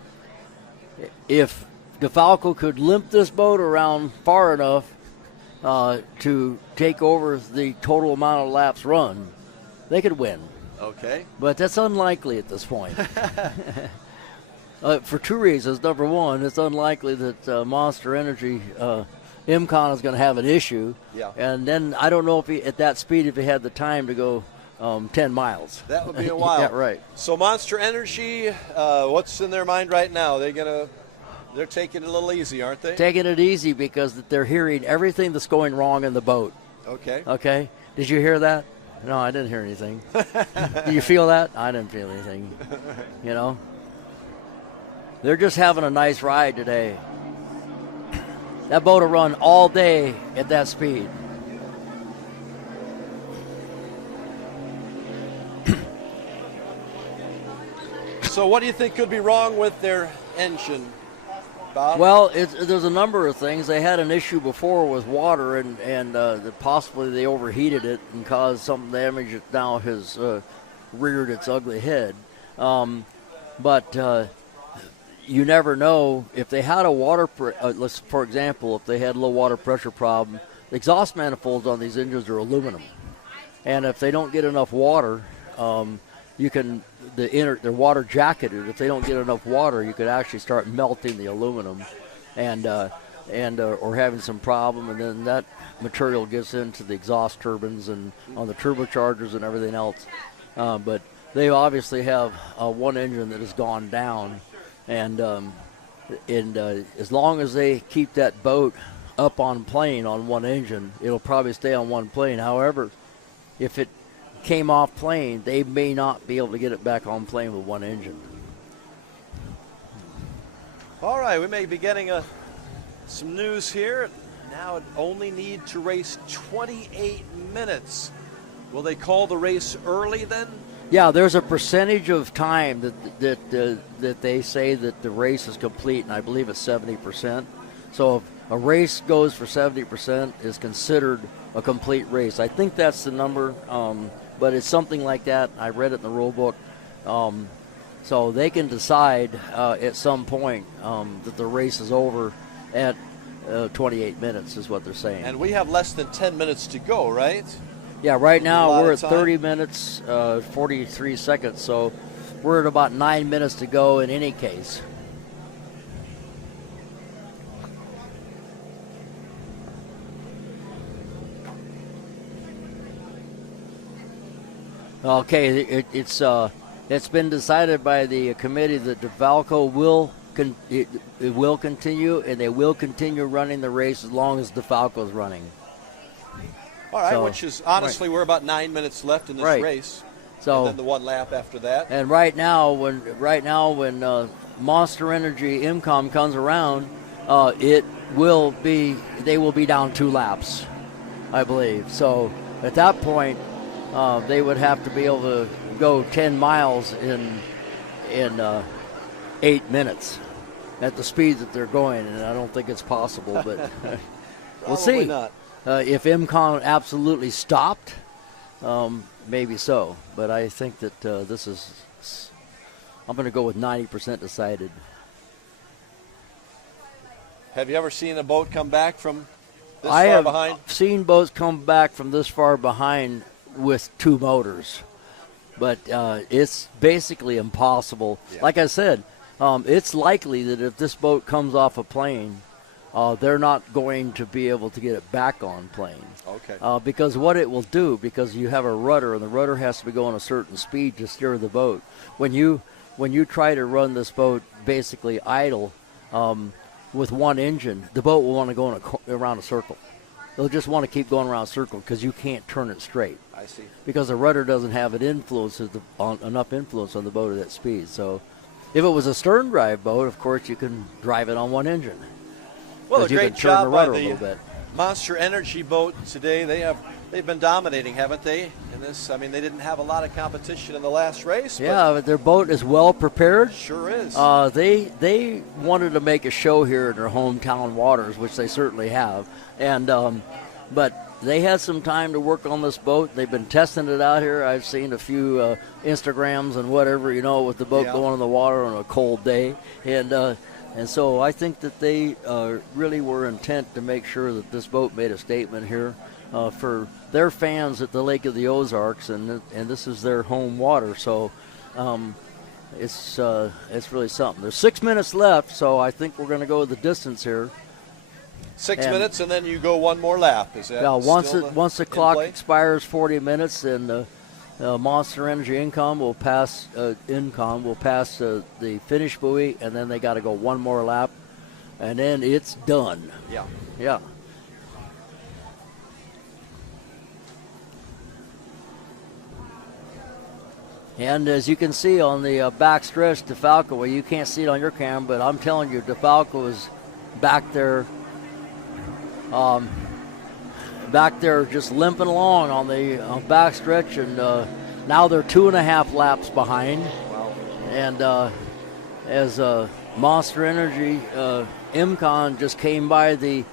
if DeFalco could limp this boat around far enough to take over the total amount of laps run, they could win. Okay. But that's unlikely at this point. For two reasons. Number one, it's unlikely that Monster Energy IMCON is going to have an issue. Yeah. And then I don't know if at that speed if he had the time to go 10 miles. That would be a while. Yeah, right. So Monster Energy, what's in their mind right now? They're taking it a little easy, aren't they? Taking it easy because they're hearing everything that's going wrong in the boat. Okay. Okay. Did you hear that? No, I didn't hear anything. Do you feel that? I didn't feel anything. You know? They're just having a nice ride today. That boat will run all day at that speed. So what do you think could be wrong with their engine, Bob? Well, there's a number of things. They had an issue before with water, and possibly they overheated it and caused some damage that now has reared its ugly head. But you never know. If they had a for example, if they had a low water pressure problem, the exhaust manifolds on these engines are aluminum. And if they don't get enough water, they're water jacketed. If they don't get enough water, you could actually start melting the aluminum, or having some problem, and then that material gets into the exhaust turbines and on the turbochargers and everything else. But they obviously have one engine that has gone down, and as long as they keep that boat up on plane on one engine, it'll probably stay on one plane. However, if it came off plane, they may not be able to get it back on plane with one engine. All right, we may be getting some news here. Now it only need to race 28 minutes. Will they call the race early then? Yeah, there's a percentage of time that they say that the race is complete, and I believe it's 70%. So if a race goes for 70%, is considered a complete race. I think that's the number. But it's something like that. I read it in the rule book. So they can decide at some point that the race is over at 28 minutes is what they're saying. And we have less than 10 minutes to go, right? Yeah, right now we're at time. 30 minutes, 43 seconds. So we're at about 9 minutes to go in any case. Okay, it's been decided by the committee that DeFalco will continue, and they will continue running the race as long as DeFalco is running. All right, which is honestly we're about 9 minutes left in this race. So and then the one lap after that. And right now when Monster Energy IMCOM comes around, they will be down 2 laps, I believe. So at that point, they would have to be able to go 10 miles in 8 minutes at the speed that they're going, and I don't think it's possible, but we'll see. Not. If IMCON absolutely stopped, maybe so. But I think that I'm going to go with 90% decided. Have you ever seen a boat come back from this far behind? I have seen boats come back from this far behind with 2 motors, but it's basically impossible. Yeah. Like I said, it's likely that if this boat comes off a plane, they're not going to be able to get it back on plane. Okay. Because what it will do, because you have a rudder, and the rudder has to be going a certain speed to steer the boat. When you try to run this boat basically idle with one engine, the boat will want to go around a circle. They'll just want to keep going around a circle because you can't turn it straight. I see. Because the rudder doesn't have enough influence on the boat at that speed. So if it was a stern drive boat, of course, you can drive it on one engine. Well, a great job by the Monster Energy boat today. They've been dominating, haven't they? In this, I mean, they didn't have a lot of competition in the last race. Yeah, but their boat is well prepared. Sure is. They wanted to make a show here in their hometown waters, which they certainly have, and but they had some time to work on this boat. They've been testing it out here. I've seen a few Instagrams and whatever, with the boat going in the water on a cold day, and so I think that they really were intent to make sure that this boat made a statement here for their fans at the Lake of the Ozarks, and this is their home water. So it's really something. There's 6 minutes left, so I think we're going to go the distance here. 6 minutes, and then you go one more lap. Is that once the clock play? expires 40 minutes, then Monster Energy Incom will pass the finish buoy, and then they got to go one more lap, and then it's done. Yeah. And as you can see on the back stretch, DeFalco, well, you can't see it on your camera, but I'm telling you, DeFalco is back there just limping along on the back stretch, and now they're 2.5 laps behind. Wow. And as Monster Energy IMCON just came by the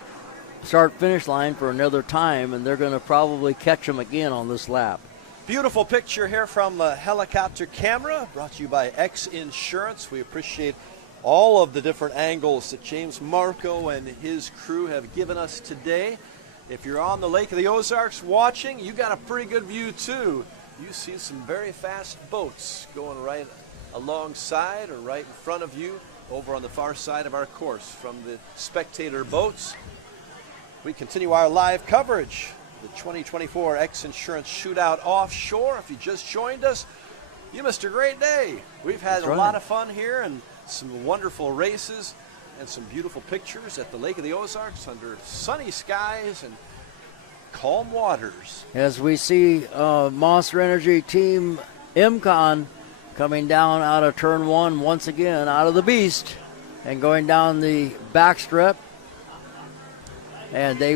start-finish line for another time, and they're going to probably catch them again on this lap. Beautiful picture here from the helicopter camera, brought to you by XInsurance. We appreciate all of the different angles that James Marco and his crew have given us today. If you're on the Lake of the Ozarks watching, you got a pretty good view too. You see some very fast boats going right alongside or right in front of you over on the far side of our course from the spectator boats. We continue our live coverage. The 2024 XInsurance Shootout Offshore. If you just joined us, you missed a great day. We've had a lot of fun here and some wonderful races and some beautiful pictures at the Lake of the Ozarks under sunny skies and calm waters. As we see Monster Energy Team IMCON coming down out of turn 1 once again, out of the beast, and going down the backstrap, and they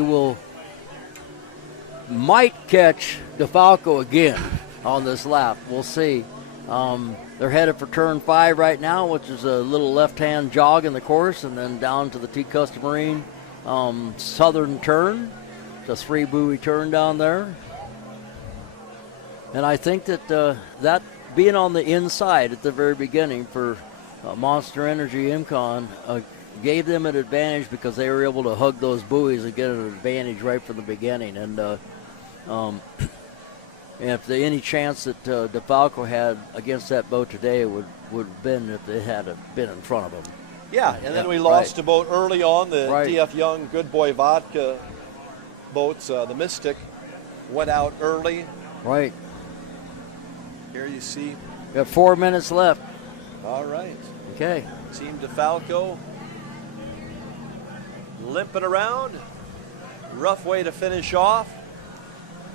might catch DeFalco again on this lap. We'll see. They're headed for turn 5 right now, which is a little left-hand jog in the course, and then down to the T Custom Marine southern turn. It's a 3-buoy turn down there. And I think that that being on the inside at the very beginning for Monster Energy IMCON gave them an advantage because they were able to hug those buoys and get an advantage right from the beginning. And if there any chance that DeFalco had against that boat today would have been if they had been in front of them. Yeah, and then we lost a boat early on, the DF Young Good Boy Vodka boats. The Mystic went out early. Right. Here you see. We have 4 minutes left. All right. Okay. Team DeFalco limping around. Rough way to finish off.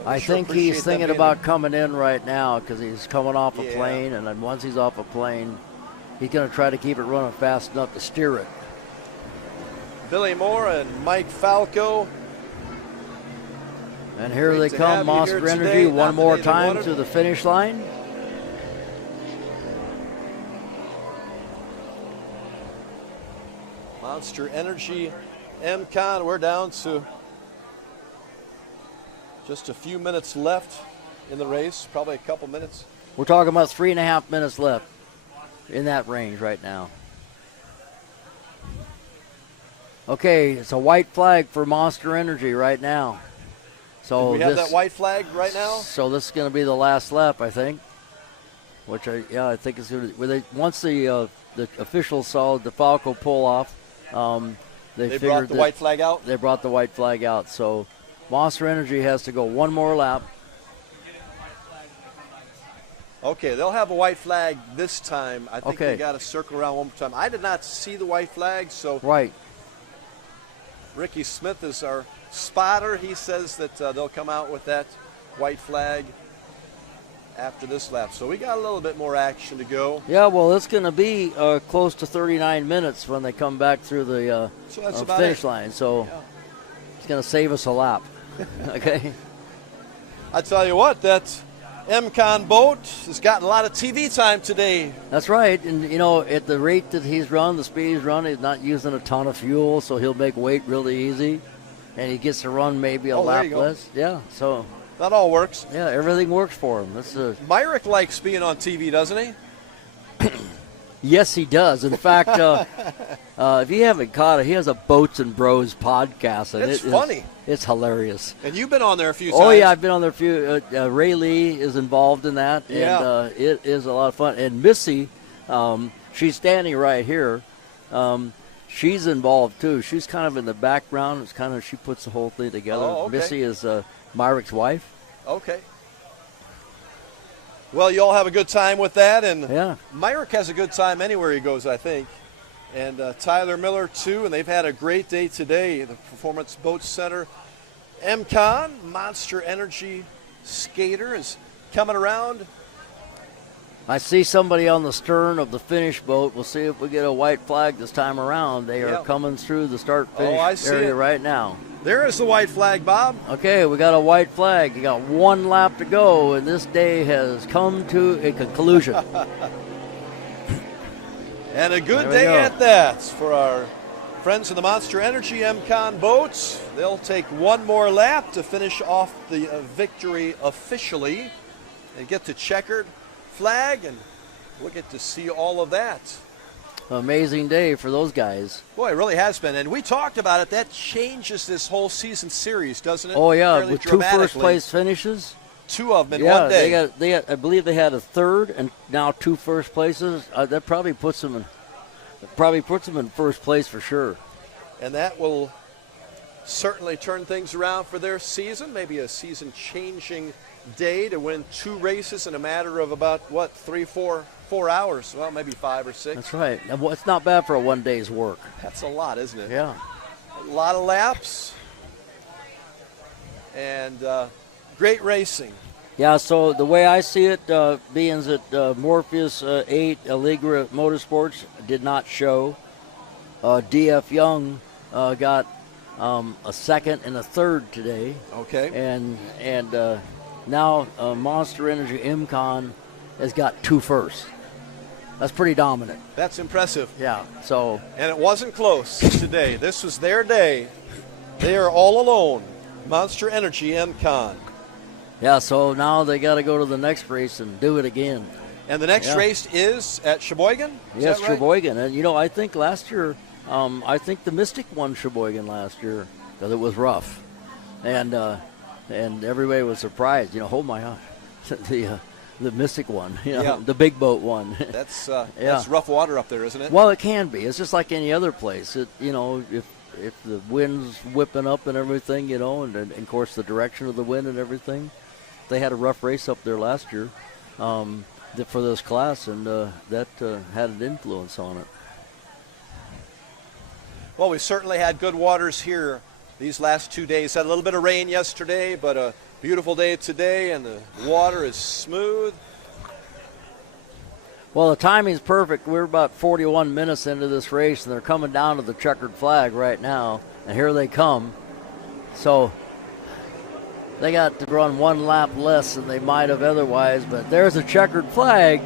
I think he's thinking about coming in right now because he's coming off a plane, and then once he's off a plane, he's going to try to keep it running fast enough to steer it. Billy Moore and Mike Falco. And here they come, Monster Energy, one more time to the finish line. Monster Energy IMCON, we're down to just a few minutes left in the race, probably a couple minutes. We're talking about 3.5 minutes left in that range right now. Okay, it's a white flag for Monster Energy right now. So we have that white flag right now? So this is going to be the last lap, I think. Which I think is going to. Once the officials saw DeFalco pull off, they brought the white flag out. They brought the white flag out. So Monster Energy has to go one more lap. Okay, they'll have a white flag this time. I think they got to circle around one more time. I did not see the white flag, so Ricky Smith is our spotter. He says that they'll come out with that white flag after this lap. So we got a little bit more action to go. Yeah, well, it's going to be close to 39 minutes when they come back through the finish line. So it's going to save us a lap. Okay. I tell you what, that IMCON boat has gotten a lot of TV time today. That's right. And, at the rate that he's run, the speed he's run, he's not using a ton of fuel, so he'll make weight really easy. And he gets to run maybe a lap less. Yeah, so. That all works. Yeah, everything works for him. Myrick likes being on TV, doesn't he? Yes, he does. In fact, if you haven't caught it, he has a Boats and Bros podcast. And it's funny. It's hilarious. And you've been on there a few times. Oh, yeah, I've been on there a few. Ray Lee is involved in that. Yeah. And it is a lot of fun. And Missy, she's standing right here. she's involved too. She's kind of in the background. It's kind of, she puts the whole thing together. Oh, okay. Missy is Myrick's wife. Okay. Well, you all have a good time with that, and yeah. Myrick has a good time anywhere he goes, I think. And Tyler Miller, too, and they've had a great day today. The Performance Boat Center MCon, Monster Energy Skater, is coming around. I see somebody on the stern of the finish boat. We'll see if we get a white flag this time around. They are coming through the start-finish area right now. There is the white flag, Bob. Okay, we got a white flag. You got one lap to go, and this day has come to a conclusion. And a good day at that for our friends in the Monster Energy MCon boats. They'll take one more lap to finish off the victory officially and get the checkered flag, and we'll get to see all of that. Amazing day for those guys. Boy, it really has been, and we talked about it. That changes this whole season series, doesn't it? Oh yeah, fairly with 2 first-place finishes. 2 of them in one day. They got. I believe they had a third, and now 2 first places. That probably puts them in first place for sure. And that will certainly turn things around for their season. Maybe a season-changing day to win 2 races in a matter of about 4 hours. Well, maybe 5 or 6. That's right. It's not bad for a one day's work. That's a lot, isn't it? Yeah. A lot of laps and great racing. Yeah, so the way I see it, being that Morpheus 8 Allegra Motorsports did not show, DF Young got a second and a third today. Okay. And now Monster Energy MCon has got 2 firsts. That's pretty dominant. That's impressive. Yeah. So. And it wasn't close today. This was their day. They are all alone. Monster Energy MCon. Yeah. So now they got to go to the next race and do it again. And the next race is at Sheboygan? Yes, right? Sheboygan. And I think last year, I think the Mystic won Sheboygan last year because it was rough, and everybody was surprised. Oh my gosh, the Mystic one, the big boat one. That's rough water up there, isn't it? Well, it can be. It's just like any other place. If the wind's whipping up and everything, and of course the direction of the wind and everything. They had a rough race up there last year for this class, and that had an influence on it. Well, we certainly had good waters here these last 2 days. Had a little bit of rain yesterday, but a beautiful day today, and the water is smooth. Well, the timing's perfect. We're about 41 minutes into this race, and they're coming down to the checkered flag right now, and here they come. So they got to run 1 lap less than they might have otherwise, but there's a checkered flag.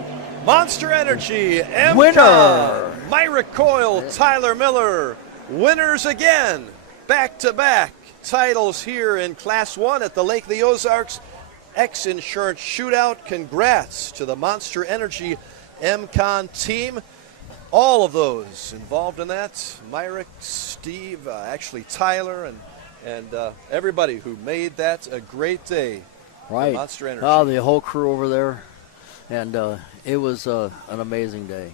Monster Energy MCon. Winner! Myrick Coyle, Tyler Miller, winners again. Back-to-back titles here in Class 1 at the Lake of the Ozarks XInsurance Shootout. Congrats to the Monster Energy MCon team. All of those involved in that. Myrick, Steve, actually Tyler, and everybody who made that a great day. Right. Monster Energy. Oh, the whole crew over there. And it was an amazing day.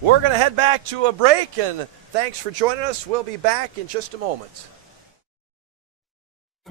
We're going to head back to a break, and thanks for joining us. We'll be back in just a moment.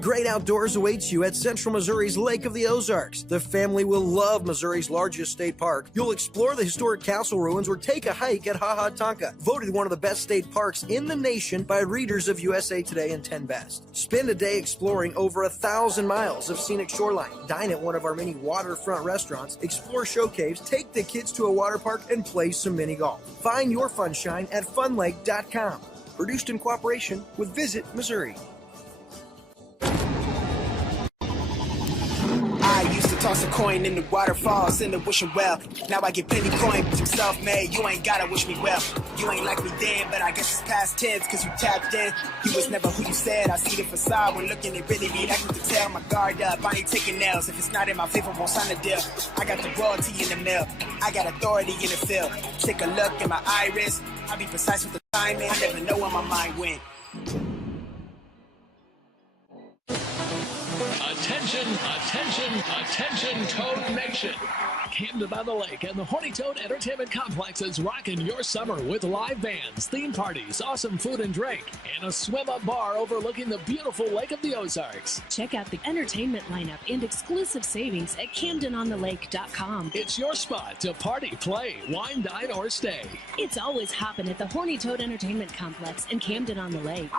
Great outdoors awaits you at Central Missouri's Lake of the Ozarks. The family will love Missouri's largest state park. You'll explore the historic castle ruins or take a hike at Ha Ha Tonka, voted one of the best state parks in the nation by readers of USA Today and 10 Best. Spend a day exploring over 1,000 miles of scenic shoreline. Dine at one of our many waterfront restaurants, explore show caves, take the kids to a water park, and play some mini golf. Find your funshine at funlake.com. Produced in cooperation with Visit Missouri. I used to toss a coin in the waterfalls in the wishing well. Now I get penny coin, but I'm self-made. You ain't gotta wish me well. You ain't like me then, but I guess it's past tense, cause you tapped in. You was never who you said. I see the facade when looking, it really be like to tell. My guard up, I ain't taking nails. If it's not in my favor, won't sign the deal. I got the royalty in the mail. I got authority in the field. Take a look in my iris. I be precise with the timing. I never know where my mind went. Attention, attention, attention, Toad Nation. Camden on the Lake and the Horny Toad Entertainment Complex is rocking your summer with live bands, theme parties, awesome food and drink, and a swim-up bar overlooking the beautiful Lake of the Ozarks. Check out the entertainment lineup and exclusive savings at CamdenOnTheLake.com. It's your spot to party, play, wine, dine, or stay. It's always hopping at the Horny Toad Entertainment Complex in Camden on the Lake.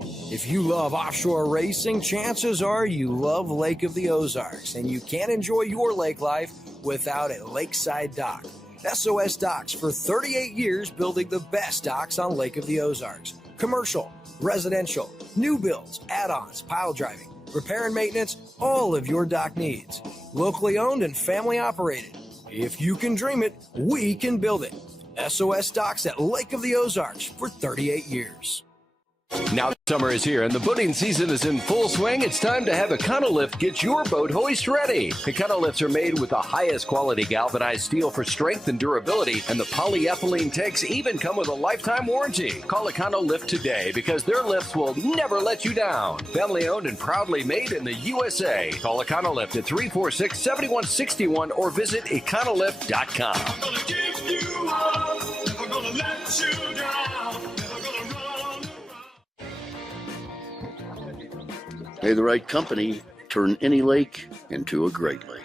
If you love offshore racing, chances are you love Lake of the Ozarks, and you can't enjoy your lake life without a lakeside dock. SOS Docks for 38 years building the best docks on Lake of the Ozarks. Commercial, residential, new builds, add-ons, pile driving, repair and maintenance, all of your dock needs. Locally owned and family operated. If you can dream it, we can build it. SOS Docks at Lake of the Ozarks for 38 years. Now summer is here and the boating season is in full swing. It's time to have Econolift get your boat hoist ready. Econolifts are made with the highest quality galvanized steel for strength and durability, and the polyethylene tanks even come with a lifetime warranty. Call Econolift today because their lifts will never let you down. Family owned and proudly made in the USA. Call Econolift at 346-7161 or visit econolift.com. I'm gonna give you up, never gonna let you down, never gonna run. May the right company turn any lake into a great lake.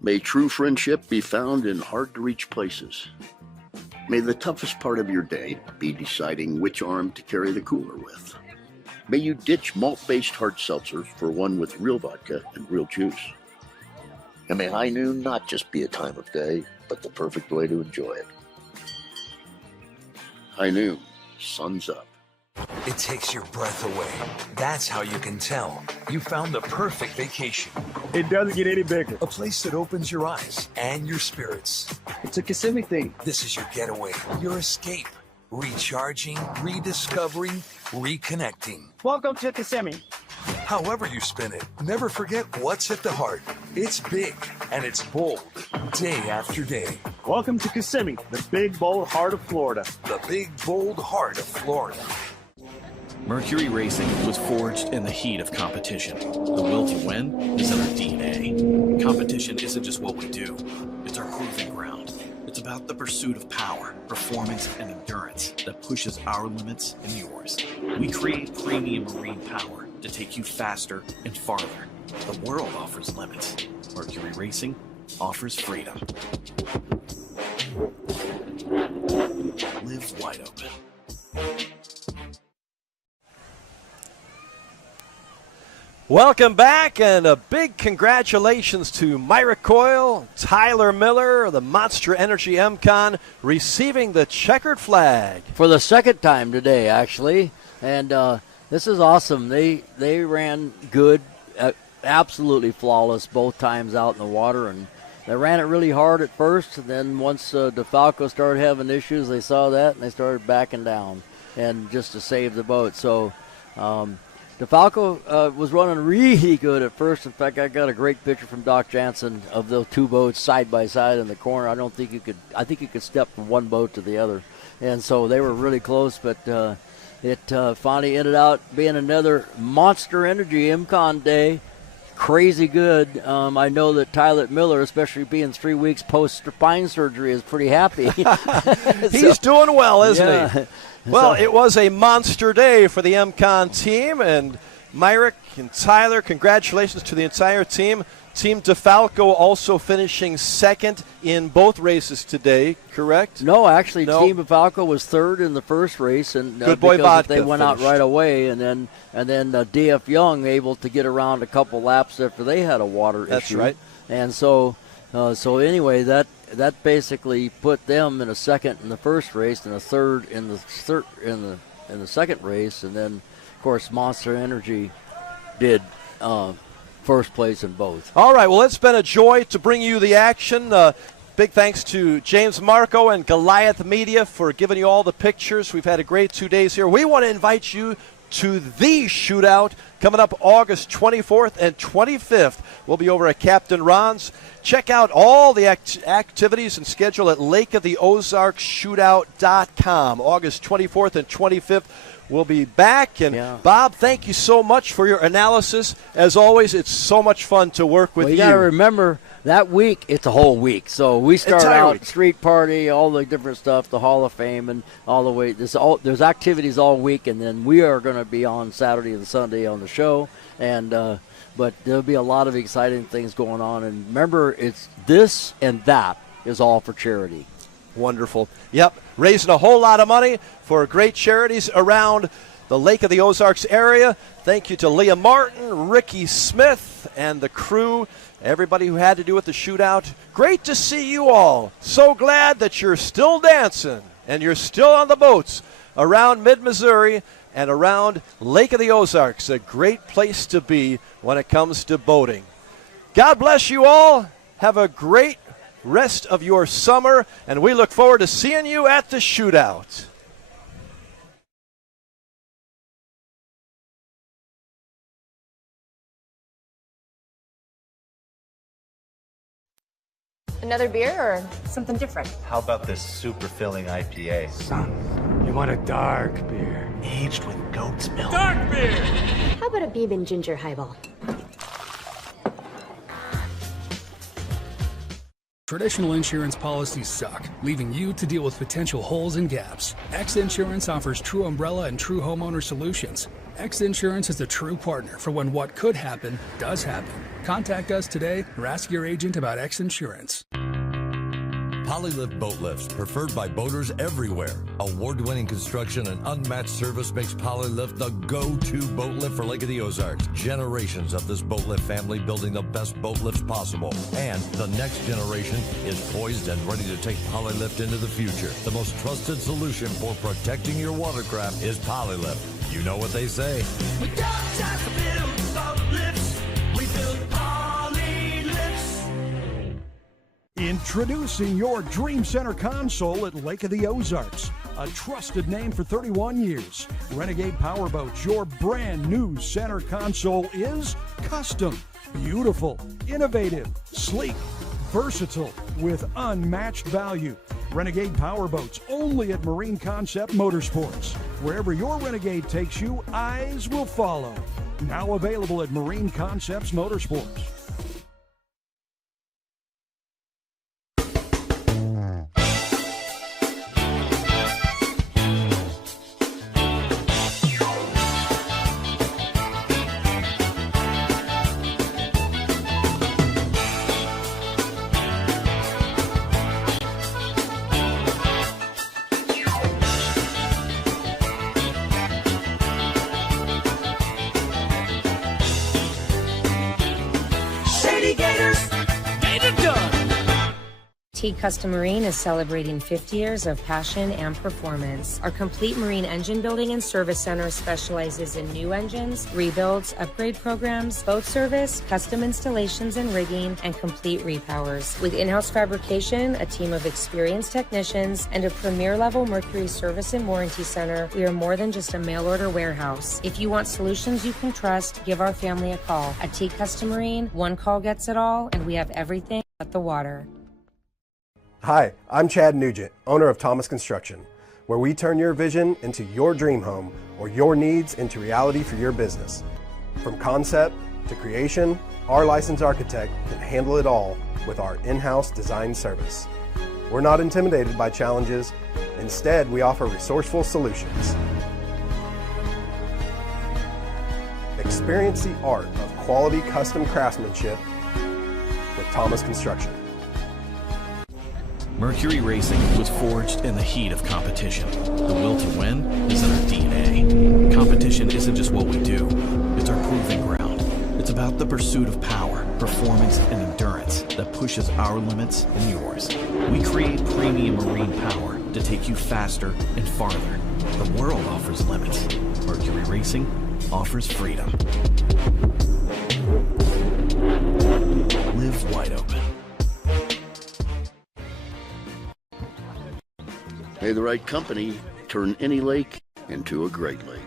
May true friendship be found in hard-to-reach places. May the toughest part of your day be deciding which arm to carry the cooler with. May you ditch malt-based hard seltzer for one with real vodka and real juice. And may high noon not just be a time of day, but the perfect way to enjoy it. High noon, sun's up. It takes your breath away. That's how you can tell you found the perfect vacation. It doesn't get any bigger. A place that opens your eyes and your spirits. It's a Kissimmee thing. This is your getaway, your escape. Recharging, rediscovering, reconnecting. Welcome to Kissimmee. However you spin it, never forget what's at the heart. It's big and it's bold, day after day. Welcome to Kissimmee, the big, bold heart of Florida. The big, bold heart of Florida. Mercury Racing was forged in the heat of competition. The will to win is in our DNA. Competition isn't just what we do, it's our proving ground. It's about the pursuit of power, performance, and endurance that pushes our limits and yours. We create premium marine power to take you faster and farther. The world offers limits. Mercury Racing offers freedom. Live wide open. Welcome back, and a big congratulations to Myra Coyle, Tyler Miller, the Monster Energy MCon, receiving the checkered flag. For the second time today, actually, and this is awesome. They ran good, absolutely flawless both times out in the water, and they ran it really hard at first, and then once DeFalco started having issues, they saw that, and they started backing down, and just to save the boat. So DeFalco was running really good at first. In fact, I got a great picture from Doc Jansen of those two boats side by side in the corner. I think you could step from one boat to the other. And so they were really close, but it finally ended out being another Monster Energy MCon day. Crazy good. I know that Tyler Miller, especially being 3 weeks post-spine surgery, is pretty happy. He's doing well, isn't he? Well, it was a monster day for the MCon team, and Myrick and Tyler, congratulations to the entire team. Team DeFalco also finishing second in both races today, correct? No, actually, Team DeFalco was third in the first race, and Good Boy Vodka they went finished out right away, and then DF Young able to get around a couple laps after they had a water issue. That's right. And so anyway, that basically put them in a second in the first race and a third in the second race, and then of course Monster Energy did first place in both. All right, well, it's been a joy to bring you the action. Big thanks to James Marco and Goliath Media for giving you all the pictures. We've had a great 2 days here. We want to invite you to the Shootout coming up August 24th and 25th. We'll be over at Captain Ron's. Check out all the activities and schedule at lakeoftheozarksshootout.com. August 24th and 25th. We'll be back. And Bob, thank you so much for your analysis. As always, it's so much fun to work with you. You got to remember, that week, it's a whole week. So we start out street party, all the different stuff, the Hall of Fame, and all the way. There's activities all week, and then we are going to be on Saturday and Sunday on the show. And but there'll be a lot of exciting things going on. And remember, it's this and that is all for charity. Wonderful. Yep, raising a whole lot of money for great charities around the Lake of the Ozarks area. Thank you to Leah Martin, Ricky Smith, and the crew, everybody who had to do with the Shootout. Great to see you all. So glad that you're still dancing and you're still on the boats around mid-Missouri and around Lake of the Ozarks. A great place to be when it comes to boating. God bless you all. Have a great rest of your summer, and we look forward to seeing you at the Shootout. Another beer or something different? How about this super filling IPA? Son, you want a dark beer. Aged with goat's milk. Dark beer! How about a Beeb and Ginger highball? Traditional insurance policies suck, leaving you to deal with potential holes and gaps. XInsurance offers true umbrella and true homeowner solutions. XInsurance is a true partner for when what could happen does happen. Contact us today or ask your agent about XInsurance. Polylift boat lifts, preferred by boaters everywhere. Award-winning construction and unmatched service makes Polylift the go-to boat lift for Lake of the Ozarks. Generations of this boat lift family building the best boat lifts possible. And the next generation is poised and ready to take Polylift into the future. The most trusted solution for protecting your watercraft is Polylift. You know what they say. We don't just build boat lifts, we build poly lifts. Introducing your Dream Center console at Lake of the Ozarks. A trusted name for 31 years. Renegade Powerboats, your brand new center console is custom, beautiful, innovative, sleek, versatile, with unmatched value. Renegade Powerboats, only at Marine Concept Motorsports. Wherever your Renegade takes you, eyes will follow. Now available at Marine Concepts Motorsports. Teague Custom Marine is celebrating 50 years of passion and performance. Our complete marine engine building and service center specializes in new engines, rebuilds, upgrade programs, boat service, custom installations and rigging, and complete repowers. With in-house fabrication, a team of experienced technicians, and a premier-level Mercury service and warranty center, we are more than just a mail-order warehouse. If you want solutions you can trust, give our family a call. At Teague Custom Marine, one call gets it all, and we have everything but the water. Hi, I'm Chad Nugent, owner of Thomas Construction, where we turn your vision into your dream home or your needs into reality for your business. From concept to creation, our licensed architect can handle it all with our in-house design service. We're not intimidated by challenges. Instead, we offer resourceful solutions. Experience the art of quality custom craftsmanship with Thomas Construction. Mercury Racing was forged in the heat of competition. The will to win is in our DNA. Competition isn't just what we do, it's our proving ground. It's about the pursuit of power, performance, and endurance that pushes our limits and yours. We create premium marine power to take you faster and farther. The world offers limits. Mercury Racing offers freedom. Live wide open. May the right company turn any lake into a great lake.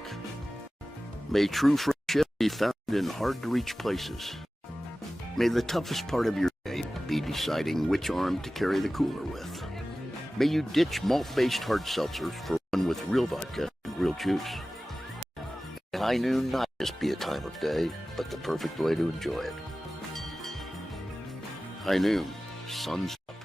May true friendship be found in hard-to-reach places. May the toughest part of your day be deciding which arm to carry the cooler with. May you ditch malt-based hard seltzers for one with real vodka and real juice. And high noon not just be a time of day, but the perfect way to enjoy it. High noon, sun's up.